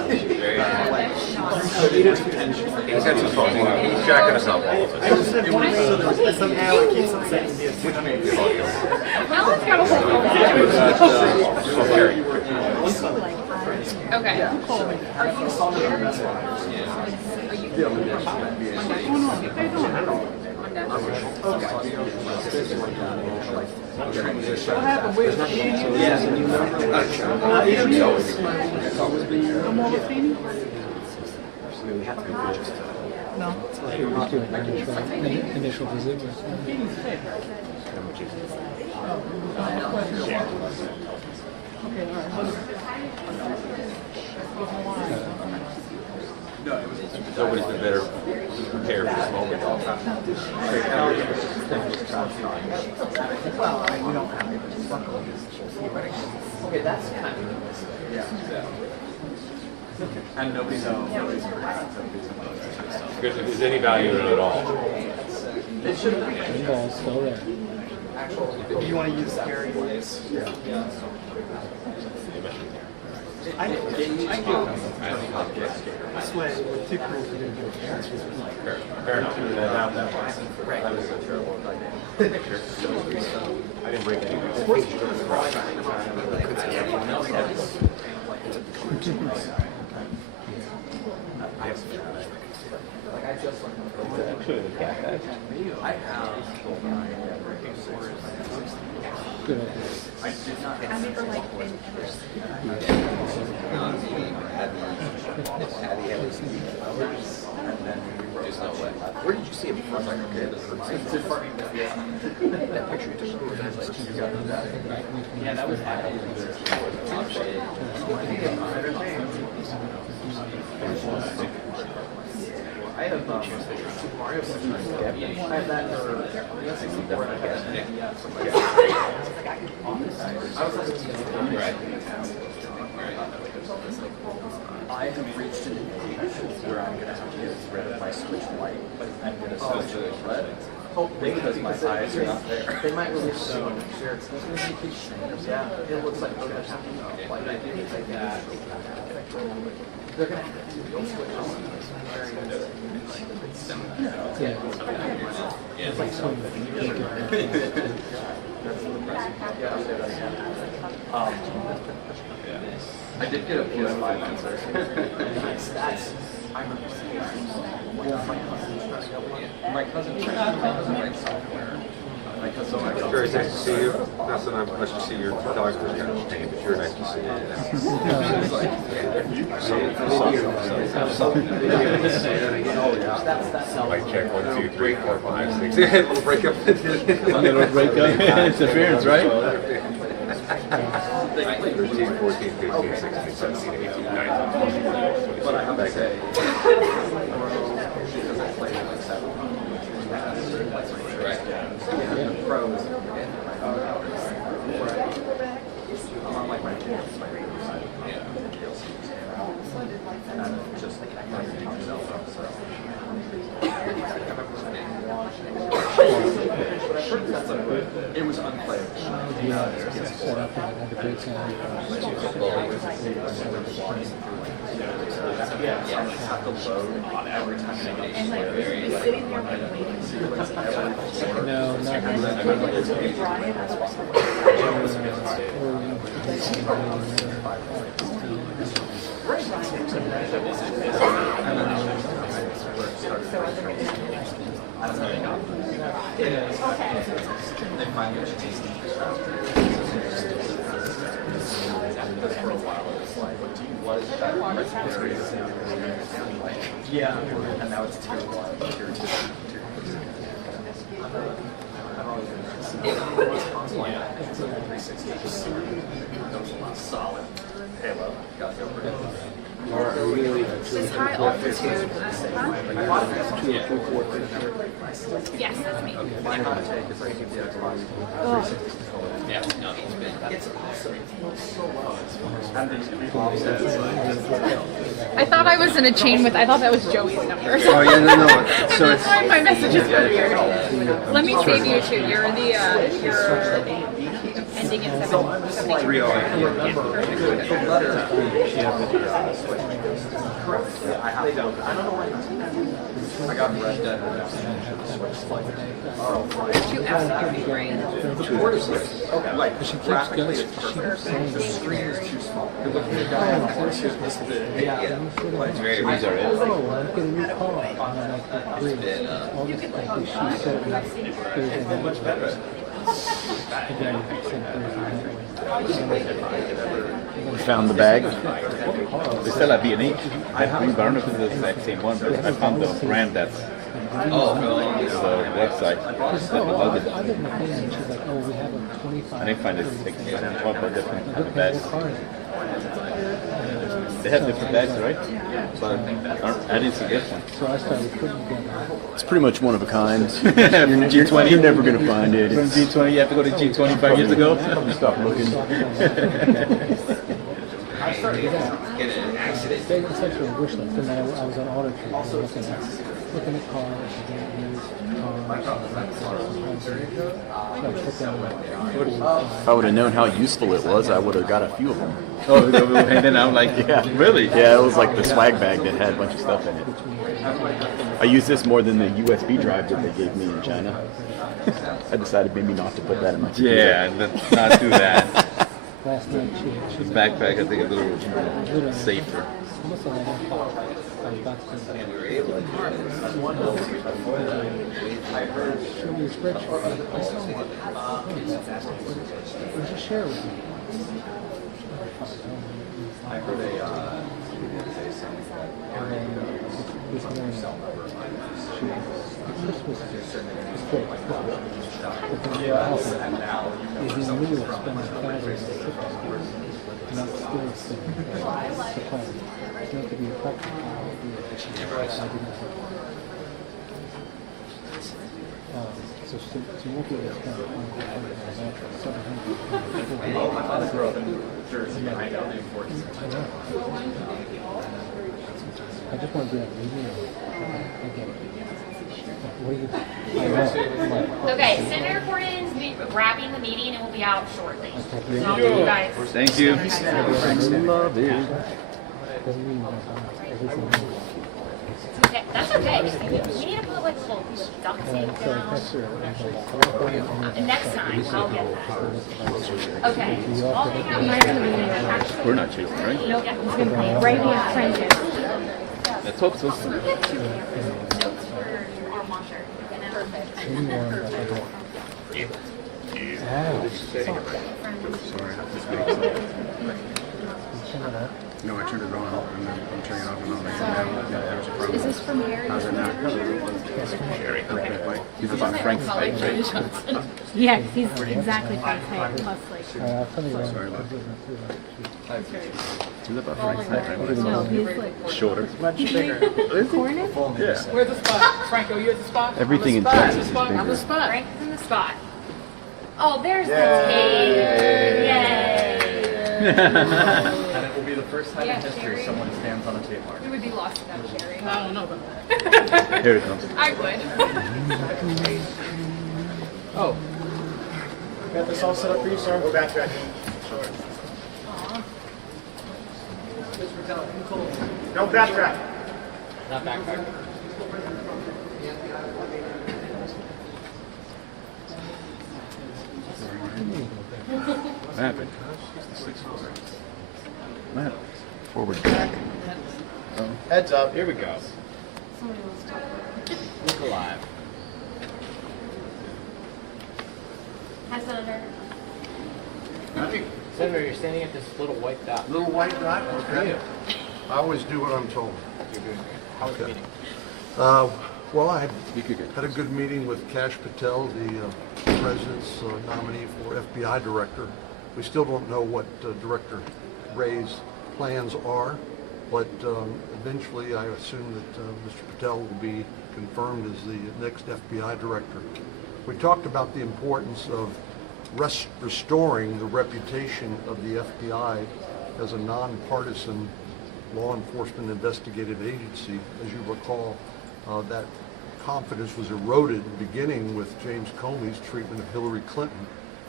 He's got some phone. He's jacking us up all of I just said one, so there was somehow it keeps on saying the Alan's got a whole Okay. What happened with no more with Feeney? No. He was doing initial visit. Okay, all right. Nobody's been better prepared for this moment. Okay, that's kind of and nobody knows. If there's any value in it at all. It should have Ball's still there. If you want to use Gary Weiss. Yeah. I do. This way, with two crews, we're going to do it. Fair enough. That was a terrible idea. I didn't break any rules. I have some like I just I have Good. I did not get Where did you see him from? Like, okay, this is that picture you took of the guys like 2 years ago. Yeah, that was I have Super Mario Sunshine. I have that for 64, I guess. I was like, I have reached an age where I'm going to have to get rid of my switch light, but I'm going to switch to red. Because my eyes are not there. They might release so shared systems. Yeah, it looks like it's going to happen. Like I did like that. They're going to have to do switch on. Yeah. It's like so I did get a PS5 answer. That's I remember seeing my cousin writes software. So very nice to see you. Not so nice to see your dog's kind of pain, but you're nice to see you. Mic check 1, 2, 3, 4, 5, 6. Little breakup. Little breakup. Interference, right? 13, 14, 15, 16, 17, 18, 19, 20. But I have to say, pros. I'm on like my just like it was unplayable. Set up and had the brakes on. Have to load on every time. And like, be sitting there like waiting. No, not They finally changed for a while. It was like, do you want yeah, and now it's tier 1, tier 2, solid. Halo, got to go for it. This high altitude. Yes, that's me. Yeah, no, it's awesome. I thought I was in a chain with, I thought that was Joey's number. Oh, yeah, no. So That's why my messages were weird. Let me save you too. You're the, you're meeting at 7. 3 all right. I got Red Dead. Two absolutely great. Like, She keeps graphically, going, it's she keeps perfect. saying The screen is too small. You're looking at a guy on the horse who's this big. It's very Oh, bizarre. I'm getting a new car. And I'm like, great. All this, like, she said, Thursday night. Again, same We found the bag. They sell at B&H. I don't know if it's the exact same one, but I found the brand that's Oh, it's a website. I didn't know, and she's like, oh, we have a 25. I didn't find it like a different kind of Okay, bags. what car is it? They have different bags, right? But I didn't see this one. So I started putting together. It's pretty much one of a kind. G20. You're never gonna find it. From It's, G20, you have to go to G20 5 years ago. stop looking. It's essentially a wish list, and then I was on auto trader looking at cars, If I would have known how useful it was, I would have got a few of them. Oh, and then I'm like, Yeah. really? Yeah, it was like the swag bag that had a bunch of stuff in it. I use this more than the USB drive that they gave me in China. I decided maybe not to put that in my computer. Yeah, let's not do that. Last night she This backpack, I think, is a little safer. almost like I was about to show me a spreadsheet. Just share it with me. I heard a, And then this morning, Christmas is great. But then what happens is in the middle of spending thousands of dollars, not still spending the plan. It's not to be a practical idea, but I didn't have. So you won't be able to spend my father grew up in Jersey, and I know the importance of it. I just want to be like, leave me alone. I get it. What do you? I know. Okay, Senator Cornyn is wrapping the meeting and will be out shortly. So I'll Thank see you guys. Thank you. Love it. Doesn't mean that everything. Okay, that's okay. We need to put like little duct tape down. And next time, I'll get that. Okay. I'll hang out here. We're not chasing, right? Yeah. It's gonna be right here, Frank. Let's hope so. Notes for our monitor. No, I turned it on and then I'm turning it off and on. There was a problem. Is this from Harry? How's it now? He's about Frank's height, right? Yeah, he's exactly Frank's height, plus like. I'll tell you Sorry, what. He's about Frank's height, right? No, he's like. Shorter. Cornyn? Yeah. Where's the spot? Franco, you at the spot? Everything in I'm Texas the is spot. I'm the bigger. spot. Frank's in the spot. Oh, there's the tape. Yay. And it will be the first time in history someone stands on a tape mark. We would be lost without Sherry. I don't know about Here it comes. I would. Oh. Got this all set up for you, sir? We're backtracking. Sure. No backtrack. Not backtrack. What happened? What happened? Forward back. Heads up. Here we go. Look alive. Hi, Senator. Senator, you're standing at this little white dot. Little white dot? Okay. I always do what I'm told. How was the meeting? Well, I had a good meeting with Kash Patel, the president's nominee for FBI director. We still don't know what Director Wray's plans are, but eventually I assume that Mr. Patel will be confirmed as the next FBI director. We talked about the importance of restoring the reputation of the FBI as a nonpartisan law enforcement investigative agency. As you recall, that confidence was eroded beginning with James Comey's treatment of Hillary Clinton.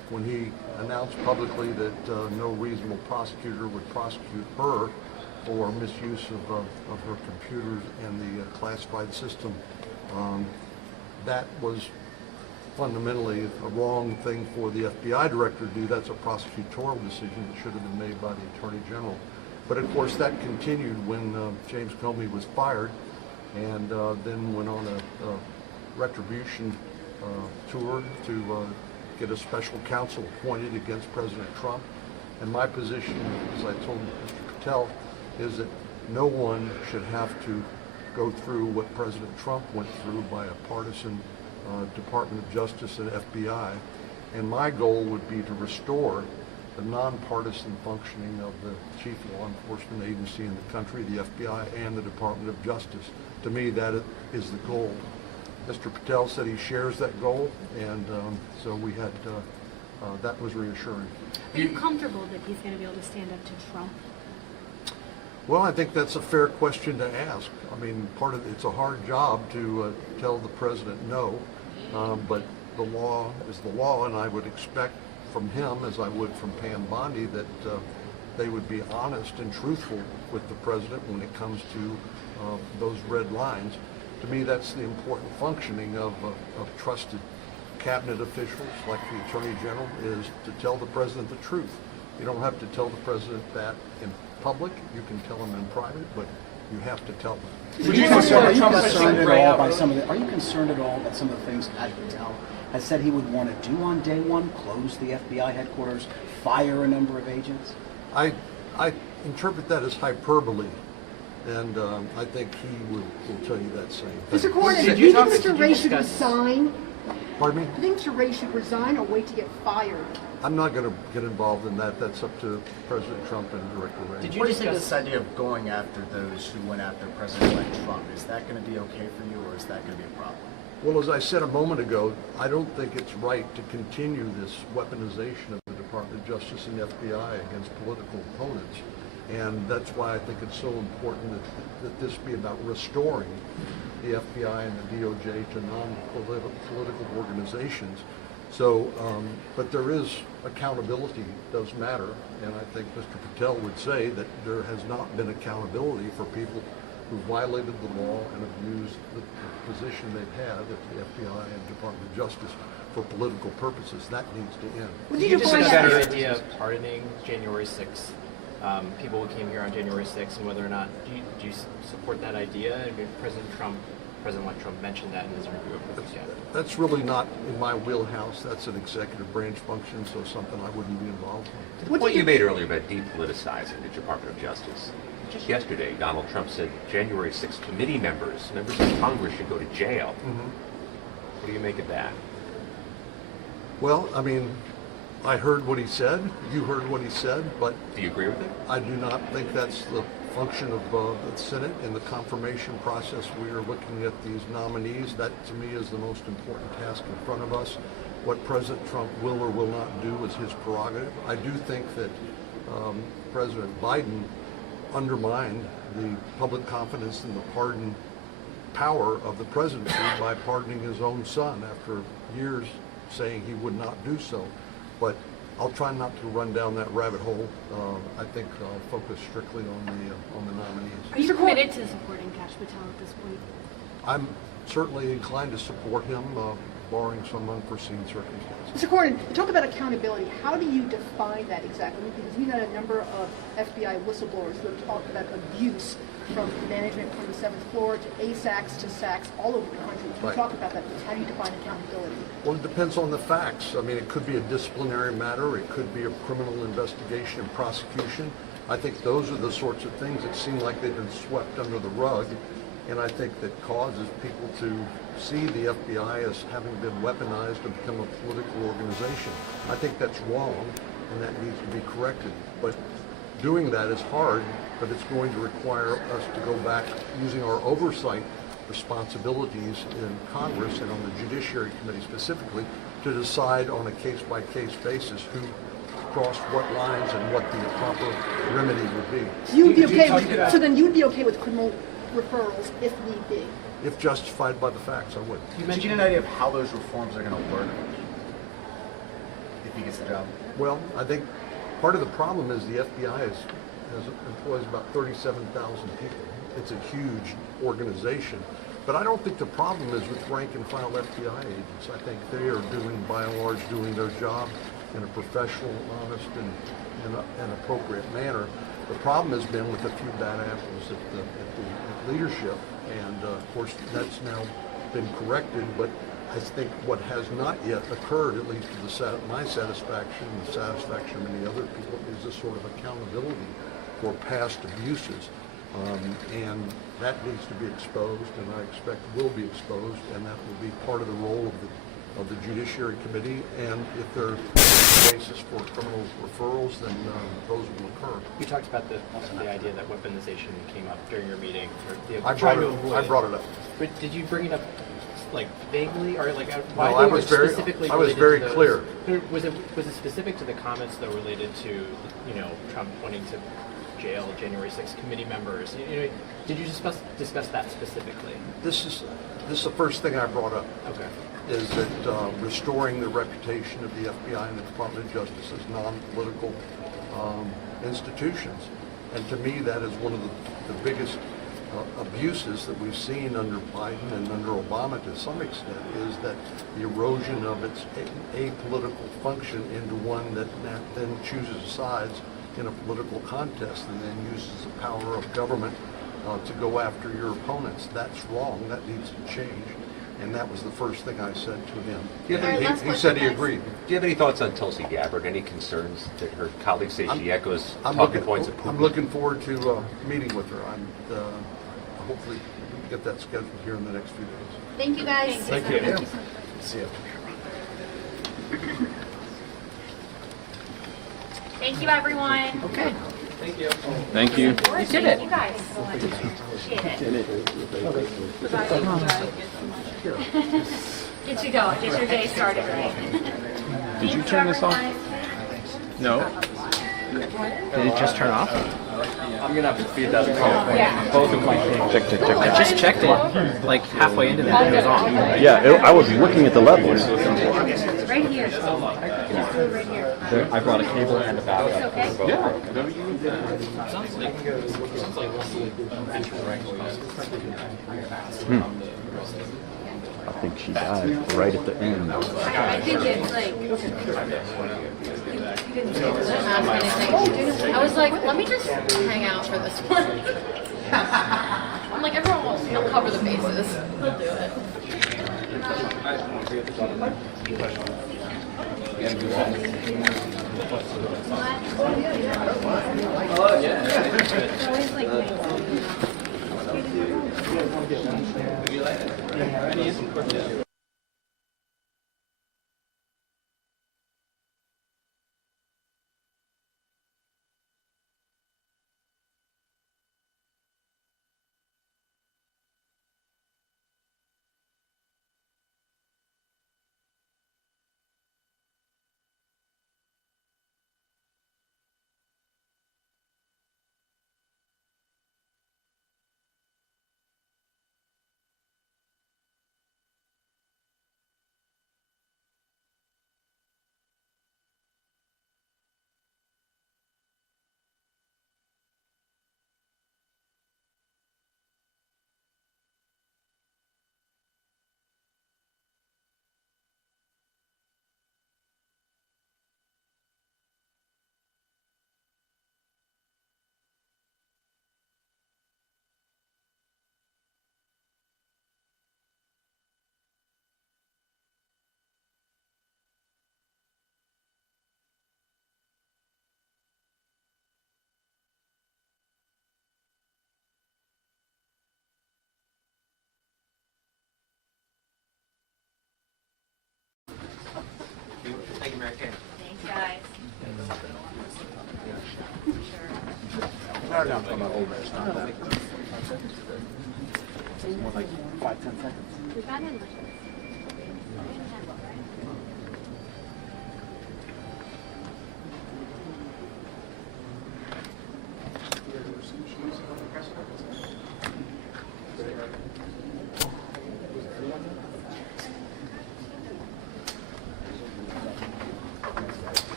when he announced publicly that no reasonable prosecutor would prosecute her for misuse of her computers and the classified system. That was fundamentally a wrong thing for the FBI director to do. That's a prosecutorial decision that should have been made by the Attorney General. But of course that continued when James Comey was fired, and then went on a retribution tour to get a special counsel appointed against President Trump. And my position, as I told Mr. Patel, is that no one should have to go through what President Trump went through by a partisan Department of Justice and FBI. And my goal would be to restore the nonpartisan functioning of the chief law enforcement agency in the country, the FBI and the Department of Justice. To me, that is the goal. Mr. Patel said he shares that goal, and so we had, that was reassuring. Are you comfortable that he's going to be able to stand up to Trump? Well, I think that's a fair question to ask. I mean, it's a hard job to tell the president no, but the law is the law, and I would expect from him, as I would from Pam Bondi, that they would be honest and truthful with the president when it comes to those red lines. To me, that's the important functioning of trusted cabinet officials like the Attorney General, is to tell the president the truth. You don't have to tell the president that in public. You can tell him in private, but you have to tell them. Are you concerned at all by some of the? Are you concerned at all that some of the things Kash Patel has said he would want to do on day one, close the FBI headquarters, fire a number of agents? I interpret that as hyperbole, and I think he will tell you that same thing. Mr. Cornyn, do you think Mr. Ray should resign? Pardon me? Do you think Mr. Ray should resign or wait to get fired? I'm not going to get involved in that. That's up to President Trump and Director Ray. Did you just think this idea of going after those who went after President-elect Trump, is that going to be okay for you, or is that going to be a problem? Well, as I said a moment ago, I don't think it's right to continue this weaponization of the Department of Justice and the FBI against political opponents. And that's why I think it's so important that this be about restoring the FBI and the DOJ to non-political organizations. So, but there is accountability does matter, and I think Mr. Patel would say that there has not been accountability for people who violated the law and abused the position they've had at the FBI and Department of Justice for political purposes. That needs to end. Did you discuss the idea of pardoning January 6th? People who came here on January 6th, and whether or not, do you support that idea? I mean, President-elect Trump mentioned that in his review of the weekend. That's really not in my wheelhouse. That's an executive branch function, so something I wouldn't be involved in. The point you made earlier about depoliticizing the Department of Justice. Just yesterday, Donald Trump said January 6th committee members of Congress should go to jail. What do you make of that? Well, I mean, I heard what he said. You heard what he said, but do you agree with it? I do not think that's the function of the Senate. In the confirmation process, we are looking at these nominees. That, to me, is the most important task in front of us. What President Trump will or will not do is his prerogative. I do think that President Biden undermined the public confidence in the pardon power of the presidency by pardoning his own son after years saying he would not do so. But I'll try not to run down that rabbit hole. I think I'll focus strictly on the nominees. Are you committed to supporting Kash Patel at this point? I'm certainly inclined to support him, barring some unforeseen circumstances. Mr. Cornyn, talk about accountability. How do you define that exactly? Because we've had a number of FBI whistleblowers who have talked about abuse from management 27th floor to ASACs to SACs all over the country. Can you talk about that? How do you define accountability? Well, it depends on the facts. I mean, it could be a disciplinary matter. It could be a criminal investigation and prosecution. I think those are the sorts of things that seem like they've been swept under the rug. And I think that causes people to see the FBI as having been weaponized and become a political organization. I think that's wrong, and that needs to be corrected. But doing that is hard, but it's going to require us to go back using our oversight responsibilities in Congress and on the Judiciary Committee specifically to decide on a case-by-case basis who crossed what lines and what the proper remedy would be. So you would be okay with, so then you would be okay with criminal referrals if need be? If justified by the facts, I would. You mentioned an idea of how those reforms are going to work. he gets the job? Well, I think part of the problem is the FBI employs about 37,000 people. It's a huge organization. But I don't think the problem is with rank and file FBI agents. I think they are by and large, doing their job in a professional, honest, and appropriate manner. The problem has been with a few bad apples at the leadership, and of course that's now been corrected. But I think what has not yet occurred, at least to my satisfaction and the satisfaction of many other people, is a sort of accountability for past abuses. And that needs to be exposed, and I expect will be exposed, and that will be part of the role of the Judiciary Committee. And if there's a basis for criminal referrals, then those will occur. You talked about the idea that weaponization came up during your meeting. I brought it up. But did you bring it up like vaguely, or like why? No, I was very clear. Was it specific to the comments that were related to Trump wanting to jail January 6th committee members? Did you discuss that specifically? This is the first thing I brought up. Okay. Is that restoring the reputation of the FBI and the Department of Justice as non-political institutions. And to me, that is one of the biggest abuses that we've seen under Biden and under Obama to some extent, is that the erosion of its apolitical function into one that then chooses sides in a political contest and then uses the power of government to go after your opponents. That's wrong. That needs to change. And that was the first thing I said to him. He said he agreed. Do you have any thoughts on Tulsi Gabbard? Any concerns that her colleagues say she echoes talking points of Putin? I'm looking forward to meeting with her. Hopefully we can get that scheduled here in the next few days. Thank you, guys. Thank you. Thank you. See you. Thank you, everyone. Okay. Thank you. Thank you. You did it. You guys. Appreciate it. Get you going. Get your day started right. Did you turn this off? No. Did it just turn off? I'm gonna have to feed that call. Yeah. Both of my things. Check. I just checked it like halfway into that. It was on. Yeah, I was looking at the levels. Right here. Right here. I brought a cable and a backup. Okay. Yeah. Sounds like I think she died right at the end. I think it's like. I was like, let me just hang out for this one. I'm like, everyone wants to cover the bases. He'll do it. Thank you, Mary Kay. Thanks, guys. No, I'm not older. It's not that. It's more like 5-10 seconds. We got in.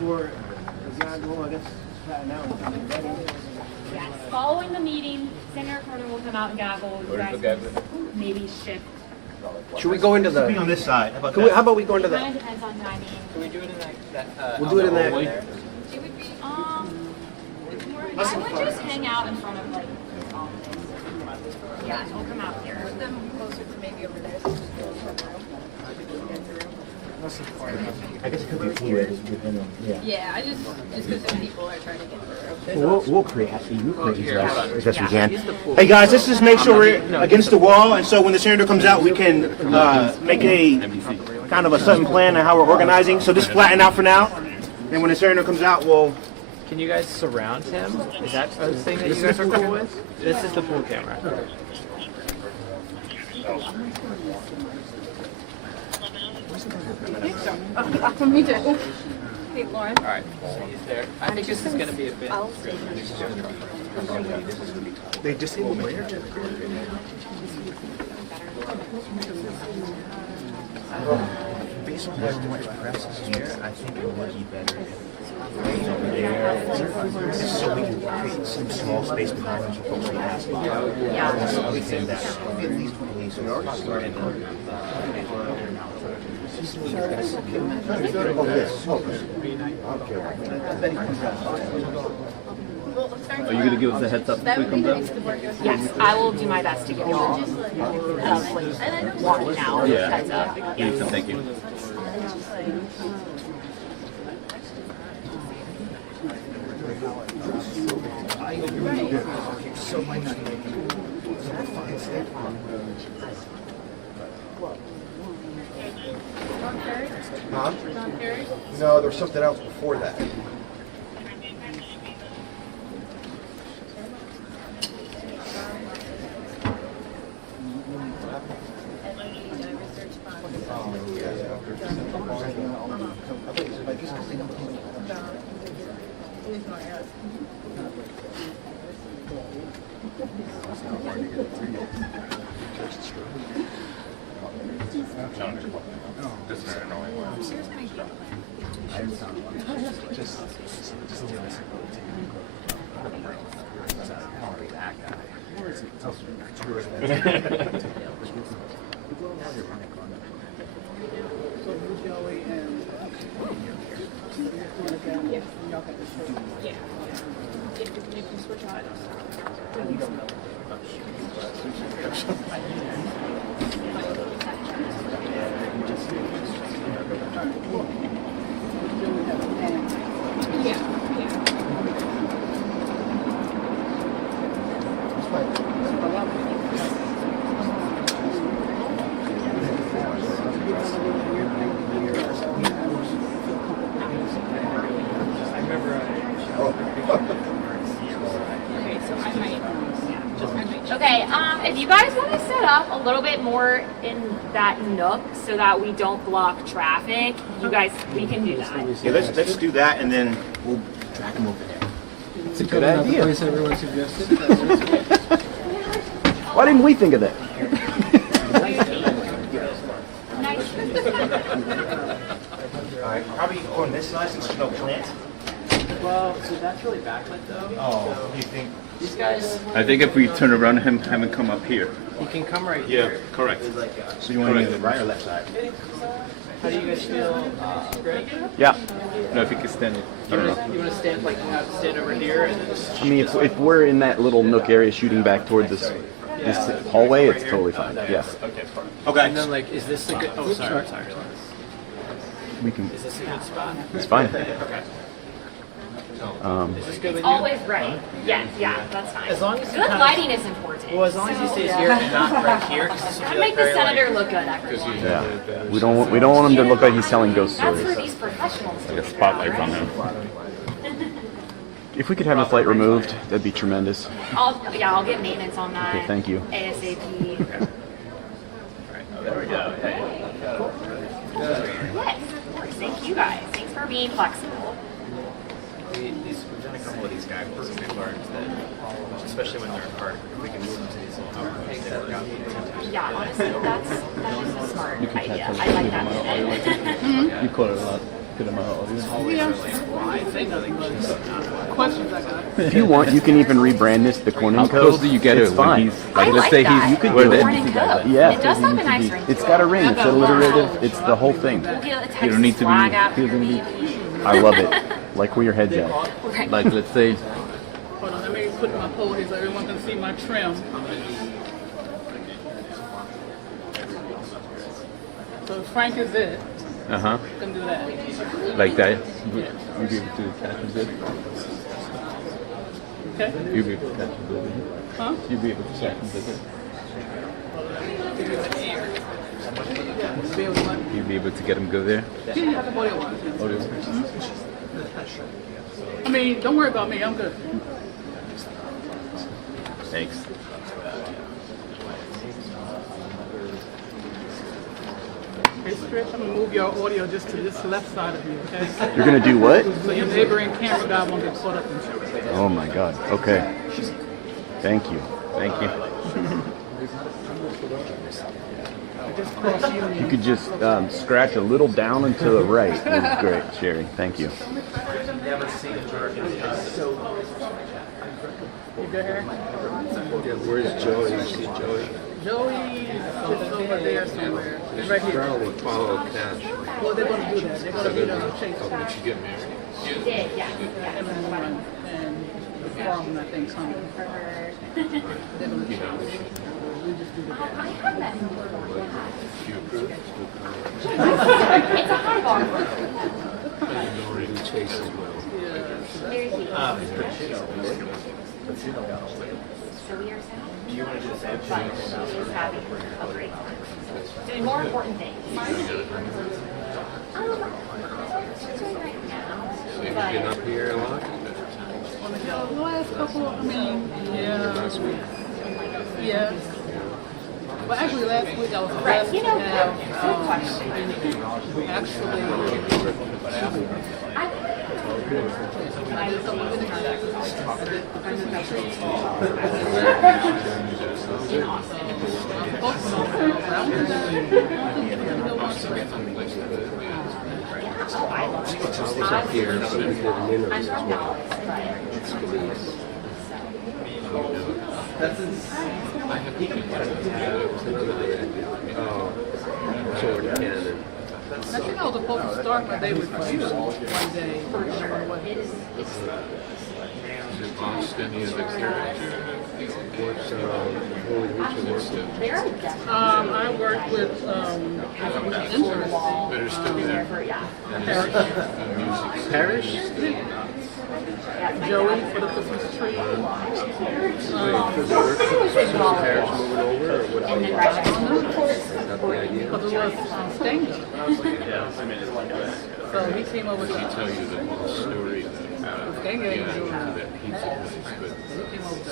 before the guy go, I guess, now. Yes. Following the meeting, Senator Cornyn will come out and gavel. You guys can maybe shift. Should we go into the? Be on this side. How about Can that? we, how about we go into Kind of the? depends on timing. Can we do it in that We'll do it in that. It would be, I would just hang out in front of like the office. Yeah, we'll come out here. Put them closer to maybe over there. I guess it could be fluid within them. Yeah. Yeah, it's because some people are trying to get through. We'll create these as best we can. Hey guys, let's just make sure we're against the wall, and so when the senator comes out, we can make a kind of a sudden plan on how we're organizing. So just flatten out for now, and when the senator comes out, we'll. Can you guys surround him? Is that a thing that you guys are cool with? This is the pool camera. Me too. Hey, Lauren. All right, he's there. I think this is going to be a bit. They disabled my Based on how much press is here, I think it would be better if over there, just so we can create some small space behind them for folks to ask. Yeah. So we think that at least 20 so Are you gonna give us a heads up if we come down? Yes, I will do my best to give you all one now. Heads up. Please, thank you. Huh? No, there was something else before that. Okay, if you guys want to set up a little bit more in that nook so that we don't block traffic, you guys, we can do that. Yeah, let's do that, and then we'll drag them over there. It's a good idea. Place everyone suggested. Why didn't we think of that? All right, probably on this side since there's no plant. Well, so that's really backlit though. Oh, you think? These guys. I think if we turn around him, have him come up here. He can come right Yeah, here. correct. So you want to do the right or left side? How do you guys feel? Greg? Yeah. No, if he can stand it. I don't know. You want to stand like you have to stand over here and then just. I mean, if we're in that little nook area shooting back towards this hallway, it's totally fine. Yeah. Okay, perfect. Okay. And then like, is this a good? Oh, sorry. We can. Is this a good spot? It's fine. Okay. Is this good with you? Always right. Yes, yeah, that's fine. As long as you good kind of- lighting is important. Well, as long as he stays here and not right here, because this will Gotta be like make the very senator like. look good, everyone. Yeah. We don't want him to look like he's telling ghost That's stories. for these professionals. Like a spotlight on him. If we could have the flight removed, that'd be tremendous. I'll get maintenance on that. Okay, thank you. ASAP. There we go. Hey. Yes, of course. Thank you guys. Thanks for being flexible. We've done a couple of these guys where we've learned that, especially when they're in park, we can move them to these little outcomes that work out. Yeah, honestly, that is a smart idea. I like that. You call it a lot. at my audience. Yeah. I ain't say nothing, but questions I got. If you want, you can even rebrand this the Cornyn How code. close do you get It's it when fine. he's I let's like say that. he's You could where do the it. Cornyn code. Yeah. It does have a nice ring. It's got a ring. It's alliterative. It's the whole thing. We'll get a You Texas don't need to flag be. out You here. don't need. I love it. Like where your head's at. Right. Like let's say. Hold on, let me put my pole here so everyone can see my trim. So Frank is it. Uh huh. Can do that. Like that. You be able to catch him good. Okay. You be able to catch him good. Huh? You be able to catch him good. You be able to get him good there. Yeah, audio wise. Audio. I mean, don't worry about me. I'm good. Thanks. Hey, Stretch, I'm gonna move your audio just to this left side of you, okay? You're gonna do what? So your neighboring camera guy won't get caught up in shit. Oh my God. Okay. Thank you. Thank you. You could just scratch a little down and to the right. It was great, Sherry. Thank you. You good here? Yeah, where's Joey? You see Joey? Joey is over there somewhere. They Right should here. probably follow Cash. Well, they're gonna do that. They're gonna be on the chase. Oh, did she get married? She did, yeah. And the farm, I think, coming. They're gonna chase. We just do the I have that. You approve? It's a high bar. Already Chase as well. Very cute. So we are sad. Do you want to do the same? But she is having a great time. Doing more important things. So you've been up here a lot? The last couple, I mean, yeah. Last week? Yeah. Well, actually, last week I was Right, blessed you to know, have, good question. actually, I did a couple of interviews. I was up here, but we did interviews as well. Toward Canada. I think I was supposed to start my day with you one day. Is it Boston, you have experience? I worked with, Better still there. Parish. Joey for the Christmas tree. Parish moving over, or what? Not the idea. Because it was Stanger. So he came over to Tell you the whole story Stanger ain't doing that pizza place, but He came over